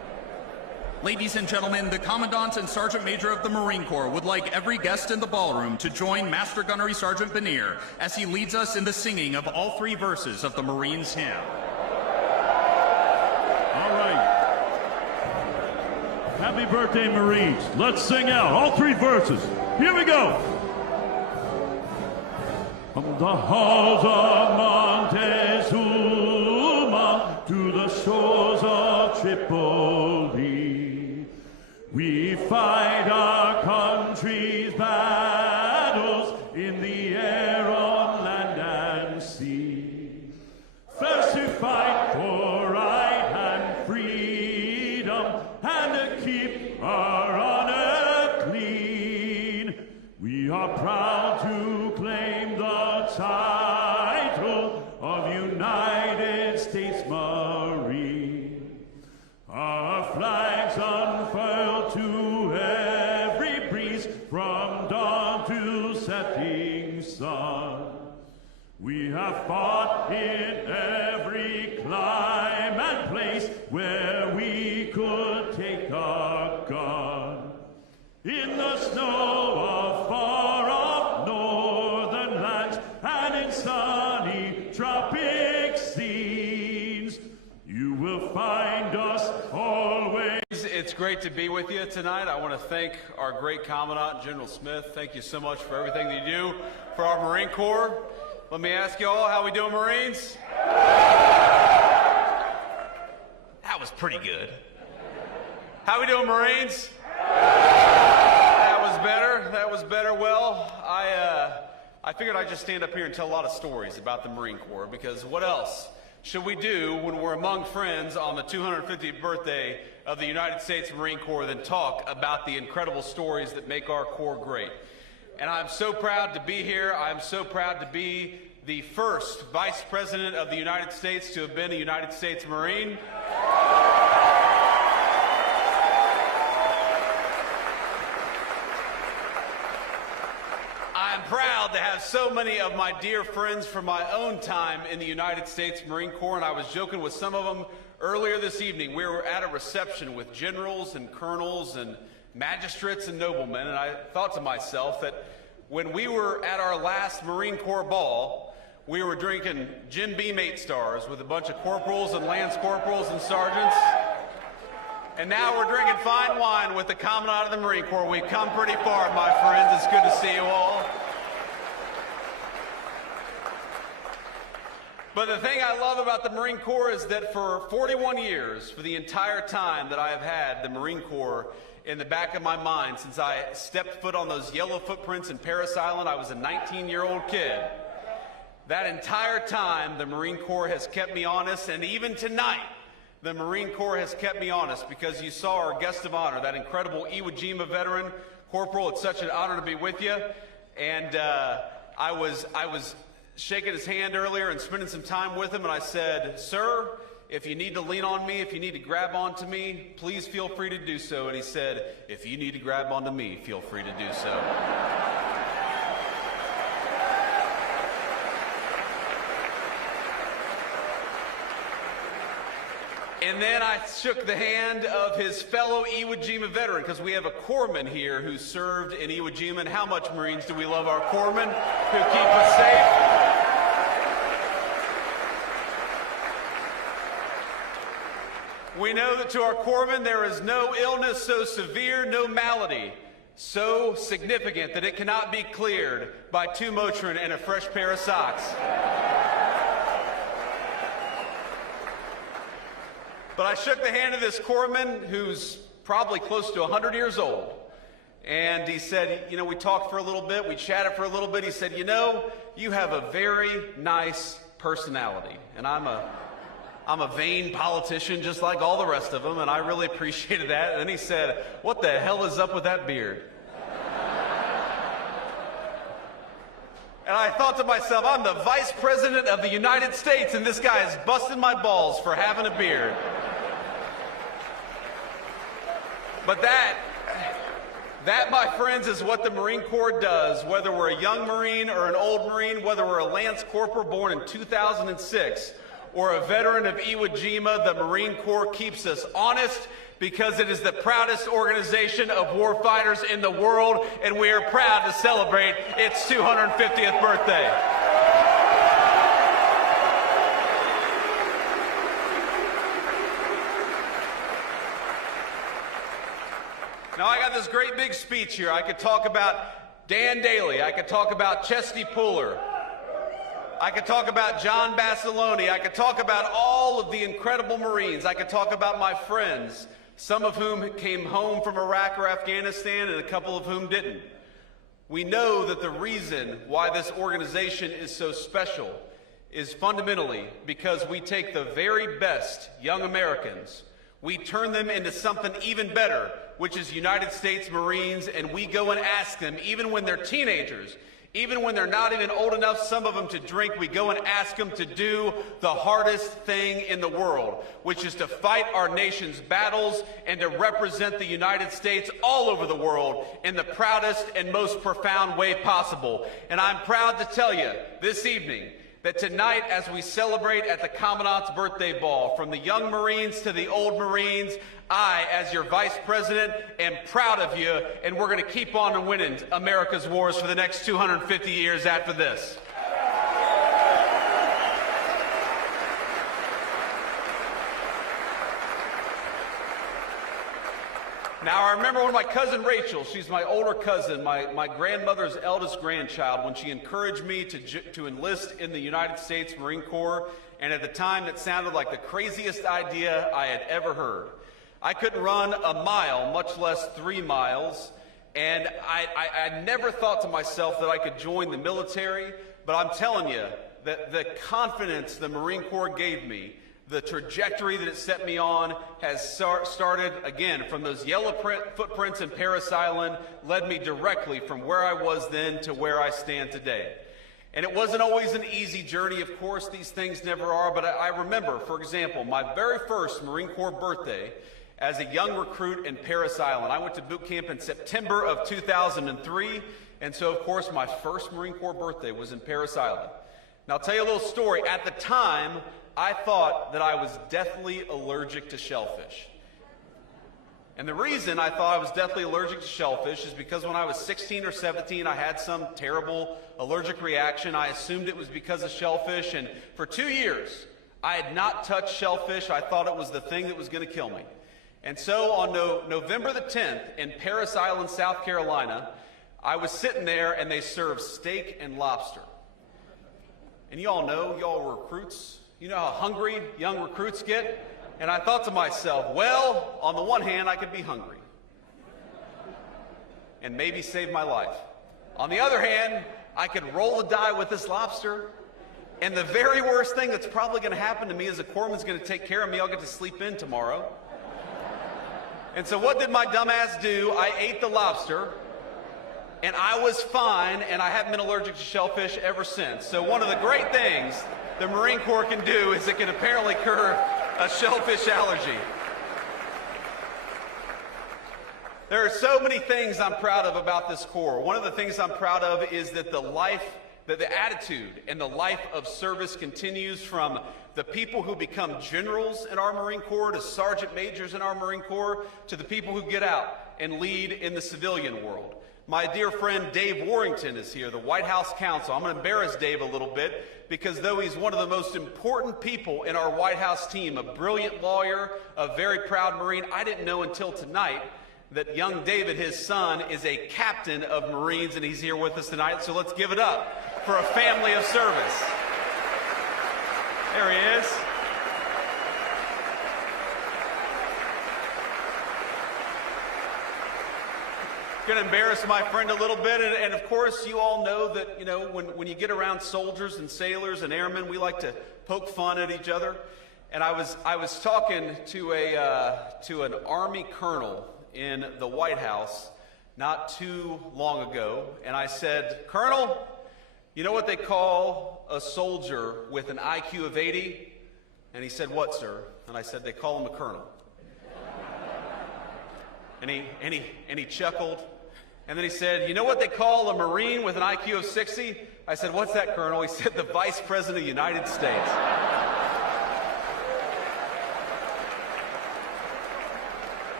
Ladies and gentlemen, the Commandant and Sergeant Major of the Marine Corps would like every guest in the ballroom to join Master Gunnery Sergeant Benier as he leads us in the singing of all 3 verses of the Marines' hymn. All right. Happy birthday, Marines. Let's sing out all 3 verses. Here we go. From the halls of Montezuma to the shores of Tripoli, we fight our country's battles in the air, on land and sea. First to fight for right and freedom, and to keep our honor clean. We are proud to claim the title of United States Marine. Our flags unfurled to every breeze, from dawn to setting sun. We have fought in every clime and place where we could take our gun. In the snow of far-off northern lands, and in sunny tropic scenes, you will find us always. It's great to be with you tonight. I want to thank our great Commandant, General Smith. Thank you so much for everything that you do for our Marine Corps. Let me ask you all, how we doing, Marines? That was pretty good. How we doing, Marines? That was better. That was better. Well, I figured I'd just stand up here and tell a lot of stories about the Marine Corps, because what else should we do when we're among friends on the 250th birthday of the United States Marine Corps than talk about the incredible stories that make our Corps great? And I'm so proud to be here. I'm so proud to be the first Vice President of the United States to have been a United States Marine. I'm proud to have so many of my dear friends from my own time in the United States Marine Corps, and I was joking with some of them earlier this evening. We were at a reception with generals and colonels and magistrates and noblemen, and I thought to myself that when we were at our last Marine Corps ball, we were drinking Jim Beam 8 stars with a bunch of corporals and lance corporals and sergeants, and now we're drinking fine wine with the Commandant of the Marine Corps. We've come pretty far, my friends. It's good to see you all. But the thing I love about the Marine Corps is that for 41 years, for the entire time that I have had the Marine Corps in the back of my mind, since I stepped foot on those yellow footprints in Parris Island, I was a 19-year-old kid. That entire time, the Marine Corps has kept me honest, and even tonight, the Marine Corps has kept me honest, because you saw our guest of honor, that incredible Iwo Jima veteran. Corporal, it's such an honor to be with you. And I was shaking his hand earlier and spending some time with him, and I said, "Sir, if you need to lean on me, if you need to grab onto me, please feel free to do so." And he said, "If you need to grab onto me, feel free to do so." And then I shook the hand of his fellow Iwo Jima veteran, because we have a corpsman here who served in Iwo Jima. And how much, Marines, do we love our corpsmen who keep us safe? We know that to our corpsmen there is no illness so severe, no malady so significant that it cannot be cleared by 2 Motrin and a fresh pair of socks. But I shook the hand of this corpsman who's probably close to 100 years old. And he said, we talked for a little bit, we chatted for a little bit. He said, you have a very nice personality. And I'm a vain politician just like all the rest of them, and I really appreciated that. And then he said, "What the hell is up with that beard?" And I thought to myself, I'm the Vice President of the United States, and this guy is busting my balls for having a beard. But that, my friends, is what the Marine Corps does, whether we're a young Marine or an old Marine, whether we're a Lance Corporal born in 2006 or a veteran of Iwo Jima. The Marine Corps keeps us honest, because it is the proudest organization of warfighters in the world, and we are proud to celebrate its 250th birthday. Now, I got this great big speech here. I could talk about Dan Daly. I could talk about Chesty Puller. I could talk about John Basilone. I could talk about all of the incredible Marines. I could talk about my friends, some of whom came home from Iraq or Afghanistan and a couple of whom didn't. We know that the reason why this organization is so special is fundamentally because we take the very best young Americans, we turn them into something even better, which is United States Marines, and we go and ask them, even when they're teenagers, even when they're not even old enough, some of them, to drink, we go and ask them to do the hardest thing in the world, which is to fight our nation's battles and to represent the United States all over the world in the proudest and most profound way possible. And I'm proud to tell you this evening that tonight, as we celebrate at the Commandant's Birthday Ball, from the young Marines to the old Marines, I, as your Vice President, am proud of you, and we're going to keep on winning America's wars for the next 250 years after this. Now, I remember when my cousin Rachel, she's my older cousin, my grandmother's eldest grandchild, when she encouraged me to enlist in the United States Marine Corps, and at the time it sounded like the craziest idea I had ever heard. I couldn't run a mile, much less 3 miles, and I never thought to myself that I could join the military, but I'm telling you that the confidence the Marine Corps gave me, the trajectory that it set me on, has started, again, from those yellow footprints in Parris Island, led me directly from where I was then to where I stand today. And it wasn't always an easy journey, of course, these things never are, but I remember, for example, my very first Marine Corps birthday as a young recruit in Parris Island. I went to boot camp in September of 2003, and so, of course, my first Marine Corps birthday was in Parris Island. Now, I'll tell you a little story. At the time, I thought that I was deathly allergic to shellfish. And the reason I thought I was deathly allergic to shellfish is because when I was 16 or 17, I had some terrible allergic reaction. I assumed it was because of shellfish, and for 2 years, I had not touched shellfish. I thought it was the thing that was going to kill me. And so on November the 10th in Parris Island, South Carolina, I was sitting there and they served steak and lobster. And you all know, y'all were recruits. You know how hungry young recruits get? And I thought to myself, well, on the one hand, I could be hungry and maybe save my life. On the other hand, I could roll the die with this lobster, and the very worst thing that's probably going to happen to me is a corpsman's going to take care of me. I'll get to sleep in tomorrow. And so what did my dumbass do? I ate the lobster, and I was fine, and I haven't been allergic to shellfish ever since. So one of the great things the Marine Corps can do is it can apparently cure a shellfish allergy. There are so many things I'm proud of about this Corps. One of the things I'm proud of is that the attitude and the life of service continues from the people who become generals in our Marine Corps to sergeant majors in our Marine Corps to the people who get out and lead in the civilian world. My dear friend Dave Warrington is here, the White House counsel. I'm going to embarrass Dave a little bit because though he's one of the most important people in our White House team, a brilliant lawyer, a very proud Marine, I didn't know until tonight that young David, his son, is a captain of Marines, and he's here with us tonight. So let's give it up for a family of service. There he is. Going to embarrass my friend a little bit, and of course you all know that, you know, when you get around soldiers and sailors and airmen, we like to poke fun at each other. And I was talking to an Army colonel in the White House not too long ago, and I said, "Colonel, you know what they call a soldier with an IQ of 80? And he said, "What, sir?" And I said, "They call him a colonel." And he chuckled. And then he said, "You know what they call a Marine with an IQ of 60? I said, "What's that, Colonel?" He said, "The Vice President of the United States."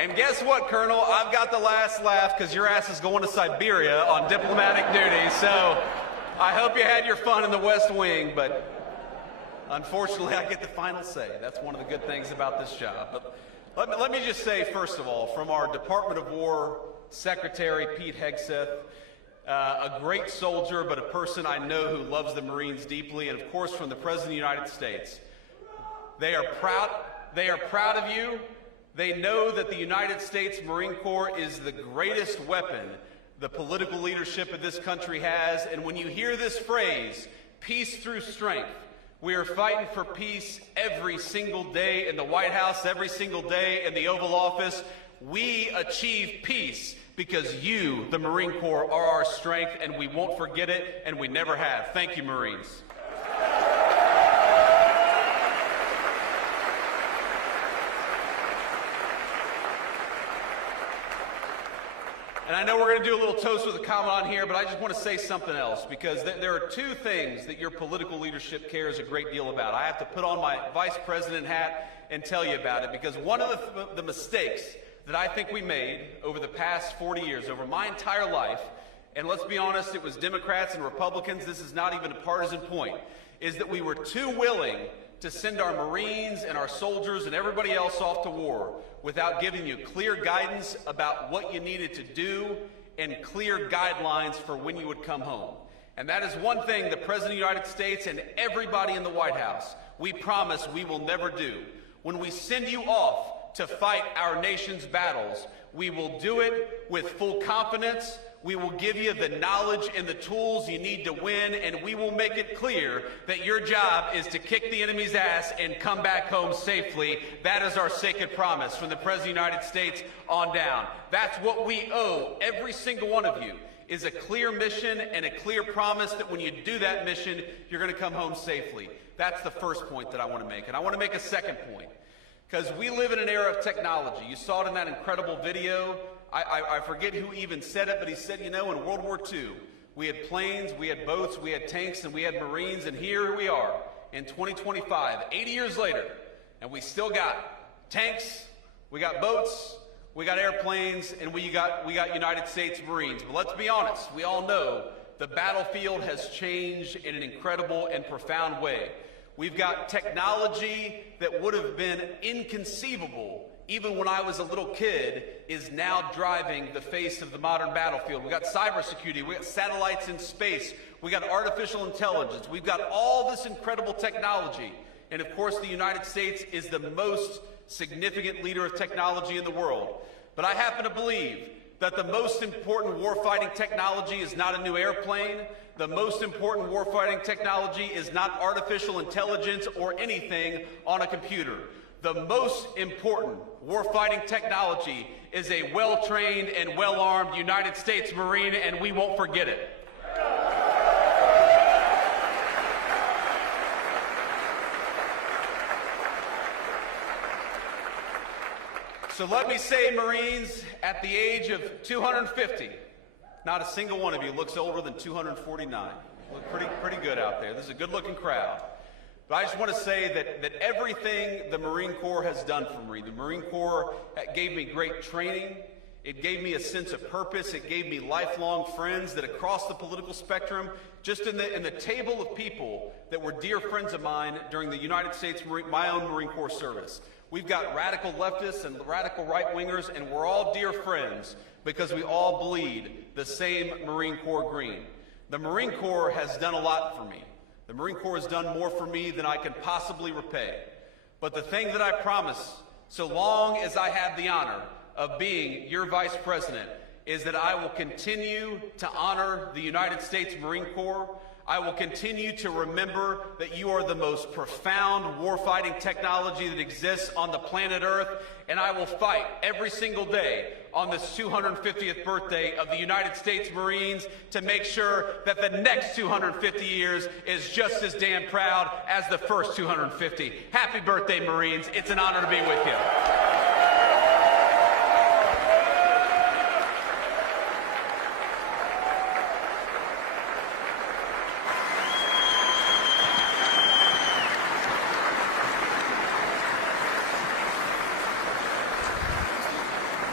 And guess what, Colonel? I've got the last laugh because your ass is going to Siberia on diplomatic duty. So I hope you had your fun in the West Wing, but unfortunately I get the final say. That's one of the good things about this job. But let me just say, first of all, from our Department of War Secretary, Pete Hegseth, a great soldier, but a person I know who loves the Marines deeply, and of course from the President of the United States. They are proud of you. They know that the United States Marine Corps is the greatest weapon the political leadership of this country has. And when you hear this phrase, peace through strength, we are fighting for peace every single day in the White House, every single day in the Oval Office. We achieve peace because you, the Marine Corps, are our strength, and we won't forget it, and we never have. Thank you, Marines. And I know we're going to do a little toast with a Commandant here, but I just want to say something else, because there are two things that your political leadership cares a great deal about. I have to put on my Vice President hat and tell you about it, because one of the mistakes that I think we made over the past 40 years, over my entire life, and let's be honest, it was Democrats and Republicans, this is not even a partisan point, is that we were too willing to send our Marines and our soldiers and everybody else off to war without giving you clear guidance about what you needed to do and clear guidelines for when you would come home. And that is one thing the President of the United States and everybody in the White House, we promise we will never do. When we send you off to fight our nation's battles, we will do it with full confidence. We will give you the knowledge and the tools you need to win, and we will make it clear that your job is to kick the enemy's ass and come back home safely. That is our sacred promise from the President of the United States on down. That's what we owe every single one of you, is a clear mission and a clear promise that when you do that mission, you're going to come home safely. That's the first point that I want to make. And I want to make a second point, because we live in an era of technology. You saw it in that incredible video. I forget who even said it, but he said, you know, in World War II, we had planes, we had boats, we had tanks, and we had Marines, and here we are in 2025, 80 years later, and we still got tanks, we got boats, we got airplanes, and we got United States Marines. But let's be honest, we all know the battlefield has changed in an incredible and profound way. We've got technology that would have been inconceivable even when I was a little kid, is now driving the face of the modern battlefield. We've got cybersecurity, we've got satellites in space, we've got artificial intelligence, we've got all this incredible technology. And of course, the United States is the most significant leader of technology in the world. But I happen to believe that the most important warfighting technology is not a new airplane. The most important warfighting technology is not artificial intelligence or anything on a computer. The most important warfighting technology is a well-trained and well-armed United States Marine, and we won't forget it. So let me say, Marines, at the age of 250, not a single one of you looks older than 249. You look pretty good out there. This is a good-looking crowd. But I just want to say that everything the Marine Corps has done for me, the Marine Corps gave me great training, it gave me a sense of purpose, it gave me lifelong friends that across the political spectrum, just in the table of people that were dear friends of mine during the United States, my own Marine Corps service. We've got radical leftists and radical right-wingers, and we're all dear friends because we all bleed the same Marine Corps green. The Marine Corps has done a lot for me. The Marine Corps has done more for me than I can possibly repay. But the thing that I promise, so long as I have the honor of being your Vice President, is that I will continue to honor the United States Marine Corps. I will continue to remember that you are the most profound warfighting technology that exists on the planet Earth, and I will fight every single day on this 250th birthday of the United States Marines to make sure that the next 250 years is just as damn proud as the first 250. Happy birthday, Marines. It's an honor to be with you.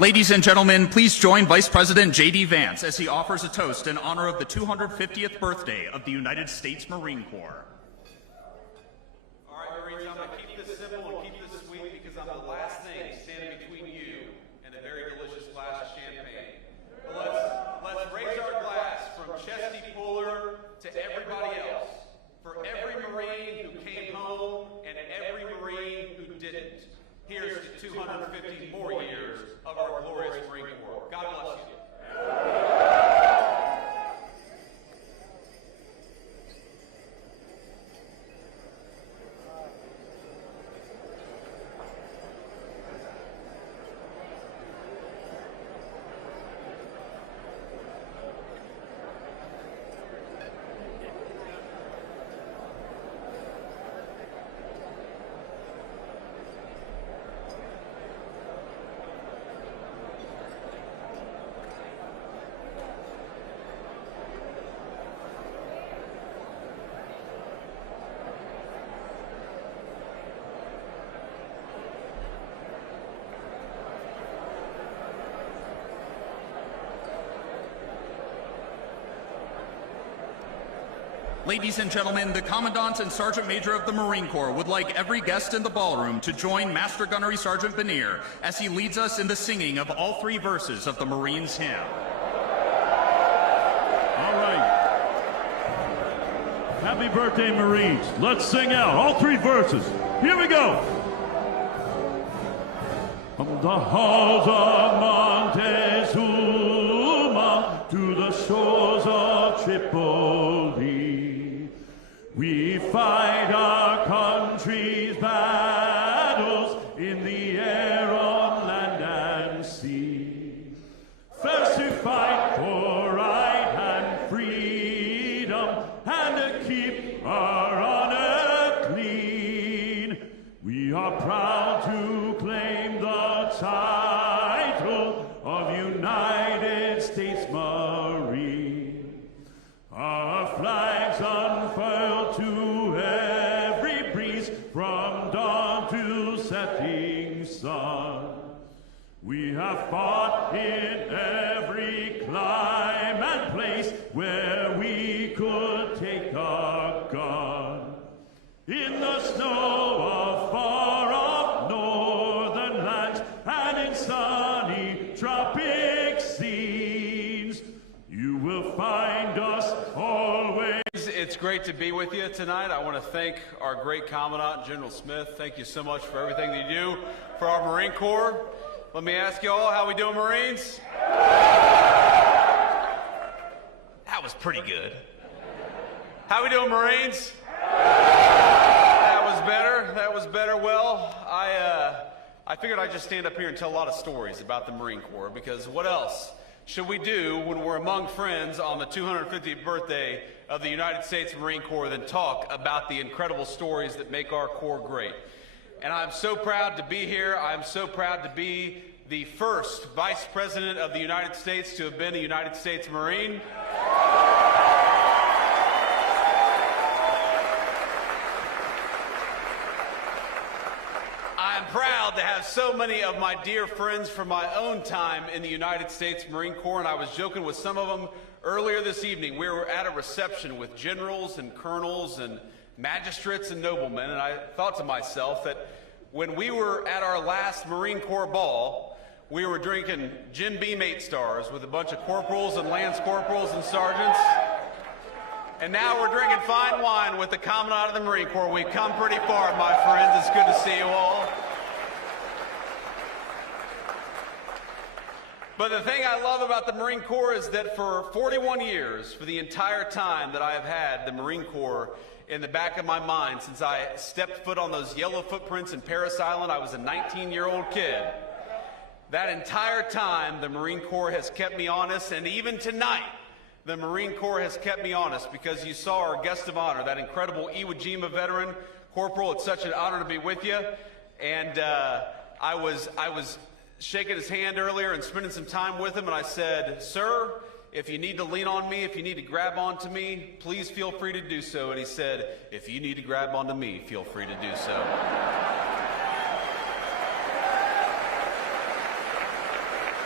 Ladies and gentlemen, please join Vice President JD Vance as he offers a toast in honor of the 250th birthday of the United States Marine Corps. All right, Marines, I'm going to keep this simple and keep this sweet because I'm the last thing standing between you and a very delicious glass of champagne. But let's raise our glass from Chesty Puller to everybody else, for every Marine who came home and every Marine who didn't. Here's to 250 more years of our glorious Marine Corps. God bless you. Ladies and gentlemen, the Commandant and Sergeant Major of the Marine Corps would like every guest in the ballroom to join Master Gunnery Sergeant Benier as he leads us in the singing of all three verses of the Marines' hymn. All right. Happy birthday, Marines. Let's sing out all three verses. Here we go. From the halls of Montezuma to the shores of Tripoli, we fight our country's battles in the air, on land and sea. First to fight for right and freedom, and to keep our honor clean. We are proud to claim the title of United States Marine. Our flags unfurled to every breeze, from dawn to setting sun. We have fought in every clime and place where we could take a gun. In the snow of far-off northern lands and in sunny tropic scenes, you will find us always. It's great to be with you tonight. I want to thank our great Commandant, General Smith. Thank you so much for everything that you do for our Marine Corps. Let me ask you all, how we doing, Marines? That was pretty good. How we doing, Marines? That was better. That was better. Well, I figured I'd just stand up here and tell a lot of stories about the Marine Corps, because what else should we do when we're among friends on the 250th birthday of the United States Marine Corps than talk about the incredible stories that make our Corps great? And I'm so proud to be here. I'm so proud to be the first Vice President of the United States to have been a United States Marine. I'm proud to have so many of my dear friends from my own time in the United States Marine Corps, and I was joking with some of them earlier this evening. We were at a reception with generals and colonels and magistrates and noblemen, and I thought to myself that when we were at our last Marine Corps ball, we were drinking Jim Beam 8 stars with a bunch of corporals and lance corporals and sergeants, and now we're drinking fine wine with the Commandant of the Marine Corps. We've come pretty far, my friends. It's good to see you all. But the thing I love about the Marine Corps is that for 41 years, for the entire time that I have had the Marine Corps in the back of my mind, since I stepped foot on those yellow footprints in Parris Island, I was a 19-year-old kid. That entire time, the Marine Corps has kept me honest, and even tonight, the Marine Corps has kept me honest, because you saw our guest of honor, that incredible Iwo Jima veteran. Corporal, it's such an honor to be with you. And I was shaking his hand earlier and spending some time with him, and I said, "Sir, if you need to lean on me, if you need to grab onto me, please feel free to do so." And he said, "If you need to grab onto me, feel free to do so."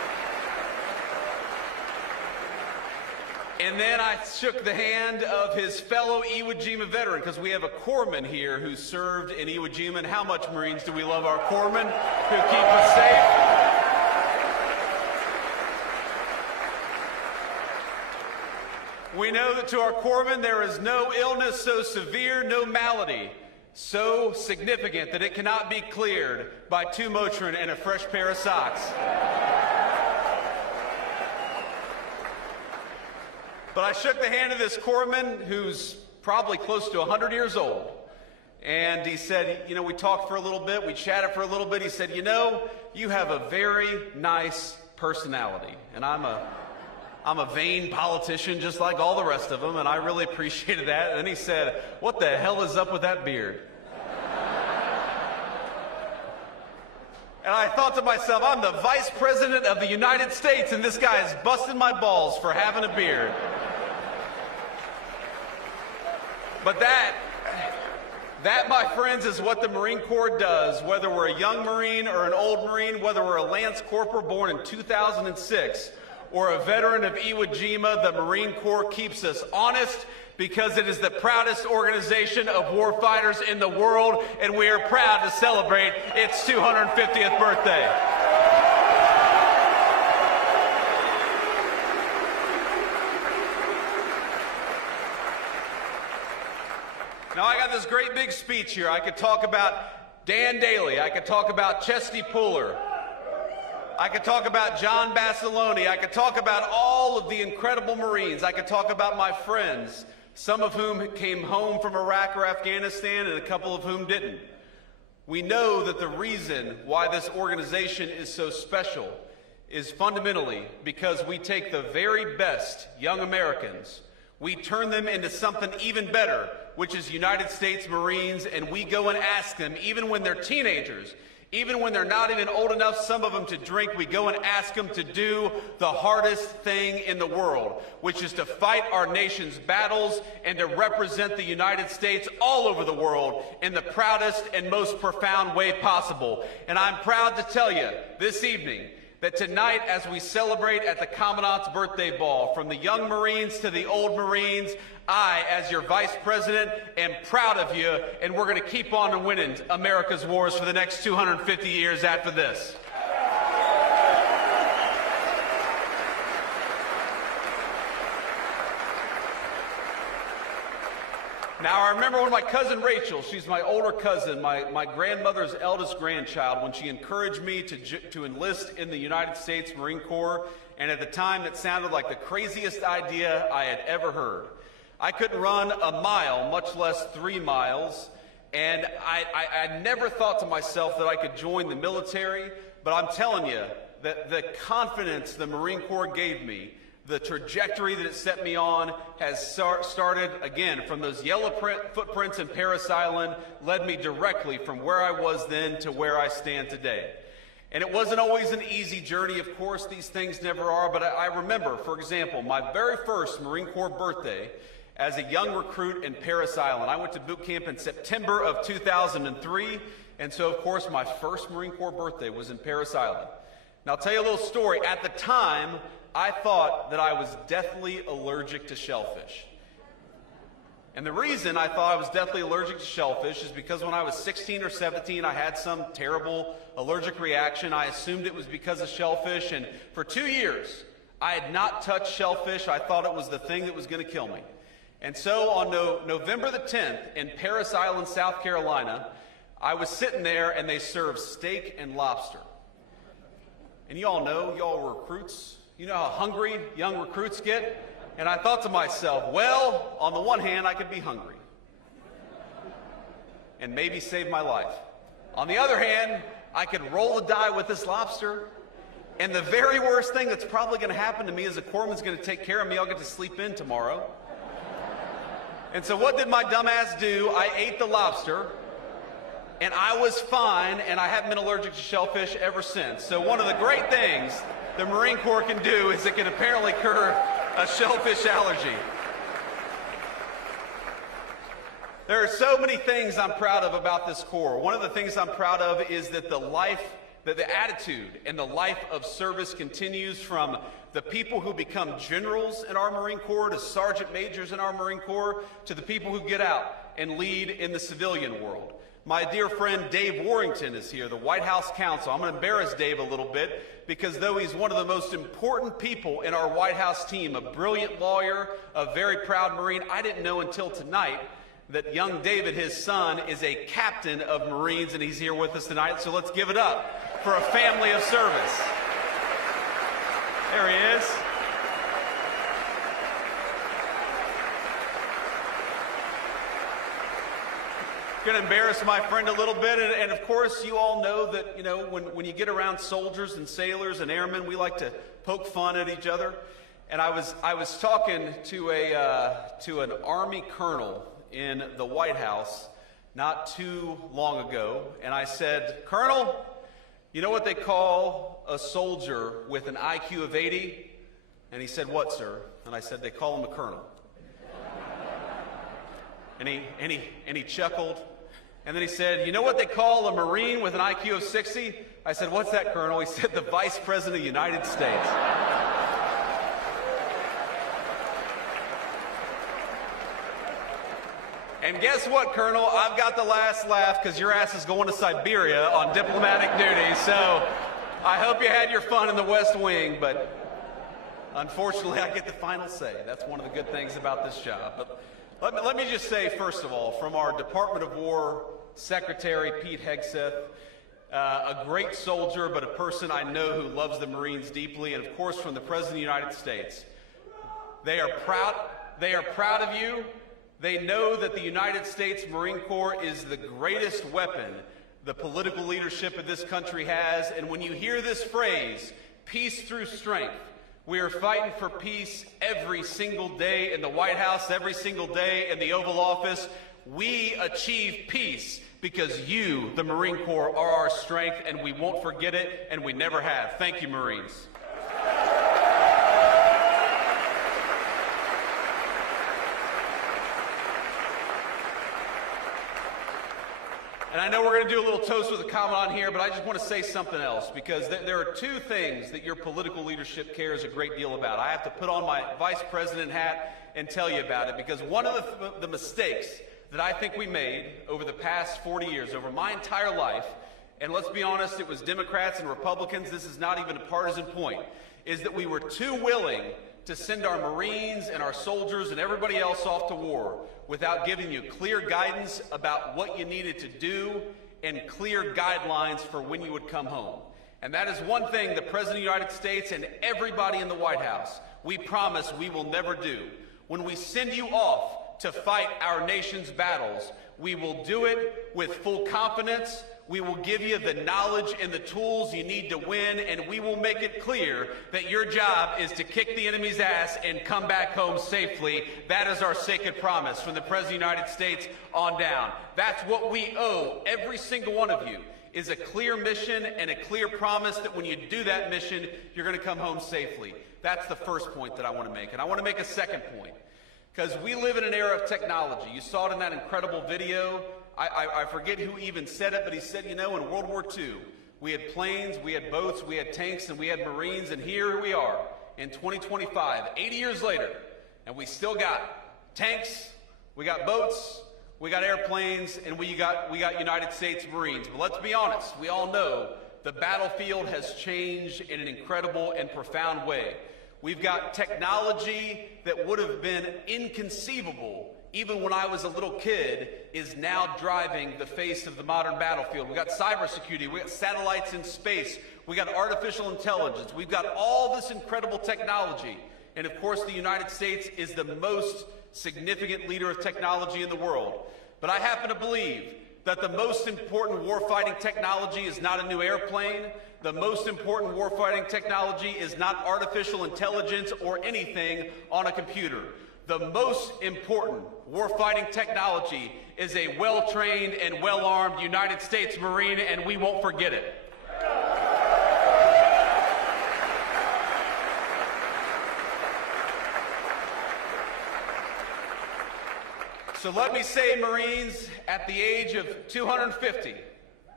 And then I shook the hand of his fellow Iwo Jima veteran, because we have a corpsman here who served in Iwo Jima. And how much Marines do we love our corpsmen who keep us safe? We know that to our corpsmen there is no illness so severe, no malady so significant that it cannot be cleared by 2 Motrin and a fresh pair of socks. But I shook the hand of this corpsman who's probably close to 100 years old. And he said, you know, we talked for a little bit, we chatted for a little bit. He said, you know, you have a very nice personality. And I'm a vain politician just like all the rest of them, and I really appreciated that. And then he said, what the hell is up with that beard? And I thought to myself, I'm the Vice President of the United States, and this guy is busting my balls for having a beard. But that, my friends, is what the Marine Corps does, whether we're a young Marine or an old Marine, whether we're a Lance Corporal born in 2006 or a veteran of Iwo Jima. The Marine Corps keeps us honest because it is the proudest organization of warfighters in the world, and we are proud to celebrate its 250th birthday. Now, I got this great big speech here. I could talk about Dan Daly. I could talk about Chesty Puller. I could talk about John Basilone. I could talk about all of the incredible Marines. I could talk about my friends, some of whom came home from Iraq or Afghanistan and a couple of whom didn't. We know that the reason why this organization is so special is fundamentally because we take the very best young Americans, we turn them into something even better, which is United States Marines, and we go and ask them, even when they're teenagers, even when they're not even old enough, some of them, to drink, we go and ask them to do the hardest thing in the world, which is to fight our nation's battles and to represent the United States all over the world in the proudest and most profound way possible. And I'm proud to tell you this evening that tonight, as we celebrate at the Commandant's birthday ball, from the young Marines to the old Marines, I, as your Vice President, am proud of you, and we're going to keep on winning America's wars for the next 250 years after this. Now, I remember when my cousin Rachel, she's my older cousin, my grandmother's eldest grandchild, when she encouraged me to enlist in the United States Marine Corps, and at the time that sounded like the craziest idea I had ever heard. I couldn't run a mile, much less 3 miles, and I never thought to myself that I could join the military, but I'm telling you that the confidence the Marine Corps gave me, the trajectory that it set me on, has started, again, from those yellow footprints in Parris Island, led me directly from where I was then to where I stand today. And it wasn't always an easy journey, of course, these things never are, but I remember, for example, my very first Marine Corps birthday as a young recruit in Parris Island. I went to boot camp in September of 2003, and so, of course, my first Marine Corps birthday was in Parris Island. Now, I'll tell you a little story. At the time, I thought that I was deathly allergic to shellfish. And the reason I thought I was deathly allergic to shellfish is because when I was 16 or 17, I had some terrible allergic reaction. I assumed it was because of shellfish, and for 2 years, I had not touched shellfish. I thought it was the thing that was going to kill me. And so on November the 10th in Parris Island, South Carolina, I was sitting there and they served steak and lobster. And you all know, y'all were recruits. You know how hungry young recruits get? And I thought to myself, well, on the one hand, I could be hungry and maybe save my life. On the other hand, I could roll the die with this lobster, and the very worst thing that's probably going to happen to me is a corpsman's going to take care of me. I'll get to sleep in tomorrow. And so what did my dumb ass do? I ate the lobster, and I was fine, and I haven't been allergic to shellfish ever since. So one of the great things the Marine Corps can do is it can apparently cure a shellfish allergy. There are so many things I'm proud of about this Corps. One of the things I'm proud of is that the life that the attitude and the life of service continues from the people who become generals in our Marine Corps to sergeant majors in our Marine Corps to the people who get out and lead in the civilian world. My dear friend Dave Warrington is here, the White House counsel. I'm going to embarrass Dave a little bit because though he's one of the most important people in our White House team, a brilliant lawyer, a very proud Marine, I didn't know until tonight that young David, his son, is a captain of Marines, and he's here with us tonight. So let's give it up for a family of service. There he is. Going to embarrass my friend a little bit, and of course you all know that, you know, when you get around soldiers and sailors and airmen, we like to poke fun at each other. And I was talking to an Army colonel in the White House not too long ago, and I said, "Colonel, you know what they call a soldier with an IQ of 80? And he said, "What, sir?" And I said, "They call him a colonel." And he chuckled. And then he said, "You know what they call a Marine with an IQ of 60? I said, "What's that, Colonel?" He said, "The Vice President of the United States." And guess what, Colonel? I've got the last laugh because your ass is going to Siberia on diplomatic duty. So I hope you had your fun in the West Wing, but unfortunately I get the final say. That's one of the good things about this job. But let me just say, first of all, from our Department of War Secretary, Pete Hegseth, a great soldier, but a person I know who loves the Marines deeply, and of course from the President of the United States. They are proud of you. They know that the United States Marine Corps is the greatest weapon the political leadership of this country has. And when you hear this phrase, peace through strength, we are fighting for peace every single day in the White House, every single day in the Oval Office. We achieve peace because you, the Marine Corps, are our strength, and we won't forget it, and we never have. Thank you, Marines. And I know we're going to do a little toast with a Commandant here, but I just want to say something else, because there are two things that your political leadership cares a great deal about. I have to put on my Vice President hat and tell you about it, because one of the mistakes that I think we made over the past 40 years, over my entire life, and let's be honest, it was Democrats and Republicans, this is not even a partisan point, is that we were too willing to send our Marines and our soldiers and everybody else off to war without giving you clear guidance about what you needed to do and clear guidelines for when you would come home. And that is one thing the President of the United States and everybody in the White House, we promise we will never do. When we send you off to fight our nation's battles, we will do it with full confidence. We will give you the knowledge and the tools you need to win, and we will make it clear that your job is to kick the enemy's ass and come back home safely. That is our sacred promise from the President of the United States on down. That's what we owe every single one of you, is a clear mission and a clear promise that when you do that mission, you're going to come home safely. That's the first point that I want to make. And I want to make a second point, because we live in an era of technology. You saw it in that incredible video. I forget who even said it, but he said, you know, in World War II, we had planes, we had boats, we had tanks, and we had Marines, and here we are in 2025, 80 years later, and we still got tanks, we got boats, we got airplanes, and we got United States Marines. But let's be honest, we all know the battlefield has changed in an incredible and profound way. We've got technology that would have been inconceivable even when I was a little kid, is now driving the face of the modern battlefield. We've got cybersecurity, we've got satellites in space, we've got artificial intelligence, we've got all this incredible technology. And of course, the United States is the most significant leader of technology in the world. But I happen to believe that the most important warfighting technology is not a new airplane. The most important warfighting technology is not artificial intelligence or anything on a computer. The most important warfighting technology is a well-trained and well-armed United States Marine, and we won't forget it. So let me say, Marines, at the age of 250,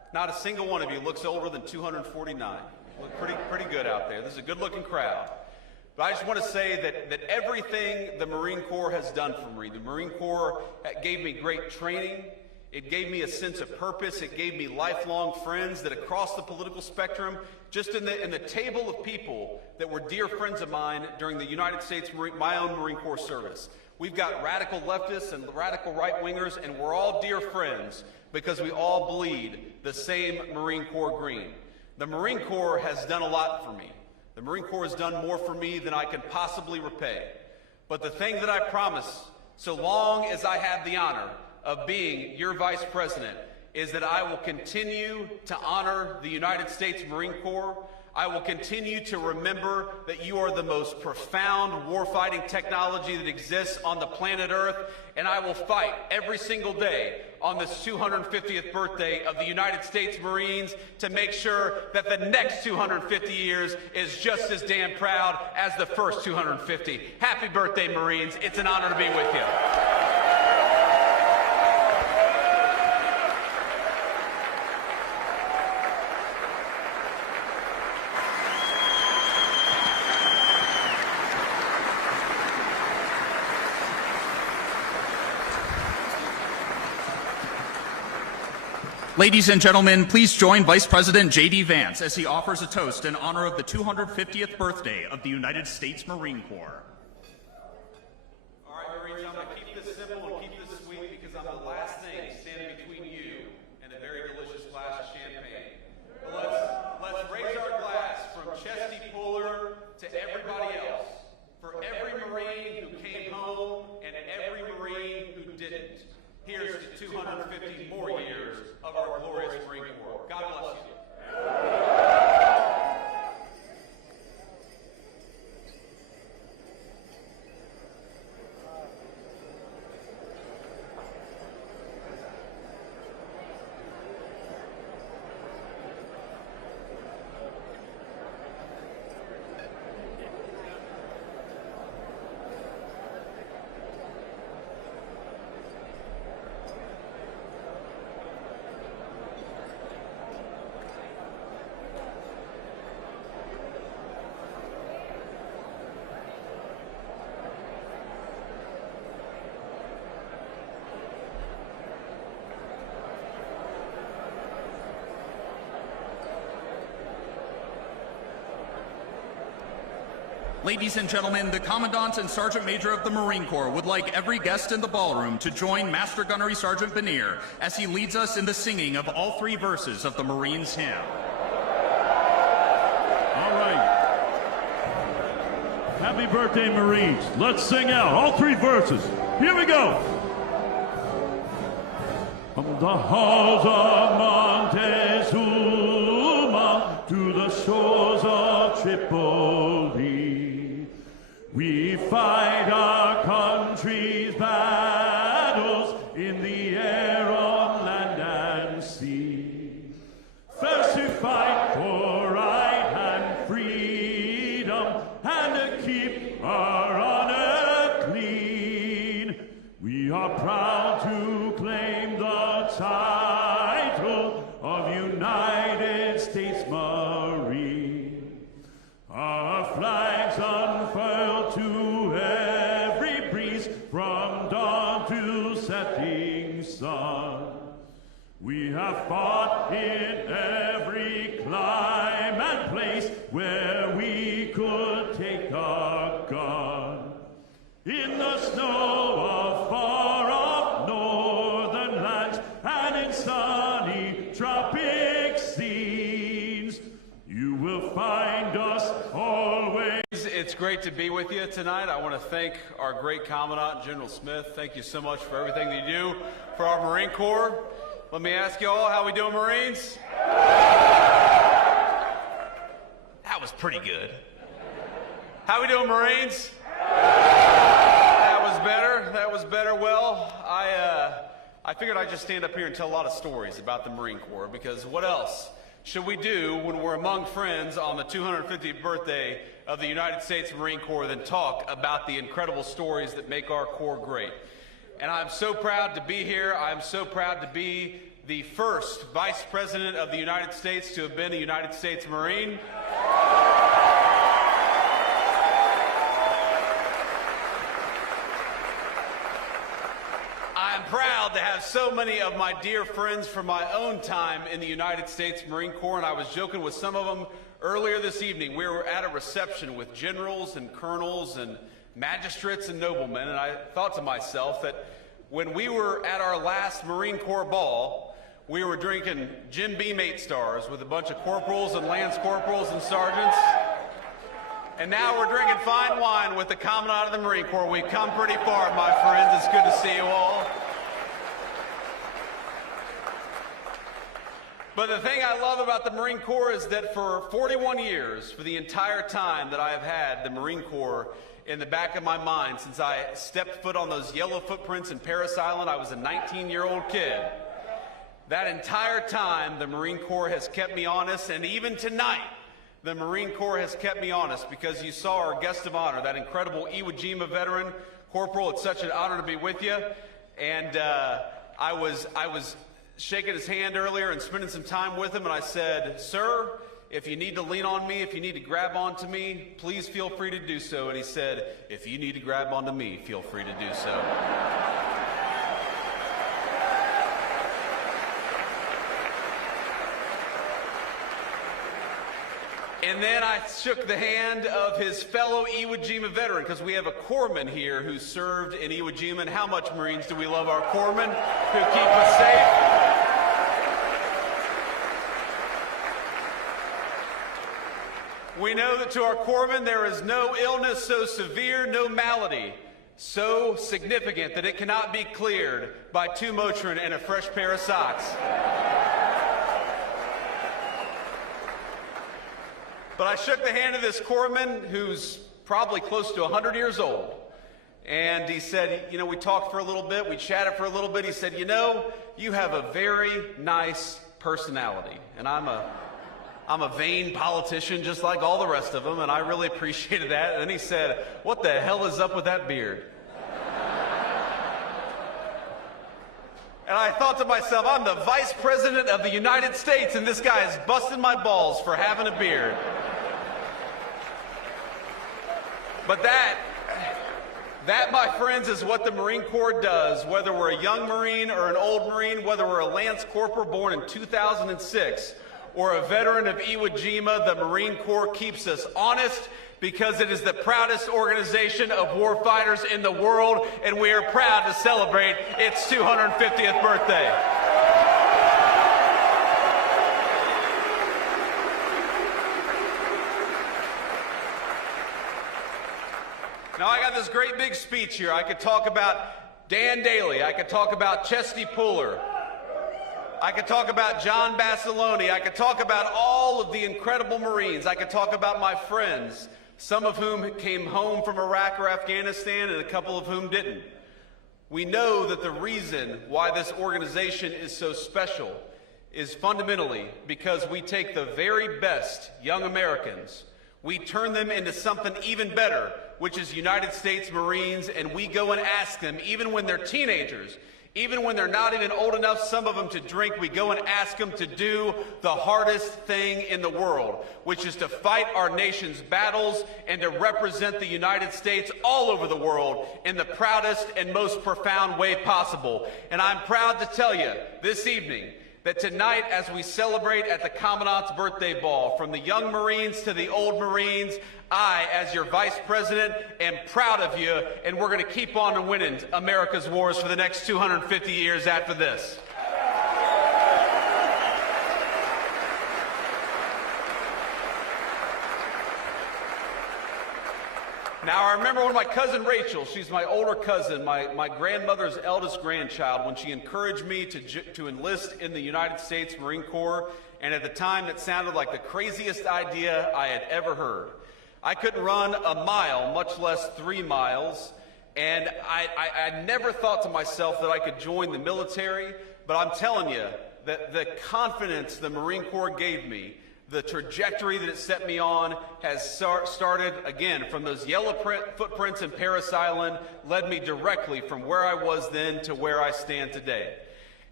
Not a single one of you looks older than 249. You look pretty good out there. This is a good-looking crowd. But I just want to say that everything the Marine Corps has done for me, the Marine Corps gave me great training. It gave me a sense of purpose. It gave me lifelong friends that across the political spectrum, just in the table of people that were dear friends of mine during the United States, my own Marine Corps service. We've got radical leftists and radical right-wingers, and we're all dear friends because we all bleed the same Marine Corps green. The Marine Corps has done a lot for me. The Marine Corps has done more for me than I can possibly repay. But the thing that I promise, so long as I have the honor of being your Vice President, is that I will continue to honor the United States Marine Corps. I will continue to remember that you are the most profound warfighting technology that exists on the planet Earth, and I will fight every single day on this 250th birthday of the United States Marines to make sure that the next 250 years is just as damn proud as the first 250. Happy birthday, Marines. It's an honor to be with you. Ladies and gentlemen, please join Vice President JD Vance as he offers a toast in honor of the 250th birthday of the United States Marine Corps. All right, Marines, I'm going to keep this simple and keep this sweet because I'm the last thing standing between you and a very delicious glass of champagne. But let's raise our glass from Chesty Puller to everybody else, for every Marine who came home and every Marine who didn't. Here's to 250 more years of our glorious Marine Corps. God bless you. Ladies and gentlemen, the Commandant and Sergeant Major of the Marine Corps would like every guest in the ballroom to join Master Gunnery Sergeant Benier as he leads us in the singing of all three verses of the Marines' hymn. All right. Happy birthday, Marines. Let's sing out all three verses. Here we go. From the halls of Montezuma to the shores of Tripoli, we fight our country's battles in the air, on land and sea. First to fight for right and freedom, and to keep our honor clean. We are proud to claim the title of United States Marine. Our flags unfurled to every breeze, from dawn to setting sun. We have fought in every clime and place where we could take a gun. In the snow of far-off northern lands, and in sunny tropic scenes, you will find us always. It's great to be with you tonight. I want to thank our great Commandant, General Smith. Thank you so much for everything that you do for our Marine Corps. Let me ask you all, how we doing, Marines? That was pretty good. How we doing, Marines? That was better. That was better. Well, I figured I'd just stand up here and tell a lot of stories about the Marine Corps, because what else should we do when we're among friends on the 250th birthday of the United States Marine Corps than talk about the incredible stories that make our Corps great? And I'm so proud to be here. I'm so proud to be the first Vice President of the United States to have been a United States Marine. I'm proud to have so many of my dear friends from my own time in the United States Marine Corps, and I was joking with some of them earlier this evening. We were at a reception with generals and colonels and magistrates and noblemen, and I thought to myself that when we were at our last Marine Corps ball, we were drinking Jim Beam 8 stars with a bunch of corporals and lance corporals and sergeants. And now we're drinking fine wine with the Commandant of the Marine Corps. We've come pretty far, my friends. It's good to see you all. But the thing I love about the Marine Corps is that for 41 years, for the entire time that I have had the Marine Corps in the back of my mind, since I stepped foot on those yellow footprints in Parris Island, I was a 19-year-old kid. That entire time, the Marine Corps has kept me honest, and even tonight, the Marine Corps has kept me honest, because you saw our guest of honor, that incredible Iwo Jima veteran. Corporal, it's such an honor to be with you. And I was shaking his hand earlier and spending some time with him, and I said, "Sir, if you need to lean on me, if you need to grab onto me, please feel free to do so." And he said, "If you need to grab onto me, feel free to do so." And then I shook the hand of his fellow Iwo Jima veteran, because we have a corpsman here who served in Iwo Jima. And how much Marines do we love our corpsmen who keep us safe? We know that to our corpsmen there is no illness so severe, no malady so significant that it cannot be cleared by 2 Motrin and a fresh pair of socks. But I shook the hand of this corpsman who's probably close to 100 years old. And he said, you know, we talked for a little bit, we chatted for a little bit. He said, you know, you have a very nice personality. And I'm a vain politician just like all the rest of them, and I really appreciated that. And then he said, what the hell is up with that beard? And I thought to myself, I'm the Vice President of the United States, and this guy is busting my balls for having a beard. But that, my friends, is what the Marine Corps does, whether we're a young Marine or an old Marine, whether we're a Lance Corporal born in 2006 or a veteran of Iwo Jima. The Marine Corps keeps us honest because it is the proudest organization of warfighters in the world, and we are proud to celebrate its 250th birthday. Now, I got this great big speech here. I could talk about Dan Daly. I could talk about Chesty Puller. I could talk about John Basilone. I could talk about all of the incredible Marines. I could talk about my friends, some of whom came home from Iraq or Afghanistan and a couple of whom didn't. We know that the reason why this organization is so special is fundamentally because we take the very best young Americans, we turn them into something even better, which is United States Marines, and we go and ask them, even when they're teenagers, even when they're not even old enough, some of them, to drink, we go and ask them to do the hardest thing in the world, which is to fight our nation's battles and to represent the United States all over the world in the proudest and most profound way possible. And I'm proud to tell you this evening that tonight, as we celebrate at the Commandant's birthday ball, from the young Marines to the old Marines, I, as your Vice President, am proud of you, and we're going to keep on winning America's wars for the next 250 years after this. Now, I remember when my cousin Rachel, she's my older cousin, my grandmother's eldest grandchild, when she encouraged me to enlist in the United States Marine Corps, and at the time that sounded like the craziest idea I had ever heard. I couldn't run a mile, much less 3 miles, and I never thought to myself that I could join the military, but I'm telling you that the confidence the Marine Corps gave me, the trajectory that it set me on, has started, again, from those yellow footprints in Parris Island, led me directly from where I was then to where I stand today.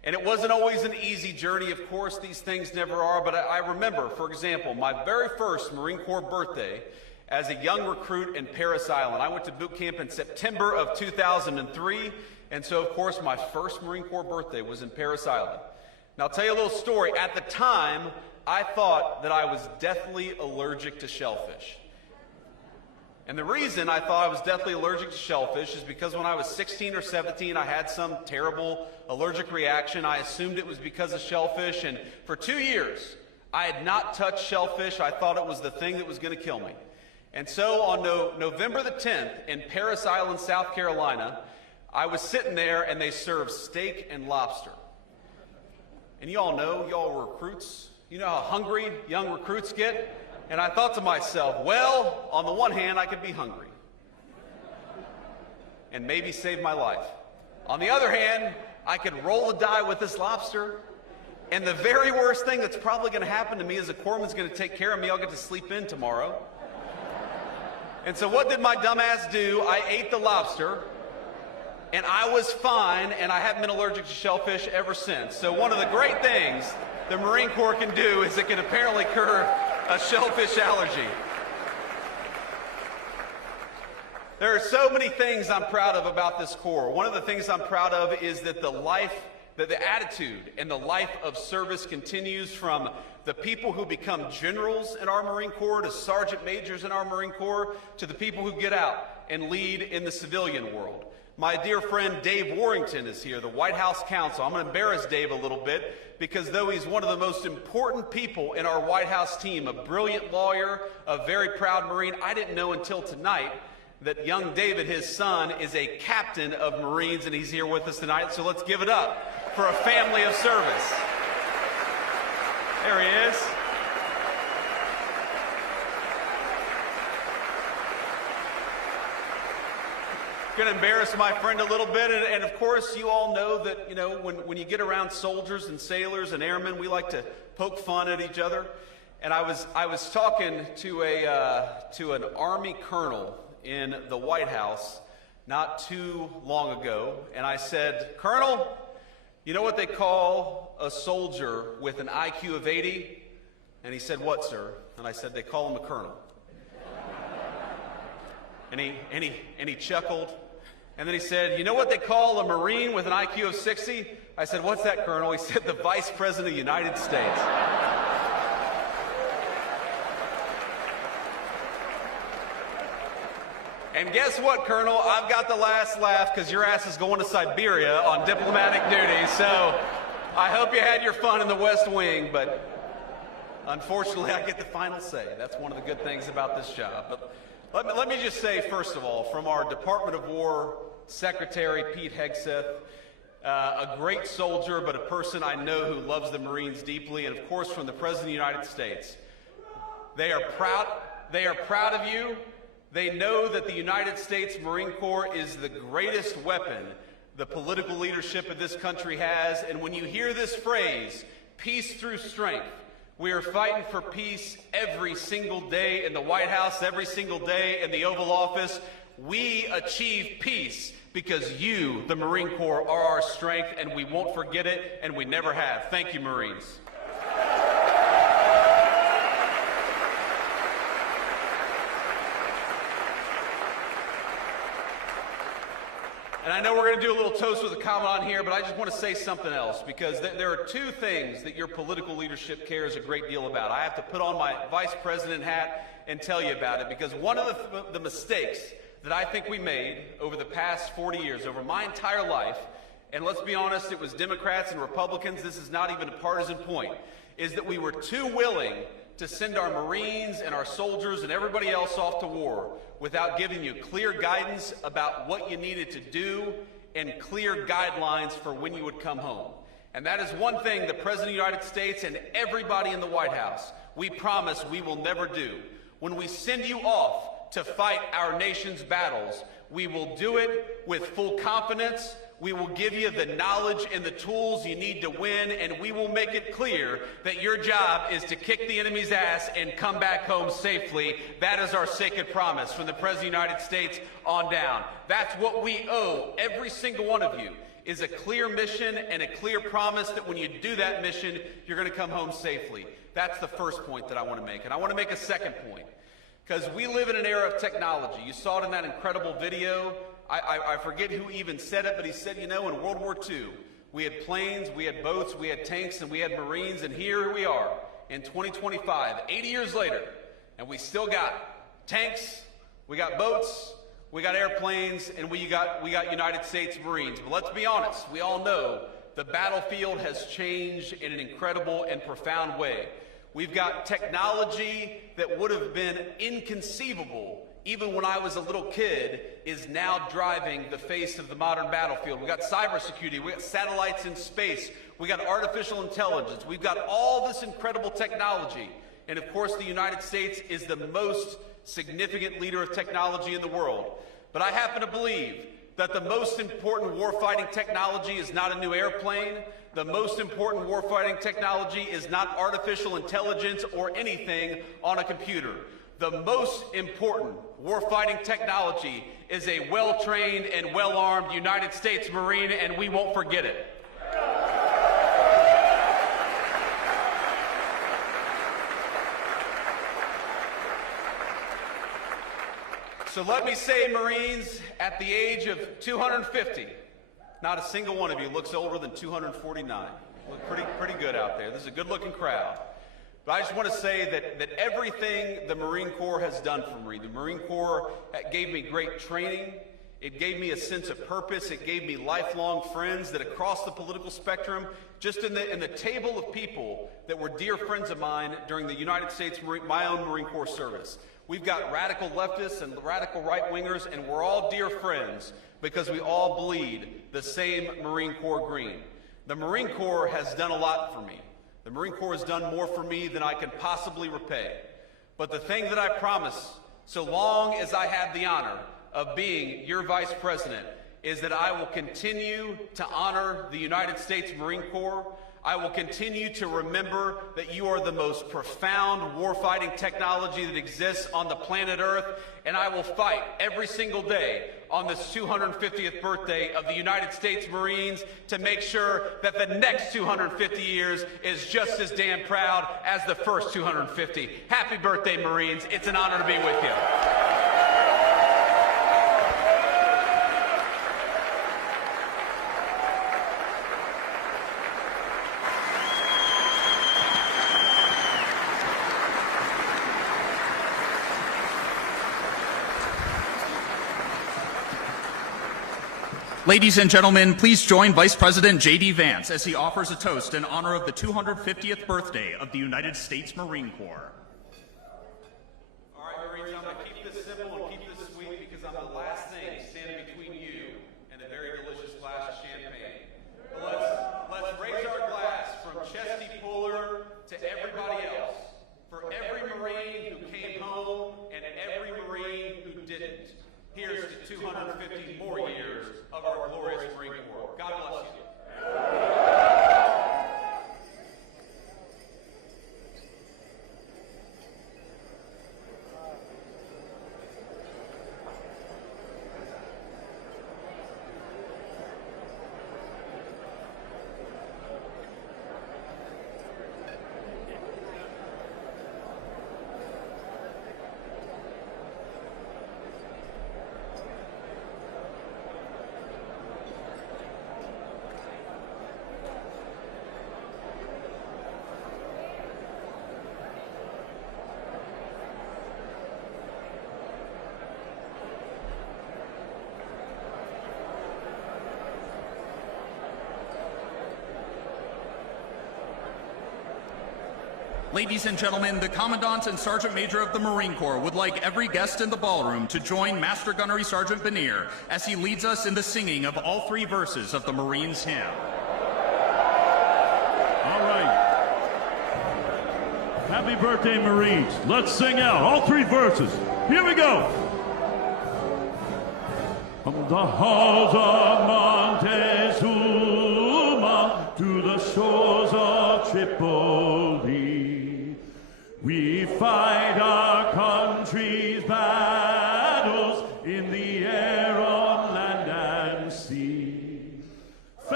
And it wasn't always an easy journey, of course, these things never are, but I remember, for example, my very first Marine Corps birthday as a young recruit in Parris Island. I went to boot camp in September of 2003, and so, of course, my first Marine Corps birthday was in Parris Island. Now, I'll tell you a little story. At the time, I thought that I was deathly allergic to shellfish. And the reason I thought I was deathly allergic to shellfish is because when I was 16 or 17, I had some terrible allergic reaction. I assumed it was because of shellfish, and for 2 years, I had not touched shellfish. I thought it was the thing that was going to kill me. And so on November the 10th in Parris Island, South Carolina, I was sitting there and they served steak and lobster. And you all know, y'all were recruits. You know how hungry young recruits get? And I thought to myself, well, on the one hand, I could be hungry and maybe save my life. On the other hand, I could roll the die with this lobster, and the very worst thing that's probably going to happen to me is a corpsman's going to take care of me. I'll get to sleep in tomorrow. And so what did my dumbass do? I ate the lobster, and I was fine, and I haven't been allergic to shellfish ever since. So one of the great things the Marine Corps can do is it can apparently cure a shellfish allergy. There are so many things I'm proud of about this Corps. One of the things I'm proud of is that the attitude and the life of service continues from the people who become generals in our Marine Corps to sergeant majors in our Marine Corps to the people who get out and lead in the civilian world. My dear friend Dave Warrington is here, the White House counsel. I'm going to embarrass Dave a little bit because though he's one of the most important people in our White House team, a brilliant lawyer, a very proud Marine, I didn't know until tonight that young David, his son, is a captain of Marines, and he's here with us tonight. So let's give it up for a family of service. There he is. Going to embarrass my friend a little bit, and of course you all know that, you know, when you get around soldiers and sailors and airmen, we like to poke fun at each other. And I was talking to an Army colonel in the White House not too long ago, and I said, "Colonel, you know what they call a soldier with an IQ of 80? And he said, "What, sir?" And I said, "They call him a colonel." And he chuckled. And then he said, "You know what they call a Marine with an IQ of 60? I said, "What's that, Colonel?" He said, "The Vice President of the United States." And guess what, Colonel? I've got the last laugh because your ass is going to Siberia on diplomatic duty. So I hope you had your fun in the West Wing, but unfortunately I get the final say. That's one of the good things about this job. But let me just say, first of all, from our Department of War Secretary, Pete Hegseth, a great soldier, but a person I know who loves the Marines deeply, and of course from the President of the United States. They are proud of you. They know that the United States Marine Corps is the greatest weapon the political leadership of this country has. And when you hear this phrase, peace through strength, we are fighting for peace every single day in the White House, every single day in the Oval Office. We achieve peace because you, the Marine Corps, are our strength, and we won't forget it, and we never have. Thank you, Marines. And I know we're going to do a little toast with a Commandant here, but I just want to say something else, because there are two things that your political leadership cares a great deal about. I have to put on my Vice President hat and tell you about it, because one of the mistakes that I think we made over the past 40 years, over my entire life, and let's be honest, it was Democrats and Republicans, this is not even a partisan point, is that we were too willing to send our Marines and our soldiers and everybody else off to war without giving you clear guidance about what you needed to do and clear guidelines for when you would come home. And that is one thing the President of the United States and everybody in the White House, we promise we will never do. When we send you off to fight our nation's battles, we will do it with full confidence. We will give you the knowledge and the tools you need to win, and we will make it clear that your job is to kick the enemy's ass and come back home safely. That is our sacred promise from the President of the United States on down. That's what we owe every single one of you. is a clear mission and a clear promise that when you do that mission, you're going to come home safely. That's the first point that I want to make. And I want to make a second point, because we live in an era of technology. You saw it in that incredible video. I forget who even said it, but he said, you know, in World War II, we had planes, we had boats, we had tanks, and we had Marines, and here we are in 2025, 80 years later, and we still got tanks, we got boats, we got airplanes, and we got United States Marines. But let's be honest, we all know the battlefield has changed in an incredible and profound way. We've got technology that would have been inconceivable even when I was a little kid is now driving the face of the modern battlefield. We've got cybersecurity, we've got satellites in space, we've got artificial intelligence, we've got all this incredible technology. And of course, the United States is the most significant leader of technology in the world. But I happen to believe that the most important warfighting technology is not a new airplane. The most important warfighting technology is not artificial intelligence or anything on a computer. The most important warfighting technology is a well-trained and well-armed United States Marine, and we won't forget it. So let me say, Marines, at the age of 250, not a single one of you looks older than 249. You look pretty good out there. This is a good-looking crowd. But I just want to say that everything the Marine Corps has done for me, the Marine Corps gave me great training. It gave me a sense of purpose. It gave me lifelong friends that across the political spectrum, just in the table of people that were dear friends of mine during the United States, my own Marine Corps service. We've got radical leftists and radical right-wingers, and we're all dear friends because we all bleed the same Marine Corps green. The Marine Corps has done a lot for me. The Marine Corps has done more for me than I can possibly repay. But the thing that I promise, so long as I have the honor of being your Vice President, is that I will continue to honor the United States Marine Corps. I will continue to remember that you are the most profound warfighting technology that exists on the planet Earth, and I will fight every single day on this 250th birthday of the United States Marines to make sure that the next 250 years is just as damn proud as the first 250. Happy birthday, Marines. It's an honor to be with you. Ladies and gentlemen, please join Vice President JD Vance as he offers a toast in honor of the 250th birthday of the United States Marine Corps. All right, Marines, I'm going to keep this simple and keep this sweet because I'm the last thing standing between you and a very delicious glass of champagne. But let's raise our glass from Chesty Puller to everybody else, for every Marine who came home and every Marine who didn't. Here's to 250 more years of our glorious Marine Corps. God bless you. Ladies and gentlemen, the Commandant and Sergeant Major of the Marine Corps would like every guest in the ballroom to join Master Gunnery Sergeant Benier as he leads us in the singing of all three verses of the Marines' hymn. All right. Happy birthday, Marines. Let's sing out all three verses. Here we go. From the halls of Montezuma to the shores of Tripoli, we fight our country's battles in the air, on land and sea.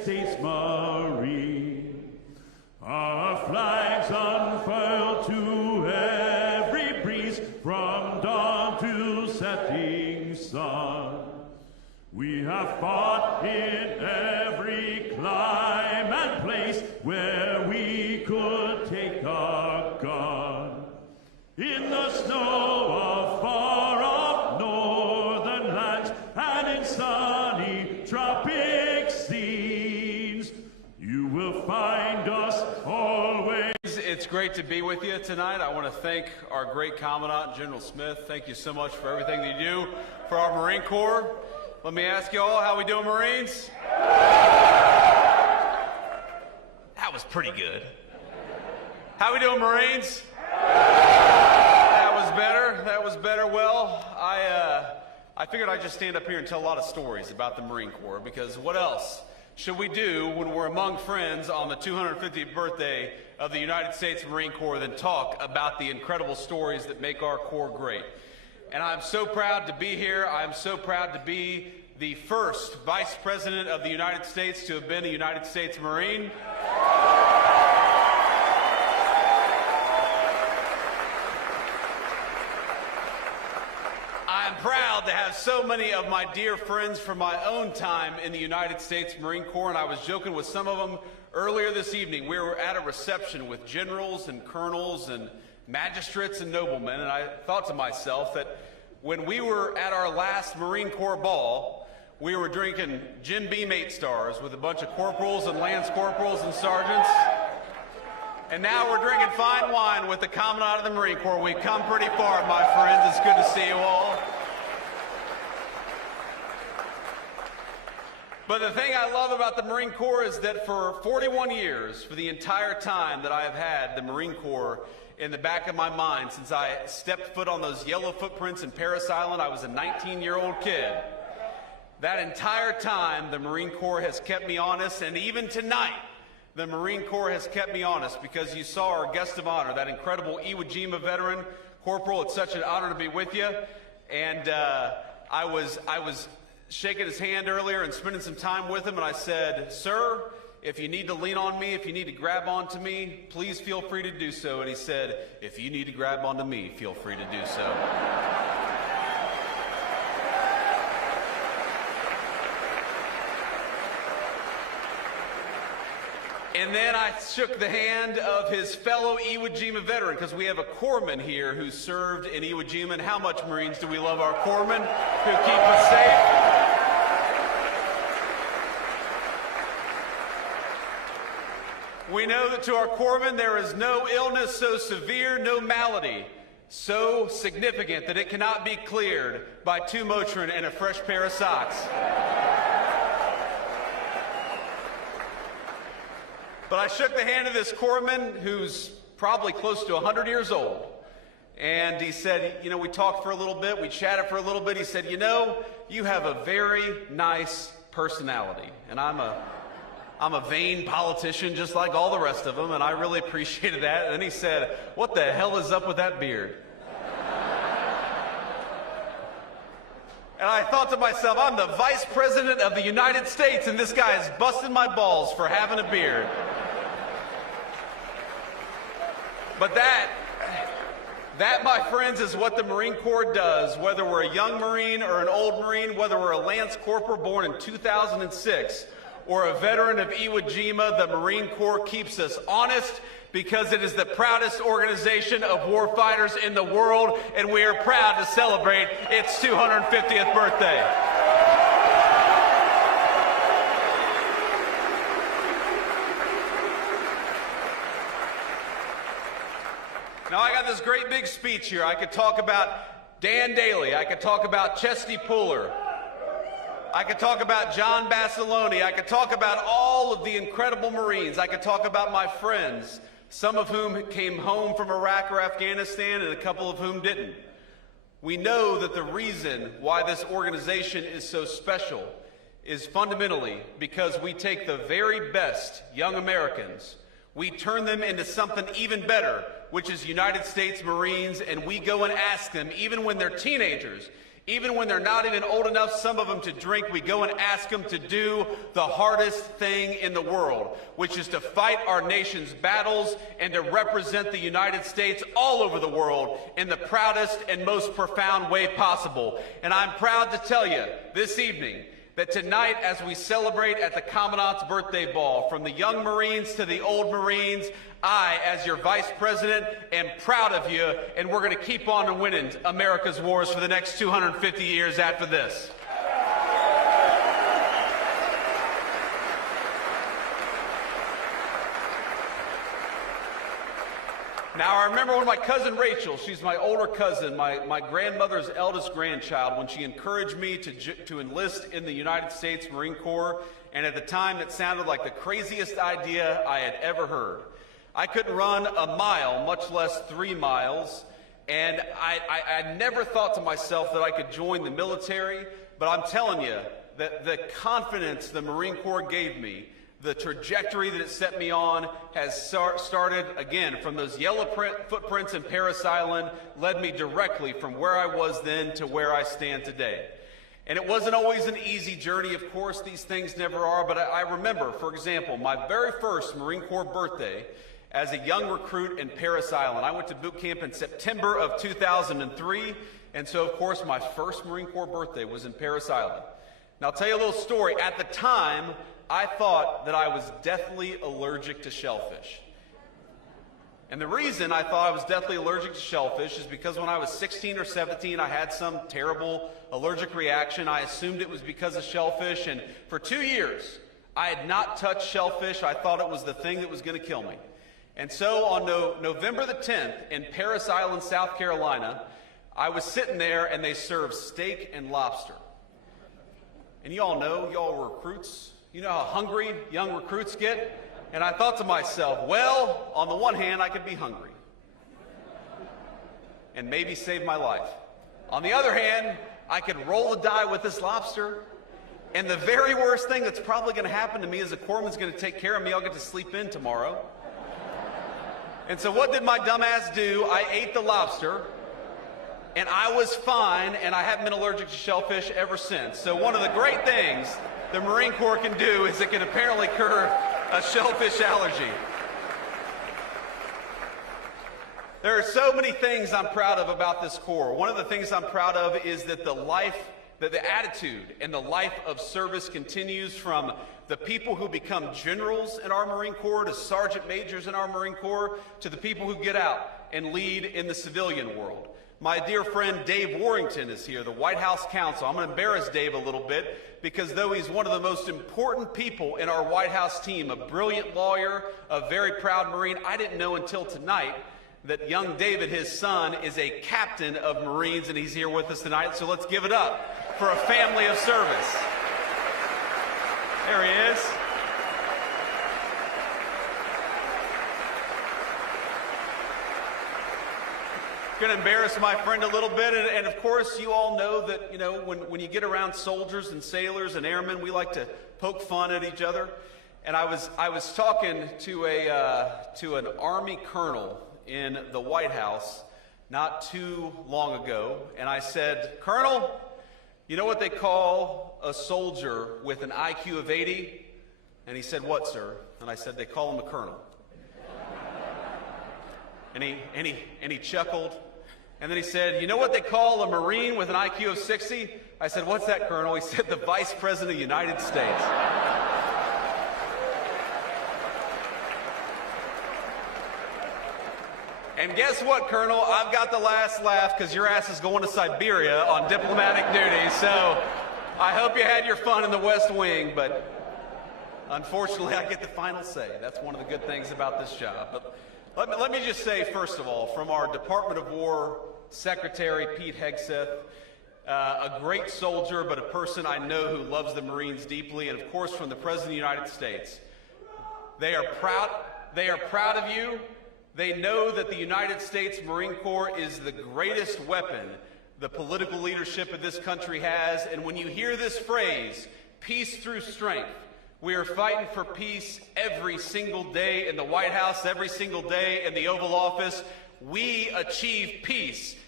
States Marine. Our flags unfurl to every breeze from dawn to setting sun. We have fought in every clime and place where we could take our gun. In the snow of far-off northern lands and in sunny tropic scenes, you will find us always. It's great to be with you tonight. I want to thank our great Commandant, General Smith. Thank you so much for everything that you do for our Marine Corps. Let me ask you all, how we doing, Marines? That was pretty good. How we doing, Marines? That was better. That was better. Well, I figured I'd just stand up here and tell a lot of stories about the Marine Corps, because what else should we do when we're among friends on the 250th birthday of the United States Marine Corps than talk about the incredible stories that make our Corps great? And I'm so proud to be here. I'm so proud to be the first Vice President of the United States to have been a United States Marine. I'm proud to have so many of my dear friends from my own time in the United States Marine Corps, and I was joking with some of them earlier this evening. We were at a reception with generals and colonels and magistrates and noblemen, and I thought to myself that when we were at our last Marine Corps ball, we were drinking Jim Beam 8 stars with a bunch of corporals and lance corporals and sergeants, and now we're drinking fine wine with the Commandant of the Marine Corps. We've come pretty far, my friends. It's good to see you all. But the thing I love about the Marine Corps is that for 41 years, for the entire time that I have had the Marine Corps in the back of my mind, since I stepped foot on those yellow footprints in Parris Island, I was a 19-year-old kid. That entire time, the Marine Corps has kept me honest, and even tonight, the Marine Corps has kept me honest, because you saw our guest of honor, that incredible Iwo Jima veteran. Corporal, it's such an honor to be with you. And I was shaking his hand earlier and spending some time with him, and I said, "Sir, if you need to lean on me, if you need to grab onto me, please feel free to do so." And he said, "If you need to grab onto me, feel free to do so." And then I shook the hand of his fellow Iwo Jima veteran, because we have a corpsman here who served in Iwo Jima. And how much, Marines, do we love our corpsmen who keep us safe? We know that to our corpsmen there is no illness so severe, no malady so significant that it cannot be cleared by 2 Motrin and a fresh pair of socks. But I shook the hand of this corpsman who's probably close to 100 years old. And he said, you know, we talked for a little bit, we chatted for a little bit. He said, you know, you have a very nice personality. And I'm a vain politician just like all the rest of them, and I really appreciated that. And then he said, what the hell is up with that beard? And I thought to myself, I'm the Vice President of the United States, and this guy is busting my balls for having a beard. But that, my friends, is what the Marine Corps does, whether we're a young Marine or an old Marine, whether we're a Lance Corporal born in 2006 or a veteran of Iwo Jima. The Marine Corps keeps us honest, because it is the proudest organization of warfighters in the world, and we are proud to celebrate its 250th birthday. Now, I got this great big speech here. I could talk about Dan Daly. I could talk about Chesty Puller. I could talk about John Basilone. I could talk about all of the incredible Marines. I could talk about my friends, some of whom came home from Iraq or Afghanistan, and a couple of whom didn't. We know that the reason why this organization is so special is fundamentally because we take the very best young Americans, we turn them into something even better, which is United States Marines, and we go and ask them, even when they're teenagers, Even when they're not even old enough, some of them, to drink, we go and ask them to do the hardest thing in the world, which is to fight our nation's battles and to represent the United States all over the world in the proudest and most profound way possible. And I'm proud to tell you this evening that tonight, as we celebrate at the Commandant's birthday ball, from the young Marines to the old Marines, I, as your Vice President, am proud of you, and we're going to keep on winning America's wars for the next 250 years after this. Now, I remember when my cousin Rachel, she's my older cousin, my grandmother's eldest grandchild, when she encouraged me to enlist in the United States Marine Corps, and at the time it sounded like the craziest idea I had ever heard. I couldn't run a mile, much less 3 miles, and I never thought to myself that I could join the military, but I'm telling you that the confidence the Marine Corps gave me, the trajectory that it set me on, has started, again, from those yellow footprints in Parris Island, led me directly from where I was then to where I stand today. And it wasn't always an easy journey, of course, these things never are, but I remember, for example, my very first Marine Corps birthday as a young recruit in Parris Island. I went to boot camp in September of 2003, and so, of course, my first Marine Corps birthday was in Parris Island. Now, I'll tell you a little story. At the time, I thought that I was deathly allergic to shellfish. And the reason I thought I was deathly allergic to shellfish is because when I was 16 or 17, I had some terrible allergic reaction. I assumed it was because of shellfish, and for 2 years, I had not touched shellfish. I thought it was the thing that was going to kill me. And so on November the 10th in Parris Island, South Carolina, I was sitting there and they served steak and lobster. And you all know, y'all were recruits. You know how hungry young recruits get? And I thought to myself, well, on the one hand, I could be hungry and maybe save my life. On the other hand, I could roll the die with this lobster, and the very worst thing that's probably going to happen to me is a corpsman's going to take care of me. I'll get to sleep in tomorrow. And so what did my dumbass do? I ate the lobster, and I was fine, and I haven't been allergic to shellfish ever since. So one of the great things the Marine Corps can do is it can apparently cure a shellfish allergy. There are so many things I'm proud of about this Corps. One of the things I'm proud of is that the attitude and the life of service continues from the people who become generals in our Marine Corps to sergeant majors in our Marine Corps to the people who get out and lead in the civilian world. My dear friend Dave Warrington is here, the White House counsel. I'm going to embarrass Dave a little bit because though he's one of the most important people in our White House team, a brilliant lawyer, a very proud Marine, I didn't know until tonight that young David, his son, is a captain of Marines, and he's here with us tonight. So let's give it up for a family of service. There he is. Going to embarrass my friend a little bit, and of course you all know that, you know, when you get around soldiers and sailors and airmen, we like to poke fun at each other. And I was talking to an Army colonel in the White House not too long ago, and I said, "Colonel, you know what they call a soldier with an IQ of 80? And he said, "What, sir?" And I said, "They call him a colonel." And he chuckled. And then he said, "You know what they call a Marine with an IQ of 60? I said, "What's that, Colonel?" He said, "The Vice President of the United States." And guess what, Colonel? I've got the last laugh because your ass is going to Siberia on diplomatic duty. So I hope you had your fun in the West Wing, but unfortunately I get the final say. That's one of the good things about this job. But let me just say, first of all, from our Department of War Secretary, Pete Hegseth, a great soldier, but a person I know who loves the Marines deeply, and of course from the President of the United States. They are proud of you. They know that the United States Marine Corps is the greatest weapon the political leadership of this country has. And when you hear this phrase, peace through strength, we are fighting for peace every single day in the White House, every single day in the Oval Office. We achieve peace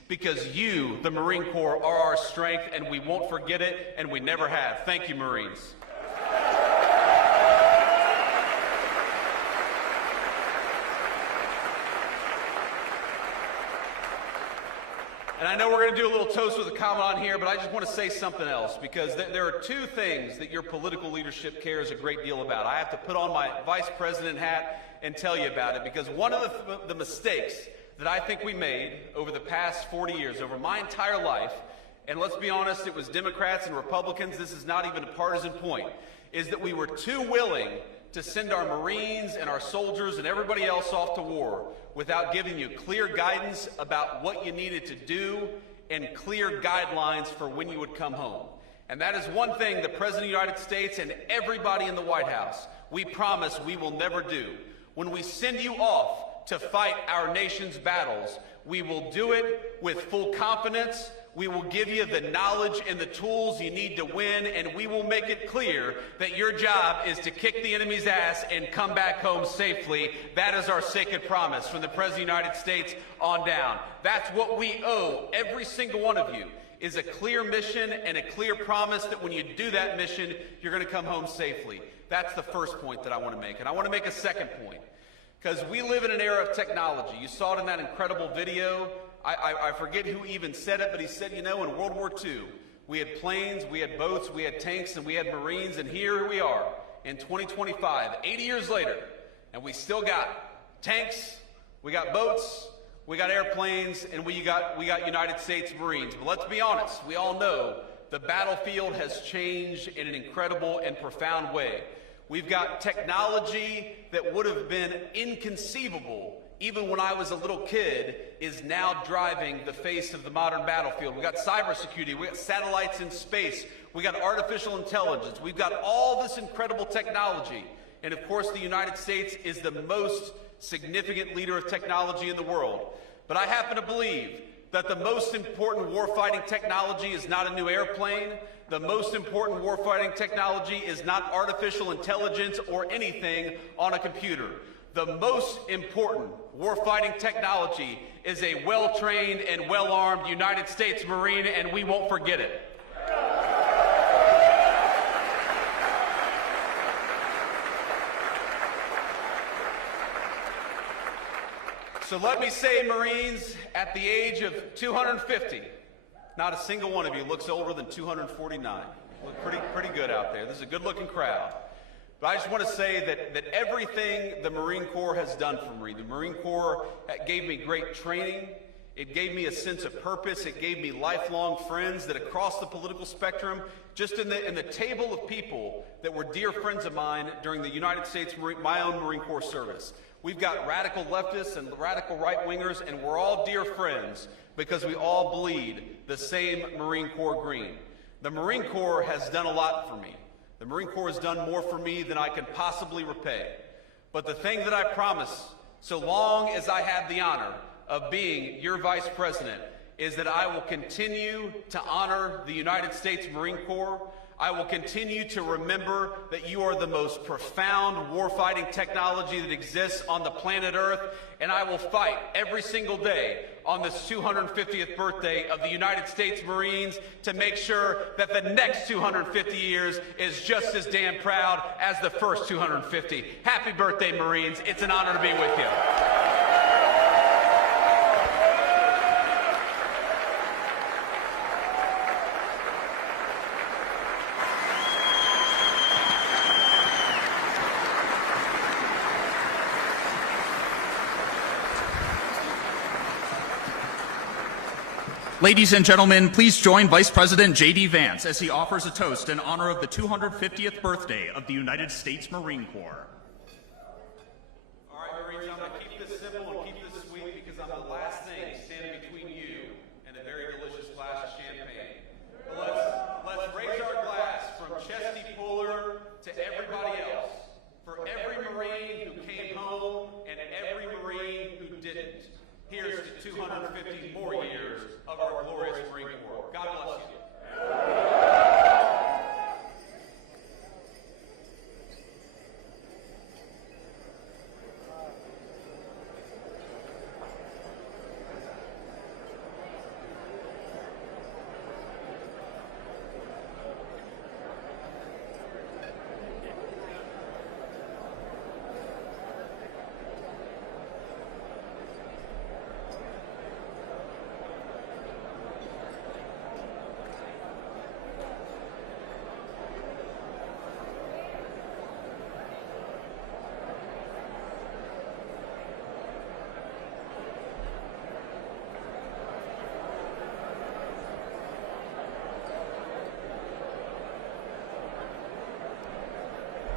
because you, the Marine Corps, are our strength, and we won't forget it, and we never have. Thank you, Marines. And I know we're going to do a little toast with a Commandant here, but I just want to say something else, because there are two things that your political leadership cares a great deal about. I have to put on my Vice President hat and tell you about it, because one of the mistakes that I think we made over the past 40 years, over my entire life, and let's be honest, it was Democrats and Republicans, this is not even a partisan point, is that we were too willing to send our Marines and our soldiers and everybody else off to war without giving you clear guidance about what you needed to do and clear guidelines for when you would come home. And that is one thing the President of the United States and everybody in the White House, we promise we will never do. When we send you off to fight our nation's battles, we will do it with full confidence. We will give you the knowledge and the tools you need to win, and we will make it clear that your job is to kick the enemy's ass and come back home safely. That is our sacred promise from the President of the United States on down. That's what we owe every single one of you, is a clear mission and a clear promise that when you do that mission, you're going to come home safely. That's the first point that I want to make. And I want to make a second point, because we live in an era of technology. You saw it in that incredible video. I forget who even said it, but he said, you know, in World War II, we had planes, we had boats, we had tanks, and we had Marines, and here we are in 2025, 80 years later, and we still got tanks, we got boats, we got airplanes, and we got United States Marines. But let's be honest, we all know the battlefield has changed in an incredible and profound way. We've got technology that would have been inconceivable even when I was a little kid, is now driving the face of the modern battlefield. We've got cybersecurity, we've got satellites in space, we've got artificial intelligence, we've got all this incredible technology. And of course, the United States is the most significant leader of technology in the world. But I happen to believe that the most important warfighting technology is not a new airplane. The most important warfighting technology is not artificial intelligence or anything on a computer. The most important warfighting technology is a well-trained and well-armed United States Marine, and we won't forget it. So let me say, Marines, at the age of 250, not a single one of you looks older than 249. You look pretty good out there. This is a good-looking crowd. But I just want to say that everything the Marine Corps has done for me, the Marine Corps gave me great training, it gave me a sense of purpose, it gave me lifelong friends that across the political spectrum, just in the table of people that were dear friends of mine during the United States, my own Marine Corps service. We've got radical leftists and radical right-wingers, and we're all dear friends because we all bleed the same Marine Corps green. The Marine Corps has done a lot for me. The Marine Corps has done more for me than I can possibly repay. But the thing that I promise, so long as I have the honor of being your Vice President, is that I will continue to honor the United States Marine Corps. I will continue to remember that you are the most profound warfighting technology that exists on the planet Earth, and I will fight every single day on this 250th birthday of the United States Marines to make sure that the next 250 years is just as damn proud as the first 250. Happy birthday, Marines. It's an honor to be with you. Ladies and gentlemen, please join Vice President JD Vance as he offers a toast in honor of the 250th birthday of the United States Marine Corps. All right, Marines, I'm going to keep this simple and keep this sweet because I'm the last thing standing between you and a very delicious glass of champagne. But let's raise our glass from Chesty Puller to everybody else, for every Marine who came home and every Marine who didn't. Here's to 250 more years of our glorious Marine Corps. God bless you.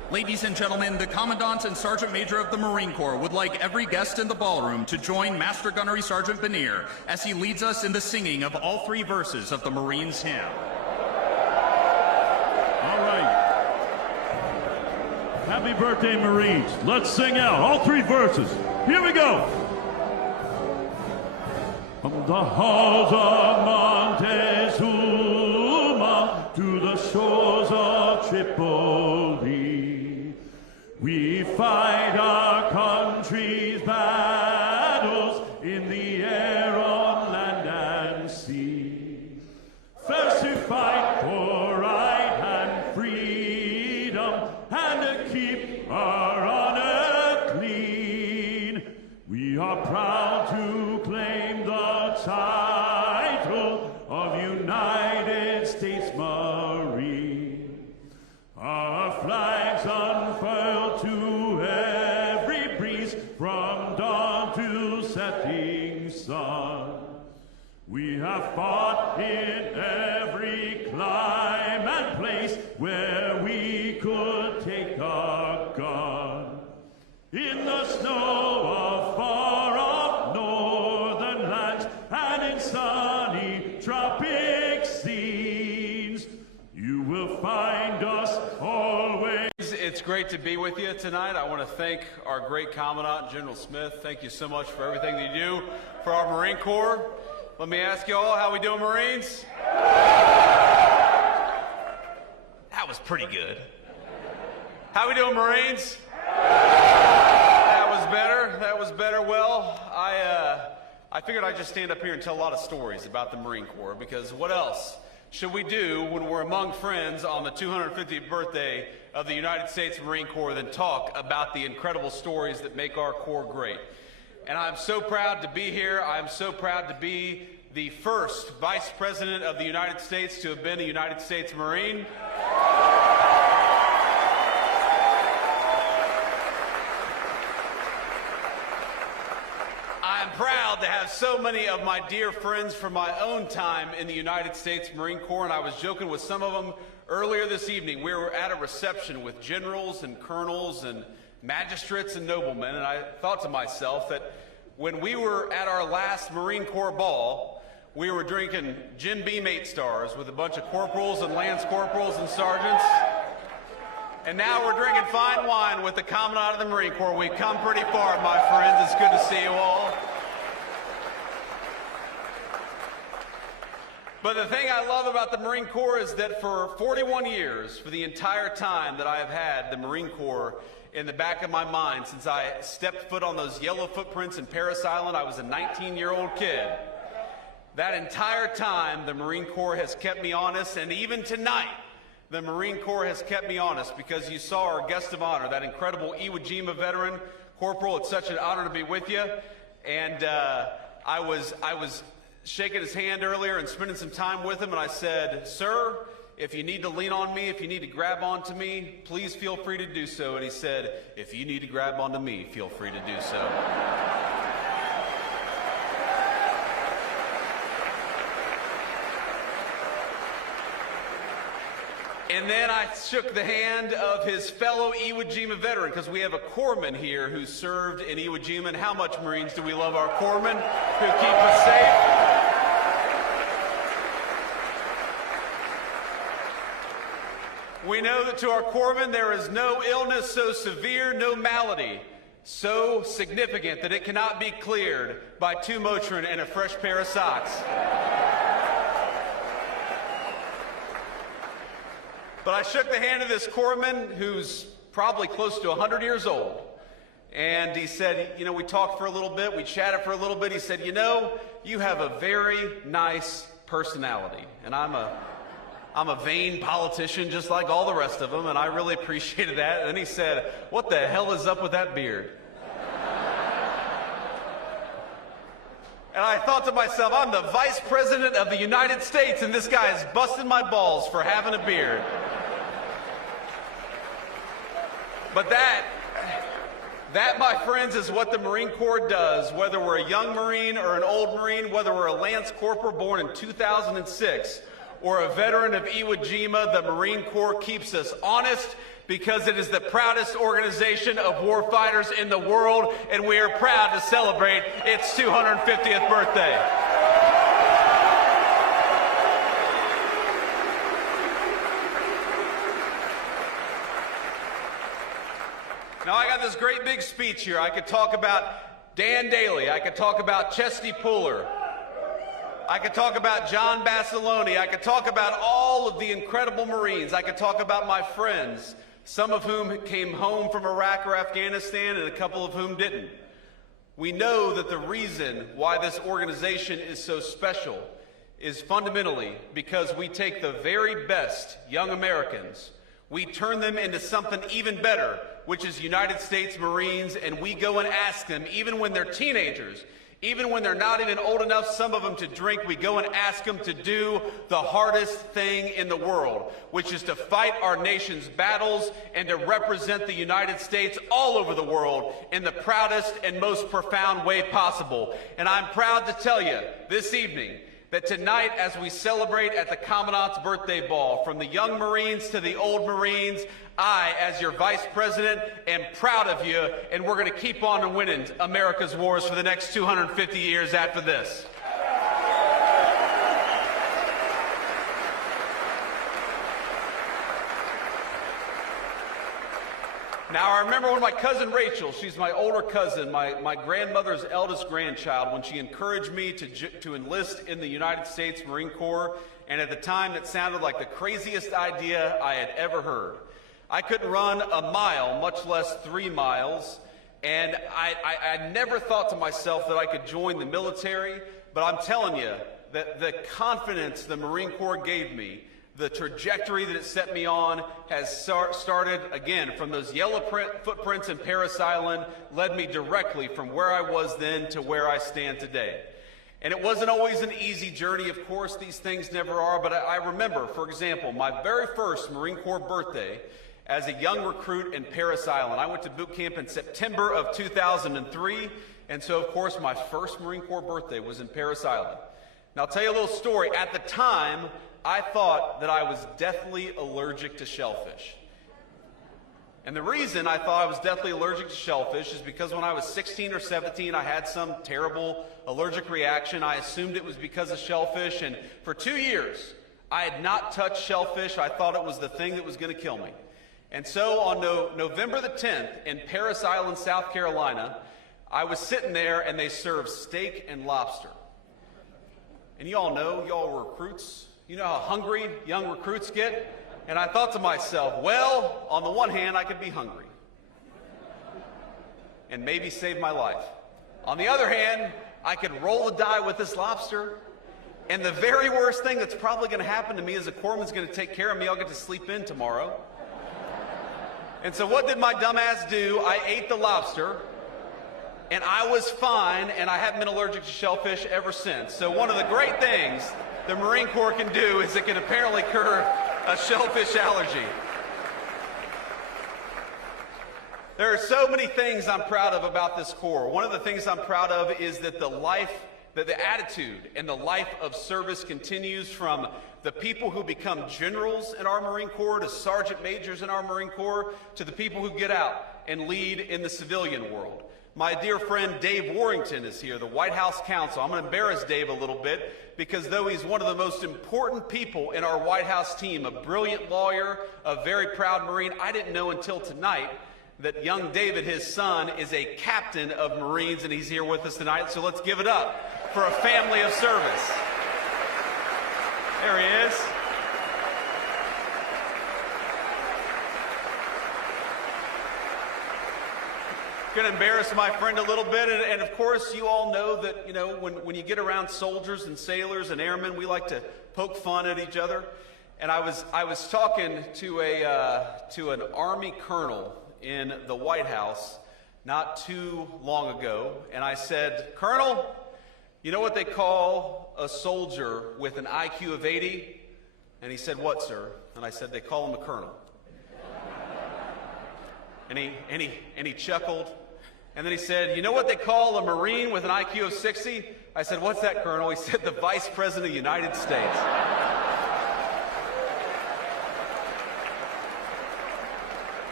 Ladies and gentlemen, the Commandant and Sergeant Major of the Marine Corps would like every guest in the ballroom to join Master Gunnery Sergeant Benier as he leads us in the singing of all 3 verses of the Marines' hymn. All right. Happy birthday, Marines. Let's sing out all 3 verses. Here we go. From the halls of Montezuma to the shores of Tripoli, we fight our country's battles in the air, on land and sea. First to fight for right and freedom, and to keep our honor clean. We are proud to claim the title of United States Marine. Our flags unfurled to every breeze, from dawn to setting sun. We have fought in every clime and place where we could take a gun. In the snow of far-off northern lands, and in sunny tropic scenes, you will find us always. It's great to be with you tonight. I want to thank our great Commandant, General Smith. Thank you so much for everything that you do for our Marine Corps. Let me ask you all, how we doing, Marines? That was pretty good. How we doing, Marines? That was better. That was better. Well, I figured I'd just stand up here and tell a lot of stories about the Marine Corps, because what else should we do when we're among friends on the 250th birthday of the United States Marine Corps than talk about the incredible stories that make our Corps great? And I'm so proud to be here. I'm so proud to be the first Vice President of the United States to have been a United States Marine. I'm proud to have so many of my dear friends from my own time in the United States Marine Corps, and I was joking with some of them earlier this evening. We were at a reception with generals and colonels and magistrates and noblemen, and I thought to myself that when we were at our last Marine Corps ball, we were drinking Jim Beam 8 stars with a bunch of corporals and lance corporals and sergeants, and now we're drinking fine wine with the Commandant of the Marine Corps. We've come pretty far, my friends. It's good to see you all. But the thing I love about the Marine Corps is that for 41 years, for the entire time that I have had the Marine Corps in the back of my mind, since I stepped foot on those yellow footprints in Parris Island, I was a 19-year-old kid. That entire time, the Marine Corps has kept me honest, and even tonight, the Marine Corps has kept me honest, because you saw our guest of honor, that incredible Iwo Jima veteran, Corporal. It's such an honor to be with you. And I was shaking his hand earlier and spending some time with him, and I said, "Sir, if you need to lean on me, if you need to grab onto me, please feel free to do so." And he said, "If you need to grab onto me, feel free to do so." And then I shook the hand of his fellow Iwo Jima veteran, because we have a corpsman here who served in Iwo Jima. And how much, Marines, do we love our corpsmen who keep us safe? We know that to our corpsmen there is no illness so severe, no malady so significant that it cannot be cleared by 2 Motrin and a fresh pair of socks. But I shook the hand of this corpsman who's probably close to 100 years old. And he said, you know, we talked for a little bit, we chatted for a little bit. He said, you know, you have a very nice personality. And I'm a vain politician just like all the rest of them, and I really appreciated that. And then he said, what the hell is up with that beard? And I thought to myself, I'm the Vice President of the United States, and this guy is busting my balls for having a beard. But that, my friends, is what the Marine Corps does, whether we're a young Marine or an old Marine, whether we're a Lance Corporal born in 2006 or a veteran of Iwo Jima. The Marine Corps keeps us honest, because it is the proudest organization of warfighters in the world, and we are proud to celebrate its 250th birthday. Now, I got this great big speech here. I could talk about Dan Daly. I could talk about Chesty Puller. I could talk about John Basilone. I could talk about all of the incredible Marines. I could talk about my friends, some of whom came home from Iraq or Afghanistan and a couple of whom didn't. We know that the reason why this organization is so special is fundamentally because we take the very best young Americans, we turn them into something even better, which is United States Marines, and we go and ask them, even when they're teenagers, even when they're not even old enough, some of them, to drink, we go and ask them to do the hardest thing in the world, which is to fight our nation's battles and to represent the United States all over the world in the proudest and most profound way possible. And I'm proud to tell you this evening that tonight, as we celebrate at the Commandant's Birthday Ball, from the young Marines to the old Marines, I, as your Vice President, am proud of you, and we're going to keep on winning America's wars for the next 250 years after this. Now, I remember when my cousin Rachel, she's my older cousin, my grandmother's eldest grandchild, when she encouraged me to enlist in the United States Marine Corps, and at the time it sounded like the craziest idea I had ever heard. I couldn't run a mile, much less 3 miles, and I never thought to myself that I could join the military, but I'm telling you that the confidence the Marine Corps gave me, the trajectory that it set me on, has started, again, from those yellow footprints in Parris Island, led me directly from where I was then to where I stand today. And it wasn't always an easy journey, of course, these things never are, but I remember, for example, my very first Marine Corps birthday as a young recruit in Parris Island. I went to boot camp in September of 2003, and so, of course, my first Marine Corps birthday was in Parris Island. Now, I'll tell you a little story. At the time, I thought that I was deathly allergic to shellfish. And the reason I thought I was deathly allergic to shellfish is because when I was 16 or 17, I had some terrible allergic reaction. I assumed it was because of shellfish, and for 2 years, I had not touched shellfish. I thought it was the thing that was going to kill me. And so on November the 10th in Parris Island, South Carolina, I was sitting there and they served steak and lobster. And you all know, y'all were recruits. You know how hungry young recruits get? And I thought to myself, well, on the one hand, I could be hungry and maybe save my life. On the other hand, I could roll the die with this lobster, and the very worst thing that's probably going to happen to me is a corpsman's going to take care of me. I'll get to sleep in tomorrow. And so what did my dumb ass do? I ate the lobster, and I was fine, and I haven't been allergic to shellfish ever since. So one of the great things the Marine Corps can do is it can apparently cure a shellfish allergy. There are so many things I'm proud of about this Corps. One of the things I'm proud of is that the attitude and the life of service continues from the people who become generals in our Marine Corps to sergeant majors in our Marine Corps to the people who get out and lead in the civilian world. My dear friend Dave Warrington is here, the White House counsel. I'm going to embarrass Dave a little bit because though he's one of the most important people in our White House team, a brilliant lawyer, a very proud Marine, I didn't know until tonight that young David, his son, is a captain of Marines, and he's here with us tonight. So let's give it up for a family of service. There he is. Going to embarrass my friend a little bit, and of course you all know that, you know, when you get around soldiers and sailors and airmen, we like to poke fun at each other. And I was talking to an Army colonel in the White House not too long ago, and I said, "Colonel, you know what they call a soldier with an IQ of 80? And he said, "What, sir?" And I said, "They call him a colonel." And he chuckled. And then he said, "You know what they call a Marine with an IQ of 60? I said, "What's that, Colonel?" He said, "The Vice President of the United States."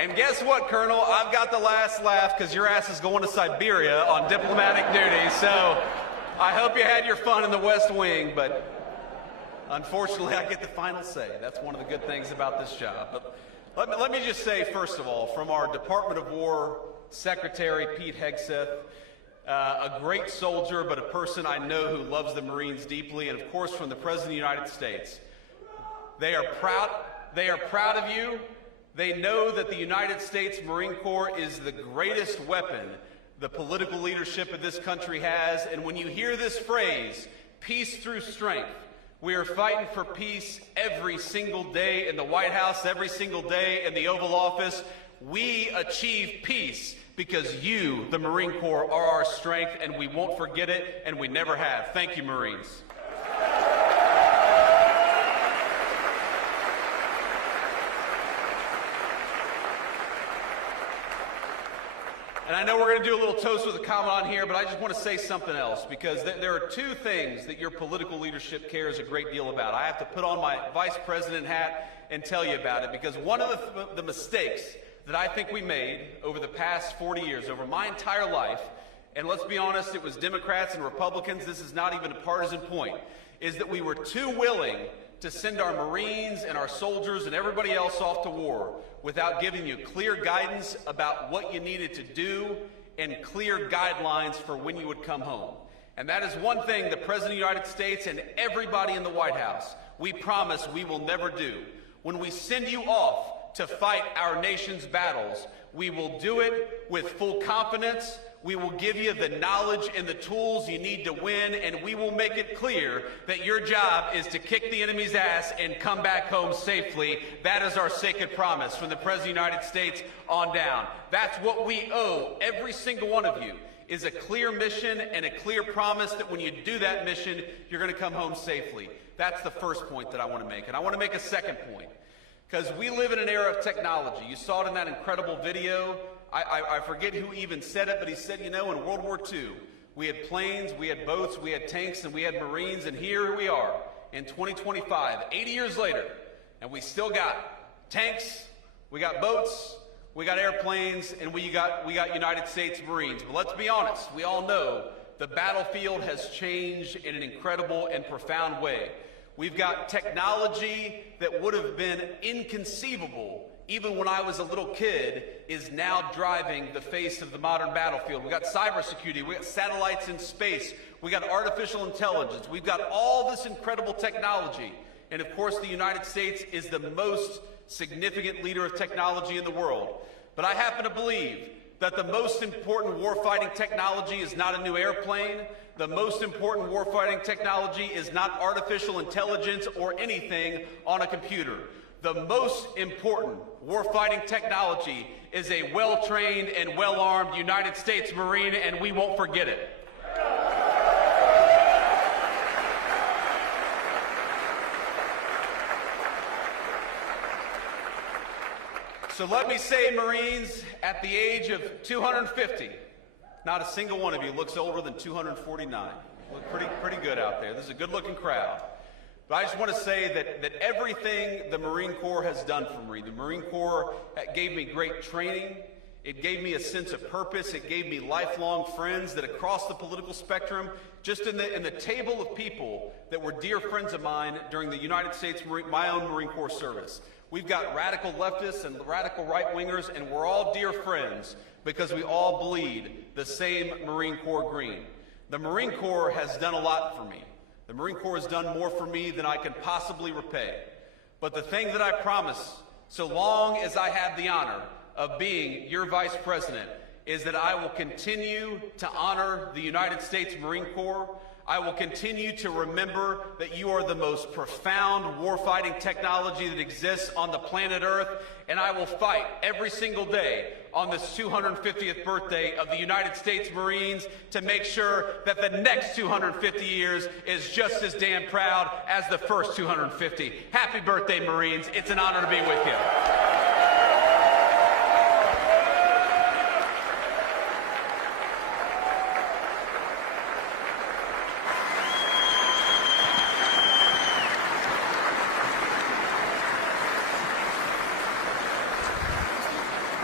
And guess what, Colonel? I've got the last laugh because your ass is going to Siberia on diplomatic duty. So I hope you had your fun in the West Wing, but unfortunately I get the final say. That's one of the good things about this job. But let me just say, first of all, from our Department of War Secretary, Pete Hegseth, a great soldier, but a person I know who loves the Marines deeply, and of course from the President of the United States. They are proud of you. They know that the United States Marine Corps is the greatest weapon the political leadership of this country has. And when you hear this phrase, peace through strength, we are fighting for peace every single day in the White House, every single day in the Oval Office. We achieve peace because you, the Marine Corps, are our strength, and we won't forget it, and we never have. Thank you, Marines. And I know we're going to do a little toast with a Commandant here, but I just want to say something else, because there are two things that your political leadership cares a great deal about. I have to put on my Vice President hat and tell you about it, because one of the mistakes that I think we made over the past 40 years, over my entire life, and let's be honest, it was Democrats and Republicans, this is not even a partisan point, is that we were too willing to send our Marines and our soldiers and everybody else off to war without giving you clear guidance about what you needed to do and clear guidelines for when you would come home. And that is one thing the President of the United States and everybody in the White House, we promise we will never do. When we send you off to fight our nation's battles, we will do it with full confidence. We will give you the knowledge and the tools you need to win, and we will make it clear that your job is to kick the enemy's ass and come back home safely. That is our sacred promise from the President of the United States on down. That's what we owe every single one of you, is a clear mission and a clear promise that when you do that mission, you're going to come home safely. That's the first point that I want to make. And I want to make a second point, because we live in an era of technology. You saw it in that incredible video. I forget who even said it, but he said, you know, in World War II, we had planes, we had boats, we had tanks, and we had Marines, and here we are in 2025, 80 years later, and we still got tanks, we got boats, we got airplanes, and we got United States Marines. But let's be honest, we all know the battlefield has changed in an incredible and profound way. We've got technology that would have been inconceivable even when I was a little kid, is now driving the face of the modern battlefield. We've got cybersecurity, we've got satellites in space, we've got artificial intelligence, we've got all this incredible technology. And of course, the United States is the most significant leader of technology in the world. But I happen to believe that the most important warfighting technology is not a new airplane. The most important warfighting technology is not artificial intelligence or anything on a computer. The most important warfighting technology is a well-trained and well-armed United States Marine, and we won't forget it. So let me say, Marines, at the age of 250, not a single one of you looks older than 249. You look pretty good out there. This is a good-looking crowd. But I just want to say that everything the Marine Corps has done for me, the Marine Corps gave me great training, it gave me a sense of purpose, it gave me lifelong friends that across the political spectrum, just in the table of people that were dear friends of mine during the United States, my own Marine Corps service. We've got radical leftists and radical right-wingers, and we're all dear friends because we all bleed the same Marine Corps green. The Marine Corps has done a lot for me. The Marine Corps has done more for me than I can possibly repay. But the thing that I promise, so long as I have the honor of being your Vice President, is that I will continue to honor the United States Marine Corps. I will continue to remember that you are the most profound warfighting technology that exists on the planet Earth, and I will fight every single day on this 250th birthday of the United States Marines to make sure that the next 250 years is just as damn proud as the first 250. Happy birthday, Marines. It's an honor to be with you.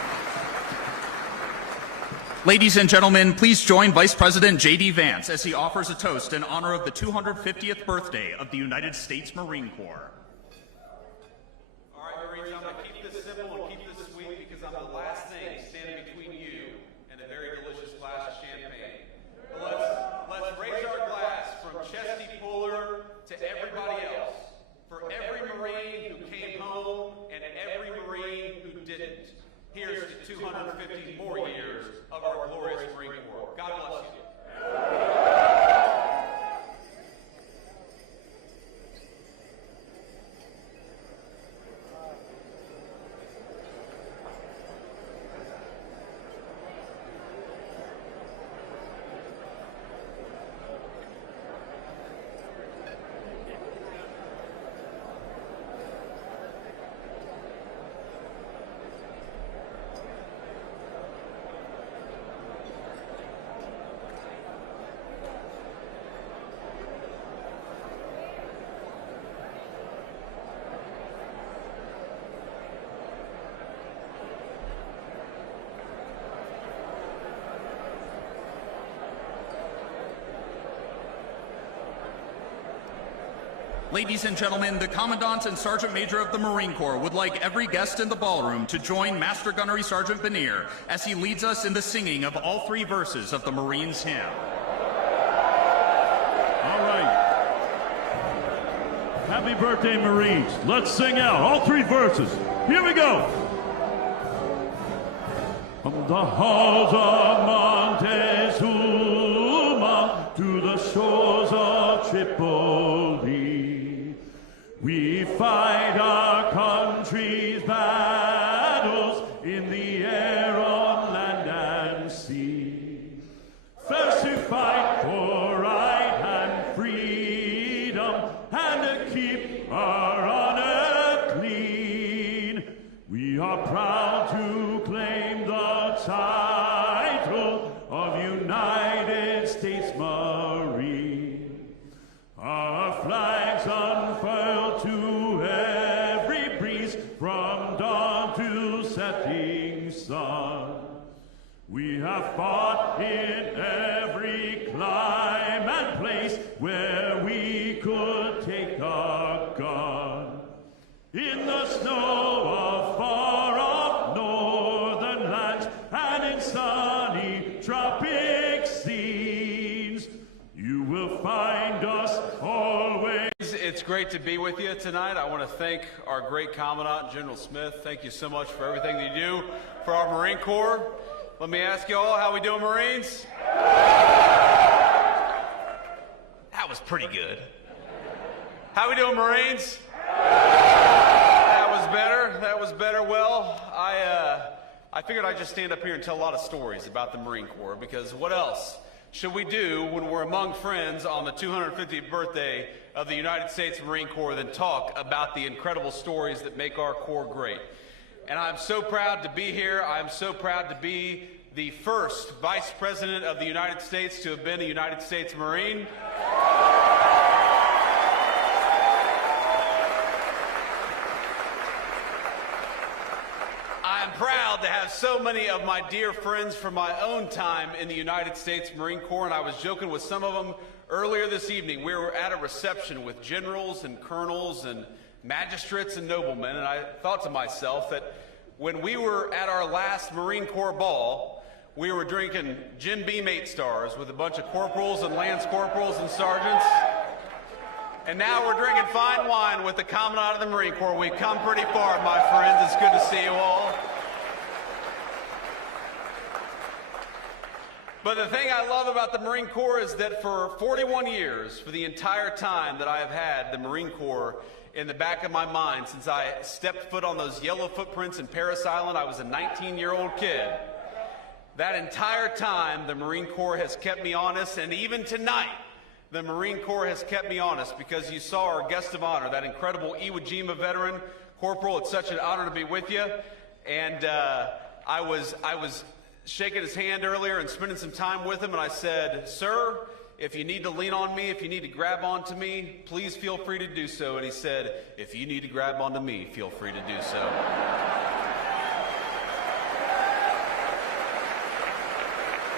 Ladies and gentlemen, please join Vice President JD Vance as he offers a toast in honor of the 250th birthday of the United States Marine Corps. All right, Marines, I'm going to keep this simple and keep this sweet because I'm the last thing standing between you and a very delicious glass of champagne. Let's raise our glass from Chesty Puller to everybody else, for every Marine who came home and every Marine who didn't. Here's to 250 more years of our glorious Marine Corps. God bless you. Ladies and gentlemen, the Commandant and Sergeant Major of the Marine Corps would like every guest in the ballroom to join Master Gunnery Sergeant Benier as he leads us in the singing of all three verses of the Marines' hymn. All right. Happy birthday, Marines. Let's sing out all three verses. Here we go. From the halls of Montezuma to the shores of Tripoli, we fight our country's battles in the air, on land and sea. First to fight for right and freedom, and to keep our honor clean. We are proud to claim the title of United States Marine. Our flags unfurled to every breeze, from dawn to setting sun. We have fought in every clime and place where we could take a gun. In the snow of far-off northern lands and in sunny tropic scenes, you will find us always. It's great to be with you tonight. I want to thank our great Commandant, General Smith. Thank you so much for everything that you do for our Marine Corps. Let me ask you all, how we doing, Marines? That was pretty good. How we doing, Marines? That was better. That was better. Well, I figured I'd just stand up here and tell a lot of stories about the Marine Corps, because what else should we do when we're among friends on the 250th birthday of the United States Marine Corps than talk about the incredible stories that make our Corps great? And I'm so proud to be here. I'm so proud to be the first Vice President of the United States to have been a United States Marine. I'm proud to have so many of my dear friends from my own time in the United States Marine Corps, and I was joking with some of them earlier this evening. We were at a reception with generals and colonels and magistrates and noblemen, and I thought to myself that when we were at our last Marine Corps ball, we were drinking Jim Beam 8 stars with a bunch of corporals and lance corporals and sergeants, and now we're drinking fine wine with the Commandant of the Marine Corps. We've come pretty far, my friends. It's good to see you all. But the thing I love about the Marine Corps is that for 41 years, for the entire time that I have had the Marine Corps in the back of my mind, since I stepped foot on those yellow footprints in Parris Island, I was a 19-year-old kid. That entire time, the Marine Corps has kept me honest, and even tonight, the Marine Corps has kept me honest, because you saw our guest of honor, that incredible Iwo Jima veteran. Corporal, it's such an honor to be with you. And I was shaking his hand earlier and spending some time with him, and I said, "Sir, if you need to lean on me, if you need to grab onto me, please feel free to do so." And he said, "If you need to grab onto me, feel free to do so."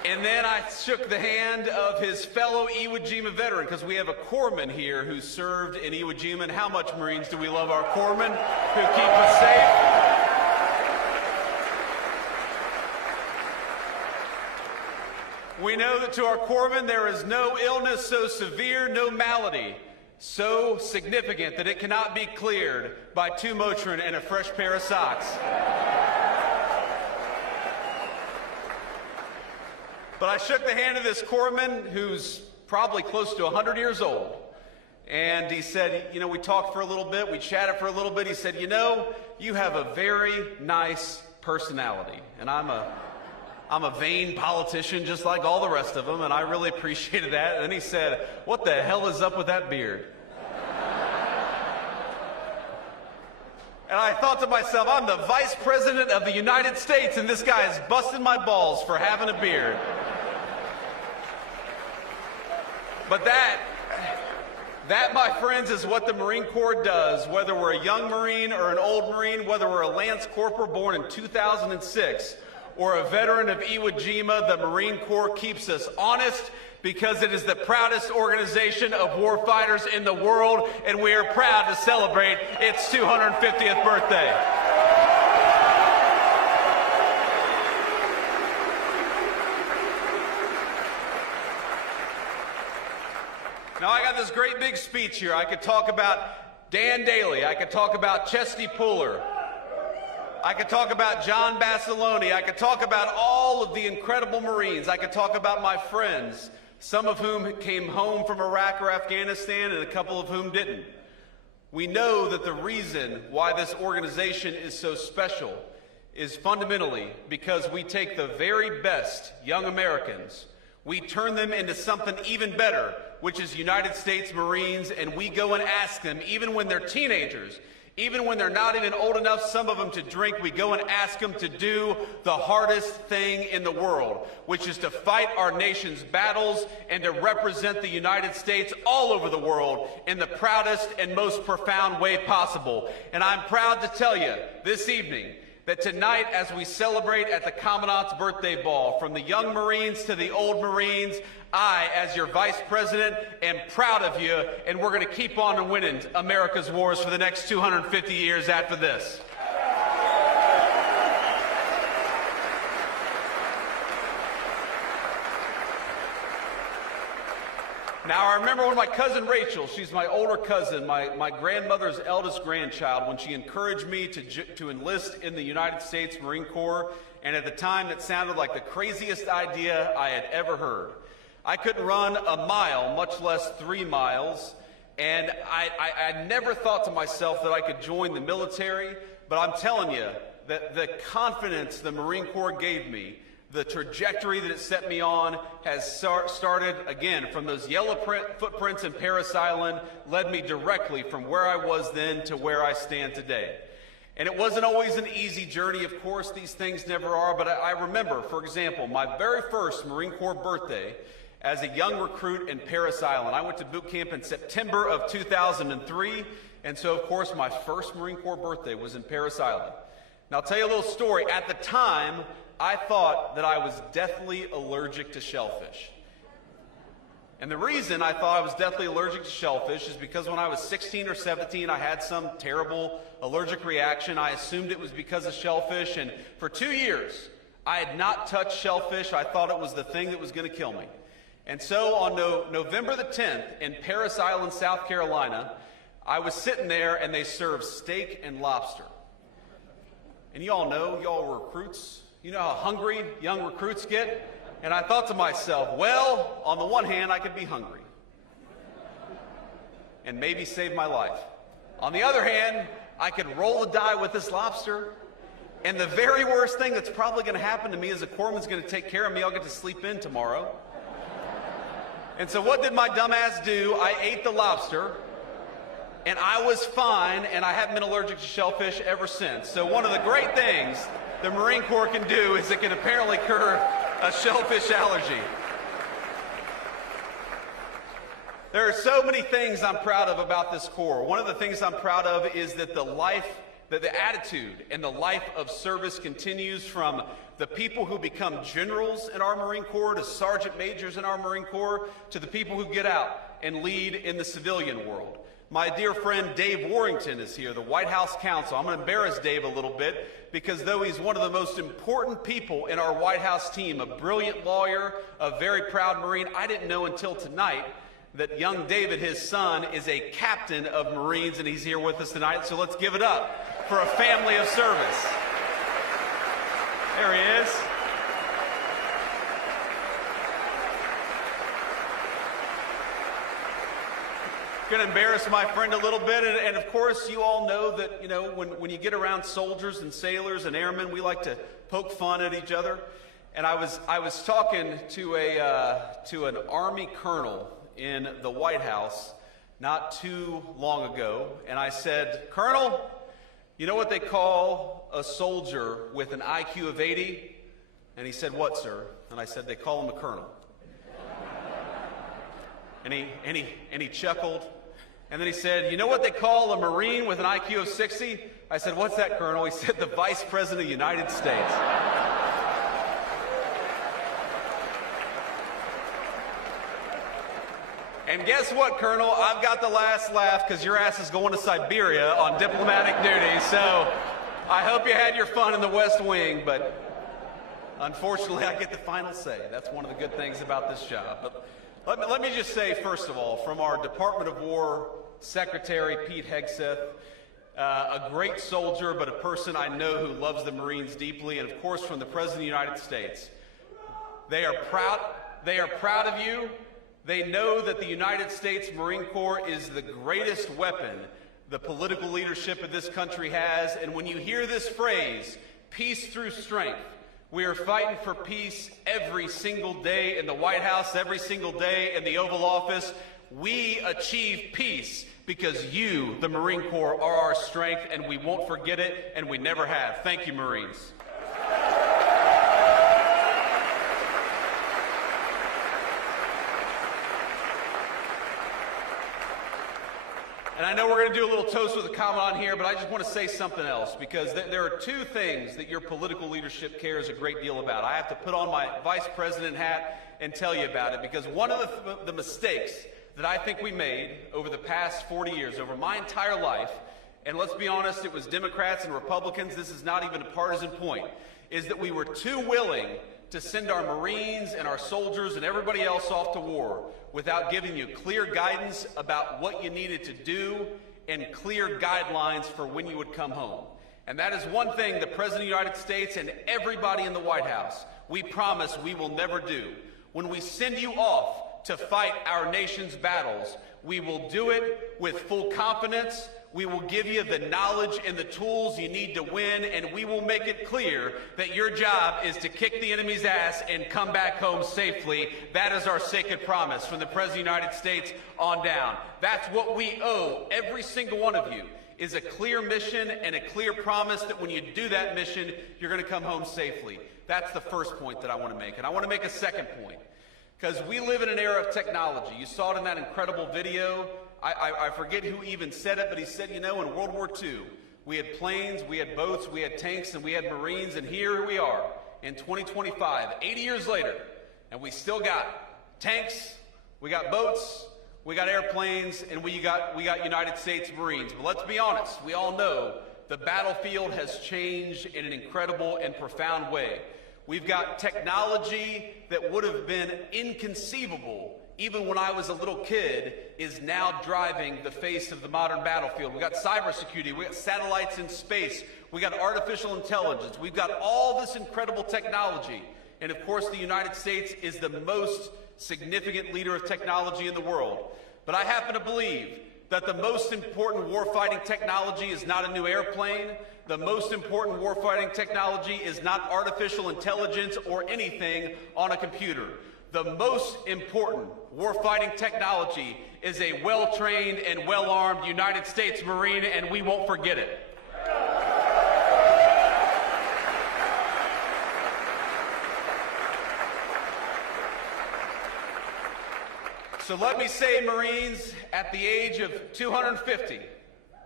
And then I shook the hand of his fellow Iwo Jima veteran, because we have a corpsman here who served in Iwo Jima. And how much Marines do we love our corpsmen who keep us safe? We know that to our corpsmen there is no illness so severe, no malady so significant that it cannot be cleared by 2 Motrin and a fresh pair of socks. But I shook the hand of this corpsman who's probably close to 100 years old. And he said, you know, we talked for a little bit, we chatted for a little bit. He said, you know, you have a very nice personality. And I'm a vain politician just like all the rest of them, and I really appreciated that. And then he said, what the hell is up with that beard? And I thought to myself, I'm the Vice President of the United States, and this guy is busting my balls for having a beard. But that, my friends, is what the Marine Corps does, whether we're a young Marine or an old Marine, whether we're a Lance Corporal born in 2006 or a veteran of Iwo Jima. The Marine Corps keeps us honest because it is the proudest organization of warfighters in the world, and we are proud to celebrate its 250th birthday. Now, I got this great big speech here. I could talk about Dan Daly. I could talk about Chesty Puller. I could talk about John Basilone. I could talk about all of the incredible Marines. I could talk about my friends, some of whom came home from Iraq or Afghanistan and a couple of whom didn't. We know that the reason why this organization is so special is fundamentally because we take the very best young Americans, we turn them into something even better, which is United States Marines, and we go and ask them, even when they're teenagers, even when they're not even old enough, some of them, to drink, we go and ask them to do the hardest thing in the world, which is to fight our nation's battles and to represent the United States all over the world in the proudest and most profound way possible. And I'm proud to tell you this evening that tonight, as we celebrate at the Commandant's birthday ball, from the young Marines to the old Marines, I, as your Vice President, am proud of you, and we're going to keep on winning America's wars for the next 250 years after this. Now, I remember when my cousin Rachel, she's my older cousin, my grandmother's eldest grandchild, when she encouraged me to enlist in the United States Marine Corps, and at the time it sounded like the craziest idea I had ever heard. I couldn't run a mile, much less 3 miles, and I never thought to myself that I could join the military, but I'm telling you that the confidence the Marine Corps gave me, the trajectory that it set me on, has started, again, from those yellow footprints in Parris Island, led me directly from where I was then to where I stand today. And it wasn't always an easy journey, of course, these things never are, but I remember, for example, my very first Marine Corps birthday as a young recruit in Parris Island. I went to boot camp in September of 2003, and so, of course, my first Marine Corps birthday was in Parris Island. Now, I'll tell you a little story. At the time, I thought that I was deathly allergic to shellfish. And the reason I thought I was deathly allergic to shellfish is because when I was 16 or 17, I had some terrible allergic reaction. I assumed it was because of shellfish, and for 2 years, I had not touched shellfish. I thought it was the thing that was going to kill me. And so on November the 10th in Parris Island, South Carolina, I was sitting there and they served steak and lobster. And you all know, y'all were recruits. You know how hungry young recruits get? And I thought to myself, well, on the one hand, I could be hungry and maybe save my life. On the other hand, I could roll the die with this lobster, and the very worst thing that's probably going to happen to me is a corpsman's going to take care of me. I'll get to sleep in tomorrow. And so what did my dumb ass do? I ate the lobster, and I was fine, and I haven't been allergic to shellfish ever since. So one of the great things the Marine Corps can do is it can apparently cure a shellfish allergy. There are so many things I'm proud of about this Corps. One of the things I'm proud of is that the life that the attitude and the life of service continues from the people who become generals in our Marine Corps to sergeant majors in our Marine Corps to the people who get out and lead in the civilian world. My dear friend Dave Warrington is here, the White House counsel. I'm going to embarrass Dave a little bit because though he's one of the most important people in our White House team, a brilliant lawyer, a very proud Marine, I didn't know until tonight that young David, his son, is a captain of Marines, and he's here with us tonight. So let's give it up for a family of service. There he is. Going to embarrass my friend a little bit, and of course you all know that, you know, when you get around soldiers and sailors and airmen, we like to poke fun at each other. And I was talking to an Army colonel in the White House not too long ago, and I said, "Colonel, you know what they call a soldier with an IQ of 80? And he said, "What, sir?" And I said, "They call him a colonel." And he chuckled. And then he said, "You know what they call a Marine with an IQ of 60? I said, "What's that, Colonel?" He said, "The Vice President of the United States." And guess what, Colonel? I've got the last laugh because your ass is going to Siberia on diplomatic duty. So I hope you had your fun in the West Wing, but unfortunately I get the final say. That's one of the good things about this job. But let me just say, first of all, from our Department of War Secretary, Pete Hegseth, a great soldier, but a person I know who loves the Marines deeply, and of course from the President of the United States. They are proud of you. They know that the United States Marine Corps is the greatest weapon the political leadership of this country has. And when you hear this phrase, peace through strength, we are fighting for peace every single day in the White House, every single day in the Oval Office. We achieve peace because you, the Marine Corps, are our strength, and we won't forget it, and we never have. Thank you, Marines. And I know we're going to do a little toast with a Commandant here, but I just want to say something else, because there are two things that your political leadership cares a great deal about. I have to put on my Vice President hat and tell you about it, because one of the mistakes that I think we made over the past 40 years, over my entire life, and let's be honest, it was Democrats and Republicans, this is not even a partisan point, is that we were too willing to send our Marines and our soldiers and everybody else off to war without giving you clear guidance about what you needed to do and clear guidelines for when you would come home. And that is one thing the President of the United States and everybody in the White House, we promise we will never do. When we send you off to fight our nation's battles, we will do it with full confidence. We will give you the knowledge and the tools you need to win, and we will make it clear that your job is to kick the enemy's ass and come back home safely. That is our sacred promise from the President of the United States on down. That's what we owe every single one of you, is a clear mission and a clear promise that when you do that mission, you're going to come home safely. That's the first point that I want to make. And I want to make a second point, because we live in an era of technology. You saw it in that incredible video. I forget who even said it, but he said, you know, in World War II, we had planes, we had boats, we had tanks, and we had Marines, and here we are in 2025, 80 years later, and we still got tanks, we got boats, we got airplanes, and we got United States Marines. But let's be honest, we all know the battlefield has changed in an incredible and profound way. We've got technology that would have been inconceivable even when I was a little kid, is now driving the face of the modern battlefield. We got cybersecurity, we got satellites in space, we got artificial intelligence, we've got all this incredible technology. And of course, the United States is the most significant leader of technology in the world. But I happen to believe that the most important warfighting technology is not a new airplane. The most important warfighting technology is not artificial intelligence or anything on a computer. The most important warfighting technology is a well-trained and well-armed United States Marine, and we won't forget it. So let me say, Marines, at the age of 250,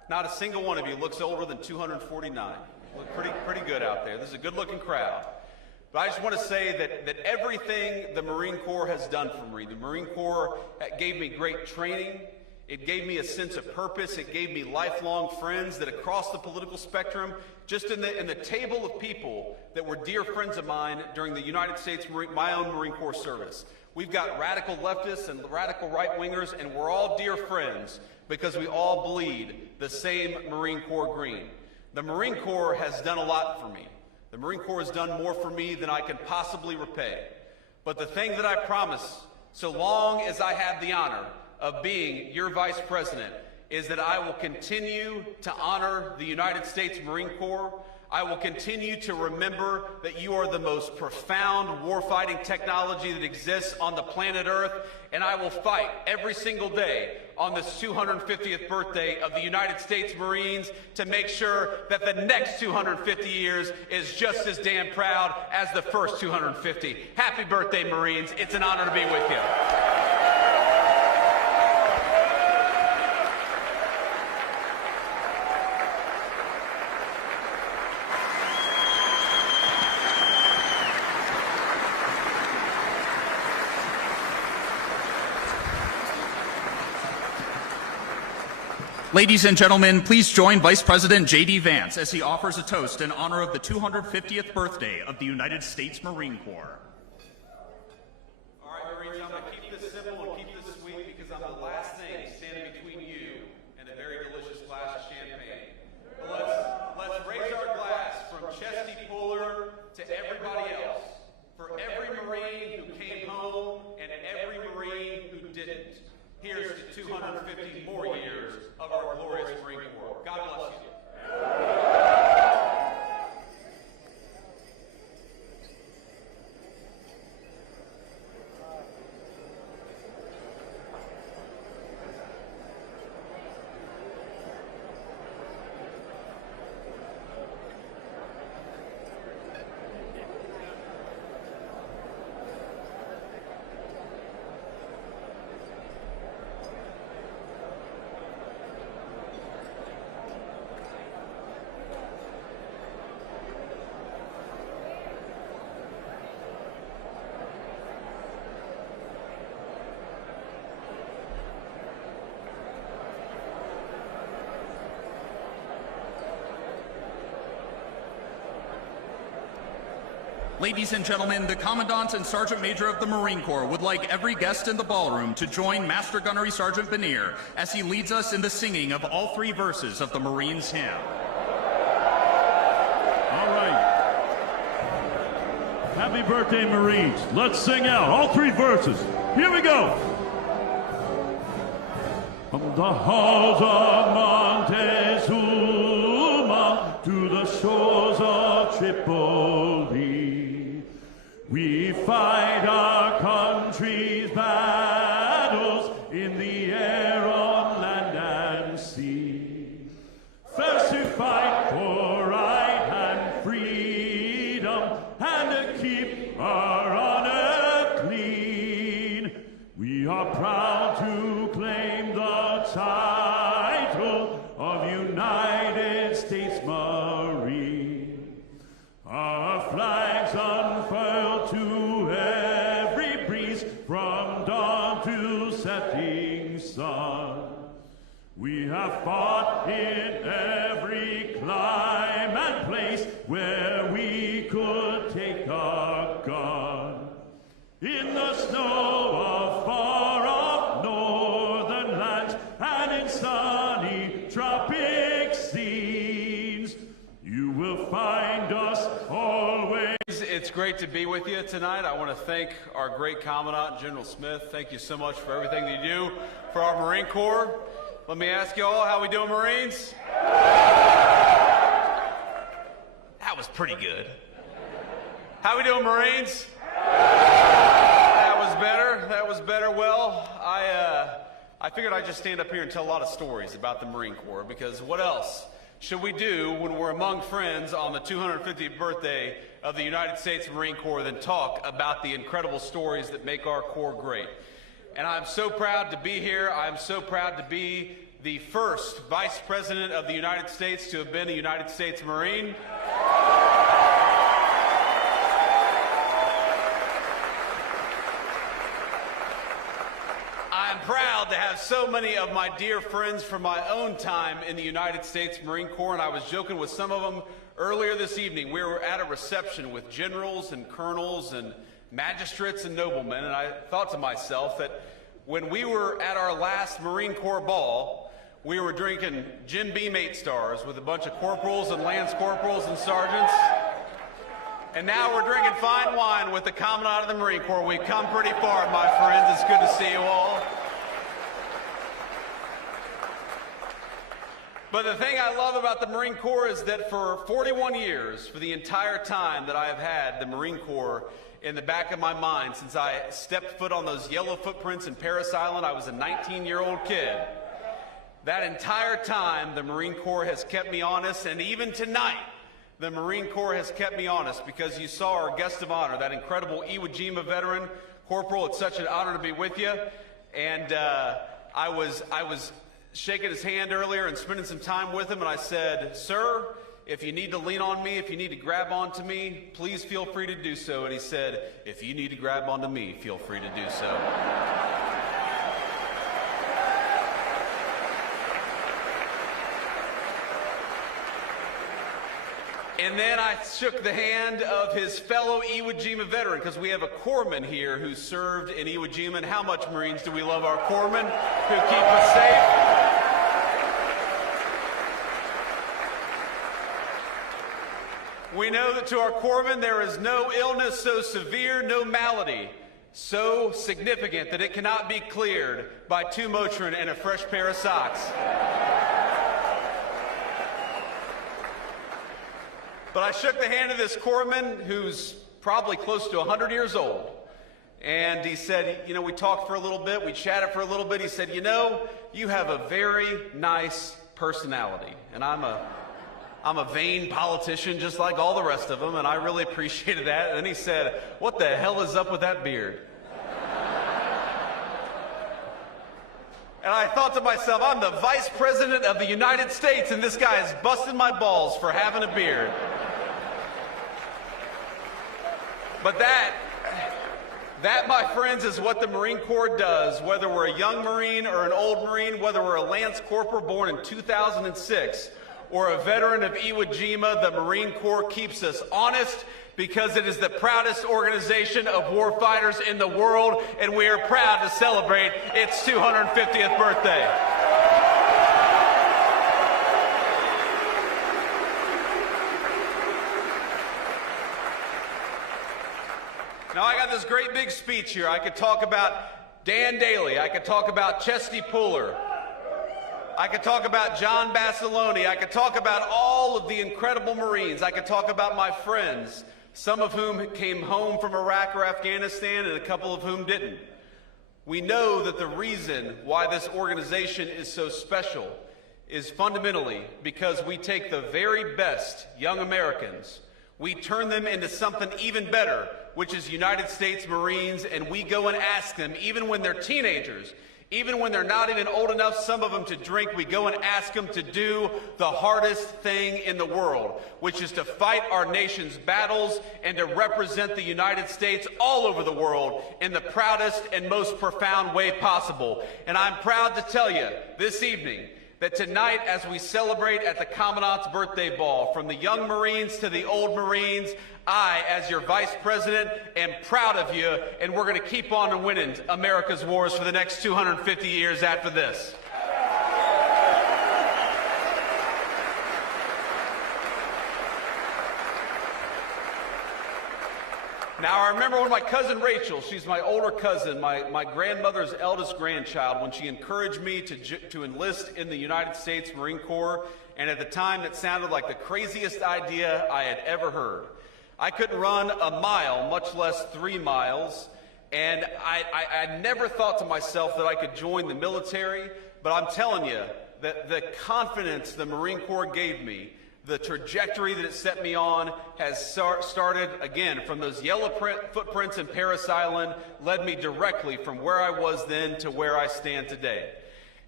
Not a single one of you looks older than 249. You look pretty good out there. This is a good-looking crowd. But I just want to say that everything the Marine Corps has done for me, the Marine Corps gave me great training. It gave me a sense of purpose. It gave me lifelong friends that across the political spectrum, just in the table of people that were dear friends of mine during the United States, my own Marine Corps service. We've got radical leftists and radical right-wingers, and we're all dear friends because we all bleed the same Marine Corps green. The Marine Corps has done a lot for me. The Marine Corps has done more for me than I can possibly repay. But the thing that I promise, so long as I have the honor of being your Vice President, is that I will continue to honor the United States Marine Corps. I will continue to remember that you are the most profound warfighting technology that exists on the planet Earth, and I will fight every single day on this 250th birthday of the United States Marines to make sure that the next 250 years is just as damn proud as the first 250. Happy birthday, Marines. It's an honor to be with you. Ladies and gentlemen, please join Vice President JD Vance as he offers a toast in honor of the 250th birthday of the United States Marine Corps. All right, Marines, I'm going to keep this simple and keep this sweet because I'm the last thing standing between you and a very delicious glass of champagne. But let's raise our glass from Chesty Puller to everybody else, for every Marine who came home and every Marine who didn't. Here's to 250 more years of our glorious Marine Corps. God bless you. Ladies and gentlemen, the Commandant and Sergeant Major of the Marine Corps would like every guest in the ballroom to join Master Gunnery Sergeant Benier as he leads us in the singing of all three verses of the Marines' hymn. All right. Happy birthday, Marines. Let's sing out all three verses. Here we go. From the halls of Montezuma to the shores of Tripoli, we fight our country's battles in the air, on land and sea. First to fight for right and freedom, and to keep our honor clean. We are proud to claim the title of United States Marine. Our flags unfurled to every breeze, from dawn to setting sun. We have fought in every clime and place where we could take a gun. In the snow of far-off northern lands, and in sunny tropic scenes, you will find us always. It's great to be with you tonight. I want to thank our great Commandant, General Smith. Thank you so much for everything that you do for our Marine Corps. Let me ask you all, how we doing, Marines? That was pretty good. How we doing, Marines? That was better. That was better. Well, I figured I'd just stand up here and tell a lot of stories about the Marine Corps, because what else should we do when we're among friends on the 250th birthday of the United States Marine Corps than talk about the incredible stories that make our Corps great? And I'm so proud to be here. I'm so proud to be the first Vice President of the United States to have been a United States Marine. I'm proud to have so many of my dear friends from my own time in the United States Marine Corps, and I was joking with some of them earlier this evening. We were at a reception with generals and colonels and magistrates and noblemen, and I thought to myself that when we were at our last Marine Corps ball, we were drinking Jim Beam 8 stars with a bunch of corporals and lance corporals and sergeants. And now we're drinking fine wine with the Commandant of the Marine Corps. We've come pretty far, my friends. It's good to see you all. But the thing I love about the Marine Corps is that for 41 years, for the entire time that I have had the Marine Corps in the back of my mind, since I stepped foot on those yellow footprints in Parris Island, I was a 19-year-old kid. That entire time, the Marine Corps has kept me honest, and even tonight, the Marine Corps has kept me honest, because you saw our guest of honor, that incredible Iwo Jima veteran. Corporal, it's such an honor to be with you. And I was shaking his hand earlier and spending some time with him, and I said, "Sir, if you need to lean on me, if you need to grab onto me, please feel free to do so." And he said, "If you need to grab onto me, feel free to do so." And then I shook the hand of his fellow Iwo Jima veteran, because we have a corpsman here who served in Iwo Jima. And how much Marines do we love our corpsmen who keep us safe? We know that to our corpsmen there is no illness so severe, no malady so significant that it cannot be cleared by 2 Motrin and a fresh pair of socks. But I shook the hand of this corpsman who's probably close to 100 years old. And he said, you know, we talked for a little bit, we chatted for a little bit. He said, you know, you have a very nice personality. And I'm a vain politician just like all the rest of them, and I really appreciated that. And then he said, what the hell is up with that beard? And I thought to myself, I'm the Vice President of the United States, and this guy is busting my balls for having a beard. But that, my friends, is what the Marine Corps does, whether we're a young Marine or an old Marine, whether we're a Lance Corporal born in 2006 or a veteran of Iwo Jima. The Marine Corps keeps us honest because it is the proudest organization of warfighters in the world, and we are proud to celebrate its 250th birthday. Now, I got this great big speech here. I could talk about Dan Daly. I could talk about Chesty Puller. I could talk about John Basilone. I could talk about all of the incredible Marines. I could talk about my friends, some of whom came home from Iraq or Afghanistan and a couple of whom didn't. We know that the reason why this organization is so special is fundamentally because we take the very best young Americans, we turn them into something even better, which is United States Marines, and we go and ask them, even when they're teenagers, even when they're not even old enough, some of them, to drink, we go and ask them to do the hardest thing in the world, which is to fight our nation's battles and to represent the United States all over the world in the proudest and most profound way possible. And I'm proud to tell you this evening that tonight, as we celebrate at the Commandant's birthday ball, from the young Marines to the old Marines, I, as your Vice President, am proud of you, and we're going to keep on winning America's wars for the next 250 years after this. Now, I remember when my cousin Rachel, she's my older cousin, my grandmother's eldest grandchild, when she encouraged me to enlist in the United States Marine Corps, and at the time it sounded like the craziest idea I had ever heard. I couldn't run a mile, much less 3 miles, and I never thought to myself that I could join the military, but I'm telling you that the confidence the Marine Corps gave me, the trajectory that it set me on, has started, again, from those yellow footprints in Parris Island, led me directly from where I was then to where I stand today.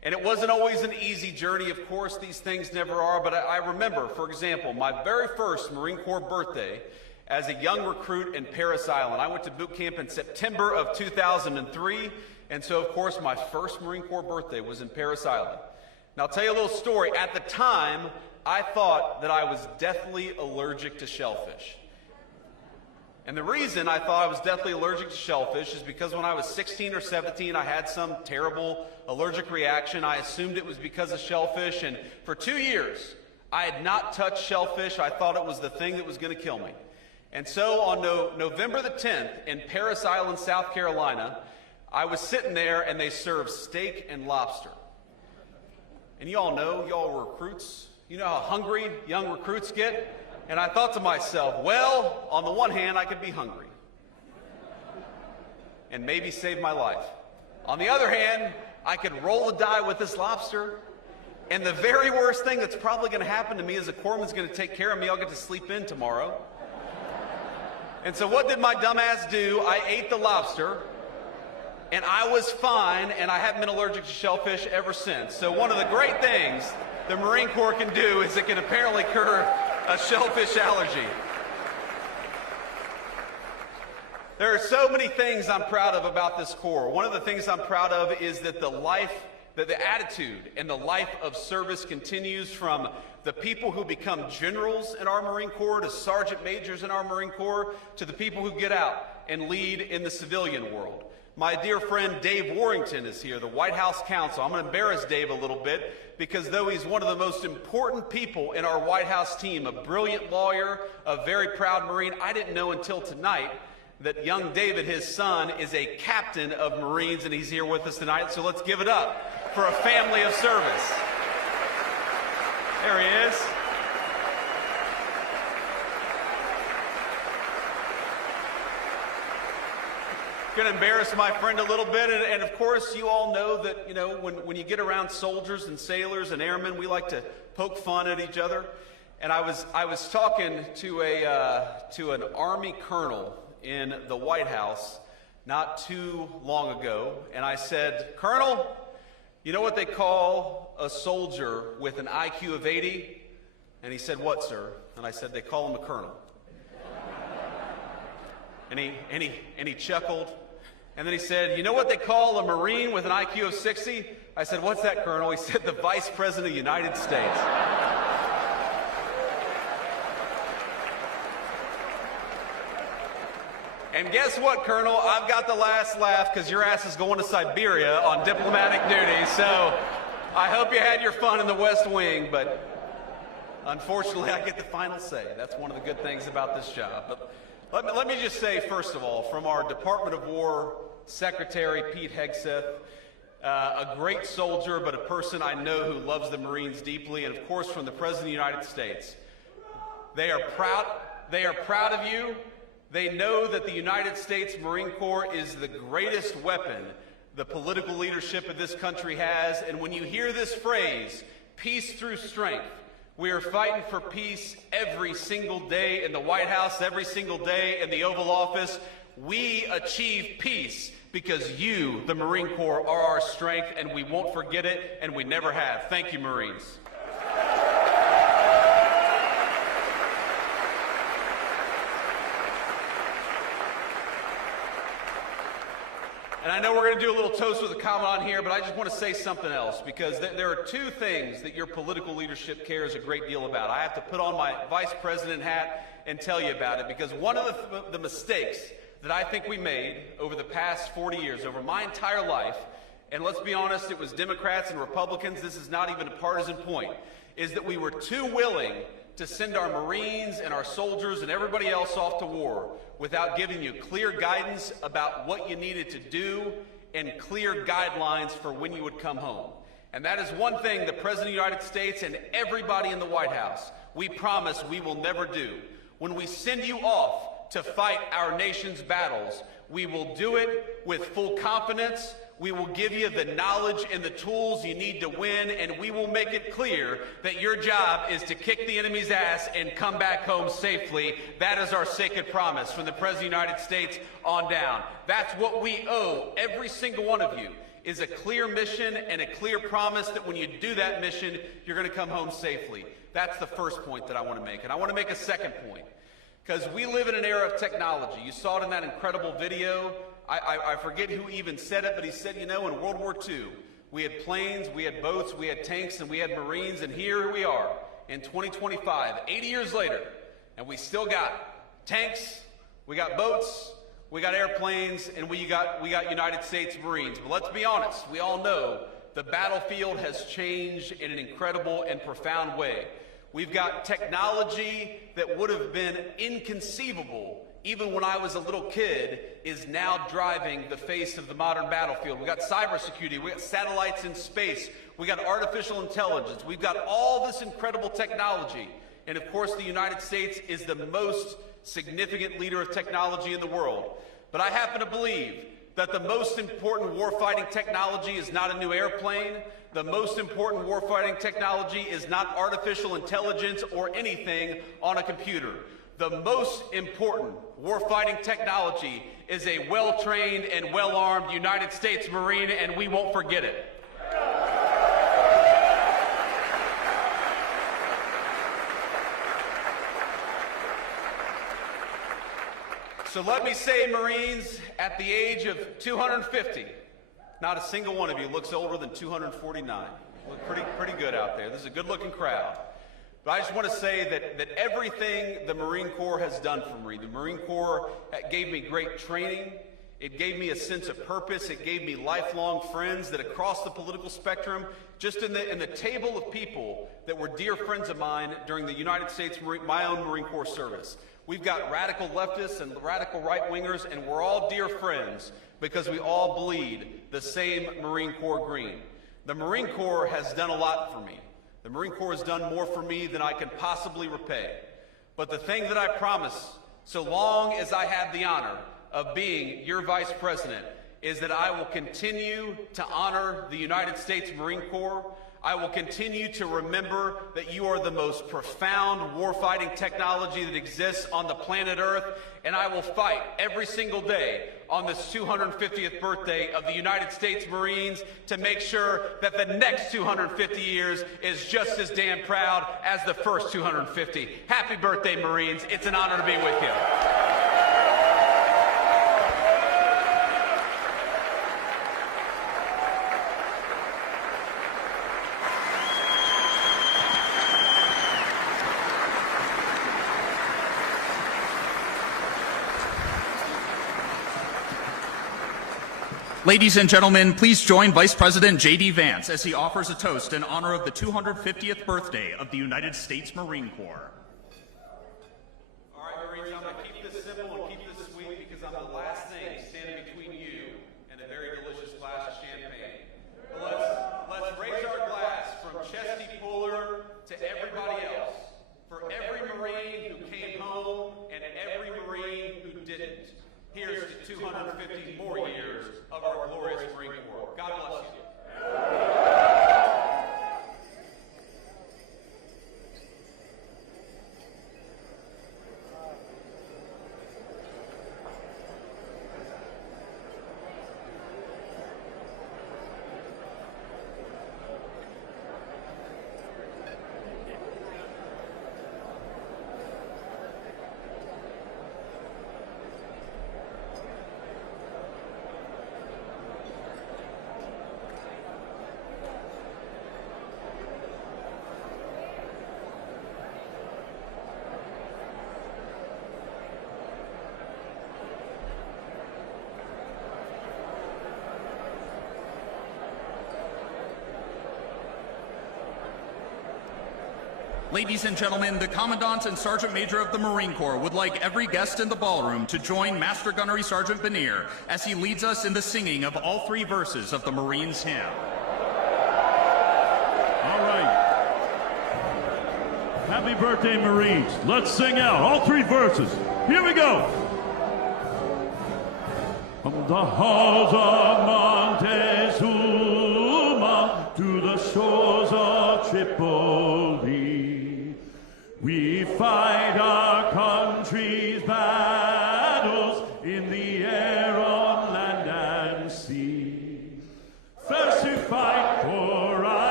And it wasn't always an easy journey, of course, these things never are, but I remember, for example, my very first Marine Corps birthday as a young recruit in Parris Island. I went to boot camp in September of 2003, and so, of course, my first Marine Corps birthday was in Parris Island. Now, I'll tell you a little story. At the time, I thought that I was deathly allergic to shellfish. And the reason I thought I was deathly allergic to shellfish is because when I was 16 or 17, I had some terrible allergic reaction. I assumed it was because of shellfish, and for 2 years, I had not touched shellfish. I thought it was the thing that was going to kill me. And so on November the 10th in Parris Island, South Carolina, I was sitting there and they served steak and lobster. And you all know, y'all were recruits. You know how hungry young recruits get? And I thought to myself, well, on the one hand, I could be hungry and maybe save my life. On the other hand, I could roll the die with this lobster, and the very worst thing that's probably going to happen to me is a corpsman's going to take care of me. I'll get to sleep in tomorrow. And so what did my dumbass do? I ate the lobster, and I was fine, and I haven't been allergic to shellfish ever since. So one of the great things the Marine Corps can do is it can apparently cure a shellfish allergy. There are so many things I'm proud of about this Corps. One of the things I'm proud of is that the attitude and the life of service continues from the people who become generals in our Marine Corps to sergeant majors in our Marine Corps to the people who get out and lead in the civilian world. My dear friend Dave Warrington is here, the White House counsel. I'm going to embarrass Dave a little bit because though he's one of the most important people in our White House team, a brilliant lawyer, a very proud Marine, I didn't know until tonight that young David, his son, is a captain of Marines, and he's here with us tonight. So let's give it up for a family of service. There he is. Going to embarrass my friend a little bit, and of course you all know that, you know, when you get around soldiers and sailors and airmen, we like to poke fun at each other. And I was talking to an Army colonel in the White House not too long ago, and I said, "Colonel, you know what they call a soldier with an IQ of 80? And he said, "What, sir?" And I said, "They call him a colonel." And he chuckled. And then he said, "You know what they call a Marine with an IQ of 60? I said, "What's that, Colonel?" He said, "The Vice President of the United States." And guess what, Colonel? I've got the last laugh because your ass is going to Siberia on diplomatic duty. So I hope you had your fun in the West Wing, but unfortunately I get the final say. That's one of the good things about this job. But let me just say, first of all, from our Department of War Secretary, Pete Hegseth, a great soldier, but a person I know who loves the Marines deeply, and of course from the President of the United States. They are proud of you. They know that the United States Marine Corps is the greatest weapon the political leadership of this country has. And when you hear this phrase, peace through strength, we are fighting for peace every single day in the White House, every single day in the Oval Office. We achieve peace because you, the Marine Corps, are our strength, and we won't forget it, and we never have. Thank you, Marines. And I know we're going to do a little toast with a Commandant here, but I just want to say something else, because there are two things that your political leadership cares a great deal about. I have to put on my Vice President hat and tell you about it, because one of the mistakes that I think we made over the past 40 years, over my entire life, and let's be honest, it was Democrats and Republicans, this is not even a partisan point, is that we were too willing to send our Marines and our soldiers and everybody else off to war without giving you clear guidance about what you needed to do and clear guidelines for when you would come home. And that is one thing the President of the United States and everybody in the White House, we promise we will never do. When we send you off to fight our nation's battles, we will do it with full confidence. We will give you the knowledge and the tools you need to win, and we will make it clear that your job is to kick the enemy's ass and come back home safely. That is our sacred promise from the President of the United States on down. That's what we owe every single one of you. is a clear mission and a clear promise that when you do that mission, you're going to come home safely. That's the first point that I want to make. And I want to make a second point, because we live in an era of technology. You saw it in that incredible video. I forget who even said it, but he said, you know, in World War II, we had planes, we had boats, we had tanks, and we had Marines, and here we are in 2025, 80 years later, and we still got tanks, we got boats, we got airplanes, and we got United States Marines. But let's be honest, we all know the battlefield has changed in an incredible and profound way. We've got technology that would have been inconceivable even when I was a little kid is now driving the face of the modern battlefield. We've got cybersecurity, we've got satellites in space, we've got artificial intelligence, we've got all this incredible technology. And of course, the United States is the most significant leader of technology in the world. But I happen to believe that the most important warfighting technology is not a new airplane. The most important warfighting technology is not artificial intelligence or anything on a computer. The most important warfighting technology is a well-trained and well-armed United States Marine, and we won't forget it. So let me say, Marines, at the age of 250, not a single one of you looks older than 249. You look pretty good out there. This is a good-looking crowd. But I just want to say that everything the Marine Corps has done for me, the Marine Corps gave me great training. It gave me a sense of purpose. It gave me lifelong friends that across the political spectrum, just in the table of people that were dear friends of mine during the United States, my own Marine Corps service. We've got radical leftists and radical right-wingers, and we're all dear friends because we all bleed the same Marine Corps green. The Marine Corps has done a lot for me. The Marine Corps has done more for me than I can possibly repay. But the thing that I promise, so long as I have the honor of being your Vice President, is that I will continue to honor the United States Marine Corps. I will continue to remember that you are the most profound warfighting technology that exists on the planet Earth, and I will fight every single day on this 250th birthday of the United States Marines to make sure that the next 250 years is just as damn proud as the first 250. Happy birthday, Marines. It's an honor to be with you. Ladies and gentlemen, please join Vice President JD Vance as he offers a toast in honor of the 250th birthday of the United States Marine Corps. All right, Marines, I'm going to keep this simple and keep this sweet because I'm the last thing standing between you and a very delicious glass of champagne. But let's raise our glass from Chesty Puller to everybody else, for every Marine who came home and every Marine who didn't. Here's to 250 more years of our glorious Marine Corps. God bless you. Ladies and gentlemen, the Commandant and Sergeant Major of the Marine Corps would like every guest in the ballroom to join Master Gunnery Sergeant Benier as he leads us in the singing of all three verses of the Marines' hymn. All right. Happy birthday, Marines. Let's sing out all three verses. Here we go. From the halls of Montezuma to the shores of Tripoli, we fight our country's battles in the air, on land and sea.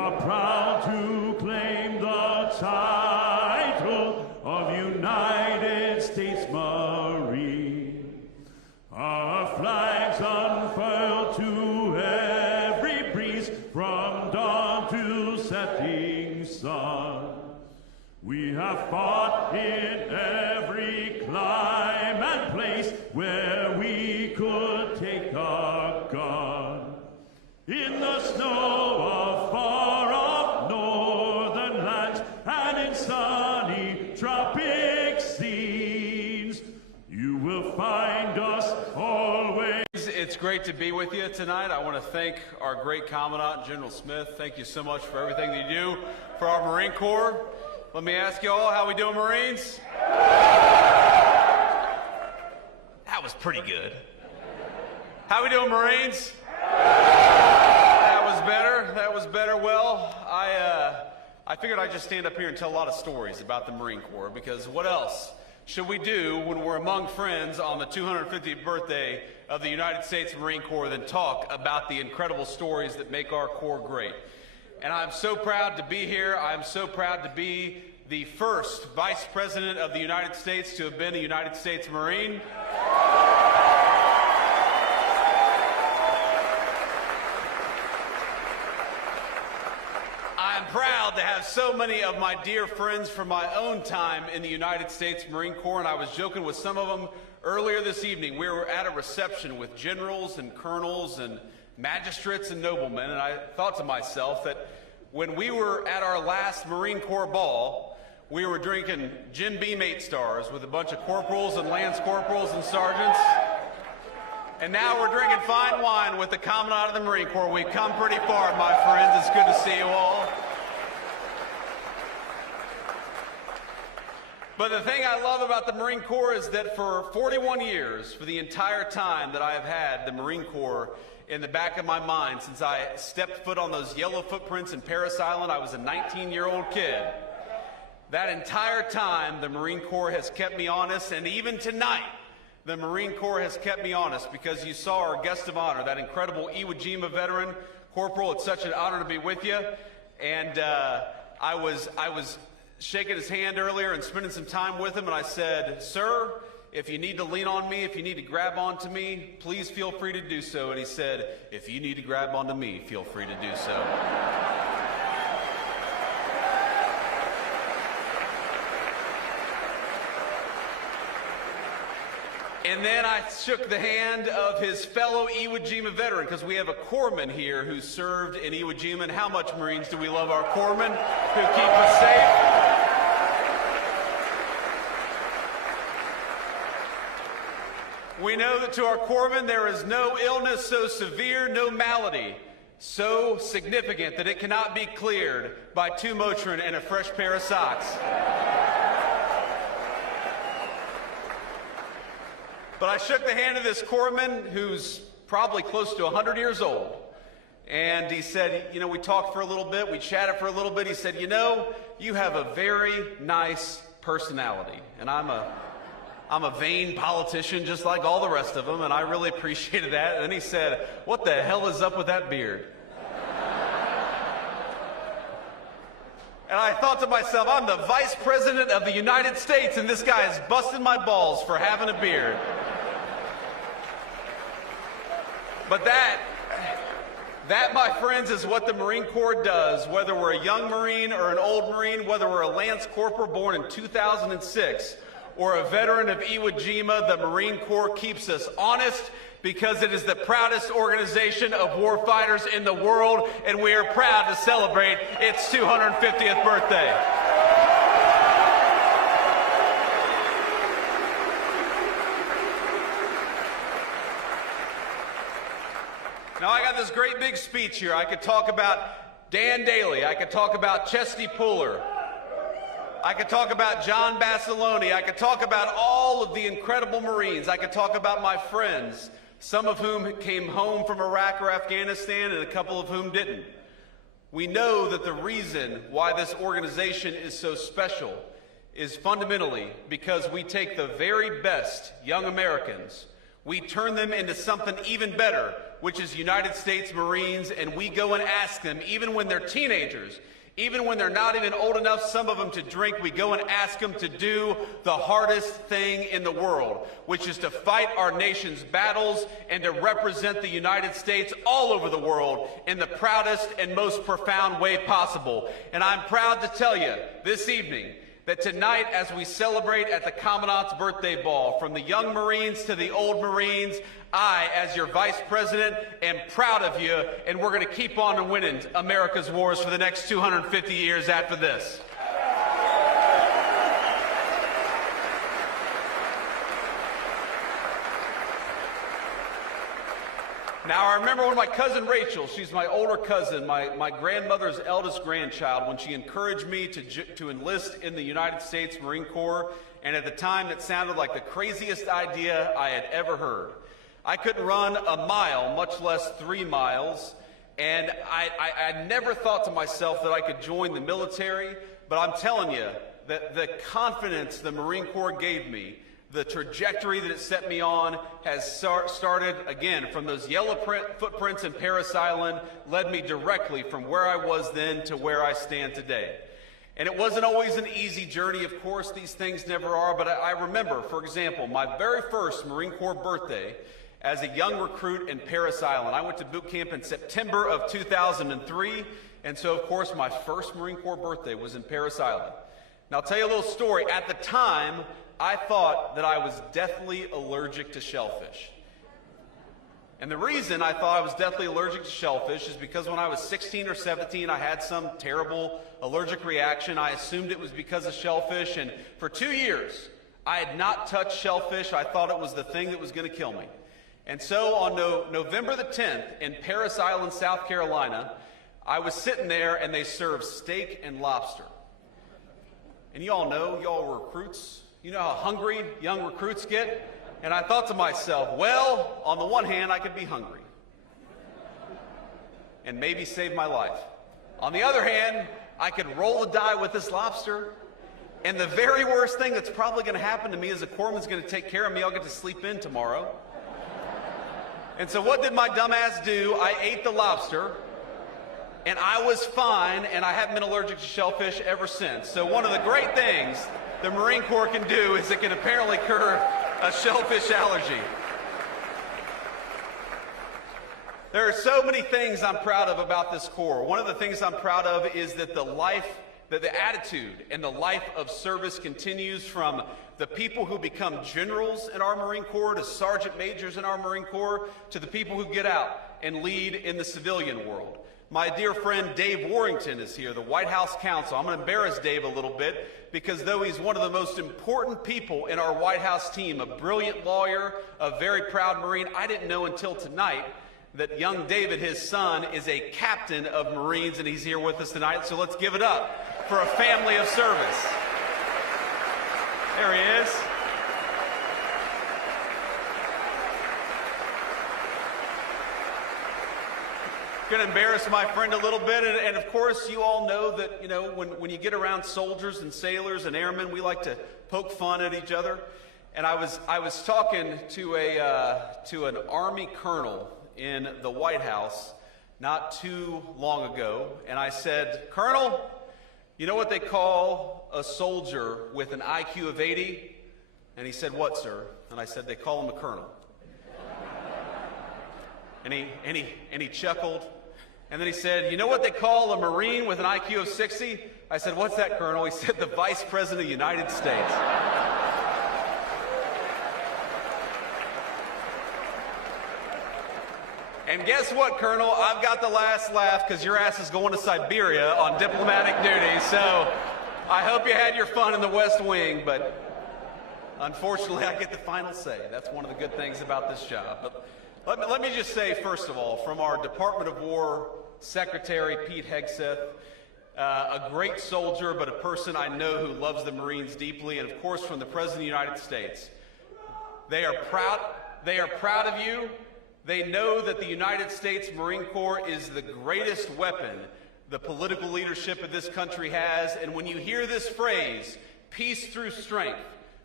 are proud to claim the title of United States Marine. Our flags unfurl to every breeze from dawn to setting sun. We have fought in every clime and place where we could take a gun. In the snow of far-off northern lands and in sunny tropic scenes, you will find us always. It's great to be with you tonight. I want to thank our great Commandant, General Smith. Thank you so much for everything that you do for our Marine Corps. Let me ask you all, how we doing, Marines? That was pretty good. How we doing, Marines? That was better. That was better. Well, I figured I'd just stand up here and tell a lot of stories about the Marine Corps, because what else should we do when we're among friends on the 250th birthday of the United States Marine Corps than talk about the incredible stories that make our Corps great? And I'm so proud to be here. I'm so proud to be the first Vice President of the United States to have been a United States Marine. I'm proud to have so many of my dear friends from my own time in the United States Marine Corps, and I was joking with some of them earlier this evening. We were at a reception with generals and colonels and magistrates and noblemen, and I thought to myself that when we were at our last Marine Corps ball, we were drinking Jim Beam 8 stars with a bunch of corporals and lance corporals and sergeants, and now we're drinking fine wine with the Commandant of the Marine Corps. We've come pretty far, my friends. It's good to see you all. But the thing I love about the Marine Corps is that for 41 years, for the entire time that I have had the Marine Corps in the back of my mind, since I stepped foot on those yellow footprints in Parris Island, I was a 19-year-old kid. That entire time, the Marine Corps has kept me honest, and even tonight, the Marine Corps has kept me honest, because you saw our guest of honor, that incredible Iwo Jima veteran, Corporal. It's such an honor to be with you. And I was shaking his hand earlier and spending some time with him, and I said, "Sir, if you need to lean on me, if you need to grab onto me, please feel free to do so." And he said, "If you need to grab onto me, feel free to do so." And then I shook the hand of his fellow Iwo Jima veteran, because we have a corpsman here who served in Iwo Jima. And how much, Marines, do we love our corpsmen who keep us safe? We know that to our corpsmen there is no illness so severe, no malady so significant that it cannot be cleared by 2 Motrin and a fresh pair of socks. But I shook the hand of this corpsman who's probably close to 100 years old. And he said, you know, we talked for a little bit, we chatted for a little bit. He said, you know, you have a very nice personality. And I'm a vain politician just like all the rest of them, and I really appreciated that. And then he said, what the hell is up with that beard? And I thought to myself, I'm the Vice President of the United States, and this guy is busting my balls for having a beard. But that, my friends, is what the Marine Corps does, whether we're a young Marine or an old Marine, whether we're a Lance Corporal born in 2006 or a veteran of Iwo Jima. The Marine Corps keeps us honest because it is the proudest organization of warfighters in the world, and we are proud to celebrate its 250th birthday. Now, I got this great big speech here. I could talk about Dan Daly. I could talk about Chesty Puller. I could talk about John Basilone. I could talk about all of the incredible Marines. I could talk about my friends, some of whom came home from Iraq or Afghanistan and a couple of whom didn't. We know that the reason why this organization is so special is fundamentally because we take the very best young Americans, We turn them into something even better, which is United States Marines, and we go and ask them, even when they're teenagers, even when they're not even old enough, some of them, to drink, we go and ask them to do the hardest thing in the world, which is to fight our nation's battles and to represent the United States all over the world in the proudest and most profound way possible. And I'm proud to tell you this evening that tonight, as we celebrate at the Commandant's birthday ball, from the young Marines to the old Marines, I, as your Vice President, am proud of you, and we're going to keep on winning America's wars for the next 250 years after this. Now, I remember when my cousin Rachel, she's my older cousin, my grandmother's eldest grandchild, when she encouraged me to enlist in the United States Marine Corps, and at the time it sounded like the craziest idea I had ever heard. I couldn't run a mile, much less 3 miles, and I never thought to myself that I could join the military, but I'm telling you that the confidence the Marine Corps gave me, the trajectory that it set me on, has started, again, from those yellow footprints in Parris Island, led me directly from where I was then to where I stand today. And it wasn't always an easy journey, of course, these things never are, but I remember, for example, my very first Marine Corps birthday as a young recruit in Parris Island. I went to boot camp in September of 2003, and so, of course, my first Marine Corps birthday was in Parris Island. Now, I'll tell you a little story. At the time, I thought that I was deathly allergic to shellfish. And the reason I thought I was deathly allergic to shellfish is because when I was 16 or 17, I had some terrible allergic reaction. I assumed it was because of shellfish, and for 2 years, I had not touched shellfish. I thought it was the thing that was going to kill me. And so on November the 10th in Parris Island, South Carolina, I was sitting there and they served steak and lobster. And you all know, y'all were recruits. You know how hungry young recruits get? And I thought to myself, well, on the one hand, I could be hungry and maybe save my life. On the other hand, I could roll the die with this lobster, and the very worst thing that's probably going to happen to me is a corpsman's going to take care of me. I'll get to sleep in tomorrow. And so what did my dumbass do? I ate the lobster, and I was fine, and I haven't been allergic to shellfish ever since. So one of the great things the Marine Corps can do is it can apparently cure a shellfish allergy. There are so many things I'm proud of about this Corps. One of the things I'm proud of is that the attitude and the life of service continues from the people who become generals in our Marine Corps to sergeant majors in our Marine Corps to the people who get out and lead in the civilian world. My dear friend Dave Warrington is here, the White House counsel. I'm going to embarrass Dave a little bit because though he's one of the most important people in our White House team, a brilliant lawyer, a very proud Marine, I didn't know until tonight that young David, his son, is a captain of Marines, and he's here with us tonight. So let's give it up for a family of service. There he is. Going to embarrass my friend a little bit, and of course you all know that, you know, when you get around soldiers and sailors and airmen, we like to poke fun at each other. And I was talking to an Army colonel in the White House not too long ago, and I said, "Colonel, you know what they call a soldier with an IQ of 80? And he said, "What, sir?" And I said, "They call him a colonel." And he chuckled. And then he said, "You know what they call a Marine with an IQ of 60? I said, "What's that, Colonel?" He said, "The Vice President of the United States." And guess what, Colonel? I've got the last laugh because your ass is going to Siberia on diplomatic duty. So I hope you had your fun in the West Wing, but unfortunately I get the final say. That's one of the good things about this job. But let me just say, first of all, from our Department of War Secretary, Pete Hegseth, a great soldier, but a person I know who loves the Marines deeply, and of course from the President of the United States. They are proud of you. They know that the United States Marine Corps is the greatest weapon the political leadership of this country has, and when you hear this phrase, peace through strength,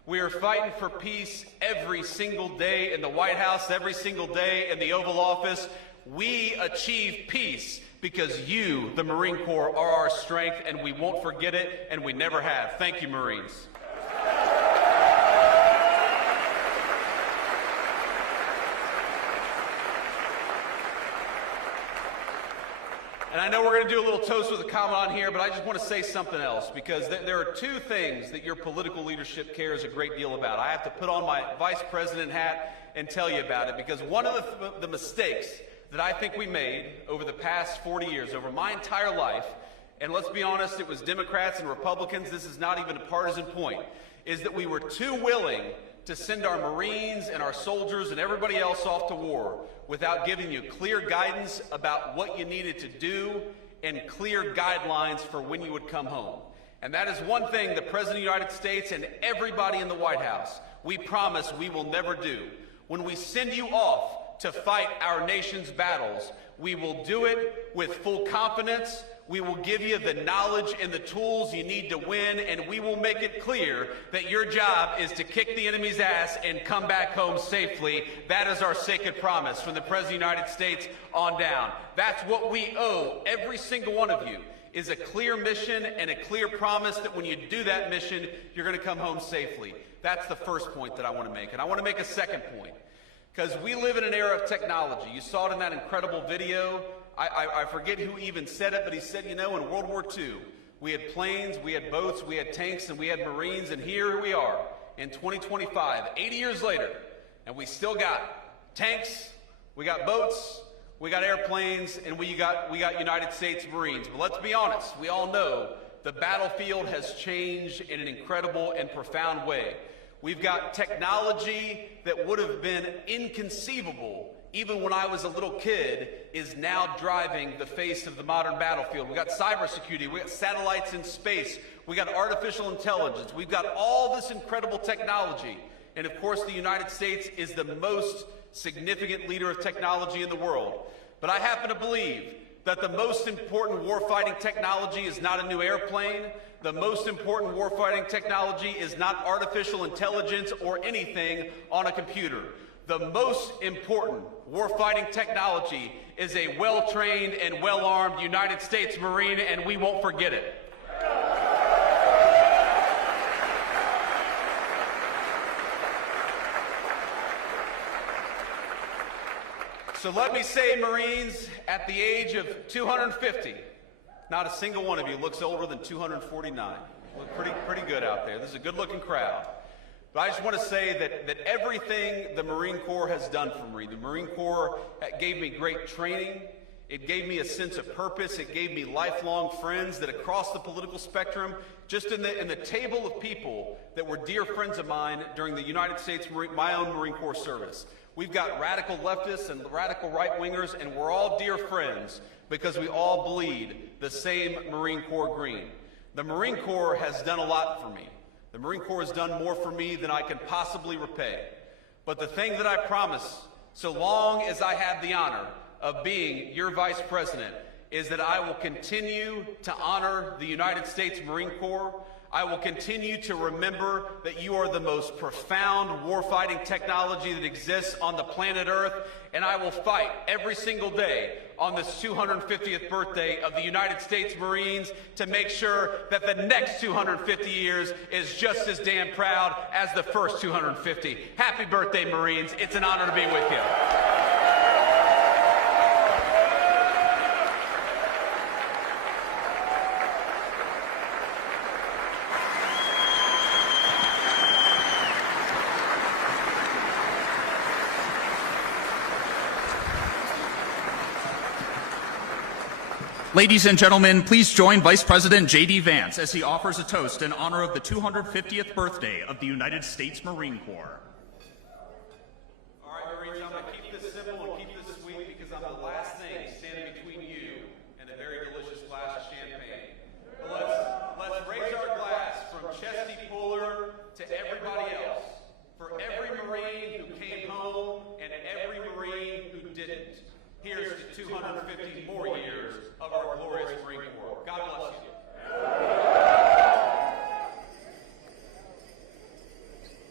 We are fighting for peace every single day in the White House, every single day in the Oval Office. We achieve peace because you, the Marine Corps, are our strength, and we won't forget it, and we never have. Thank you, Marines. And I know we're going to do a little toast with a Commandant here, but I just want to say something else, because there are two things that your political leadership cares a great deal about. I have to put on my Vice President hat and tell you about it, because one of the mistakes that I think we made over the past 40 years, over my entire life, and let's be honest, it was Democrats and Republicans, this is not even a partisan point, is that we were too willing to send our Marines and our soldiers and everybody else off to war without giving you clear guidance about what you needed to do and clear guidelines for when you would come home. And that is one thing the President of the United States and everybody in the White House, we promise we will never do. When we send you off to fight our nation's battles, we will do it with full confidence. We will give you the knowledge and the tools you need to win, and we will make it clear that your job is to kick the enemy's ass and come back home safely. That is our sacred promise from the President of the United States on down. That's what we owe every single one of you, is a clear mission and a clear promise that when you do that mission, you're going to come home safely. That's the first point that I want to make. And I want to make a second point, because we live in an era of technology. You saw it in that incredible video. I forget who even said it, but he said, you know, in World War II, we had planes, we had boats, we had tanks, and we had Marines, and here we are in 2025, 80 years later, and we still got tanks, we got boats, we got airplanes, and we got United States Marines. But let's be honest, we all know the battlefield has changed in an incredible and profound way. We've got technology that would have been inconceivable even when I was a little kid, is now driving the face of the modern battlefield. We've got cybersecurity, we've got satellites in space, we've got artificial intelligence, we've got all this incredible technology. And of course, the United States is the most significant leader of technology in the world. But I happen to believe that the most important warfighting technology is not a new airplane. The most important warfighting technology is not artificial intelligence or anything on a computer. The most important warfighting technology is a well-trained and well-armed United States Marine, and we won't forget it. So let me say, Marines, at the age of 250, not a single one of you looks older than 249. You look pretty good out there. This is a good-looking crowd. But I just want to say that everything the Marine Corps has done for me, the Marine Corps gave me great training, it gave me a sense of purpose, it gave me lifelong friends that across the political spectrum, just in the table of people that were dear friends of mine during the United States, my own Marine Corps service. We've got radical leftists and radical right-wingers, and we're all dear friends because we all bleed the same Marine Corps green. The Marine Corps has done a lot for me. The Marine Corps has done more for me than I can possibly repay. But the thing that I promise, so long as I have the honor of being your Vice President, is that I will continue to honor the United States Marine Corps. I will continue to remember that you are the most profound warfighting technology that exists on the planet Earth, and I will fight every single day on this 250th birthday of the United States Marines to make sure that the next 250 years is just as damn proud as the first 250. Happy birthday, Marines. It's an honor to be with you. Ladies and gentlemen, please join Vice President JD Vance as he offers a toast in honor of the 250th birthday of the United States Marine Corps. All right, Marines, I'm going to keep this simple and keep this sweet because I'm the last thing standing between you and a very delicious glass of champagne. But let's raise our glass from Chesty Puller to everybody else, for every Marine who came home and every Marine who didn't. Here's to 250 more years of our glorious Marine Corps. God bless you.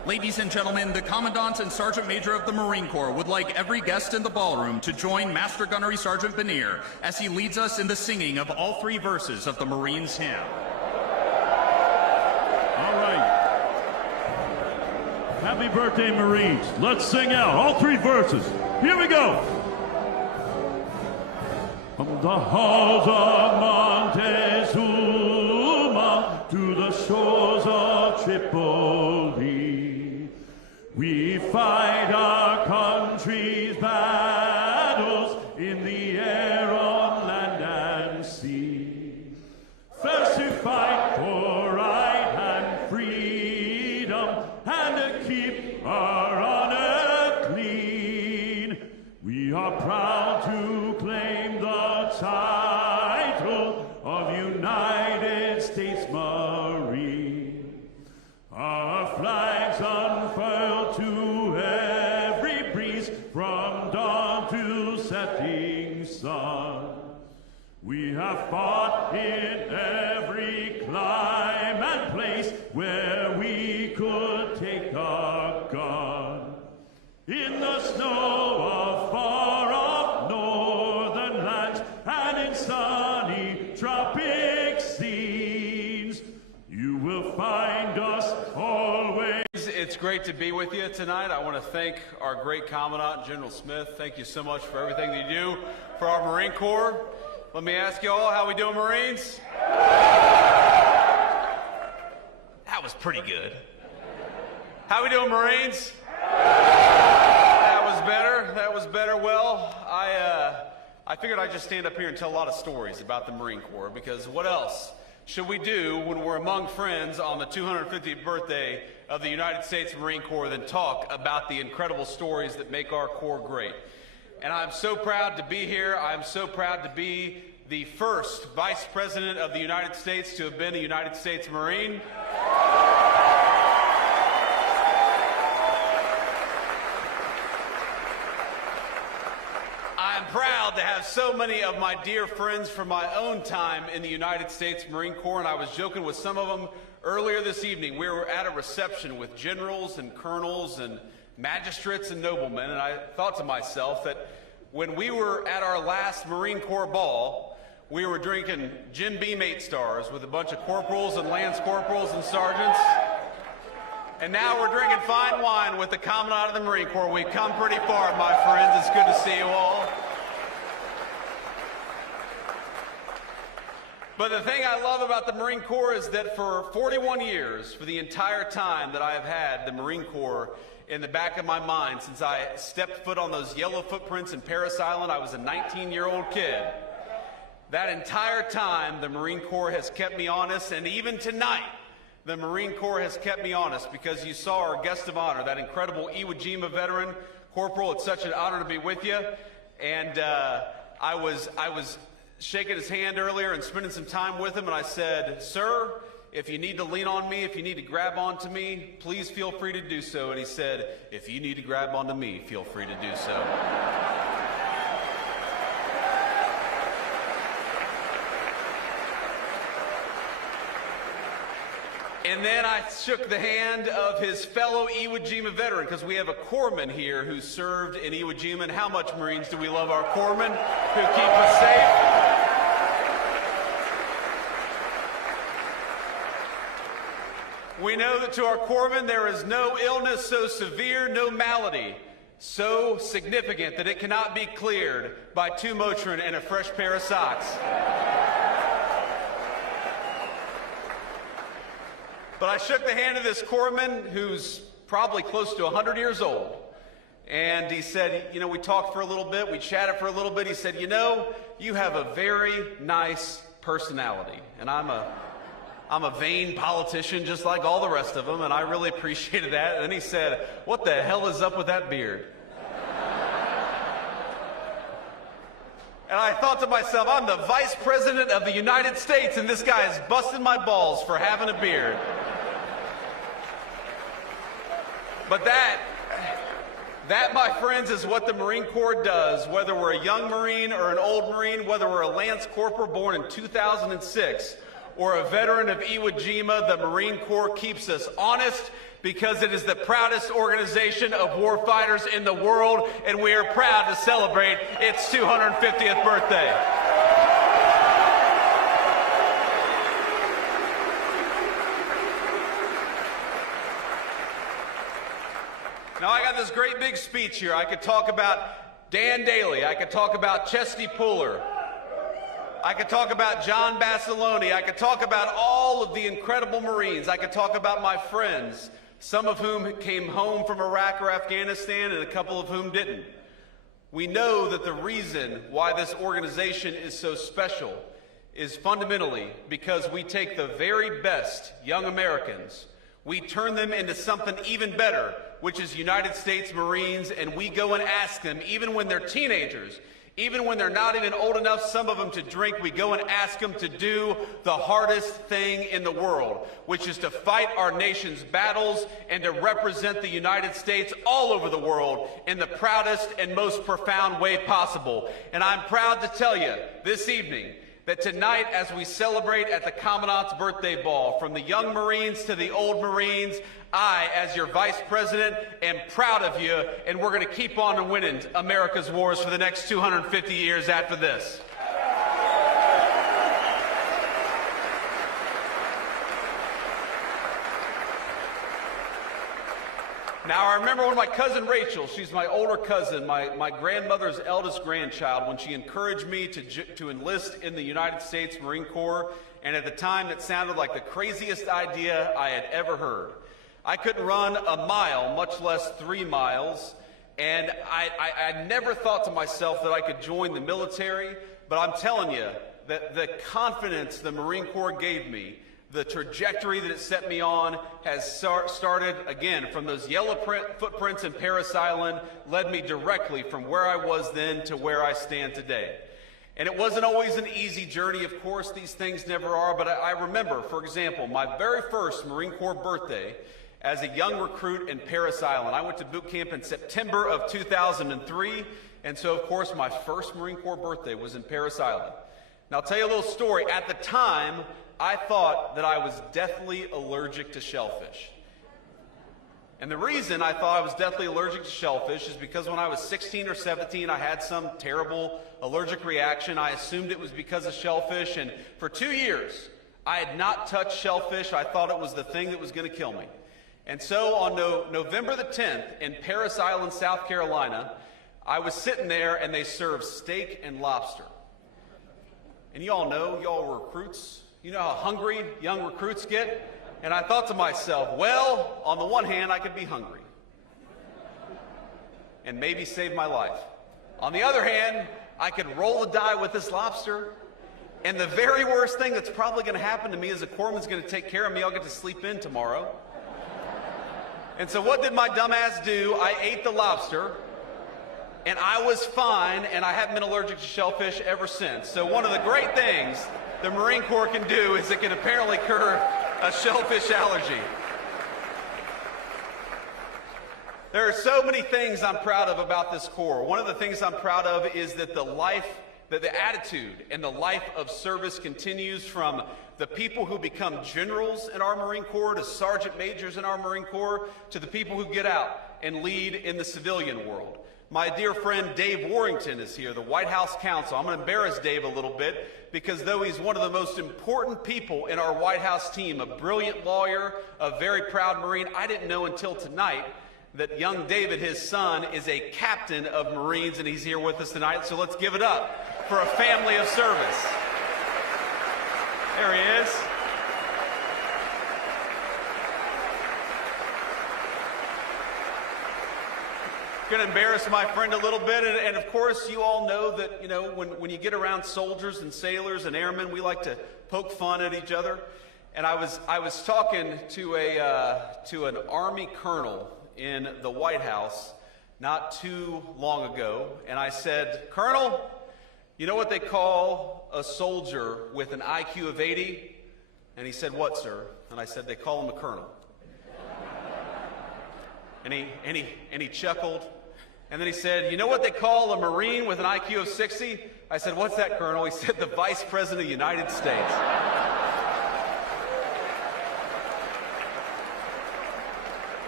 Ladies and gentlemen, the Commandant and Sergeant Major of the Marine Corps would like every guest in the ballroom to join Master Gunnery Sergeant Benier as he leads us in the singing of all 3 verses of the Marines' hymn. All right. Happy birthday, Marines. Let's sing out all 3 verses. Here we go. From the halls of Montezuma to the shores of Tripoli, we fight our country's battles in the air, on land and sea. First to fight for right and freedom, and to keep our honor clean. We are proud to claim the title of United States Marine. Our flags unfurled to every breeze, from dawn to setting sun. We have fought in every clime and place where we could take a gun. In the snow of far-off northern lands, and in sunny tropic scenes, you will find us always. It's great to be with you tonight. I want to thank our great Commandant, General Smith. Thank you so much for everything that you do for our Marine Corps. Let me ask you all, how we doing, Marines? That was pretty good. How we doing, Marines? That was better. That was better. Well, I figured I'd just stand up here and tell a lot of stories about the Marine Corps, because what else should we do when we're among friends on the 250th birthday of the United States Marine Corps than talk about the incredible stories that make our Corps great? And I'm so proud to be here. I'm so proud to be the first Vice President of the United States to have been a United States Marine. I'm proud to have so many of my dear friends from my own time in the United States Marine Corps, and I was joking with some of them earlier this evening. We were at a reception with generals and colonels and magistrates and noblemen, and I thought to myself that when we were at our last Marine Corps ball, we were drinking Jim Beam 8 stars with a bunch of corporals and lance corporals and sergeants, and now we're drinking fine wine with the Commandant of the Marine Corps. We've come pretty far, my friends. It's good to see you all. But the thing I love about the Marine Corps is that for 41 years, for the entire time that I have had the Marine Corps in the back of my mind, since I stepped foot on those yellow footprints in Parris Island, I was a 19-year-old kid. That entire time, the Marine Corps has kept me honest, and even tonight, the Marine Corps has kept me honest, because you saw our guest of honor, that incredible Iwo Jima veteran. Corporal, it's such an honor to be with you. And I was shaking his hand earlier and spending some time with him, and I said, "Sir, if you need to lean on me, if you need to grab onto me, please feel free to do so." And he said, "If you need to grab onto me, feel free to do so." And then I shook the hand of his fellow Iwo Jima veteran, because we have a corpsman here who served in Iwo Jima. And how much, Marines, do we love our corpsmen who keep us safe? We know that to our corpsmen there is no illness so severe, no malady so significant that it cannot be cleared by 2 Motrin and a fresh pair of socks. But I shook the hand of this corpsman who's probably close to 100 years old. And he said, we talked for a little bit, we chatted for a little bit. He said, you have a very nice personality. And I'm a vain politician just like all the rest of them, and I really appreciated that. And then he said, "What the hell is up with that beard?" And I thought to myself, I'm the Vice President of the United States, and this guy is busting my balls for having a beard. But that, my friends, is what the Marine Corps does, whether we're a young Marine or an old Marine, whether we're a Lance Corporal born in 2006 or a veteran of Iwo Jima. The Marine Corps keeps us honest, because it is the proudest organization of warfighters in the world, and we are proud to celebrate its 250th birthday. Now, I got this great big speech here. I could talk about Dan Daly. I could talk about Chesty Puller. I could talk about John Basilone. I could talk about all of the incredible Marines. I could talk about my friends, some of whom came home from Iraq or Afghanistan and a couple of whom didn't. We know that the reason why this organization is so special is fundamentally because we take the very best young Americans, we turn them into something even better, which is United States Marines, and we go and ask them, even when they're teenagers, even when they're not even old enough, some of them, to drink, we go and ask them to do the hardest thing in the world, which is to fight our nation's battles and to represent the United States all over the world in the proudest and most profound way possible. And I'm proud to tell you this evening that tonight, as we celebrate at the Commandant's birthday ball, from the young Marines to the old Marines, I, as your Vice President, am proud of you, and we're going to keep on winning America's wars for the next 250 years after this. Now, I remember when my cousin Rachel, she's my older cousin, my grandmother's eldest grandchild, when she encouraged me to enlist in the United States Marine Corps, and at the time it sounded like the craziest idea I had ever heard. I couldn't run a mile, much less 3 miles, and I never thought to myself that I could join the military, but I'm telling you that the confidence the Marine Corps gave me, the trajectory that it set me on, has started, again, from those yellow footprints in Parris Island, led me directly from where I was then to where I stand today. And it wasn't always an easy journey, of course, these things never are, but I remember, for example, my very first Marine Corps birthday as a young recruit in Parris Island. I went to boot camp in September of 2003, and so, of course, my first Marine Corps birthday was in Parris Island. Now, I'll tell you a little story. At the time, I thought that I was deathly allergic to shellfish. And the reason I thought I was deathly allergic to shellfish is because when I was 16 or 17, I had some terrible allergic reaction. I assumed it was because of shellfish, and for 2 years, I had not touched shellfish. I thought it was the thing that was going to kill me. And so on November the 10th in Parris Island, South Carolina, I was sitting there and they served steak and lobster. And you all know, y'all were recruits. You know how hungry young recruits get? And I thought to myself, well, on the one hand, I could be hungry and maybe save my life. On the other hand, I could roll the die with this lobster, and the very worst thing that's probably going to happen to me is a corpsman's going to take care of me. I'll get to sleep in tomorrow. And so what did my dumbass do? I ate the lobster, and I was fine, and I haven't been allergic to shellfish ever since. So one of the great things the Marine Corps can do is it can apparently cure a shellfish allergy. There are so many things I'm proud of about this Corps. One of the things I'm proud of is that the attitude and the life of service continues from the people who become generals in our Marine Corps to sergeant majors in our Marine Corps to the people who get out and lead in the civilian world. My dear friend Dave Warrington is here, the White House counsel. I'm going to embarrass Dave a little bit because though he's one of the most important people in our White House team, a brilliant lawyer, a very proud Marine, I didn't know until tonight that young David, his son, is a captain of Marines, and he's here with us tonight. So let's give it up for a family of service. There he is. Going to embarrass my friend a little bit, and of course you all know that, you know, when you get around soldiers and sailors and airmen, we like to poke fun at each other. And I was talking to an Army colonel in the White House not too long ago, and I said, "Colonel, you know what they call a soldier with an IQ of 80? And he said, "What, sir?" And I said, "They call him a colonel." And he chuckled. And then he said, "You know what they call a Marine with an IQ of 60? I said, "What's that, Colonel?" He said, "The Vice President of the United States."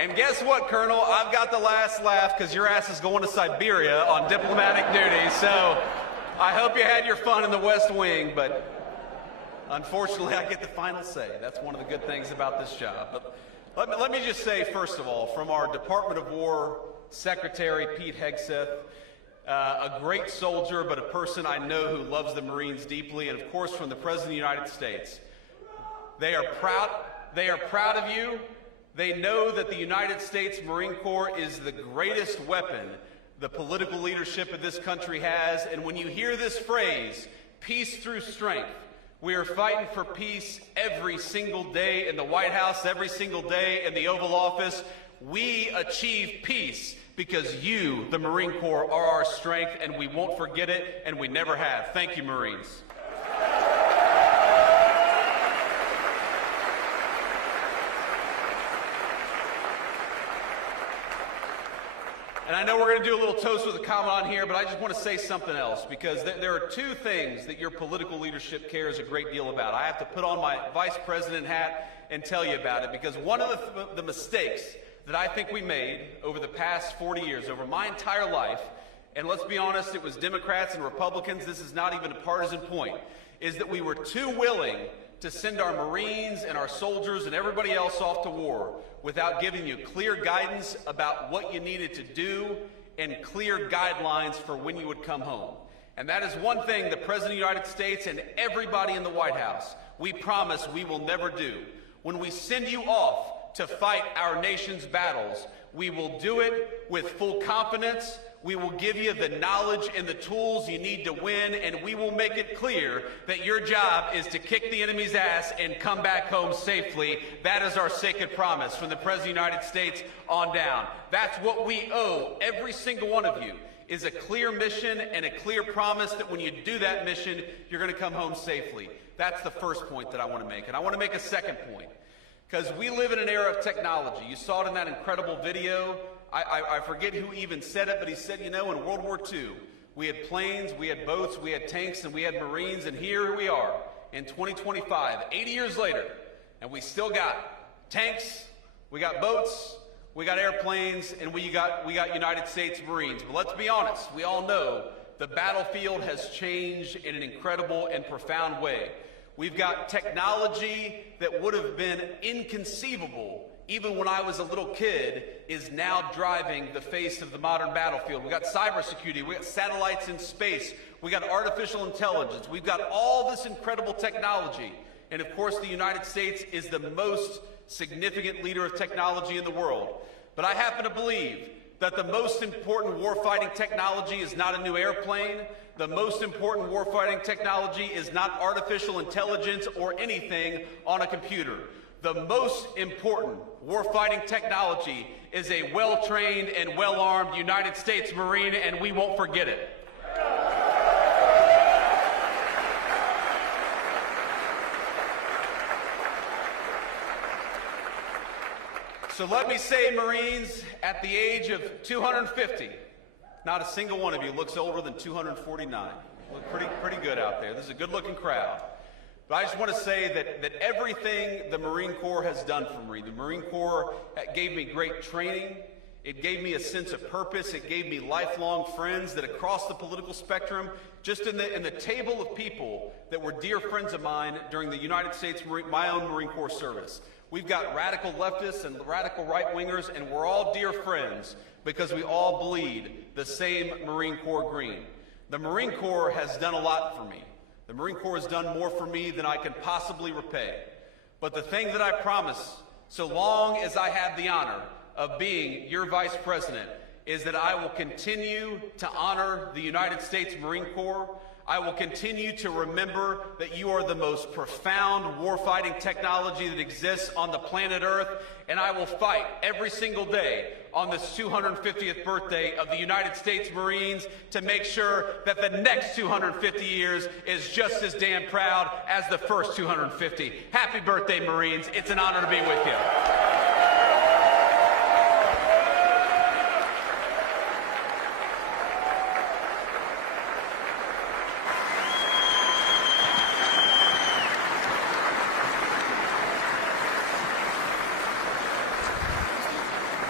And guess what, Colonel? I've got the last laugh because your ass is going to Siberia on diplomatic duty. So I hope you had your fun in the West Wing, but unfortunately I get the final say. That's one of the good things about this job. But let me just say, first of all, from our Department of War Secretary, Pete Hegseth, a great soldier, but a person I know who loves the Marines deeply, and of course from the President of the United States. They are proud of you. They know that the United States Marine Corps is the greatest weapon the political leadership of this country has. And when you hear this phrase, peace through strength, we are fighting for peace every single day in the White House, every single day in the Oval Office. We achieve peace because you, the Marine Corps, are our strength, and we won't forget it, and we never have. Thank you, Marines. And I know we're going to do a little toast with a Commandant here, but I just want to say something else, because there are two things that your political leadership cares a great deal about. I have to put on my Vice President hat and tell you about it, because one of the mistakes that I think we made over the past 40 years, over my entire life, and let's be honest, it was Democrats and Republicans, this is not even a partisan point, is that we were too willing to send our Marines and our soldiers and everybody else off to war without giving you clear guidance about what you needed to do and clear guidelines for when you would come home. And that is one thing the President of the United States and everybody in the White House, we promise we will never do. When we send you off to fight our nation's battles, we will do it with full confidence. We will give you the knowledge and the tools you need to win, and we will make it clear that your job is to kick the enemy's ass and come back home safely. That is our sacred promise from the President of the United States on down. That's what we owe every single one of you, is a clear mission and a clear promise that when you do that mission, you're going to come home safely. That's the first point that I want to make. And I want to make a second point, because we live in an era of technology. You saw it in that incredible video. I forget who even said it, but he said, you know, in World War II, we had planes, we had boats, we had tanks, and we had Marines, and here we are in 2025, 80 years later, and we still got tanks, we got boats, we got airplanes, and we got United States Marines. But let's be honest, we all know the battlefield has changed in an incredible and profound way. We've got technology that would have been inconceivable even when I was a little kid, is now driving the face of the modern battlefield. We've got cybersecurity, we've got satellites in space, we've got artificial intelligence, we've got all this incredible technology. And of course, the United States is the most significant leader of technology in the world. But I happen to believe that the most important warfighting technology is not a new airplane. The most important warfighting technology is not artificial intelligence or anything on a computer. The most important warfighting technology is a well-trained and well-armed United States Marine, and we won't forget it. So let me say, Marines, at the age of 250, not a single one of you looks older than 249. You look pretty good out there. This is a good-looking crowd. But I just want to say that everything the Marine Corps has done for me, the Marine Corps gave me great training, it gave me a sense of purpose, it gave me lifelong friends that across the political spectrum, just in the table of people that were dear friends of mine during the United States, my own Marine Corps service. We've got radical leftists and radical right-wingers, and we're all dear friends because we all bleed the same Marine Corps green. The Marine Corps has done a lot for me. The Marine Corps has done more for me than I can possibly repay. But the thing that I promise, so long as I have the honor of being your Vice President, is that I will continue to honor the United States Marine Corps. I will continue to remember that you are the most profound warfighting technology that exists on the planet Earth, and I will fight every single day on this 250th birthday of the United States Marines to make sure that the next 250 years is just as damn proud as the first 250. Happy birthday, Marines. It's an honor to be with you.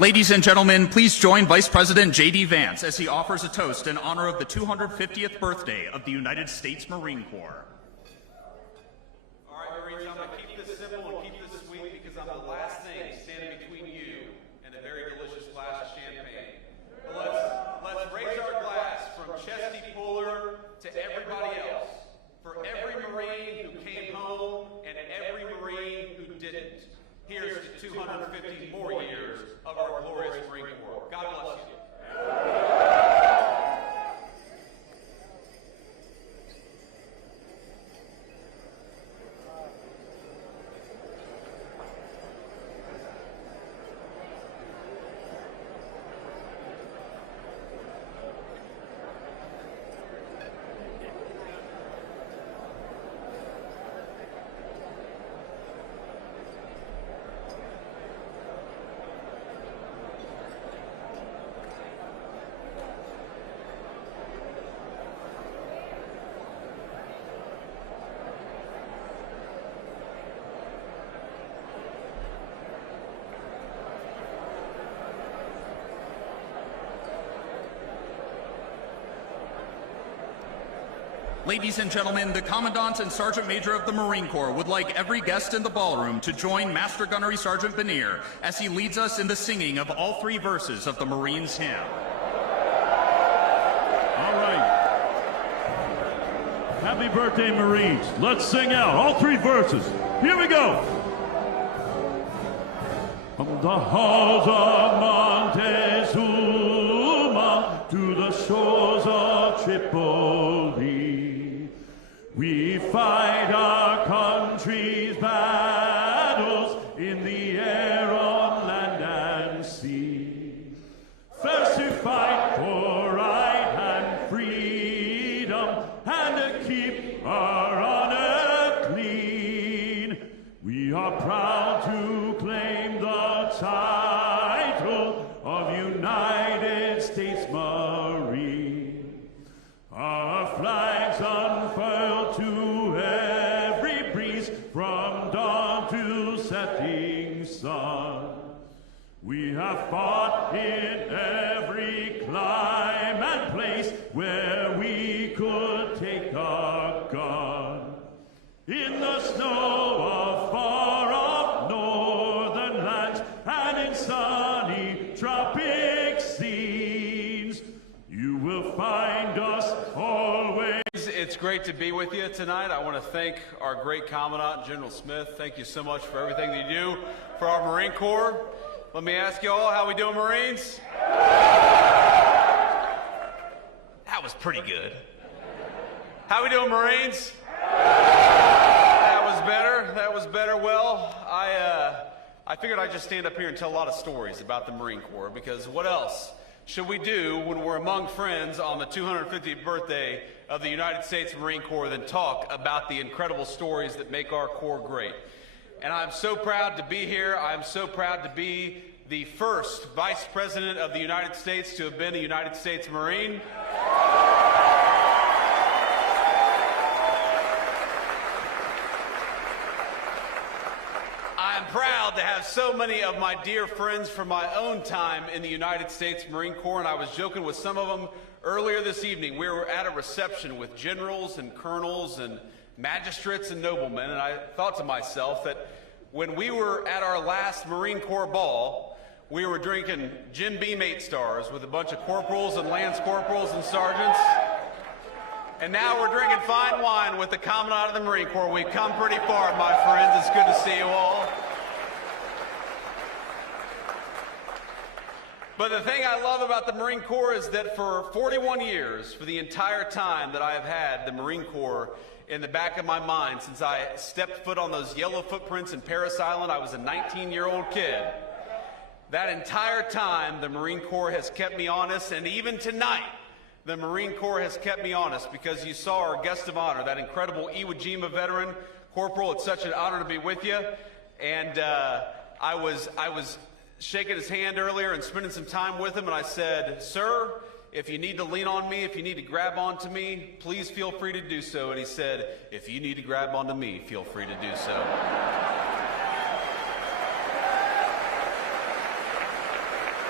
Ladies and gentlemen, please join Vice President JD Vance as he offers a toast in honor of the 250th birthday of the United States Marine Corps. All right, Marines, I'm going to keep this simple and keep this sweet because I'm the last thing standing between you and a very delicious glass of champagne. But let's raise our glass from Chesty Puller to everybody else, for every Marine who came home and every Marine who didn't. Here's to 250 more years of our glorious Marine Corps. God bless you. Ladies and gentlemen, the Commandant and Sergeant Major of the Marine Corps would like every guest in the ballroom to join Master Gunnery Sergeant Benier as he leads us in the singing of all three verses of the Marines' hymn. All right. Happy birthday, Marines. Let's sing out all three verses. Here we go. From the halls of Montezuma to the shores of Tripoli, we fight our country's battles in the air, on land and sea. First to fight for right and freedom, and to keep our honor clean. We are proud to claim the title of United States Marine. Our flags unfurled to every breeze, from dawn to setting sun. We have fought in every clime and place where we could take a gun. In the snow of far-off northern lands and in sunny tropic scenes, you will find us always. It's great to be with you tonight. I want to thank our great Commandant, General Smith. Thank you so much for everything that you do for our Marine Corps. Let me ask you all, how we doing, Marines? That was pretty good. How we doing, Marines? That was better. That was better. Well, I figured I'd just stand up here and tell a lot of stories about the Marine Corps, because what else should we do when we're among friends on the 250th birthday of the United States Marine Corps than talk about the incredible stories that make our Corps great? And I'm so proud to be here. I'm so proud to be the first Vice President of the United States to have been a United States Marine. I'm proud to have so many of my dear friends from my own time in the United States Marine Corps, and I was joking with some of them earlier this evening. We were at a reception with generals and colonels and magistrates and noblemen, and I thought to myself that when we were at our last Marine Corps ball, we were drinking Jim Beam 8 stars with a bunch of corporals and lance corporals and sergeants, and now we're drinking fine wine with the Commandant of the Marine Corps. We've come pretty far, my friends. It's good to see you all. But the thing I love about the Marine Corps is that for 41 years, for the entire time that I have had the Marine Corps in the back of my mind, since I stepped foot on those yellow footprints in Parris Island, I was a 19-year-old kid. That entire time, the Marine Corps has kept me honest, and even tonight, the Marine Corps has kept me honest, because you saw our guest of honor, that incredible Iwo Jima veteran. Corporal, it's such an honor to be with you. And I was shaking his hand earlier and spending some time with him, and I said, "Sir, if you need to lean on me, if you need to grab onto me, please feel free to do so." And he said, "If you need to grab onto me, feel free to do so."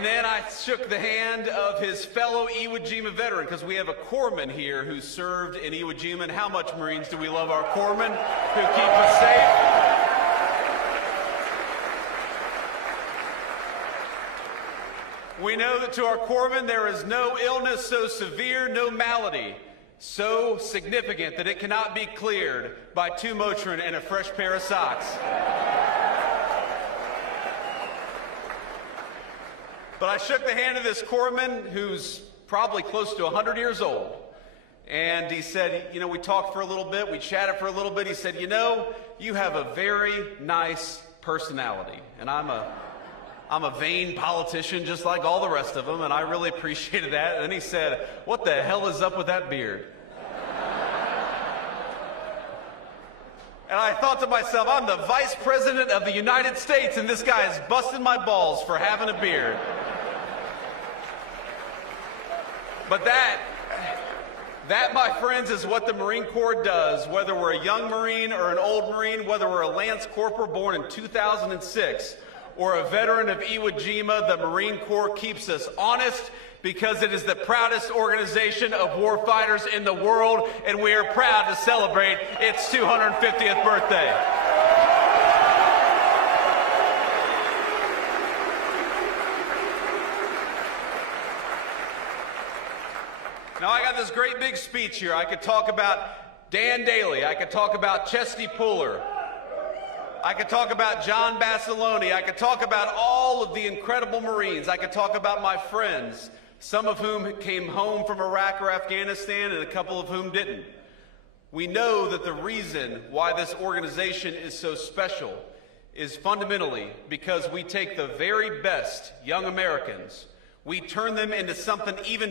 And then I shook the hand of his fellow Iwo Jima veteran, because we have a corpsman here who served in Iwo Jima. And how much, Marines, do we love our corpsmen who keep us safe? We know that to our corpsmen there is no illness so severe, no malady so significant that it cannot be cleared by 2 Motrin and a fresh pair of socks. But I shook the hand of this corpsman who's probably close to 100 years old. And he said, you know, we talked for a little bit, we chatted for a little bit. He said, you know, you have a very nice personality. And I'm a vain politician just like all the rest of them, and I really appreciated that. And then he said, what the hell is up with that beard? And I thought to myself, I'm the Vice President of the United States, and this guy is busting my balls for having a beard. But that, my friends, is what the Marine Corps does, whether we're a young Marine or an old Marine, whether we're a Lance Corporal born in 2006 or a veteran of Iwo Jima. The Marine Corps keeps us honest because it is the proudest organization of warfighters in the world, and we are proud to celebrate its 250th birthday. Now, I got this great big speech here. I could talk about Dan Daly. I could talk about Chesty Puller. I could talk about John Basilone. I could talk about all of the incredible Marines. I could talk about my friends, some of whom came home from Iraq or Afghanistan and a couple of whom didn't. We know that the reason why this organization is so special is fundamentally because we take the very best young Americans, we turn them into something even